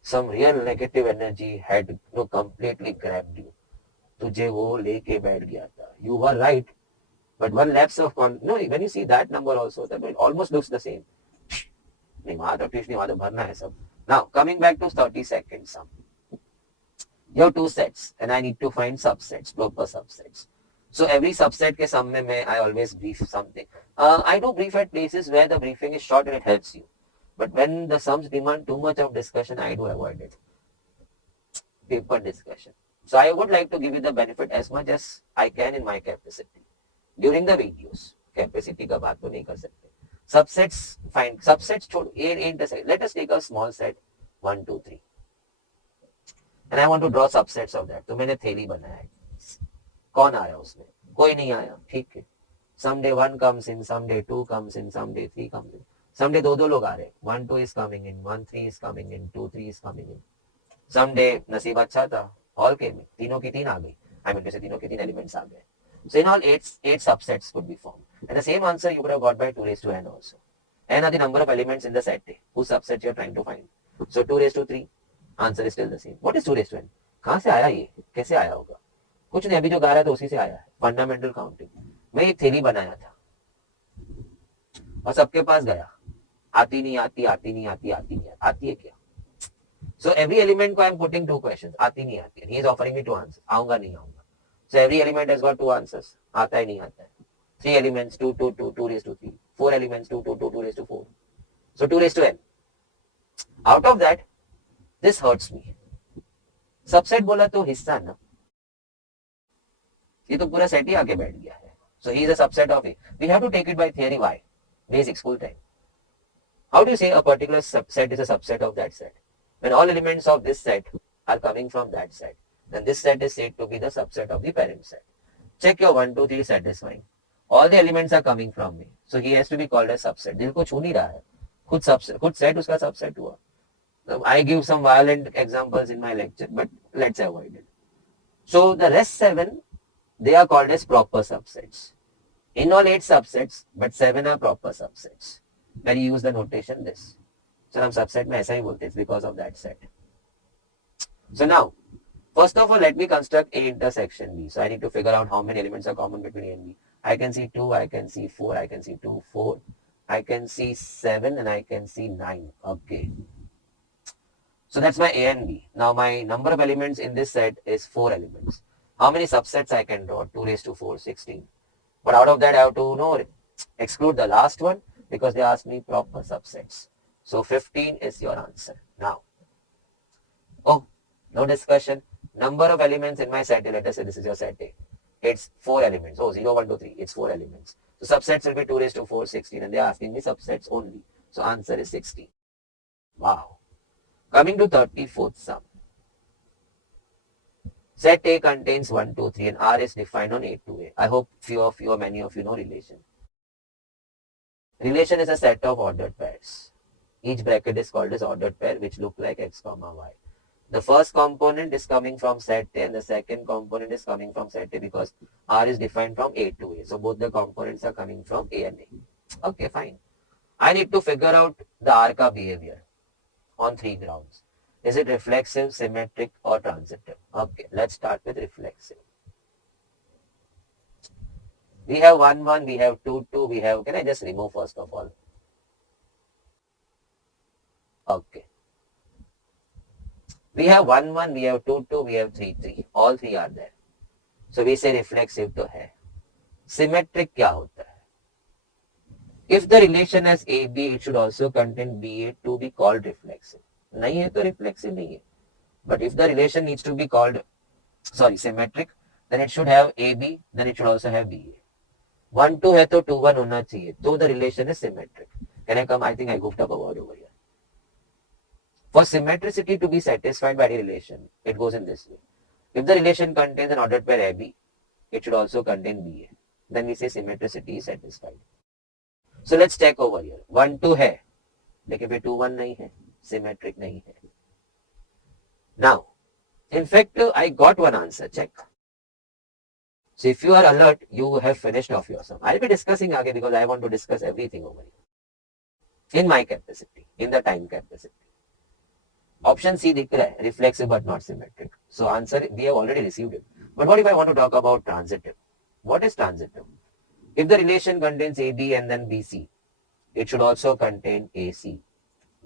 some real negative energy had completely grabbed you. तुझे वो लेके बैठ गया था. You were right, but one lapse of when you see that number also, that it almost looks the same. नहीं वहाँ तो ट्यूशन वहाँ तो भरना है सब. Now coming back to 30-second sum. You have two sets, and I need to find subsets, proper subsets. So every subset के sum में I always brief something. I do brief at places where the briefing is short and it helps you. But when the sums demand too much of discussion, I do avoid it. Paper discussion. So I would like to give you the benefit as much as I can in my capacity. During the videos, capacity का बात तो नहीं कर सकते. Subsets, find subsets छोड़ ain't the set. Let us take a small set 1, 2, 3. And I want to draw subsets of that. तो मैंने थैली बनाया है. कौन आया उसमें? कोई नहीं आया. ठीक है. Someday 1 comes in, someday 2 comes in, someday 3 comes in. Someday दो लोग आ रहे. 1 2 is coming in, 1 3 is coming in, 2 3 is coming in. Someday नसीब अच्छा था. All came in. तीनों की 3 आ गई. I mean to say तीनों के 3 elements आ गए. So in all 8 subsets could be formed. And the same answer you could have got by 2 raised to n also. N are the number of elements in the set A, whose subset you are trying to find. So 2 raised to 3, answer is still the same. What is 2 raised to n? कहाँ से आया ये? कैसे आया होगा? कुछ नहीं, अभी जो गा रहा था उसी से आया है. Fundamental counting. मैं एक थैली बनाया था और सबके पास गया. आती नहीं आती, आती नहीं आती, आती नहीं आती है क्या? So every element को I am putting 2 questions. आती नहीं आती. And he is offering me 2 answers. आऊंगा नहीं आऊंगा. So every element has got 2 answers. आता है नहीं आता है. 3 elements, 2, 2, 2, 2 raised to 3. 4 elements, 2, 2, 2, 2 raised to 4. So 2 raised to n. Out of that, this hurts me. Subset बोला तो हिस्सा ना. ये तो पूरा सेट ही आके बैठ गया है. So he is a subset of A. We have to take it by theory. Why? Basic school time. How do you say a particular subset is a subset of that set? When all elements of this set are coming from that set, then this set is said to be the subset of the parent set. Check your 1, 2, 3 satisfying. All the elements are coming from me. So he has to be called a subset. दिल को छू नहीं रहा है. खुद set उसका subset हुआ. I give some violent examples in my lecture, but let's avoid it. So the rest 7, they are called as proper subsets. In all 8 subsets, but 7 are proper subsets. When you use the notation this. So हम subset में ऐसा ही बोलते हैं, it's because of that set. So now, first of all, let me construct A intersection B. So I need to figure out how many elements are common between A and B. I can see 2, I can see 4, I can see 2, 4. I can see 7 and I can see 9. Okay. So that's my A and B. Now my number of elements in this set is 4 elements. How many subsets I can draw? 2 raised to 4, 16. But out of that I have to exclude the last one because they asked me proper subsets. So 15 is your answer. Now, oh, no discussion. Number of elements in my set A, let us say this is your set A. It's 4 elements. Oh, 0, 1, 2, 3. It's 4 elements. So subsets will be 2 raised to 4, 16. And they are asking me subsets only. So answer is 16. Wow. Coming to 34th sum. Set A contains 1, 2, 3 and R is defined on A to A. I hope few of you or many of you know relation. Relation is a set of ordered pairs. Each bracket is called as ordered pair which look like x comma y. The first component is coming from set A and the second component is coming from set A because R is defined from A to A. So both the components are coming from A and A. Okay, fine. I need to figure out the R ka behavior on 3 grounds. Is it reflexive, symmetric or transitive? Okay, let's start with reflexive. We have 1, 1, we have 2, 2, we have, can I just remove first of all? Okay. We have 1, 1, we have 2, 2, we have 3, 3. All 3 are there. So we say reflexive to hai. Symmetric क्या होता है? If the relation has AB, it should also contain BA to be called reflexive. नहीं है तो reflexive नहीं है. But if the relation needs to be called, symmetric, then it should have AB, then it should also have BA. 1, 2 है तो 2, 1 होना चाहिए. So the relation is symmetric. Can I come? I think I goofed up a word over here. For symmetricity to be satisfied by the relation, it goes in this way. If the relation contains an ordered pair AB, it should also contain BA. Then we say symmetricity is satisfied. So let's check over here. 1, 2 है, लेकिन फिर 2, 1 नहीं है, symmetric नहीं है. Now, in fact, I got one answer. Check. So if you are alert, you have finished off your sum. I'll be discussing again because I want to discuss everything over here. In my capacity, in the time capacity. Option C दिख रहा है, reflexive but not symmetric. So answer, we have already received it. But what if I want to talk about transitive? What is transitive? If the relation contains AB and then BC, it should also contain AC.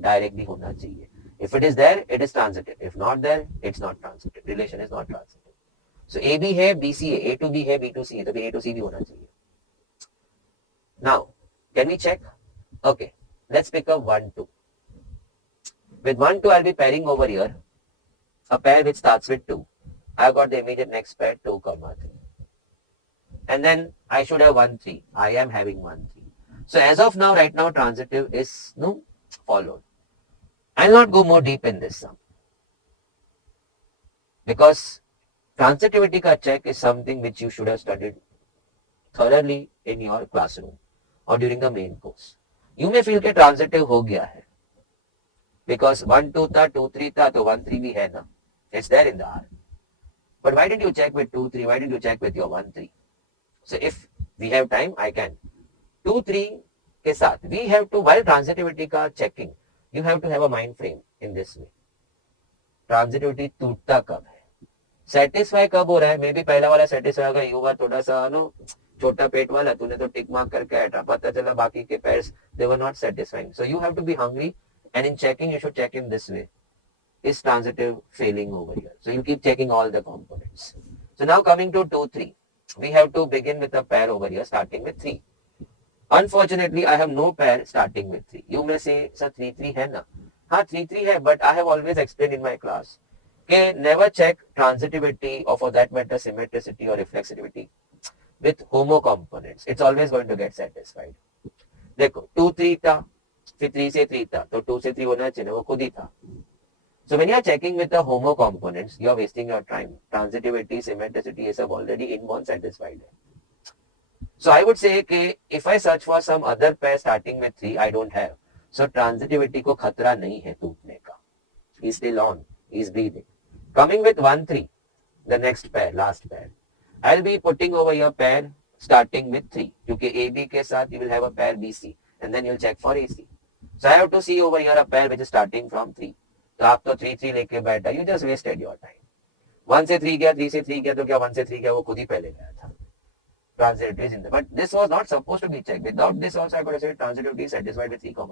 Directly होना चाहिए. If it is there, it is transitive. If not there, it's not transitive. Relation is not transitive. So AB है, BC है, A to B है, B to C है, तो A to C भी होना चाहिए. Now, can we check? Okay, let's pick up 1, 2. With 1, 2, I'll be pairing over here a pair which starts with 2. I've got the immediate next pair 2, 3. And then I should have 1, 3. I am having 1, 3. So as of now, right now, transitive is followed. I'll not go more deep in this sum. Because transitivity ka check is something which you should have studied thoroughly in your classroom or during the main course. You may feel that transitive हो गया है. Because 1, 2 था, 2, 3 था, तो 1, 3 भी है ना. It's there in the R. But why didn't you check with 2, 3? Why didn't you check with your 1, 3? So if we have time, I can. 2, 3 के साथ, we have to, while transitivity का checking, you have to have a mind frame in this way. Transitivity टूटता कब है? Satisfy कब हो रहा है? मे भी पहला वाला satisfy होगा, you were थोड़ा सा छोटा पेट वाला, तूने तो टिक मार्क करके हटा, पता चला बाकी के pairs, they were not satisfying. So you have to be hungry. And in checking, you should check in this way. Is transitive failing over here? So you keep checking all the components. So now coming to 2, 3. We have to begin with a pair over here starting with 3. Unfortunately, I have no pair starting with 3. You may say, sir, 3, 3 hai na? हाँ 3, 3 hai, but I have always explained in my class. Okay, never check transitivity or for that matter symmetricity or reflexivity with homo components. It's always going to get satisfied. देखो 2, 3 था. फिर 3 से 3 था, तो 2 से 3 होना चाहिए, वो खुद ही था. So when you are checking with the homo components, you are wasting your time. Transitivity, symmetricity ये सब already inborn satisfied है. So I would say कि if I search for some other pair starting with 3, I don't have. So transitivity को खतरा नहीं है टूटने का. He's still on. He's breathing. Coming with 1, 3, the next pair, last pair. I'll be putting over your pair starting with 3. क्योंकि AB के साथ you will have a pair BC and then you'll check for AC. So I have to see over here a pair which is starting from 3. तो आप तो 3, 3 लेके बैठा, you just wasted your time. 1 से 3 गया, 3 से 3 गया, तो क्या 1 से 3 गया, वो खुद ही पहले गया था. transitivity is in there. But this was not supposed to be checked. Without this also I could have said transitivity is satisfied with 3, 3.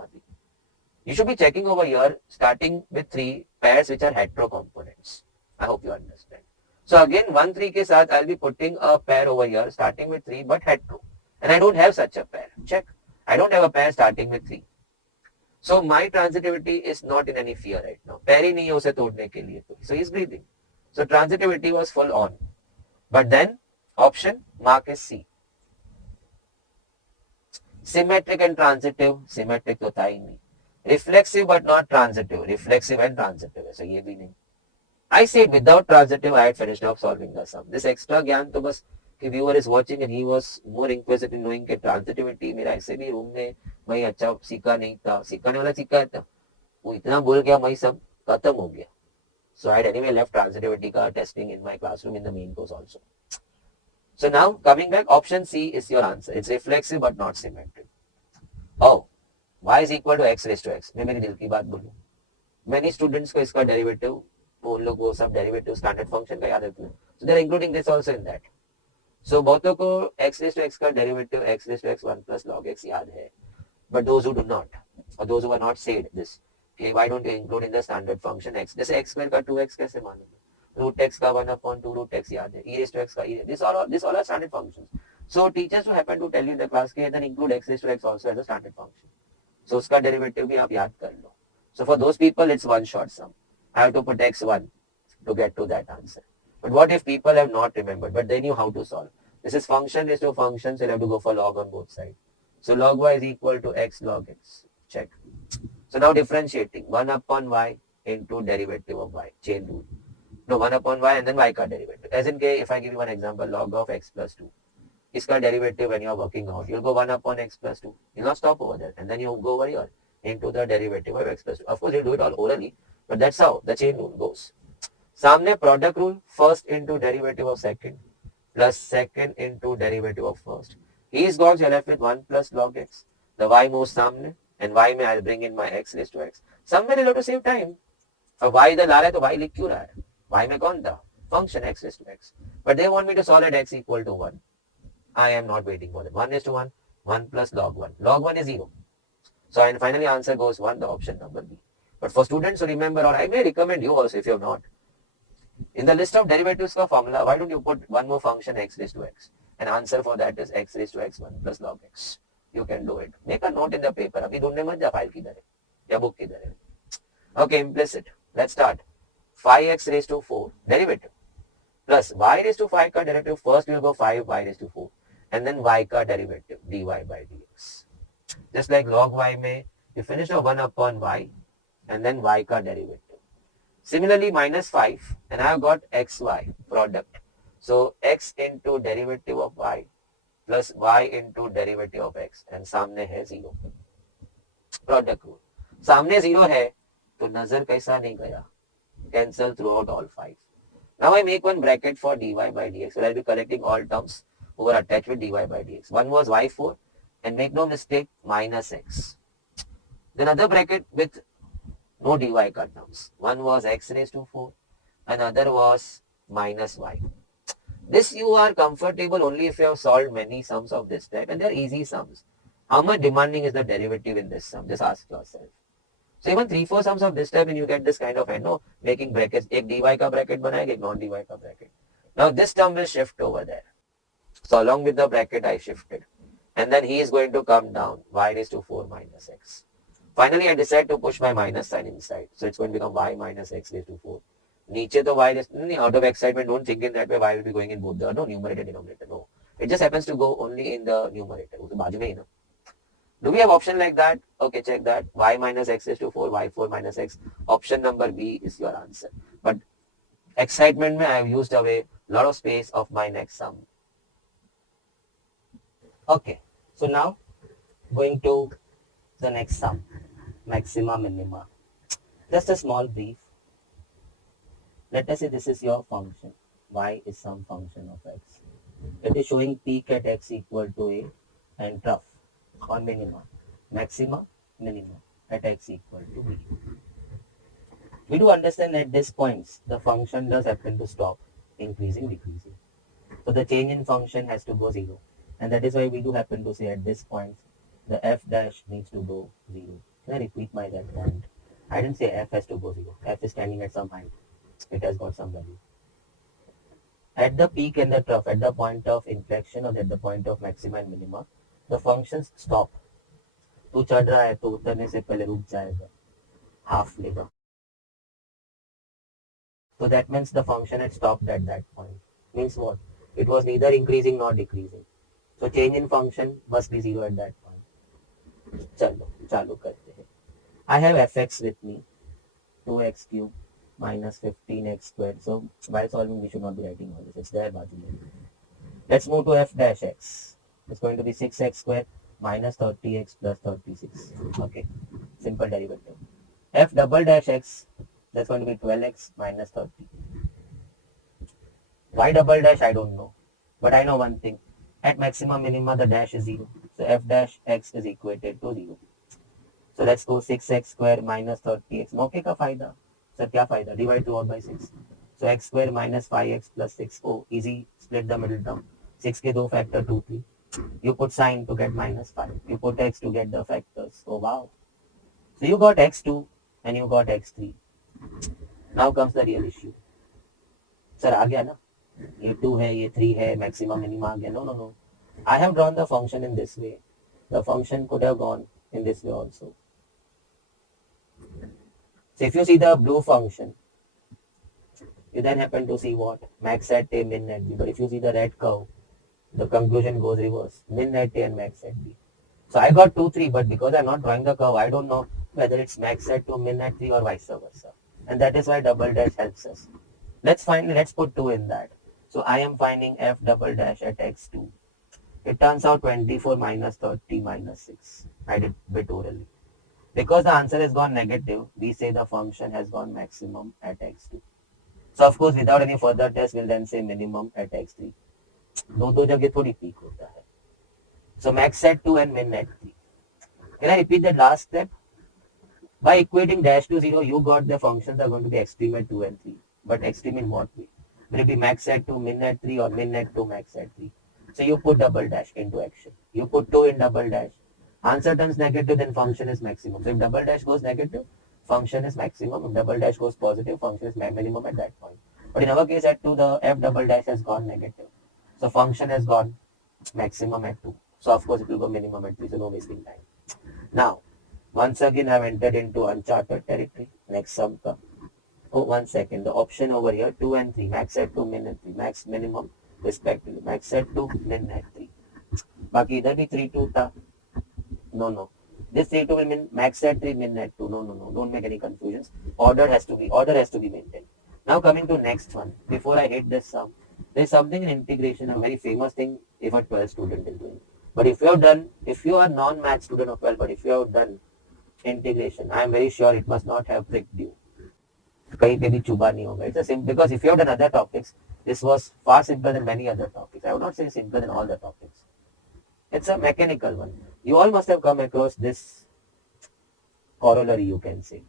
You should be checking over here starting with 3 pairs which are hetero components. I hope you understand. So again 1, 3 के साथ I'll be putting a pair over here starting with 3 but hetero. And I don't have such a pair. Check. I don't have a pair starting with 3. So my transitivity is not in any fear right now. Pair ही नहीं है उसे तोड़ने के लिए. So he's breathing. So transitivity was full on. But then option mark is C. Symmetric and transitive. Symmetric तो था ही नहीं. Reflexive but not transitive. Reflexive and transitive. So ये भी नहीं. I said without transitive I had finished off solving the sum. This extra ज्ञान तो बस कि viewer is watching and he was more inquisitive in knowing कि transitivity मेरा ऐसे भी रूम में मैं अच्छा सीखा नहीं था. सीखाने वाला सीखा था. वो इतना बोल गया मैं सब खत्म हो गया. So I had anyway left transitivity का testing in my classroom in the main course also. So now coming back, option C is your answer. It's reflexive but not symmetric. Oh, y is equal to x raised to x. मैं मेरे दिल की बात बोलूँ. Many students को इसका derivative वो लोग वो सब derivative standard function का याद रखते हैं. So they are including this also in that. So बहुतों को x raised to x का derivative x raised to x 1 plus log x याद है. But those who do not, or those who are not said this, okay, why don't you include in the standard function x? जैसे x square का 2x कैसे मालूम? Root x का 1 upon 2 root x याद है. E raised to x का e. This all are standard functions. So teachers who happen to tell you in the class के then include x raised to x also as a standard function. So उसका derivative भी आप याद कर लो. So for those people it's one shot sum. I have to put x1 to get to that answer. But what if people have not remembered but they knew how to solve? This is function raised to function, so you have to go for log on both sides. So log y is equal to x log x. Check. So now differentiating 1 upon y into derivative of y. Chain rule. No, 1 upon y and then y ka derivative. As in case, if I give you one example, log of x plus 2. Iska derivative when you are working out, you'll go 1 upon x plus 2. You'll not stop over there. And then you go over here into the derivative of x plus 2. Of course, you'll do it all orally, but that's how the chain rule goes. Samne product rule, first into derivative of second plus second into derivative of first. These guys you're left with 1 plus log x. The y moves samne and y में I'll bring in my x raised to x. Somewhere you'll have to save time. अब y इधर ला रहा है तो y लिख क्यों रहा है? y में कौन था? Function x raised to x. But they want me to solve at x equal to 1. I am not waiting for that. 1 is to 1, 1 plus log 1. Log 1 is 0. So and finally answer goes 1, the option number B. But for students who remember, or I may recommend you also if you have not, in the list of derivatives का formula, why don't you put one more function x raised to x? And answer for that is x raised to x 1 plus log x. You can do it. Make a note in the paper. अभी ढूंढने मत जा फाइल किधर है या बुक किधर है. Okay, implicit. Let's start. 5x raised to 4 derivative plus y raised to 5 का derivative. First we will go 5y raised to 4 and then y का derivative dy by dx. Just like log y में you finish off 1 upon y and then y का derivative. Similarly minus 5 and I have got xy product. So x into derivative of y plus y into derivative of x and सामने है 0. Product rule. सामने 0 है तो नजर कैसा नहीं गया. Cancel throughout all 5. Now I make one bracket for dy by dx. So I'll be collecting all terms who are attached with dy by dx. One was y4 and make no mistake minus x. Then other bracket with no dy ka terms. One was x raised to 4. Another was minus y. This you are comfortable only if you have solved many sums of this type and they are easy sums. How much demanding is the derivative in this sum? Just ask yourself. So even 3-4 sums of this type and you get this kind of making brackets. एक dy का bracket बनाएगा, एक non dy का bracket. Now this term will shift over there. So along with the bracket I shifted. And then he is going to come down y raised to 4 minus x. Finally I decide to push my minus sign inside. So it's going to become y minus x raised to 4. नीचे तो y raised out of excitement don't think in that way y will be going in both the numerator denominator. No. It just happens to go only in the numerator. वो तो बाजू में ही ना. Do we have option like that? Okay, check that. Y minus x raised to 4, y4 minus x. Option number B is your answer. But excitement, I have used away a lot of space of my next sum. Okay, so now going to the next sum. Maxima, minima. Just a small brief. Let us say this is your function. Y is some function of x. It is showing peak at x equal to a and trough or minima, maxima, minima at x equal to b. We do understand at this points the function does happen to stop increasing, decreasing. So the change in function has to go 0. And that is why we do happen to say at this point, the f dash needs to go 0. Can I repeat my that point? I didn't say f has to go 0. F is standing at some height. It has got some value. At the peak and the trough, at the point of inflection or at the point of maxima and minima, the functions stop. तू चढ़ रहा है तो उतरने से पहले रुक जाएगा, half लेगा. So that means the function had stopped at that point. Means what? It was neither increasing nor decreasing. So change in function must be 0 at that point. चलो चालू करते हैं. I have fx with me, 2x cube minus 15x squared. So while solving we should not be writing all this. It's there बाजू में. Let's move to f dash x. It's going to be 6x squared minus 30x plus 36. Okay, simple derivative. F double dash x, that's going to be 12x minus 30. Why double dash, I don't know. But I know one thing. At maximum minima, the dash is 0. So f dash x is equated to 0. So let's go 6x square minus 30x. मौके का फायदा. सर क्या फायदा? Divide throughout by 6. So x square minus 5x plus 6. Oh, easy. Split the middle term. 6 के 2 factor 2, 3. You put sign to get minus 5. You put x to get the factors. Oh wow. So you got x2 and you got x3. Now comes the real issue. Sir, आ गया ना? ये 2 है, ये 3 है, maximum minima आ गया. No, no, no. I have drawn the function in this way. The function could have gone in this way also. So if you see the blue function, you then happen to see what? Max at A, min at B. But if you see the red curve, the conclusion goes reverse. Min at A and max at B. So I got 2, 3, but because I'm not drawing the curve, I don't know whether it's max at 2, min at 3 or vice versa. And that is why double dash helps us. Let's put 2 in that. So I am finding f double dash at x2. It turns out 24 minus 30 minus 6. I did bit orally. Because the answer has gone negative, we say the function has gone maximum at x2. So of course, without any further test, we'll then say minimum at x3. दो जगह थोड़ी peak होता है. So max at 2 and min at 3. Can I repeat that last step? By equating dash to 0, you got the functions are going to be extreme at 2 and 3. But extreme in what way? Will it be max at 2, min at 3 or min at 2, max at 3? So you put double dash into action. You put 2 in double dash. Answer turns negative, then function is maximum. So if double dash goes negative, function is maximum. If double dash goes positive, function is minimum at that point. But in our case at 2, the f double dash has gone negative. So function has gone maximum at 2. So of course it will go minimum at 3, so no wasting time. Now, once again I have entered into uncharted territory. Next sum come. Oh, 1 second. The option over here, 2 and 3. Max at 2, min at 3. Max, minimum, respectively. Max at 2, min at 3. बाकी इधर भी 3, 2 था. No. This 3, 2 will mean max at 3, min at 2. No. Don't make any confusions. Order has to be maintained. Now coming to next one. Before I hit this sum, there's something in integration, a very famous thing if a 12 student is doing. But if you are non-math student of 12, but if you have done integration, I am very sure it must not have pricked you. कहीं पे भी चुभा नहीं होगा. It's a simple, because if you have done other topics, this was far simpler than many other topics. I would not say simpler than all the topics. It's a mechanical one. You all must have come across this corollary, you can say.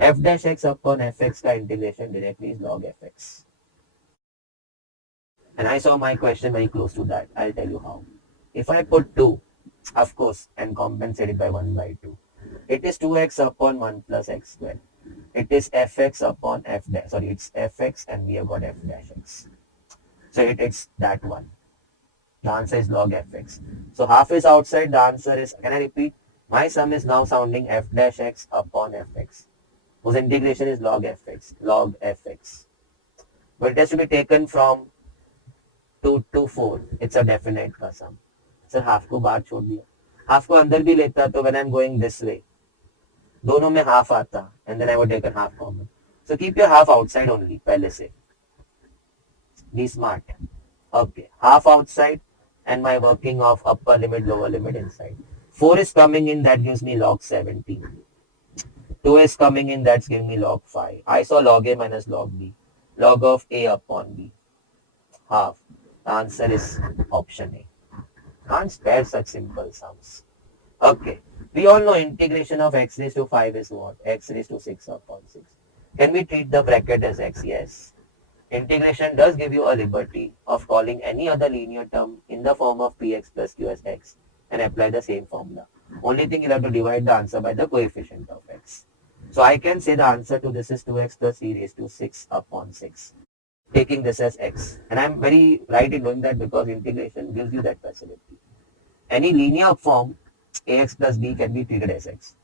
F dash x upon fx का integration directly is log fx. And I saw my question very close to that. I'll tell you how. If I put 2, of course, and compensate it by 1 by 2, it is 2x upon 1 plus x squared. It is fx upon f dash. Sorry, it's fx and we have got f dash x. So it's that one. The answer is log fx. So half is outside. The answer is, can I repeat? My sum is now sounding f dash x upon fx. Whose integration is log fx. Log fx. But it has to be taken from 2 to 4. It's a definite का sum. Sir, half को बाहर छोड़ दिया. Half को अंदर भी लेता तो when I'm going this way, दोनों में half आता and then I would take a half common. So keep your half outside only पहले से. Be smart. Okay, half outside and my working of upper limit, lower limit inside. 4 is coming in, that gives me log 17. 2 is coming in, that's giving me log 5. I saw log A minus log B. Log of A upon B. Half. The answer is option A. Can't spare such simple sums. Okay. We all know integration of x raised to 5 is what? X raised to 6 upon 6. Can we treat the bracket as x? Yes. Integration does give you a liberty of calling any other linear term in the form of px plus q as x and apply the same formula. Only thing you have to divide the answer by the coefficient of x. So I can say the answer to this is 2x plus e raised to 6 upon 6, taking this as x. And I'm very right in doing that because integration gives you that facility. Any linear form ax plus b can be treated as x.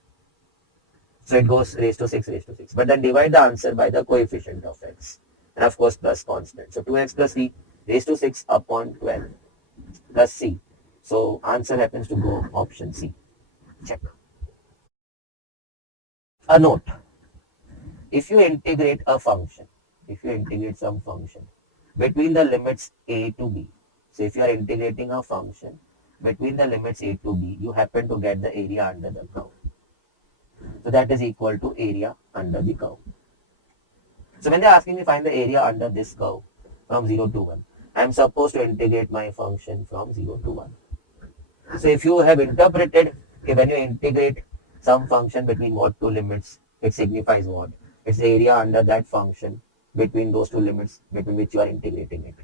So it goes raised to 6 raised to 6. But then divide the answer by the coefficient of x. And of course plus constant. So 2x plus e raised to 6 upon 12 plus c. So answer happens to go option C. Check. A note. If you integrate a function, if you integrate some function between the limits a to b, so if you are integrating a function between the limits a to b, you happen to get the area under the curve. So that is equal to area under the curve. So when they are asking me find the area under this curve from 0 to 1, I am supposed to integrate my function from 0 to 1. So if you have interpreted when you integrate some function between what two limits, it signifies what? It's the area under that function between those two limits between which you are integrating it.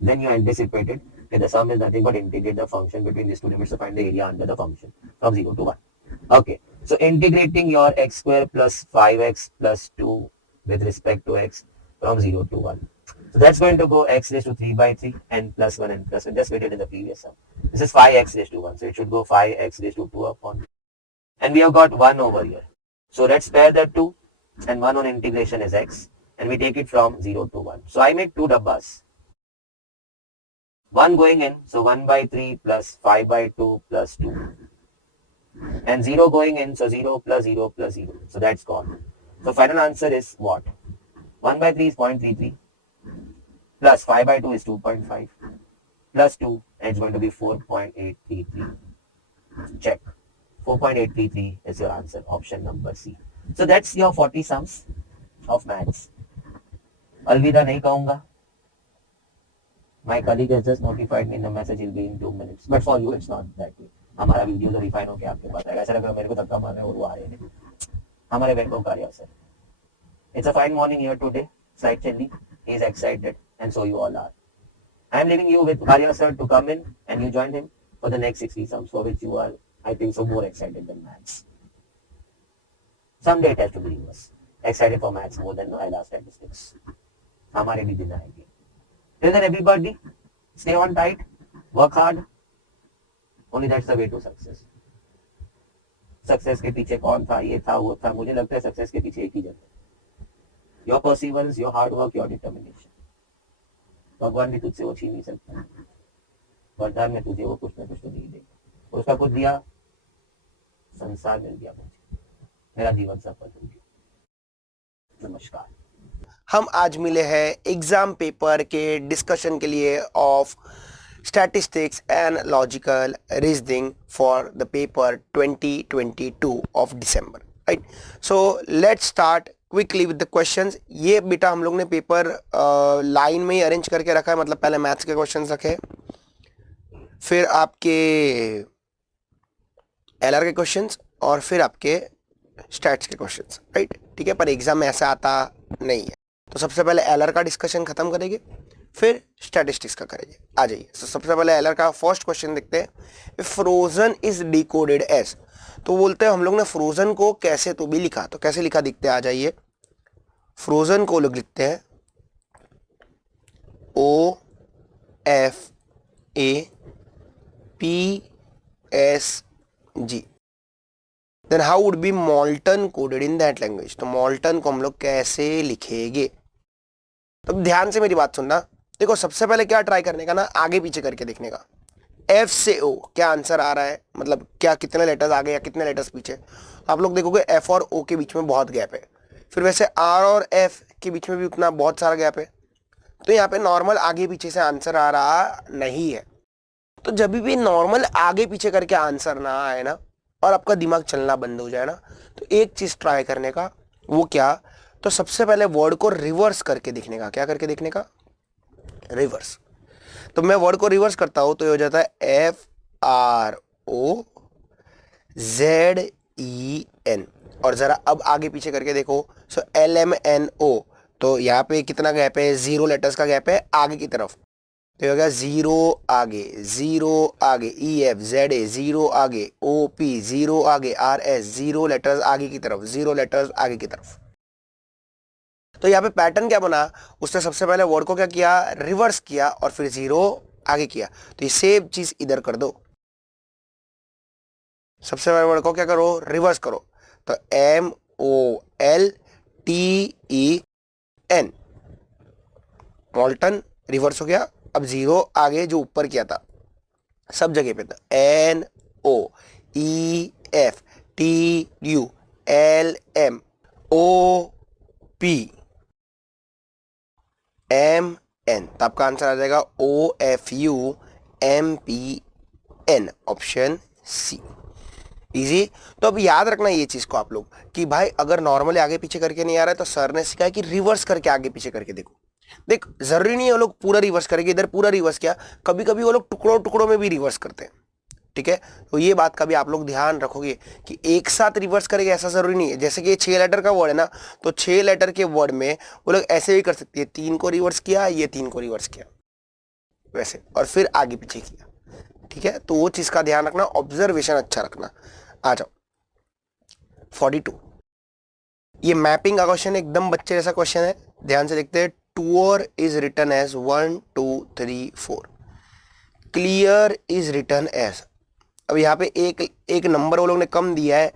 Then you anticipated that the sum is nothing but integrate the function between these two limits to find the area under the function from 0 to 1. Okay, so integrating your x square plus 5x plus 2 with respect to x from 0 to 1. So that's going to go x raised to 3 by 3 and plus 1 and plus 1. Just we did in the previous sum. This is 5x raised to 1. So it should go 5x raised to 2 upon. And we have got 1 over here. So let's pair the 2 and 1 on integration is x. And we take it from 0 to 1. So I make 2 dabbas. 1 going in. So 1 by 3 plus 5 by 2 plus 2. And 0 going in. So 0 plus 0 plus 0. So that's gone. So final answer is what? 1 by 3 is 0.33. Plus 5 by 2 is 2.5. Plus 2, and it's going to be 4.833. Check. 4.833 is your answer, option number C. So that's your 40 sums of maths. Alvida nahi kahunga. My colleague has just notified me in the message will be in 2 minutes. But for you, it's not that way. हमारा वीडियो तो रिफाइन होके आपके पास आएगा. ऐसा लग रहा है मेरे को धक्का मार रहे हैं और वो आ रहे हैं. हमारे वैभव कारिया sir. It's a fine morning here today. Slight chilly. He is excited, and so you all are. I am leaving you with Karia sir to come in and you join him for the next 60 sums for which you are, I think, so more excited than maths. Someday it has to be reverse. Excited for maths more than ILA statistics. हमारे भी दिन आएंगे. Till then, everybody, stay on tight, work hard. Only that's the way to success. Success के पीछे कौन था, ये था, वो था. मुझे लगता है success के पीछे एक ही जगह. Your perseverance, your hard work, your determination. भगवान भी तुझसे वो छीन नहीं सकता. वरदान में तुझे वो कुछ ना कुछ तो दे देगा. उसका कुछ दिया, संसार मिल गया मुझे. मेरा जीवन सफल हो गया. नमस्कार. हम आज मिले हैं एग्जाम पेपर के डिस्कशन के लिए of statistics and logical reasoning for the paper 2022 of December, right? So let's start quickly with the questions. ये बेटा हम लोग ने पेपर लाइन में ही अरेंज करके रखा है, मतलब पहले मैथ्स के क्वेश्चंस रखे, फिर आपके एलआर के क्वेश्चंस और फिर आपके स्टैट्स के क्वेश्चंस, राइट? ठीक है, पर एग्जाम में ऐसा आता नहीं है. तो सबसे पहले एलआर का डिस्कशन खत्म करेंगे, फिर स्टैटिस्टिक्स का करेंगे. आ जाइए. तो सबसे पहले एलआर का फर्स्ट क्वेश्चन देखते हैं. फ्रोजन इज डिकोडेड एज, तो बोलते हैं हम लोग ने फ्रोजन को कैसे तो भी लिखा, तो कैसे लिखा दिखते हैं. आ जाइए. फ्रोजन को लोग लिखते हैं OFAPSG. Then how would be molten coded in that language, तो मॉल्टन को हम लोग कैसे लिखेंगे. तो ध्यान से मेरी बात सुनना. देखो सबसे पहले क्या ट्राई करने का ना, आगे पीछे करके देखने का. F से O क्या आंसर आ रहा है, मतलब क्या कितने लेटर्स आगे या कितने लेटर्स पीछे. आप लोग देखोगे F और O के बीच में बहुत गैप है. फिर वैसे R और F के बीच में भी उतना बहुत सारा गैप है. तो यहाँ पे नॉर्मल आगे पीछे से आंसर आ रहा नहीं है. तो जब भी नॉर्मल आगे पीछे करके आंसर ना आए ना और आपका दिमाग चलना बंद हो जाए ना, तो एक चीज ट्राई करने का. वो क्या, तो सबसे पहले वर्ड को रिवर्स करके देखने का. क्या करके देखने का, रिवर्स. तो मैं वर्ड को रिवर्स करता हूं तो ये हो जाता है FROZEN. और जरा अब आगे पीछे करके देखो, सो LMNO तो यहाँ पे कितना गैप है, 0 लेटर्स का गैप है आगे की तरफ, तो ये हो गया 0 आगे ई एफ जेड ए, 0 आगे ओ पी, 0 आगे आर एस, 0 लेटर्स आगे की तरफ, 0 लेटर्स आगे की तरफ। तो यहाँ पे पैटर्न क्या बना, उसने सबसे पहले वर्ड को क्या किया, रिवर्स किया और फिर 0 आगे किया। तो ये सेम चीज इधर कर दो, सबसे पहले वर्ड को क्या करो, रिवर्स करो। तो MOLTEN, मॉल्टन रिवर्स हो गया। अब 0 आगे जो ऊपर किया था सब जगह पे था, NOEFTULMOP MN, तो आपका आंसर आ जाएगा OFUMPN, ऑप्शन सी। इजी। तो अब याद रखना ये चीज को आप लोग कि भाई अगर नॉर्मली आगे पीछे करके नहीं आ रहा है तो सर ने सिखाया कि रिवर्स करके आगे पीछे करके देखो। देख जरूरी नहीं है वो लोग पूरा रिवर्स करेंगे, इधर पूरा रिवर्स किया, कभी कभी वो लोग टुकड़ों टुकड़ों में भी रिवर्स करते हैं, ठीक है। तो ये बात का भी आप लोग ध्यान रखोगे कि एक साथ रिवर्स करेंगे ऐसा जरूरी नहीं है। जैसे कि ये 6 लेटर का वर्ड है ना, तो 6 लेटर के वर्ड में वो लोग ऐसे भी कर सकते हैं, 3 को रिवर्स किया, ये 3 को रिवर्स किया वैसे, और फिर आगे पीछे किया, ठीक है। तो वो चीज का ध्यान रखना, ऑब्जर्वेशन अच्छा रखना। आ जाओ 42, ये मैपिंग का क्वेश्चन, एकदम बच्चे जैसा क्वेश्चन है, ध्यान से देखते हैं। Tour is written as 1 2 3 4, clear is written as, अब यहाँ पे एक नंबर वो लोग ने कम दिया है,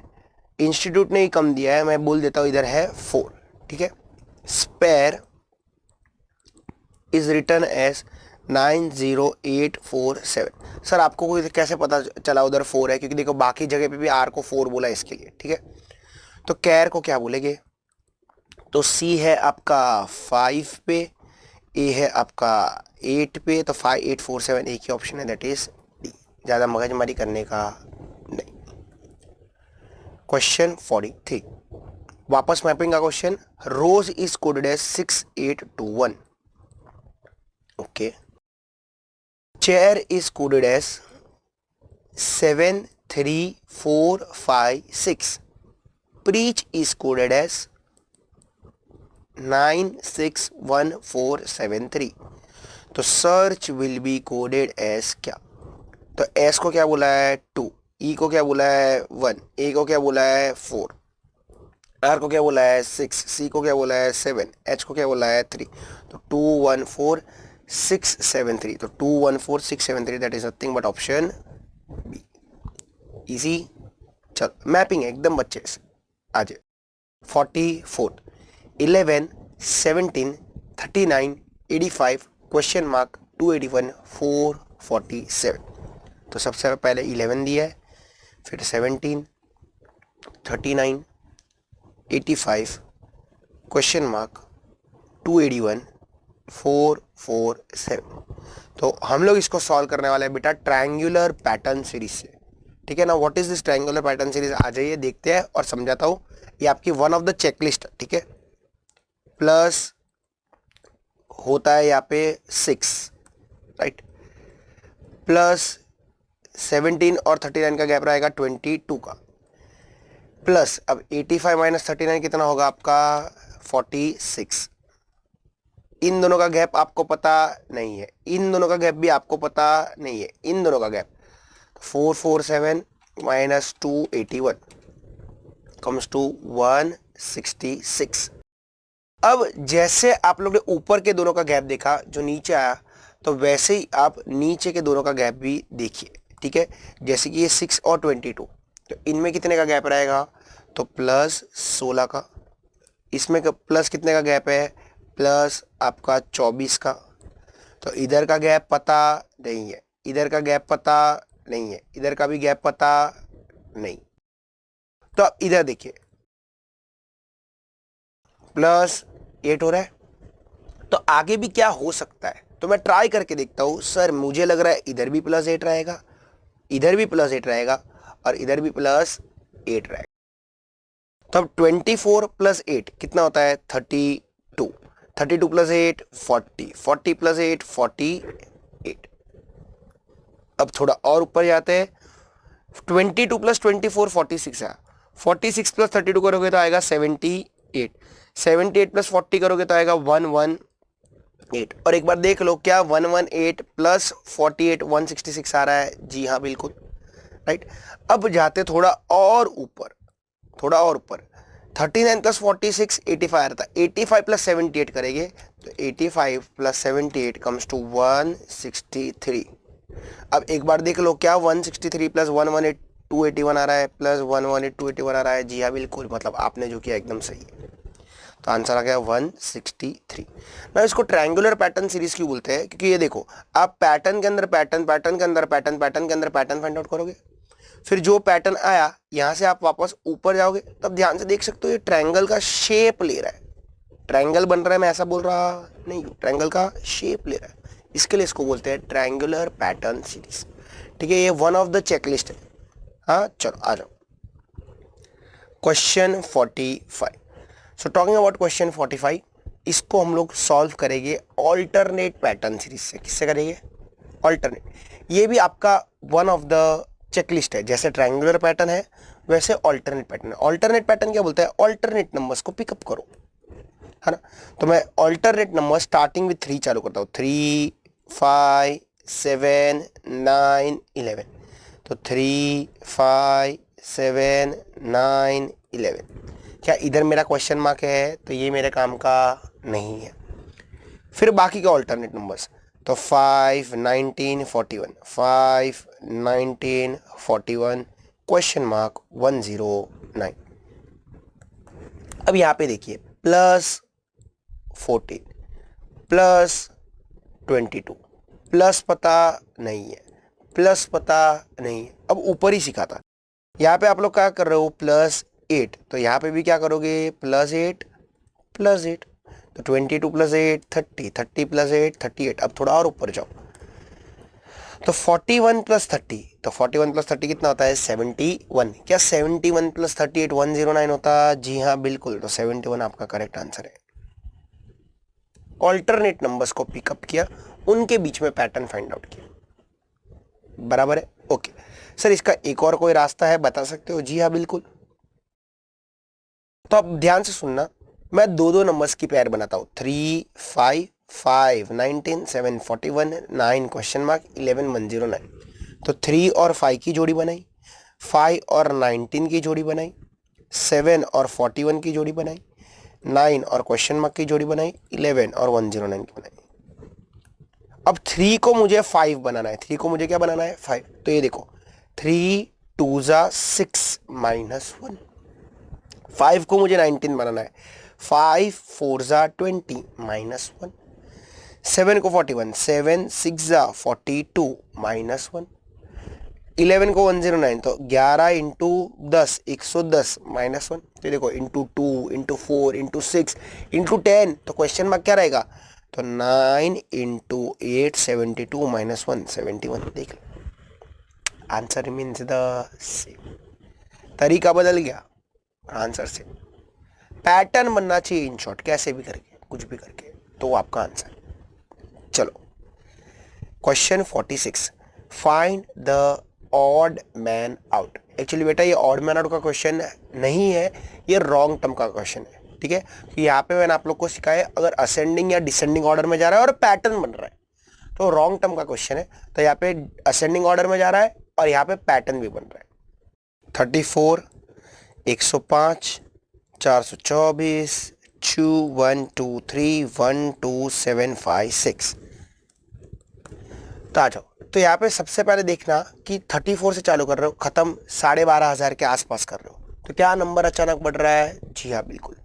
इंस्टीट्यूट ने ही कम दिया है, मैं बोल देता हूं इधर है 4, ठीक है। Spare is written as 90847, sir आपको कोई कैसे पता चला उधर 4 है, क्योंकि देखो बाकी जगह पे भी आर को 4 बोला इसके लिए, ठीक है। तो कैर को क्या बोलेंगे, तो सी है आपका 5 पे, ए है आपका 8 पे, तो 5 8 4 7 एक ही ऑप्शन है, दैट इज डी, ज्यादा मगजमारी करने का नहीं। क्वेश्चन 43, वापस मैपिंग का question. Rose is coded as 6821, okay. Chair is coded as 73456, preach is coded as 961473, तो search will be coded as क्या, तो एस को क्या बोला है 2, ई को क्या बोला है 1, ए को क्या बोला है 4, आर को क्या बोला है 6, सी को क्या बोला है 7, एच को क्या बोला है 3, तो 214673, तो 214673 that is nothing but option B. Easy. चल मैपिंग है एकदम बच्चे से। आज 44, 11 17 39 85 क्वेश्चन मार्क 281 447, तो सबसे पहले 11 दिया है, फिर 17 39 85 क्वेश्चन मार्क 281 447। तो हम लोग इसको सॉल्व करने वाले हैं बेटा ट्रायंगुलर पैटर्न सीरीज से, ठीक है ना। What is this triangular pattern series, आ जाइए देखते हैं और समझाता हूं। ये आपकी वन ऑफ द चेकलिस्ट, ठीक है। प्लस होता है यहाँ पे 6, राइट, प्लस 17 और 39 का गैप रहेगा 22 का, प्लस अब 85 माइनस 39 कितना होगा आपका 46। इन दोनों का गैप आपको पता नहीं है, इन दोनों का गैप भी आपको पता नहीं है, इन दोनों का गैप 447 माइनस 281 कम्स टू 166। अब जैसे आप लोग ने ऊपर के दोनों का गैप देखा जो नीचे आया, तो वैसे ही आप नीचे के दोनों का गैप भी देखिए, ठीक है। जैसे कि ये 6 और 22, तो इनमें कितने का गैप रहेगा, तो प्लस 16 का, इसमें प्लस कितने का गैप है, प्लस आपका 24 का, तो इधर का गैप पता नहीं है, इधर का गैप पता नहीं है, इधर का भी गैप पता नहीं। तो अब इधर देखिए प्लस 8 हो रहा है, तो आगे भी क्या हो सकता है, तो मैं ट्राई करके देखता हूं। सर मुझे लग रहा है इधर भी प्लस 8 रहेगा, इधर भी प्लस 8 रहेगा और इधर भी प्लस 8 रहेगा। तो अब 24 प्लस 8 कितना होता है 32, 32 प्लस 8 40, 40 प्लस 8 48। अब थोड़ा और ऊपर जाते हैं, 22 प्लस 24 46 है, 46 प्लस 32 करोगे तो आएगा 78। 8, 78 प्लस 40 करोगे तो आएगा 118। और एक बार देख लो क्या 118 प्लस 48 166 आ रहा है? जी हाँ बिल्कुल, राइट। अब जाते थोड़ा और ऊपर, थोड़ा और ऊपर, 39 प्लस 46 85 आ रहा था, 85 प्लस 78 करेंगे तो 85 प्लस 78 कम्स टू 163। अब एक बार देख लो क्या 163 प्लस 118 281 आ रहा है, प्लस 118 281 आ रहा है? जी हाँ बिल्कुल, मतलब आपने जो किया एकदम सही है। तो आंसर आ गया 163 ना। इसको ट्रायंगुलर पैटर्न सीरीज क्यों बोलते हैं? क्योंकि ये देखो, आप पैटर्न के अंदर पैटर्न, पैटर्न के अंदर पैटर्न, पैटर्न के अंदर पैटर्न फाइंड आउट करोगे, फिर जो पैटर्न आया यहां से आप वापस ऊपर जाओगे, तब ध्यान से देख सकते हो ये ट्रायंगल का शेप ले रहा है। ट्रायंगल बन रहा है, मैं ऐसा बोल रहा नहीं हूं, ट्रायंगल का शेप ले रहा है, इसके लिए इसको बोलते हैं ट्रायंगुलर पैटर्न सीरीज। ठीक है, ये वन ऑफ द चेकलिस्ट है। हाँ चलो आ जाओ, question 45। So talking about question 45, इसको हम लोग सॉल्व करेंगे ऑल्टरनेट पैटर्न सीरीज से। किससे करेंगे? ऑल्टरनेट। ये भी आपका वन ऑफ द चेकलिस्ट है, जैसे ट्रायंगुलर पैटर्न है वैसे ऑल्टरनेट पैटर्न है। ऑल्टरनेट पैटर्न क्या बोलता है? ऑल्टरनेट नंबर्स को पिकअप करो, है ना। तो मैं ऑल्टरनेट नंबर स्टार्टिंग विथ 3 चालू करता हूँ, 3 5 7 9 11। तो 3 5 7 9 11। क्या इधर मेरा क्वेश्चन मार्क है? तो ये मेरे काम का नहीं है। फिर बाकी के ऑल्टरनेट नंबर्स, तो 5 19 41, 5 19 41, क्वेश्चन मार्क 109। अब यहाँ पे देखिए प्लस 14 प्लस 22, प्लस पता नहीं है, प्लस पता नहीं है। अब ऊपर ही सीखा था, यहाँ पे आप लोग क्या कर रहे हो? प्लस 8, तो यहाँ पे भी क्या करोगे? प्लस 8 प्लस 8, तो 22 प्लस 8 30, 30 प्लस 8 38। अब थोड़ा और ऊपर जाओ, तो 41 प्लस 30, तो 41 प्लस 30 कितना होता है? 71। क्या 71 प्लस 38 109 होता? जी हाँ बिल्कुल, तो 71 आपका करेक्ट आंसर है। ऑल्टरनेट नंबर्स को पिकअप किया, उनके बीच में पैटर्न फाइंड आउट किया, बराबर है। ओके सर, इसका एक और कोई रास्ता है, बता सकते हो? जी हाँ बिल्कुल। तो अब ध्यान से सुनना, मैं दो दो नंबर्स की पेयर बनाता हूं, 3 5 5 19 7 41 9 क्वेश्चन मार्क 11 109। तो 3 और 5 की जोड़ी बनाई, 5 और 19 की जोड़ी बनाई, 7 और 41 की जोड़ी बनाई, 9 और क्वेश्चन मार्क की जोड़ी बनाई, 11 और 109 की बनाई। अब 3 को मुझे 5 बनाना है, 3 को मुझे क्या बनाना है? 5। तो ये देखो 3 2 जा 6 माइनस 1, 5 को मुझे 19 बनाना है, 5 4 जा 20 माइनस 1, 7 को 41, 7 6 जा 42 माइनस 1, 11 को 109, तो 11 इंटू 10 110 माइनस 1। तो देखो इंटू 2 इंटू 4 इंटू 6 इंटू 10, तो क्वेश्चन मार्क क्या रहेगा? तो 9 इंटू 8 72 माइनस 1 71। देख लो, आंसर मीन्स द सेम। तरीका बदल गया, आंसर से पैटर्न बनना चाहिए इन शॉर्ट, कैसे भी करके कुछ भी करके, तो आपका आंसर। चलो question 46, find the odd man out. Actually बेटा ये ऑड मैन आउट का क्वेश्चन नहीं है, ये रॉन्ग टर्म का क्वेश्चन है। ठीक है, तो यहाँ पे मैंने आप लोग को सिखाया अगर असेंडिंग या डिसेंडिंग ऑर्डर में जा रहा है और पैटर्न बन रहा है तो रॉन्ग टर्म का क्वेश्चन है। तो यहाँ पे असेंडिंग ऑर्डर में जा रहा है और यहाँ पे पैटर्न भी बन रहा है। 34 105 424 2 1 2 3 1 2 7 5 6। तो आ जाओ, तो यहाँ पे सबसे पहले देखना कि 34 से चालू कर रहे हो, खत्म 12,500 के आसपास कर रहे हो, तो क्या नंबर अचानक बढ़ रहा है? जी हाँ बिल्कुल।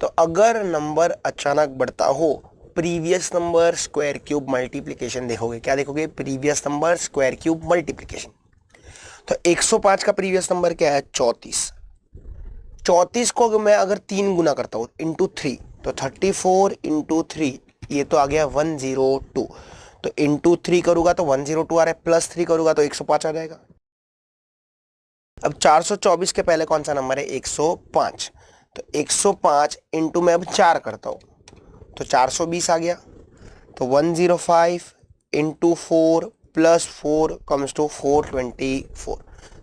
तो अगर नंबर अचानक बढ़ता हो, previous number square cube multiplication देखोगे। क्या देखोगे? Previous number square cube multiplication. तो 105 का प्रीवियस नंबर क्या है? 34। 34 को मैं अगर 3 गुना करता हूँ इंटू 3, तो 34 इंटू 3, ये तो आ गया 102। तो इंटू 3 करूंगा तो 102 आ रहा है, प्लस 3 करूंगा तो 105 आ जाएगा। अब 424 के पहले कौन सा नंबर है? 105। तो 105 इंटू में अब 4 करता हूं तो 420 आ गया। तो 105 इंटू 4 प्लस 4 कम्स टू 424।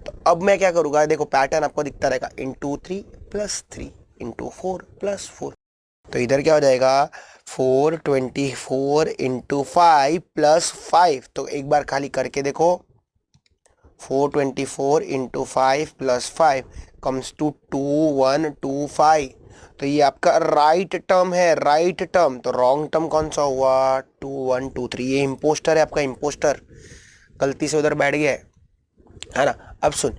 तो अब मैं क्या करूंगा? देखो पैटर्न आपको दिखता रहेगा, इंटू 3 प्लस 3 इंटू 4 प्लस 4, तो इधर क्या हो जाएगा 424 इंटू 5 प्लस 5, तो एक बार खाली करके देखो 424 इंटू 5 प्लस 5 कम्स टू 2125, तो ये आपका राइट टर्म है, राइट टर्म। तो रॉन्ग टर्म कौन सा हुआ 2123, ये इम्पोस्टर है आपका, इम्पोस्टर गलती से उधर बैठ गया है ना। अब सुन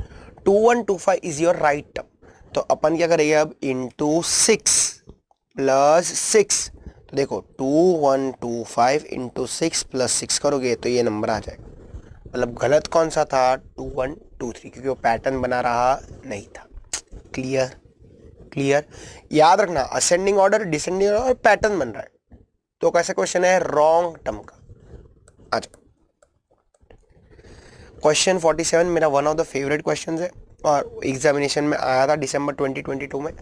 2125 इज योर राइट टर्म, तो अपन क्या करेंगे अब इंटू 6 प्लस 6, तो देखो 2125 इंटू 6 प्लस 6 करोगे तो ये नंबर आ जाएगा। मतलब गलत कौन सा था 2123, क्योंकि वो पैटर्न बना रहा नहीं था। क्लियर, क्लियर, याद रखना ascending order, descending order, pattern बन रहा है। तो कैसा क्वेश्चन है रॉन्ग टर्म का। अच्छा, क्वेश्चन 47 मेरा one of the favourite question है और एग्जामिनेशन में आया था दिसंबर 2022 में।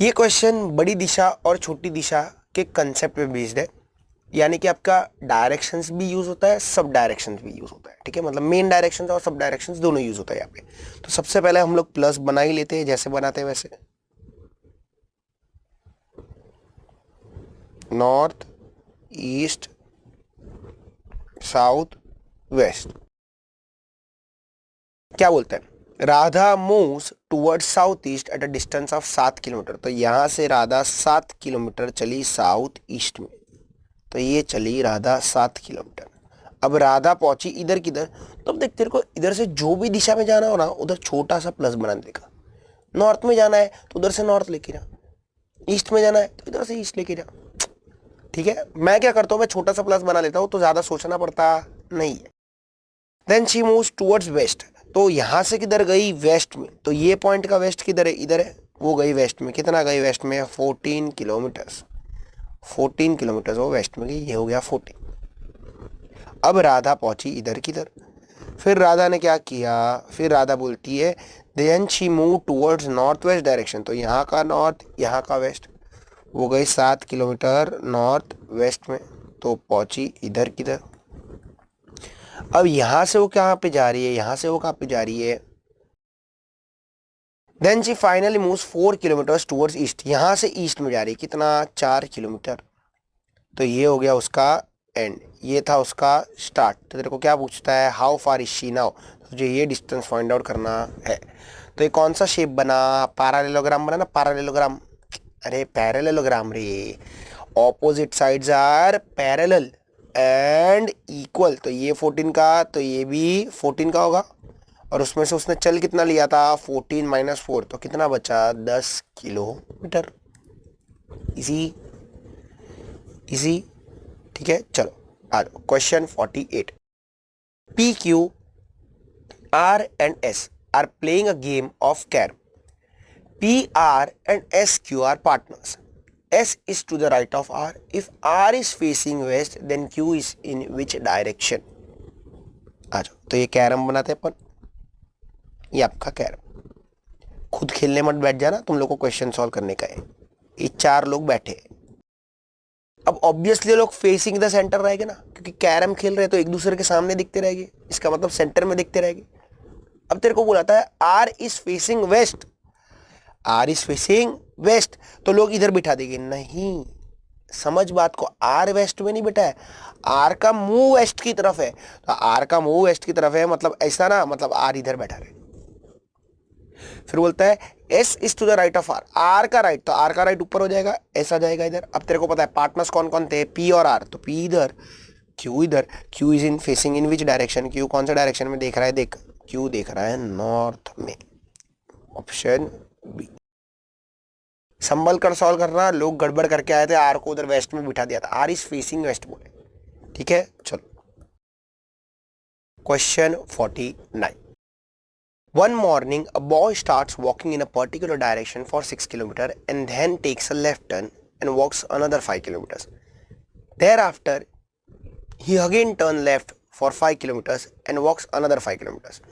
ये क्वेश्चन बड़ी दिशा और छोटी दिशा के कंसेप्ट पे बेस्ड है, यानी कि आपका डायरेक्शंस भी यूज होता है, सब डायरेक्शंस भी यूज होता है। ठीक है, मतलब मेन डायरेक्शंस और सब डायरेक्शंस दोनों यूज होता है यहाँ पे। तो सबसे पहले हम लोग प्लस बना ही लेते हैं, जैसे बनाते हैं वैसे। North, east, south, west. क्या बोलते हैं, Radha moves towards south east at a distance of 7 kilometre. तो यहां से राधा 7 किलोमीटर चली साउथ ईस्ट में, तो ये चली राधा 7 किलोमीटर। अब राधा पहुंची इधर किधर, तो अब देख तेरे को इधर से जो भी दिशा में जाना हो ना उधर छोटा सा प्लस बना देगा। नॉर्थ में जाना है तो उधर से नॉर्थ लेके जा, ईस्ट में जाना है तो इधर से ईस्ट लेके जा। ठीक है, मैं क्या करता हूँ, मैं छोटा सा प्लस बना लेता हूँ तो ज्यादा सोचना पड़ता नहीं है। Then she moves towards west, तो यहां से किधर गई वेस्ट में, तो ये पॉइंट का वेस्ट किधर है, इधर है, वो गई वेस्ट में। कितना गई वेस्ट में 14 किलोमीटर, 14 किलोमीटर वो वेस्ट में गई, ये हो गया 14। अब राधा पहुंची इधर किधर, फिर राधा ने क्या किया, फिर राधा बोलती है then she move towards north west direction, तो यहाँ का नॉर्थ यहाँ का वेस्ट, वो गई 7 किलोमीटर नॉर्थ वेस्ट में, तो पहुंची इधर किधर। अब यहां से वो कहाँ पे जा रही है, यहां से वो कहाँ पे जा रही है, then she finally moves 4 kilometre towards east, यहां से ईस्ट में जा रही है, कितना 4 किलोमीटर, तो ये हो गया उसका एंड, ये था उसका स्टार्ट। तो तेरे को क्या पूछता है how far is she now, तुझे ये डिस्टेंस फाइंड आउट करना है। तो ये कौन सा शेप बना, पैरेललोग्राम बना ना, पैरेललोग्राम, अरे पैरेललोग्राम रे, opposite sides are parallel and equal, तो ये 14 का तो ये भी 14 का होगा, और उसमें से उसने चल कितना लिया था 14 माइनस 4, तो कितना बचा 10 किलोमीटर। इजी इजी, ठीक है। चलो आ जाओ question 48। P Q are and S R playing a game of carrom. P R and S Q R partners. S is to the right of R. If R is facing west, then Q is in which direction? आ जाओ, तो ये कैरम बनाते हैं अपन, ये आपका कैरम। खुद खेलने मत बैठ जाना, तुम लोग को क्वेश्चन सॉल्व करने का है। ये 4 लोग बैठे, अब ऑब्वियसली लोग फेसिंग द सेंटर रहेंगे ना, क्योंकि कैरम खेल रहे हैं तो एक दूसरे के सामने दिखते रहेंगे, इसका मतलब सेंटर में दिखते रहेंगे। अब तेरे को बुलाता है R is facing west, R is facing west, तो लोग इधर बिठा देंगे, नहीं समझ बात को, आर वेस्ट में नहीं बिठा है, आर का मुंह वेस्ट की तरफ है, तो आर का मुंह वेस्ट की तरफ है मतलब ऐसा ना, मतलब आर इधर बैठा रहे। फिर बोलता है S is to the right of R, R का राइट, तो आर का राइट ऊपर हो जाएगा, ऐसा जाएगा इधर। अब तेरे को पता है पार्टनर्स कौन कौन थे, पी और आर, तो पी इधर, क्यू इधर, Q is in facing in which direction, Q कौन सा डायरेक्शन में देख रहा है, देख क्यू देख रहा है नॉर्थ में, ऑप्शन बी। संभल कर सॉल्व करना, लोग गड़बड़ करके आए थे, आर को उधर वेस्ट में बिठा दिया था, आर इज फेसिंग वेस्ट बोले। ठीक है, चलो question 49। One morning, a boy starts walking in a particular direction for 6 kilometers and then takes a left turn and walks another 5 kilometers. Thereafter, he again turns left for 5 kilometers and walks another 5 kilometers.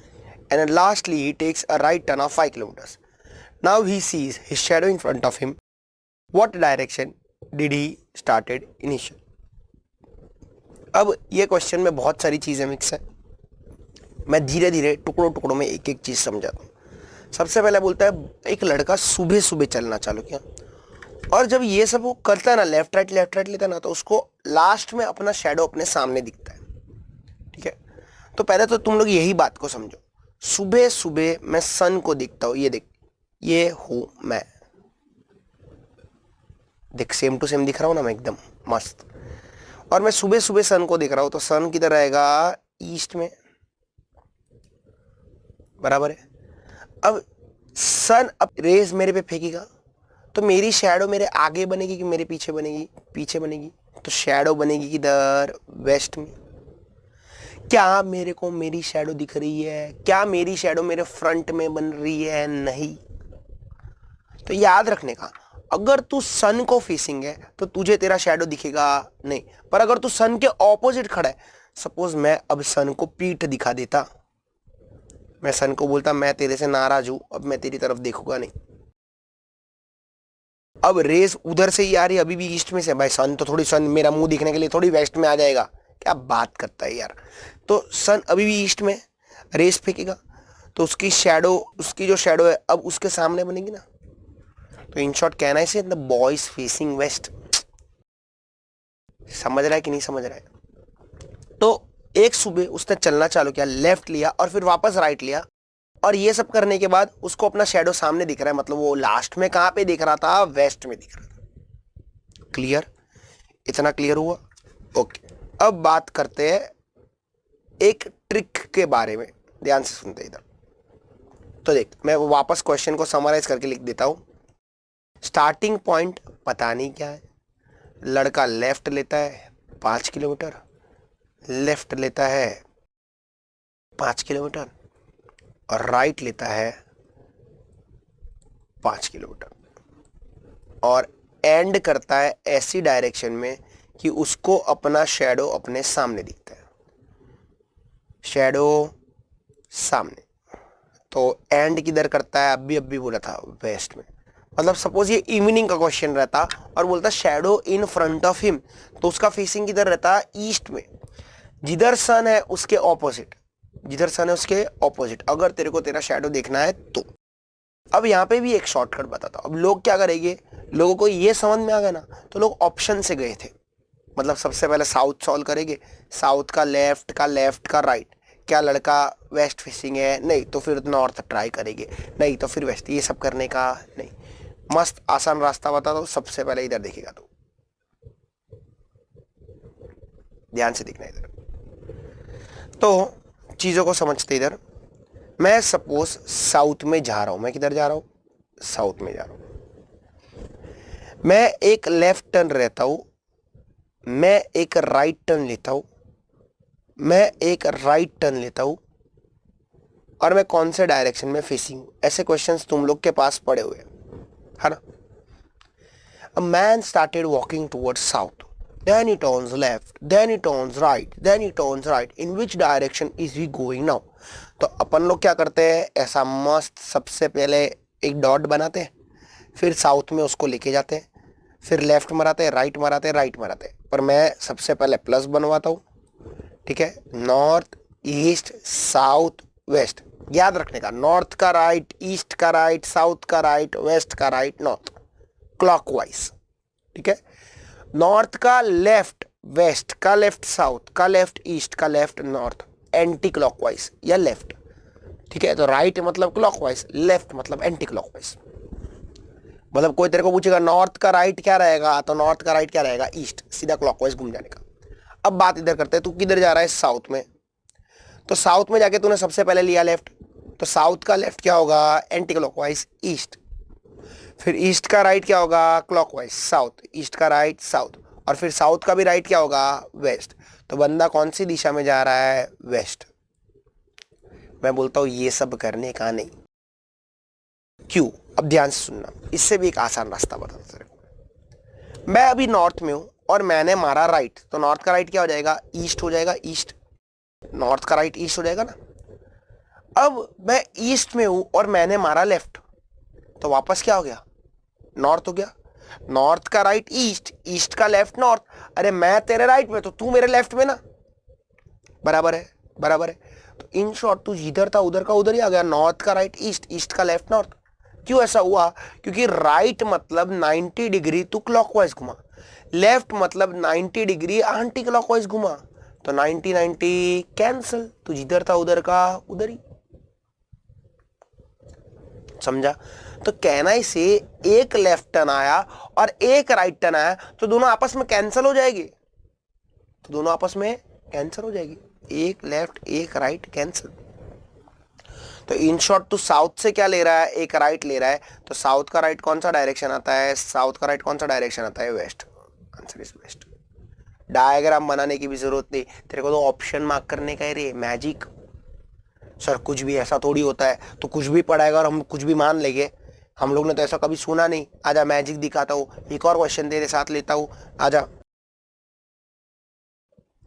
And lastly, he takes a right turn of 5 kilometers. Now he sees his shadow in front of him. What direction did he started initially? अब ये क्वेश्चन में बहुत सारी चीज़ें मिक्स है, मैं धीरे धीरे टुकड़ों टुकड़ों में एक एक चीज़ समझाता हूँ। सबसे पहले बोलता है एक लड़का सुबह सुबह चलना चालू किया, और जब ये सब वो करता है ना, लेफ्ट राइट लेता है ना, तो उसको लास्ट में अपना शेडो अपने सामने दिखता है। ठीक है, तो पहले तो तुम लोग यही बात को समझो, सुबह सुबह मैं सन को दिखता हूं, ये देख, ये हूं मैं, देख सेम टू सेम दिख रहा हूं ना मैं, एकदम मस्त। और मैं सुबह सुबह सन को दिख रहा हूं, तो सन किधर रहेगा, ईस्ट में, बराबर है। अब सन अब रेज मेरे पे फेंकेगा, तो मेरी शैडो मेरे आगे बनेगी कि मेरे पीछे बनेगी, पीछे बनेगी, तो शैडो बनेगी किधर, वेस्ट में। क्या मेरे को मेरी शैडो दिख रही है, क्या मेरी शैडो मेरे फ्रंट में बन रही है, नहीं। तो याद रखने का, अगर तू सन को फेसिंग है तो तुझे तेरा शैडो दिखेगा नहीं, पर अगर तू सन के ऑपोजिट खड़ा है, सपोज मैं अब सन को पीठ दिखा देता, मैं सन को बोलता मैं तेरे से नाराज हूं, अब मैं तेरी तरफ देखूंगा नहीं, अब रेस उधर से ही आ रही, अभी भी ईस्ट में से, भाई सन तो थोड़ी, सन मेरा मुंह दिखने के लिए थोड़ी वेस्ट में आ जाएगा, क्या बात करता है यार। तो सन अभी भी ईस्ट में, रेस फेंकेगा, तो उसकी शैडो, उसकी जो शैडो है अब उसके सामने बनेगी ना। तो इन शॉर्ट कहना है the boy is facing waste. समझ रहा है कि नहीं समझ रहा है। तो एक सुबह उसने चलना चालू किया, लेफ्ट लिया और फिर वापस राइट लिया, और ये सब करने के बाद उसको अपना शैडो सामने दिख रहा है, मतलब वो लास्ट में कहां पे दिख रहा था, वेस्ट में दिख रहा था। क्लियर, इतना क्लियर हुआ, ओके। अब बात करते हैं एक ट्रिक के बारे में, ध्यान से सुनते इधर। तो देख, मैं वापस क्वेश्चन को समराइज करके लिख देता हूं। स्टार्टिंग पॉइंट पता नहीं क्या है, लड़का लेफ्ट लेता है 5 किलोमीटर, लेफ्ट लेता है 5 किलोमीटर, और राइट लेता है 5 किलोमीटर, और एंड करता है ऐसी डायरेक्शन में कि उसको अपना शैडो अपने सामने दिखता है, शैडो सामने। तो एंड किधर करता है, अभी बोला था वेस्ट में। मतलब सपोज ये इवनिंग का क्वेश्चन रहता और बोलता shadow in front of him, तो उसका फेसिंग किधर रहता, ईस्ट में, जिधर सन है उसके ऑपोजिट, जिधर सन है उसके ऑपोजिट, अगर तेरे को तेरा शैडो देखना है तो। अब यहाँ पे भी एक शॉर्टकट बताता हूं। अब लोग क्या करेंगे, लोगों को ये समझ में आ गया ना, तो लोग ऑप्शन से गए थे। मतलब सबसे पहले साउथ सॉल्व करेंगे, साउथ का लेफ्ट का राइट, क्या लड़का वेस्ट फेसिंग है, नहीं तो फिर नॉर्थ ट्राई करेंगे, नहीं तो फिर वेस्ट, ये सब करने का नहीं। मस्त आसान रास्ता बताता हूं, सबसे पहले इधर देखेगा तो, ध्यान से देखना इधर। तो चीजों को समझते इधर, मैं सपोज साउथ में जा रहा हूं, मैं किधर जा रहा हूं, साउथ में जा रहा हूं। मैं एक लेफ्ट टर्न रहता हूं, मैं एक राइट टर्न लेता हूं, मैं एक राइट टर्न लेता हूं, और मैं कौन से डायरेक्शन में फेसिंग हूं। ऐसे क्वेश्चंस तुम लोग के पास पड़े हुए है ना। A man started walking towards south. Then he turns left. Then he turns right. Then he turns right. In which direction is he going now? तो अपन लोग क्या करते हैं, ऐसा मस्त सबसे पहले एक डॉट बनाते हैं, फिर साउथ में उसको लेके जाते हैं, फिर लेफ्ट मराते हैं, राइट मराते हैं, राइट मराते हैं। पर मैं सबसे पहले प्लस बनवाता हूँ, ठीक है। नॉर्थ, ईस्ट, साउथ, वेस्ट, याद रखने का, नॉर्थ का राइट, ईस्ट का राइट, साउथ का राइट, वेस्ट का राइट, नॉर्थ क्लॉकवाइज, ठीक है। नॉर्थ का लेफ्ट, वेस्ट का लेफ्ट, साउथ का लेफ्ट, ईस्ट का लेफ्ट, नॉर्थ एंटी क्लॉकवाइज या लेफ्ट, ठीक है। तो राइट मतलब क्लॉकवाइज, लेफ्ट मतलब एंटी क्लॉकवाइज। मतलब कोई तेरे को पूछेगा नॉर्थ का राइट क्या रहेगा, तो नॉर्थ का राइट क्या रहेगा, ईस्ट, सीधा क्लॉकवाइज घूम जाने का। अब बात इधर करते हैं, तू किधर जा रहा है, साउथ में। तो साउथ में जाके तूने सबसे पहले लिया लेफ्ट, तो साउथ का लेफ्ट क्या होगा, एंटी क्लॉकवाइज ईस्ट। फिर ईस्ट का राइट क्या होगा, क्लॉकवाइज साउथ, ईस्ट का राइट साउथ, और फिर साउथ का भी राइट क्या होगा, वेस्ट। तो बंदा कौन सी दिशा में जा रहा है, वेस्ट। मैं बोलता हूं ये सब करने का नहीं, क्यों, अब ध्यान से सुनना, इससे भी एक आसान रास्ता बताता हूं। मैं अभी नॉर्थ में हूं और मैंने मारा राइट, तो नॉर्थ का राइट क्या हो जाएगा, ईस्ट हो जाएगा, ईस्ट। नॉर्थ का राइट ईस्ट हो जाएगा ना। अब मैं ईस्ट में हूं और मैंने मारा लेफ्ट, तो वापस क्या हो गया, नॉर्थ हो गया। नॉर्थ का राइट ईस्ट, ईस्ट का लेफ्ट नॉर्थ। अरे मैं तेरे राइट में तो तू मेरे लेफ्ट में ना, बराबर है, बराबर है। तो इन शॉर्ट तू जिधर था उधर का उधर ही आ गया, नॉर्थ का राइट ईस्ट, ईस्ट का लेफ्ट नॉर्थ। क्यों ऐसा हुआ? क्योंकि राइट मतलब 90 डिग्री तू क्लॉकवाइज घुमा, लेफ्ट मतलब 90 डिग्री एंटी क्लॉकवाइज घुमा, तो 90 90 कैंसिल, तू जिधर था उधर का उधर ही। समझा? तो कहना से एक लेफ्ट टर्न आया और एक राइट टर्न आया तो दोनों आपस में कैंसिल हो जाएगी, तो दोनों आपस में कैंसिल हो जाएगी, एक लेफ्ट एक राइट कैंसिल। तो इन शॉर्ट तू साउथ से क्या ले रहा है? एक राइट ले रहा है, तो साउथ का राइट कौन सा डायरेक्शन आता है? साउथ का राइट कौन सा डायरेक्शन आता है? West. Answer is west. Diagram बनाने की भी जरूरत नहीं, तेरे को तो ऑप्शन मार्क करने का है रे, मैजिक। सर कुछ भी ऐसा थोड़ी होता है, तो कुछ भी पढ़ाएगा और हम कुछ भी मान लेंगे, हम लोग ने तो ऐसा कभी सुना नहीं। आजा मैजिक दिखाता हूँ, एक और क्वेश्चन तेरे साथ लेता हूँ, आजा।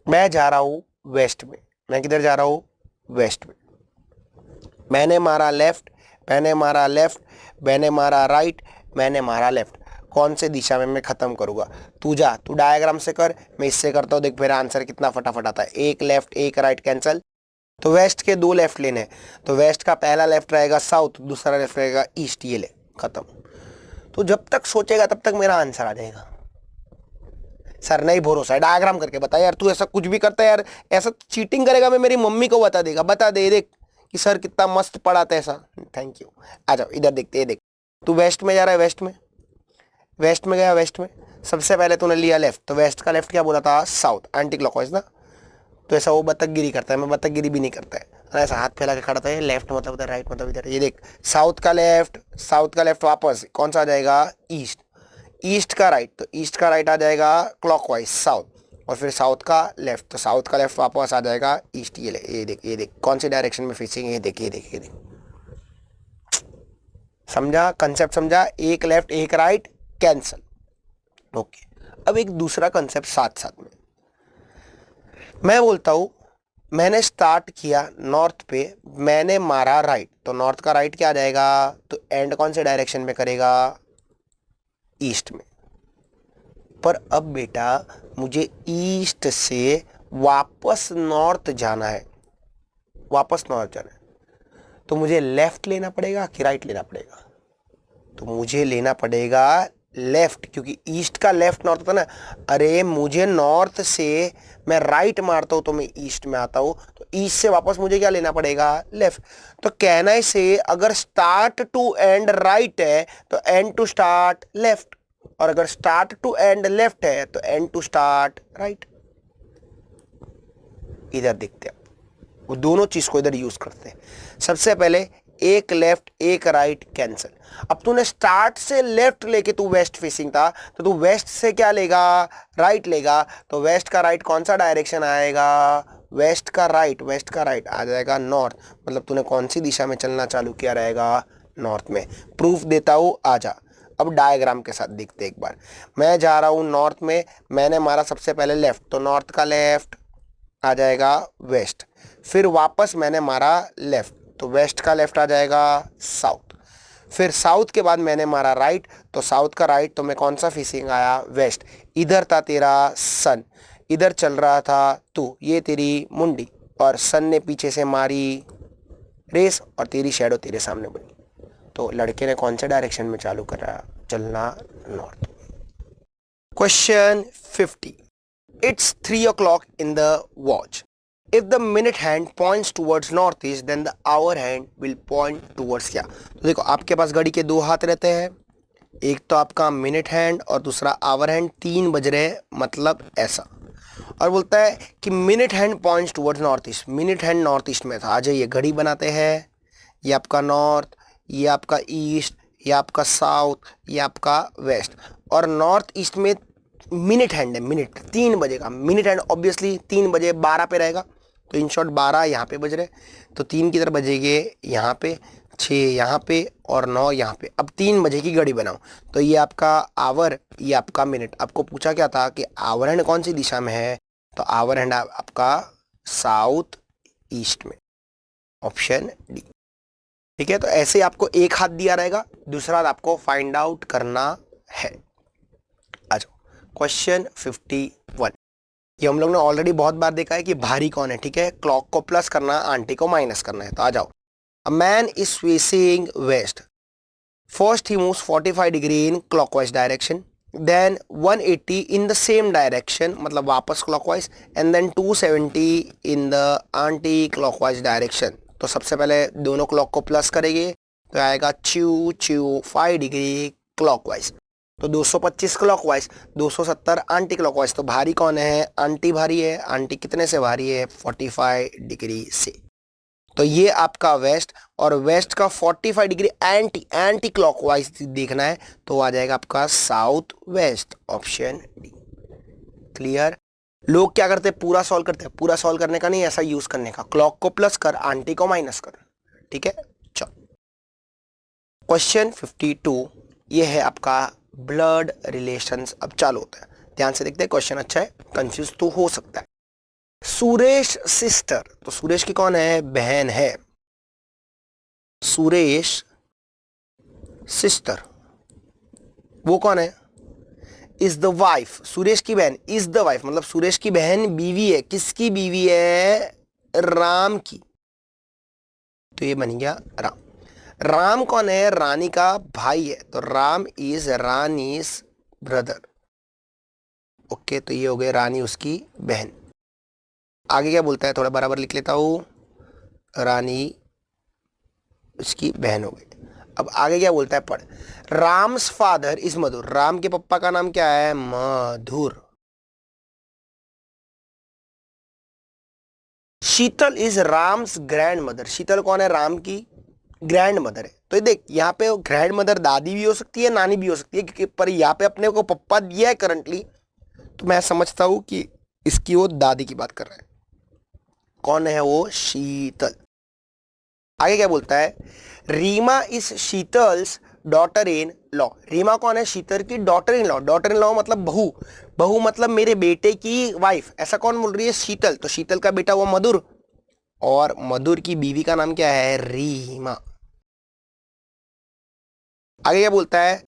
मैं जा रहा हूँ वेस्ट में, मैं किधर जा रहा हूँ? वेस्ट में। मैंने मारा लेफ्ट, मैंने मारा लेफ्ट, मैंने मारा राइट, मैंने मारा लेफ्ट, कौन से दिशा में मैं खत्म करूंगा? तू जा, तू डायग्राम से कर, मैं इससे करता हूँ, देख मेरा आंसर कितना फटाफट आता है। एक लेफ्ट एक राइट कैंसिल, तो वेस्ट के दो लेफ्ट लेने हैं, तो वेस्ट का पहला लेफ्ट रहेगा साउथ, दूसरा लेफ्ट रहेगा ईस्ट, ये ले खत्म। तो जब तक सोचेगा तब तक मेरा आंसर आ जाएगा। सर नहीं भरोसा है, डायग्राम करके बता यार, तू ऐसा कुछ भी करता है यार, ऐसा चीटिंग करेगा, मैं मेरी मम्मी को बता देगा, बता दे देख कि सर कितना मस्त पढ़ाता है ऐसा। Thank you. आ जाओ इधर देखते हैं, देख तू वेस्ट में जा रहा है, वेस्ट में, वेस्ट में गया, वेस्ट में सबसे पहले तूने लिया लेफ्ट, तो वेस्ट का लेफ्ट क्या बोला था? साउथ, एंटी क्लॉकवाइज ना। तो ऐसा वो बतखगिरी करता है, मैं बतखगिरी भी नहीं करता है, ऐसा हाथ फैला के खड़ा था, लेफ्ट मतलब उधर, राइट मतलब इधर। ये देख साउथ का लेफ्ट, साउथ का लेफ्ट वापस कौन सा आ जाएगा? ईस्ट, ईस्ट का राइट, तो ईस्ट का राइट आ जाएगा क्लॉकवाइज साउथ, और फिर साउथ का लेफ्ट, तो साउथ का लेफ्ट वापस आ जाएगा ईस्ट। ये ले, ये देख, ये देख कौन सी डायरेक्शन में फेसिंग है, ये देख, ये देख, ये देख। समझा कंसेप्ट? समझा? एक लेफ्ट एक राइट कैंसल। ओके, अब एक दूसरा कंसेप्ट साथ साथ में मैं बोलता हूं, मैंने स्टार्ट किया नॉर्थ पे, मैंने मारा राइट, तो नॉर्थ का राइट क्या आ जाएगा? तो एंड कौन से डायरेक्शन में करेगा? ईस्ट में। पर अब बेटा मुझे ईस्ट से वापस नॉर्थ जाना है, वापस नॉर्थ जाना है, तो मुझे लेफ्ट लेना पड़ेगा कि राइट लेना पड़ेगा? तो मुझे लेना पड़ेगा लेफ्ट, क्योंकि ईस्ट का लेफ्ट नॉर्थ होता ना। अरे मुझे नॉर्थ से मैं राइट मारता हूं तो मैं ईस्ट में आता हूं, तो ईस्ट से वापस मुझे क्या लेना पड़ेगा? लेफ्ट। तो कहना से अगर स्टार्ट टू एंड राइट है तो एंड टू स्टार्ट लेफ्ट, और अगर स्टार्ट टू एंड लेफ्ट है तो एंड टू स्टार्ट राइट। इधर देखते हैं, वो दोनों चीज को इधर यूज करते हैं। सबसे पहले एक लेफ्ट एक राइट कैंसिल। अब तूने स्टार्ट से लेफ्ट लेके तू वेस्ट फेसिंग था, तो तू वेस्ट से क्या लेगा? राइट लेगा, तो वेस्ट का राइट कौन सा डायरेक्शन आएगा? वेस्ट का राइट, वेस्ट का राइट आ जाएगा नॉर्थ, मतलब तूने कौन सी दिशा में चलना चालू किया रहेगा? नॉर्थ में। प्रूफ देता हूं, आजा। अब डायग्राम के साथ देखते एक बार। मैं जा रहा हूं नॉर्थ में, मैंने मारा सबसे पहले लेफ्ट, तो नॉर्थ का लेफ्ट आ जाएगा वेस्ट, फिर वापस मैंने मारा लेफ्ट, तो वेस्ट का लेफ्ट आ जाएगा साउथ, फिर साउथ के बाद मैंने मारा राइट, तो साउथ का राइट, तो मैं कौन सा फेसिंग आया? वेस्ट। इधर था तेरा सन, इधर चल रहा था तू, ये तेरी मुंडी, और सन ने पीछे से मारी रेस और तेरी शैडो तेरे सामने बनी, तो लड़के ने कौन से डायरेक्शन में चालू करा चलना? North. Question 50, it's 3 o'clock in the watch. If the minute hand points towards northeast, then the hour hand will point towards क्या? तो देखो आपके पास घड़ी के दो हाथ रहते हैं, एक तो आपका मिनट हैंड और दूसरा आवर हैंड। 3 बज रहे हैं मतलब ऐसा, और बोलता है कि minute hand points towards north east, minute hand north east में था। आ जाइए घड़ी बनाते हैं, ये आपका नॉर्थ, ये आपका ईस्ट, ये आपका साउथ, ये आपका वेस्ट, और नॉर्थ ईस्ट में मिनट हैंड है, मिनट 3 बजे का मिनट हैंड, ऑब्वियसली 3 बजे 12 पे रहेगा, तो इन शॉर्ट 12 यहाँ पे बज रहे, तो 3 किधर बजेंगे? यहाँ पे, 6 यहाँ पे और 9 यहाँ पे। अब 3 बजे की घड़ी बनाओ, तो ये आपका आवर, ये आपका मिनट। आपको पूछा क्या था कि आवर हैंड कौन सी दिशा में है? तो आवर हैंड आपका साउथ ईस्ट में, ऑप्शन डी। ठीक है, तो ऐसे आपको एक हाथ दिया रहेगा, दूसरा हाथ आपको फाइंड आउट करना है। आ जाओ क्वेश्चन 51। ये हम लोग ने ऑलरेडी बहुत बार देखा है कि भारी कौन है, ठीक है। क्लॉक को प्लस करना, आंटी को माइनस करना है। तो आ जाओ। A man is facing west. First ही moves 45 degree in clockwise direction, then 180 in the same direction, मतलब वापस clockwise, and then 270 in the anti clockwise direction. तो सबसे पहले दोनों क्लॉक को प्लस करेंगे तो आएगा 5 डिग्री क्लॉकवाइज, तो 225 क्लॉकवाइज, 270 एंटी क्लॉकवाइज। तो भारी कौन है? आंटी भारी है। आंटी कितने से भारी है? 45 डिग्री से। तो ये आपका वेस्ट, और वेस्ट का 45 डिग्री एंटी क्लॉकवाइज देखना है तो आ जाएगा आपका south west, option D. Clear? लोग क्या करते हैं? पूरा सॉल्व करते हैं। पूरा सॉल्व करने का नहीं, ऐसा यूज करने का, क्लॉक को प्लस कर, आंटी को माइनस कर, ठीक है। चलो क्वेश्चन 52, ये है आपका ब्लड रिलेशंस। अब चालू होता है, ध्यान से देखते हैं। क्वेश्चन अच्छा है, कंफ्यूज तो हो सकता है। सुरेश सिस्टर, तो सुरेश की कौन है? बहन है। सुरेश सिस्टर, वो कौन है? इज द वाइफ, सुरेश की बहन इज द वाइफ, मतलब सुरेश की बहन बीवी है। किसकी बीवी है? राम की। तो ये बन गया राम। राम कौन है? रानी का भाई है, तो Ram is Rani's brother. Okay, तो ये हो गए रानी उसकी बहन। आगे क्या बोलता है? थोड़ा बराबर लिख लेता हूं, रानी उसकी बहन हो गई। अब आगे क्या बोलता है? पढ़। राम्स फादर इज मधुर, राम के पप्पा का नाम क्या है? मधुर। शीतल इज राम्स ग्रैंड मदर, शीतल कौन है? राम की ग्रैंड मदर है। तो देख, यहाँ पे ग्रैंड मदर दादी भी हो सकती है, नानी भी हो सकती है, क्योंकि पर यहाँ पे अपने को पप्पा दिया है करंटली, तो मैं समझता हूं कि इसकी वो दादी की बात कर रहा है। कौन है वो? शीतल। आगे क्या बोलता है? Reema is Sheetal's daughter in law, Reema कौन है? शीतल की daughter in law. Daughter in law मतलब बहू, बहू मतलब मेरे बेटे की वाइफ। ऐसा कौन बोल रही है? शीतल। तो शीतल का बेटा वो मधुर, और मधुर की बीवी का नाम क्या है? रीमा। आगे क्या बोलता है?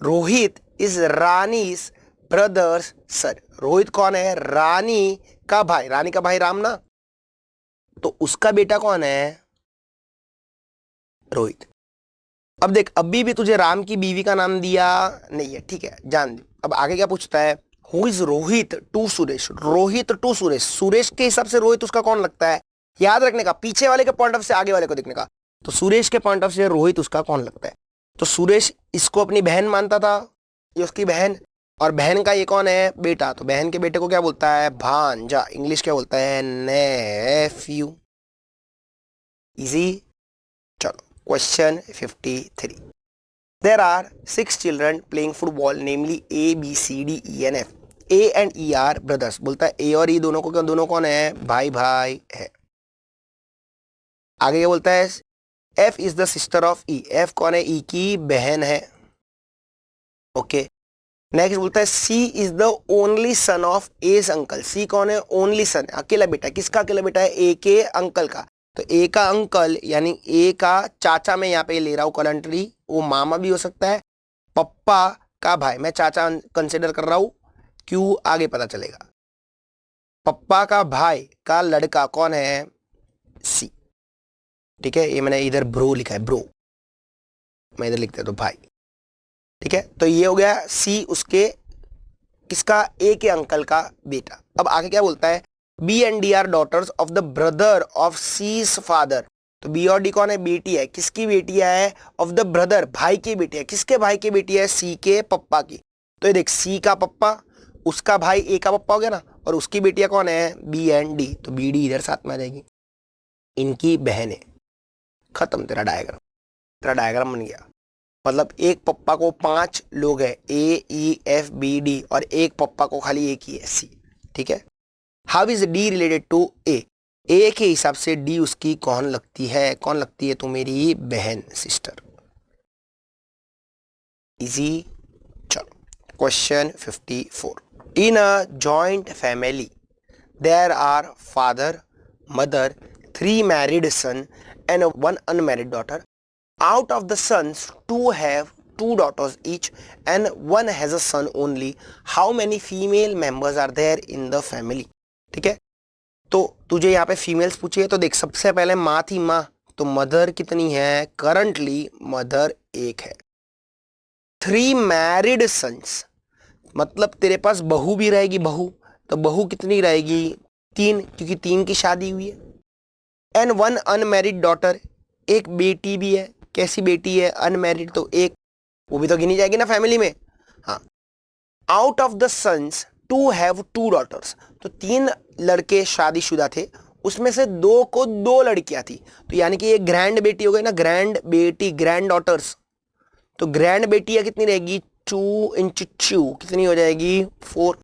रोहित इज रानीज ब्रदर्स सन, रोहित कौन है? रानी का भाई, रानी का भाई राम ना, तो उसका बेटा कौन है? रोहित। अब देख, अभी भी तुझे राम की बीवी का नाम दिया नहीं है, ठीक है, जान दे। अब आगे क्या पूछता है? Who is Rohit to Suresh, Rohit to Suresh, Suresh के हिसाब से रोहित उसका कौन लगता है? याद रखने का, पीछे वाले के पॉइंट ऑफ से आगे वाले को देखने का। तो सुरेश के पॉइंट ऑफ से रोहित उसका कौन लगता है? तो सुरेश इसको अपनी बहन मानता था, ये उसकी बहन, और बहन का ये कौन है? बेटा। तो बहन के बेटे को क्या बोलता है? भांजा, इंग्लिश क्या बोलता है? नेफ्यू। इजी। चलो question 53, there are 6 children playing football, namely A, B, C, D, E and F. A and E are brothers, बोलता है A और E दोनों को, दोनों कौन है? भाई भाई है। आगे क्या बोलता है? F is the sister of E, F कौन है? E की बहन है। ओके, नेक्स्ट बोलता है C is the only son of A's uncle, C कौन है? ओनली सन, अकेला बेटा। किसका अकेला बेटा है? A के अंकल का। तो A का अंकल यानी A का चाचा, मैं यहाँ पे ले रहा हूँ करंटली, वो मामा भी हो सकता है, पप्पा का भाई, मैं चाचा कंसिडर कर रहा हूं, क्यों आगे पता चलेगा। पप्पा का भाई का लड़का कौन है? सी, ठीक है। ये मैंने इधर ब्रो लिखा है, ब्रो, मैं इधर लिखता तो भाई, ठीक है। तो ये हो गया सी उसके, किसका? ए के अंकल का बेटा। अब आगे क्या बोलता है? B and D are daughters of the brother of C's father, तो बी और डी कौन है? बेटी है। किसकी बेटी है? ऑफ द ब्रदर, भाई की बेटी है। किसके भाई की बेटी है? सी के पप्पा की। तो ये देख, सी का पप्पा, उसका भाई ए का पप्पा हो गया ना, और उसकी बेटियां कौन है? बी एंड डी, तो बी डी इधर साथ में आ जाएगी, इनकी बहन है। खत्म तेरा डायग्राम, तेरा डायग्राम बन गया। मतलब एक पप्पा को 5 लोग है, ए ई एफ बी डी, और एक पप्पा को खाली एक ही है, सी, ठीक है। How is D related to A, A के हिसाब से डी उसकी कौन लगती है? कौन लगती है? तो मेरी बहन, सिस्टर। इजी। चलो question 54, in a joint family there are father, mother, 3 married son and 1 unmarried daughter. Out of the sons, 2 have 2 daughters each and one has a son only, how many female members are there in the family? ठीक है, तो तुझे यहाँ पे फीमेल्स पूछी है, तो देख सबसे पहले माँ थी माँ, तो मदर कितनी है, करंटली मदर एक है। 3 मैरिड सन्स, मतलब तेरे पास बहू भी रहेगी, बहू, तो बहू कितनी रहेगी, 3, क्योंकि 3 की शादी हुई है। एंड 1 अनमैरिड डॉटर, एक बेटी भी है। कैसी बेटी है, अनमैरिड, तो एक, वो भी तो गिनी जाएगी ना फैमिली में। हाँ, out of the sons 2 have 2 daughters, तो 3 लड़के शादीशुदा थे, उसमें से 2 को 2 लड़कियां थी, तो यानी कि ये ग्रैंड बेटी हो गई ना, ग्रैंड बेटी, ग्रैंड डॉटर्स, तो ग्रैंड बेटी कितनी रहेगी, 2 इंटू 2 कितनी हो जाएगी, 4।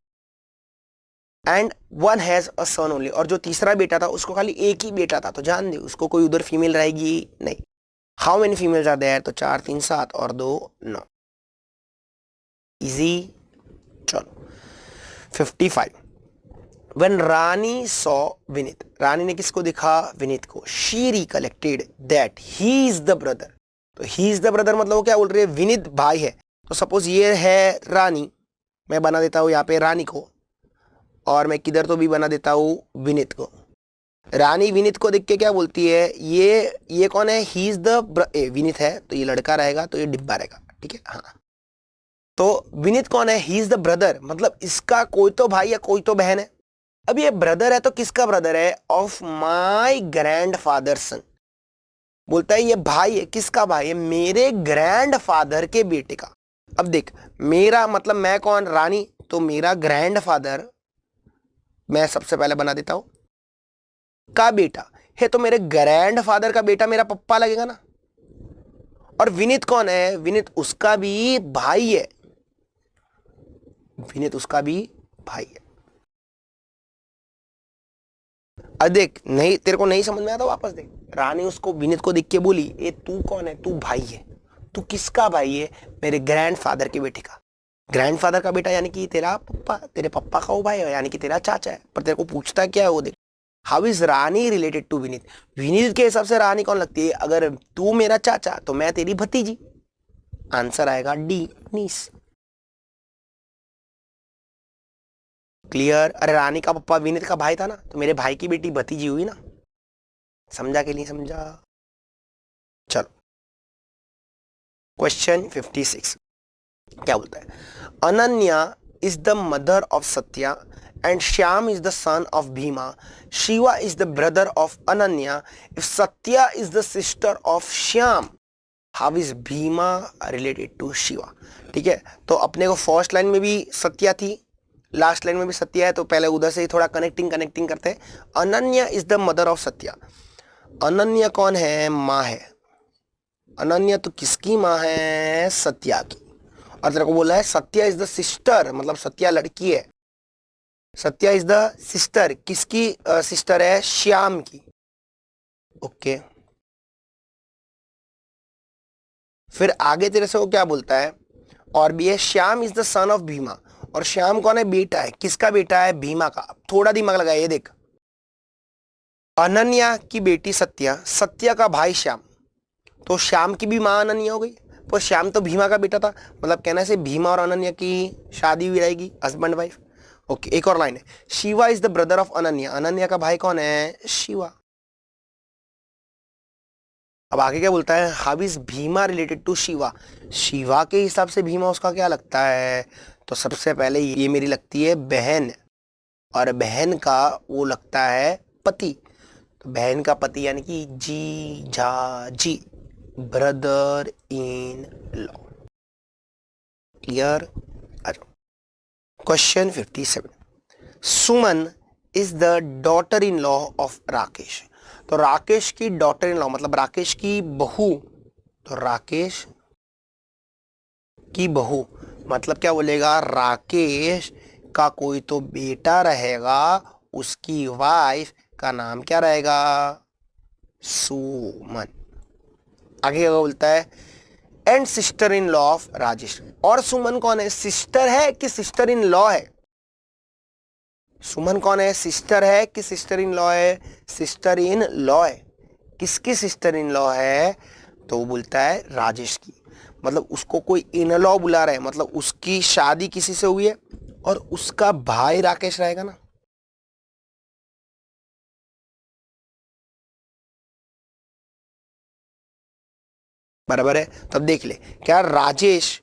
And 1 has a son only, और जो तीसरा बेटा था उसको खाली एक ही बेटा था, तो जान दे उसको कोई उधर फीमेल रहेगी नहीं। How many females are there, तो 4 3 7 और 2 9। इजी। चलो 55। When रानी saw विनीत, रानी ने किसको दिखा, विनीत को, she recollected that he is the brother, तो he is the brother मतलब वो क्या बोल रही है, विनीत भाई है। तो सपोज ये है रानी, मैं बना देता हूँ यहाँ पे रानी को, और मैं किधर तो भी बना देता हूँ विनीत को। रानी विनीत को देख के क्या बोलती है, ये कौन है, ही इज द, विनीत है तो ये लड़का रहेगा, तो ये डिब्बा रहेगा, ठीक है। हाँ, तो विनीत कौन है, ही इज द ब्रदर, मतलब इसका कोई तो भाई या कोई तो बहन है। अब ये ब्रदर है तो किसका ब्रदर है, ऑफ माई ग्रैंड फादर सन, बोलता है ये भाई है, किसका भाई है, मेरे ग्रैंड फादर के बेटे का। अब देख, मेरा मतलब मैं कौन, रानी, तो मेरा ग्रैंड फादर, मैं सबसे पहले बना देता हूं, का बेटा है, तो मेरे ग्रैंड फादर का बेटा मेरा पप्पा लगेगा ना। और विनीत कौन है, विनीत उसका भी भाई है, विनीत उसका भी भाई है। अब देख, नहीं तेरे को नहीं समझ में आता, वापस देख, रानी उसको विनीत को देख के बोली, ए तू कौन है, तू भाई है, तू किसका भाई है, मेरे ग्रैंडफादर के बेटे का। ग्रैंडफादर का बेटा यानी कि तेरा पप्पा, तेरे पप्पा का वो भाई है, यानी कि तेरा चाचा है। पर तेरे को पूछता क्या है वो देख, how is Rani related to Vineet, Vineet के हिसाब से रानी कौन लगती है, अगर तू मेरा चाचा तो मैं तेरी भतीजी। आंसर आएगा डी, नीस। क्लियर। अरे रानी का पप्पा विनीत का भाई था ना, तो मेरे भाई की बेटी भतीजी हुई ना। समझा कि नहीं समझा। चलो क्वेश्चन 56 क्या बोलता है, Ananya is the mother of Satya and Shyam is the son of Bhima, Shiva is the brother of Ananya, if Satya is the sister of Shyam, how is Bhima related to Shiva. ठीक है, तो अपने को फर्स्ट लाइन में भी सत्या थी, लास्ट लाइन में भी सत्या है, तो पहले उधर से ही थोड़ा कनेक्टिंग करते हैं। Ananya is the mother of Satya, Ananya कौन है, माँ है। अनन्या तो किसकी माँ है, सत्या की। और तेरे को बोला है सत्या इज द सिस्टर, मतलब सत्या लड़की है, सत्या इज द सिस्टर, किसकी सिस्टर है, श्याम की। ओके, फिर आगे तेरे से वो क्या बोलता है, और भी है, Shyam is the son of Bhima, और श्याम कौन है, बेटा है, किसका बेटा है, भीमा का। थोड़ा दिमाग लगाया, ये देख, अनन्या की बेटी सत्या, सत्या का भाई श्याम, तो श्याम की भी माँ अनन्या हो गई, पर श्याम तो भीमा का बेटा था, मतलब कहने से भीमा और अनन्या की शादी हुई रहेगी, हस्बैंड वाइफ। ओके, एक और लाइन है, Shiva is the brother of Ananya, Ananya का भाई कौन है, शिवा। अब आगे क्या बोलता है, how is Bhima related to Shiva, Shiva के हिसाब से भीमा उसका क्या लगता है, तो सबसे पहले ये मेरी लगती है बहन, और बहन का वो लगता है पति, तो बहन का पति यानी कि जी झा जी, brother in law. Clear. Question 57, Suman is the daughter in law of Rakesh, तो राकेश की डॉटर इन लॉ मतलब राकेश की बहू, तो राकेश की बहू मतलब क्या बोलेगा, राकेश का कोई तो बेटा रहेगा, उसकी वाइफ का नाम क्या रहेगा, सुमन। आगे क्या बोलता है, and sister in law of Rajesh, और सुमन कौन है, सिस्टर है कि सिस्टर इन लॉ है, सुमन कौन है, सिस्टर है कि सिस्टर इन लॉ है, सिस्टर इन लॉ है। किसकी सिस्टर इन लॉ है, तो वो बोलता है राजेश की, मतलब उसको कोई इन लॉ बुला रहा है, मतलब उसकी शादी किसी से हुई है और उसका भाई राकेश रहेगा ना। बराबर है। तो अब देख ले, क्या राजेश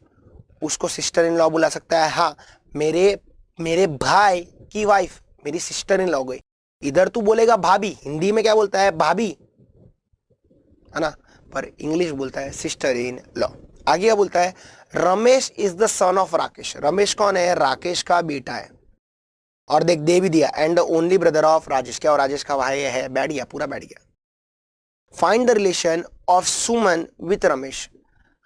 उसको सिस्टर इन लॉ बुला सकता है? हाँ, मेरे मेरे भाई की वाइफ मेरी सिस्टर इन लॉ गई। इधर तू बोलेगा भाभी, हिंदी में क्या बोलता है? भाभी, है ना, पर इंग्लिश बोलता है सिस्टर इन लॉ। आगे क्या बोलता है? Ramesh is the son of Rakesh. Ramesh कौन है? राकेश का बेटा है। और देख दे भी दिया, and only brother of Rajesh. क्या? और राजेश का भाई है। बैठ गया, पूरा बैठ गया। Find the relation of Suman with Ramesh,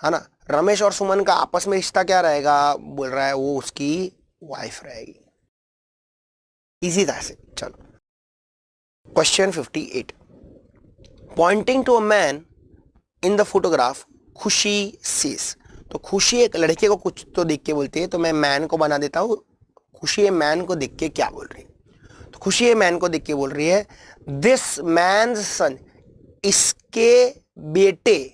है ना। रमेश और सुमन का आपस में रिश्ता क्या रहेगा? बोल रहा है वो उसकी वाइफ रहेगी। इजी था से। चलो question 58, pointing to a man in the photograph Khushi says. तो खुशी एक लड़के को कुछ तो देख के बोलती है, तो मैं मैन को बना देता हूं। खुशी ये मैन को देख के क्या बोल रही है? तो खुशी ये मैन को देख के बोल रही है, दिस मैन्स सन, इसके बेटे,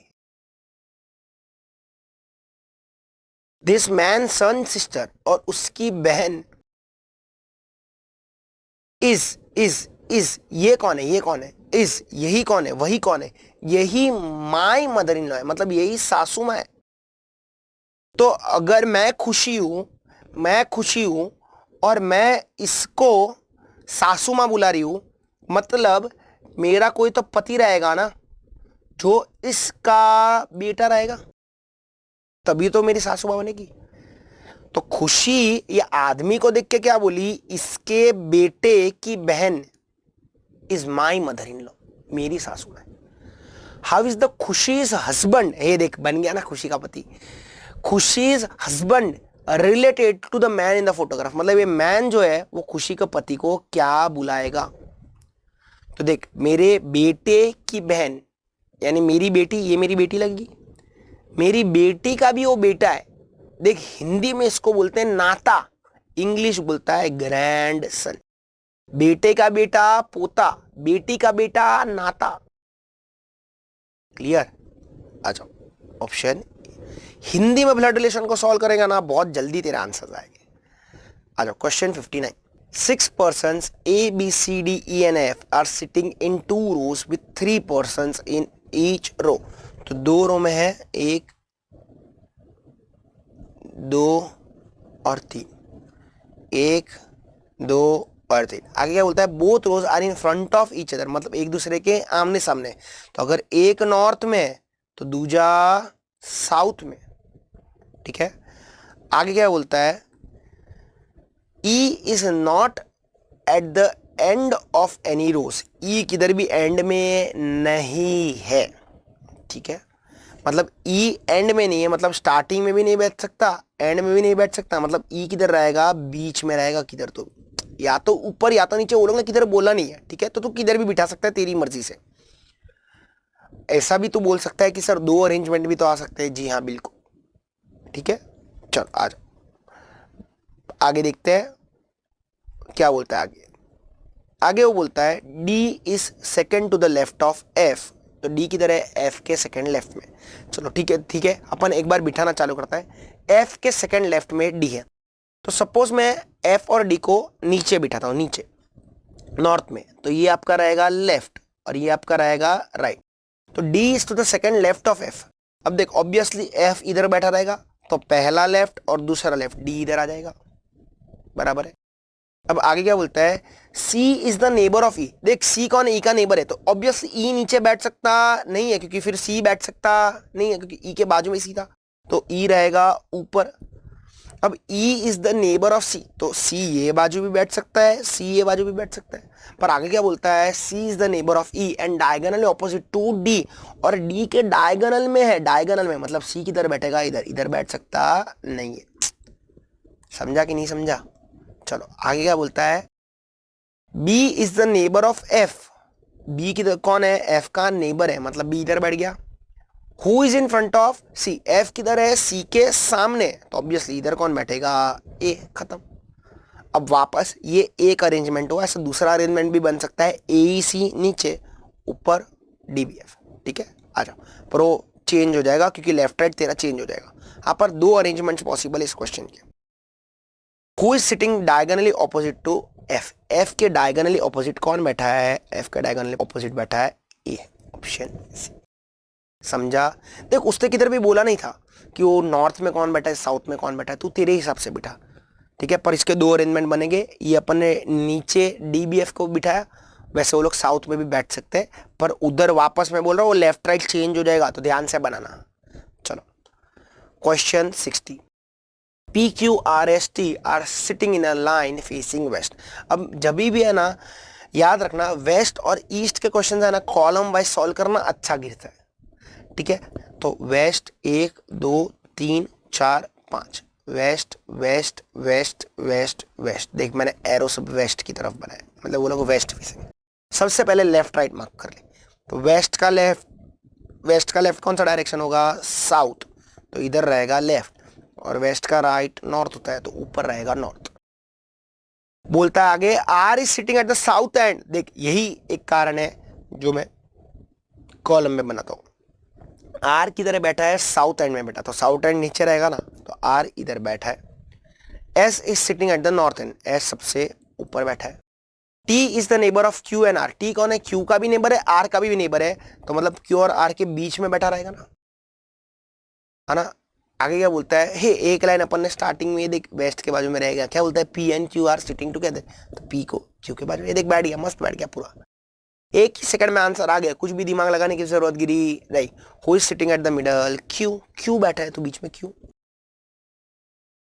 दिस मैन सन सिस्टर, और उसकी बहन, इज ये कौन है? ये कौन है? इज यही कौन है? वही कौन है? यही माई मदर इन लॉ है, मतलब यही सासू माँ है। तो अगर मैं खुशी हूं और मैं इसको सासू माँ बुला रही हूं, मतलब मेरा कोई तो पति रहेगा ना, जो इसका बेटा रहेगा, तभी तो मेरी सासू माँ बनेगी। तो खुशी ये आदमी को देख के क्या बोली? इसके बेटे की बहन is my mother in law, मेरी सासू है। How is the Khushi's husband, ये देख बन गया ना खुशी का पति। Khushi's husband related to the man in the photograph, मतलब ये मैन जो है वो खुशी के पति को क्या बुलाएगा? तो देख, मेरे बेटे की बहन यानी मेरी बेटी, ये मेरी बेटी लगेगी। मेरी बेटी का भी वो बेटा है। देख, हिंदी में इसको बोलते हैं नाता, इंग्लिश बोलता है ग्रैंड सन। बेटे का बेटा पोता, बेटी का बेटा नाता। क्लियर? आ जाओ ऑप्शन। हिंदी में ब्लड रिलेशन को सॉल्व करेगा ना, बहुत जल्दी तेरे आंसर आएंगे। आ जाओ question 59, 6 persons A, B, C, D, E and F are sitting in 2 rows with 3 persons in each row। तो 2 रो में है, 1 2 और 3, 1 2 और 3। आगे क्या बोलता है? Both rows are in front of each other, मतलब एक दूसरे के आमने सामने। तो अगर एक नॉर्थ में है तो दूजा साउथ में। ठीक है, आगे क्या बोलता है? E is not at the end of any rows. E किधर भी एंड में नहीं है। ठीक है, मतलब ई एंड में नहीं है, मतलब स्टार्टिंग में भी नहीं बैठ सकता, एंड में भी नहीं बैठ सकता। मतलब ई किधर रहेगा? बीच में रहेगा। किधर? तो या तो ऊपर या तो नीचे, वो लोग ने किधर बोला नहीं है। ठीक है, तो तू किधर भी बिठा सकता है तेरी मर्जी से। ऐसा भी तू बोल सकता है कि सर 2 अरेंजमेंट भी तो आ सकते हैं। जी हाँ, बिल्कुल। ठीक है, चल आ जाओ आगे देखते हैं क्या बोलता है आगे। आगे वो बोलता है D is second to the left of F. तो डी किधर है? एफ के सेकेंड लेफ्ट में। चलो ठीक है, ठीक है, अपन एक बार बिठाना चालू करता है। एफ के सेकेंड लेफ्ट में डी है। तो सपोज मैं एफ और डी को नीचे बिठाता हूं, नीचे नॉर्थ में, तो ये आपका रहेगा लेफ्ट और ये आपका रहेगा राइट। तो D is to the second left of F. अब देख, ऑब्वियसली एफ इधर बैठा रहेगा, तो पहला लेफ्ट और दूसरा लेफ्ट, डी इधर आ जाएगा। बराबर है। अब आगे क्या बोलता है? C is the neighbour of E। देख, C कौन है? E का नेबर है, तो ऑब्वियसली E नीचे बैठ सकता नहीं है, क्योंकि फिर C बैठ सकता नहीं है, क्योंकि E के बाजू में C था, तो E रहेगा ऊपर। अब E is the neighbour of C, तो C ये बाजू भी बैठ सकता है, C ये बाजू भी बैठ सकता है। पर आगे क्या बोलता है? C is the neighbour of E and diagonally opposite to D, और D के डायगोनल में है। डायगोनल में मतलब C किधर बैठेगा? इधर। इधर बैठ सकता नहीं है। समझा कि नहीं समझा? चलो आगे क्या बोलता है? B is the neighbour of F। B किधर कौन है? F का नेबर है, मतलब B इधर बैठ गया। Who is in front of C? F किधर है? C के सामने, तो ऑब्वियसली इधर कौन बैठेगा? A। खत्म। अब वापस ये एक अरेंजमेंट हुआ, ऐसा दूसरा अरेंजमेंट भी बन सकता है। AEC नीचे, ऊपर DBF। ठीक है, आ जाओ। पर वो चेंज हो जाएगा क्योंकि लेफ्ट राइट तेरा चेंज हो जाएगा। यहाँ पर दो अरेंजमेंट्स पॉसिबल है इस क्वेश्चन के। Who is sitting diagonally opposite to F, F के डायगोनली ऑपोजिट कौन बैठा है, एफ के डायगोनली ऑपोजिट बैठा है ए, ऑप्शन सी। समझा? देख उसने किधर भी बोला नहीं था कि वो नॉर्थ में कौन बैठा है साउथ में कौन बैठा है, तू तेरे हिसाब से बिठा, ठीक है। पर इसके दो अरेंजमेंट बनेंगे, ये अपन ने नीचे डीबीएफ को बिठाया, वैसे वो लोग साउथ में भी बैठ सकते हैं, पर उधर वापस मैं बोल रहा हूँ वो लेफ्ट राइट चेंज हो जाएगा, तो ध्यान से बनाना। चलो question 60, P Q R S T R sitting in a line facing west. अब जब भी है ना, याद रखना वेस्ट और ईस्ट के क्वेश्चन है ना कॉलम वाइज सॉल्व करना अच्छा गिरता है, ठीक है। तो west 1 2 3 4 5, west west west west west, देख मैंने एरो सब वेस्ट की तरफ बनाया, मतलब वो लोग वेस्ट फेसिंग। सबसे पहले लेफ्ट राइट मार्क कर ले, तो वेस्ट का लेफ्ट कौन सा डायरेक्शन होगा, साउथ, तो इधर रहेगा लेफ्ट, और वेस्ट का राइट नॉर्थ होता है, तो ऊपर रहेगा नॉर्थ। बोलता है आगे R is sitting at the south end, देख यही एक कारण है जो मैं कॉलम में बनाता हूं, आर किधर बैठा है, साउथ एंड में बैठा, तो साउथ एंड नीचे रहेगा ना, तो आर इधर बैठा है। S is sitting at the north end, S सबसे ऊपर बैठा है। T is the neighbour of Q and R, T कौन है, क्यू का भी नेबर है आर का भी नेबर है, तो मतलब क्यू और आर के बीच में बैठा रहेगा ना, है ना। आगे क्या बोलता है, हे एक लाइन अपन ने स्टार्टिंग में देख वेस्ट के बाजू में रहेगा, क्या बोलता है, P and Q R sitting together, तो पी को क्यू के बाजू में, देख बैठ गया, मस्त बैठ गया पूरा, एक ही सेकंड में आंसर आ गया, कुछ भी दिमाग लगाने की जरूरत गिरी नहीं। Who is sitting at the middle, Q, Q बैठा है तो बीच में क्यू,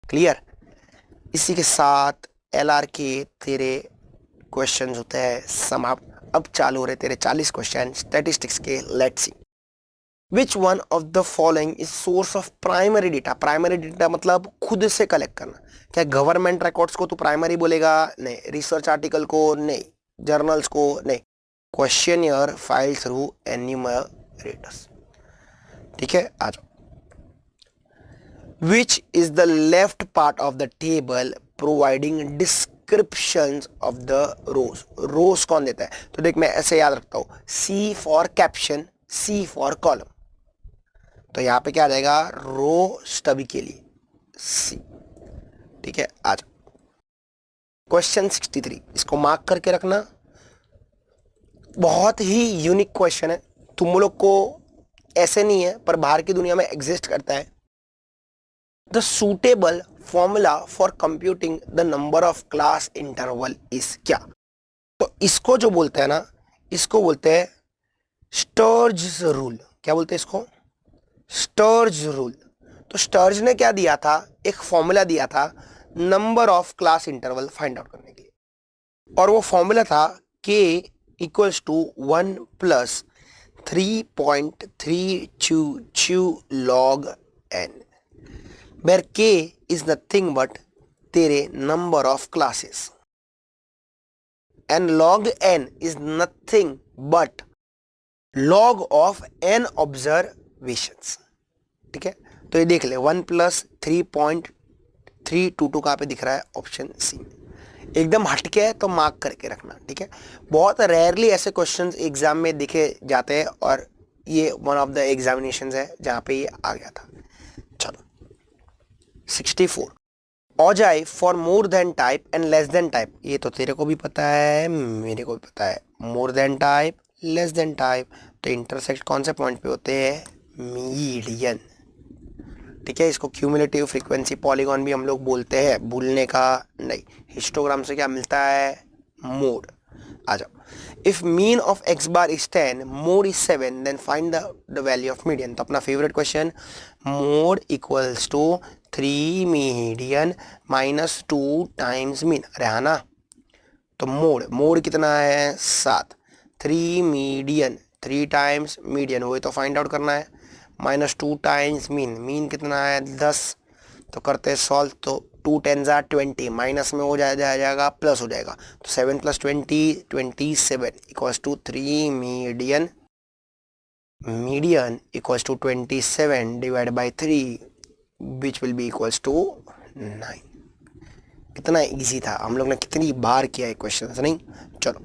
क्लियर। इसी के साथ एल आर के तेरे क्वेश्चंस होते हैं समाप्त। अब चालू हो रहे तेरे 40 क्वेश्चन स्टैटिस्टिक्स के। Let's see which one of the following is source of primary data, primary data मतलब खुद से कलेक्ट करना, क्या गवर्नमेंट रिकॉर्ड्स को तू प्राइमरी बोलेगा, नहीं, रिसर्च आर्टिकल को नहीं, जर्नल्स को नहीं, क्वेश्चनियर फाइल थ्रू एन्यूमरेटर्स, ठीक है। आ जाओ, which is the left part of the table providing descriptions of the rows, rows कौन देता है, तो देख मैं ऐसे याद रखता हूं, C for caption, C for column, तो यहां पे क्या आ जाएगा, रो स्टबी के लिए सी, ठीक है। आ जाओ क्वेश्चन 63, इसको मार्क करके रखना, बहुत ही यूनिक क्वेश्चन है, तुम लोग को ऐसे नहीं है पर बाहर की दुनिया में एग्जिस्ट करता है। The suitable formula for computing the number of class interval is क्या, तो इसको जो बोलते हैं ना, इसको बोलते हैं स्टर्ज रूल, क्या बोलते हैं इसको, स्टर्ज रूल। तो स्टर्ज ने क्या दिया था, एक फॉर्मूला दिया था number of class interval find out करने के लिए, और वो फॉर्मूला था k equals to 1 plus 3.322 log n, where k is nothing but तेरे number of classes and log n is nothing but log of n observations, ठीक है। तो ये देख ले 1 plus 3.322 कहाँ पे दिख रहा है, ऑप्शन सी, एकदम हटके है तो मार्क करके रखना, ठीक है। बहुत रेयरली ऐसे क्वेश्चंस एग्जाम में दिखे जाते हैं, और ये वन ऑफ द एग्जामिनेशंस है जहां पे ये आ गया था। चलो 64, ogive for more than type and less than type, ये तो तेरे को भी पता है मेरे को भी पता है, मोर than type less than type, तो इंटरसेक्ट कौन से पॉइंट पे होते हैं, मीडियन, ठीक है। इसको क्यूमुलेटिव फ्रीक्वेंसी पॉलीगॉन भी हम लोग बोलते हैं, भूलने का नहीं। हिस्टोग्राम से क्या मिलता है, मोड। आ जाओ, if mean of x bar is 10, mode is 7, then find the value of median. तो अपना favourite question, mode equals to 3 median minus 2 times mean, अरे हाँ ना, तो मोड कितना है 7, 3 मीडियन 3 टाइम्स मीडियन, वही तो फाइंड आउट करना है, माइनस 2 टाइम्स मीन कितना है 10, तो करते हैं सॉल्व, तो 2 10 ज़ा 20, माइनस में हो जाएगा प्लस हो जाएगा, तो 7 + 20 27 equals to 3 median equals to 27 divide by 3 which will be equals to 9। कितना इजी था, हम लोग ने कितनी बार किया है क्वेश्चन, नहीं। चलो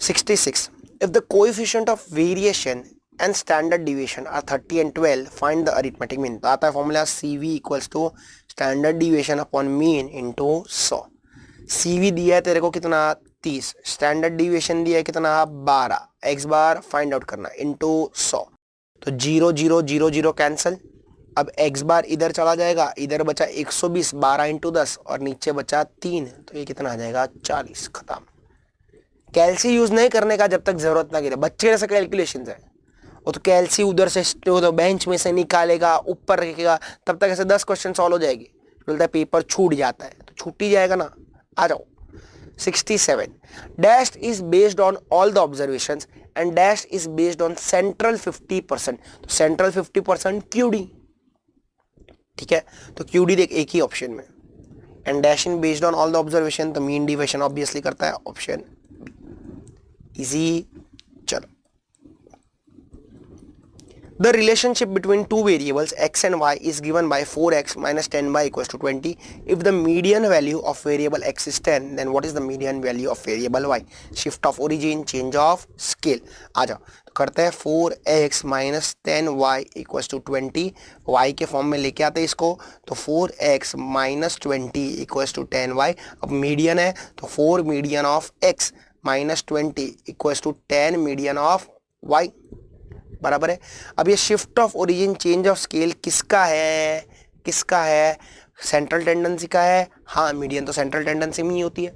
66, if the coefficient of variation and standard deviation are 30 and 12, find the arithmetic mean. तो आता है formula CV equals to standard deviation upon mean into 100. CV दिया है तेरे को कितना 30, स्टैंडर्ड डिविएशन दिया है कितना 12, x बार फाइंड आउट करना इंटू 100. तो 0 0 0 0 कैंसिल. अब x बार इधर चला जाएगा, इधर बचा 120, 12 इंटू 10 और नीचे बचा 3, तो ये कितना आ जाएगा 40. खत्म. कैलसी यूज नहीं करने का जब तक जरूरत ना गिरे. बच्चे जैसे कैलकुलेशन है वो तो कैलसी उधर से तो बेंच में से निकालेगा, ऊपर रखेगा, तब तक ऐसे 10 क्वेश्चन सॉल्व हो जाएगी. बोलता है पेपर छूट जाता है, तो छूट ही जाएगा ना. आ जाओ. 67 dash is based on all the observations and dash is based on central 50%. तो सेंट्रल 50% क्यूडी. ठीक है, तो क्यूडी देख एक ही ऑप्शन में. And dash in based on all the observation, तो मीन डिविएशन ऑब्वियसली करता है ऑप्शन इजी. चलो. The relationship between two variables x and y is given by 4x minus 10y equals to 20. If the median value of variable x is 10, then what is the median value of variable y? Shift of origin, change of scale. आ जाओ. तो करते हैं 4x minus 10y equals to 20. y के फॉर्म में लेके आते हैं इसको. तो 4x minus 20 equals to 10y. अब मीडियन है तो 4 median of x minus 20 equals to 10 median of y. बराबर है. अब ये shift of origin change of scale किसका है, किसका है, सेंट्रल टेंडेंसी का है. हाँ, मीडियन तो सेंट्रल टेंडेंसी में ही होती है.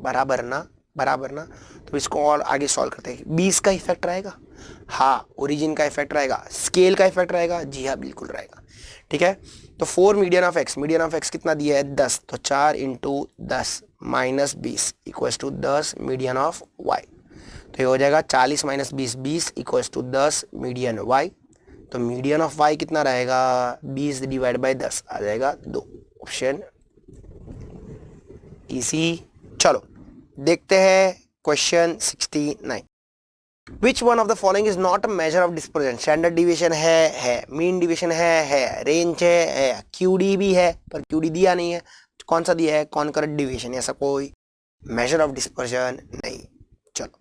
बराबर ना, बराबर ना. तो इसको और आगे सॉल्व करते हैं. 20 का इफेक्ट रहेगा. हाँ, ओरिजिन का इफेक्ट रहेगा. स्केल का इफेक्ट रहेगा. जी हाँ, बिल्कुल रहेगा. ठीक है. तो 4 median of x, median of x कितना दिया है 10, तो 4 into 10 minus 20 equals to 10 median of y. तो ये हो जाएगा 40 minus 20 20 equals to 10 median y. तो मीडियन ऑफ y कितना रहेगा 20 डिवाइड बाय 10 आ जाएगा 2. Option easy. चलो देखते हैं question 69. Which one of the following is not a major of dispersion. Standard deviation है, मीन डिविएशन है, रेंज है, QD भी है, पर QD दिया नहीं है. कौन सा दिया है कॉन्करेंट डिविएशन. ऐसा कोई मेजर ऑफ डिस्पर्जन नहीं. चलो.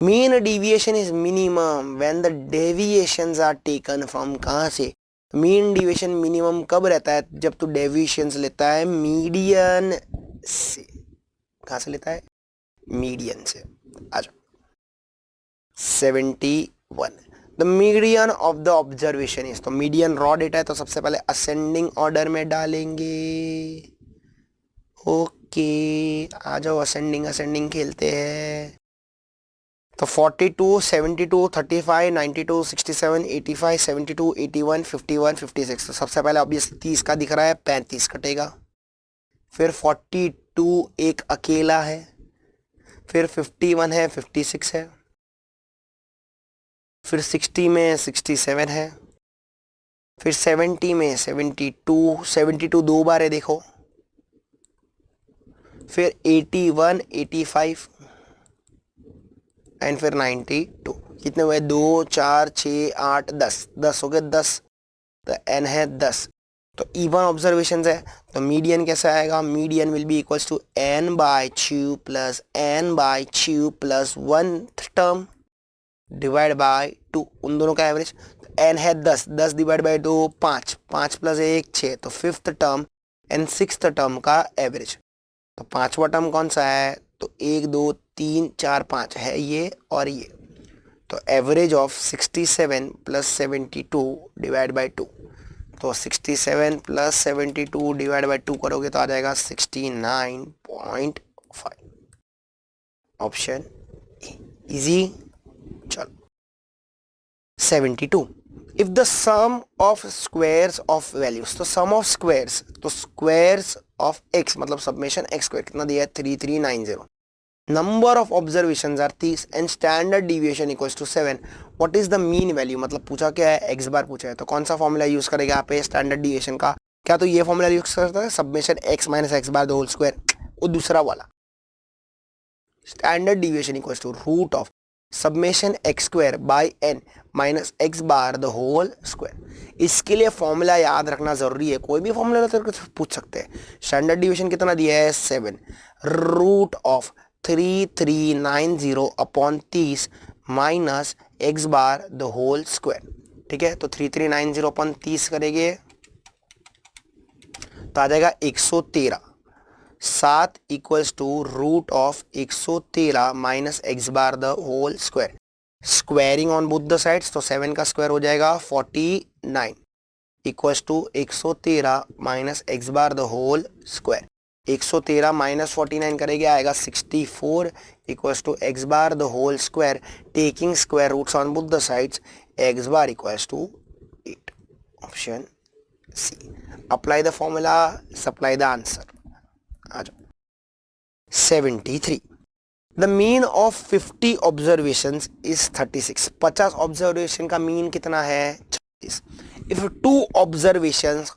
Mean deviation is minimum when the deviations are taken from. कहाँ से mean deviation minimum कब रहता है, जब तू deviations लेता है मीडियन से. कहाँ से लेता है, मीडियन से. आ जाओ. 71 the median of the observation is. तो मीडियन रॉ डेटा है तो सबसे पहले असेंडिंग ऑर्डर में डालेंगे. ओके, आ जाओ असेंडिंग असेंडिंग खेलते हैं. तो 42 72 35 92 67 85 72 81 51 56. तो सबसे पहले ऑब्वियसली 30 का दिख रहा है, 35 कटेगा. फिर 42 एक अकेला है, फिर 51 है, 56 है, फिर 60 में 67 है, फिर 70 में 72 72 दो बार है देखो, फिर 81 85 एंड फिर 92. कितने हुए 2 4 6 8 10 10 हो गए 10. तो n है 10. तो इवन ऑब्जर्वेशन है तो मीडियन कैसा आएगा, median will be equals to n by 2 plus n by 2 plus 1 term divide by 2. उन दोनों का एवरेज. तो n है 10, 10 डिवाइड बाय 2 5, 5 प्लस 1 6. तो fifth term and sixth term का एवरेज. तो पांचवा टर्म कौन सा है, तो 1 2 3 4 5 है ये और ये. तो average of 67 plus 72 divide by 2. तो 67 प्लस 72 डिवाइड बाय 2 करोगे तो आ जाएगा 69.5. Option easy. चलो 72 if the sum of squares of values. तो सम ऑफ स्क्वायर्स, तो स्क्वायर्स ऑफ x मतलब सब्मेशन x स्क्वायर कितना दिया है 3390. Number of observations are 30 and standard deviation equals to 7. What is the mean value. मतलब पूछा क्या है, x बार पूछा है, तो कौन सा फॉर्मूला यूज करेगा यहाँ पे स्टैंडर्ड डिविएशन का. क्या तो ये फॉर्मूला यूज करता है summation x minus x bar the whole square, वो दूसरा वाला. Standard deviation equals to root of summation x square by n minus x bar the whole square. इसके लिए फॉर्मूला याद रखना जरूरी है. कोई भी फॉर्मूला तो पूछ सकते हैं. स्टैंडर्ड डिविएशन कितना दिया है 7. Root of 3390 upon 30 minus x bar the whole square. ठीक है, तो 3390 अपन 30 करेंगे तो आ जाएगा 113। 7 equals to root of 113 minus x bar the whole square. Squaring on both the sides, तो 7 का स्क्वायर हो जाएगा 49 equals to 113 minus x bar the whole square. 113 minus 49 करेंगे आएगा 64 equals to x bar the whole square taking square roots on both the sides. X bar equals to 8। Option C. Apply the formula, supply the answer. आ जाओ। 73। The mean of 50 observations is 36। 50 observation का मीन कितना है? 36। If 2 observations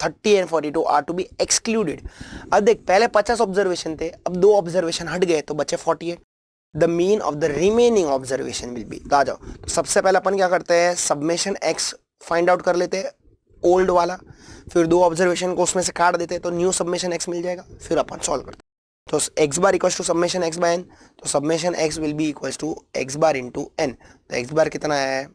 30 and 42 are to be excluded. अब देख, पहले 50 ऑब्जर्वेशन थे, अब 2 ऑब्जर्वेशन हट गए तो बचे 48। The mean of the remaining observation will be. तो आ जाओ, तो सबसे पहले अपन क्या करते हैं, सबमेशन एक्स फाइंड आउट कर लेते हैं, ओल्ड वाला, फिर 2 ऑब्जर्वेशन को उसमें से काट देते हैं तो न्यू सबमेशन एक्स मिल जाएगा, फिर अपन सॉल्व करते हैं। तो x bar equals to summation x by n, तो summation x will be equals to x bar into n. तो एक्स बार कितना है?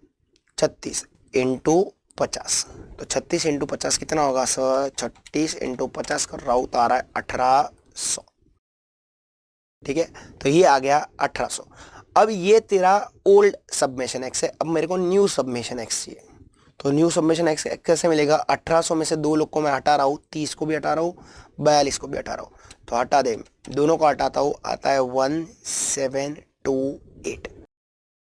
36 इंटू 50। तो 36 इंटू 50 कितना होगा सर? 36 इंटू 50 कर रहा हूँ तो आ रहा है 1800। ठीक है, तो ये आ गया 1800। अब ये तेरा ओल्ड सबमेशन एक्स है, अब मेरे को न्यू सबमेशन एक्स चाहिए। तो न्यू सबमेशन एक्स कैसे मिलेगा? 1800 में से 2 लोग को मैं हटा रहा हूँ, 30 को भी हटा रहा हूँ, 42 को भी हटा रहा हूँ, तो हटा दे, दोनों को हटाता हूँ, आता है 1728।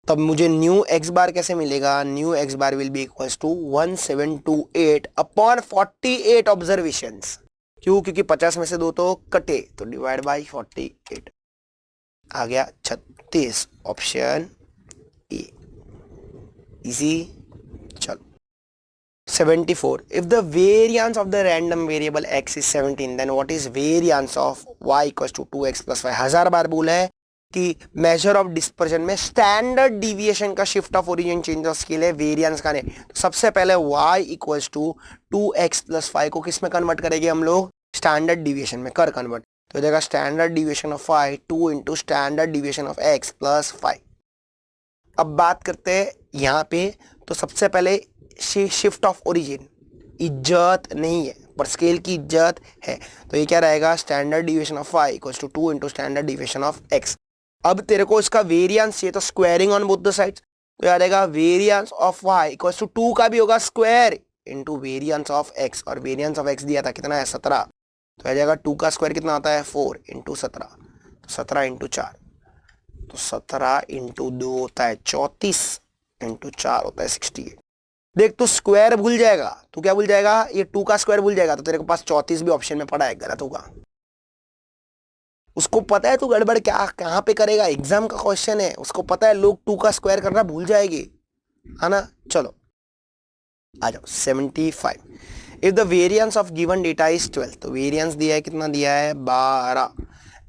तब मुझे न्यू एक्स बार कैसे मिलेगा? New x bar will be equals to 1728 upon 48 observations. क्यों? क्योंकि 50 में से 2 तो कटे, तो डिवाइड बाई 48 आ गया 36। Option A. इजी। चलो 74. If the variance of the random variable x is 17, then what is variance of y equals to 2x plus y? 1000 बार बोला है कि मेजर ऑफ डिस्पर्जन में स्टैंडर्ड डिविएशन का shift of origin change of scale है, वेरिएंस का नहीं। तो सबसे पहले y equals to 2x plus 5 को किस में कन्वर्ट करेंगे हम लोग? स्टैंडर्ड डिविएशन में कर कन्वर्ट। तो हो जाएगा standard deviation of y 2 into standard deviation of x plus 5। अब बात करते हैं यहाँ पे, तो सबसे पहले शिफ्ट ऑफ ओरिजिन इज्जत नहीं है पर स्केल की इज्जत है, तो ये क्या रहेगा? Standard deviation of y equals to 2 into standard deviation of x। अब तेरे को इसका वेरिएंस चाहिए तो squaring on both the sides, तो याद रहेगा variance of y equals to 2 का भी होगा square into variance of x, और वेरिएंस ऑफ x दिया था कितना है? 17। तो आ जाएगा 2 का स्क्वायर कितना होता है? 4 इंटू 17, तो 17 इंटू 4, तो 17 इंटू 2 होता है 34 इंटू 4 होता है 68। देख, तू स्क्वायर भूल जाएगा, तू क्या भूल जाएगा? ये 2 का स्क्वायर भूल जाएगा, तो तेरे को पास 34 भी ऑप्शन में पड़ा है, गलत होगा। उसको पता है तू गड़बड़ क्या कहां पे करेगा, एग्जाम का क्वेश्चन है, उसको पता है लोग 2 का स्क्वायर करना भूल जाएंगे, है ना। चलो आ जाओ 75। If the variance of given data is 12, तो वेरिएंस दिया है, कितना दिया है? 12,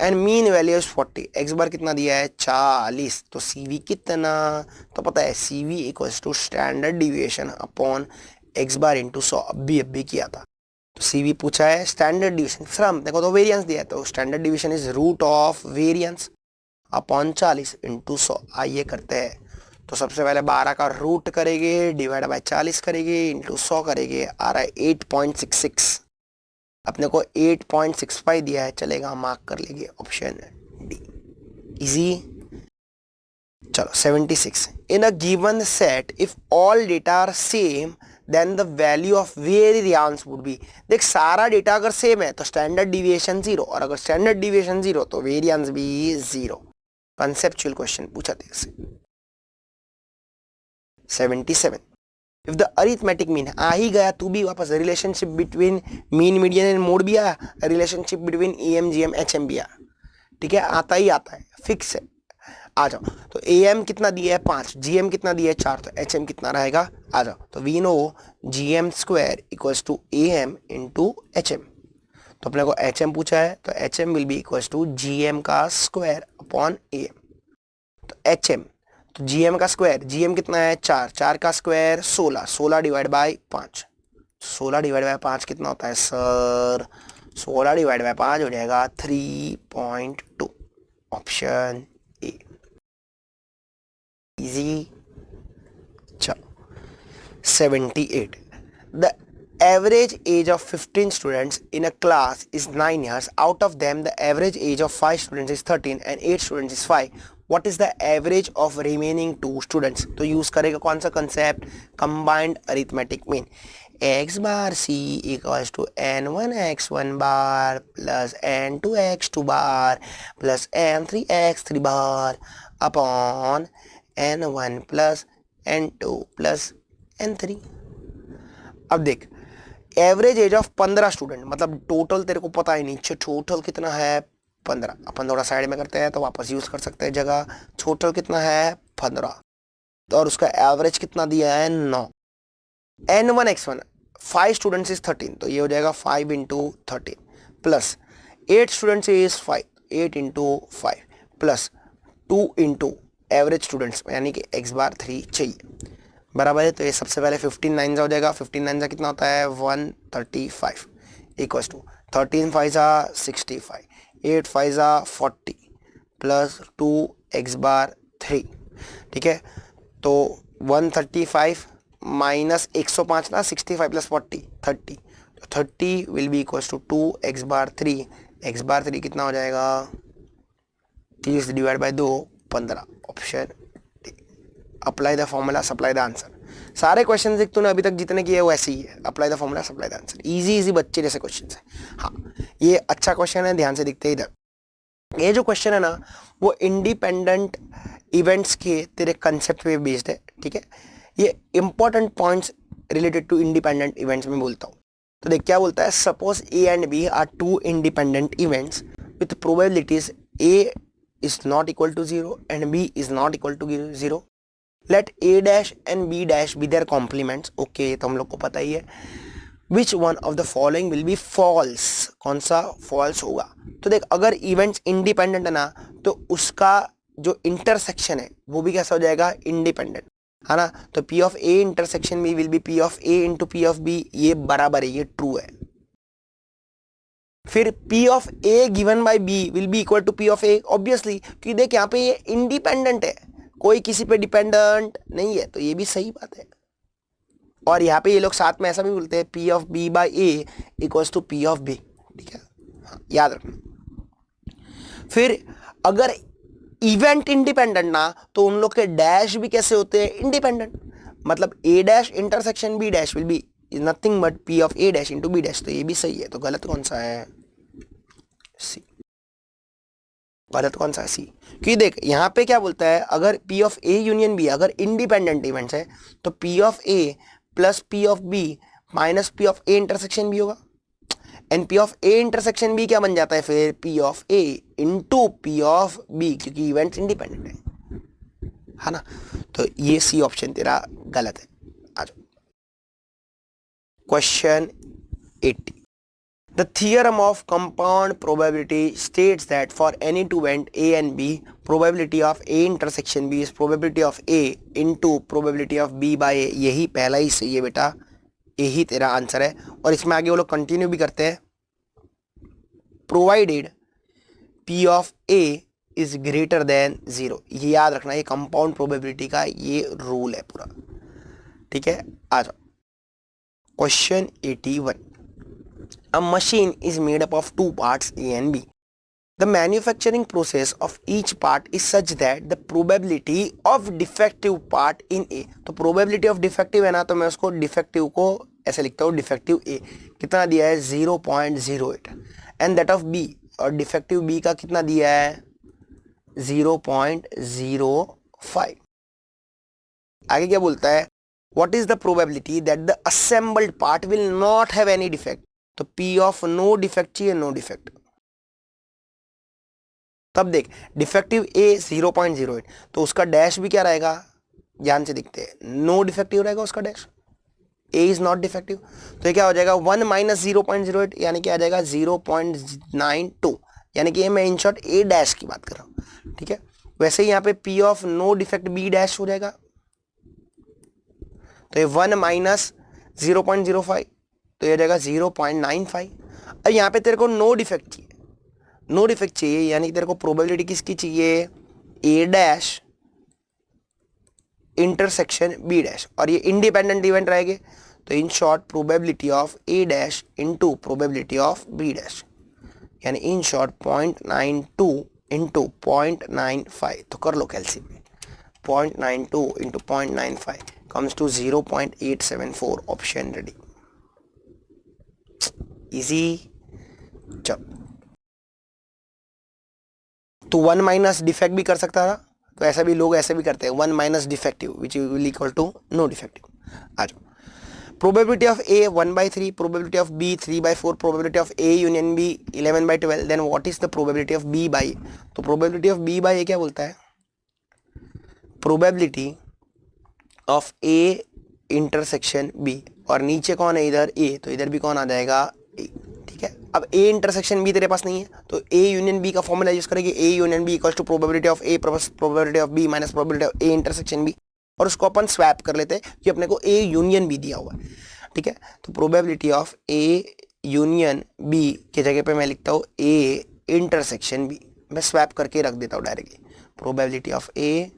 and mean value is 40। X bar कितना दिया है? 40। तो सीवी कितना? तो पता है CV equals to standard deviation upon x bar into 100। अभी किया था, तो सीवी पूछा है स्टैंडर्ड डिविएशन फ्रॉम, देखो तो वेरिएंस दिया है, तो standard deviation is root of variance upon 40 into 100। आइए करते हैं, तो सबसे पहले 12 का रूट करेंगे, डिवाइड बाय 40 करेंगे, इंटू 100 करेंगे, आ रहा है 8.66। अपने को 8.65 दिया है, चलेगा, मार्क कर लेंगे ऑप्शन डी। इजी। चलो 76। In a given set if all data are same then the value of variance would be. देख, सारा डेटा अगर सेम है तो स्टैंडर्ड डिविएशन 0, और अगर स्टैंडर्ड डिविएशन 0 तो वेरिएंस भी 0। कंसेप्चुअल क्वेश्चन पूछा था इससे। 77। इफ द अरिथमेटिक मीन, आ ही गया तू भी वापस, relationship between mean median and mode भी आया, relationship between M GM HM भी आया, ठीक है, आता ही आता है, फिक्स है। आ जाओ, तो एम कितना दिया है? 5, जीएम कितना दिया है? 4, तो एचएम कितना रहेगा? आ जाओ, तो we know GM square equals to M into HM. तो अपने को एचएम पूछा है, तो HM will be equals to GM का स्क्वायर अपॉन एम। तो एचएम, तो जीएम का स्क्वायर, जीएम कितना है? 4, 4 का square 16, 16 divide by 5, 16 divide by 5 कितना होता है सर? 16 डिवाइड बाई 5 हो जाएगा 3.2। Option A. Easy. 78. The average age of 15 students in a class is 9 years. Out of them, the average age of 5 students is 13 and 8 students is 5. What is the average of remaining 2 students? तो यूज करेगा कौन सा concept? Combined arithmetic mean. x bar c equals to n1 x1 bar plus n2 x2 bar plus n3 x3 bar upon n1 plus n2 plus n3. अब देख, एवरेज एज ऑफ 15 स्टूडेंट, मतलब टोटल तेरे को पता ही नहीं टोटल कितना है 15. अपन थोड़ा साइड में करते हैं तो वापस यूज कर सकते हैं जगह. टोटल कितना है 15 और उसका एवरेज कितना दिया है 9. n1 x1 5 स्टूडेंट्स इज 13 तो ये हो जाएगा 5 into 13 plus 8 students is 5 8 into 5 plus 2 into average students यानी कि x बार 3 चाहिए बराबर है. तो ये सबसे पहले 15 9 हो जाएगा. 15 9 कितना होता है 135 equals to 13 5 65 8 5 40 plus 2 x bar 3. ठीक है, तो 135 माइनस 105 ना 65 प्लस 40 30. तो 30 will be equals to 2 x bar 3. x bar 3 कितना हो जाएगा 30 divide by 2 15. Option apply the formula supply the answer. सारे क्वेश्चन देख तूने अभी तक जितने किए वो ऐसे ही है. Apply the formula supply the answer. Easy easy बच्चे जैसे क्वेश्चन है. हाँ, ये अच्छा क्वेश्चन है, ध्यान से दिखते हैं इधर. ये जो क्वेश्चन है ना वो इंडिपेंडेंट इवेंट्स के तेरे कंसेप्ट पे बेस्ड है. ठीक है, ये important points related to independent events में बोलता हूँ. तो देख क्या बोलता है. Suppose A and B are 2 independent events with probabilities A is not equal to 0 and B is not equal to 0. Let A dash and B dash be their complements. Okay, तो हम लोग को पता ही है. Which one of the following will be false. कौन सा फॉल्स होगा. तो देख, अगर इवेंट्स इंडिपेंडेंट है ना तो उसका जो इंटरसेक्शन है वो भी कैसा हो जाएगा इंडिपेंडेंट है ना. तो P of A intersection B will be P of A into P of B. ये बराबर है, ये ट्रू है. फिर P of A given by B will be equal to P of A obviously, क्योंकि देख यहाँ पे ये इंडिपेंडेंट है, कोई किसी पे डिपेंडेंट नहीं है. तो ये भी सही बात है. और यहाँ पे ये लोग साथ में ऐसा भी बोलते हैं P of B by A equals to P of B. ठीक है, हाँ, याद रखना. फिर अगर इवेंट इंडिपेंडेंट ना तो उन लोग के डैश भी कैसे होते हैं इंडिपेंडेंट. मतलब A dash intersection B dash will be nothing but P of A dash into B dash. तो ये भी सही है. तो गलत कौन सा है सी. गलत कौन सा है सी. क्योंकि देख यहाँ पे क्या बोलता है, अगर P of A union B अगर इंडिपेंडेंट इवेंट्स है तो P of A plus P of B minus P of A intersection B होगा. And P of A intersection B क्या बन जाता है फिर P of A into P of B, क्योंकि इवेंट्स इंडिपेंडेंट है ना. तो ये सी ऑप्शन तेरा गलत है. आ जाओ question 80. The theorem of compound probability states that for any two event A and B, probability of A intersection B is probability of A into probability of B by A. यही पहला ही सही है बेटा, यही तेरा आंसर है. और इसमें आगे वो लोग कंटिन्यू भी करते हैं. Provided P of A is greater then 0. ये याद रखना, ये कंपाउंड प्रोबेबिलिटी का ये रूल है पूरा. ठीक है, आ जाओ question 81. A machine is made up of 2 parts A and B. The manufacturing process of each part is such that the probability of defective part in A. तो probability of defective है ना, तो मैं उसको defective को ऐसे लिखता हूँ defective A कितना दिया है 0.08 and that of B, और defective B का कितना दिया है 0.05. आगे क्या बोलता है, what is the probability that the assembled part will not have any defect. तो P ऑफ नो डिफेक्ट चाहिए, नो डिफेक्ट. तब देख डिफेक्टिव A 0.08 तो उसका डैश भी क्या रहेगा, ध्यान से दिखते हैं, नो डिफेक्टिव रहेगा उसका dash. A is not defective तो ये क्या हो जाएगा 1 माइनस 0.08 यानी क्या आ जाएगा 0.92. यानी कि मैं इन शॉर्ट A डैश की बात कर रहा हूँ. ठीक है, वैसे ही यहाँ पे P of no defect B dash हो जाएगा. तो ये 1 माइनस 0.05 तो ये हो जाएगा 0.95. अब यहाँ पे तेरे को नो डिफेक्ट चाहिए, नो डिफेक्ट चाहिए यानी कि तेरे को प्रोबेबिलिटी किसकी चाहिए A dash intersection B dash, और ये इंडिपेंडेंट इवेंट रहेंगे, तो in short probability of A dash into probability of B dash, यानी इन शॉर्ट 0.92 इंटू 0.95, तो कर लो कैलसी में, 0.92 into 0.95 comes to 0.874, option ready, easy. चलो, तो 1 माइनस डिफेक्ट भी कर सकता था, तो ऐसा भी लोग ऐसे भी करते हैं, 1 minus defective which will equal to no defective. आ जाओ, probability of A 1/3, probability of B 3/4, probability of A union B 11/12, then what is the probability of B by, तो probability of B by A क्या बोलता है, probability of A intersection B, और नीचे कौन है इधर ए, तो इधर भी कौन आ जाएगा ए, ठीक है। अब ए इंटरसेक्शन बी तेरे पास नहीं है, तो ए यूनियन बी का फॉर्मूला यूज करेंगे, A union B equals to probability of A plus probability of B minus probability of A intersection B, और उसको अपन स्वैप कर लेते हैं कि अपने को ए यूनियन बी दिया हुआ है, ठीक है। तो probability of A union B की जगह पे मैं लिखता हूँ ए इंटरसेक्शन बी, मैं स्वैप करके रख देता हूँ directly, probability of A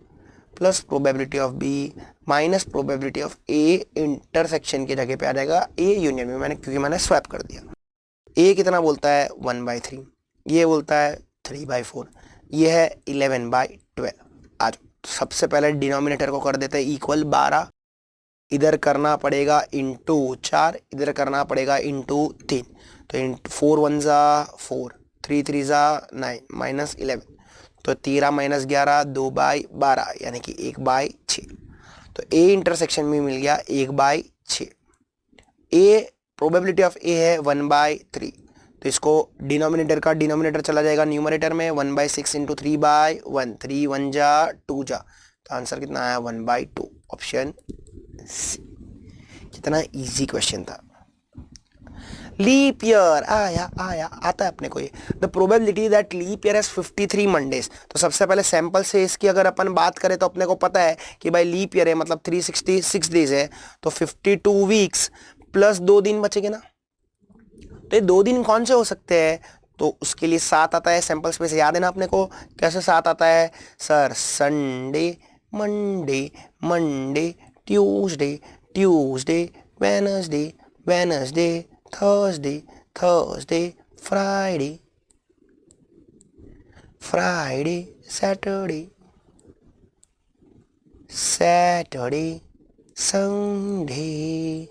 plus probability of B minus probability of A intersection की जगह पे आ जाएगा ए यूनियन बी, मैंने क्योंकि मैंने स्वैप कर दिया। ए कितना बोलता है 1/3, ये बोलता है 3/4, ये है 11/12। आज सबसे पहले डिनोमिनेटर को कर देते हैं इक्वल 12, इधर करना पड़ेगा इंटू 4, इधर करना पड़ेगा इंटू 3, तो 4 1 ज़ा 4, 3 3 ज़ा 9 माइनस 11, तो 13 माइनस 11 2/12, यानी कि 1/6, तो ए इंटरसेक्शन में मिल गया 1/6। ए प्रोबेबिलिटी ऑफ ए है 1/3, तो इसको डिनोमिनेटर का डिनोमिनेटर चला जाएगा न्यूमरेटर में, 1/6 इंटू 3/1, 3 1 जा 2 जा, तो आंसर कितना आया 1/2, ऑप्शन सी। कितना इजी क्वेश्चन था। लीप ईयर आया आता है अपने को ये, the probability that leap year has 53 Mondays, तो सबसे पहले सैंपल से इसकी अगर अपन बात करें तो अपने को पता है कि भाई लीप ईयर है मतलब 366 डेज है, तो 52 वीक्स प्लस 2 दिन बचेंगे ना, तो ये 2 दिन कौन से हो सकते हैं, तो उसके लिए 7 आता है सैंपल स्पेस, याद है ना अपने को कैसे 7 आता है sir, Sunday Monday Monday Tuesday Tuesday Wednesday Wednesday Thursday Thursday Friday Friday Saturday Saturday Sunday,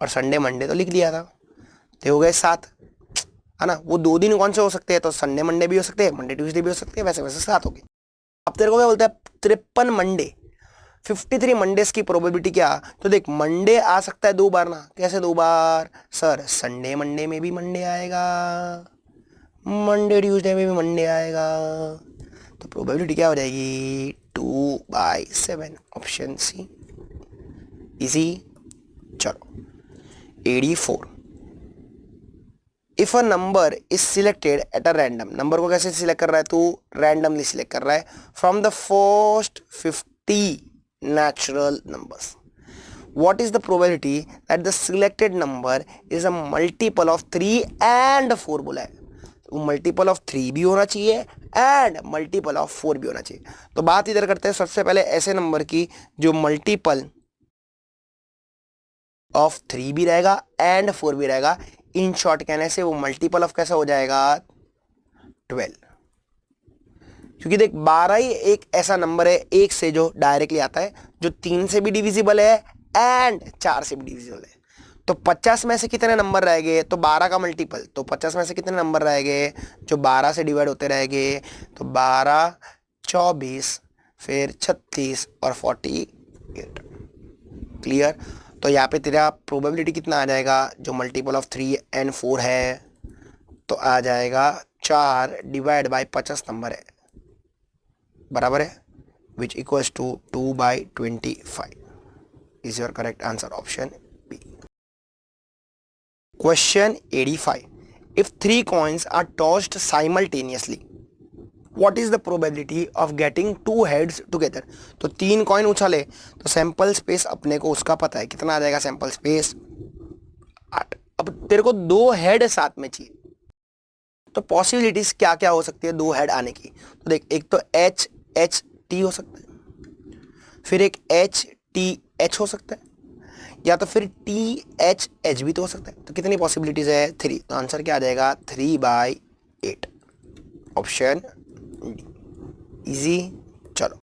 और संडे मंडे तो लिख दिया था, तो हो गए 7, है ना। वो 2 दिन कौन से हो सकते हैं, तो संडे मंडे भी हो सकते हैं, मंडे ट्यूसडे भी हो सकते हैं, वैसे वैसे 7 हो गए। अब तेरे को क्या बोलता है 53 मंडे, 53 मंडेज की प्रोबेबिलिटी क्या, तो देख मंडे आ सकता है 2 बार ना, कैसे 2 बार सर, संडे मंडे में भी मंडे आएगा, मंडे ट्यूसडे में भी मंडे आएगा, तो प्रोबेबिलिटी क्या हो जाएगी 2/7, ऑप्शन सी, इजी। चलो 84, if a number is selected at a random, number को कैसे सिलेक्ट कर रहा है तू, रैंडमली सिलेक्ट कर रहा है, from the first 50 natural numbers, what is the probability that the selected number is a multiple of 3 and 4 बोला है, तो मल्टीपल ऑफ 3 भी होना चाहिए एंड मल्टीपल ऑफ 4 भी होना चाहिए। तो बात इधर करते हैं सबसे पहले ऐसे नंबर की जो मल्टीपल ऑफ 3 भी रहेगा एंड 4 भी रहेगा, इन शॉर्ट कहने से वो मल्टीपल ऑफ कैसा हो जाएगा 12, क्योंकि देख 12 ही एक ऐसा नंबर है एक से जो डायरेक्टली आता है, जो 3 से भी डिविजिबल है एंड 4 से भी डिविजिबल है। तो 50 में से कितने नंबर रहेंगे, तो 12 का मल्टीपल, तो 50 में से कितने नंबर रहेंगे जो 12 से डिवाइड होते रहेंगे, तो 12 24 फिर 36 और 48, क्लियर। तो यहाँ पे तेरा प्रोबेबिलिटी कितना आ जाएगा, जो मल्टीपल ऑफ 3 एंड 4 है, तो आ जाएगा 4 डिवाइड बाई 50 नंबर है, बराबर है, which equals to 2/25 is your correct answer, option B. Question 85, if 3 coins are tossed simultaneously, what is the probability of getting 2 heads together, तो 3 कॉइन उछाले तो सैंपल स्पेस अपने को उसका पता है कितना आ जाएगा, सैंपल स्पेस 8। अब तेरे को 2 हेड साथ में चाहिए, तो पॉसिबिलिटीज क्या क्या हो सकती है 2 हेड आने की, तो देख एक तो H H T हो सकता है, फिर एक एच टी एच हो सकता है, या तो फिर टी एच एच भी तो हो सकता है। तो कितनी पॉसिबिलिटीज है? 3। तो आंसर क्या आ जाएगा? 3/8, ऑप्शन इजी। चलो,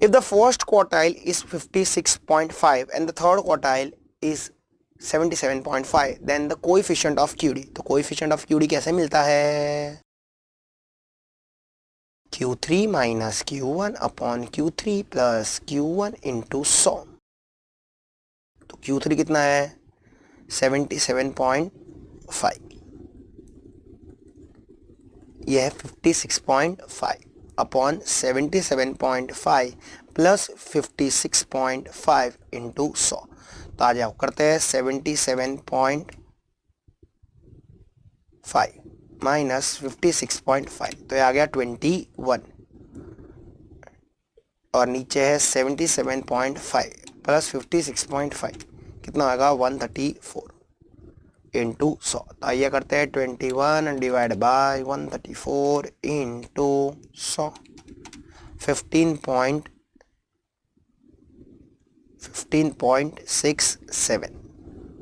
if the first quartile is 56.5 and the third quartile is 77.5 then the coefficient of QD. तो कोएफिशिएंट ऑफ क्यूडी कैसे मिलता है? Q3 minus Q1 upon Q3 plus Q1 into 100। तो Q3 कितना है? 77.5, यह है 56.5 अपॉन 77.5 प्लस 56.5 इंटू 100। तो आ जाओ करते हैं 77.5 माइनस 56.5, तो ये आ गया 21, और नीचे है 77.5 प्लस 56.5, कितना होगा? 134 इंटू 100। तो आइए करते हैं 21 divide by 134 into 100, 15.67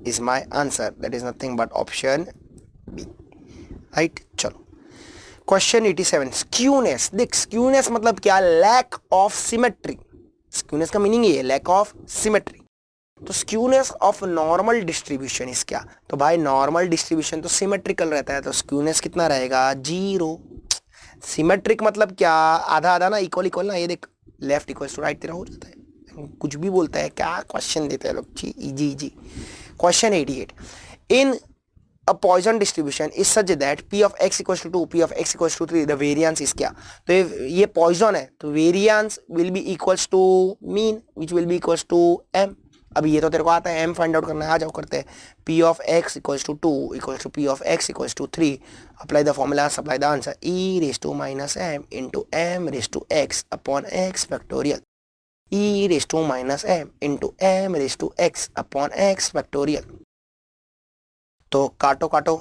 is my answer. That is nothing but option B. Right. चलो, क्वेश्चन 87, स्क्यूनेस। देख, स्क्यूनेस मतलब क्या? Lack of symmetry. स्क्यूनेस का मीनिंग ये है, लैक ऑफ सिमेट्री। तो skewness of normal distribution is क्या? तो भाई नॉर्मल डिस्ट्रीब्यूशन तो सिमेट्रिकल रहता है, तो स्क्यूनेस कितना रहेगा? 0। सिमेट्रिक मतलब क्या? आधा आधा ना, इक्वल इक्वल ना। ये देख, लेफ्ट इक्वल्स टू राइट तेरा हो जाता है। कुछ भी बोलता है, क्या क्वेश्चन देते हैं लोग जी। Easy easy. Question 88, in a Poisson distribution is such that p of x equals to 2, p of x equals to 3, the variance is क्या? तो ये Poisson है, तो variance will be equals to mean which will be equals to m। अब ये तो तेरे को आता है, m फाइंड आउट करना है। आ जाओ करते हैं, p of x equals to 2 equals to p of x equals to 3, apply the formula, supply the answer, e raised to minus m into m raised to x upon x factorial, e raised to minus m into m raised to x upon x factorial। तो काटो काटो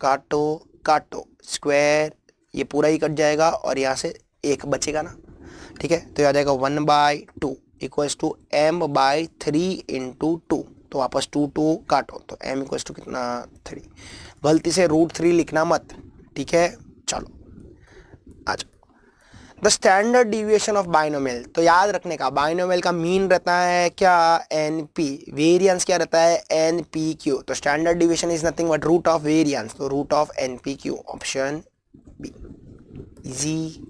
काटो काटो, स्क्वायर ये पूरा ही कट जाएगा और यहाँ से एक बचेगा ना, ठीक है। तो ये आ जाएगा 1/2 इक्वल्स टू m/3 इंटू 2। तो वापस 2 काटो, तो m इक्वल्स टू कितना? 3। गलती से √3 लिखना मत, ठीक है। चलो आ जाओ। The standard deviation of binomial, तो याद रखने का, बाइनोमियल का मीन रहता है क्या? NP। वेरिएंस क्या रहता है? NPQ। तो standard deviation is nothing but root of variance, तो root of NPQ, option B. Easy.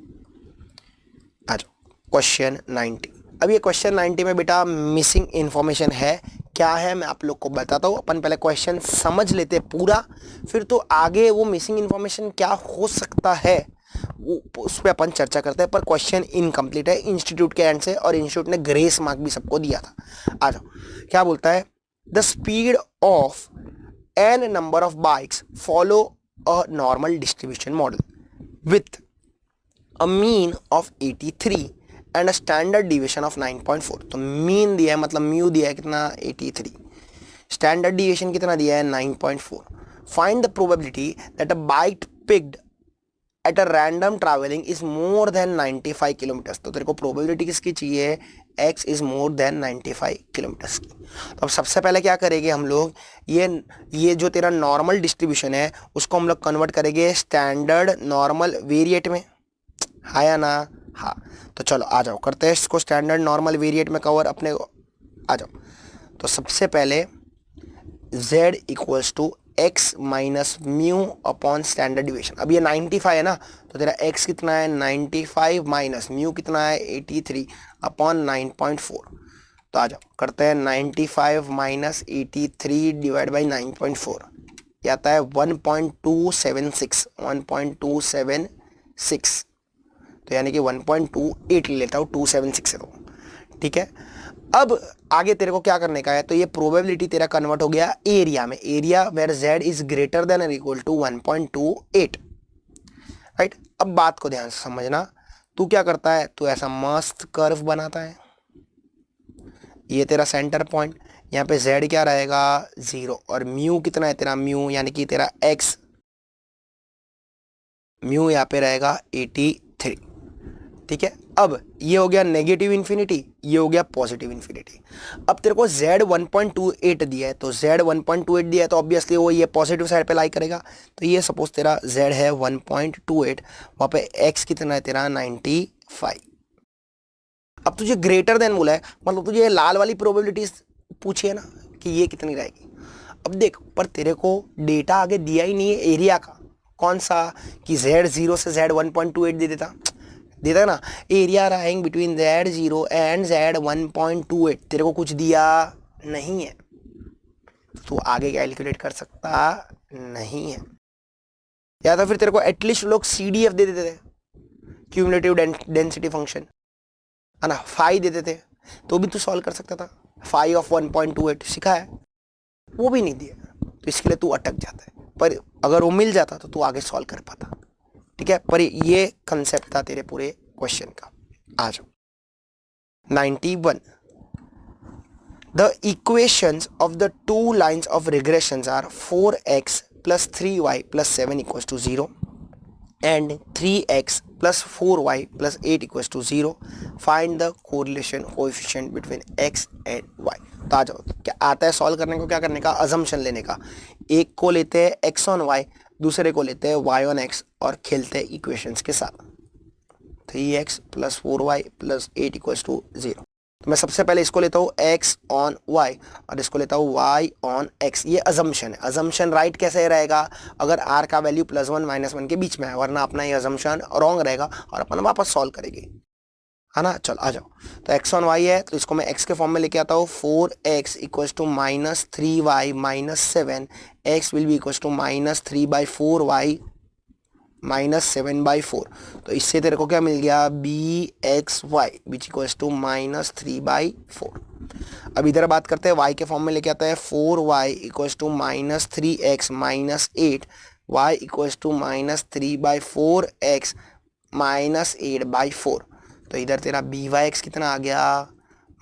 आ जाओ क्वेश्चन 90। अब ये क्वेश्चन 90 में बेटा मिसिंग इंफॉर्मेशन है। क्या है मैं आप लोग को बताता हूँ। अपन पहले क्वेश्चन समझ लेते पूरा, फिर तो आगे वो मिसिंग इंफॉर्मेशन क्या हो सकता है उस पर अपन चर्चा करते हैं। पर क्वेश्चन इनकम्प्लीट है इंस्टीट्यूट के एंड से, और इंस्टीट्यूट ने ग्रेस मार्क भी सबको दिया था। आ जाओ, क्या बोलता है? The speed of an number of bikes follow a normal distribution model with a mean of 83 and a standard deviation of 9.4। तो मीन दिया है, मतलब म्यू दिया है कितना? 83। स्टैंडर्ड डिविएशन कितना दिया है? 9.4। Find the probability that a bike picked at a random travelling is more than 95 kilometres. तो तेरे को प्रोबेबिलिटी किसकी चाहिए? x is more than 95 kilometres की। तो अब सबसे पहले क्या करेंगे हम लोग? ये जो तेरा नॉर्मल डिस्ट्रीब्यूशन है उसको हम लोग कन्वर्ट करेंगे स्टैंडर्ड नॉर्मल वेरिएट में, हाँ या ना? हाँ। तो चलो आ जाओ करते हैं इसको स्टैंडर्ड नॉर्मल वेरिएट में कवर अपने को। आ जाओ, तो सबसे पहले z equals to x minus mu upon standard deviation. अब ये 95 है ना, तो तेरा x कितना है? 95 माइनस म्यू कितना है? 83 अपॉन 9.4। तो आ जाओ करते हैं 95 माइनस 83 डिवाइड बाई 9.4, ये आता है 1.276। 1.276, तो यानी कि 1.28 ले लेता हूँ, 276 है तो, ठीक है। अब आगे तेरे को क्या करने का है? तो ये प्रोबेबिलिटी तेरा कन्वर्ट हो गया एरिया में, area where z is greater than और इक्वल टू 1.28, राइट। अब बात को ध्यान से समझना। तू क्या करता है? तू ऐसा मस्त कर्व बनाता है, ये तेरा सेंटर पॉइंट, यहाँ पे z क्या रहेगा? 0, और म्यू कितना है तेरा? म्यू यानी कि तेरा x, म्यू यहाँ पे रहेगा 83, ठीक है। अब ये हो गया नेगेटिव इन्फिनिटी, ये हो गया पॉजिटिव इन्फिनिटी। अब तेरे को z 1.28 दिया है, तो z 1.28 दिया है तो ऑब्वियसली वो ये पॉजिटिव साइड पे लाई करेगा। तो ये सपोज तेरा z है 1.28, वहाँ पे x कितना है तेरा 95। अब तुझे ग्रेटर देन बोला है, मतलब तुझे लाल वाली प्रोबेबिलिटीज पूछी है ना कि ये कितनी रहेगी। अब देख, पर तेरे को डेटा आगे दिया ही नहीं है एरिया का, कौन सा कि z0 से z 1.28 दे देता ना, area lying between z0 and z 1.28, तेरे को कुछ दिया नहीं है, तो आगे कैलकुलेट कर सकता नहीं है। या तो फिर तेरे को एटलीस्ट लोग CDF दे देते थे, क्यूमुलेटिव डेंसिटी फंक्शन है ना, फाई दे देते तो भी तू सॉल्व कर सकता था। फाई ऑफ 1.28 सीखा है, वो भी नहीं दिया, तो इसके लिए तू अटक जाता है। पर अगर वो मिल जाता तो तू आगे सॉल्व कर पाता, ठीक है। पर ये कंसेप्ट था तेरे पूरे क्वेश्चन का। आ जाओ 91। The equations of the two lines of regressions are 4x plus 3y plus 7 equals to 0 and 3x plus 4y plus 8 equals to 0. Find the correlation coefficient between x and y. तो आ जाओ, क्या आता है सॉल्व करने को, क्या करने का, अजम्पशन लेने का। एक को लेते हैं x ऑन y, दूसरे को लेते हैं y ऑन x और खेलते हैं इक्वेशंस के साथ। 3x plus 4y plus 8 equals to 0। तो मैं सबसे पहले इसको लेता हूँ x ऑन y और इसको लेता हूँ y ऑन x। ये अजम्पशन है। अजम्पशन राइट कैसे रहेगा, अगर r का वैल्यू +1 -1 के बीच में है, वरना अपना ये अजम्पशन रॉन्ग रहेगा और अपन वापस सॉल्व करेंगे, है ना। चल आ जाओ, तो x ऑन y है तो इसको मैं x के फॉर्म में लेके आता हूँ। 4x equals to -3y -7, x will be equals to -3/4y -7/4। तो इससे तेरे को क्या मिल गया, bxy विच इक्वल्स टू -3/4। अब इधर बात करते हैं y के फॉर्म में लेके आता है। 4y equals to -3x -8, y equals to -3/4x -8/4। तो इधर तेरा byx कितना आ गया,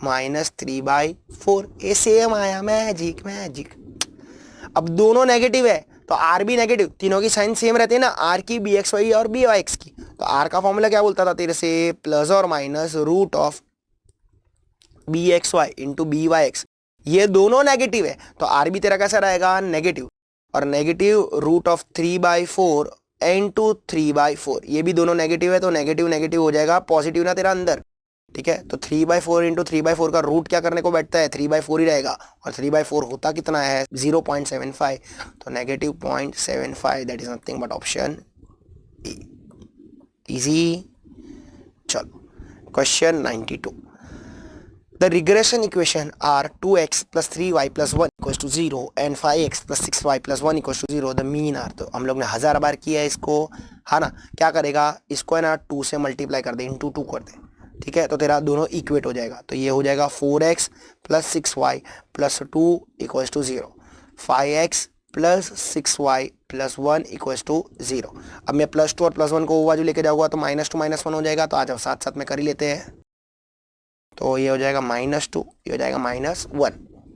-3/4। ये सेम आया, मैजिक मैजिक। अब दोनों नेगेटिव है तो आर भी नेगेटिव, तीनों की साइन सेम रहती है ना, आर की bxy और byx की। तो आर का फॉर्मूला क्या बोलता था तेरे से, प्लस और minus root of bxy into byx। ये दोनों नेगेटिव है तो आर भी तेरा कैसा रहेगा, नेगेटिव, और नेगेटिव रूट ऑफ 3/4 इंटू 3/4। ये भी दोनों नेगेटिव है तो नेगेटिव नेगेटिव हो जाएगा, पॉजिटिव ना तेरा अंदर, ठीक है। तो 3/4 इंटू 3/4 का रूट क्या करने को बैठता है, 3/4 ही रहेगा, और 3/4 होता कितना है, 0.75। तो -0.75, that is nothing but option A. Easy. चलो question 92। The regression equation are 2x plus 3y plus 1 equals to 0 and 5x plus 6y plus 1 equals to 0। The mean are, तो हम लोग ने 1000 बार किया है इसको, है ना। क्या करेगा, इसको है ना 2 से मल्टीप्लाई कर दे, इंटू 2 कर दे, ठीक है। तो तेरा दोनों इक्वेट हो जाएगा। तो ये हो जाएगा 4x plus 6y plus 2 equals to 0, 5x plus 6y plus 1 equals to 0। अब मैं +2 और +1 को बाजू लेके जाऊंगा तो -2 -1 हो जाएगा। तो आ जाओ साथ साथ में कर ही लेते हैं। तो ये हो जाएगा -2, ये हो जाएगा -1।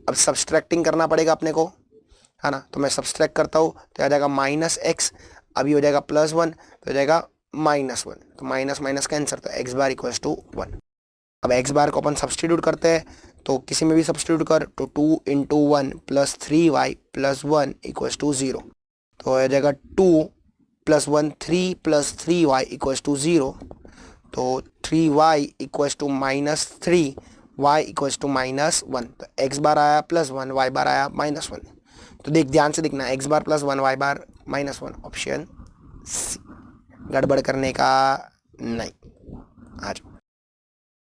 अब सब्सट्रैक्टिंग करना पड़ेगा अपने को, है ना। तो मैं सब्सट्रैक्ट करता हूँ तो आ जाएगा -x, अभी हो जाएगा +1 तो हो जाएगा -1, तो माइनस माइनस का आंसर, तो x बार इक्वल्स टू 1। अब x बार को अपन सब्सटीट्यूट करते हैं, तो किसी में भी सब्सटीट्यूट कर, तो 2 × 1 + 3y + 1 इक्वल्स टू 0। तो हो जाएगा 2 + 1 3 + 3y इक्वल्स टू 0। तो 3y equals to -3, y equals to -1। तो x बार आया +1, y बार आया -1। तो देख ध्यान से देखना, x बार +1, y बार -1, ऑप्शन सी। गड़बड़ करने का नहीं। आ जाओ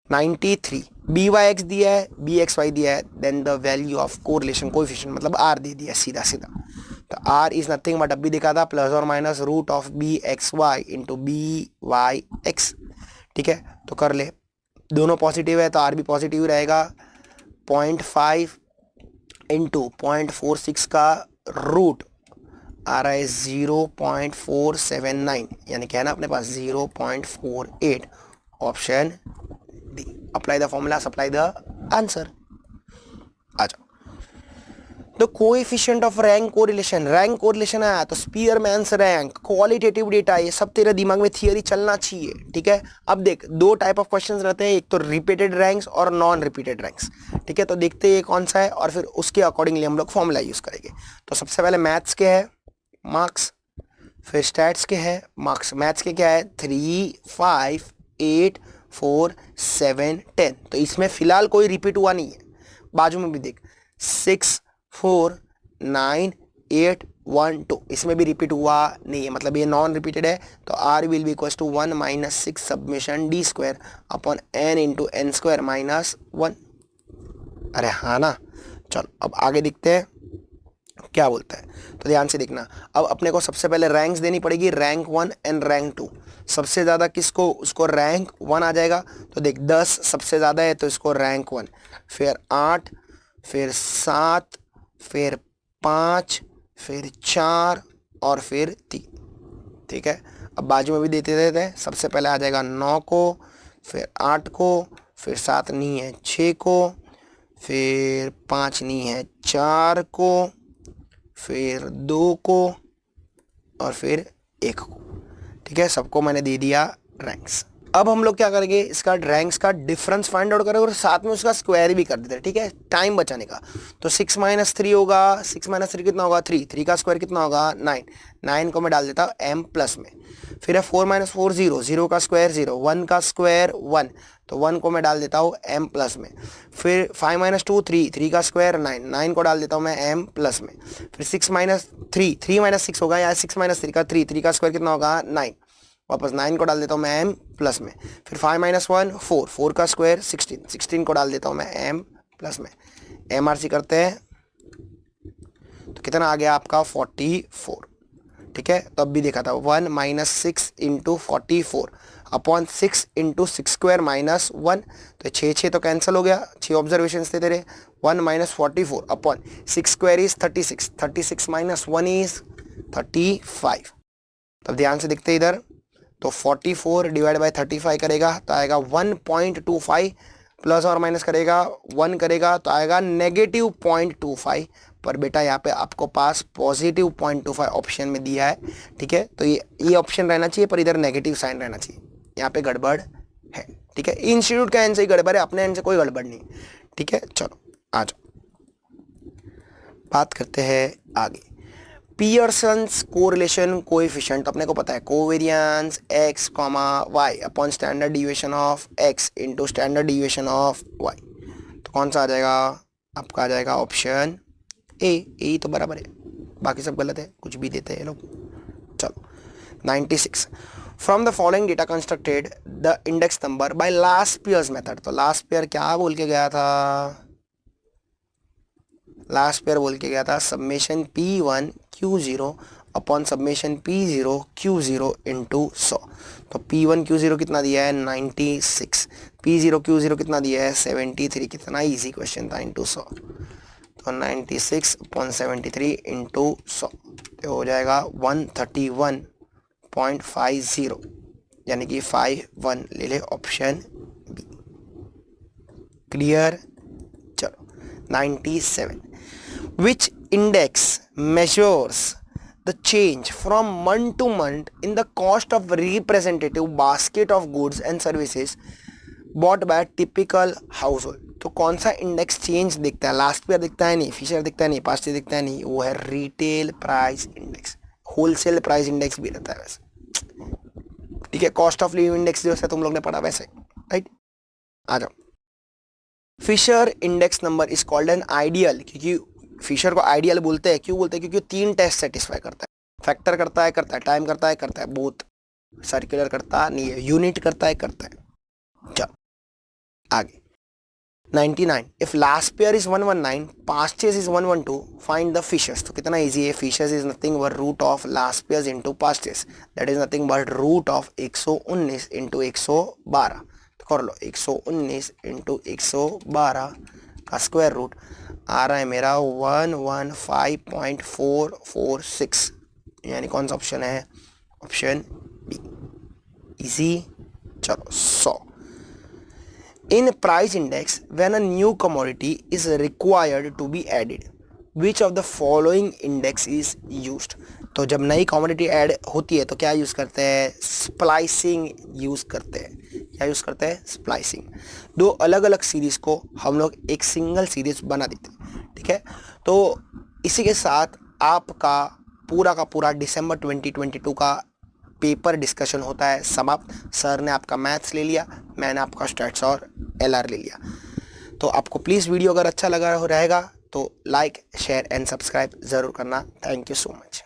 93। byx दिया है, bxy दिया है, then the value of correlation coefficient मतलब r दे दिया सीधा सीधा। तो r इज नथिंग बट अभी देखा था प्लस और minus root of bxy into byx, ठीक है। तो कर ले, दोनों पॉजिटिव है तो r भी पॉजिटिव रहेगा। 0.5 इंटू 0.46 का रूट आ रहा है 0.479, यानी क्या है ना अपने पास 0.48, option D. Apply the formula, supply the answer. आ जाओ the coefficient of rank correlation, rank correlation आया तो स्पीयरमैन्स रैंक, क्वालिटेटिव डेटा, ये सब तेरे दिमाग में थियरी चलना चाहिए, ठीक है। अब देख, दो टाइप ऑफ क्वेश्चंस रहते हैं, एक तो रिपीटेड रैंक्स और नॉन रिपीटेड रैंक्स, ठीक है। तो देखते हैं कौन सा है और फिर उसके अकॉर्डिंगली हम लोग फॉर्मूला यूज करेंगे। तो सबसे पहले मैथ्स के है मार्क्स, फिर स्टैट्स के है मार्क्स। मैथ्स के क्या है 3, 5, 8, 4, 7, 10। तो इसमें फिलहाल कोई रिपीट हुआ नहीं है। बाजू में भी देख 6, 4, 9, 8, 1, 2, इसमें भी रिपीट हुआ नहीं है, मतलब ये नॉन रिपीटेड है। तो r will be equal to 1 minus 6 submission D square upon N into N square minus 1। अरे हाँ ना। चलो अब आगे देखते हैं क्या बोलता है। तो ध्यान से देखना, अब अपने को सबसे पहले रैंक्स देनी पड़ेगी, रैंक 1 एंड रैंक 2। सबसे ज़्यादा किसको, उसको रैंक 1 आ जाएगा। तो देख 10 सबसे ज़्यादा है तो इसको रैंक 1, फिर 8, फिर 7, फिर 5, फिर 4 और फिर 3, ठीक है। अब बाजू में भी देते देते हैं, सबसे पहले आ जाएगा 9 को, फिर 8 को, फिर 7 नहीं है 6 को, फिर 5 नहीं है 4 को, फिर 2 को और फिर 1 को, ठीक है। सबको मैंने दे दिया रैंक्स। अब हम लोग क्या करेंगे, इसका रैंक्स का डिफरेंस फाइंड आउट करेंगे और साथ में उसका स्क्वायर भी कर देते हैं, ठीक है, टाइम बचाने का। तो 6 माइनस 3 होगा, 6 माइनस 3 कितना होगा 3, 3 का स्क्वायर कितना होगा 9, 9 को मैं डाल देता हूँ m प्लस में। फिर है 4 माइनस 4 0, 0 का स्क्वायर 0, 1 का स्क्वायर 1, तो 1 को मैं डाल देता हूँ m प्लस में। फिर 5 माइनस 2 3, 3 का स्क्वायर 9, 9 को डाल देता हूँ मैं m प्लस में। फिर 6 माइनस 3, 3 माइनस 6 होगा, या 6 माइनस 3 का 3, 3 का स्क्वायर कितना होगा 9, वापस 9 को डाल देता हूँ मैं m प्लस में। फिर 5 माइनस 1 4, 4 का स्क्वायर 16, 16 को डाल देता हूँ मैं m प्लस में। MRC करते हैं तो कितना आ गया आपका 44, ठीक है। तो अब भी देखा था 1 minus 6 into 44 upon 6 into 6 square minus 1, तो 6 6 तो कैंसिल हो गया, 6 ऑब्जर्वेशन थे तेरे। 1 minus 44 upon 6 square is 36, 36 minus 1 is 35। तब ध्यान से देखते इधर, तो 44 डिवाइड बाय 35 करेगा तो आएगा 1.25, प्लस और माइनस करेगा 1 करेगा तो आएगा नेगेटिव 0.25। पर बेटा यहाँ पे आपको पास पॉजिटिव 0.25 ऑप्शन में दिया है, ठीक है। तो ये ऑप्शन रहना चाहिए पर इधर नेगेटिव साइन रहना चाहिए, यहाँ पे गड़बड़ है, ठीक है। इंस्टीट्यूट का एंड से ही गड़बड़ है, अपने एंड से कोई गड़बड़ नहीं, ठीक है। चलो आ जाओ, बात करते हैं आगे। पियर्सन्स कोरिलेशन कोएफिशिएंट अपने को पता है, covariance x, y upon standard deviation of x into standard deviation of y। तो कौन सा आ जाएगा आपका, आ जाएगा ऑप्शन ए तो बराबर है, बाकी सब गलत है, कुछ भी देते हैं लोग। चलो 96, from the following data constructed the index number by Laspeyres method. तो लास्ट पियर क्या बोल के गया था, लास्ट पेयर बोल के गया था submission P1 Q0 upon submission P0 Q0 into 100। तो P1 Q0 कितना दिया है 96, P0 Q0 कितना दिया है 73, कितना इजी क्वेश्चन था, इंटू 100। तो 96 अपॉन 73 इंटू 100 तो हो जाएगा 131.50, यानी कि 51 ले ले ऑप्शन बी। क्लियर। चलो 97, which index measures the change from month to month in the cost of representative basket of goods and services bought by a typical household। तो कौन सा इंडेक्स चेंज दिखता है, लास्ट ईयर दिखता है नहीं, फिशर दिखता है नहीं, पास्ट ईयर दिखता है नहीं, वो है retail price index. Wholesale price index भी रहता है वैसे, ठीक है। कॉस्ट ऑफ लिविंग इंडेक्स जो है तुम लोग ने पढ़ा वैसे, राइट। आ जाओ, Fisher index number is called an ideal, क्योंकि फिशर को आइडियल बोलते हैं, क्यों बोलते हैं, क्योंकि 3 टेस्ट सेटिस्फाई करता है, फैक्टर करता है, टाइम करता है, बोथ, सर्कुलर करता नहीं है, यूनिट करता है। चलो आगे 99, if Laspeyres is 119, Paasche is 112, find the Fisher's. तो कितना इजी है, Fisher's is nothing but root of Laspeyres into Paasche, that is nothing but root of 119 into 112। तो कर लो 119 इंटू 112 का स्क्वायर रूट आ रहा है मेरा 115.446, यानी कौन सा ऑप्शन है, ऑप्शन बी, इजी। चलो 100, in price index when a new commodity is required to be added which of the following index is used. तो जब नई कमोडिटी ऐड होती है तो क्या यूज़ करते हैं, स्प्लाइसिंग यूज़ करते हैं। क्या यूज़ करते हैं, स्प्लाइसिंग। दो अलग अलग सीरीज़ को हम लोग एक सिंगल सीरीज बना देते हैं, ठीक है। तो इसी के साथ आपका पूरा का पूरा दिसंबर 2022 का पेपर डिस्कशन होता है समाप्त। सर ने आपका मैथ्स ले लिया, मैंने आपका स्टैट्स और एलआर ले लिया। तो आपको प्लीज़ वीडियो अगर अच्छा लगा रहेगा तो लाइक शेयर एंड सब्सक्राइब ज़रूर करना। Thank you so much.